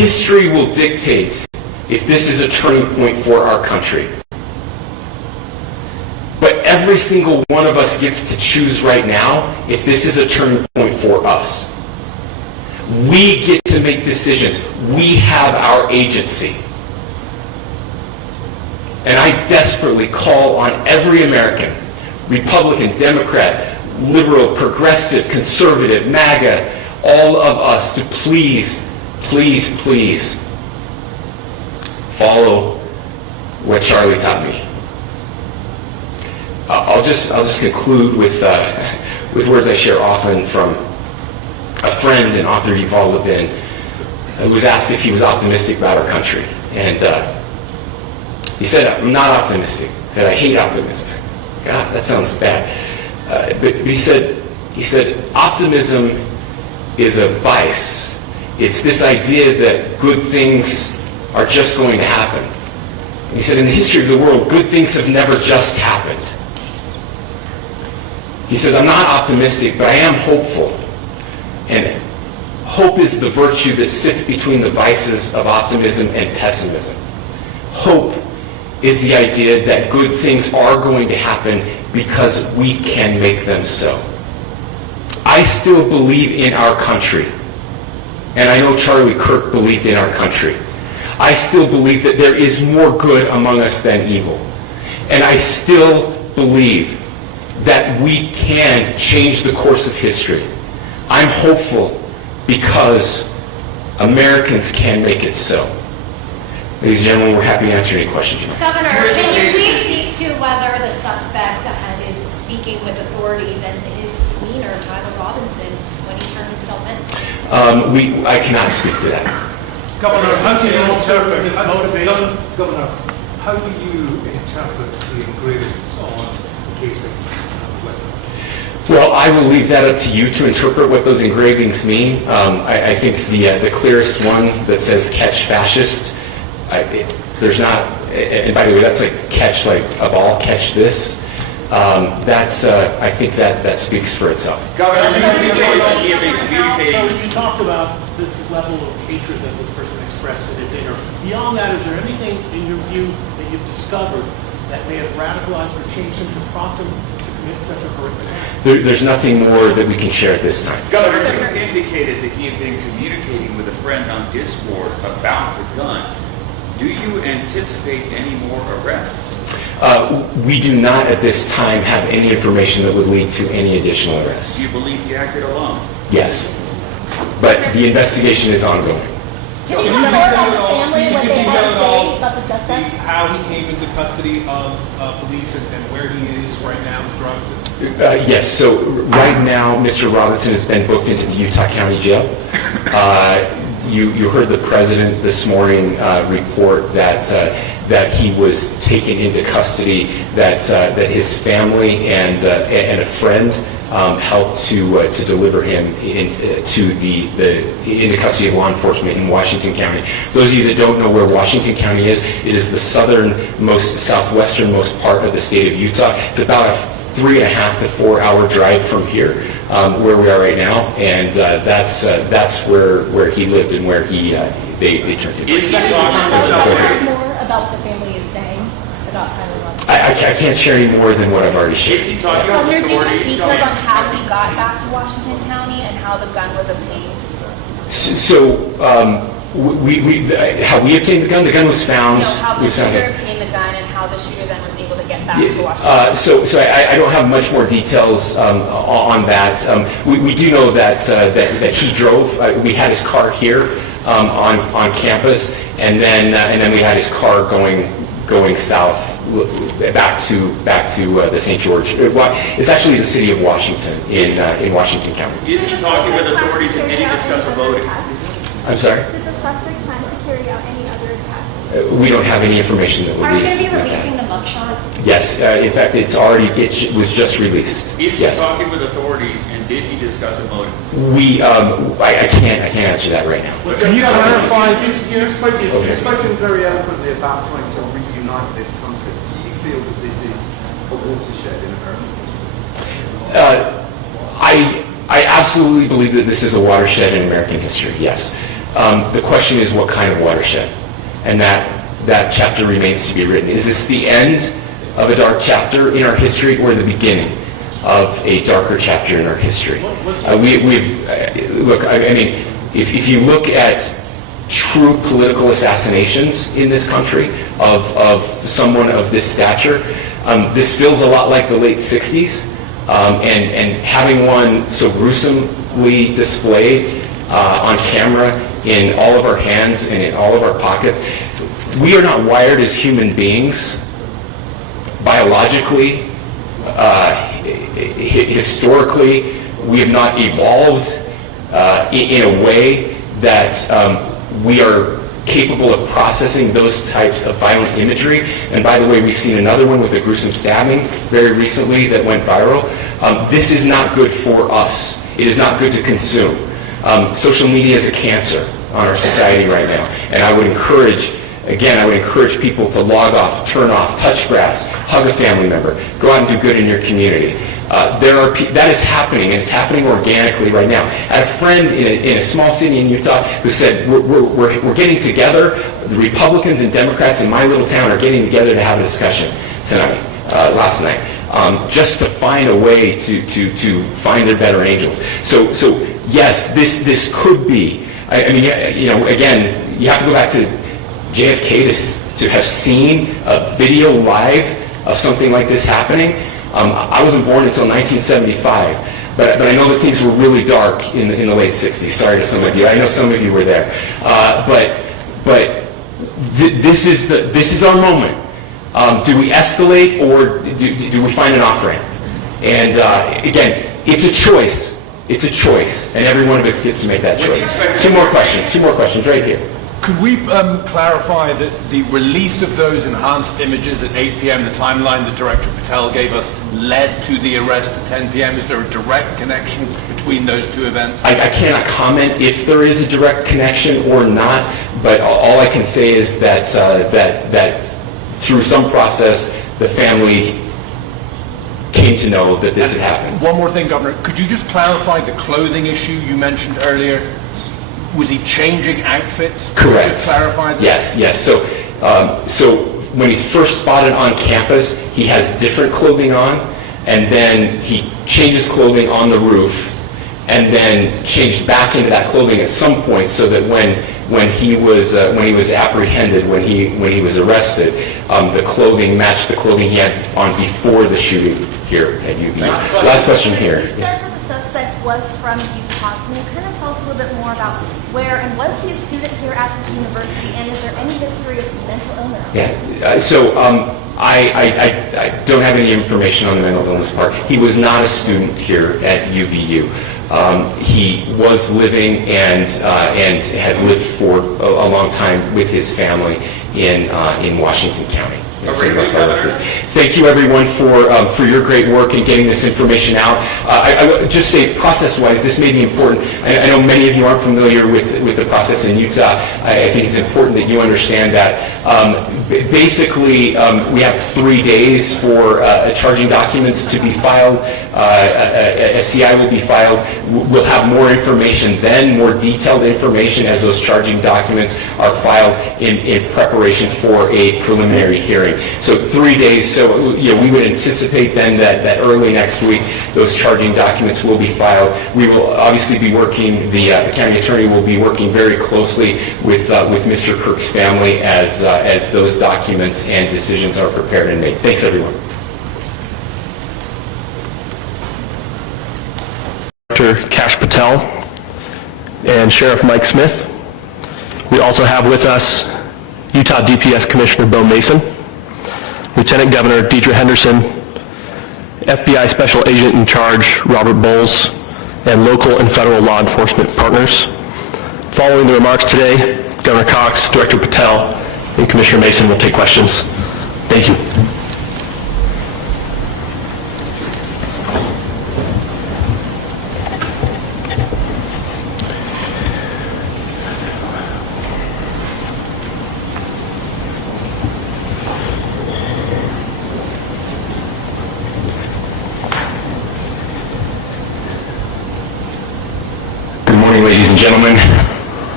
History will dictate if this is a turning point for our country. But every single one of us gets to choose right now if this is a turning point for us. We get to make decisions. We have our agency. And I desperately call on every American, Republican, Democrat, liberal, progressive, conservative, MAGA, all of us to please, please, please follow what Charlie taught me. I'll just conclude with words I share often from a friend and author Yuval Levin, who was asked if he was optimistic about our country. And he said, I'm not optimistic. He said, I hate optimism. God, that sounds bad. But he said, optimism is a vice. It's this idea that good things are just going to happen. And he said, in the history of the world, good things have never just happened. He said, I'm not optimistic, but I am hopeful. And hope is the virtue that sits between the vices of optimism and pessimism. Hope is the idea that good things are going to happen because we can make them so. I still believe in our country. And I know Charlie Kirk believed in our country. I still believe that there is more good among us than evil. And I still believe that we can change the course of history. I'm hopeful because Americans can make it so. Ladies and gentlemen, we're happy to answer any questions you have. Governor, can you please speak to whether the suspect is speaking with authorities and his demeanor, Tyler Robinson, when he turned himself in? I cannot speak to that. Governor, how do you interpret his motivation? Governor, how do you interpret the engravings on the case of Well, I will leave that up to you to interpret what those engravings mean. I think the clearest one that says "catch fascist," there's not, and by the way, that's like catch like a ball, catch this. I think that speaks for itself. Governor, So you talked about this level of hatred that this person expressed at a dinner. Beyond that, is there anything in your view that you've discovered that may have radicalized or changed him to prompt him to commit such a horrific act? There's nothing more that we can share at this time. Governor, you indicated that he had been communicating with a friend on Discord about the gun. Do you anticipate any more arrests? We do not at this time have any information that would lead to any additional arrests. Do you believe he acted alone? Yes, but the investigation is ongoing. Can you tell more about the family, what they had to say about the suspect? How he came into custody of police and where he is right now with drugs? Yes, so right now, Mr. Robinson has been booked into the Utah County Jail. You heard the president this morning report that he was taken into custody, that his family and a friend helped to deliver him into custody of law enforcement in Washington County. Those of you that don't know where Washington County is, it is the southwesternmost part of the state of Utah. It's about a 3.5 to 4 hour drive from here, where we are right now, and that's where he lived and where they turned him. Is he Can you talking tell about us more about what the family is saying about Tyler Robinson? I can't share any more than what I've already shared. Is he talking about Governor, do you have authorities? details on how he got back to Washington County and how the gun was obtained? How we obtained the gun? The gun was found. How the was found shooter at- obtained the gun and how the shooter then was able to get back to Washington. So I don't have much more details on that. We do know that he drove. We had his car here on campus, and then we had his car going south back to the St. George. It's actually the city of Washington in Washington County. Is he talking with authorities and did he discuss a voting? I'm sorry. Did the suspect plan to carry out any other attacks? We don't have any information that Are you released. going to be releasing the mugshot? Yes, in fact, it was just released. Is he Yes. talking with authorities and did he discuss a motive? I can't answer that right now. Can you clarify? You've spoken very eloquently about trying to reunite this country. Do you feel that this is a watershed in American history? I absolutely believe that this is a watershed in American history, yes. The question is, what kind of watershed? And that chapter remains to be written. Is this the end of a dark chapter in our history, or the beginning of a darker chapter in our history? Look, I mean, if you look at true political assassinations in this country of someone of this stature, this feels a lot like the late 60s, and having one so gruesomely displayed on camera in all of our hands and in all of our pockets. We are not wired as human beings biologically, historically. We have not evolved in a way that we are capable of processing those types of violent imagery. And by the way, we've seen another one with a gruesome stabbing very recently that went viral. This is not good for us. It is not good to consume. Social media is a cancer on our society right now. And I would encourage people to log off, turn off, touch grass, hug a family member, go out and do good in your community. That is happening, and it's happening organically right now. I had a friend in a small city in Utah who said, we're getting together, the Republicans and Democrats in my little town are getting together to have a discussion tonight, last night, just to find a way to find their better angels. So yes, this could be, I mean, again, you have to go back to JFK to have seen a video live of something like this happening. I wasn't born until 1975, but I know that things were really dark in the late 60s. Sorry to some of you. I know some of you were there. This is our moment. Do we escalate, or do we find an off-ramp? And again, it's a choice. It's a choice, and every one of us gets to make that choice. Two more questions right here. Could we clarify that the release of those enhanced images at 8 p.m., the timeline that Director Patel gave us, led to the arrest at 10 p.m.? Is there a direct connection between those two events? I cannot comment if there is a direct connection or not, but all I can say is that through some process, the family came to know that this had happened. One more thing, Governor. Could you just clarify the clothing issue you mentioned earlier? Was he changing outfits? Correct. Just clarify this? Yes. So when he's first spotted on campus, he has different clothing on, and then he changes clothing on the roof, and then changed back into that clothing at some point, so that when he was apprehended, when he was arrested, the clothing matched the clothing he had on before the shooting here at UVU. Last question here. You said that the suspect was from Utah. Can you kind of tell us a little bit more about where, and was he a student here at this university, and is there any history of mental illness? Yeah. I don't have any information on the mental illness part. He was not a student here at UVU. He was living and had lived for a long time with his family in Washington County. Thank you, everyone, for your great work in getting this information out. I would just say, process-wise, this may be important. I know many of you aren't familiar with the process in Utah. I think it's important that you understand that. Basically, we have 3 days for charging documents to be filed. A CI will be filed. We'll have more information then, more detailed information as those charging documents are filed in preparation for a preliminary hearing. So 3 days. So we would anticipate then that early next week those charging documents will be filed. We will obviously be working. The county attorney will be working very closely with Mr. Kirk's family as those documents and decisions are prepared and made. Thanks, everyone. Director Kash Patel and Sheriff Mike Smith. We also have with us Utah DPS Commissioner Bo Mason, Lieutenant Governor Deidre Henderson, FBI Special Agent in Charge Robert Bowles, and local and federal law enforcement partners. Following the remarks today, Governor Cox, Director Patel, and Commissioner Mason will take questions. Thank you. Good morning, ladies and gentlemen.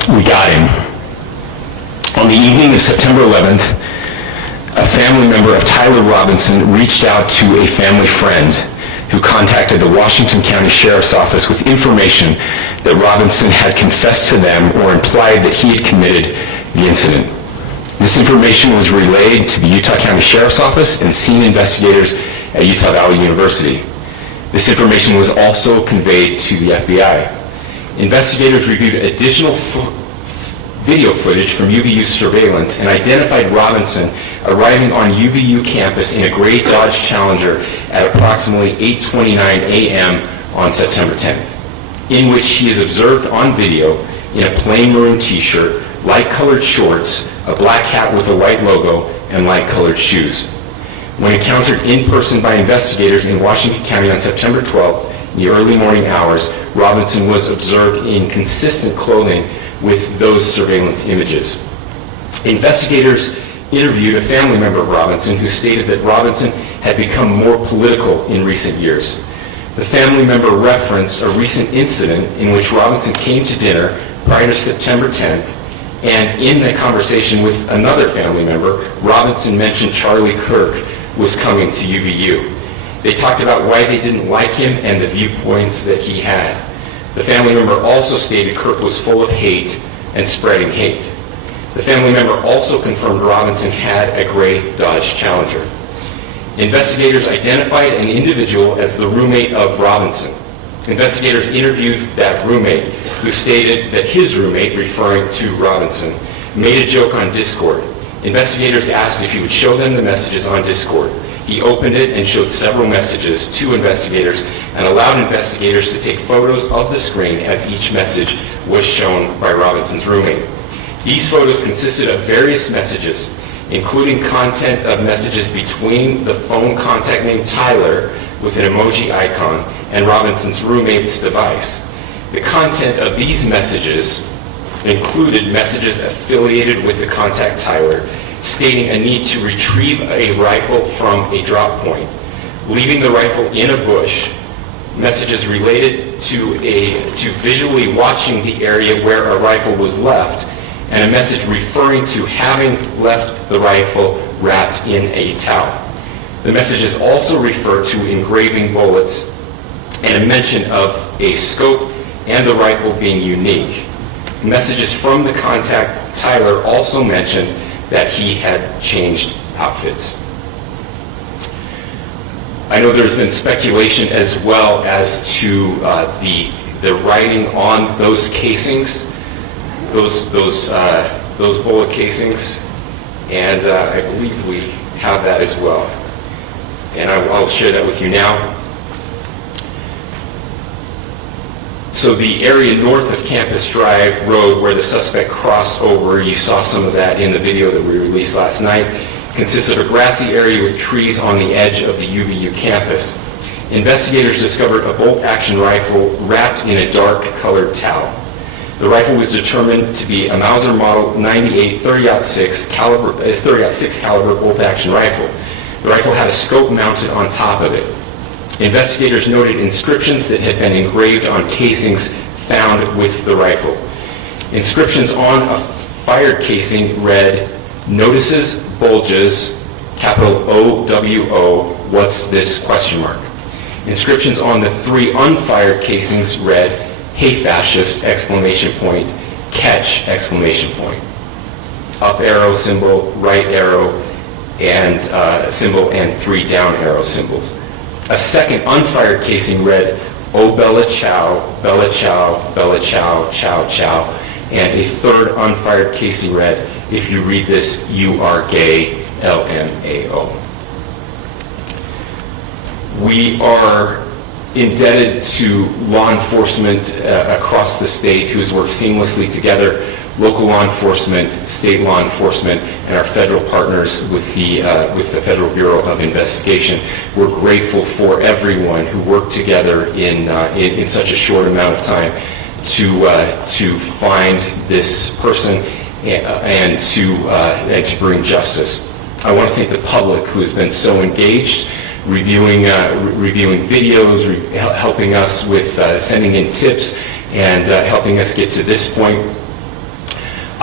we got him. On the evening of September 11th, a family member of Tyler Robinson reached out to a family friend who contacted the Washington County Sheriff's Office with information that Robinson had confessed to them or implied that he had committed the incident. This information was relayed to the Utah County Sheriff's Office and senior investigators at Utah Valley University. This information was also conveyed to the FBI. Investigators reviewed additional video footage from UVU surveillance and identified Robinson arriving on UVU campus in a gray Dodge Challenger at approximately 8:29 a.m. on September 10th, in which he is observed on video in a plain maroon t-shirt, light-colored shorts, a black hat with a white logo, and light-colored shoes. When encountered in person by investigators in Washington County on September 12th, in the early morning hours, Robinson was observed in consistent clothing with those surveillance images. Investigators interviewed a family member of Robinson who stated that Robinson had become more political in recent years. The family member referenced a recent incident in which Robinson came to dinner prior to September 10th, and in the conversation with another family member, Robinson mentioned Charlie Kirk was coming to UVU. They talked about why they didn't like him and the viewpoints that he had. The family member also stated Kirk was full of hate and spreading hate. The family member also confirmed Robinson had a gray Dodge Challenger. Investigators identified an individual as the roommate of Robinson. Investigators interviewed that roommate, who stated that his roommate, referring to Robinson, made a joke on Discord. Investigators asked if he would show them the messages on Discord. He opened it and showed several messages to investigators and allowed investigators to take photos of the screen as each message was shown by Robinson's roommate. These photos consisted of various messages, including content of messages between the phone contact named Tyler with an emoji icon and Robinson's roommate's device. The content of these messages included messages affiliated with the contact Tyler, stating a need to retrieve a rifle from a drop point, leaving the rifle in a bush, messages related to visually watching the area where a rifle was left, and a message referring to having left the rifle wrapped in a towel. The messages also refer to engraving bullets and a mention of a scope and the rifle being unique. Messages from the contact Tyler also mentioned that he had changed outfits. I know there's been speculation as well as to the writing on those casings, those bullet casings, and I believe we have that as well. And I'll share that with you now. So the area north of Campus Drive Road where the suspect crossed over, you saw some of that in the video that we released last night, consists of a grassy area with trees on the edge of the UVU campus. Investigators discovered a bolt-action rifle wrapped in a dark-colored towel. The rifle was determined to be a Mauser Model 98 30-06 caliber bolt-action rifle. The rifle had a scope mounted on top of it. Investigators noted inscriptions that had been engraved on casings found with the rifle. Inscriptions on a fired casing read, "Notices, bulges, capital O-W-O, what's this, question mark." Inscriptions on the 3 unfired casings read, "Hey fascist, exclamation point, catch, exclamation point." Up arrow symbol, right arrow, and symbol, and 3 down arrow symbols. A second unfired casing read, "Oh Bella Chow, Bella Chow, Bella Chow, Chow Chow," and a third unfired casing read, "If you read this, you are gay, LMAO." We are indebted to law enforcement across the state who has worked seamlessly together, local law enforcement, state law enforcement, and our federal partners with the Federal Bureau of Investigation. We're grateful for everyone who worked together in such a short amount of time to find this person and to bring justice. I want to thank the public who has been so engaged, reviewing videos, helping us with sending in tips, and helping us get to this point.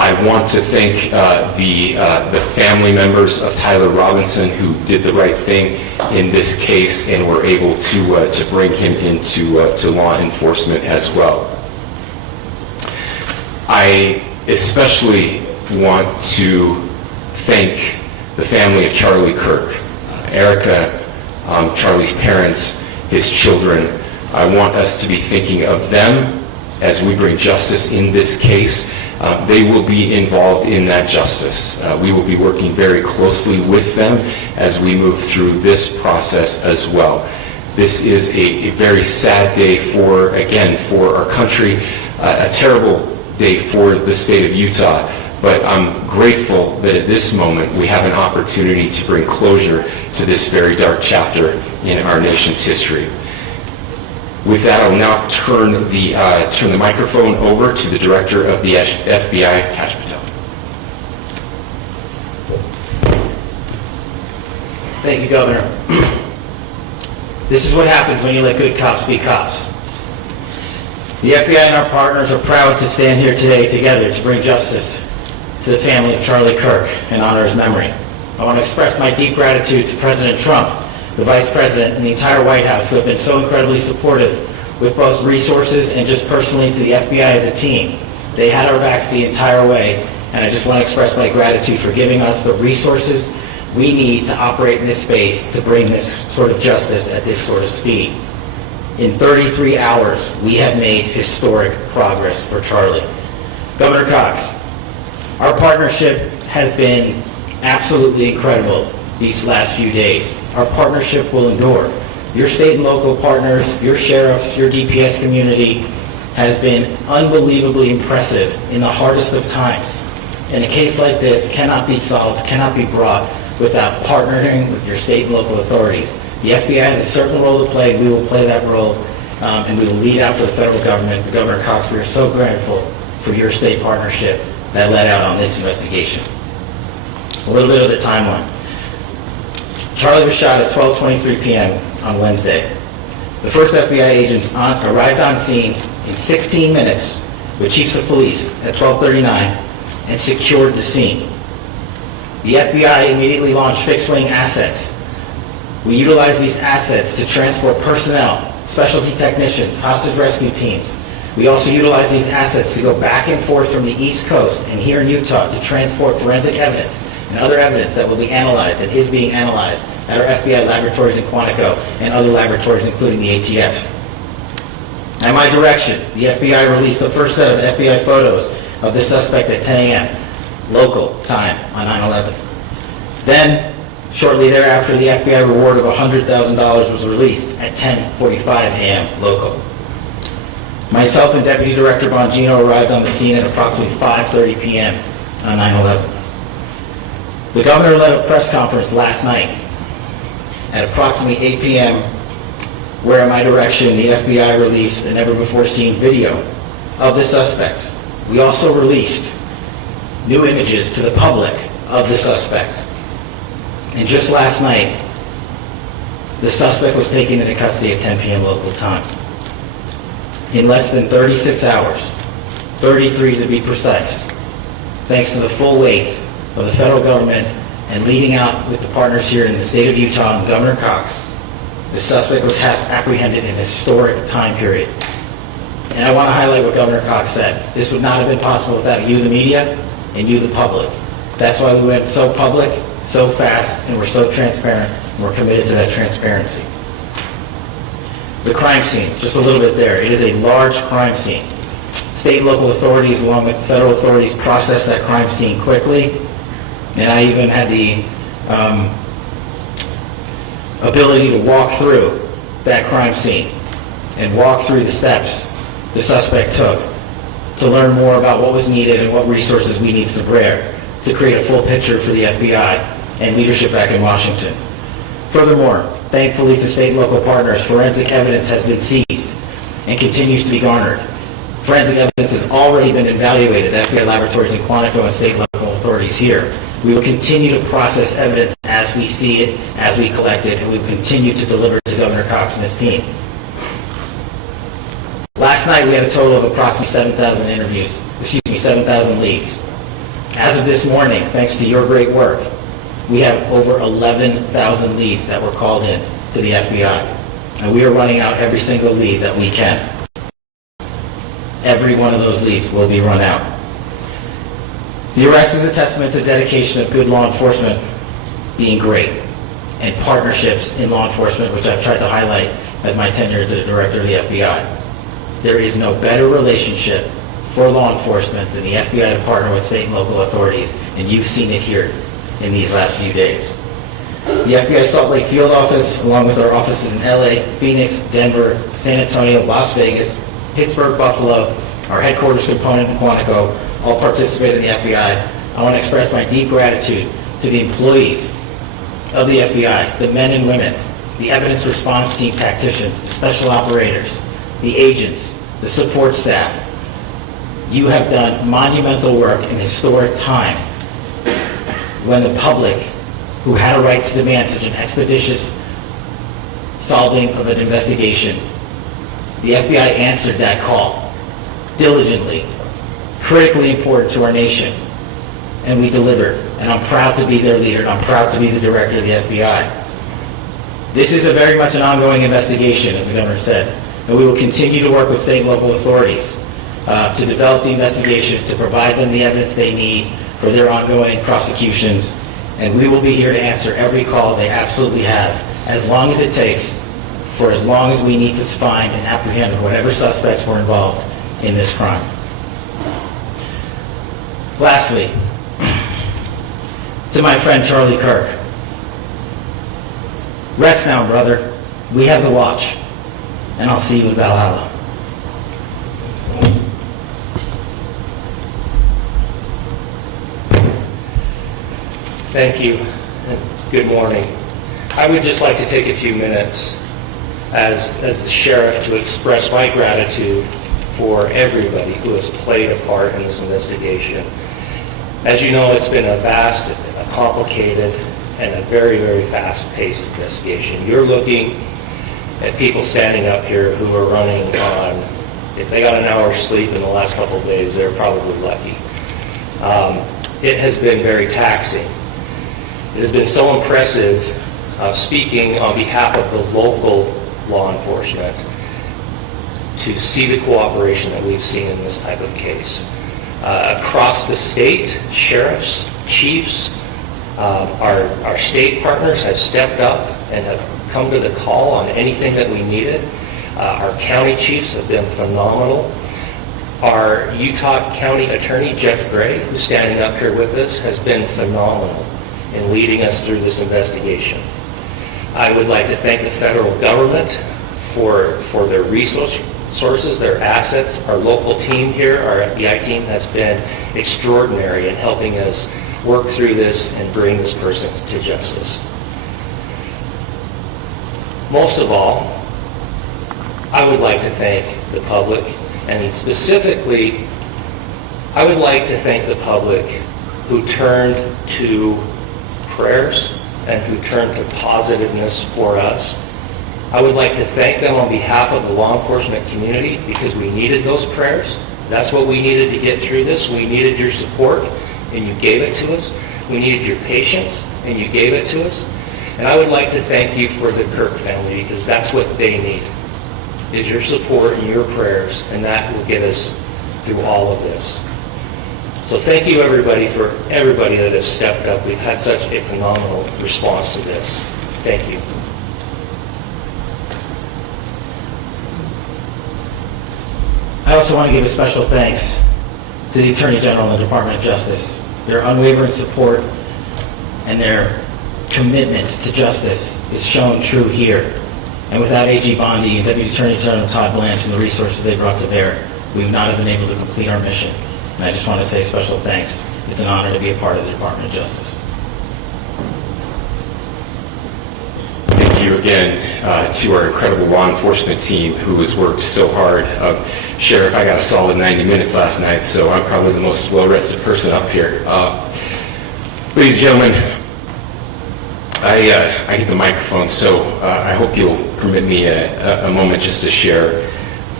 I want to thank the family members of Tyler Robinson who did the right thing in this case and were able to bring him into to law enforcement as well. I especially want to thank the family of Charlie Kirk, Erica, Charlie's parents, his children. I want us to be thinking of them as we bring justice in this case. They will be involved in that justice. We will be working very closely with them as we move through this process as well. This is a very sad day for our country, a terrible day for the state of Utah, but I'm grateful that at this moment we have an opportunity to bring closure to this very dark chapter in our nation's history. With that, I'll now turn the microphone over to the Director of the FBI, Kash Patel. Thank you, Governor. This is what happens when you let good cops be cops. The FBI and our partners are proud to stand here today together to bring justice to the family of Charlie Kirk and honor his memory. I want to express my deep gratitude to President Trump, the Vice President, and the entire White House who have been so incredibly supportive with both resources and just personally to the FBI as a team. They had our backs the entire way, and I just want to express my gratitude for giving us the resources we need to operate in this space to bring this sort of justice at this sort of speed. In 33 hours, we have made historic progress for Charlie. Governor Cox, our partnership has been absolutely incredible these last few days. Our partnership will endure. Your state and local partners, your sheriffs, your DPS community has been unbelievably impressive in the hardest of times. And a case like this cannot be solved, cannot be brought without partnering with your state and local authorities. The FBI has a certain role to play. We will play that role, and we will lead after the federal government. But Governor Cox, we are so grateful for your state partnership that led out on this investigation. A little bit of the timeline. Charlie was shot at 12:23 p.m. on Wednesday. The first FBI agents arrived on scene in 16 minutes with chiefs of police at 12:39 and secured the scene. The FBI immediately launched fixed-wing assets. We utilized these assets to transport personnel, specialty technicians, hostage rescue teams. We also utilized these assets to go back and forth from the East Coast and here in Utah to transport forensic evidence and other evidence that will be analyzed and is being analyzed at our FBI laboratories in Quantico and other laboratories, including the ATF. At my direction, the FBI released the first set of FBI photos of the suspect at 10 a.m. local time on 9/11. Then, shortly thereafter, the FBI reward of $100,000 was released at 10:45 a.m. local. Myself and Deputy Director Bongino arrived on the scene at approximately 5:30 p.m. on 9/11. The governor led a press conference last night at approximately 8 p.m. where, at my direction, the FBI released a never-before-seen video of the suspect. We also released new images to the public of the suspect. And just last night, the suspect was taken into custody at 10 p.m. local time. In less than 36 hours, 33 to be precise, thanks to the full weight of the federal government and leading out with the partners here in the state of Utah and Governor Cox, the suspect was apprehended in a historic time period. And I want to highlight what Governor Cox said. This would not have been possible without you, the media, and you, the public. That's why we went so public, so fast, and we're so transparent, and we're committed to that transparency. The crime scene, just a little bit there. It is a large crime scene. State and local authorities, along with federal authorities, processed that crime scene quickly, and I even had the ability to walk through that crime scene and walk through the steps the suspect took to learn more about what was needed and what resources we needed to bear to create a full picture for the FBI and leadership back in Washington. Furthermore, thankfully to state and local partners, forensic evidence has been seized and continues to be garnered. Forensic evidence has already been evaluated at FBI laboratories in Quantico and state and local authorities here. We will continue to process evidence as we see it, as we collect it, and we will continue to deliver to Governor Cox and his team. Last night we had a total of approximately 7,000 leads. As of this morning, thanks to your great work, we have over 11,000 leads that were called in to the FBI. And we are running out every single lead that we can. Every one of those leads will be run out. The arrest is a testament to the dedication of good law enforcement being great, and partnerships in law enforcement, which I've tried to highlight as my tenure as the director of the FBI. There is no better relationship for law enforcement than the FBI to partner with state and local authorities, and you've seen it here in these last few days. The FBI Salt Lake field office, along with our offices in LA, Phoenix, Denver, San Antonio, Las Vegas, Pittsburgh, Buffalo, our headquarters component in Quantico, all participate in the FBI. I want to express my deep gratitude to the employees of the FBI, the men and women, the evidence response team tacticians, the special operators, the agents, the support staff. You have done monumental work in historic time when the public, who had a right to demand such an expeditious solving of an investigation, the FBI answered that call diligently, critically important to our nation, and we delivered. And I'm proud to be their leader, and I'm proud to be the director of the FBI. This is very much an ongoing investigation, as the governor said, and we will continue to work with state and local authorities to develop the investigation, to provide them the evidence they need for their ongoing prosecutions, and we will be here to answer every call they absolutely have, as long as it takes, for as long as we need to find and apprehend whatever suspects were involved in this crime. Lastly, to my friend Charlie Kirk, rest now, brother. We have the watch, and I'll see you in Valhalla. Thank you, and good morning. I would just like to take a few minutes as the sheriff to express my gratitude for everybody who has played a part in this investigation. As you know, it's been a vast, a complicated, and a very, very fast-paced investigation. You're looking at people standing up here who are running on, if they got an hour's sleep in the last couple of days, they're probably lucky. It has been very taxing. It has been so impressive speaking on behalf of the local law enforcement to see the cooperation that we've seen in this type of case. Across the state, sheriffs, chiefs, our state partners have stepped up and have come to the call on anything that we needed. Our county chiefs have been phenomenal. Our Utah County Attorney, Jeff Gray, who's standing up here with us, has been phenomenal in leading us through this investigation. I would like to thank the federal government for their resources, their assets. Our local team here, our FBI team, has been extraordinary in helping us work through this and bring this person to justice. Most of all, I would like to thank the public, and specifically, I would like to thank the public who turned to prayers and who turned to positiveness for us. I would like to thank them on behalf of the law enforcement community because we needed those prayers. That's what we needed to get through this. We needed your support, and you gave it to us. We needed your patience, and you gave it to us. And I would like to thank you for the Kirk family because that's what they need, is your support and your prayers, and that will get us through all of this. So thank you everybody that has stepped up. We've had such a phenomenal response to this. Thank you. I also want to give a special thanks to the Attorney General and the Department of Justice. Their unwavering support and their commitment to justice is shown true here. And without AG Bondi and Deputy Attorney General Todd Blanche and the resources they brought to bear, we would not have been able to complete our mission. And I just want to say special thanks. It's an honor to be a part of the Department of Justice. Thank you again to our incredible law enforcement team who has worked so hard. Sheriff, I got a solid 90 minutes last night, so I'm probably the most well-rested person up here. Ladies and gentlemen, I get the microphone, so I hope you'll permit me a moment just to share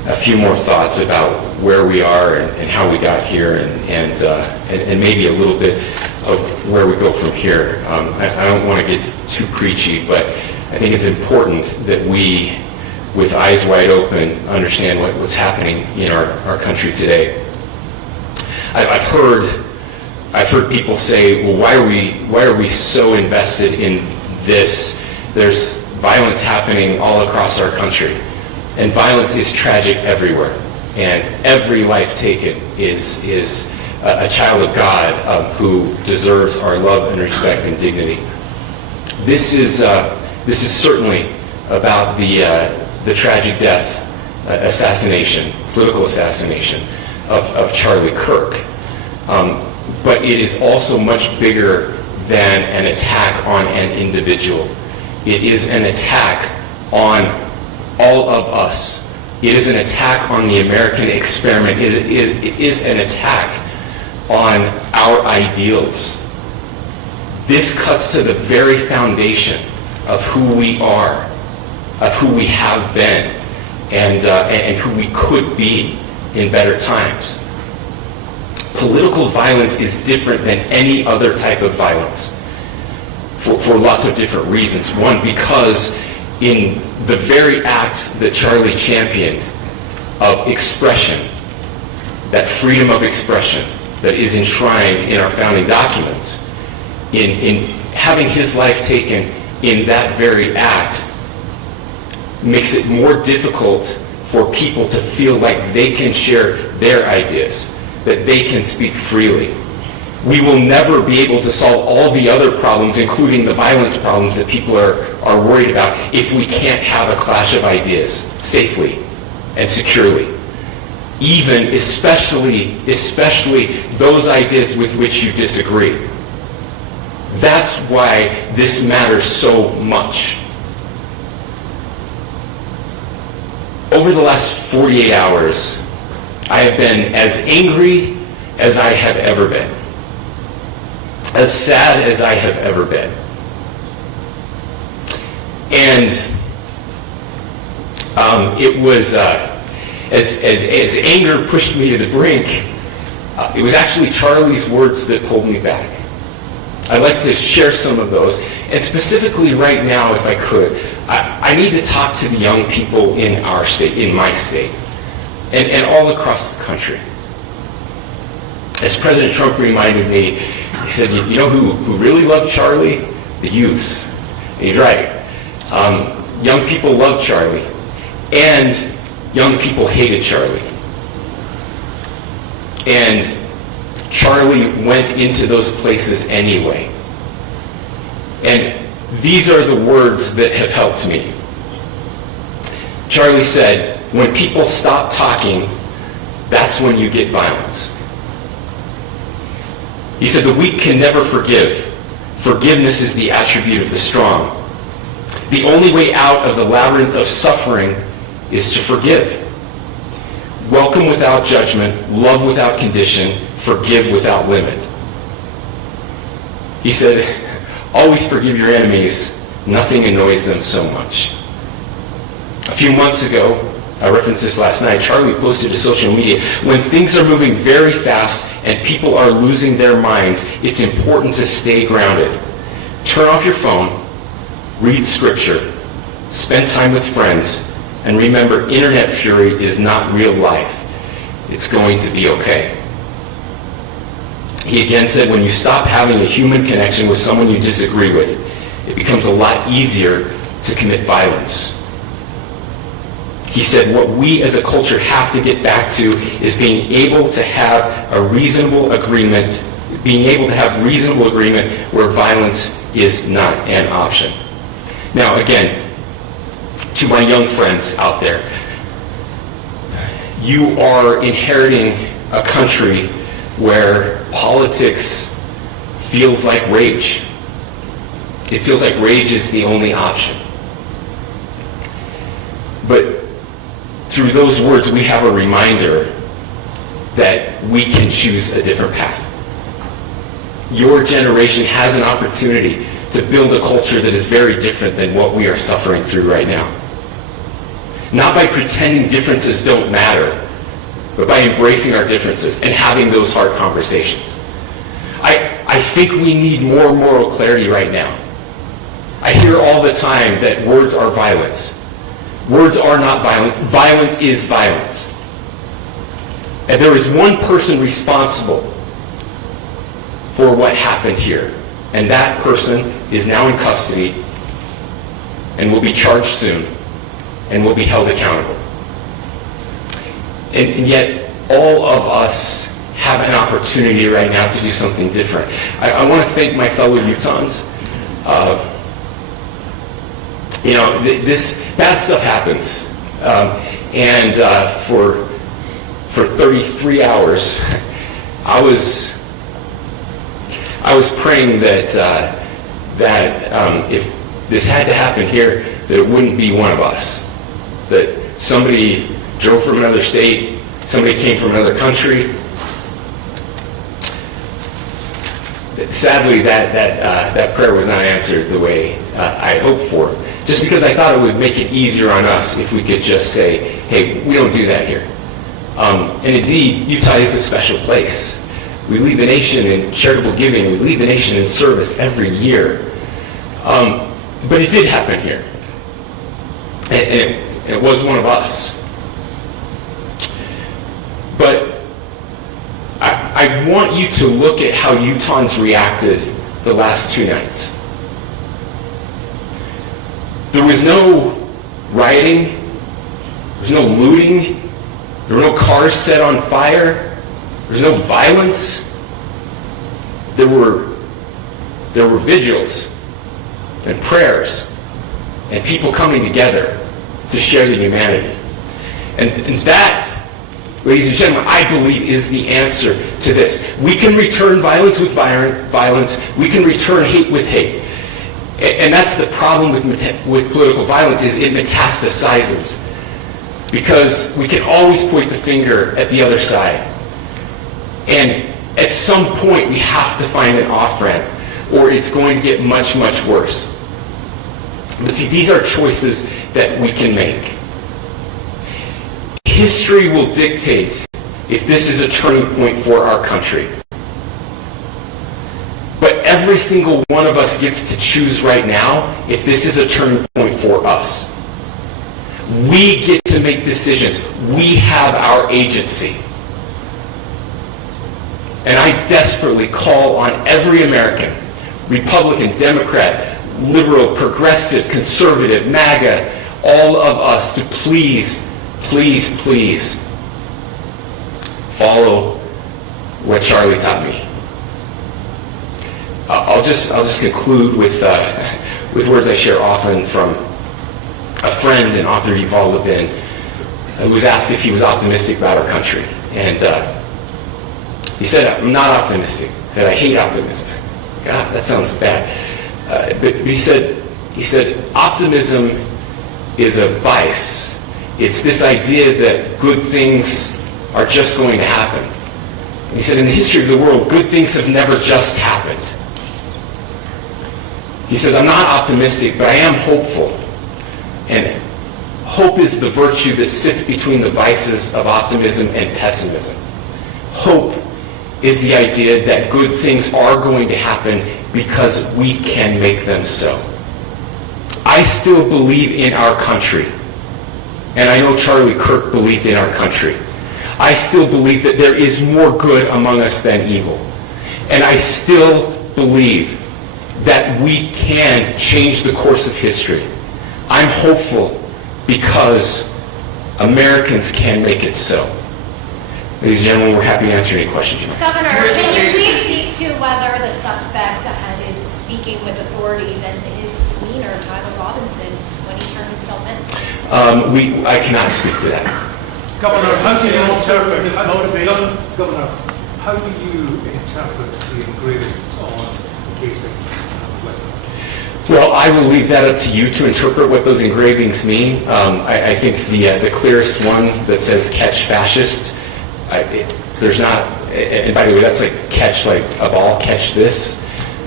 a few more thoughts about where we are and how we got here, and maybe a little bit of where we go from here. I don't want to get too preachy, but I think it's important that we, with eyes wide open, understand what's happening in our country today. I've heard people say, well, why are we so invested in this? There's violence happening all across our country, and violence is tragic everywhere, and every life taken is a child of God who deserves our love and respect and dignity. This is certainly about the tragic death, political assassination of Charlie Kirk. But it is also much bigger than an attack on an individual. It is an attack on all of us. It is an attack on the American experiment. It is an attack on our ideals. This cuts to the very foundation of who we are, of who we have been, and who we could be in better times. Political violence is different than any other type of violence for lots of different reasons. One, because in the very act that Charlie championed of expression, that freedom of expression that is enshrined in our founding documents, in having his life taken in that very act, makes it more difficult for people to feel like they can share their ideas, that they can speak freely. We will never be able to solve all the other problems, including the violence problems that people are worried about, if we can't have a clash of ideas safely and securely. Especially those ideas with which you disagree. That's why this matters so much. Over the last 48 hours, I have been as angry as I have ever been, as sad as I have ever been. And it was, as anger pushed me to the brink, it was actually Charlie's words that pulled me back. I'd like to share some of those. And specifically right now, if I could, I need to talk to the young people in our state, in my state, and all across the country. As President Trump reminded me, he said, you know who really loved Charlie? The youths. And he's right. Young people loved Charlie, and young people hated Charlie. And Charlie went into those places anyway. And these are the words that have helped me. Charlie said, when people stop talking, that's when you get violence. He said, the weak can never forgive. Forgiveness is the attribute of the strong. The only way out of the labyrinth of suffering is to forgive. Welcome without judgment, love without condition, forgive without limit. He said, always forgive your enemies. Nothing annoys them so much. A few months ago, I referenced this last night, Charlie posted to social media, when things are moving very fast and people are losing their minds, it's important to stay grounded. Turn off your phone, read scripture, spend time with friends, and remember, internet fury is not real life. It's going to be okay. He again said, when you stop having a human connection with someone you disagree with, it becomes a lot easier to commit violence. He said, what we as a culture have to get back to is being able to have a reasonable agreement, where violence is not an option. Now, again, to my young friends out there, you are inheriting a country where politics feels like rage. It feels like rage is the only option. But through those words, we have a reminder that we can choose a different path. Your generation has an opportunity to build a culture that is very different than what we are suffering through right now. not by pretending differences don't matter, but by embracing our differences and having those hard conversations. I think we need more moral clarity right now. I hear all the time that words are violence. Words are not violence. Violence is violence. And there is one person responsible for what happened here. And that person is now in custody and will be charged soon and will be held accountable. And yet, all of us have an opportunity right now to do something different. I want to thank my fellow Utahns. This bad stuff happens. For 33 hours, I was praying that if this had to happen here, that it wouldn't be one of us. That somebody drove from another state, somebody came from another country. Sadly, that prayer was not answered the way I hoped for. Just because I thought it would make it easier on us if we could just say, hey, we don't do that here. And indeed, Utah is a special place. We lead the nation in charitable giving. We lead the nation in service every year. But it did happen here. And it was one of us. But I want you to look at how Utahns reacted the last 2 nights. There was no rioting. There was no looting. There were no cars set on fire. There was no violence. There were vigils and prayers and people coming together to share the humanity. And that, ladies and gentlemen, I believe is the answer to this. We can return violence with violence. We can return hate with hate. And that's the problem with political violence, is it metastasizes. Because we can always point the finger at the other side. And at some point we have to find an off-ramp, or it's going to get much, much worse. But see, these are choices that we can make. History will dictate if this is a turning point for our country. But every single one of us gets to choose right now if this is a turning point for us. We get to make decisions. We have our agency. And I desperately call on every American, Republican, Democrat, liberal, progressive, conservative, MAGA, all of us to please, please, please follow what Charlie taught me. I'll just conclude with words I share often from a friend and author, Yuval Levin, who was asked if he was optimistic about our country. And he said, I'm not optimistic. He said, I hate optimism. God, that sounds bad. But he said, optimism is a vice. It's this idea that good things are just going to happen. And he said, in the history of the world, good things have never just happened. He said, I'm not optimistic, but I am hopeful. And hope is the virtue that sits between the vices of optimism and pessimism. Hope is the idea that good things are going to happen because we can make them so. I still believe in our country. And I know Charlie Kirk believed in our country. I still believe that there is more good among us than evil. And I still believe that we can change the course of history. I'm hopeful because Americans can make it so. Ladies and gentlemen, we're happy to answer any questions you might have. Governor, can you please speak to whether the suspect is speaking with authorities and his demeanor, Tyler Robinson, when he turned himself in? I cannot speak to that. Governor, how do you interpret his motivation? Governor, how do you interpret the engravings on the casing? Well, I will leave that up to you to interpret what those engravings mean. I think the clearest one that says "catch fascist," there's not, and by the way, that's like catch like a ball, catch this.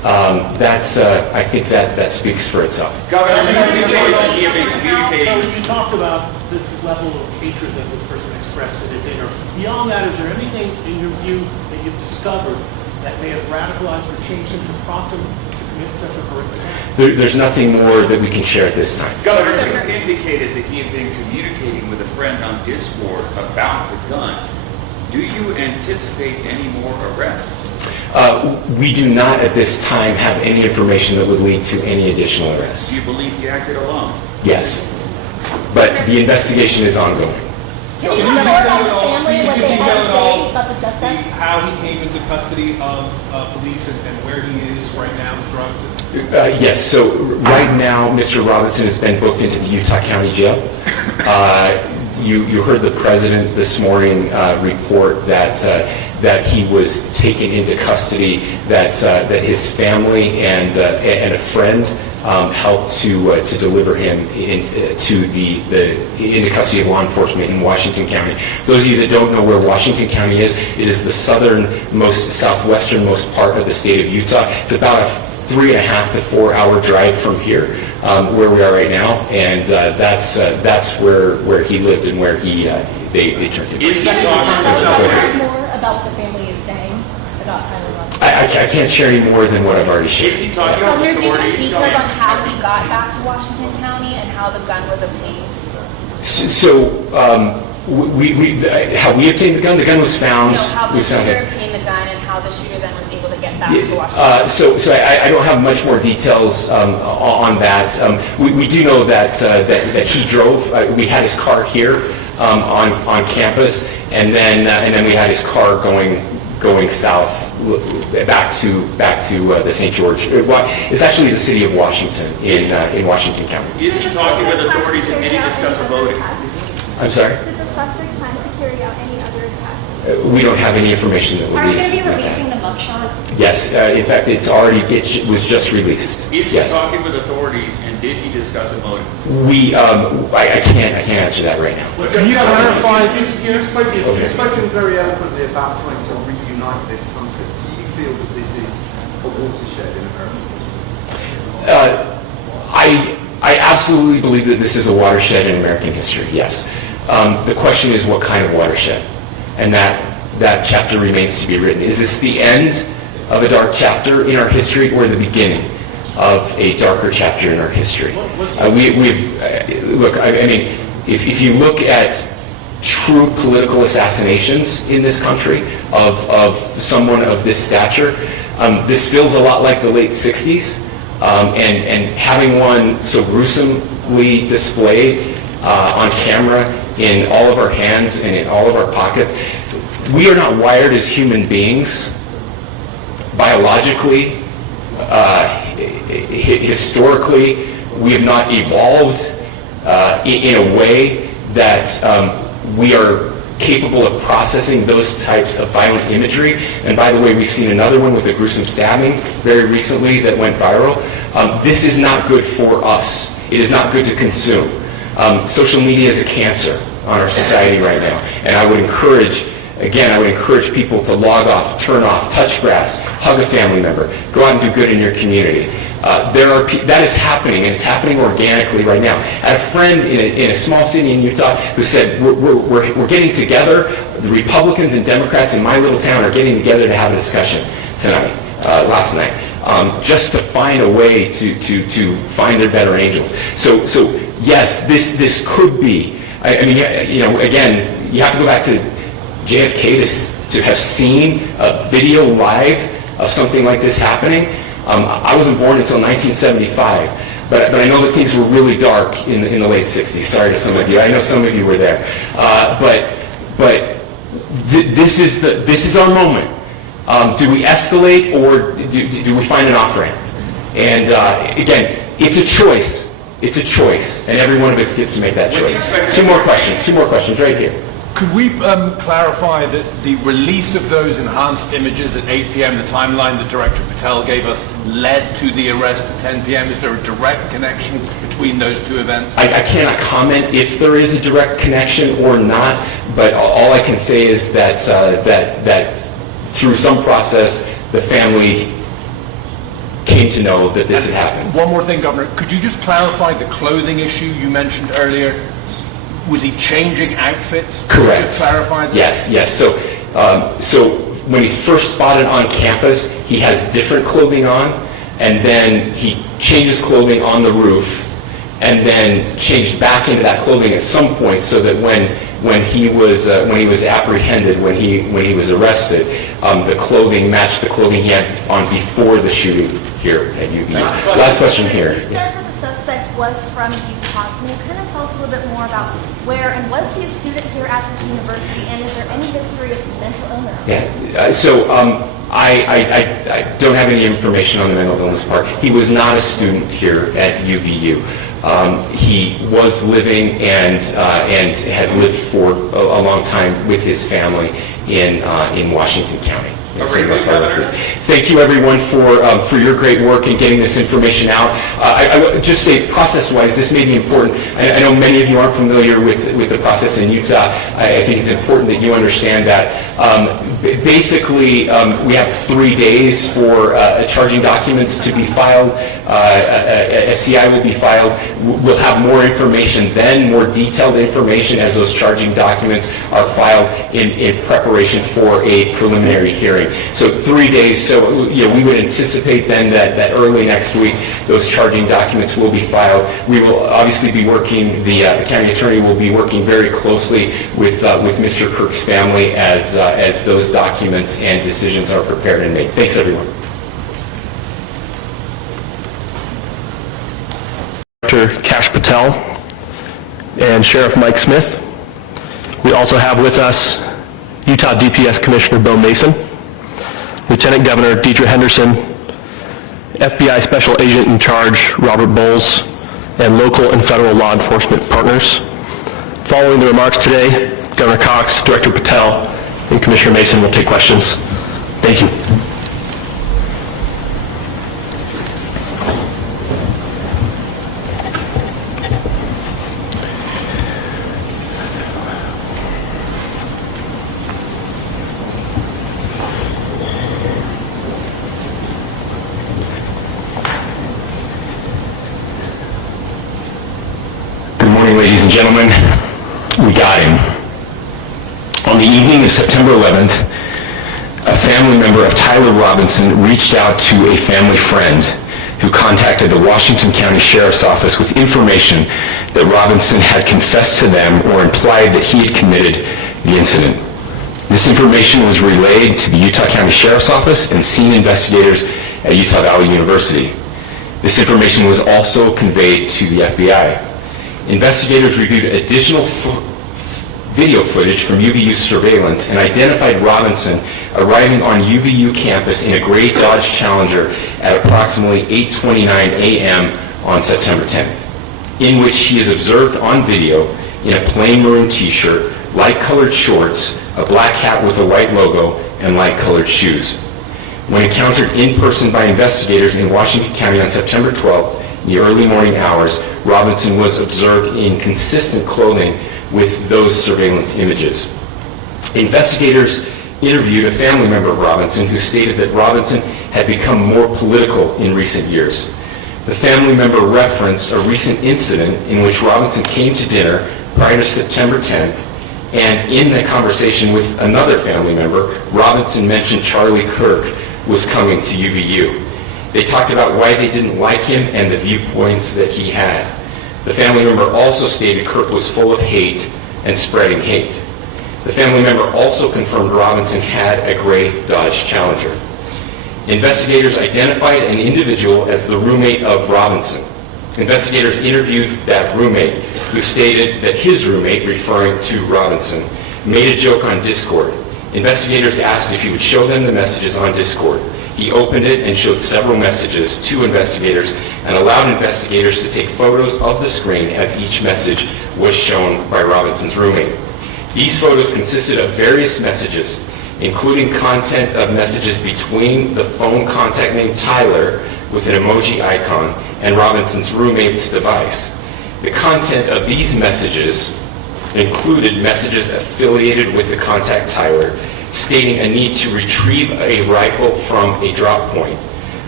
I think that speaks for itself. Governor, So you talked about this level of hatred that this person expressed at a dinner. Beyond that, is there anything in your view that you've discovered that may have radicalized or changed him to prompt him to commit such a horrific act? There's nothing more that we can share at this time. Governor, you indicated that he had been communicating with a friend on Discord about the gun. Do you anticipate any more arrests? We do not at this time have any information that would lead to any additional arrests. Do you believe he acted alone? Yes, but the investigation is ongoing. Can you tell more about the family, what they had to say about the suspect? How he came into custody of police and where he is right now with drugs? Yes, so right now, Mr. Robinson has been booked into the Utah County Jail. You heard the president this morning report that he was taken into custody, that his family and a friend helped to deliver him into custody of law enforcement in Washington County. Those of you that don't know where Washington County is, it is the southwesternmost part of the state of Utah. It's about a 3.5 to 4 hour drive from here, where we are right now, and that's where he lived and where they turned him. Is he Can you talking tell about us more about what the family is saying about Tyler Robinson? I can't share any more than what I've already shared. Is he talking about Governor, do you have authorities? details on how he got back to Washington County and how the gun was obtained? How we obtained the gun was found. How the we found shooter it. obtained the gun and how the shooter then was able to get back to Washington. So I don't have much more details on that. We do know that he drove. We had his car here on campus, and then we had his car going south back to the St. George. It's actually the city of Washington in Washington County. Is he talking with authorities and did he discuss a voting? I'm sorry. Did the suspect plan to carry out any other attacks? We don't have any information that Are you released. going to be releasing the mugshot? Yes, in fact, it was just released. Is he Yes. talking with authorities and did he discuss a motive? I can't answer that right now. Can you clarify? You've spoken very eloquently about trying to reunite this country. Do you feel that this is a watershed in American history? I absolutely believe that this is a watershed in American history, yes. The question is what kind of watershed? And that chapter remains to be written. Is this the end of a dark chapter in our history or the beginning of a darker chapter in our history? Look, I mean, if you look at true political assassinations in this country of someone of this stature, this feels a lot like the late 60s. And having one so gruesomely displayed on camera in all of our hands and in all of our pockets, we are not wired as human beings biologically, historically. We have not evolved in a way that we are capable of processing those types of violent imagery. And by the way, we've seen another one with a gruesome stabbing very recently that went viral. This is not good for us. It is not good to consume. Social media is a cancer on our society right now. And I would encourage people to log off, turn off, touch grass, hug a family member, go out and do good in your community. That is happening, and it's happening organically right now. I had a friend in a small city in Utah who said, we're getting together, the Republicans and Democrats in my little town are getting together to have a discussion last night, just to find a way to find their better angels. So yes, this could be, again, you have to go back to JFK to have seen a video live of something like this happening. I wasn't born until 1975, but I know that things were really dark in the late 60s. Sorry to some of you. I know some of you were there. This is our moment. Do we escalate or do we find an off-ramp? And again, it's a choice. It's a choice, and every one of us gets to make that choice. Two more questions right here. Could we clarify that the release of those enhanced images at 8 p.m., the timeline that Director Patel gave us, led to the arrest at 10 p.m.? Is there a direct connection between those two events? I cannot comment if there is a direct connection or not, but all I can say is that through some process, the family came to know that this had happened. One more thing, Governor. Could you just clarify the clothing issue you mentioned earlier? Was he changing outfits? Could you Correct. just clarify this? Yes. So when he's first spotted on campus, he has different clothing on, and then he changes clothing on the roof, and then changed back into that clothing at some point, so that when he was apprehended, when he was arrested, the clothing matched the clothing he had on before the shooting here at UVU. Last question here. You said that the suspect was from Utah. Can you kind of tell us a little bit more about where, and was he a student here at this university, and is there any history of mental illness? Yeah. I don't have any information on the mental illness part. He was not a student here at UVU. He was living and had lived for a long time with his family in Washington County. Thank you, everyone, for your great work in getting this information out. I would just say, process-wise, this may be important. I know many of you aren't familiar with the process in Utah. I think it's important that you understand that. Basically, we have 3 days for charging documents to be filed. A CI will be filed. We'll have more information then, more detailed information as those charging documents are filed in preparation for a preliminary hearing. So 3 days. So we would anticipate then that early next week those charging documents will be filed. We will obviously be working. The county attorney will be working very closely with Mr. Kirk's family as those documents and decisions are prepared and made. Thanks, everyone. Director Kash Patel and Sheriff Mike Smith. We also have with us Utah DPS Commissioner Bo Mason, Lieutenant Governor Deidre Henderson, FBI Special Agent in Charge Robert Bowles, and local and federal law enforcement partners. Following the remarks today, Governor Cox, Director Patel, and Commissioner Mason will take questions. Thank you. Good morning, ladies and gentlemen. We got him. On the evening of September 11th, a family member of Tyler Robinson reached out to a family friend who contacted the Washington County Sheriff's Office with information that Robinson had confessed to them or implied that he had committed the incident. This information was relayed to the Utah County Sheriff's Office and senior investigators at Utah Valley University. This information was also conveyed to the FBI. Investigators reviewed additional video footage from UVU surveillance and identified Robinson arriving on UVU campus in a gray Dodge Challenger at approximately 8:29 a.m. on September 10th, in which he is observed on video in a plain maroon t-shirt, light-colored shorts, a black hat with a white logo, and light-colored shoes. When encountered in person by investigators in Washington County on September 12th, in the early morning hours, Robinson was observed in consistent clothing with those surveillance images. Investigators interviewed a family member of Robinson who stated that Robinson had become more political in recent years. The family member referenced a recent incident in which Robinson came to dinner prior to September 10th, and in the conversation with another family member, Robinson mentioned Charlie Kirk was coming to UVU. They talked about why they didn't like him and the viewpoints that he had. The family member also stated Kirk was full of hate and spreading hate. The family member also confirmed Robinson had a gray Dodge Challenger. Investigators identified an individual as the roommate of Robinson. Investigators interviewed that roommate, who stated that his roommate, referring to Robinson, made a joke on Discord. Investigators asked if he would show them the messages on Discord. He opened it and showed several messages to investigators and allowed investigators to take photos of the screen as each message was shown by Robinson's roommate. These photos consisted of various messages, including content of messages between the phone contact named Tyler with an emoji icon and Robinson's roommate's device. The content of these messages included messages affiliated with the contact Tyler, stating a need to retrieve a rifle from a drop point.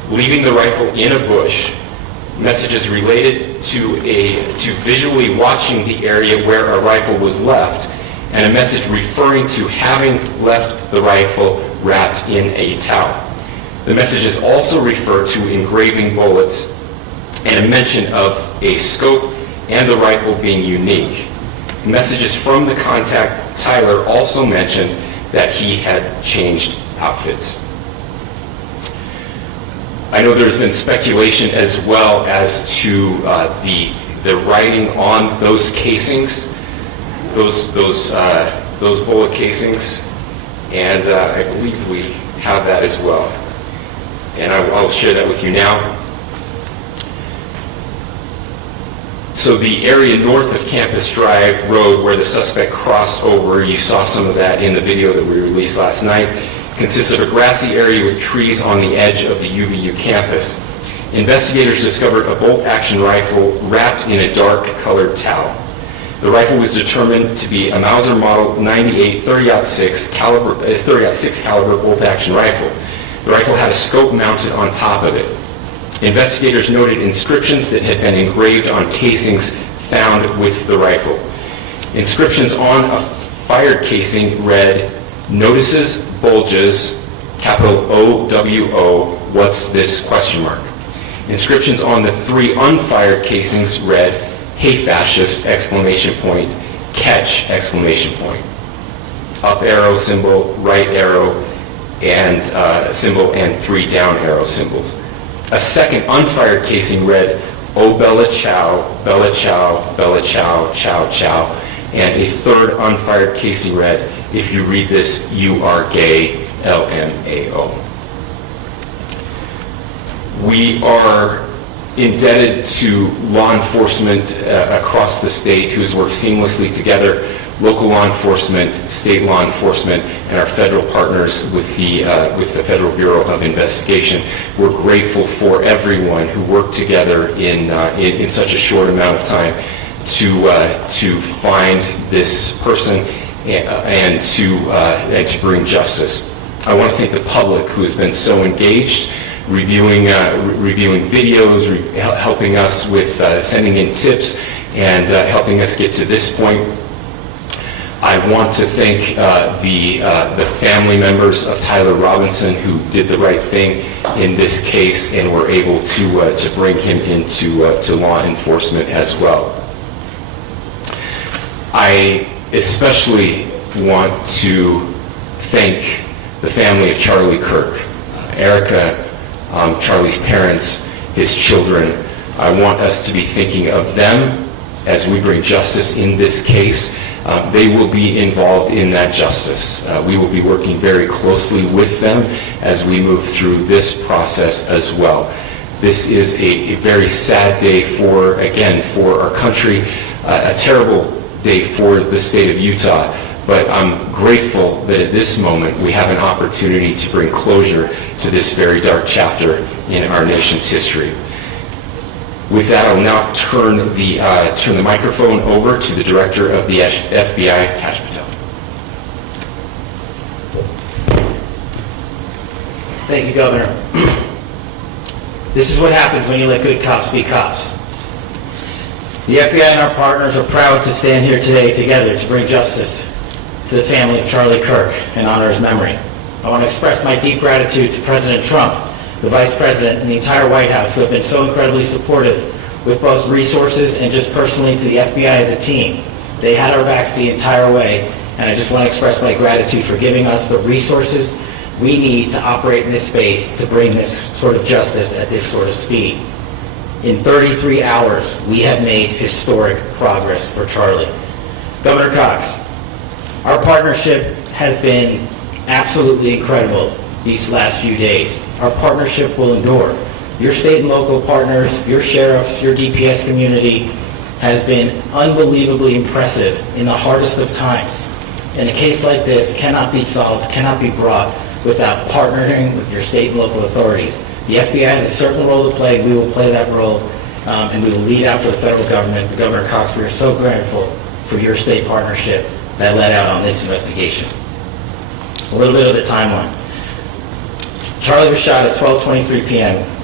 leaving the rifle in a bush, messages related to visually watching the area where a rifle was left, and a message referring to having left the rifle wrapped in a towel. The messages also refer to engraving bullets and a mention of a scope and the rifle being unique. Messages from the contact, Tyler, also mentioned that he had changed outfits. I know there's been speculation as well as to the writing on those casings, those bullet casings, and I believe we have that as well. And I'll share that with you now. So the area north of Campus Drive Road where the suspect crossed over, you saw some of that in the video that we released last night, consists of a grassy area with trees on the edge of the UVU campus. Investigators discovered a bolt-action rifle wrapped in a dark-colored towel. The rifle was determined to be a Mauser Model 98 30-06 caliber bolt-action rifle. The rifle had a scope mounted on top of it. Investigators noted inscriptions that had been engraved on casings found with the rifle. Inscriptions on a fired casing read, "Notices bulges, capital O-W-O, what's this, question mark." Inscriptions on the 3 unfired casings read, "Hey fascist, exclamation point, catch, exclamation point." Up arrow symbol, right arrow, and symbol, and 3 down arrow symbols. A second unfired casing read, "Oh Bella Chow, Bella Chow, Bella Chow, Chow Chow," and a third unfired casing read, "If you read this, you are gay, LMAO." We are indebted to law enforcement across the state who has worked seamlessly together, local law enforcement, state law enforcement, and our federal partners with the Federal Bureau of Investigation. We're grateful for everyone who worked together in such a short amount of time to find this person and to bring justice. I want to thank the public who has been so engaged, reviewing videos, helping us with sending in tips, and helping us get to this point. I want to thank the family members of Tyler Robinson who did the right thing in this case and were able to bring him into to law enforcement as well. I especially want to thank the family of Charlie Kirk, Erica, Charlie's parents, his children. I want us to be thinking of them as we bring justice in this case. They will be involved in that justice. We will be working very closely with them as we move through this process as well. This is a very sad day for our country, a terrible day for the state of Utah, but I'm grateful that at this moment we have an opportunity to bring closure to this very dark chapter in our nation's history. With that, I'll now turn the microphone over to the Director of the FBI, Kash Patel. Thank you, Governor. This is what happens when you let good cops be cops. The FBI and our partners are proud to stand here today together to bring justice to the family of Charlie Kirk and honor his memory. I want to express my deep gratitude to President Trump, the Vice President, and the entire White House who have been so incredibly supportive with both resources and just personally to the FBI as a team. They had our backs the entire way, and I just want to express my gratitude for giving us the resources we need to operate in this space to bring this sort of justice at this sort of speed. In 33 hours, we have made historic progress for Charlie. Governor Cox, our partnership has been absolutely incredible these last few days. Our partnership will endure. Your state and local partners, your sheriffs, your DPS community has been unbelievably impressive in the hardest of times. And a case like this cannot be solved, cannot be brought without partnering with your state and local authorities. The FBI has a certain role to play. We will play that role, and we will lead after the federal government. But Governor Cox, we are so grateful for your state partnership that led out on this investigation. A little bit of the timeline. Charlie was shot at 12:23 p.m.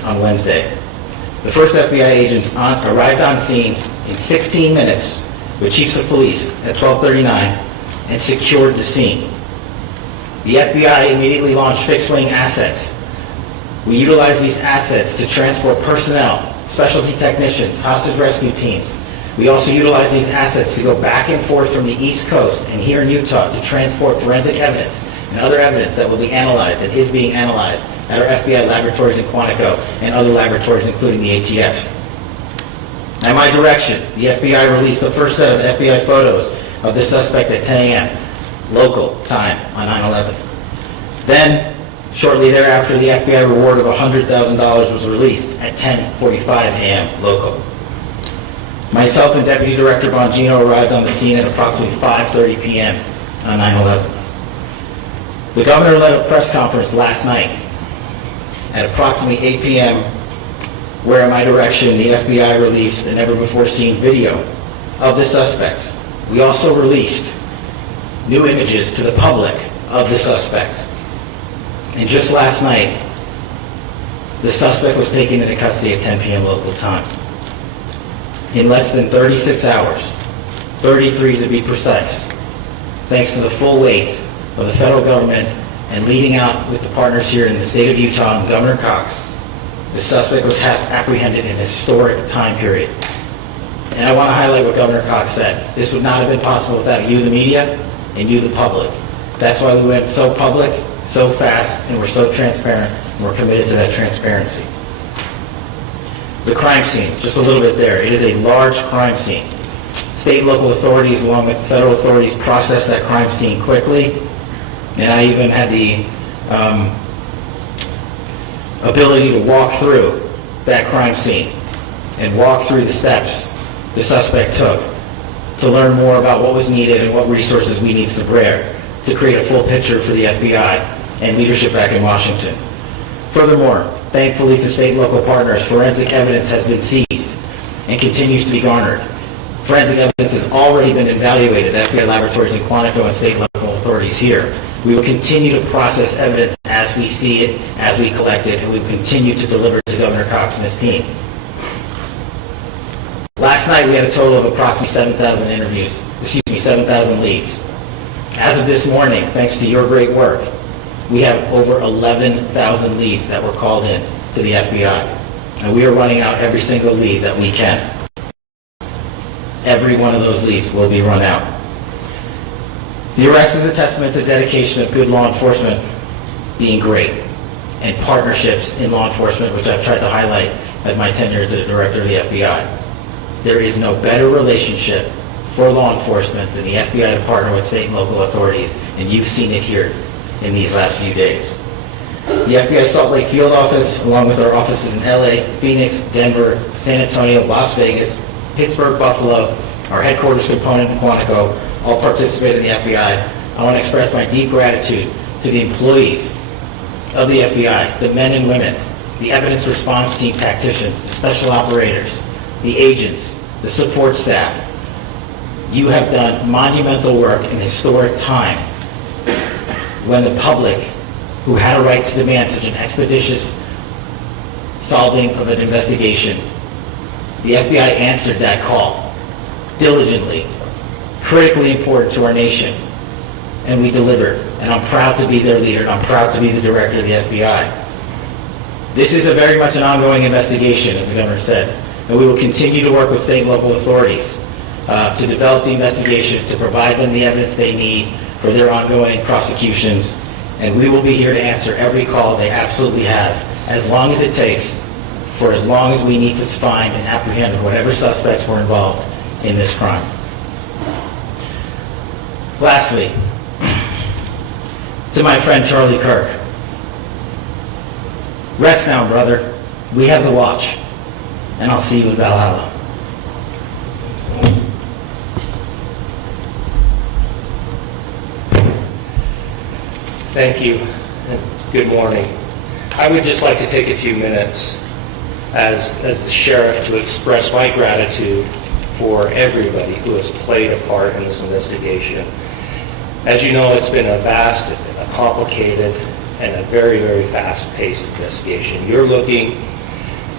on Wednesday. The first FBI agents arrived on scene in 16 minutes with chiefs of police at 12:39 and secured the scene. The FBI immediately launched fixed-wing assets. We utilized these assets to transport personnel, specialty technicians, hostage rescue teams. We also utilized these assets to go back and forth from the East Coast and here in Utah to transport forensic evidence and other evidence that will be analyzed and is being analyzed at our FBI laboratories in Quantico and other laboratories, including the ATF. At my direction, the FBI released the first set of FBI photos of the suspect at 10 a.m. local time on 9/11. Then, shortly thereafter, the FBI reward of $100,000 was released at 10:45 a.m. local. Myself and Deputy Director Bongino arrived on the scene at approximately 5:30 p.m. on 9/11. The governor led a press conference last night at approximately 8 p.m. where, at my direction, the FBI released a never-before-seen video of the suspect. We also released new images to the public of the suspect. And just last night, the suspect was taken into custody at 10 p.m. local time. In less than 36 hours, 33 to be precise, thanks to the full weight of the federal government and leading out with the partners here in the state of Utah and Governor Cox, the suspect was apprehended in a historic time period. And I want to highlight what Governor Cox said. This would not have been possible without you, the media, and you, the public. That's why we went so public, so fast, and we're so transparent, and we're committed to that transparency. The crime scene, just a little bit there. It is a large crime scene. State and local authorities, along with federal authorities, processed that crime scene quickly, and I even had the ability to walk through that crime scene and walk through the steps the suspect took to learn more about what was needed and what resources we needed to bear to create a full picture for the FBI and leadership back in Washington. Furthermore, thankfully to state and local partners, forensic evidence has been seized and continues to be garnered. Forensic evidence has already been evaluated at FBI laboratories in Quantico and state and local authorities here. We will continue to process evidence as we see it, as we collect it, and we will continue to deliver to Governor Cox and his team. Last night we had a total of approximately 7,000 leads. As of this morning, thanks to your great work, we have over 11,000 leads that were called in to the FBI. And we are running out every single lead that we can. Every one of those leads will be run out. The arrest is a testament to the dedication of good law enforcement being great, and partnerships in law enforcement, which I've tried to highlight as my tenure as the director of the FBI. There is no better relationship for law enforcement than the FBI to partner with state and local authorities, and you've seen it here in these last few days. The FBI Salt Lake field office, along with our offices in LA, Phoenix, Denver, San Antonio, Las Vegas, Pittsburgh, Buffalo, our headquarters component in Quantico, all participate in the FBI. I want to express my deep gratitude to the employees of the FBI, the men and women, the evidence response team tacticians, the special operators, the agents, the support staff. You have done monumental work in historic time when the public, who had a right to demand such an expeditious solving of an investigation, the FBI answered that call diligently, critically important to our nation, and we delivered. And I'm proud to be their leader, and I'm proud to be the director of the FBI. This is very much an ongoing investigation, as the governor said, and we will continue to work with state and local authorities to develop the investigation, to provide them the evidence they need for their ongoing prosecutions, and we will be here to answer every call they absolutely have, as long as it takes, for as long as we need to find and apprehend whatever suspects were involved in this crime. Lastly, to my friend Charlie Kirk, rest now, brother. We have the watch, and I'll see you in Valhalla. Thank you, and good morning. I would just like to take a few minutes as the sheriff to express my gratitude for everybody who has played a part in this investigation. As you know, it's been a vast, a complicated, and a very, very fast-paced investigation. You're looking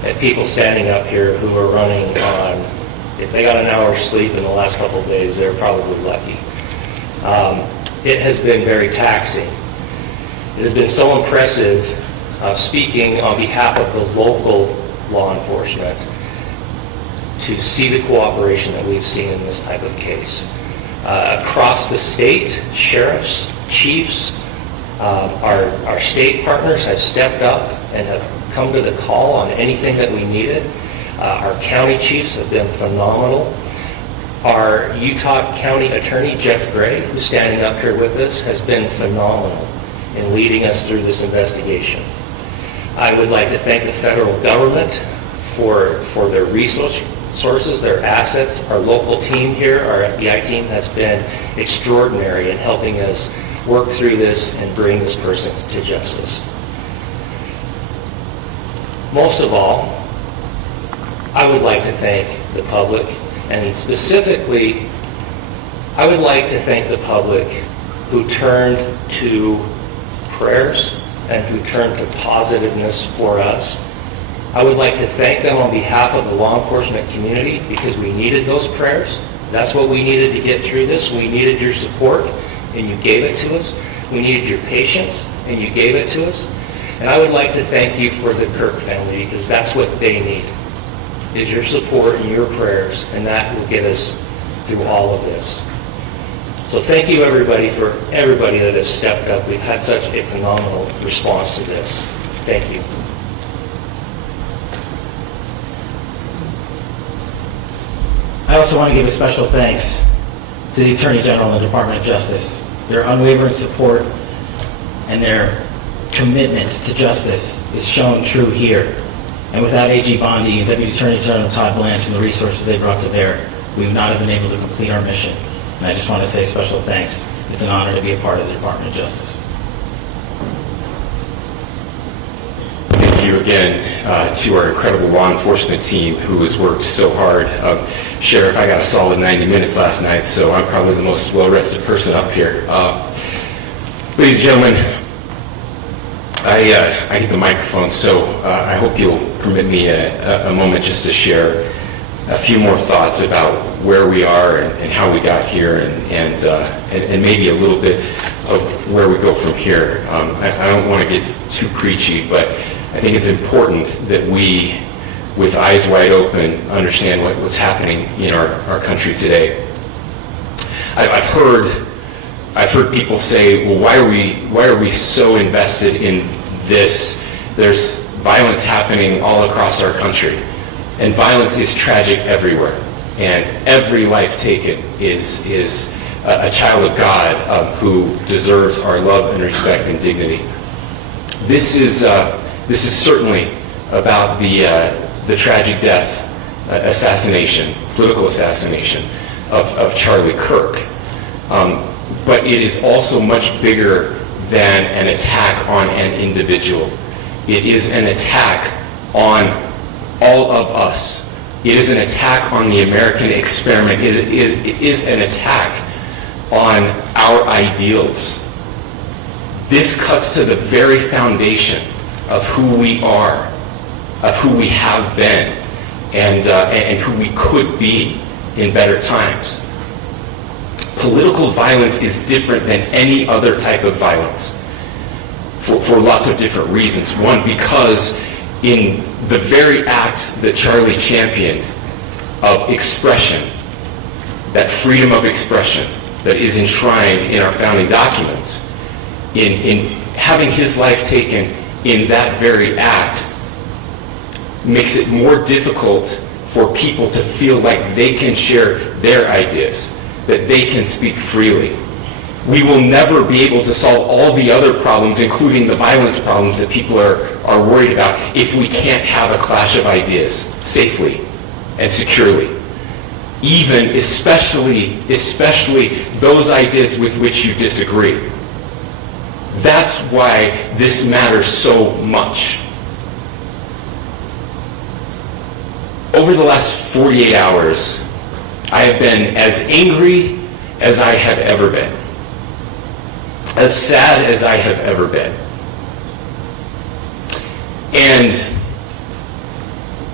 and people standing up here who are running on, if they got an hour's sleep in the last couple of days, they're probably lucky. It has been very taxing. It has been so impressive speaking on behalf of the local law enforcement to see the cooperation that we've seen in this type of case. Across the state, sheriffs, chiefs, our state partners have stepped up and have come to the call on anything that we needed. Our county chiefs have been phenomenal. Our Utah County Attorney, Jeff Gray, who's standing up here with us, has been phenomenal in leading us through this investigation. I would like to thank the federal government for their resources, their assets. Our local team here, our FBI team, has been extraordinary in helping us work through this and bring this person to justice. Most of all, I would like to thank the public, and specifically, I would like to thank the public who turned to prayers and who turned to positiveness for us. I would like to thank them on behalf of the law enforcement community because we needed those prayers. That's what we needed to get through this. We needed your support, and you gave it to us. We needed your patience, and you gave it to us. And I would like to thank you for the Kirk family because that's what they need, is your support and your prayers, and that will get us through all of this. So thank you everybody that has stepped up. We've had such a phenomenal response to this. Thank you. I also want to give a special thanks to the Attorney General and the Department of Justice. Their unwavering support and their commitment to justice is shown true here. And without AG Bondi and Deputy Attorney General Todd Blanche and the resources they brought to bear, we would not have been able to complete our mission. And I just want to say special thanks. It's an honor to be a part of the Department of Justice. Thank you again to our incredible law enforcement team who has worked so hard. Sheriff, I got a solid 90 minutes last night, so I'm probably the most well-rested person up here. Ladies and gentlemen, I hit the microphone, so I hope you'll permit me a moment just to share a few more thoughts about where we are and how we got here and maybe a little bit of where we go from here. I don't want to get too preachy, but I think it's important that we, with eyes wide open, understand what's happening in our country today. I've heard people say, well, why are we so invested in this? There's violence happening all across our country, and violence is tragic everywhere, and every life taken is a child of God who deserves our love and respect and dignity. This is certainly about the tragic death, political assassination of Charlie Kirk. But it is also much bigger than an attack on an individual. It is an attack on all of us. It is an attack on the American experiment. It is an attack on our ideals. This cuts to the very foundation of who we are, of who we have been, and who we could be in better times. Political violence is different than any other type of violence for lots of different reasons. One, because in the very act that Charlie championed of expression, that freedom of expression that is enshrined in our founding documents, in having his life taken in that very act, makes it more difficult for people to feel like they can share their ideas, that they can speak freely. We will never be able to solve all the other problems, including the violence problems that people are worried about, if we can't have a clash of ideas safely and securely. Especially those ideas with which you disagree. That's why this matters so much. Over the last 48 hours, I have been as angry as I have ever been, as sad as I have ever been. And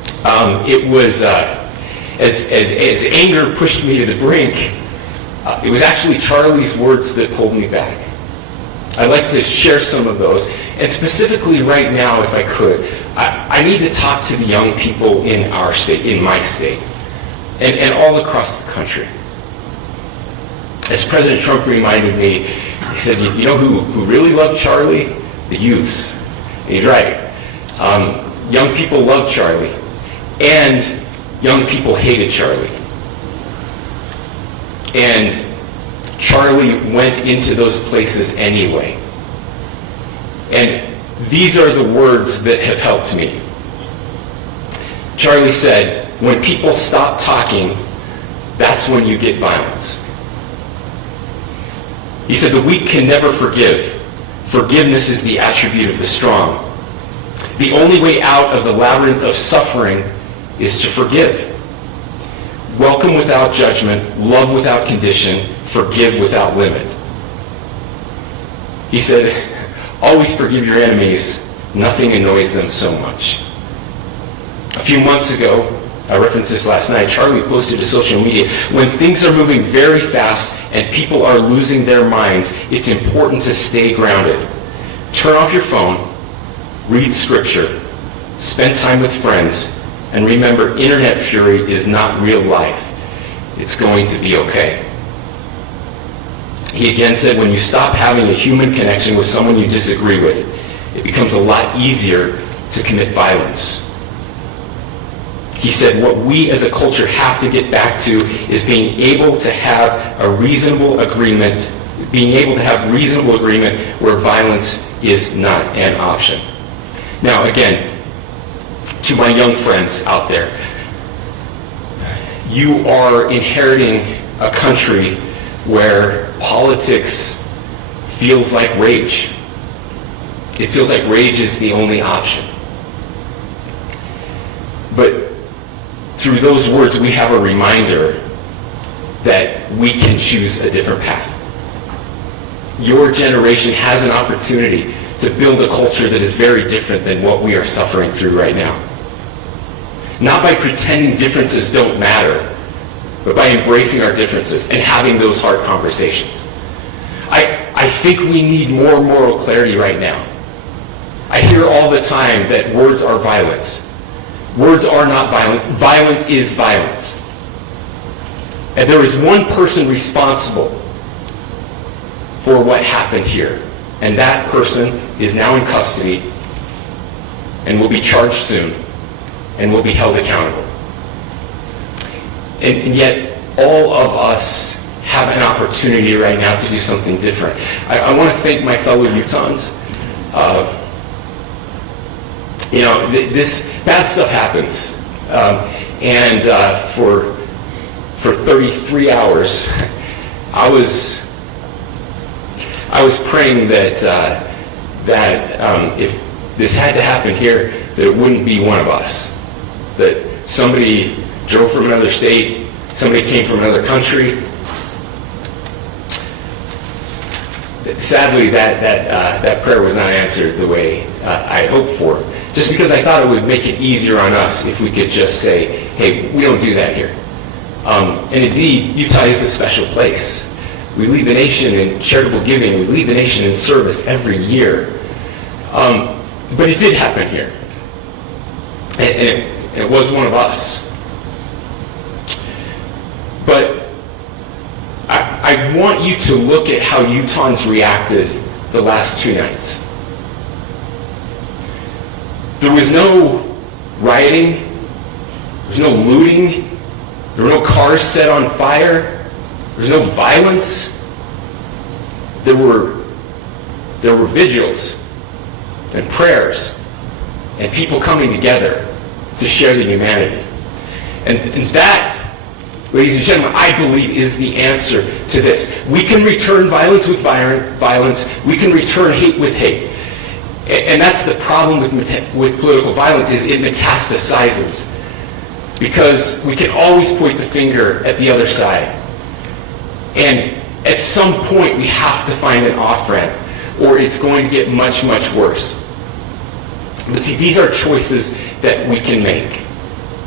It was, as anger pushed me to the brink, it was actually Charlie's words that pulled me back. I'd like to share some of those. And specifically right now, if I could, I need to talk to the young people in our state, in my state, and all across the country. As President Trump reminded me, he said, you know who really loved Charlie? The youths. And he's right. Young people loved Charlie, and young people hated Charlie. And Charlie went into those places anyway. And these are the words that have helped me. Charlie said, when people stop talking, that's when you get violence. He said, the weak can never forgive. Forgiveness is the attribute of the strong. The only way out of the labyrinth of suffering is to forgive. Welcome without judgment, love without condition, forgive without limit. He said, always forgive your enemies. Nothing annoys them so much. A few months ago, I referenced this last night, Charlie posted to social media, when things are moving very fast and people are losing their minds, it's important to stay grounded. Turn off your phone, read scripture, spend time with friends, and remember, internet fury is not real life. It's going to be okay. He again said, when you stop having a human connection with someone you disagree with, it becomes a lot easier to commit violence. He said, what we as a culture have to get back to is being able to have a reasonable agreement, where violence is not an option. Now, again, to my young friends out there, you are inheriting a country where politics feels like rage. It feels like rage is the only option. But through those words, we have a reminder that we can choose a different path. Your generation has an opportunity to build a culture that is very different than what we are suffering through right now. Not by pretending differences don't matter, but by embracing our differences and having those hard conversations. I think we need more moral clarity right now. I hear all the time that words are violence. Words are not violence. Violence is violence. And there is one person responsible for what happened here. And that person is now in custody and will be charged soon and will be held accountable. And yet, all of us have an opportunity right now to do something different. I want to thank my fellow Utahns. This bad stuff happens. For 33 hours, I was praying that if this had to happen here, that it wouldn't be one of us. That somebody drove from another state, somebody came from another country. Sadly, that prayer was not answered the way I hoped for. Just because I thought it would make it easier on us if we could just say, hey, we don't do that here. And indeed, Utah is a special place. We lead the nation in charitable giving. We lead the nation in service every year. But it did happen here. And it was one of us. But I want you to look at how Utahns reacted the last 2 nights. There was no rioting. There was no looting. There were no cars set on fire. There was no violence. There were vigils and prayers and people coming together to share the humanity. And that, ladies and gentlemen, I believe is the answer to this. We can return violence with violence. We can return hate with hate. And that's the problem with political violence, is it metastasizes. Because we can always point the finger at the other side. And at some point, we have to find an off-ramp, or it's going to get much, much worse. But see, these are choices that we can make.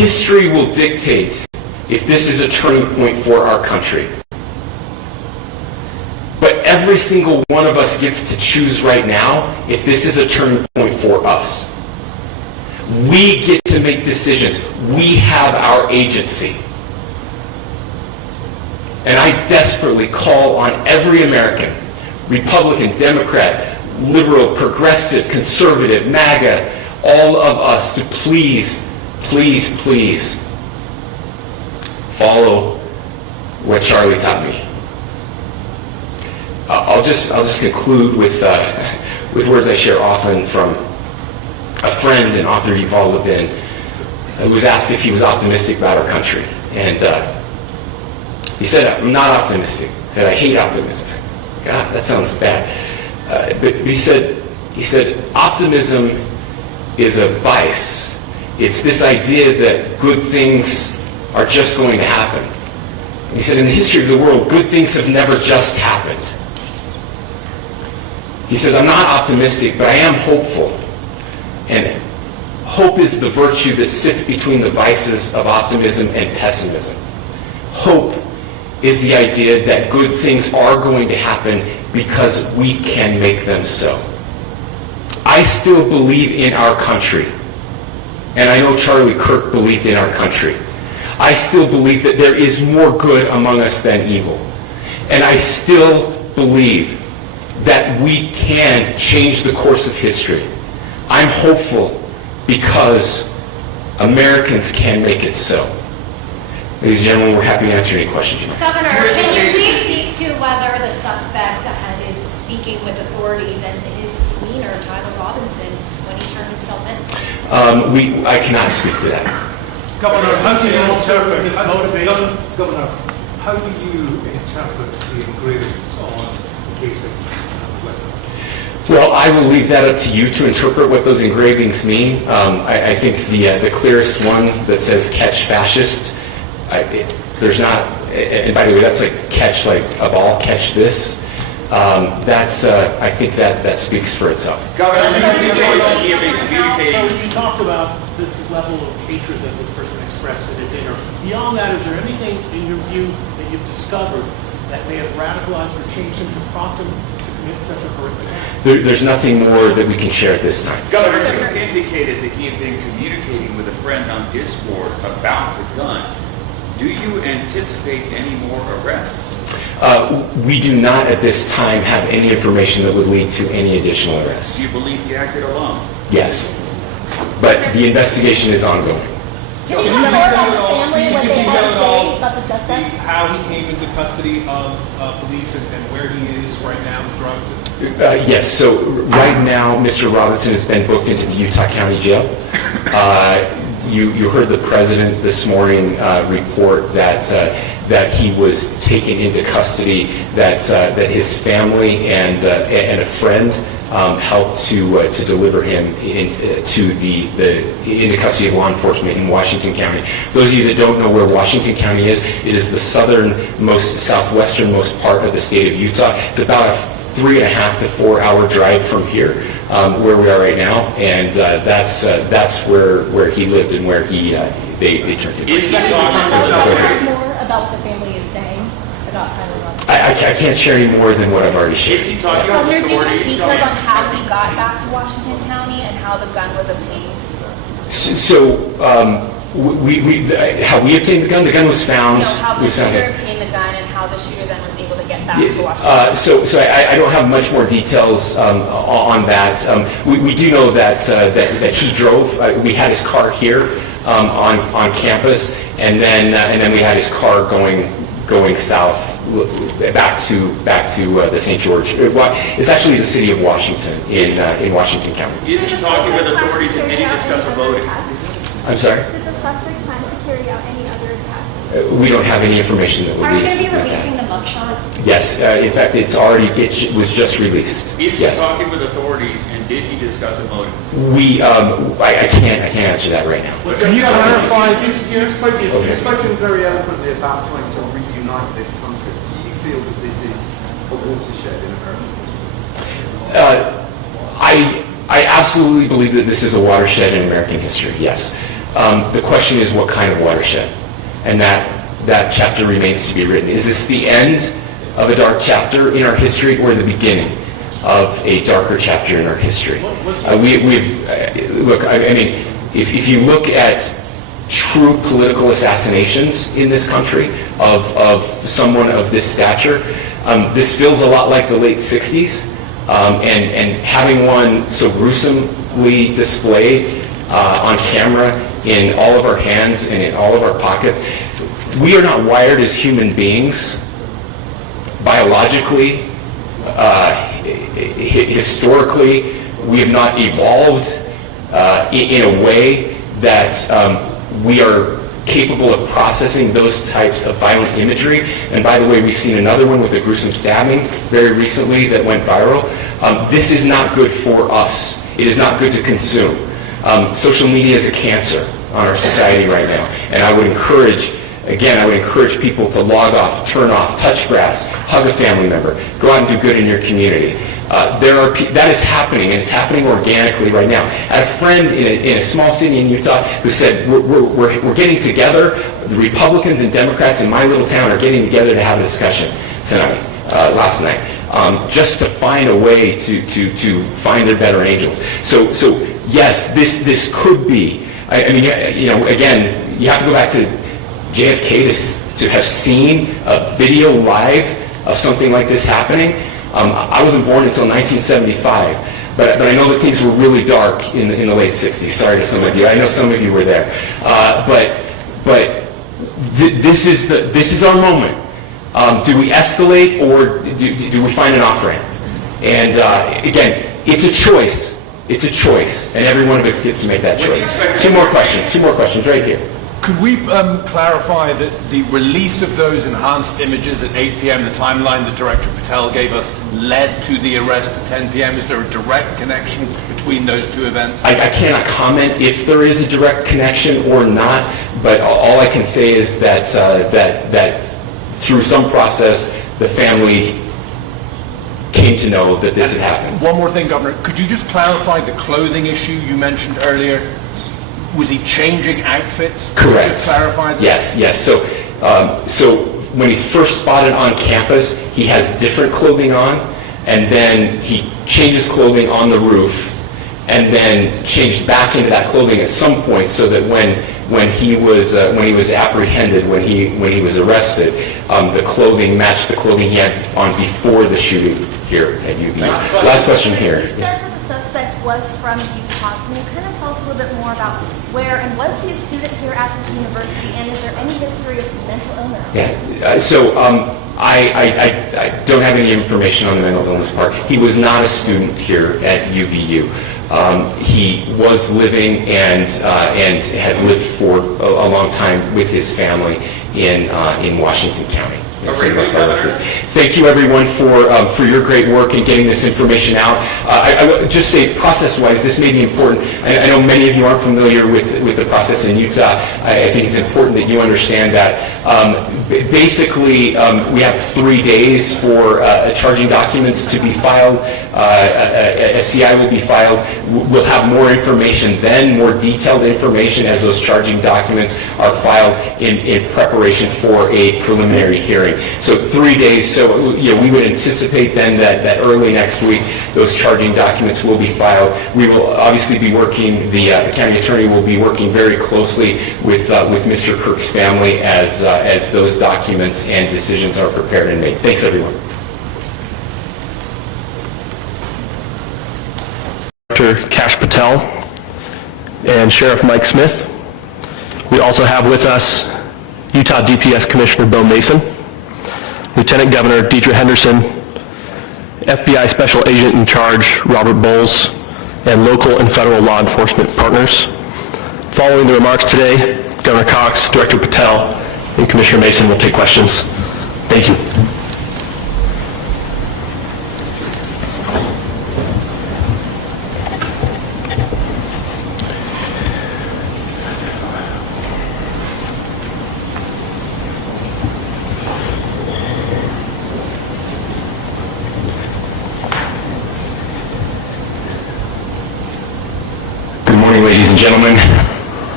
History will dictate if this is a turning point for our country. But every single one of us gets to choose right now if this is a turning point for us. We get to make decisions. We have our agency. And I desperately call on every American, Republican, Democrat, liberal, progressive, conservative, MAGA, all of us to please, please, please follow what Charlie taught me. I'll just conclude with words I share often from a friend and author Yuval Levin, who was asked if he was optimistic about our country. And he said, I'm not optimistic. He said, I hate optimism. God, that sounds bad. But he said, optimism is a vice. It's this idea that good things are just going to happen. And he said, in the history of the world, good things have never just happened. He said, I'm not optimistic, but I am hopeful. And hope is the virtue that sits between the vices of optimism and pessimism. Hope is the idea that good things are going to happen because we can make them so. I still believe in our country. And I know Charlie Kirk believed in our country. I still believe that there is more good among us than evil. And I still believe that we can change the course of history. I'm hopeful because Americans can make it so. Ladies and gentlemen, we're happy to answer any questions you have. Governor, can you please speak to whether the suspect is speaking with authorities and his demeanor, Tyler Robinson, when he turned himself in? I cannot speak to that. Governor, how do you interpret his motivation? Governor, how do you interpret the engravings on the case of Well, I will leave that up to you to interpret what those engravings mean. I think the clearest one that says "catch fascist," there's not, and by the way, that's like catch like a ball, catch this. I think that speaks for itself. Governor, so you talked about this level of hatred that this person expressed at a dinner. Beyond that, is there anything in your view that you've discovered that may have radicalized or changed him to prompt him to commit such a horrific act? There's nothing more that we can share at this time. Governor, you indicated that he had been communicating with a friend on Discord about the gun. Do you anticipate any more arrests? We do not at this time have any information that would lead to any additional arrests. Do you believe he acted alone? Yes, but the investigation is ongoing. Can you tell more about the family, what they had to say about the suspect? How he came into custody of police and where he is right now with drugs? Yes, so right now, Mr. Robinson has been booked into the Utah County Jail. You heard the president this morning report that he was taken into custody, that his family and a friend helped to deliver him into custody of law enforcement in Washington County. Those of you that don't know where Washington County is, it is the southwesternmost part of the state of Utah. It's about a 3.5 to 4 hour drive from here, where we are right now, and that's where he lived and where they turned him. Can you tell us more about what the family is saying about Tyler Robinson? I can't share any more than what I've already shared. Is he talking Governor, with do you have authorities? details on how he got back to Washington County and how the gun was obtained? How we obtained the gun? The gun was found. No, how the was found shooter at- obtained the gun and how the shooter then was able to get back to Washington. So I don't have much more details on that. We do know that he drove. We had his car here on campus, and then we had his car going south back to the St. George. It's actually the city of Washington in Washington County. Is he talking with authorities and did he discuss a motive? I'm sorry? Did the suspect plan to carry out any other attacks? We don't have any information that Are you released. going to be releasing the mugshot? Yes, in fact, it was just released. Is he Yes. talking with authorities and did he discuss a motive? I can't answer that right now. Can you clarify? You've spoken very eloquently about trying to reunite this country. Do you feel that this is a watershed in American history? I absolutely believe that this is a watershed in American history, yes. The question is, what kind of watershed? And that chapter remains to be written. Is this the end of a dark chapter in our history, or the beginning of a darker chapter in our history? Look, I mean, if you look at true political assassinations in this country of someone of this stature, this feels a lot like the late 60s, and having one so gruesomely displayed on camera in all of our hands and in all of our pockets. We are not wired as human beings biologically, historically. We have not evolved in a way that we are capable of processing those types of violent imagery. And by the way, we've seen another one with a gruesome stabbing very recently that went viral. This is not good for us. It is not good to consume. Social media is a cancer on our society right now. And I would encourage people to log off, turn off, touch grass, hug a family member, go out and do good in your community. That is happening, and it's happening organically right now. I had a friend in a small city in Utah who said, we're getting together, the Republicans and Democrats in my little town are getting together to have a discussion tonight, last night, just to find a way to find their better angels. So yes, this could be, I mean, again, you have to go back to JFK to have seen a video live of something like this happening. I wasn't born until 1975, but I know that things were really dark in the late 60s. Sorry to some of you. I know some of you were there. This is our moment. Do we escalate, or do we find an off-ramp? And again, it's a choice. It's a choice, and every one of us gets to make that choice. Two more questions right here. Could we clarify that the release of those enhanced images at 8 p.m., the timeline that Director Patel gave us, led to the arrest at 10 p.m.? Is there a direct connection between those two events? I cannot comment if there is a direct connection or not, but all I can say is that through some process, the family came to know that this had happened. One more thing, Governor. Could you just clarify the clothing issue you mentioned earlier? Was he changing outfits? Correct. Could you just clarify this? Yes. So when he's first spotted on campus, he has different clothing on, and then he changes clothing on the roof, and then changed back into that clothing at some point, so that when he was apprehended, when he was arrested, the clothing matched the clothing he had on before the shooting here at UVU. Last question here. You said that the suspect was from Utah. Can you kind of tell us a little bit more about where, and was he a student here at this university, and is there any history of mental illness? Yeah. I don't have any information on the mental illness part. He was not a student here at UVU. He was living and had lived for a long time with his family in Washington County. Thank you, everyone, for your great work in getting this information out. I would just say, process-wise, this may be important. I know many of you aren't familiar with the process in Utah. I think it's important that you understand that. Basically, we have 3 days for charging documents to be filed. A CI will be filed. We'll have more information then, more detailed information as those charging documents are filed in preparation for a preliminary hearing. So 3 days. So we would anticipate then that early next week those charging documents will be filed. We will obviously be working. The county attorney will be working very closely with Mr. Kirk's family as those documents and decisions are prepared and made. Thanks, everyone. Director Kash Patel and Sheriff Mike Smith. We also have with us Utah DPS Commissioner Bo Mason, Lieutenant Governor Deidre Henderson, FBI Special Agent in Charge Robert Bowles, and local and federal law enforcement partners. Following the remarks today, Governor Cox, Director Patel, and Commissioner Mason will take questions. Thank you. Good morning, ladies and gentlemen.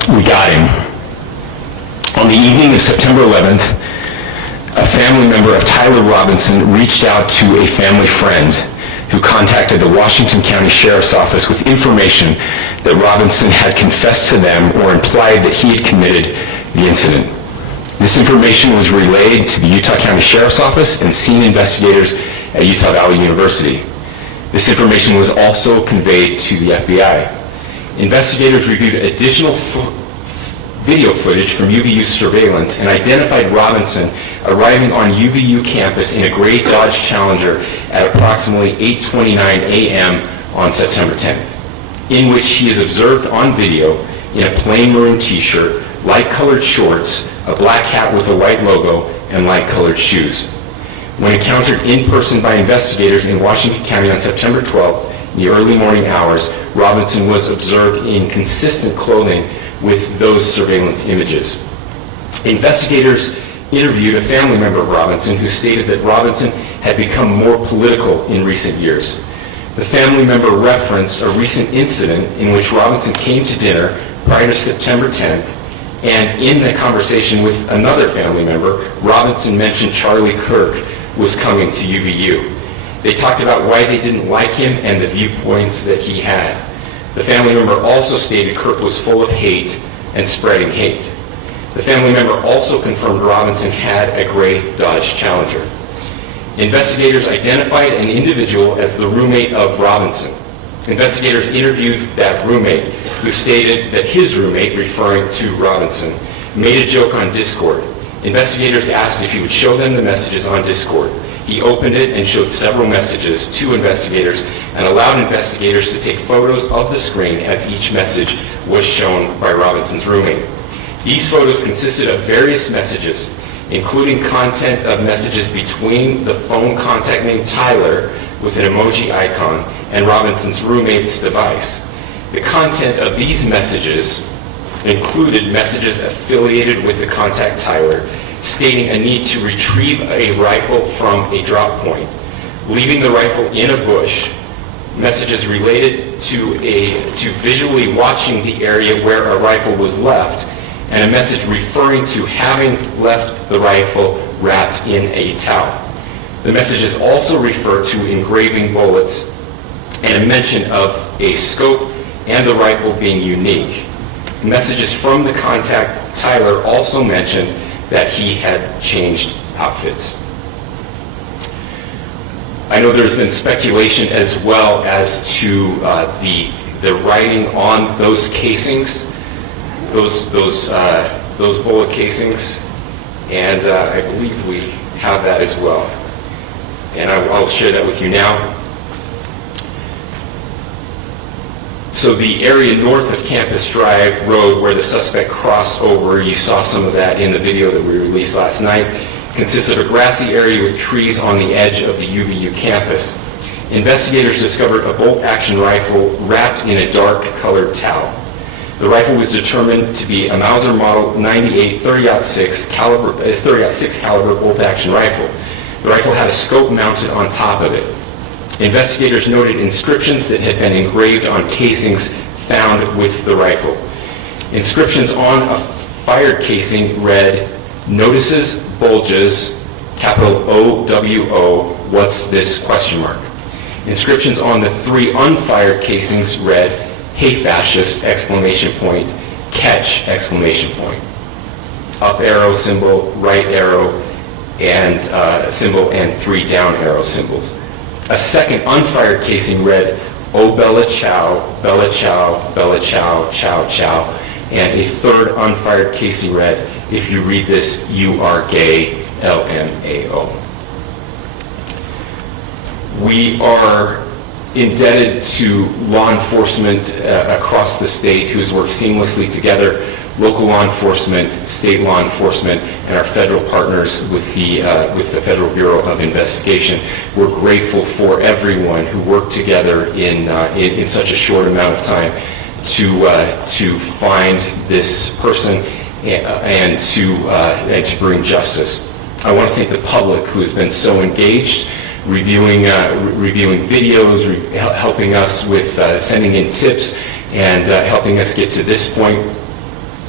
we got him. On the evening of September 11th, a family member of Tyler Robinson reached out to a family friend who contacted the Washington County Sheriff's Office with information that Robinson had confessed to them or implied that he had committed the incident. This information was relayed to the Utah County Sheriff's Office and senior investigators at Utah Valley University. This information was also conveyed to the FBI. Investigators reviewed additional video footage from UVU surveillance and identified Robinson arriving on UVU campus in a gray Dodge Challenger at approximately 8:29 a.m. on September 10th, in which he is observed on video in a plain maroon t-shirt, light-colored shorts, a black hat with a white logo, and light-colored shoes. When encountered in person by investigators in Washington County on September 12th, in the early morning hours, Robinson was observed in consistent clothing with those surveillance images. Investigators interviewed a family member of Robinson who stated that Robinson had become more political in recent years. The family member referenced a recent incident in which Robinson came to dinner prior to September 10th, and in the conversation with another family member, Robinson mentioned Charlie Kirk was coming to UVU. They talked about why they didn't like him and the viewpoints that he had. The family member also stated Kirk was full of hate and spreading hate. The family member also confirmed Robinson had a gray Dodge Challenger. Investigators identified an individual as the roommate of Robinson. Investigators interviewed that roommate, who stated that his roommate, referring to Robinson, made a joke on Discord. Investigators asked if he would show them the messages on Discord. He opened it and showed several messages to investigators and allowed investigators to take photos of the screen as each message was shown by Robinson's roommate. These photos consisted of various messages, including content of messages between the phone contact named Tyler with an emoji icon and Robinson's roommate's device. The content of these messages included messages affiliated with the contact Tyler, stating a need to retrieve a rifle from a drop point, leaving the rifle in a bush, messages related to visually watching the area where a rifle was left, and a message referring to having left the rifle wrapped in a towel. The messages also refer to engraving bullets and a mention of a scope and the rifle being unique. Messages from the contact Tyler also mentioned that he had changed outfits. I know there's been speculation as well as to the writing on those casings, those bullet casings, and I believe we have that as well. And I'll share that with you now. So the area north of Campus Drive Road where the suspect crossed over, you saw some of that in the video that we released last night, consists of a grassy area with trees on the edge of the UVU campus. Investigators discovered a bolt-action rifle wrapped in a dark-colored towel. The rifle was determined to be a Mauser Model 98 30-06 caliber bolt-action rifle. The rifle had a scope mounted on top of it. Investigators noted inscriptions that had been engraved on casings found with the rifle. Inscriptions on a fired casing read, "Notices, bulges, capital O-W-O, what's this, question mark." Inscriptions on the 3 unfired casings read, "Hey fascist, exclamation point, catch, exclamation point." Up arrow symbol, right arrow, and symbol, and 3 down arrow symbols. A second unfired casing read, "Oh Bella Chow, Bella Chow, Bella Chow, Chow Chow," and a third unfired casing read, "If you read this, you are gay, LMAO." We are indebted to law enforcement across the state who has worked seamlessly together, local law enforcement, state law enforcement, and our federal partners with the Federal Bureau of Investigation. We're grateful for everyone who worked together in such a short amount of time to find this person and to bring justice. I want to thank the public who has been so engaged, reviewing videos, helping us with sending in tips, and helping us get to this point.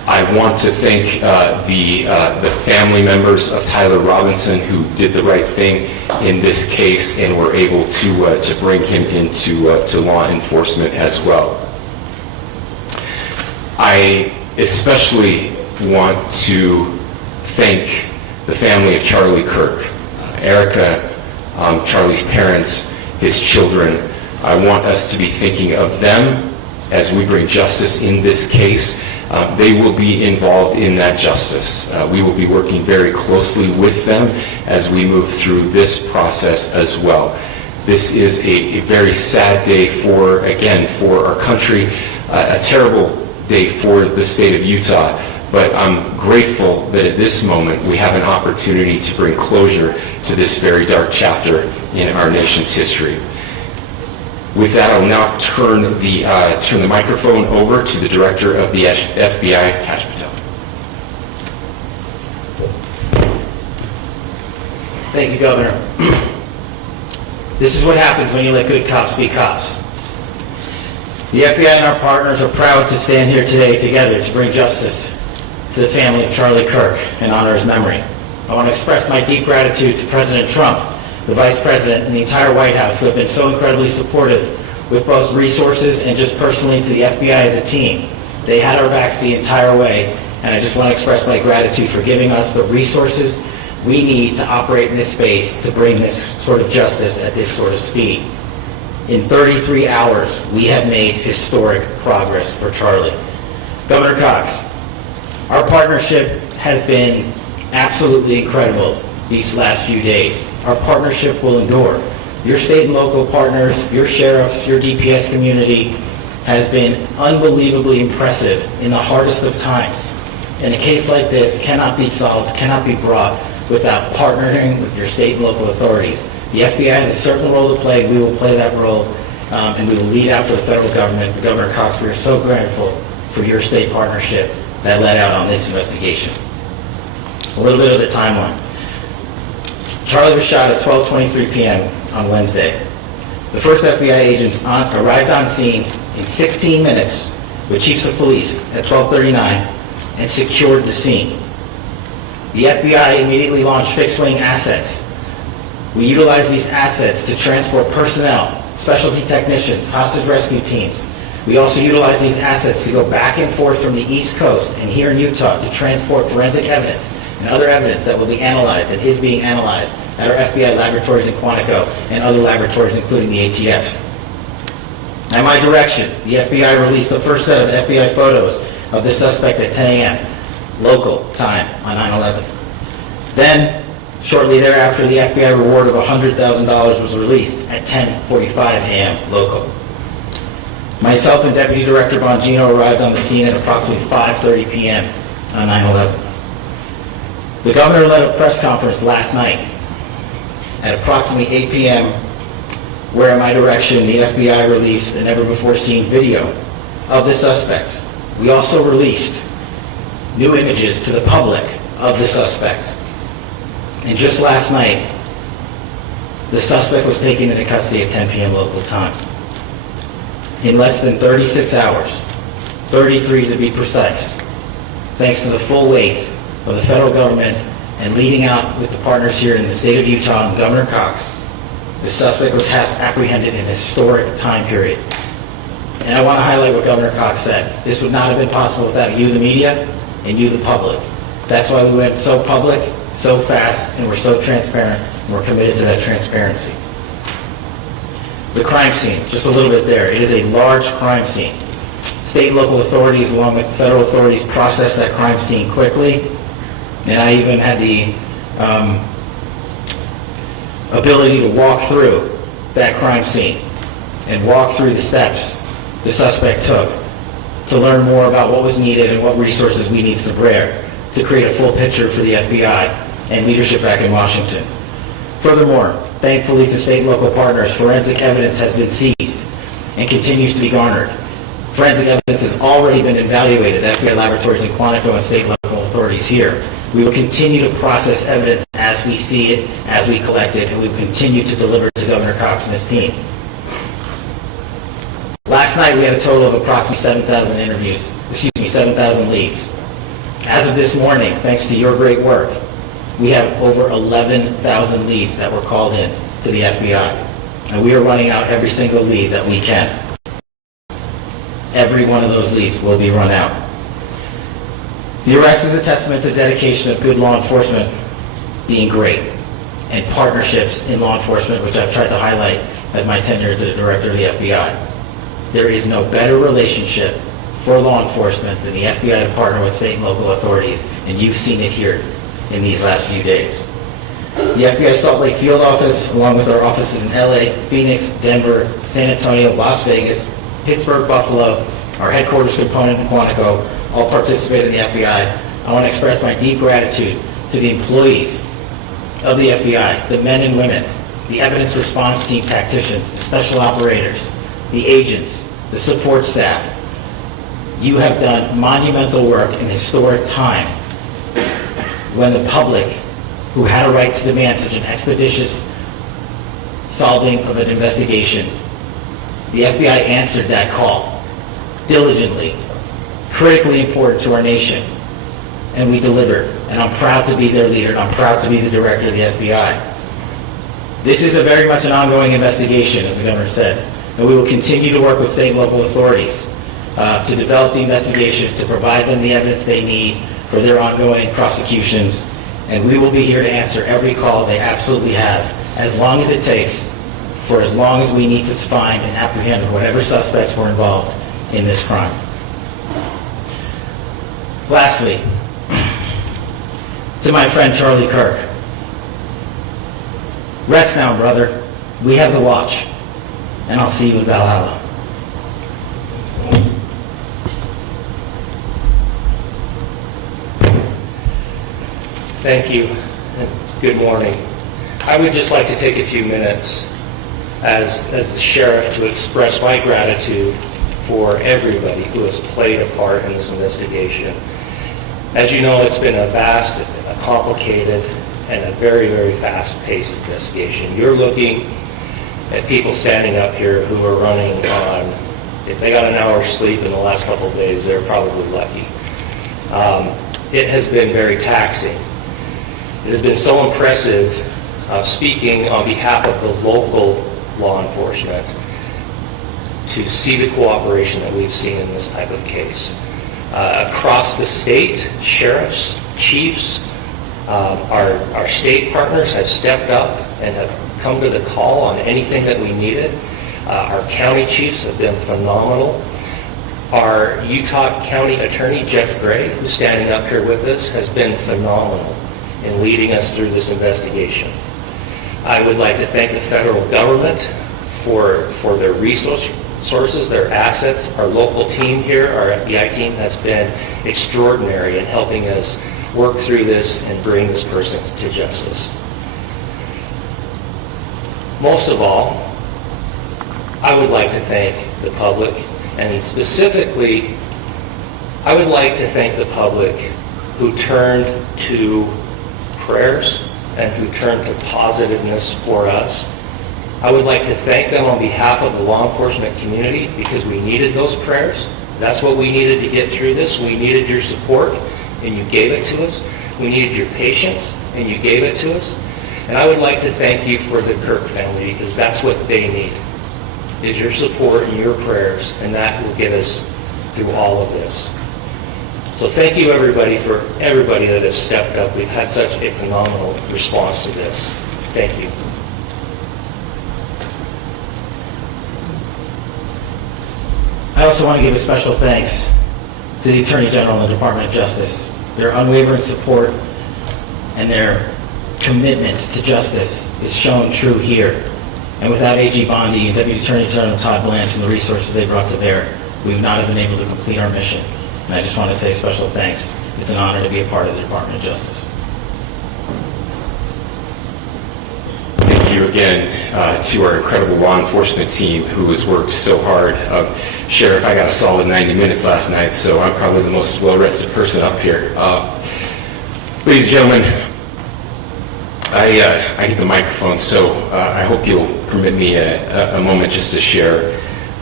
I want to thank the family members of Tyler Robinson who did the right thing in this case and were able to bring him into to law enforcement as well. I especially want to thank the family of Charlie Kirk, Erica, Charlie's parents, his children. I want us to be thinking of them as we bring justice in this case. They will be involved in that justice. We will be working very closely with them as we move through this process as well. This is a very sad day for our country, a terrible day for the state of Utah, but I'm grateful that at this moment we have an opportunity to bring closure to this very dark chapter in our nation's history. With that, I'll now turn the microphone over to the Director of the FBI, Kash Patel. Thank you, Governor. This is what happens when you let good cops be cops. The FBI and our partners are proud to stand here today together to bring justice to the family of Charlie Kirk and honor his memory. I want to express my deep gratitude to President Trump, the Vice President, and the entire White House who have been so incredibly supportive with both resources and just personally to the FBI as a team. They had our backs the entire way, and I just want to express my gratitude for giving us the resources we need to operate in this space to bring this sort of justice at this sort of speed. In 33 hours, we have made historic progress for Charlie. Governor Cox, our partnership has been absolutely incredible these last few days. Our partnership will endure. Your state and local partners, your sheriffs, your DPS community has been unbelievably impressive in the hardest of times. And a case like this cannot be solved, cannot be brought without partnering with your state and local authorities. The FBI has a certain role to play. We will play that role, and we will lead after the federal government. But Governor Cox, we are so grateful for your state partnership that led out on this investigation. A little bit of the timeline. Charlie was shot at 12:23 p.m. on Wednesday. The first FBI agents arrived on scene in 16 minutes with chiefs of police at 12:39 and secured the scene. The FBI immediately launched fixed-wing assets. We utilized these assets to transport personnel, specialty technicians, hostage rescue teams. We also utilized these assets to go back and forth from the East Coast and here in Utah to transport forensic evidence and other evidence that will be analyzed and is being analyzed at our FBI laboratories in Quantico and other laboratories, including the ATF. At my direction, the FBI released the first set of FBI photos of the suspect at 10 a.m. local time on 9/11. Then, shortly thereafter, the FBI reward of $100,000 was released at 10:45 a.m. local. Myself and Deputy Director Bongino arrived on the scene at approximately 5:30 p.m. on 9/11. The governor led a press conference last night at approximately 8 p.m., where at my direction, the FBI released a never-before-seen video of the suspect. We also released new images to the public of the suspect. And just last night, the suspect was taken into custody at 10 p.m. local time. In less than 36 hours, 33 to be precise, thanks to the full weight of the federal government and leading out with the partners here in the state of Utah and Governor Cox, the suspect was apprehended in a historic time period. And I want to highlight what Governor Cox said. This would not have been possible without you, the media, and you, the public. That's why we went so public, so fast, and we're so transparent, and we're committed to that transparency. The crime scene, just a little bit there. It is a large crime scene. State and local authorities, along with federal authorities, processed that crime scene quickly, and I even had the ability to walk through that crime scene and walk through the steps the suspect took to learn more about what was needed and what resources we needed to bear to create a full picture for the FBI and leadership back in Washington. Furthermore, thankfully to state and local partners, forensic evidence has been seized and continues to be garnered. Forensic evidence has already been evaluated at FBI laboratories in Quantico and state local authorities here. We will continue to process evidence as we see it, as we collect it, and we will continue to deliver to Governor Cox and his team. Last night we had a total of approximately 7,000 leads. As of this morning, thanks to your great work, we have over 11,000 leads that were called in to the FBI. And we are running out every single lead that we can. Every one of those leads will be run out. The arrest is a testament to the dedication of good law enforcement being great, and partnerships in law enforcement, which I've tried to highlight as my tenure as the director of the FBI. There is no better relationship for law enforcement than the FBI to partner with state and local authorities, and you've seen it here in these last few days. The FBI Salt Lake field office, along with our offices in LA, Phoenix, Denver, San Antonio, Las Vegas, Pittsburgh, Buffalo, our headquarters component in Quantico, all participate in the FBI. I want to express my deep gratitude to the employees of the FBI, the men and women, the evidence response team tacticians, the special operators, the agents, the support staff. You have done monumental work in historic time when the public, who had a right to demand such an expeditious solving of an investigation, the FBI answered that call diligently, critically important to our nation, and we delivered. And I'm proud to be their leader, and I'm proud to be the director of the FBI. This is very much an ongoing investigation, as the governor said, and we will continue to work with state and local authorities to develop the investigation, to provide them the evidence they need for their ongoing prosecutions, and we will be here to answer every call they absolutely have, as long as it takes, for as long as we need to find and apprehend whatever suspects were involved in this crime. Lastly, to my friend Charlie Kirk, rest now, brother. We have the watch, and I'll see you in Valhalla. Thank you, and good morning. I would just like to take a few minutes as the sheriff to express my gratitude for everybody who has played a part in this investigation. As you know, it's been a vast, a complicated, and a very, very fast-paced investigation. You're looking at people standing up here who are running on, if they got an hour's sleep in the last couple of days, they're probably lucky. It has been very taxing. It has been so impressive speaking on behalf of the local law enforcement to see the cooperation that we've seen in this type of case. Across the state, sheriffs, chiefs, our state partners have stepped up and have come to the call on anything that we needed. Our county chiefs have been phenomenal. Our Utah County Attorney, Jeff Gray, who's standing up here with us, has been phenomenal in leading us through this investigation. I would like to thank the federal government for their resources, their assets. Our local team here, our FBI team, has been extraordinary in helping us work through this and bring this person to justice. Most of all, I would like to thank the public, and specifically, I would like to thank the public who turned to prayers and who turned to positiveness for us. I would like to thank them on behalf of the law enforcement community, because we needed those prayers. That's what we needed to get through this. We needed your support, and you gave it to us. We needed your patience, and you gave it to us. And I would like to thank you for the Kirk family, because that's what they need, is your support and your prayers, and that will get us through all of this. So thank you, everybody, for everybody that has stepped up. We've had such a phenomenal response to this. Thank you. I also want to give a special thanks to the Attorney General and the Department of Justice. Their unwavering support and their commitment to justice is shown true here. And without AG Bondi and Deputy Attorney General Todd Blanche and the resources they brought to bear, we would not have been able to complete our mission. And I just want to say special thanks. It's an honor to be a part of the Department of Justice. Thank you again to our incredible law enforcement team who has worked so hard. Sheriff, I got a solid 90 minutes last night, so I'm probably the most well-rested person up here. Ladies and gentlemen, I get the microphone, so I hope you'll permit me a moment just to share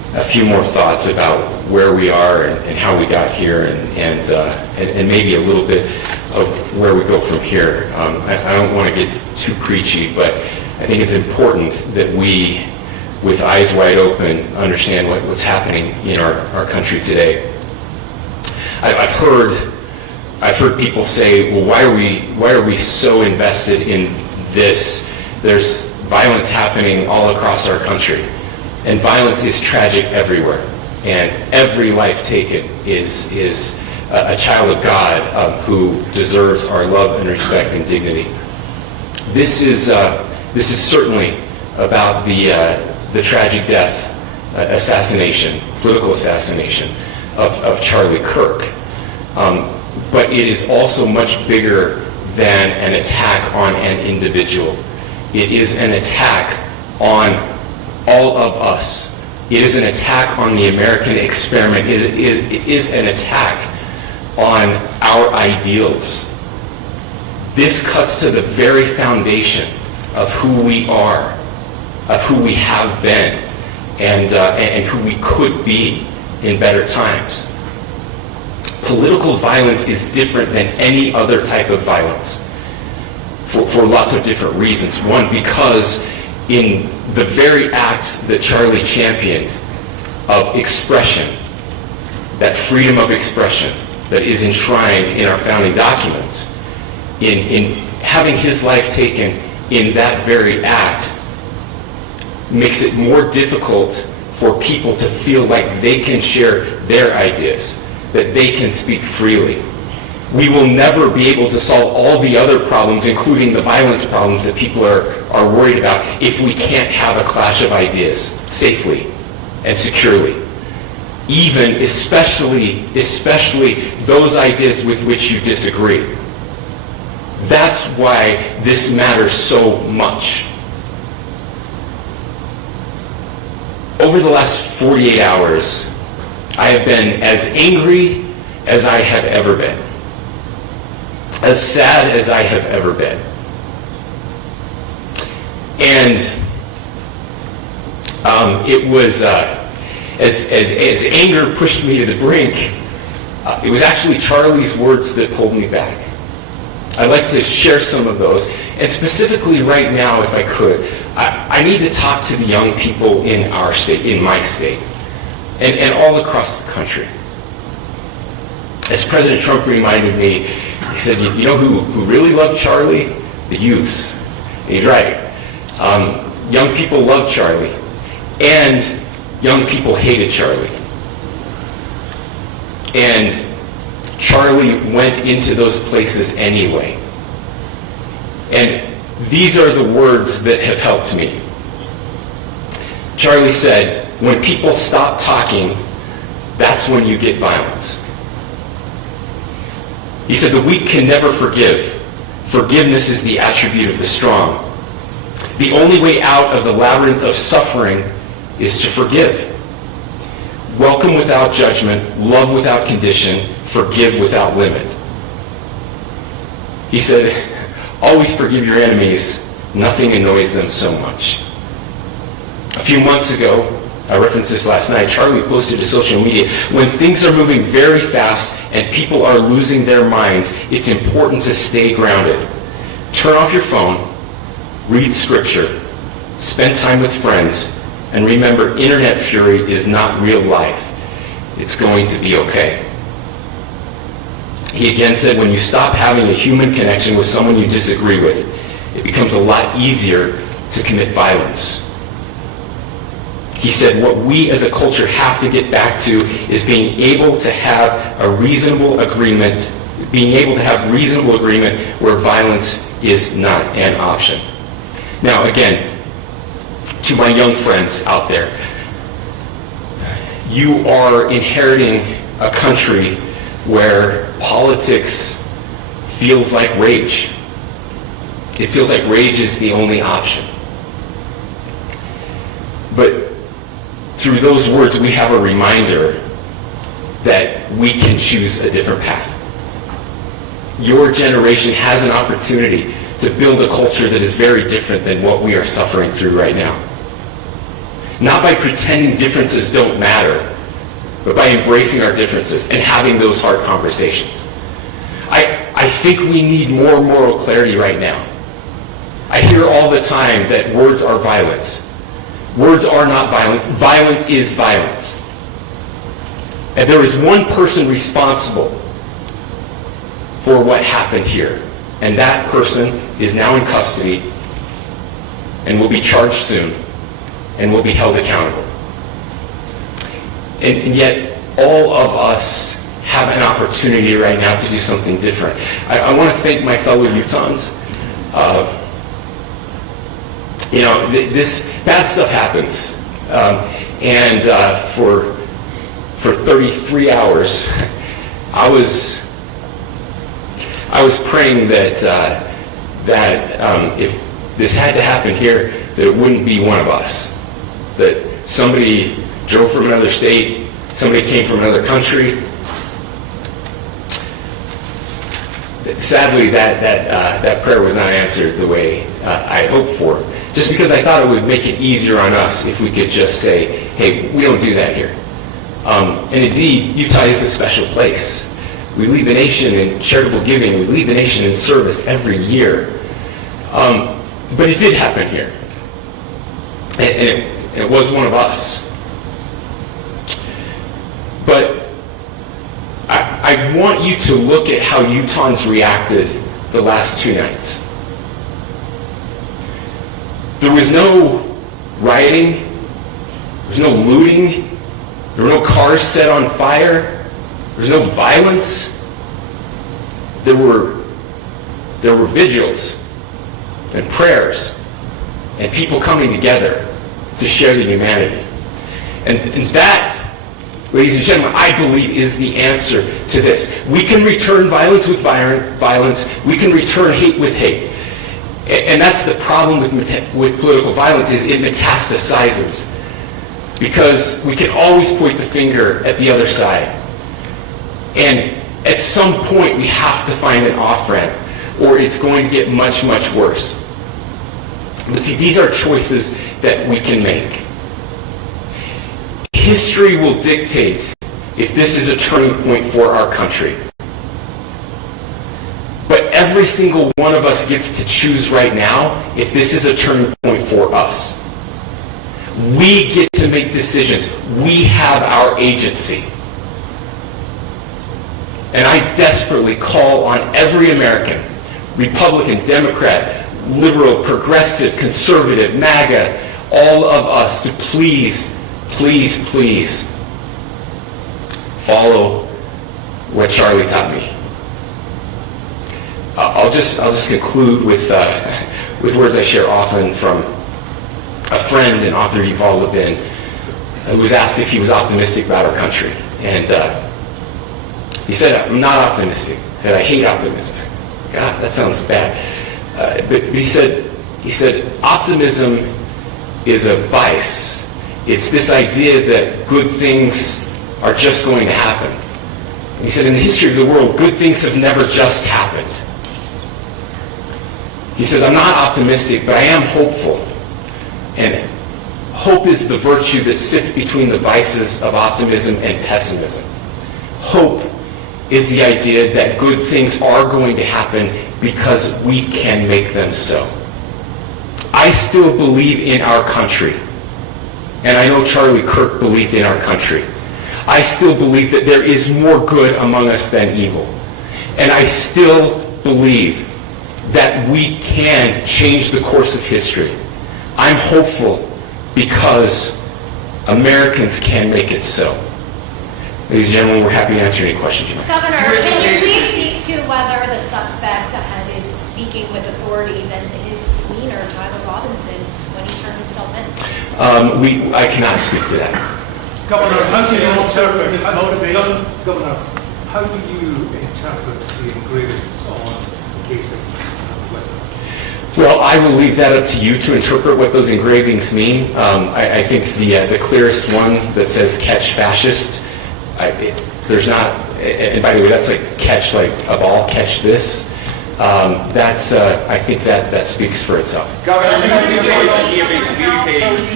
a few more thoughts about where we are and how we got here, and maybe a little bit of where we go from here. I don't want to get too preachy, but I think it's important that we, with eyes wide open, understand what's happening in our country today. I've heard people say, well, why are we so invested in this? There's violence happening all across our country, and violence is tragic everywhere, and every life taken is a child of God who deserves our love and respect and dignity. This is certainly about the tragic death, political assassination of Charlie Kirk. But it is also much bigger than an attack on an individual. It is an attack on all of us. It is an attack on the American experiment. It is an attack on our ideals. This cuts to the very foundation of who we are, of who we have been, and who we could be in better times. Political violence is different than any other type of violence for lots of different reasons. One, because in the very act that Charlie championed of expression, that freedom of expression that is enshrined in our founding documents, in having his life taken in that very act, makes it more difficult for people to feel like they can share their ideas, that they can speak freely. We will never be able to solve all the other problems, including the violence problems that people are worried about, if we can't have a clash of ideas safely and securely. Especially those ideas with which you disagree. That's why this matters so much. Over the last 48 hours, I have been as angry as I have ever been, as sad as I have ever been. And it was, as anger pushed me to the brink, it was actually Charlie's words that pulled me back. I'd like to share some of those. And specifically right now, if I could, I need to talk to the young people in our state, in my state, and all across the country. As President Trump reminded me, he said, you know who really loved Charlie? The youths. And he's right. Young people loved Charlie, and young people hated Charlie. And Charlie went into those places anyway. And these are the words that have helped me. Charlie said, when people stop talking, that's when you get violence. He said, the weak can never forgive. Forgiveness is the attribute of the strong. The only way out of the labyrinth of suffering is to forgive. Welcome without judgment, love without condition, forgive without limit. He said, always forgive your enemies. Nothing annoys them so much. A few months ago, I referenced this last night, Charlie posted to social media, when things are moving very fast and people are losing their minds, it's important to stay grounded. Turn off your phone, read scripture, spend time with friends, and remember, internet fury is not real life. It's going to be okay. He again said, when you stop having a human connection with someone you disagree with, it becomes a lot easier to commit violence. He said, what we as a culture have to get back to is being able to have a reasonable agreement, where violence is not an option. Now, again, to my young friends out there, you are inheriting a country where politics feels like rage. It feels like rage is the only option. But through those words, we have a reminder that we can choose a different path. Your generation has an opportunity to build a culture that is very different than what we are suffering through right now. not by pretending differences don't matter, but by embracing our differences and having those hard conversations. I think we need more moral clarity right now. I hear all the time that words are violence. Words are not violence. Violence is violence. And there is one person responsible for what happened here. And that person is now in custody and will be charged soon and will be held accountable. And yet, all of us have an opportunity right now to do something different. I want to thank my fellow Utahns. This bad stuff happens. For 33 hours, I was praying that if this had to happen here, that it wouldn't be one of us. That somebody drove from another state, somebody came from another country. Sadly, that prayer was not answered the way I hoped for. Just because I thought it would make it easier on us if we could just say, hey, we don't do that here. And indeed, Utah is a special place. We lead the nation in charitable giving. We lead the nation in service every year. But it did happen here. And it was one of us. But I want you to look at how Utahns reacted the last 2 nights. There was no rioting. There was no looting. There were no cars set on fire. There was no violence. There were vigils and prayers and people coming together to share the humanity. And that, ladies and gentlemen, I believe is the answer to this. We can return violence with violence. We can return hate with hate. And that's the problem with political violence, is it metastasizes. Because we can always point the finger at the other side. And at some point we have to find an off-ramp, or it's going to get much, much worse. But see, these are choices that we can make. History will dictate if this is a turning point for our country. But every single one of us gets to choose right now if this is a turning point for us. We get to make decisions. We have our agency. And I desperately call on every American, Republican, Democrat, liberal, progressive, conservative, MAGA, all of us to please, please, please follow what Charlie taught me. I'll just conclude with words I share often from a friend and author, Yuval Levin, who was asked if he was optimistic about our country. And he said, I'm not optimistic. He said, I hate optimism. God, that sounds bad. But he said, optimism is a vice. It's this idea that good things are just going to happen. And he said, in the history of the world, good things have never just happened. He said, I'm not optimistic, but I am hopeful. And hope is the virtue that sits between the vices of optimism and pessimism. Hope is the idea that good things are going to happen because we can make them so. I still believe in our country. And I know Charlie Kirk believed in our country. I still believe that there is more good among us than evil. And I still believe that we can change the course of history. I'm hopeful because Americans can make it so. Ladies and gentlemen, we're happy to answer any questions you might have. Governor, can you please speak to whether the suspect is speaking with authorities and his demeanor, Tyler Robinson, when he turned himself in? I cannot speak to that. Governor, how do you interpret his motivation? Governor, how do you interpret the engravings on the case of Well, I will leave that up to you to interpret what those engravings mean. I think the clearest one that says "catch fascist," there's not, and by the way, that's like catch like a ball, catch this. I think that speaks for itself. Governor, you have been communicating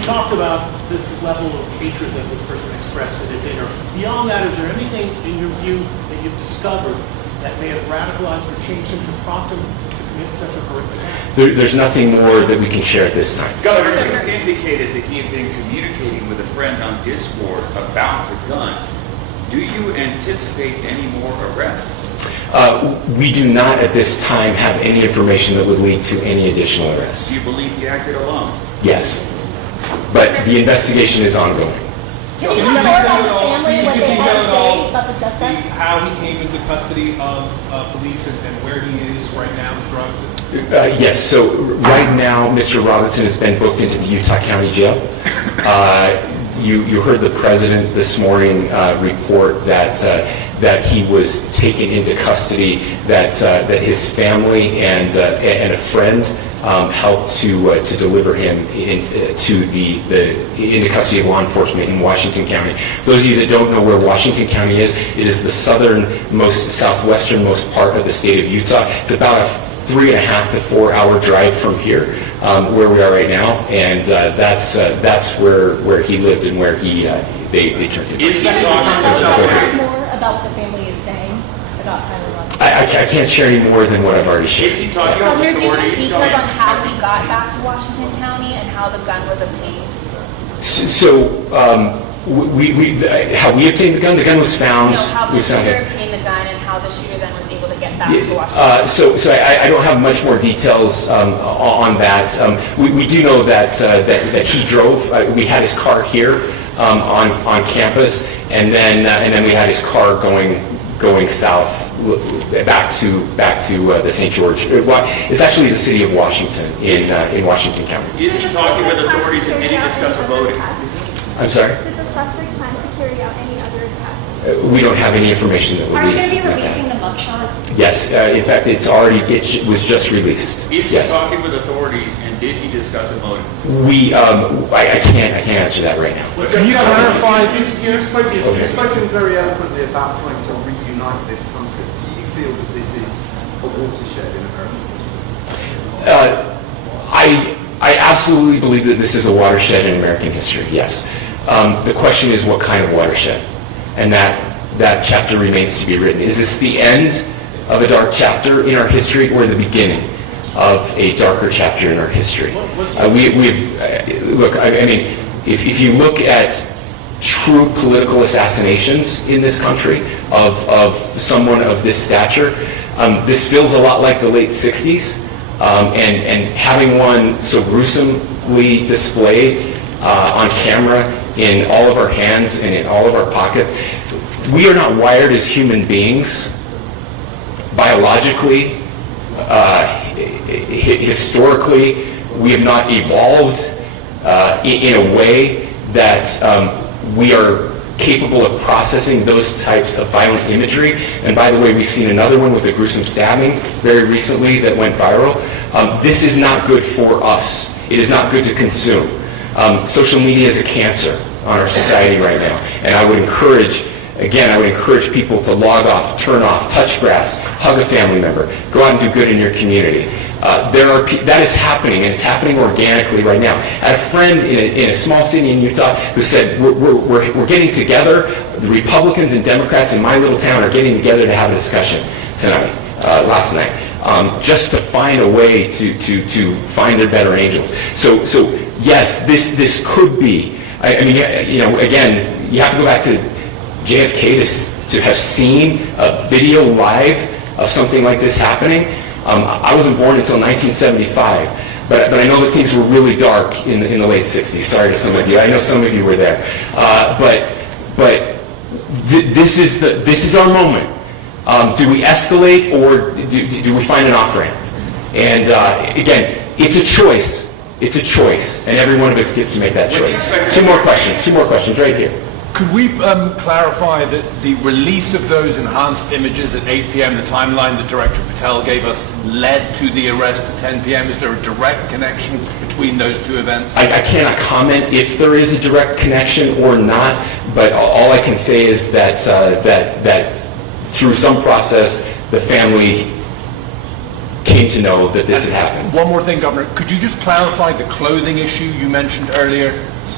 talked about this level of hatred that this person expressed at a dinner. Beyond that, is there anything in your view that you've discovered that may have radicalized or changed him to prompt him to commit such a horrific act? There's nothing more that we can share at this time. Governor, you indicated that he had been communicating with a friend on Discord about the gun. Do you anticipate any more arrests? We do not at this time have any information that would lead to any additional arrests. Do you believe he acted alone? Yes, but the investigation is ongoing. Can you tell more about the family, what they had to say about the suspect? How he came into custody of police and where he is right now with drugs? Yes, so right now, Mr. Robinson has been booked into the Utah County Jail. You heard the president this morning report that he was taken into custody, that his family and a friend helped to deliver him into custody of law enforcement in Washington County. Those of you that don't know where Washington County is, it is the southwesternmost part of the state of Utah. It's about a 3.5 to 4 hour drive from here, where we are right now, and that's where he lived and where they turned him. Is he Can you talking tell about us more about what the family is saying about Tyler Robinson? I can't share any more than what I've already shared. Is he talking about Governor, do you have authorities? details on how he got back to Washington County and how the gun was obtained? How we obtained the gun was found. How the we found shooter it. obtained the gun and how the shooter then was able to get back to Washington. So I don't have much more details on that. We do know that he drove. We had his car here on campus, and then we had his car going south back to the St. George. It's actually the city of Washington in Washington County. Is he talking with authorities and did he discuss a voting? I'm sorry? Did the suspect plan to carry out any other attacks? We don't have any information that Are you released. going to be releasing the mugshot? Yes, in fact, it was just released. Is he Yes. talking with authorities and did he discuss a motive? I can't answer that right now. Can you clarify? You've spoken very eloquently about trying to reunite this country. Do you feel that this is a watershed in American history? I absolutely believe that this is a watershed in American history, yes. The question is what kind of watershed? And that chapter remains to be written. Is this the end of a dark chapter in our history or the beginning of a darker chapter in our history? Look, I mean, if you look at true political assassinations in this country of someone of this stature, this feels a lot like the late 60s. And having one so gruesomely displayed on camera in all of our hands and in all of our pockets, we are not wired as human beings biologically, historically. We have not evolved in a way that we are capable of processing those types of violent imagery. And by the way, we've seen another one with a gruesome stabbing very recently that went viral. This is not good for us. It is not good to consume. Social media is a cancer on our society right now. And I would encourage people to log off, turn off, touch grass, hug a family member, go out and do good in your community. That is happening, and it's happening organically right now. I had a friend in a small city in Utah who said, we're getting together, the Republicans and Democrats in my little town are getting together to have a discussion last night, just to find a way to find their better angels. So yes, this could be, again, you have to go back to JFK to have seen a video live of something like this happening. I wasn't born until 1975, but I know that things were really dark in the late 60s. Sorry to some of you. I know some of you were there. This is our moment. Do we escalate or do we find an off-ramp? And again, it's a choice. It's a choice, and every one of us gets to make that choice. Two more questions right here. Could we clarify that the release of those enhanced images at 8 p.m., the timeline that Director Patel gave us, led to the arrest at 10 p.m.? Is there a direct connection between those two events? I cannot comment if there is a direct connection or not, but all I can say is that through some process, the family came to know that this had happened. One more thing, Governor. Could you just clarify the clothing issue you mentioned earlier?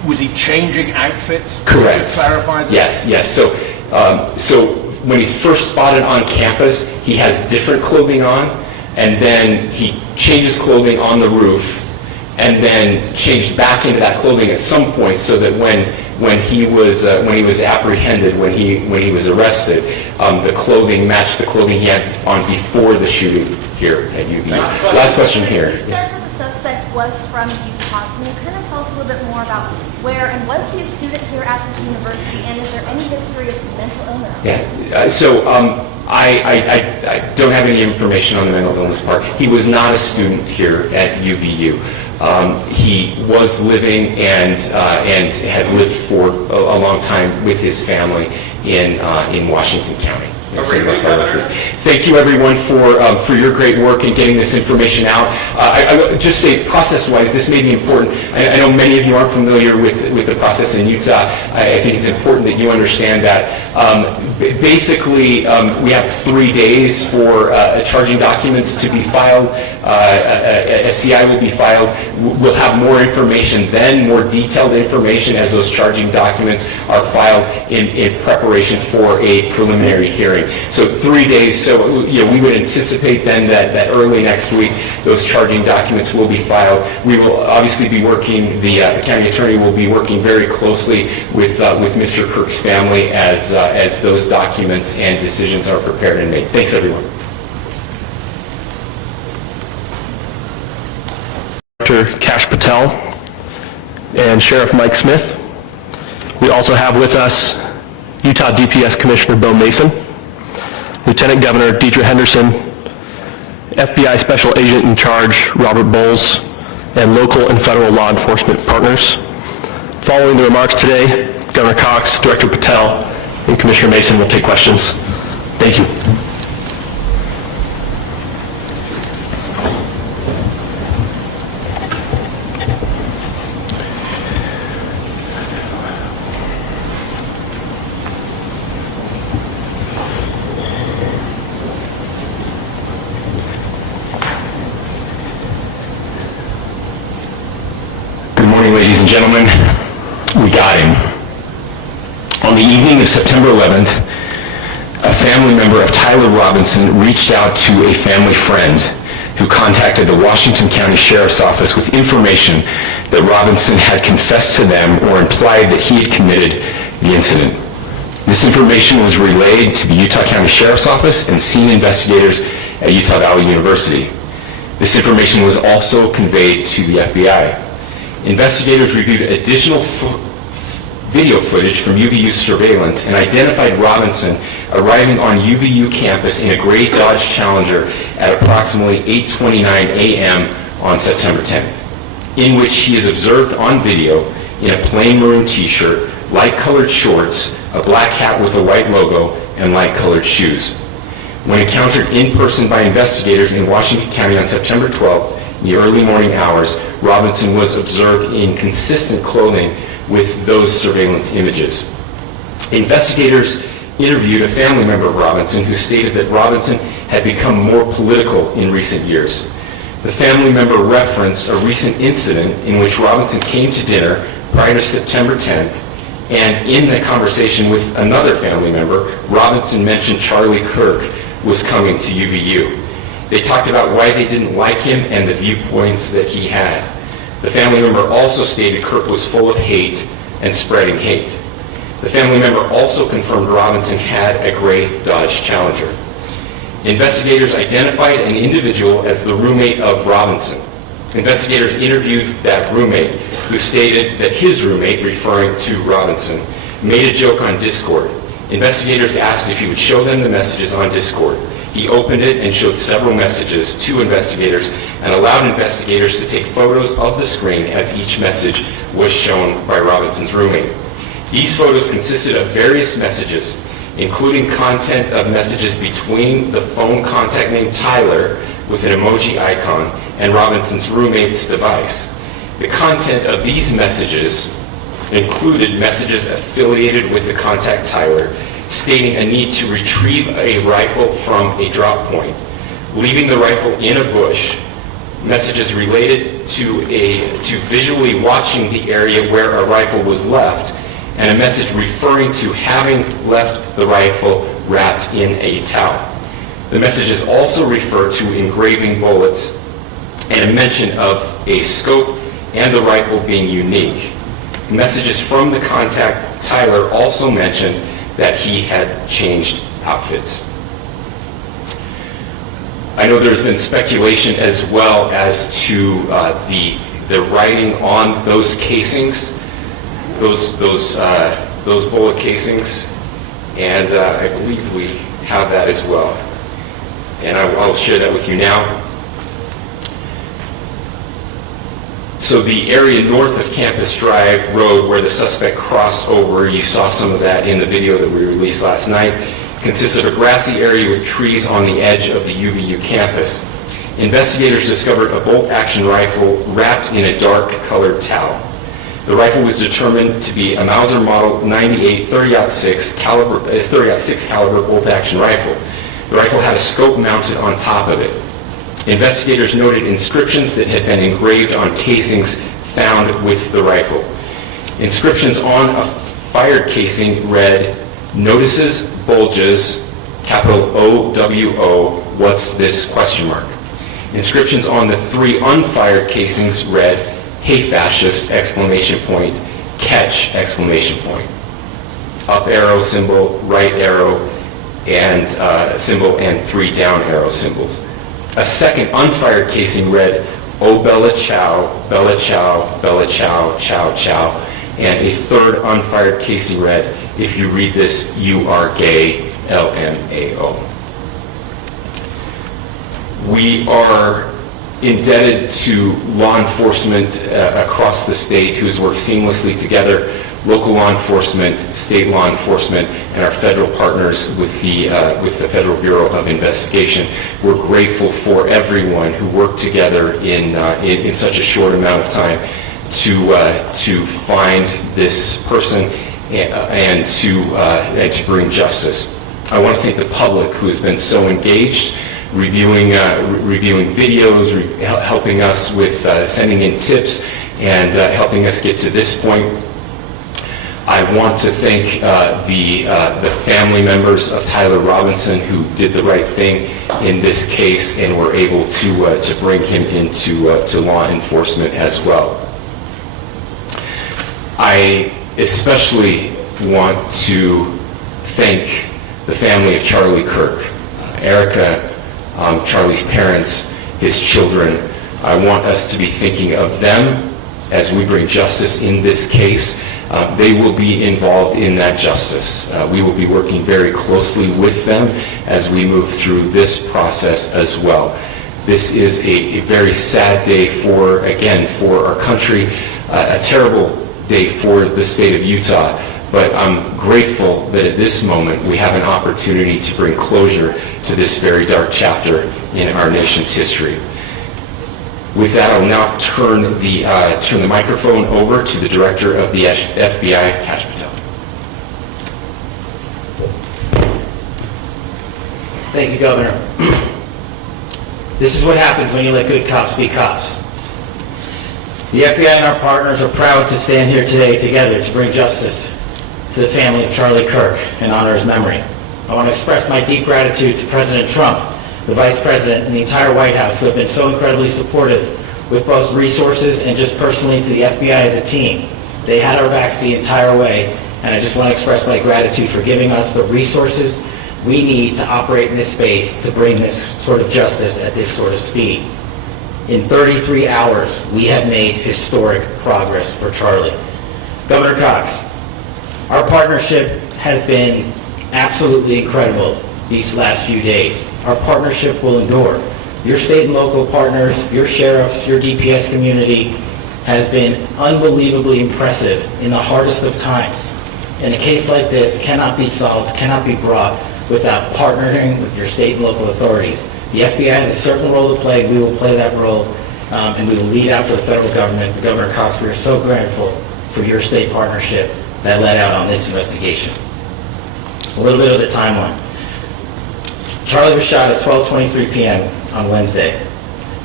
Was he changing outfits? Correct. Just clarify this? Yes. So when he's first spotted on campus, he has different clothing on, and then he changes clothing on the roof, and then changed back into that clothing at some point, so that when he was apprehended, when he was arrested, the clothing matched the clothing he had on before the shooting here at UVU. Last question here. You said that the suspect was from Utah. Can you kind of tell us a little bit more about where, and was he a student here at this university, and is there any history of mental illness? Yeah. I don't have any information on the mental illness part. He was not a student here at UVU. He was living and had lived for a long time with his family in Washington County. Thank you, everyone, for your great work in getting this information out. I would just say, process-wise, this may be important. I know many of you aren't familiar with the process in Utah. I think it's important that you understand that. Basically, we have 3 days for charging documents to be filed. A CI will be filed. We'll have more information then, more detailed information as those charging documents are filed in preparation for a preliminary hearing. So 3 days. So we would anticipate then that early next week those charging documents will be filed. We will obviously be working. The county attorney will be working very closely with Mr. Kirk's family as those documents and decisions are prepared and made. Thanks, everyone. Director Kash Patel and Sheriff Mike Smith. We also have with us Utah DPS Commissioner Bo Mason, Lieutenant Governor Deidre Henderson, FBI Special Agent in Charge Robert Bowles, and local and federal law enforcement partners. Following the remarks today, Governor Cox, Director Patel, and Commissioner Mason will take questions. Thank you. Good morning, ladies and gentlemen. We got him. On the evening of September 11th, a family member of Tyler Robinson reached out to a family friend who contacted the Washington County Sheriff's Office with information that Robinson had confessed to them or implied that he had committed the incident. This information was relayed to the Utah County Sheriff's Office and scene investigators at Utah Valley University. This information was also conveyed to the FBI. Investigators reviewed additional video footage from UVU surveillance and identified Robinson arriving on UVU campus in a gray Dodge Challenger at approximately 8:29 a.m. on September 10th, in which he is observed on video in a plain maroon t-shirt, light-colored shorts, a black hat with a white logo, and light-colored shoes. When encountered in person by investigators in Washington County on September 12th, in the early morning hours, Robinson was observed in consistent clothing with those surveillance images. Investigators interviewed a family member of Robinson who stated that Robinson had become more political in recent years. The family member referenced a recent incident in which Robinson came to dinner prior to September 10th, and in the conversation with another family member, Robinson mentioned Charlie Kirk was coming to UVU. They talked about why they didn't like him and the viewpoints that he had. The family member also stated Kirk was full of hate and spreading hate. The family member also confirmed Robinson had a gray Dodge Challenger. Investigators identified an individual as the roommate of Robinson. Investigators interviewed that roommate, who stated that his roommate, referring to Robinson, made a joke on Discord. Investigators asked if he would show them the messages on Discord. He opened it and showed several messages to investigators and allowed investigators to take photos of the screen as each message was shown by Robinson's roommate. These photos consisted of various messages, including content of messages between the phone contact named Tyler with an emoji icon and Robinson's roommate's device. The content of these messages included messages affiliated with the contact Tyler, stating a need to retrieve a rifle from a drop point, leaving the rifle in a bush, messages related to visually watching the area where a rifle was left, and a message referring to having left the rifle wrapped in a towel. The messages also refer to engraving bullets and a mention of a scope and the rifle being unique. Messages from the contact, Tyler, also mentioned that he had changed outfits. I know there's been speculation as well as to the writing on those casings, those bullet casings, and I believe we have that as well. And I'll share that with you now. So the area north of Campus Drive Road where the suspect crossed over, you saw some of that in the video that we released last night, consists of a grassy area with trees on the edge of the UVU campus. Investigators discovered a bolt-action rifle wrapped in a dark-colored towel. The rifle was determined to be a Mauser Model 98 30-06 caliber bolt-action rifle. The rifle had a scope mounted on top of it. Investigators noted inscriptions that had been engraved on casings found with the rifle. Inscriptions on a fired casing read, "Notices, bulges, capital O-W-O, what's this, question mark." Inscriptions on the 3 unfired casings read, "Hey fascist, exclamation point, catch, exclamation point." Up arrow symbol, right arrow, and symbol, and 3 down arrow symbols. A second unfired casing read, "Oh Bella Chow, Bella Chow, Bella Chow, Chow Chow," and a third unfired casing read, "If you read this, you are gay, LMAO." We are indebted to law enforcement across the state who has worked seamlessly together, local law enforcement, state law enforcement, and our federal partners with the Federal Bureau of Investigation. We're grateful for everyone who worked together in such a short amount of time to find this person and to bring justice. I want to thank the public who has been so engaged, reviewing videos, helping us with sending in tips, and helping us get to this point. I want to thank the family members of Tyler Robinson who did the right thing in this case and were able to bring him into to law enforcement as well. I especially want to thank the family of Charlie Kirk, Erica, Charlie's parents, his children. I want us to be thinking of them as we bring justice in this case. They will be involved in that justice. We will be working very closely with them as we move through this process as well. This is a very sad day for our country, a terrible day for the state of Utah, but I'm grateful that at this moment we have an opportunity to bring closure to this very dark chapter in our nation's history. With that, I'll now turn the microphone over to the Director of the FBI, Kash Patel. Thank you, Governor. This is what happens when you let good cops be cops. The FBI and our partners are proud to stand here today together to bring justice to the family of Charlie Kirk and honor his memory. I want to express my deep gratitude to President Trump, the Vice President, and the entire White House who have been so incredibly supportive with both resources and just personally to the FBI as a team. They had our backs the entire way, and I just want to express my gratitude for giving us the resources we need to operate in this space to bring this sort of justice at this sort of speed. In 33 hours, we have made historic progress for Charlie. Governor Cox, our partnership has been absolutely incredible these last few days. Our partnership will endure. Your state and local partners, your sheriffs, your DPS community has been unbelievably impressive in the hardest of times. And a case like this cannot be solved, cannot be brought without partnering with your state and local authorities. The FBI has a certain role to play. We will play that role, and we will lead after the federal government. But Governor Cox, we are so grateful for your state partnership that led out on this investigation. A little bit of the timeline. Charlie was shot at 12:23 p.m. on Wednesday.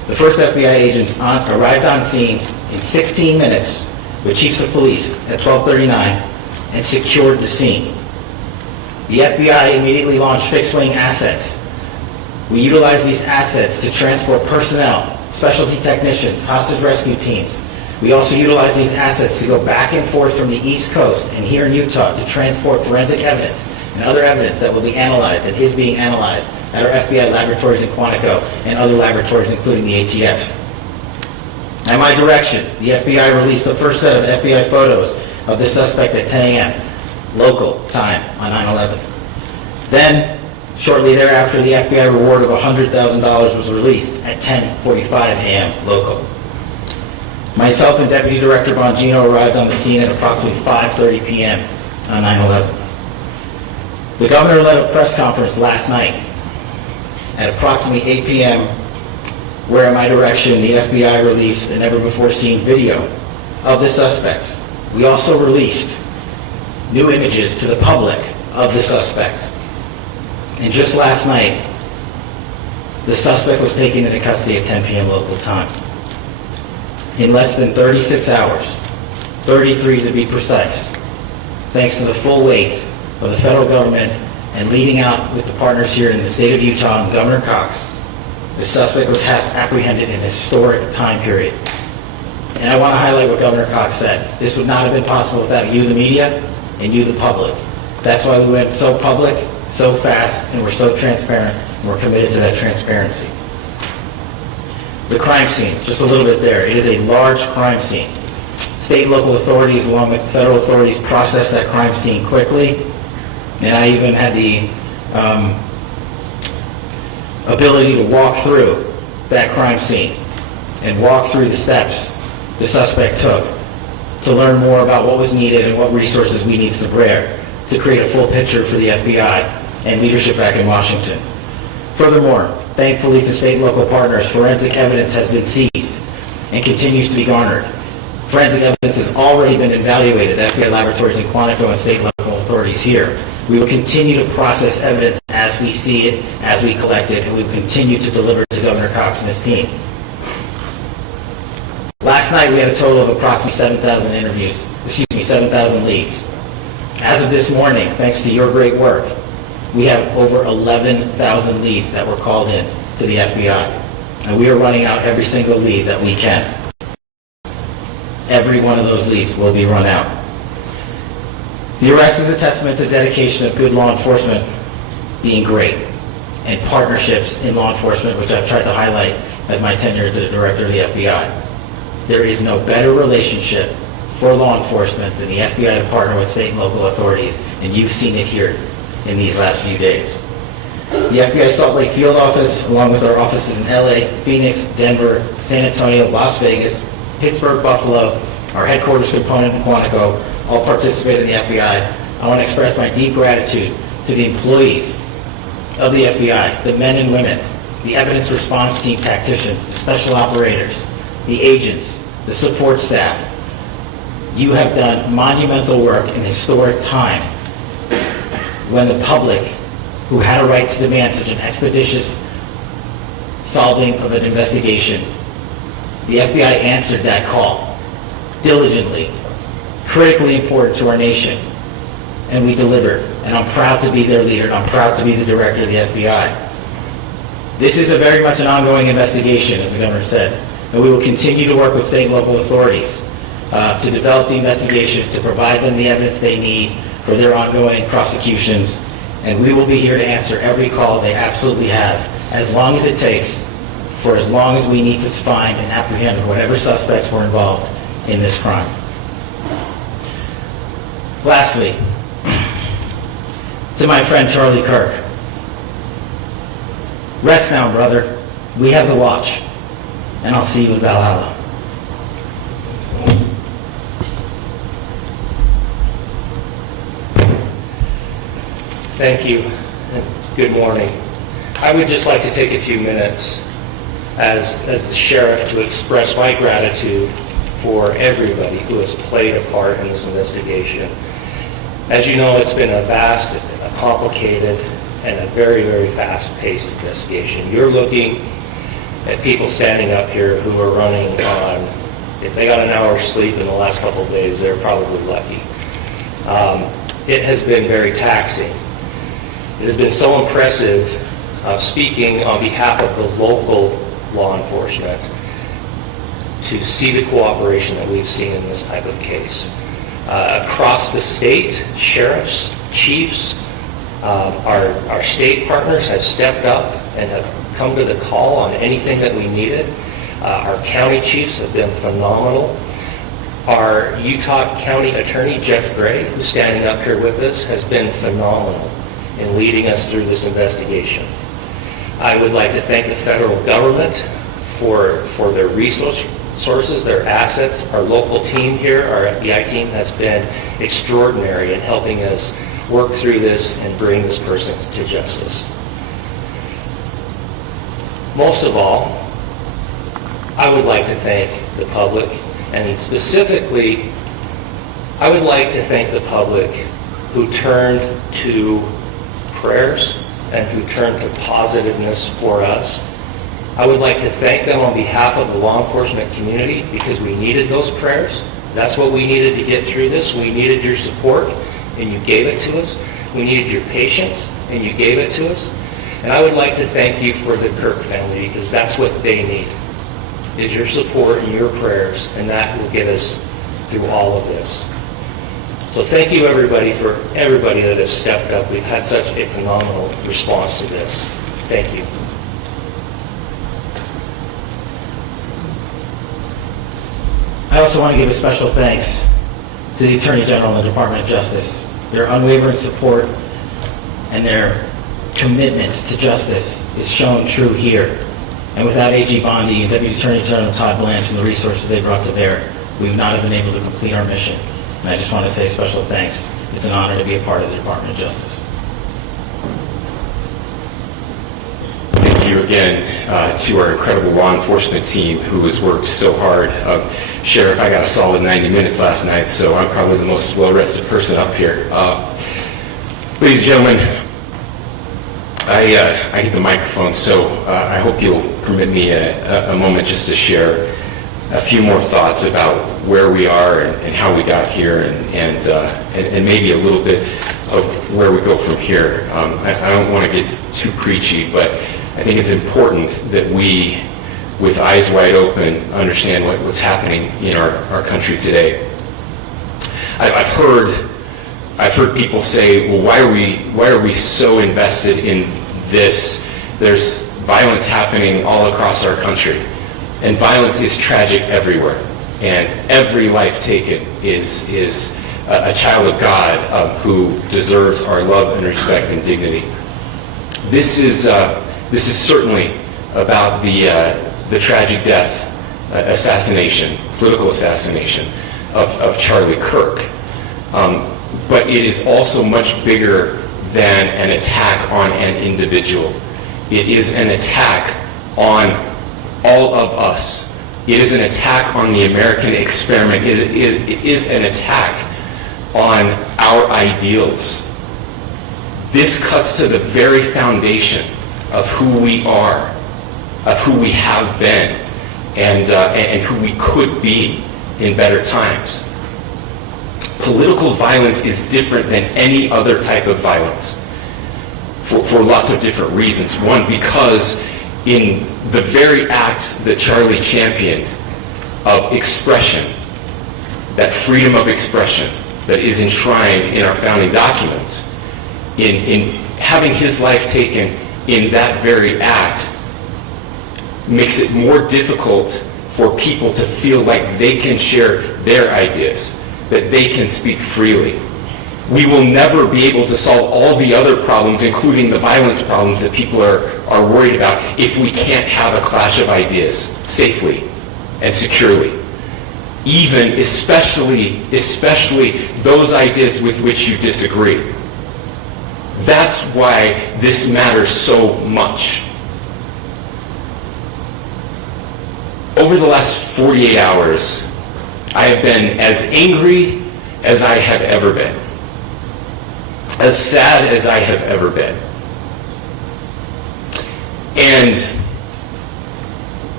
The first FBI agents arrived on scene in 16 minutes with chiefs of police at 12:39 and secured the scene. The FBI immediately launched fixed-wing assets. We utilized these assets to transport personnel, specialty technicians, hostage rescue teams. We also utilized these assets to go back and forth from the East Coast and here in Utah to transport forensic evidence and other evidence that will be analyzed and is being analyzed at our FBI laboratories in Quantico and other laboratories, including the ATF. At my direction, the FBI released the first set of FBI photos of the suspect at 10 a.m. local time on 9/11. Then, shortly thereafter, the FBI reward of $100,000 was released at 10:45 a.m. local. Myself and Deputy Director Bongino arrived on the scene at approximately 5:30 p.m. on 9/11. The governor led a press conference last night at approximately 8 p.m. where, at my direction, the FBI released a never-before-seen video of the suspect. We also released new images to the public of the suspect. And just last night, the suspect was taken into custody at 10 p.m. local time. In less than 36 hours, 33 to be precise, thanks to the full weight of the federal government and leading out with the partners here in the state of Utah and Governor Cox, the suspect was apprehended in a historic time period. And I want to highlight what Governor Cox said. This would not have been possible without you, the media, and you, the public. That's why we went so public, so fast, and we're so transparent, and we're committed to that transparency. The crime scene, just a little bit there. It is a large crime scene. State and local authorities, along with federal authorities, processed that crime scene quickly, and I even had the ability to walk through that crime scene and walk through the steps the suspect took to learn more about what was needed and what resources we needed to bear to create a full picture for the FBI and leadership back in Washington. Furthermore, thankfully to state and local partners, forensic evidence has been seized and continues to be garnered. Forensic evidence has already been evaluated at FBI laboratories in Quantico and state and local authorities here. We will continue to process evidence as we see it, as we collect it, and we will continue to deliver to Governor Cox and his team. Last night we had a total of approximately 7,000 leads. As of this morning, thanks to your great work, we have over 11,000 leads that were called in to the FBI. And we are running out every single lead that we can. Every one of those leads will be run out. The arrest is a testament to the dedication of good law enforcement being great, and partnerships in law enforcement, which I've tried to highlight as my tenure as the director of the FBI. There is no better relationship for law enforcement than the FBI to partner with state and local authorities, and you've seen it here in these last few days. The FBI Salt Lake field office, along with our offices in LA, Phoenix, Denver, San Antonio, Las Vegas, Pittsburgh, Buffalo, our headquarters component in Quantico, all participate in the FBI. I want to express my deep gratitude to the employees of the FBI, the men and women, the evidence response team tacticians, the special operators, the agents, the support staff. You have done monumental work in historic time when the public, who had a right to demand such an expeditious solving of an investigation, the FBI answered that call diligently, critically important to our nation, and we delivered. And I'm proud to be their leader, and I'm proud to be the director of the FBI. This is very much an ongoing investigation, as the governor said, and we will continue to work with state and local authorities to develop the investigation, to provide them the evidence they need for their ongoing prosecutions, and we will be here to answer every call they absolutely have, as long as it takes, for as long as we need to find and apprehend whatever suspects were involved in this crime. Lastly, to my friend Charlie Kirk, rest now, brother. We have the watch, and I'll see you in Valhalla. Thank you, and good morning. I would just like to take a few minutes as the sheriff to express my gratitude for everybody who has played a part in this investigation. As you know, it's been a vast, a complicated, and a very, very fast-paced investigation. You're looking and people standing up here who are running on, if they got an hour's sleep in the last couple of days, they're probably lucky. It has been very taxing. It has been so impressive speaking on behalf of the local law enforcement to see the cooperation that we've seen in this type of case. Across the state, sheriffs, chiefs, our state partners have stepped up and have come to the call on anything that we needed. Our county chiefs have been phenomenal. Our Utah County Attorney, Jeff Gray, who's standing up here with us, has been phenomenal in leading us through this investigation. I would like to thank the federal government for their resources, their assets. Our local team here, our FBI team, has been extraordinary in helping us work through this and bring this person to justice. Most of all, I would like to thank the public, and specifically, I would like to thank the public who turned to prayers and who turned to positiveness for us. I would like to thank them on behalf of the law enforcement community because we needed those prayers. That's what we needed to get through this. We needed your support, and you gave it to us. We needed your patience, and you gave it to us. And I would like to thank you for the Kirk family because that's what they need, is your support and your prayers, and that will get us through all of this. So thank you everybody that has stepped up. We've had such a phenomenal response to this. Thank you. I also want to give a special thanks to the Attorney General and the Department of Justice. Their unwavering support and their commitment to justice is shown true here. And without AG Bondi and Deputy Attorney General Todd Blanche and the resources they brought to bear, we would not have been able to complete our mission. And I just want to say special thanks. It's an honor to be a part of the Department of Justice. Thank you again to our incredible law enforcement team who has worked so hard. Sheriff, I got a solid 90 minutes last night, so I'm probably the most well-rested person up here. Ladies and gentlemen, I hit the microphone, so I hope you'll permit me a moment just to share a few more thoughts about where we are and how we got here and maybe a little bit of where we go from here. I don't want to get too preachy, but I think it's important that we, with eyes wide open, understand what's happening in our country today. I've heard people say, well, why are we so invested in this? There's violence happening all across our country, and violence is tragic everywhere, and every life taken is a child of God who deserves our love and respect and dignity. This is certainly about the tragic death, political assassination of Charlie Kirk. But it is also much bigger than an attack on an individual. It is an attack on all of us. It is an attack on the American experiment. It is an attack on our ideals. This cuts to the very foundation of who we are, of who we have been, and who we could be in better times. Political violence is different than any other type of violence for lots of different reasons. One, because in the very act that Charlie championed of expression, that freedom of expression that is enshrined in our founding documents, in having his life taken in that very act, makes it more difficult for people to feel like they can share their ideas, that they can speak freely. We will never be able to solve all the other problems, including the violence problems that people are worried about, if we can't have a clash of ideas safely and securely. Even, especially those ideas with which you disagree. That's why this matters so much. Over the last 48 hours, I have been as angry as I have ever been, as sad as I have ever been. And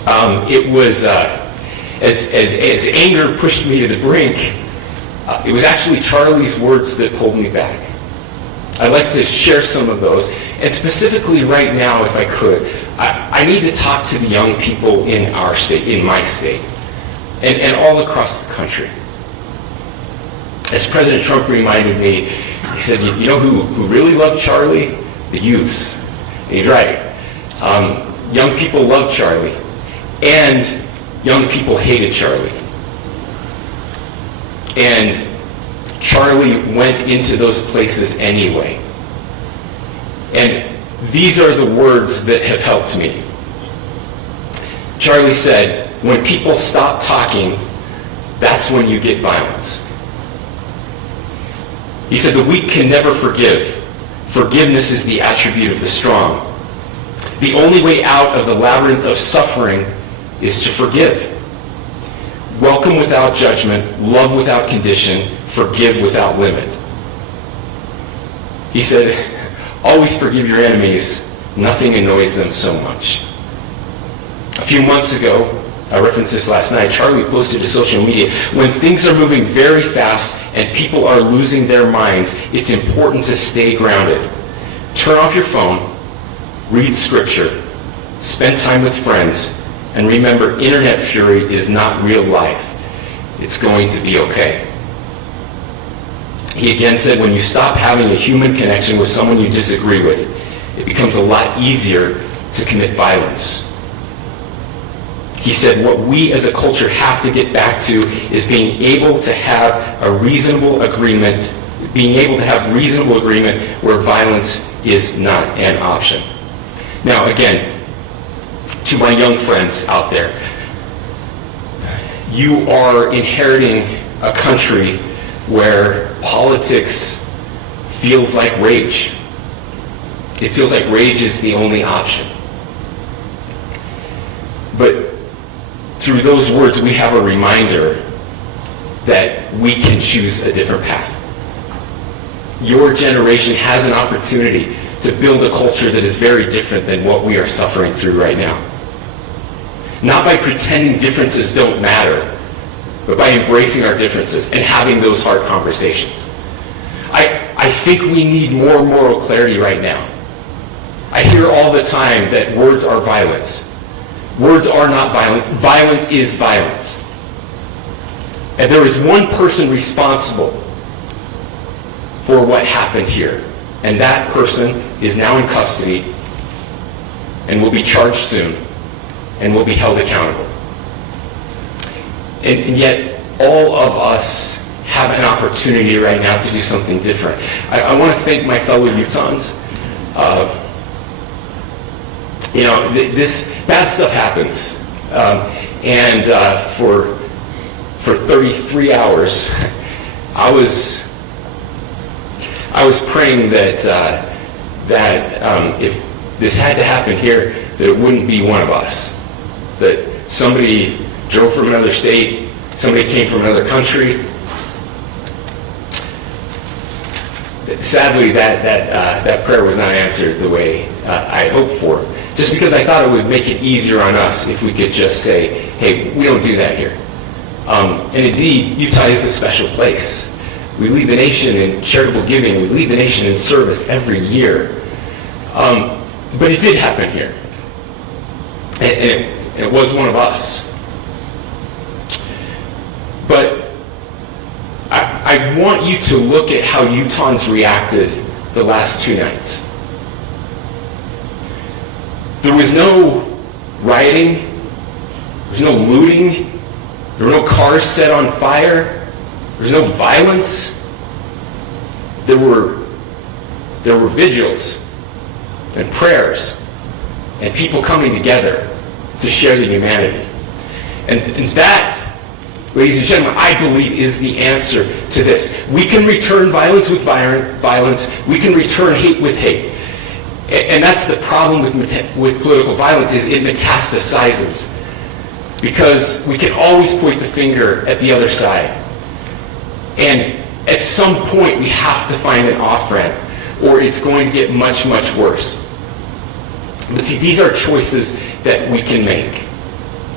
It was, as anger pushed me to the brink, it was actually Charlie's words that pulled me back. I'd like to share some of those. And specifically right now, if I could, I need to talk to the young people in our state, in my state, and all across the country. As President Trump reminded me, he said, you know who really loved Charlie? The youths. And he's right. Young people loved Charlie, and young people hated Charlie. And Charlie went into those places anyway. And these are the words that have helped me. Charlie said, when people stop talking, that's when you get violence. He said, the weak can never forgive. Forgiveness is the attribute of the strong. The only way out of the labyrinth of suffering is to forgive. Welcome without judgment, love without condition, forgive without limit. He said, always forgive your enemies. Nothing annoys them so much. A few months ago, I referenced this last night, Charlie posted to social media, when things are moving very fast and people are losing their minds, it's important to stay grounded. Turn off your phone, read scripture, spend time with friends, and remember, internet fury is not real life. It's going to be okay. He again said, when you stop having a human connection with someone you disagree with, it becomes a lot easier to commit violence. He said, what we as a culture have to get back to is being able to have a reasonable agreement, where violence is not an option. Now, again, to my young friends out there, you are inheriting a country where politics feels like rage. It feels like rage is the only option. But through those words, we have a reminder that we can choose a different path. Your generation has an opportunity to build a culture that is very different than what we are suffering through right now. Not by pretending differences don't matter, but by embracing our differences and having those hard conversations. I think we need more moral clarity right now. I hear all the time that words are violence. Words are not violence. Violence is violence. And there is one person responsible for what happened here. And that person is now in custody and will be charged soon and will be held accountable. And yet, all of us have an opportunity right now to do something different. I want to thank my fellow Utahns. This bad stuff happens. For 33 hours, I was praying that if this had to happen here, that it wouldn't be one of us. That somebody drove from another state, somebody came from another country. Sadly, that prayer was not answered the way I hoped for. Just because I thought it would make it easier on us if we could just say, hey, we don't do that here. And indeed, Utah is a special place. We lead the nation in charitable giving. We lead the nation in service every year. But it did happen here. And it was one of us. But I want you to look at how Utahns reacted the last 2 nights. There was no rioting. There was no looting. There were no cars set on fire. There was no violence. There were vigils and prayers and people coming together to share the humanity. And that, ladies and gentlemen, I believe is the answer to this. We can return violence with violence. We can return hate with hate. And that's the problem with political violence, is it metastasizes. Because we can always point the finger at the other side. And at some point, we have to find an off-ramp, or it's going to get much, much worse. But see, these are choices that we can make.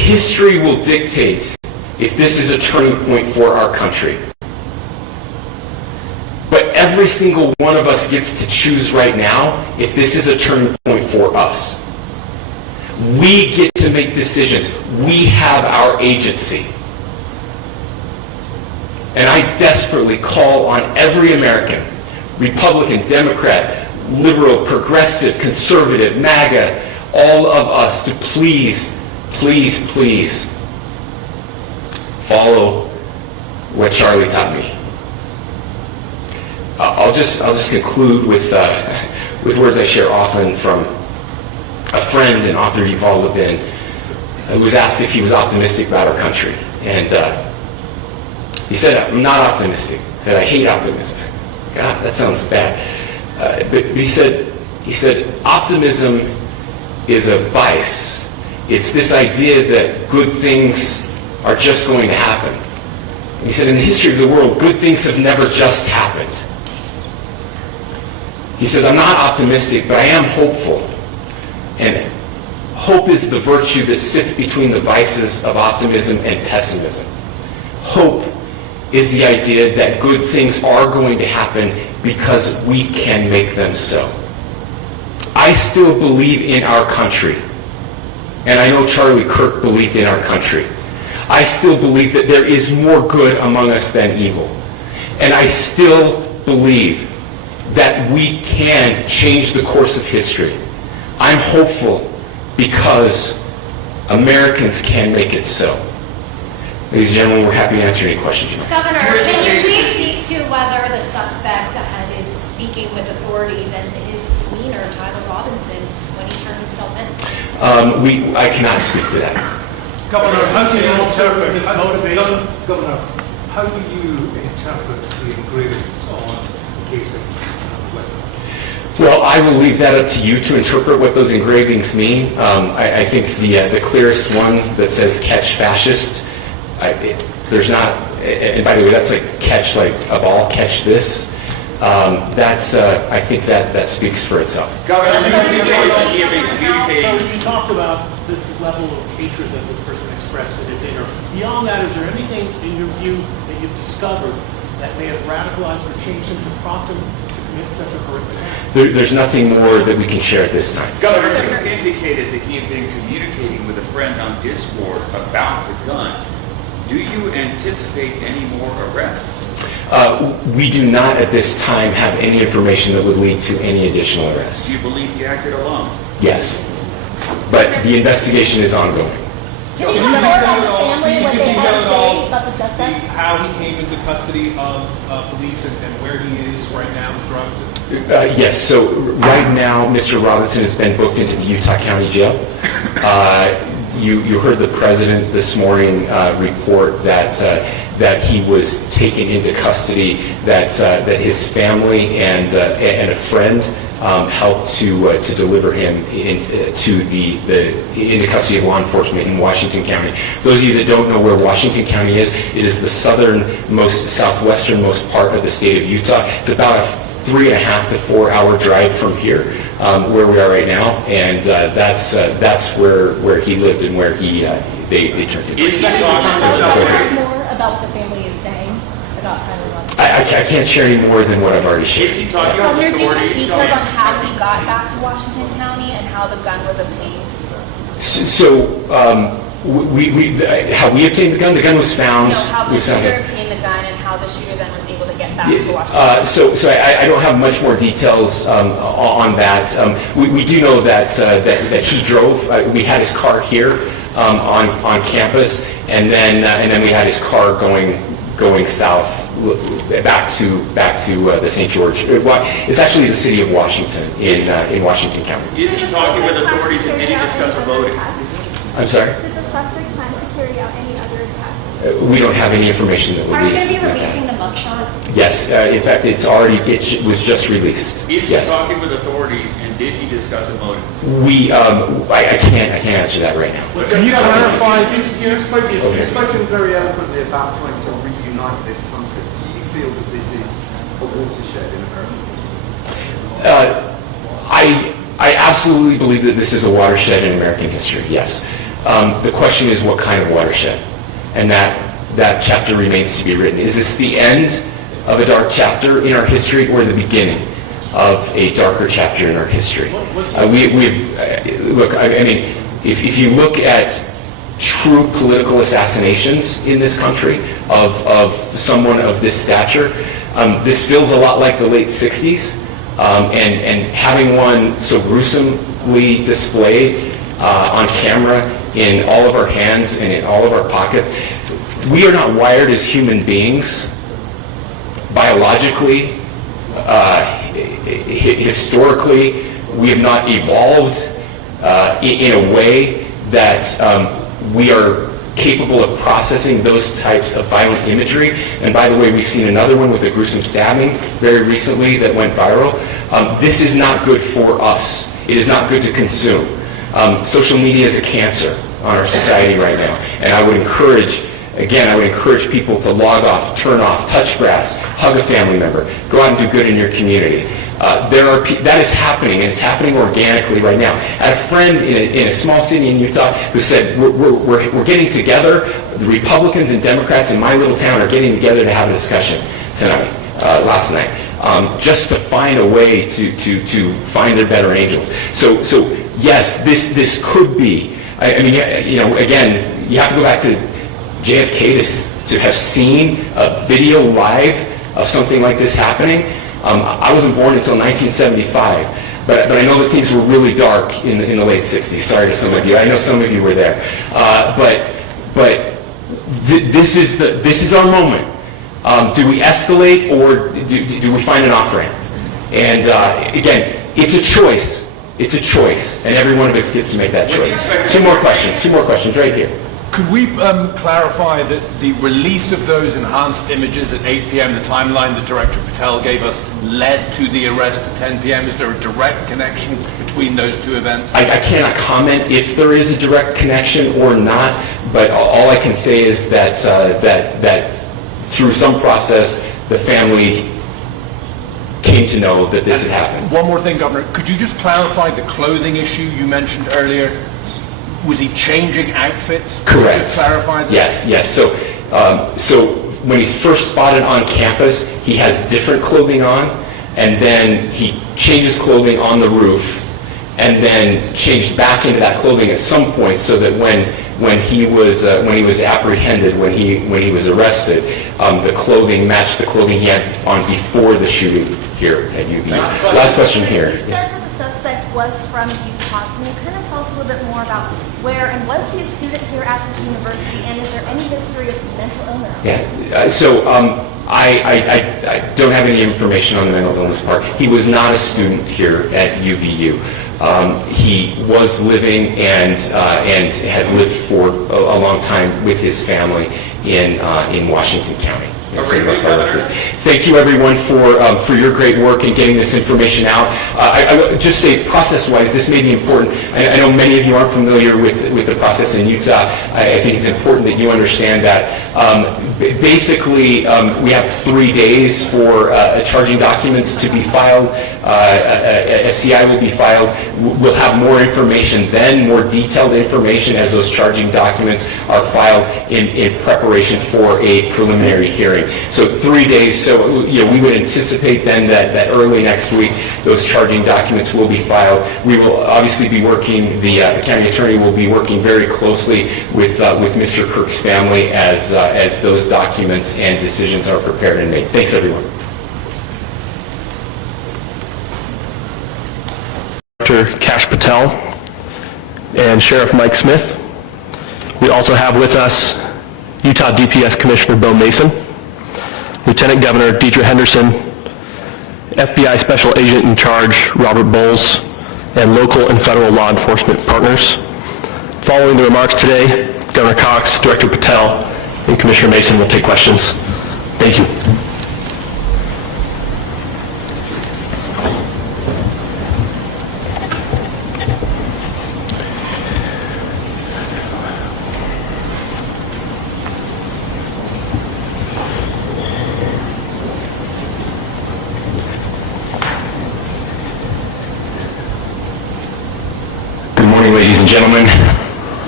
History will dictate if this is a turning point for our country. But every single one of us gets to choose right now if this is a turning point for us. We get to make decisions. We have our agency. And I desperately call on every American, Republican, Democrat, liberal, progressive, conservative, MAGA, all of us to please, please, please follow what Charlie taught me. I'll just conclude with words I share often from a friend and author Yuval Levin, who was asked if he was optimistic about our country. And he said, I'm not optimistic. He said, I hate optimism. God, that sounds bad. But he said, optimism is a vice. It's this idea that good things are just going to happen. And he said, in the history of the world, good things have never just happened. He said, I'm not optimistic, but I am hopeful. And hope is the virtue that sits between the vices of optimism and pessimism. Hope is the idea that good things are going to happen because we can make them so. I still believe in our country. And I know Charlie Kirk believed in our country. I still believe that there is more good among us than evil. And I still believe that we can change the course of history. I'm hopeful because Americans can make it so. Ladies and gentlemen, we're happy to answer any questions you might have. Governor, can you please speak to whether the suspect is speaking with authorities and his demeanor, Tyler Robinson, when he turned himself in? I cannot speak to that. Governor, how do you interpret his motivation? Governor, how do you interpret the engravings on the case of Well, I will leave that up to you to interpret what those engravings mean. I think the clearest one that says "catch fascist," there's not, and by the way, that's like catch like a ball, catch this. I think that speaks for itself. Governor, so you talked about this level of hatred that this person expressed at a dinner. Beyond that, is there anything in your view that you've discovered that may have radicalized or changed him to prompt him to commit such a horrific act? There's nothing more that we can share at this time. Governor, you indicated that he had been communicating with a friend on Discord about the gun. Do you anticipate any more arrests? We do not at this time have any information that would lead to any additional arrests. Do you believe he acted alone? Yes, but the investigation is ongoing. Can you tell more about the family, what they had to say about the suspect? How he came into custody of police and where he is right now with drugs? Yes, so right now, Mr. Robinson has been booked into the Utah County Jail. You heard the president this morning report that he was taken into custody, that his family and a friend helped to deliver him into custody of law enforcement in Washington County. Those of you that don't know where Washington County is, it is the southwesternmost part of the state of Utah. It's about a 3.5 to 4 hour drive from here, where we are right now, and that's where he lived and where they turned him. Is he Can you talking tell about us more about what the family is saying about Tyler Robinson? I can't share any more than what I've already shared. Is he talking about Governor, do you have authorities? details on how he got back to Washington County and how the gun was obtained? How we obtained the gun? The gun was found. No, how the was found shooter at- obtained the gun and how the shooter then was able to get back to Washington. So I don't have much more details on that. We do know that he drove. We had his car here on campus, and then we had his car going south back to the St. George. It's actually the city of Washington in Washington County. Is he talking with authorities and did he discuss a motive? I'm sorry. Did the suspect plan to carry out any other attacks? We don't have any information that Are you released. going to be releasing the mugshot? Yes, in fact, it was just released. Is he Yes. talking with authorities and did he discuss a motive? I can't answer that right now. Can you clarify? You've spoken very eloquently about trying to reunite this country. Do you feel that this is a watershed in American history? I absolutely believe that this is a watershed in American history, yes. The question is, what kind of watershed? And that chapter remains to be written. Is this the end of a dark chapter in our history, or the beginning of a darker chapter in our history? Look, I mean, if you look at true political assassinations in this country of someone of this stature, this feels a lot like the late 60s, and having one so gruesomely displayed on camera in all of our hands and in all of our pockets. We are not wired as human beings biologically, historically. We have not evolved in a way that we are capable of processing those types of violent imagery. And by the way, we've seen another one with a gruesome stabbing very recently that went viral. This is not good for us. It is not good to consume. Social media is a cancer on our society right now. And I would encourage people to log off, turn off, touch grass, hug a family member, go out and do good in your community. That is happening, and it's happening organically right now. I had a friend in a small city in Utah who said, we're getting together, the Republicans and Democrats in my little town are getting together to have a discussion tonight, last night, just to find a way to find their better angels. So yes, this could be, I mean, again, you have to go back to JFK to have seen a video live of something like this happening. I wasn't born until 1975, but I know that things were really dark in the late 60s. Sorry to some of you. I know some of you were there. This is our moment. Do we escalate, or do we find an off-ramp? And again, it's a choice. It's a choice, and every one of us gets to make that choice. Two more questions right here. Could we clarify that the release of those enhanced images at 8 p.m., the timeline that Director Patel gave us, led to the arrest at 10 p.m.? Is there a direct connection between those two events? I cannot comment if there is a direct connection or not, but all I can say is that through some process, the family came to know that this had happened. One more thing, Governor. Could you just clarify the clothing issue you mentioned earlier? Was he changing outfits? Correct. Just clarify this? Yes. So when he's first spotted on campus, he has different clothing on, and then he changes clothing on the roof, and then changed back into that clothing at some point, so that when he was apprehended, when he was arrested, the clothing matched the clothing he had on before the shooting here at UVU. Last question here. You said that the suspect was from Utah. Can you kind of tell us a little bit more about where, and was he a student here at this university, and is there any history of mental illness? Yeah. I don't have any information on the mental illness part. He was not a student here at UVU. He was living and had lived for a long time with his family in Washington County. Thank you, everyone, for your great work in getting this information out. I would just say, process-wise, this may be important. I know many of you aren't familiar with the process in Utah. I think it's important that you understand that. Basically, we have 3 days for charging documents to be filed. A CI will be filed. We'll have more information then, more detailed information as those charging documents are filed in preparation for a preliminary hearing. So 3 days. So we would anticipate then that early next week those charging documents will be filed. We will obviously be working. The county attorney will be working very closely with Mr. Kirk's family as those documents and decisions are prepared and made. Thanks, everyone. Director Kash Patel and Sheriff Mike Smith. We also have with us Utah DPS Commissioner Bo Mason, Lieutenant Governor Deidre Henderson, FBI Special Agent in Charge Robert Bowles, and local and federal law enforcement partners. Following the remarks today, Governor Cox, Director Patel, and Commissioner Mason will take questions. Thank you. Good morning, ladies and gentlemen.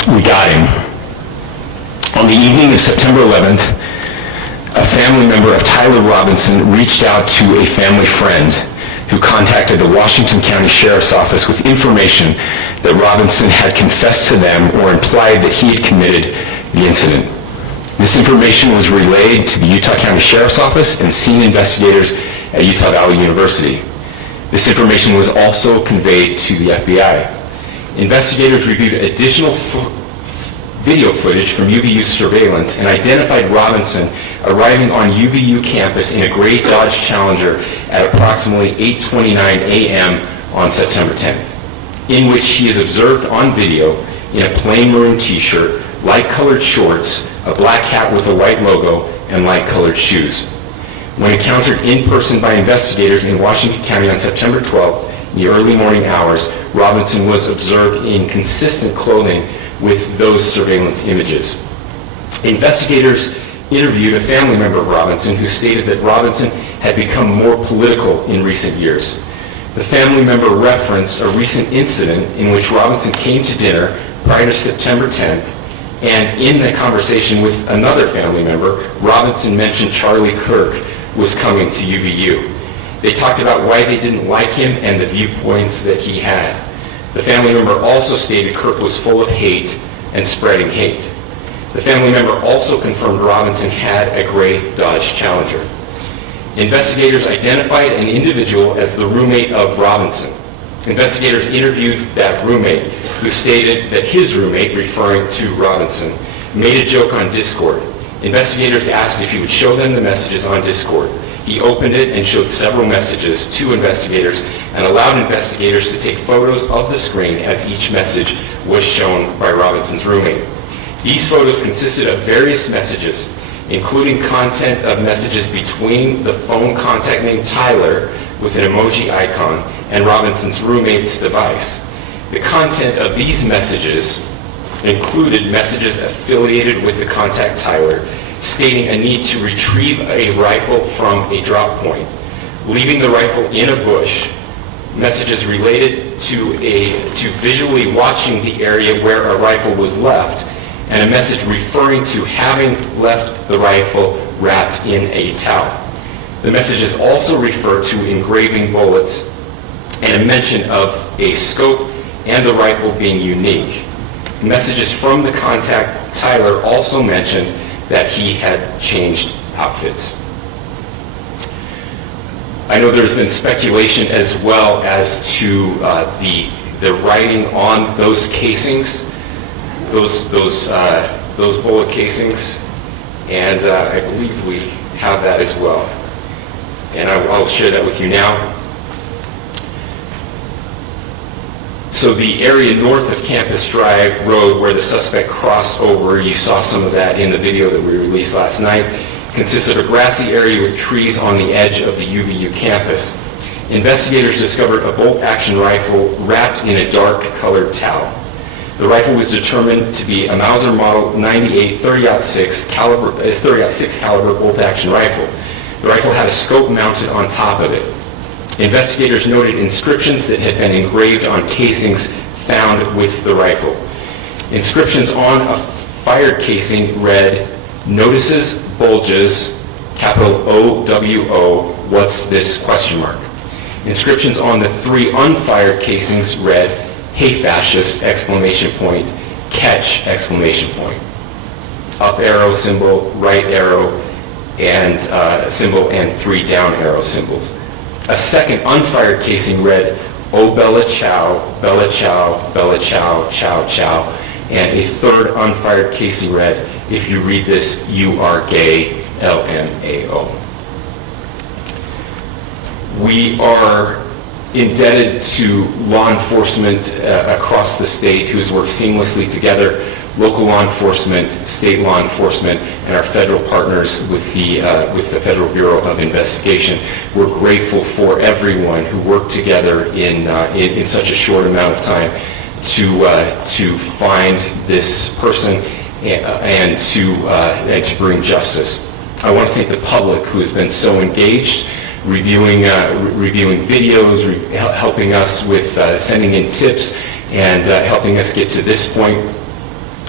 we got him. On the evening of September 11th, a family member of Tyler Robinson reached out to a family friend who contacted the Washington County Sheriff's Office with information that Robinson had confessed to them or implied that he had committed the incident. This information was relayed to the Utah County Sheriff's Office and senior investigators at Utah Valley University. This information was also conveyed to the FBI. Investigators reviewed additional video footage from UVU surveillance and identified Robinson arriving on UVU campus in a gray Dodge Challenger at approximately 8:29 a.m. on September 10th, in which he is observed on video in a plain maroon t-shirt, light-colored shorts, a black hat with a white logo, and light-colored shoes. When encountered in person by investigators in Washington County on September 12th, in the early morning hours, Robinson was observed in consistent clothing with those surveillance images. Investigators interviewed a family member of Robinson who stated that Robinson had become more political in recent years. The family member referenced a recent incident in which Robinson came to dinner prior to September 10th, and in the conversation with another family member, Robinson mentioned Charlie Kirk was coming to UVU. They talked about why they didn't like him and the viewpoints that he had. The family member also stated Kirk was full of hate and spreading hate. The family member also confirmed Robinson had a gray Dodge Challenger. Investigators identified an individual as the roommate of Robinson. Investigators interviewed that roommate, who stated that his roommate, referring to Robinson, made a joke on Discord. Investigators asked if he would show them the messages on Discord. He opened it and showed several messages to investigators and allowed investigators to take photos of the screen as each message was shown by Robinson's roommate. These photos consisted of various messages, including content of messages between the phone contact named Tyler with an emoji icon and Robinson's roommate's device. The content of these messages included messages affiliated with the contact Tyler, stating a need to retrieve a rifle from a drop point, leaving the rifle in a bush, messages related to visually watching the area where a rifle was left, and a message referring to having left the rifle wrapped in a towel. The messages also refer to engraving bullets and a mention of a scope and the rifle being unique. Messages from the contact Tyler also mentioned that he had changed outfits. I know there's been speculation as well as to the writing on those casings, those bullet casings, and I believe we have that as well. And I'll share that with you now. So the area north of Campus Drive Road where the suspect crossed over, you saw some of that in the video that we released last night, consists of a grassy area with trees on the edge of the UVU campus. Investigators discovered a bolt-action rifle wrapped in a dark-colored towel. The rifle was determined to be a Mauser Model 98 30-06 caliber bolt-action rifle. The rifle had a scope mounted on top of it. Investigators noted inscriptions that had been engraved on casings found with the rifle. Inscriptions on a fired casing read, "Notices, bulges, capital O-W-O, what's this, question mark." Inscriptions on the 3 unfired casings read, "Hey fascist, exclamation point, catch, exclamation point." Up arrow symbol, right arrow, and symbol, and 3 down arrow symbols. A second unfired casing read, "Oh Bella Chow, Bella Chow, Bella Chow, Chow Chow," and a third unfired casing read, "If you read this, you are gay, LMAO." We are indebted to law enforcement across the state who has worked seamlessly together, local law enforcement, state law enforcement, and our federal partners with the Federal Bureau of Investigation. We're grateful for everyone who worked together in such a short amount of time to find this person and to bring justice. I want to thank the public who has been so engaged, reviewing videos, helping us with sending in tips, and helping us get to this point.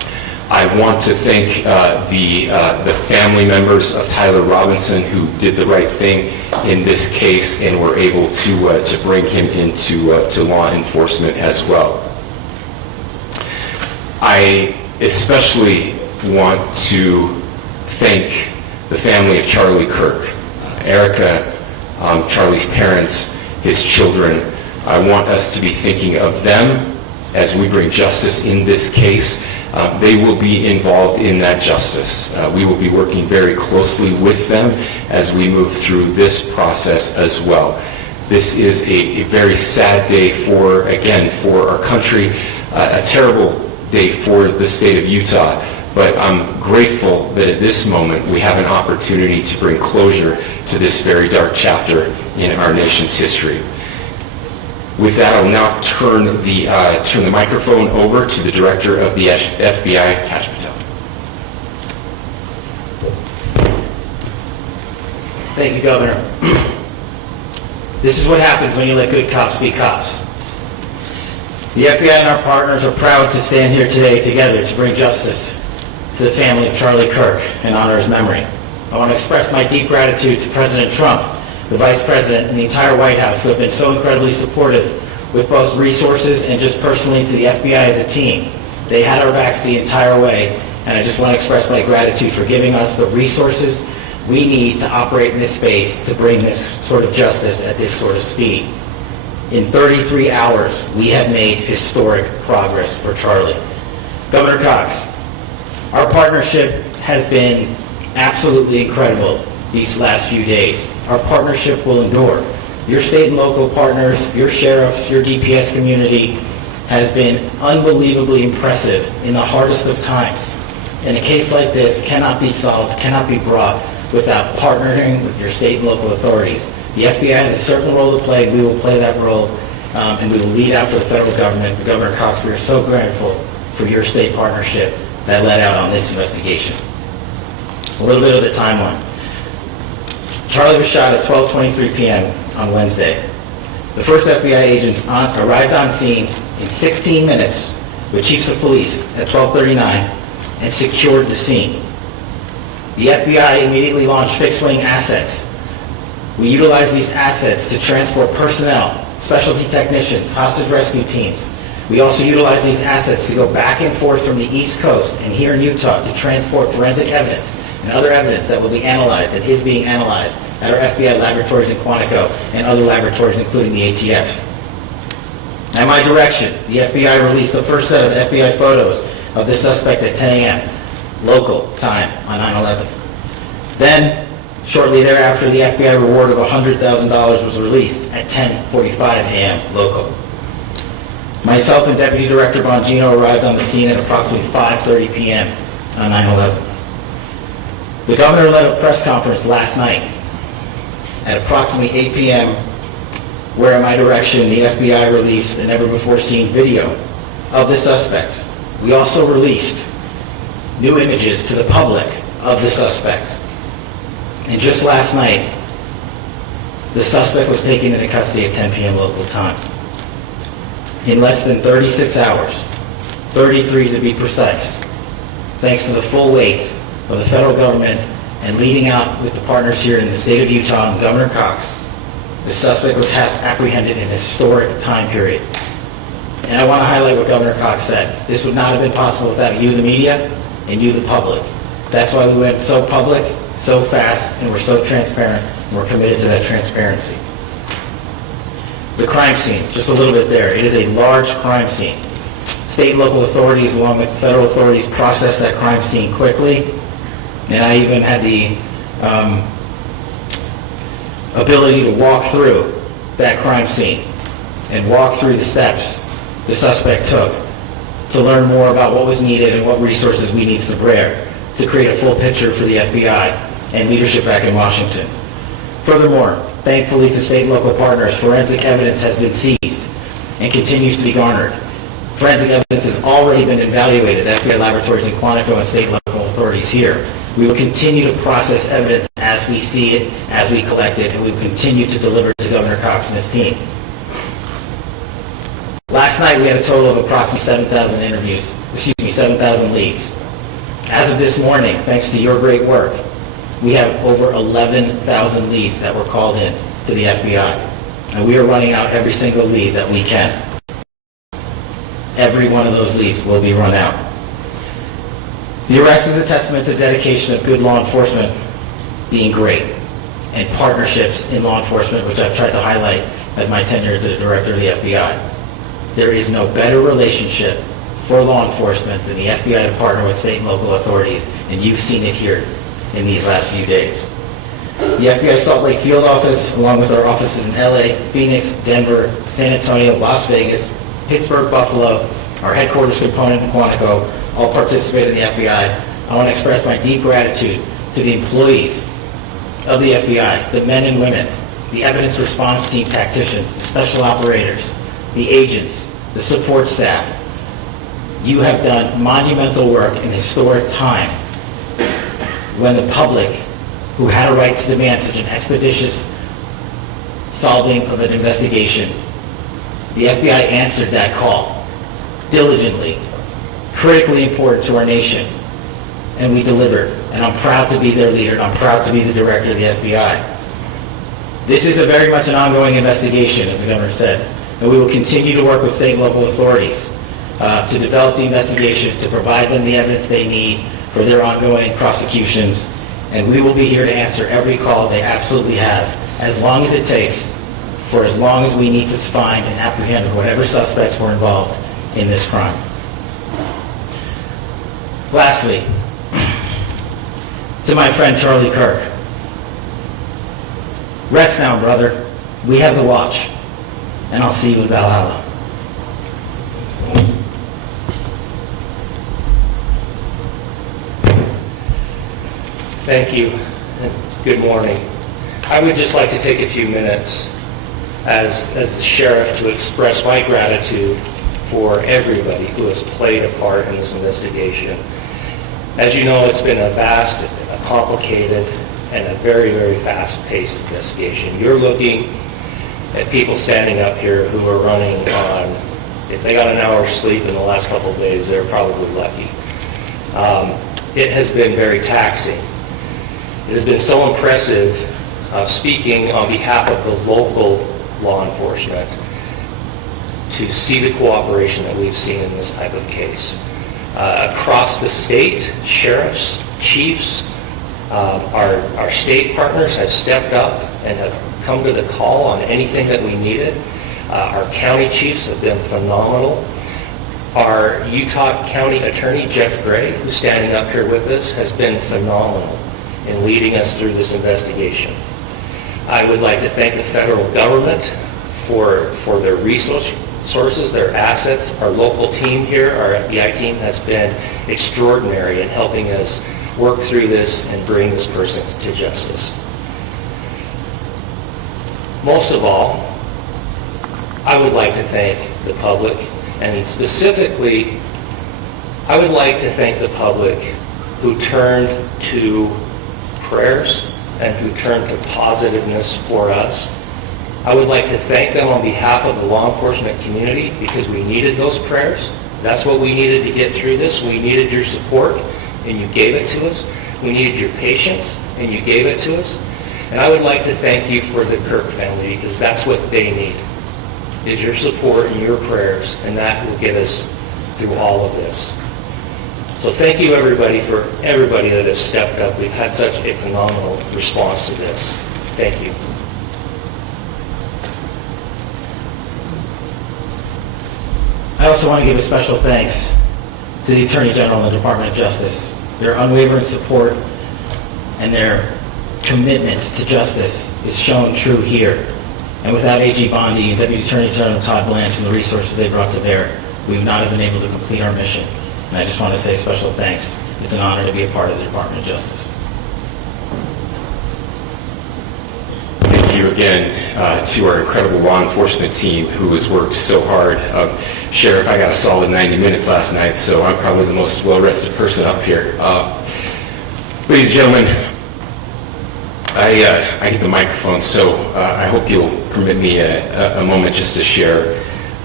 I want to thank the family members of Tyler Robinson who did the right thing in this case and were able to bring him into to law enforcement as well. I especially want to thank the family of Charlie Kirk, Erica, Charlie's parents, his children. I want us to be thinking of them as we bring justice in this case. They will be involved in that justice. We will be working very closely with them as we move through this process as well. This is a very sad day for our country, a terrible day for the state of Utah, but I'm grateful that at this moment we have an opportunity to bring closure to this very dark chapter in our nation's history. With that, I'll now turn the microphone over to the Director of the FBI, Kash Patel. Thank you, Governor. This is what happens when you let good cops be cops. The FBI and our partners are proud to stand here today together to bring justice to the family of Charlie Kirk and honor his memory. I want to express my deep gratitude to President Trump, the Vice President, and the entire White House who have been so incredibly supportive with both resources and just personally to the FBI as a team. They had our backs the entire way, and I just want to express my gratitude for giving us the resources we need to operate in this space to bring this sort of justice at this sort of speed. In 33 hours, we have made historic progress for Charlie. Governor Cox, our partnership has been absolutely incredible these last few days. Our partnership will endure. Your state and local partners, your sheriffs, your DPS community has been unbelievably impressive in the hardest of times. And a case like this cannot be solved, cannot be brought without partnering with your state and local authorities. The FBI has a certain role to play. We will play that role, and we will lead after the federal government. But Governor Cox, we are so grateful for your state partnership that led out on this investigation. A little bit of the timeline. Charlie was shot at 12:23 p.m. on Wednesday. The first FBI agents arrived on scene in 16 minutes with chiefs of police at 12:39 and secured the scene. The FBI immediately launched fixed-wing assets. We utilized these assets to transport personnel, specialty technicians, hostage rescue teams. We also utilized these assets to go back and forth from the East Coast and here in Utah to transport forensic evidence and other evidence that will be analyzed and is being analyzed at our FBI laboratories in Quantico and other laboratories, including the ATF. At my direction, the FBI released the first set of FBI photos of the suspect at 10 a.m. local time on 9/11. Then, shortly thereafter, the FBI reward of $100,000 was released at 10:45 a.m. local. Myself and Deputy Director Bongino arrived on the scene at approximately 5:30 p.m. on 9/11. The governor led a press conference last night at approximately 8 p.m. where, at my direction, the FBI released a never-before-seen video of the suspect. We also released new images to the public of the suspect. And just last night, the suspect was taken into custody at 10 p.m. local time. In less than 36 hours, 33 to be precise, thanks to the full weight of the federal government and leading out with the partners here in the state of Utah and Governor Cox, the suspect was apprehended in a historic time period. And I want to highlight what Governor Cox said. This would not have been possible without you, the media, and you, the public. That's why we went so public, so fast, and we're so transparent, and we're committed to that transparency. The crime scene, just a little bit there. It is a large crime scene. State and local authorities, along with federal authorities, processed that crime scene quickly, and I even had the ability to walk through that crime scene and walk through the steps the suspect took to learn more about what was needed and what resources we needed to bear to create a full picture for the FBI and leadership back in Washington. Furthermore, thankfully to state and local partners, forensic evidence has been seized and continues to be garnered. Forensic evidence has already been evaluated at FBI laboratories in Quantico and state and local authorities here. We will continue to process evidence as we see it, as we collect it, and we will continue to deliver to Governor Cox and his team. Last night we had a total of approximately 7,000 leads. As of this morning, thanks to your great work, we have over 11,000 leads that were called in to the FBI. And we are running out every single lead that we can. Every one of those leads will be run out. The arrest is a testament to the dedication of good law enforcement being great, and partnerships in law enforcement, which I've tried to highlight as my tenure as the director of the FBI. There is no better relationship for law enforcement than the FBI to partner with state and local authorities, and you've seen it here in these last few days. The FBI Salt Lake field office, along with our offices in LA, Phoenix, Denver, San Antonio, Las Vegas, Pittsburgh, Buffalo, our headquarters component in Quantico, all participate in the FBI. I want to express my deep gratitude to the employees of the FBI, the men and women, the evidence response team tacticians, the special operators, the agents, the support staff. You have done monumental work in historic time when the public, who had a right to demand such an expeditious solving of an investigation, the FBI answered that call diligently, critically important to our nation, and we delivered. And I'm proud to be their leader, and I'm proud to be the director of the FBI. This is very much an ongoing investigation, as the governor said, and we will continue to work with state and local authorities to develop the investigation, to provide them the evidence they need for their ongoing prosecutions, and we will be here to answer every call they absolutely have, as long as it takes, for as long as we need to find and apprehend whatever suspects were involved in this crime. Lastly, to my friend Charlie Kirk, rest now, brother. We have the watch, and I'll see you in Valhalla. Thank you, and good morning. I would just like to take a few minutes as the sheriff to express my gratitude for everybody who has played a part in this investigation. As you know, it's been a vast, a complicated, and a very, very fast-paced investigation. You're looking at people standing up here who are running on, if they got an hour's sleep in the last couple of days, they're probably lucky. It has been very taxing. It has been so impressive speaking on behalf of the local law enforcement to see the cooperation that we've seen in this type of case. Across the state, sheriffs, chiefs, our state partners have stepped up and have come to the call on anything that we needed. Our county chiefs have been phenomenal. Our Utah County Attorney, Jeff Gray, who's standing up here with us, has been phenomenal in leading us through this investigation. I would like to thank the federal government for their resources, their assets. Our local team here, our FBI team, has been extraordinary in helping us work through this and bring this person to justice. Most of all, I would like to thank the public, and specifically, I would like to thank the public who turned to prayers and who turned to positiveness for us. I would like to thank them on behalf of the law enforcement community because we needed those prayers. That's what we needed to get through this. We needed your support, and you gave it to us. We needed your patience, and you gave it to us. And I would like to thank you for the Kirk family because that's what they need, is your support and your prayers, and that will get us through all of this. So thank you everybody that has stepped up. We've had such a phenomenal response to this. Thank you. I also want to give a special thanks to the Attorney General and the Department of Justice. Their unwavering support and their commitment to justice is shown true here. And without AG Bondi and Deputy Attorney General Todd Blanche and the resources they brought to bear, we would not have been able to complete our mission. And I just want to say special thanks. It's an honor to be a part of the Department of Justice. Thank you again to our incredible law enforcement team who has worked so hard. Sheriff, I got a solid 90 minutes last night, so I'm probably the most well-rested person up here. Ladies and gentlemen, I hit the microphone, so I hope you'll permit me a moment just to share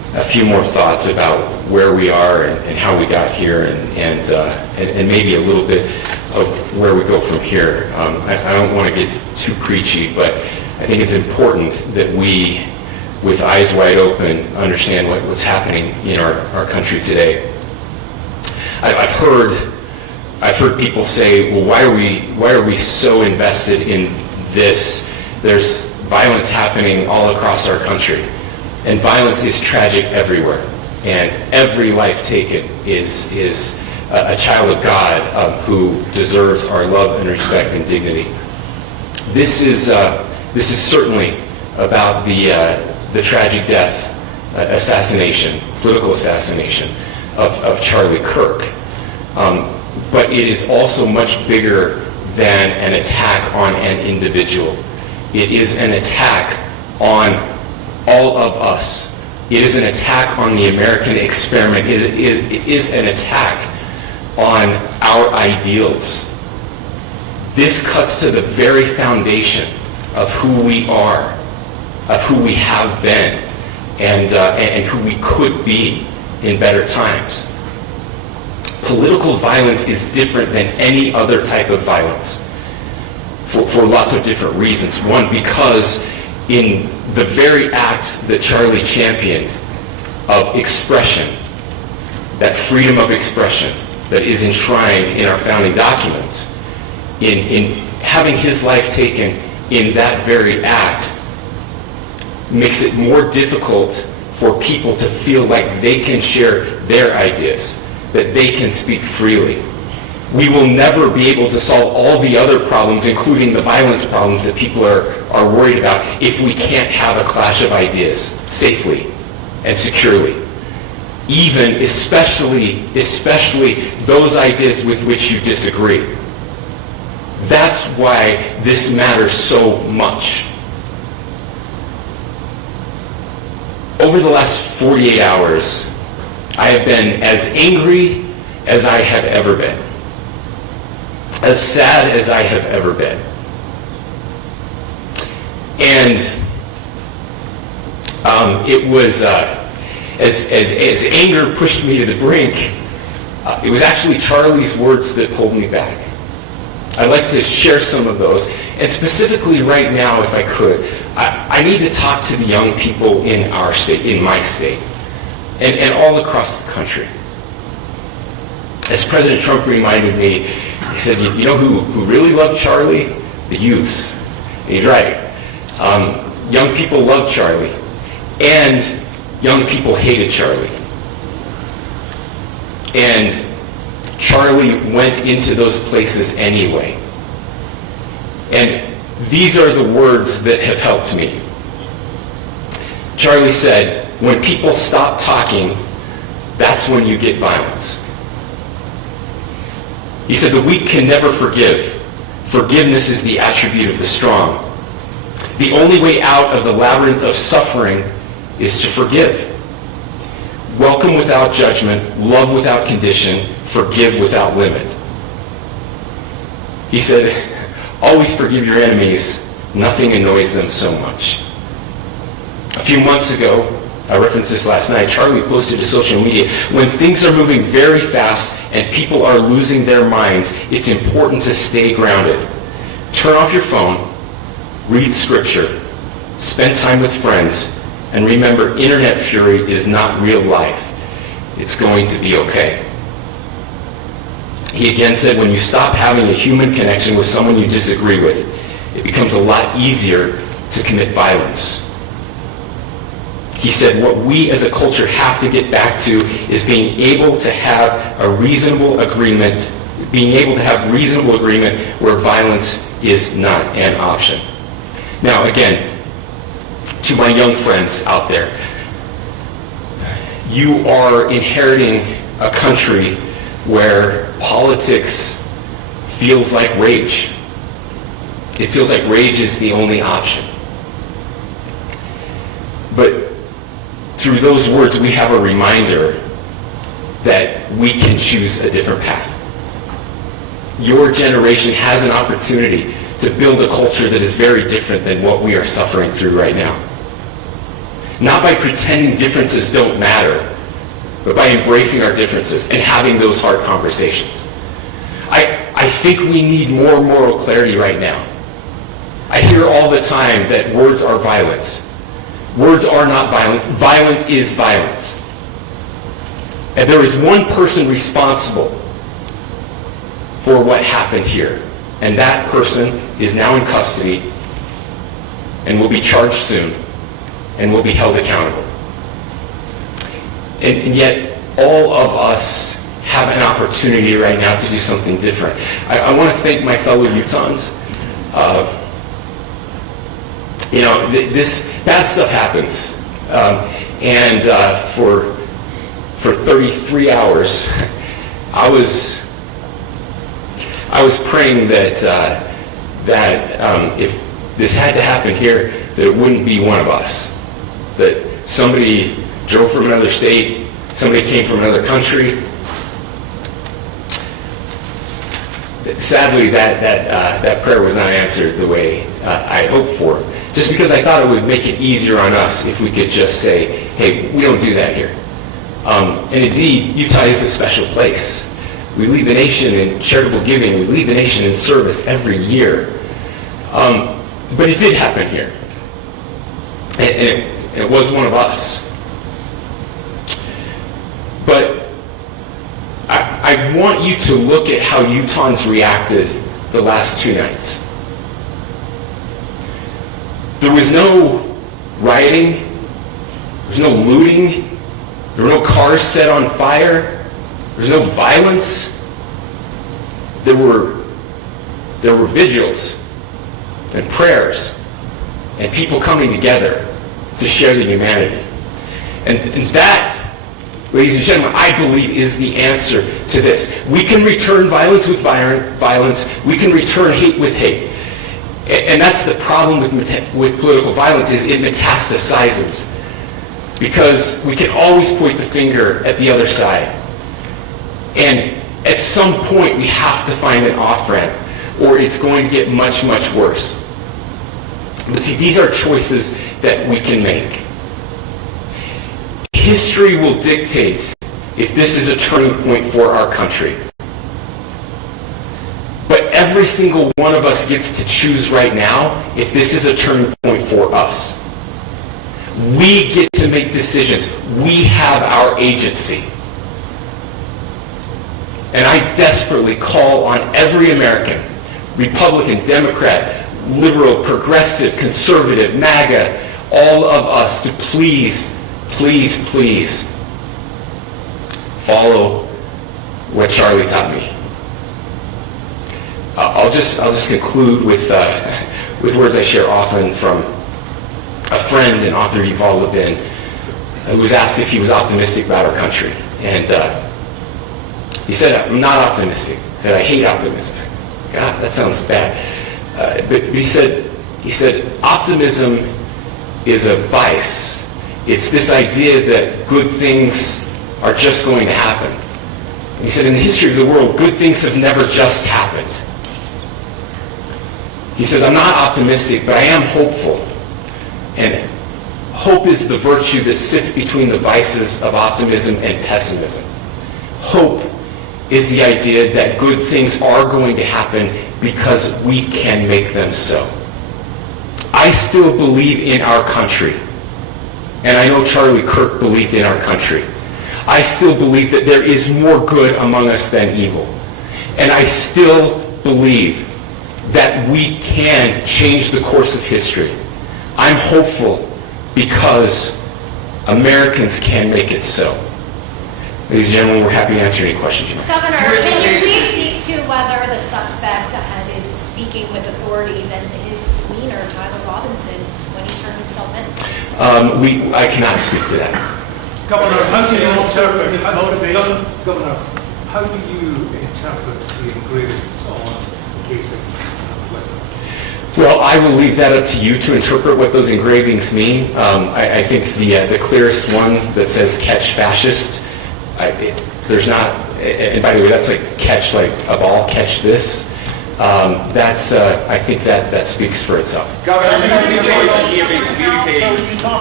a few more thoughts about where we are and how we got here, and maybe a little bit of where we go from here. I don't want to get too preachy, but I think it's important that we, with eyes wide open, understand what's happening in our country today. I've heard people say, well, why are we so invested in this? There's violence happening all across our country, and violence is tragic everywhere, and every life taken is a child of God who deserves our love and respect and dignity. This is certainly about the tragic death, political assassination of Charlie Kirk. But it is also much bigger than an attack on an individual. It is an attack on all of us. It is an attack on the American experiment. It is an attack on our ideals. This cuts to the very foundation of who we are, of who we have been, and who we could be in better times. Political violence is different than any other type of violence for lots of different reasons. One, because in the very act that Charlie championed of expression, that freedom of expression that is enshrined in our founding documents, in having his life taken in that very act, makes it more difficult for people to feel like they can share their ideas, that they can speak freely. We will never be able to solve all the other problems, including the violence problems that people are worried about, if we can't have a clash of ideas safely and securely. Especially those ideas with which you disagree. That's why this matters so much. Over the last 48 hours, I have been as angry as I have ever been, as sad as I have ever been. And it was, as anger pushed me to the brink, it was actually Charlie's words that pulled me back. I'd like to share some of those. And specifically right now, if I could, I need to talk to the young people in our state, in my state, and all across the country. As President Trump reminded me, he said, you know who really loved Charlie? The youths. And he's right. Young people loved Charlie, and young people hated Charlie. And Charlie went into those places anyway. And these are the words that have helped me. Charlie said, when people stop talking, that's when you get violence. He said, the weak can never forgive. Forgiveness is the attribute of the strong. The only way out of the labyrinth of suffering is to forgive. Welcome without judgment, love without condition, forgive without limit. He said, always forgive your enemies. Nothing annoys them so much. A few months ago, I referenced this last night, Charlie posted to social media, when things are moving very fast and people are losing their minds, it's important to stay grounded. Turn off your phone, read scripture, spend time with friends, and remember, internet fury is not real life. It's going to be okay. He again said, when you stop having a human connection with someone you disagree with, it becomes a lot easier to commit violence. He said, what we as a culture have to get back to is being able to have a reasonable agreement, where violence is not an option. Now, again, to my young friends out there, you are inheriting a country where politics feels like rage. It feels like rage is the only option. But through those words, we have a reminder that we can choose a different path. Your generation has an opportunity to build a culture that is very different than what we are suffering through right now. not by pretending differences don't matter, but by embracing our differences and having those hard conversations. I think we need more moral clarity right now. I hear all the time that words are violence. Words are not violence. Violence is violence. And there is one person responsible for what happened here. And that person is now in custody and will be charged soon and will be held accountable. And yet, all of us have an opportunity right now to do something different. I want to thank my fellow Utahns. This bad stuff happens. For 33 hours, I was praying that if this had to happen here, that it wouldn't be one of us. That somebody drove from another state, somebody came from another country. Sadly, that prayer was not answered the way I hoped for. Just because I thought it would make it easier on us if we could just say, hey, we don't do that here. And indeed, Utah is a special place. We lead the nation in charitable giving. We lead the nation in service every year. But it did happen here. And it was one of us. But I want you to look at how Utahns reacted the last 2 nights. There was no rioting. There was no looting. There were no cars set on fire. There was no violence. There were vigils and prayers and people coming together to share the humanity. And that, ladies and gentlemen, I believe is the answer to this. We can return violence with violence. We can return hate with hate. And that's the problem with political violence, is it metastasizes. Because we can always point the finger at the other side. And at some point we have to find an off-ramp, or it's going to get much, much worse. But see, these are choices that we can make. History will dictate if this is a turning point for our country. But every single one of us gets to choose right now if this is a turning point for us. We get to make decisions. We have our agency. And I desperately call on every American, Republican, Democrat, liberal, progressive, conservative, MAGA, all of us to please, please, please follow what Charlie taught me. I'll just conclude with words I share often from a friend and author, Yuval Levin, who was asked if he was optimistic about our country. And he said, I'm not optimistic. He said, I hate optimism. God, that sounds bad. But he said, optimism is a vice. It's this idea that good things are just going to happen. And he said, in the history of the world, good things have never just happened. He said, I'm not optimistic, but I am hopeful. And hope is the virtue that sits between the vices of optimism and pessimism. Hope is the idea that good things are going to happen because we can make them so. I still believe in our country. And I know Charlie Kirk believed in our country. I still believe that there is more good among us than evil. And I still believe that we can change the course of history. I'm hopeful because Americans can make it so. Ladies and gentlemen, we're happy to answer any questions you have. Governor, can you please speak to whether the suspect is speaking with authorities and his demeanor, Tyler Robinson, when he turned himself in? I cannot speak to that. Governor, how do you interpret his motivation? Governor, how do you interpret the engravings on the case of Well, I will leave that up to you to interpret what those engravings mean. I think the clearest one that says "catch fascist," there's not, and by the way, that's like catch like a ball, catch this. I think that speaks for itself. Governor, So when you talked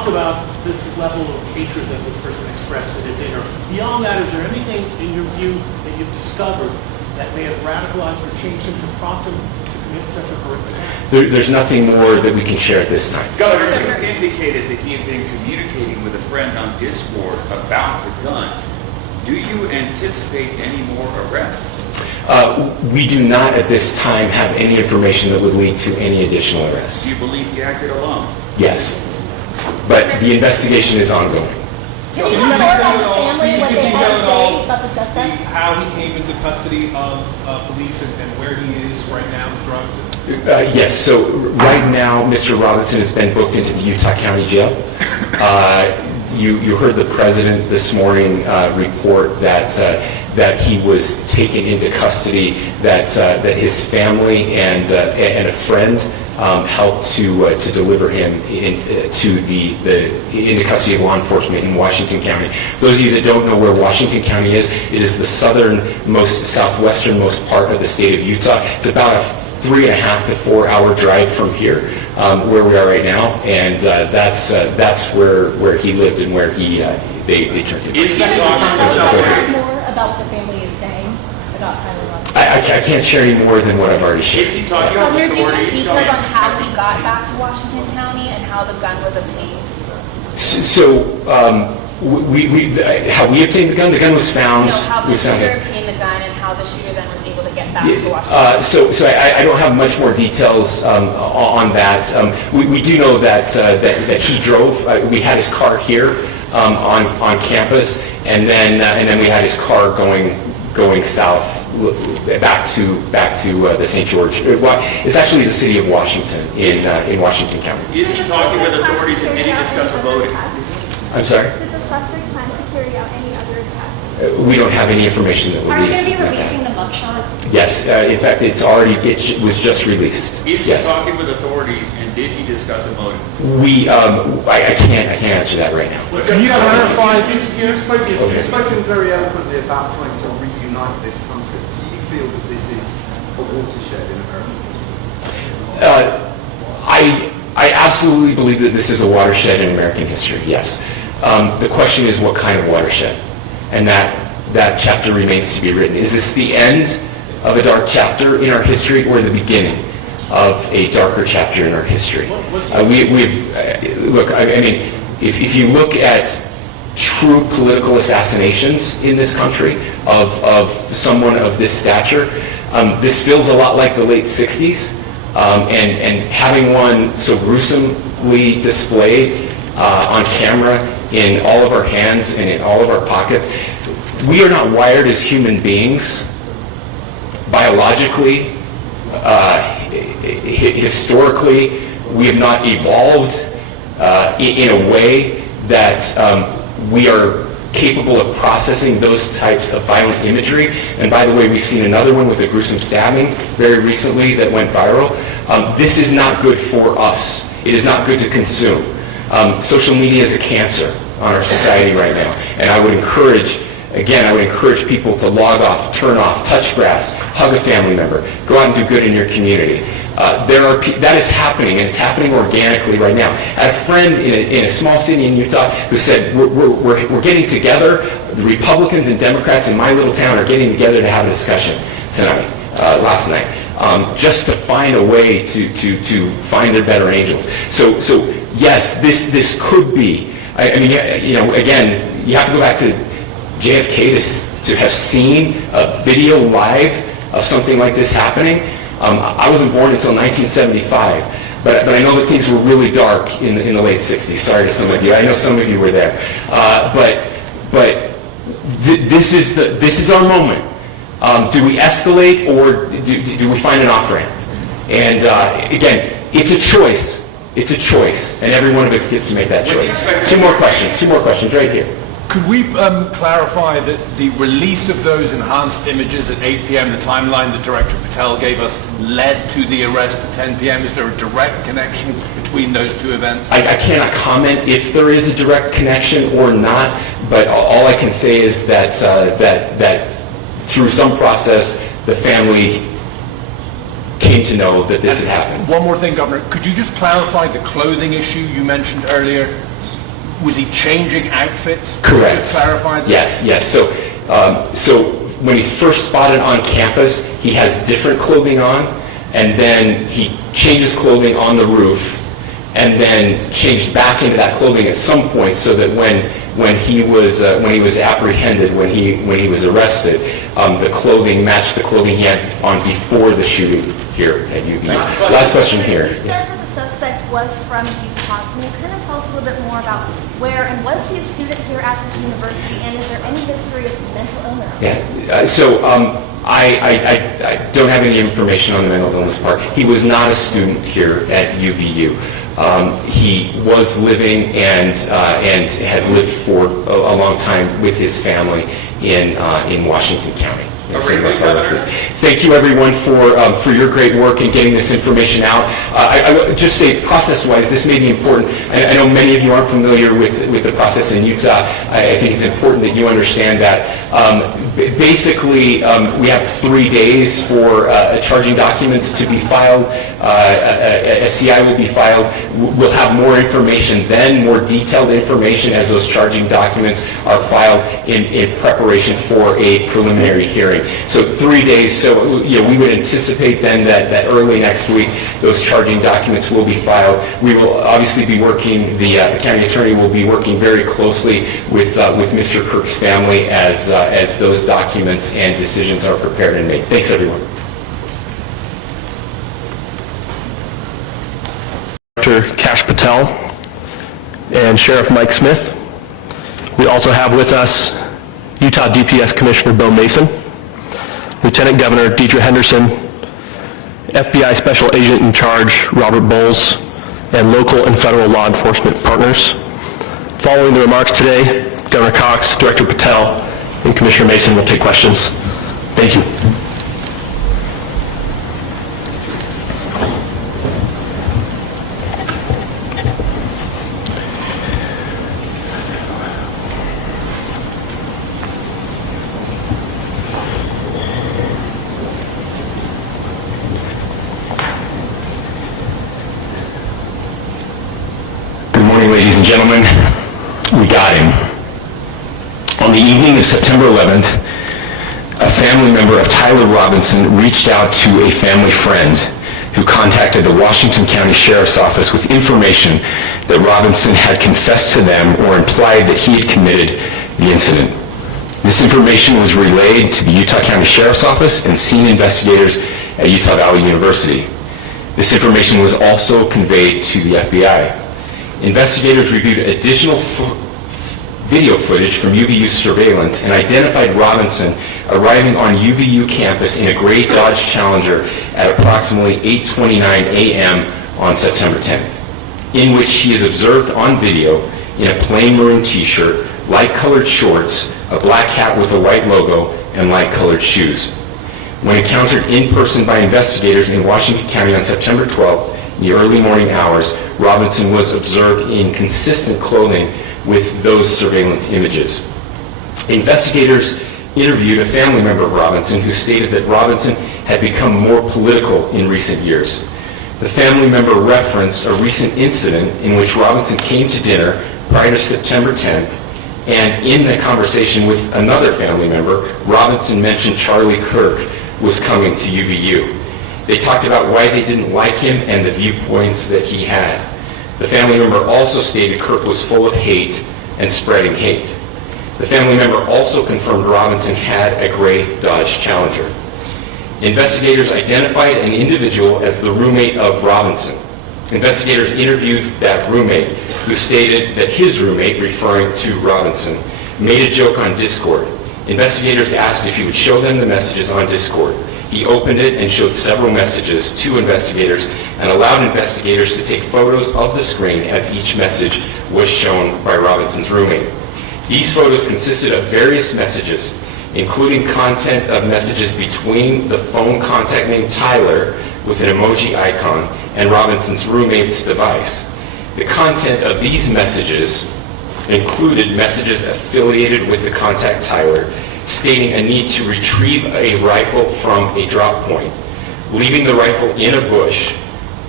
about this level of hatred that this person expressed at a dinner. Beyond that, is there anything in your view that you've discovered that may have radicalized or changed him to prompt him to commit such a horrific act? There's nothing more that we can share at this time. Governor, you indicated that he had been communicating with a friend on Discord about the gun. Do you anticipate any more arrests? We do not at this time have any information that would lead to any additional arrests. Do you believe he acted alone? Yes, but the investigation is ongoing. Can you tell more about the family, what they had to say about the suspect? How he came into custody of police and where he is right now with drugs? Yes, so right now, Mr. Robinson has been booked into the Utah County Jail. You heard the president this morning report that he was taken into custody, that his family and a friend helped to deliver him into custody of law enforcement in Washington County. Those of you that don't know where Washington County is, it is the southwesternmost part of the state of Utah. It's about a 3.5 to 4 hour drive from here, where we are right now, and that's where he lived and where they turned him. Is he Can you talking tell about us more about what the family is saying about Tyler Robinson? I can't share any more than what I've already shared. Is he talking about Governor, do you have authorities? details on how he got back to Washington County and how the gun was obtained? How we obtained the gun was found. How the was found shooter at- obtained the gun and how the shooter then was able to get back to Washington. So I don't have much more details on that. We do know that he drove. We had his car here on campus, and then we had his car going south back to the St. George. It's actually the city of Washington in Washington County. Is he talking with authorities and did he discuss a voting? I'm sorry. Did the suspect plan to carry out any other attacks? We don't have any information that Are you released. going to be releasing the mugshot? Yes, in fact, it was just released. Is he Yes. talking with authorities and did he discuss a motive? I can't answer that right now. Can you clarify? You've spoken very eloquently about trying to reunite this country. Do you feel that this is a watershed in American history? I absolutely believe that this is a watershed in American history, yes. The question is what kind of watershed? And that chapter remains to be written. Is this the end of a dark chapter in our history or the beginning of a darker chapter in our history? Look, I mean, if you look at true political assassinations in this country of someone of this stature, this feels a lot like the late 60s. And having one so gruesomely displayed on camera in all of our hands and in all of our pockets, we are not wired as human beings biologically, historically. We have not evolved in a way that we are capable of processing those types of violent imagery. And by the way, we've seen another one with a gruesome stabbing very recently that went viral. This is not good for us. It is not good to consume. Social media is a cancer on our society right now. And I would encourage people to log off, turn off, touch grass, hug a family member, go out and do good in your community. That is happening, and it's happening organically right now. I had a friend in a small city in Utah who said, we're getting together, the Republicans and Democrats in my little town are getting together to have a discussion last night, just to find a way to find their better angels. So yes, this could be, again, you have to go back to JFK to have seen a video live of something like this happening. I wasn't born until 1975, but I know that things were really dark in the late 60s. Sorry to some of you. I know some of you were there. This is our moment. Do we escalate or do we find an off-ramp? And again, it's a choice. It's a choice, and every one of us gets to make that choice. Two more questions right here. Could we clarify that the release of those enhanced images at 8 p.m., the timeline that Director Patel gave us, led to the arrest at 10 p.m.? Is there a direct connection between those two events? I cannot comment if there is a direct connection or not, but all I can say is that through some process, the family came to know that this had happened. One more thing, Governor. Could you just clarify the clothing issue you mentioned earlier? Was he changing outfits? Correct. Just clarify this? Yes. So when he's first spotted on campus, he has different clothing on, and then he changes clothing on the roof, and then changed back into that clothing at some point, so that when he was apprehended, when he was arrested, the clothing matched the clothing he had on before the shooting here at UVU. Last question here. You said that the suspect was from Utah. Can you kind of tell us a little bit more about where, and was he a student here at this university, and is there any history of mental illness? Yeah. I don't have any information on the mental illness part. He was not a student here at UVU. He was living and had lived for a long time with his family in Washington County. Thank you, everyone, for your great work in getting this information out. I would just say, process-wise, this may be important. I know many of you aren't familiar with the process in Utah. I think it's important that you understand that. Basically, we have 3 days for charging documents to be filed. A CI will be filed. We'll have more information then, more detailed information as those charging documents are filed in preparation for a preliminary hearing. So 3 days. So we would anticipate then that early next week those charging documents will be filed. We will obviously be working. The county attorney will be working very closely with Mr. Kirk's family as those documents and decisions are prepared and made. Thanks, everyone. Director Kash Patel and Sheriff Mike Smith. We also have with us Utah DPS Commissioner Bo Mason, Lieutenant Governor Deidre Henderson, FBI Special Agent in Charge Robert Bowles, and local and federal law enforcement partners. Following the remarks today, Governor Cox, Director Patel, and Commissioner Mason will take questions. Thank you. Good morning, ladies and gentlemen. We got him. On the evening of September 11th, a family member of Tyler Robinson reached out to a family friend who contacted the Washington County Sheriff's Office with information that Robinson had confessed to them or implied that he had committed the incident. This information was relayed to the Utah County Sheriff's Office and senior investigators at Utah Valley University. This information was also conveyed to the FBI. Investigators reviewed additional video footage from UVU surveillance and identified Robinson arriving on UVU campus in a gray Dodge Challenger at approximately 8:29 a.m. on September 10th, in which he is observed on video in a plain maroon t-shirt, light-colored shorts, a black hat with a white logo, and light-colored shoes. When encountered in person by investigators in Washington County on September 12th, in the early morning hours, Robinson was observed in consistent clothing with those surveillance images. Investigators interviewed a family member of Robinson who stated that Robinson had become more political in recent years. The family member referenced a recent incident in which Robinson came to dinner prior to September 10th, and in the conversation with another family member, Robinson mentioned Charlie Kirk was coming to UVU. They talked about why they didn't like him and the viewpoints that he had. The family member also stated Kirk was full of hate and spreading hate. The family member also confirmed Robinson had a gray Dodge Challenger. Investigators identified an individual as the roommate of Robinson. Investigators interviewed that roommate, who stated that his roommate, referring to Robinson, made a joke on Discord. Investigators asked if he would show them the messages on Discord. He opened it and showed several messages to investigators and allowed investigators to take photos of the screen as each message was shown by Robinson's roommate. These photos consisted of various messages, including content of messages between the phone contact named Tyler with an emoji icon and Robinson's roommate's device. The content of these messages included messages affiliated with the contact Tyler, stating a need to retrieve a rifle from a drop point, leaving the rifle in a bush,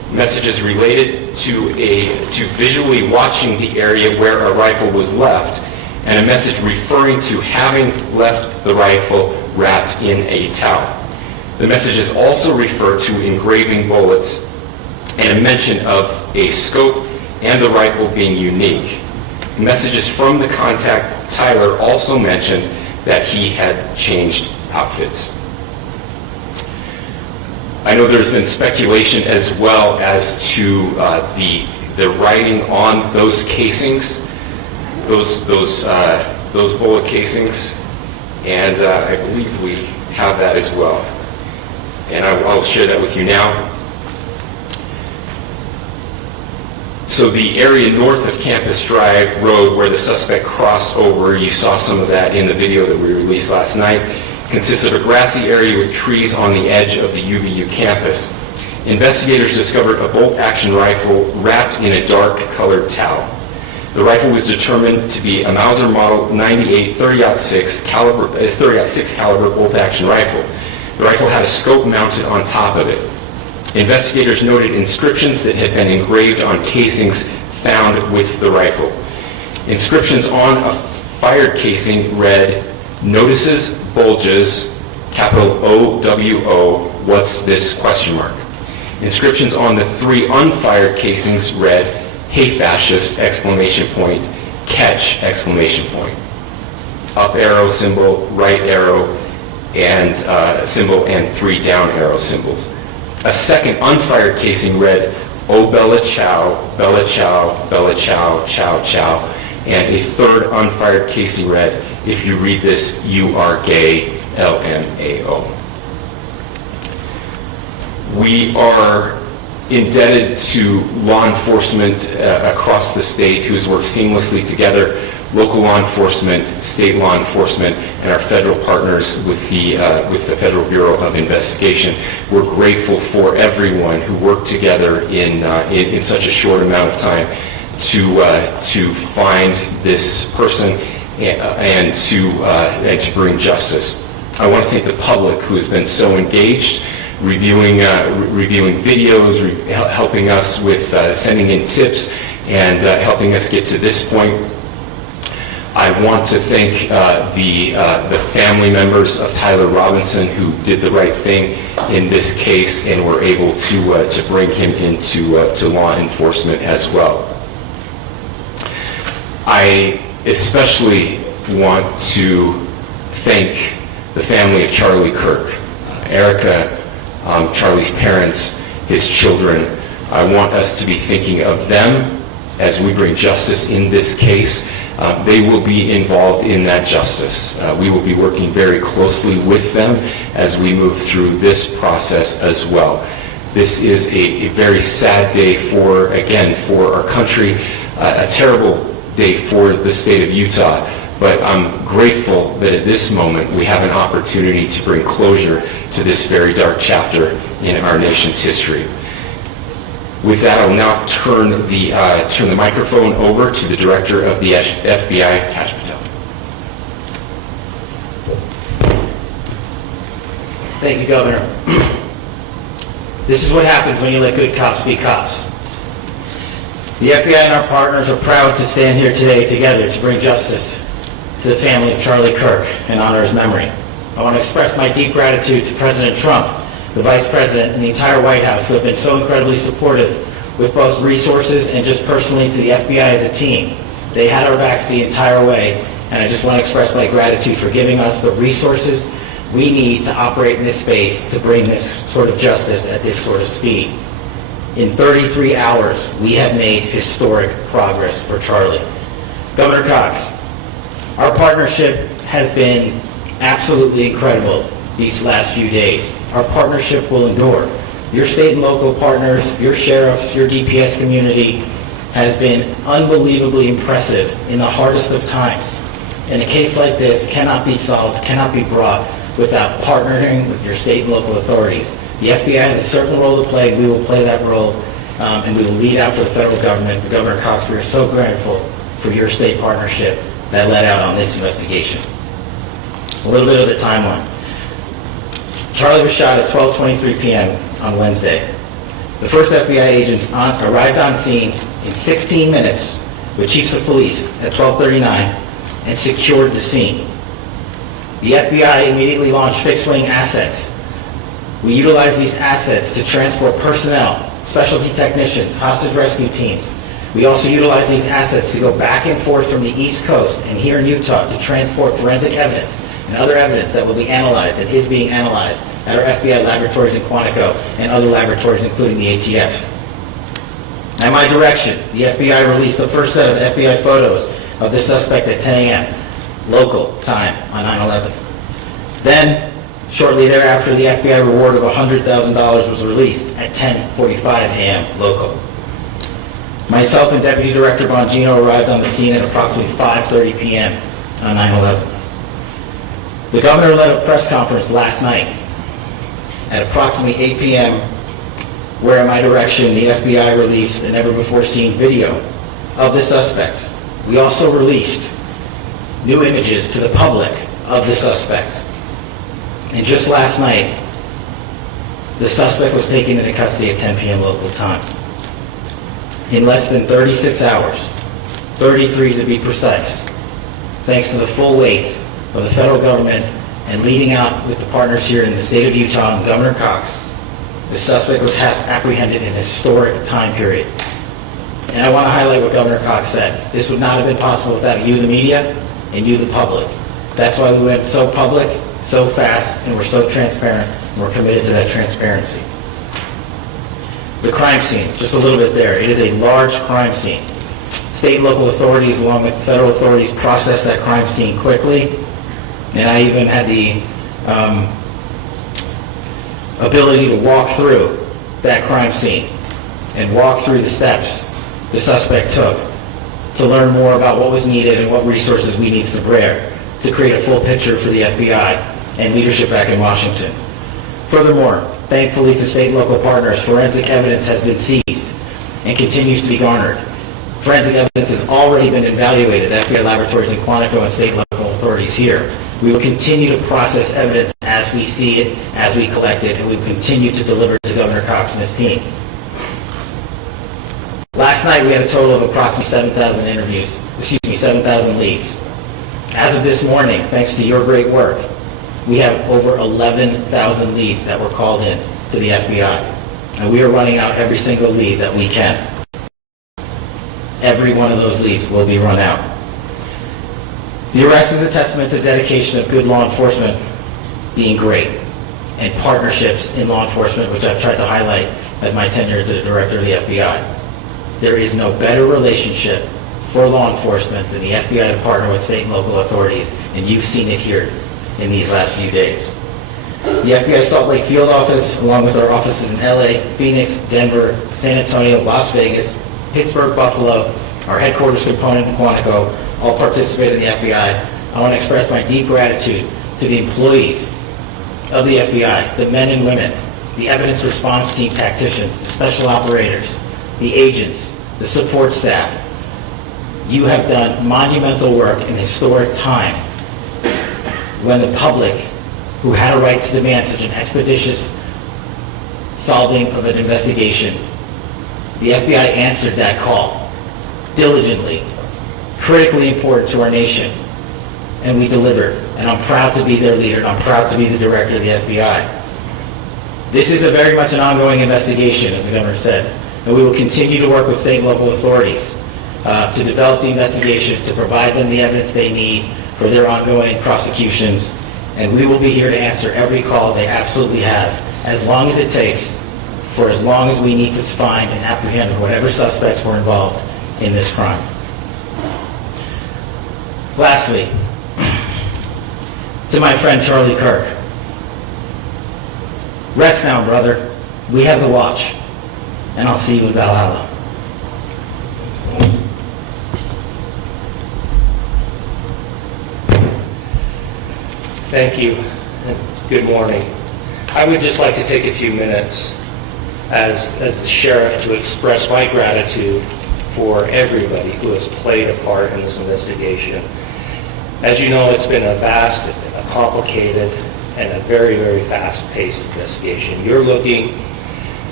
messages related to visually watching the area where a rifle was left, and a message referring to having left the rifle wrapped in a towel. The messages also refer to engraving bullets and a mention of a scope and the rifle being unique. Messages from the contact, Tyler, also mentioned that he had changed outfits. I know there's been speculation as well as to the writing on those casings, those bullet casings, and I believe we have that as well. And I'll share that with you now. So the area north of Campus Drive Road where the suspect crossed over, you saw some of that in the video that we released last night, consists of a grassy area with trees on the edge of the UVU campus. Investigators discovered a bolt-action rifle wrapped in a dark-colored towel. The rifle was determined to be a Mauser Model 98 30-06 caliber bolt-action rifle. The rifle had a scope mounted on top of it. Investigators noted inscriptions that had been engraved on casings found with the rifle. Inscriptions on a fired casing read, "Notices bulges, capital O-W-O, what's this, question mark." Inscriptions on the 3 unfired casings read, "Hey fascist, exclamation point, catch, exclamation point." Up arrow symbol, right arrow, and symbol, and 3 down arrow symbols. A second unfired casing read, "Oh Bella Chow, Bella Chow, Bella Chow, Chow Chow," and a third unfired casing read, "If you read this, you are gay, LMAO." We are indebted to law enforcement across the state who has worked seamlessly together, local law enforcement, state law enforcement, and our federal partners with the Federal Bureau of Investigation. We're grateful for everyone who worked together in such a short amount of time to find this person and to bring justice. I want to thank the public who has been so engaged, reviewing videos, helping us with sending in tips, and helping us get to this point. I want to thank the family members of Tyler Robinson who did the right thing in this case and were able to bring him into to law enforcement as well. I especially want to thank the family of Charlie Kirk, Erica, Charlie's parents, his children. I want us to be thinking of them as we bring justice in this case. They will be involved in that justice. We will be working very closely with them as we move through this process as well. This is a very sad day for our country, a terrible day for the state of Utah, but I'm grateful that at this moment we have an opportunity to bring closure to this very dark chapter in our nation's history. With that, I'll now turn the microphone over to the Director of the FBI, Kash Patel. Thank you, Governor. This is what happens when you let good cops be cops. The FBI and our partners are proud to stand here today together to bring justice to the family of Charlie Kirk and honor his memory. I want to express my deep gratitude to President Trump, the Vice President, and the entire White House who have been so incredibly supportive with both resources and just personally to the FBI as a team. They had our backs the entire way, and I just want to express my gratitude for giving us the resources we need to operate in this space to bring this sort of justice at this sort of speed. In 33 hours, we have made historic progress for Charlie. Governor Cox, our partnership has been absolutely incredible these last few days. Our partnership will endure. Your state and local partners, your sheriffs, your DPS community has been unbelievably impressive in the hardest of times. And a case like this cannot be solved, cannot be brought without partnering with your state and local authorities. The FBI has a certain role to play. We will play that role, and we will lead after the federal government. But Governor Cox, we are so grateful for your state partnership that led out on this investigation. A little bit of the timeline. Charlie was shot at 12:23 p.m. on Wednesday. The first FBI agents arrived on scene in 16 minutes with chiefs of police at 12:39 and secured the scene. The FBI immediately launched fixed-wing assets. We utilized these assets to transport personnel, specialty technicians, hostage rescue teams. We also utilized these assets to go back and forth from the East Coast and here in Utah to transport forensic evidence and other evidence that will be analyzed and is being analyzed at our FBI laboratories in Quantico and other laboratories, including the ATF. At my direction, the FBI released the first set of FBI photos of the suspect at 10 a.m. local time on 9/11. Then, shortly thereafter, the FBI reward of $100,000 was released at 10:45 a.m. local. Myself and Deputy Director Bongino arrived on the scene at approximately 5:30 p.m. on 9/11. The governor led a press conference last night at approximately 8 p.m. where, at my direction, the FBI released a never-before-seen video of the suspect. We also released new images to the public of the suspect. And just last night, the suspect was taken into custody at 10 p.m. local time. In less than 36 hours, 33 to be precise, thanks to the full weight of the federal government and leading out with the partners here in the state of Utah and Governor Cox, the suspect was apprehended in a historic time period. And I want to highlight what Governor Cox said. This would not have been possible without you, the media, and you, the public. That's why we went so public, so fast, and we're so transparent, and we're committed to that transparency. The crime scene, just a little bit there. It is a large crime scene. State and local authorities, along with federal authorities, processed that crime scene quickly, and I even had the ability to walk through that crime scene and walk through the steps the suspect took to learn more about what was needed and what resources we needed to bear to create a full picture for the FBI and leadership back in Washington. Furthermore, thankfully to state and local partners, forensic evidence has been seized and continues to be garnered. Forensic evidence has already been evaluated at FBI laboratories in Quantico and state and local authorities here. We will continue to process evidence as we see it, as we collect it, and we will continue to deliver to Governor Cox and his team. Last night we had a total of approximately 7,000 leads. As of this morning, thanks to your great work, we have over 11,000 leads that were called in to the FBI. And we are running out every single lead that we can. Every one of those leads will be run out. The arrest is a testament to the dedication of good law enforcement being great, and partnerships in law enforcement, which I've tried to highlight as my tenure as the director of the FBI. There is no better relationship for law enforcement than the FBI to partner with state and local authorities, and you've seen it here in these last few days. The FBI Salt Lake field office, along with our offices in LA, Phoenix, Denver, San Antonio, Las Vegas, Pittsburgh, Buffalo, our headquarters component in Quantico, all participate in the FBI. I want to express my deep gratitude to the employees of the FBI, the men and women, the evidence response team tacticians, the special operators, the agents, the support staff. You have done monumental work in historic time when the public, who had a right to demand such an expeditious solving of an investigation, the FBI answered that call diligently, critically important to our nation, and we delivered. And I'm proud to be their leader, and I'm proud to be the director of the FBI. This is very much an ongoing investigation, as the governor said, and we will continue to work with state and local authorities to develop the investigation, to provide them the evidence they need for their ongoing prosecutions, and we will be here to answer every call they absolutely have, as long as it takes, for as long as we need to find and apprehend whatever suspects were involved in this crime. Lastly, to my friend Charlie Kirk, rest now, brother. We have the watch, and I'll see you in Valhalla. Thank you, and good morning. I would just like to take a few minutes as the sheriff to express my gratitude for everybody who has played a part in this investigation. As you know, it's been a vast, a complicated, and a very, very fast-paced investigation. You're looking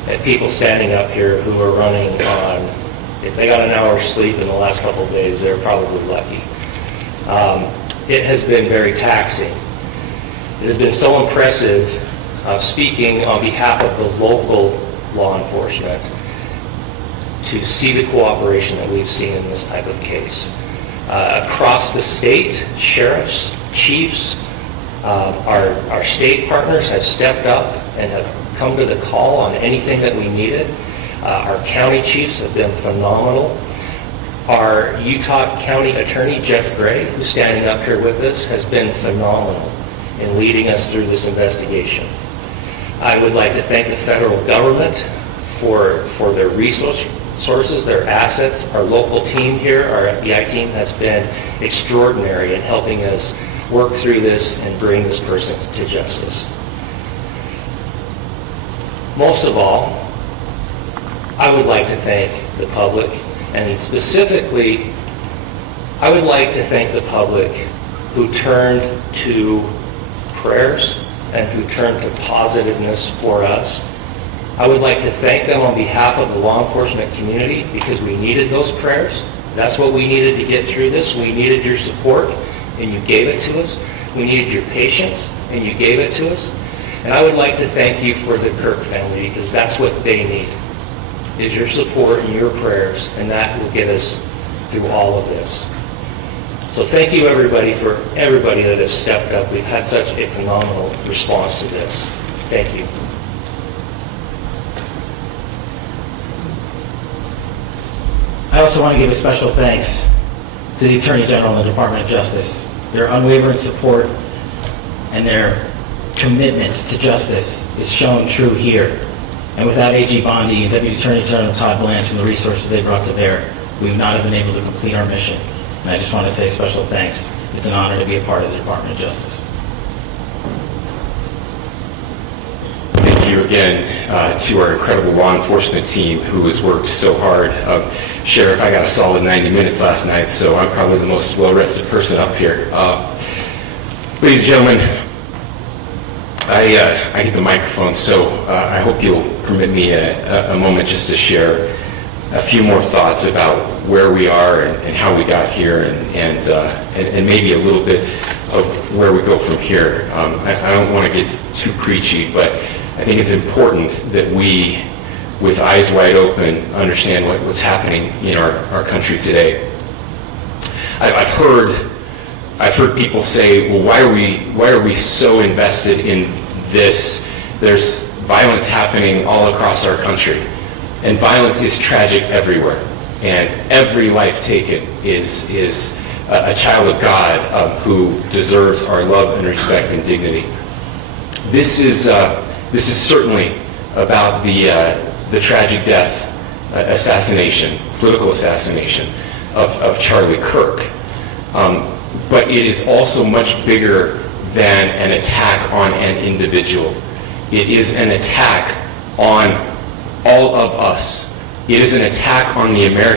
and people standing up here who are running on, if they got an hour's sleep in the last couple of days, they're probably lucky. It has been very taxing. It has been so impressive speaking on behalf of the local law enforcement to see the cooperation that we've seen in this type of case. Across the state, sheriffs, chiefs, our state partners have stepped up and have come to the call on anything that we needed. Our county chiefs have been phenomenal. Our Utah County Attorney, Jeff Gray, who's standing up here with us, has been phenomenal in leading us through this investigation. I would like to thank the federal government for their resources, their assets. Our local team here, our FBI team, has been extraordinary in helping us work through this and bring this person to justice. Most of all, I would like to thank the public, and specifically, I would like to thank the public who turned to prayers and who turned to positiveness for us. I would like to thank them on behalf of the law enforcement community because we needed those prayers. That's what we needed to get through this. We needed your support, and you gave it to us. We needed your patience, and you gave it to us. And I would like to thank you for the Kirk family because that's what they need, is your support and your prayers, and that will get us through all of this. So thank you everybody that has stepped up. We've had such a phenomenal response to this. Thank you. I also want to give a special thanks to the Attorney General and the Department of Justice. Their unwavering support and their commitment to justice is shown true here. And without AG Bondi and Deputy Attorney General Todd Blanche and the resources they brought to bear, we would not have been able to complete our mission. And I just want to say special thanks. It's an honor to be a part of the Department of Justice. Thank you again to our incredible law enforcement team who has worked so hard. Sheriff, I got a solid 90 minutes last night, so I'm probably the most well-rested person up here. Ladies and gentlemen, I hit the microphone, so I hope you'll permit me a moment just to share a few more thoughts about where we are and how we got here and maybe a little bit of where we go from here. I don't want to get too preachy, but I think it's important that we, with eyes wide open, understand what's happening in our country today. I've heard people say, well, why are we so invested in this? There's violence happening all across our country, and violence is tragic everywhere, and every life taken is a child of God who deserves our love and respect and dignity. This is certainly about the tragic death, political assassination of Charlie Kirk. But it is also much bigger than an attack on an individual. It is an attack on all of us. It is an attack on the American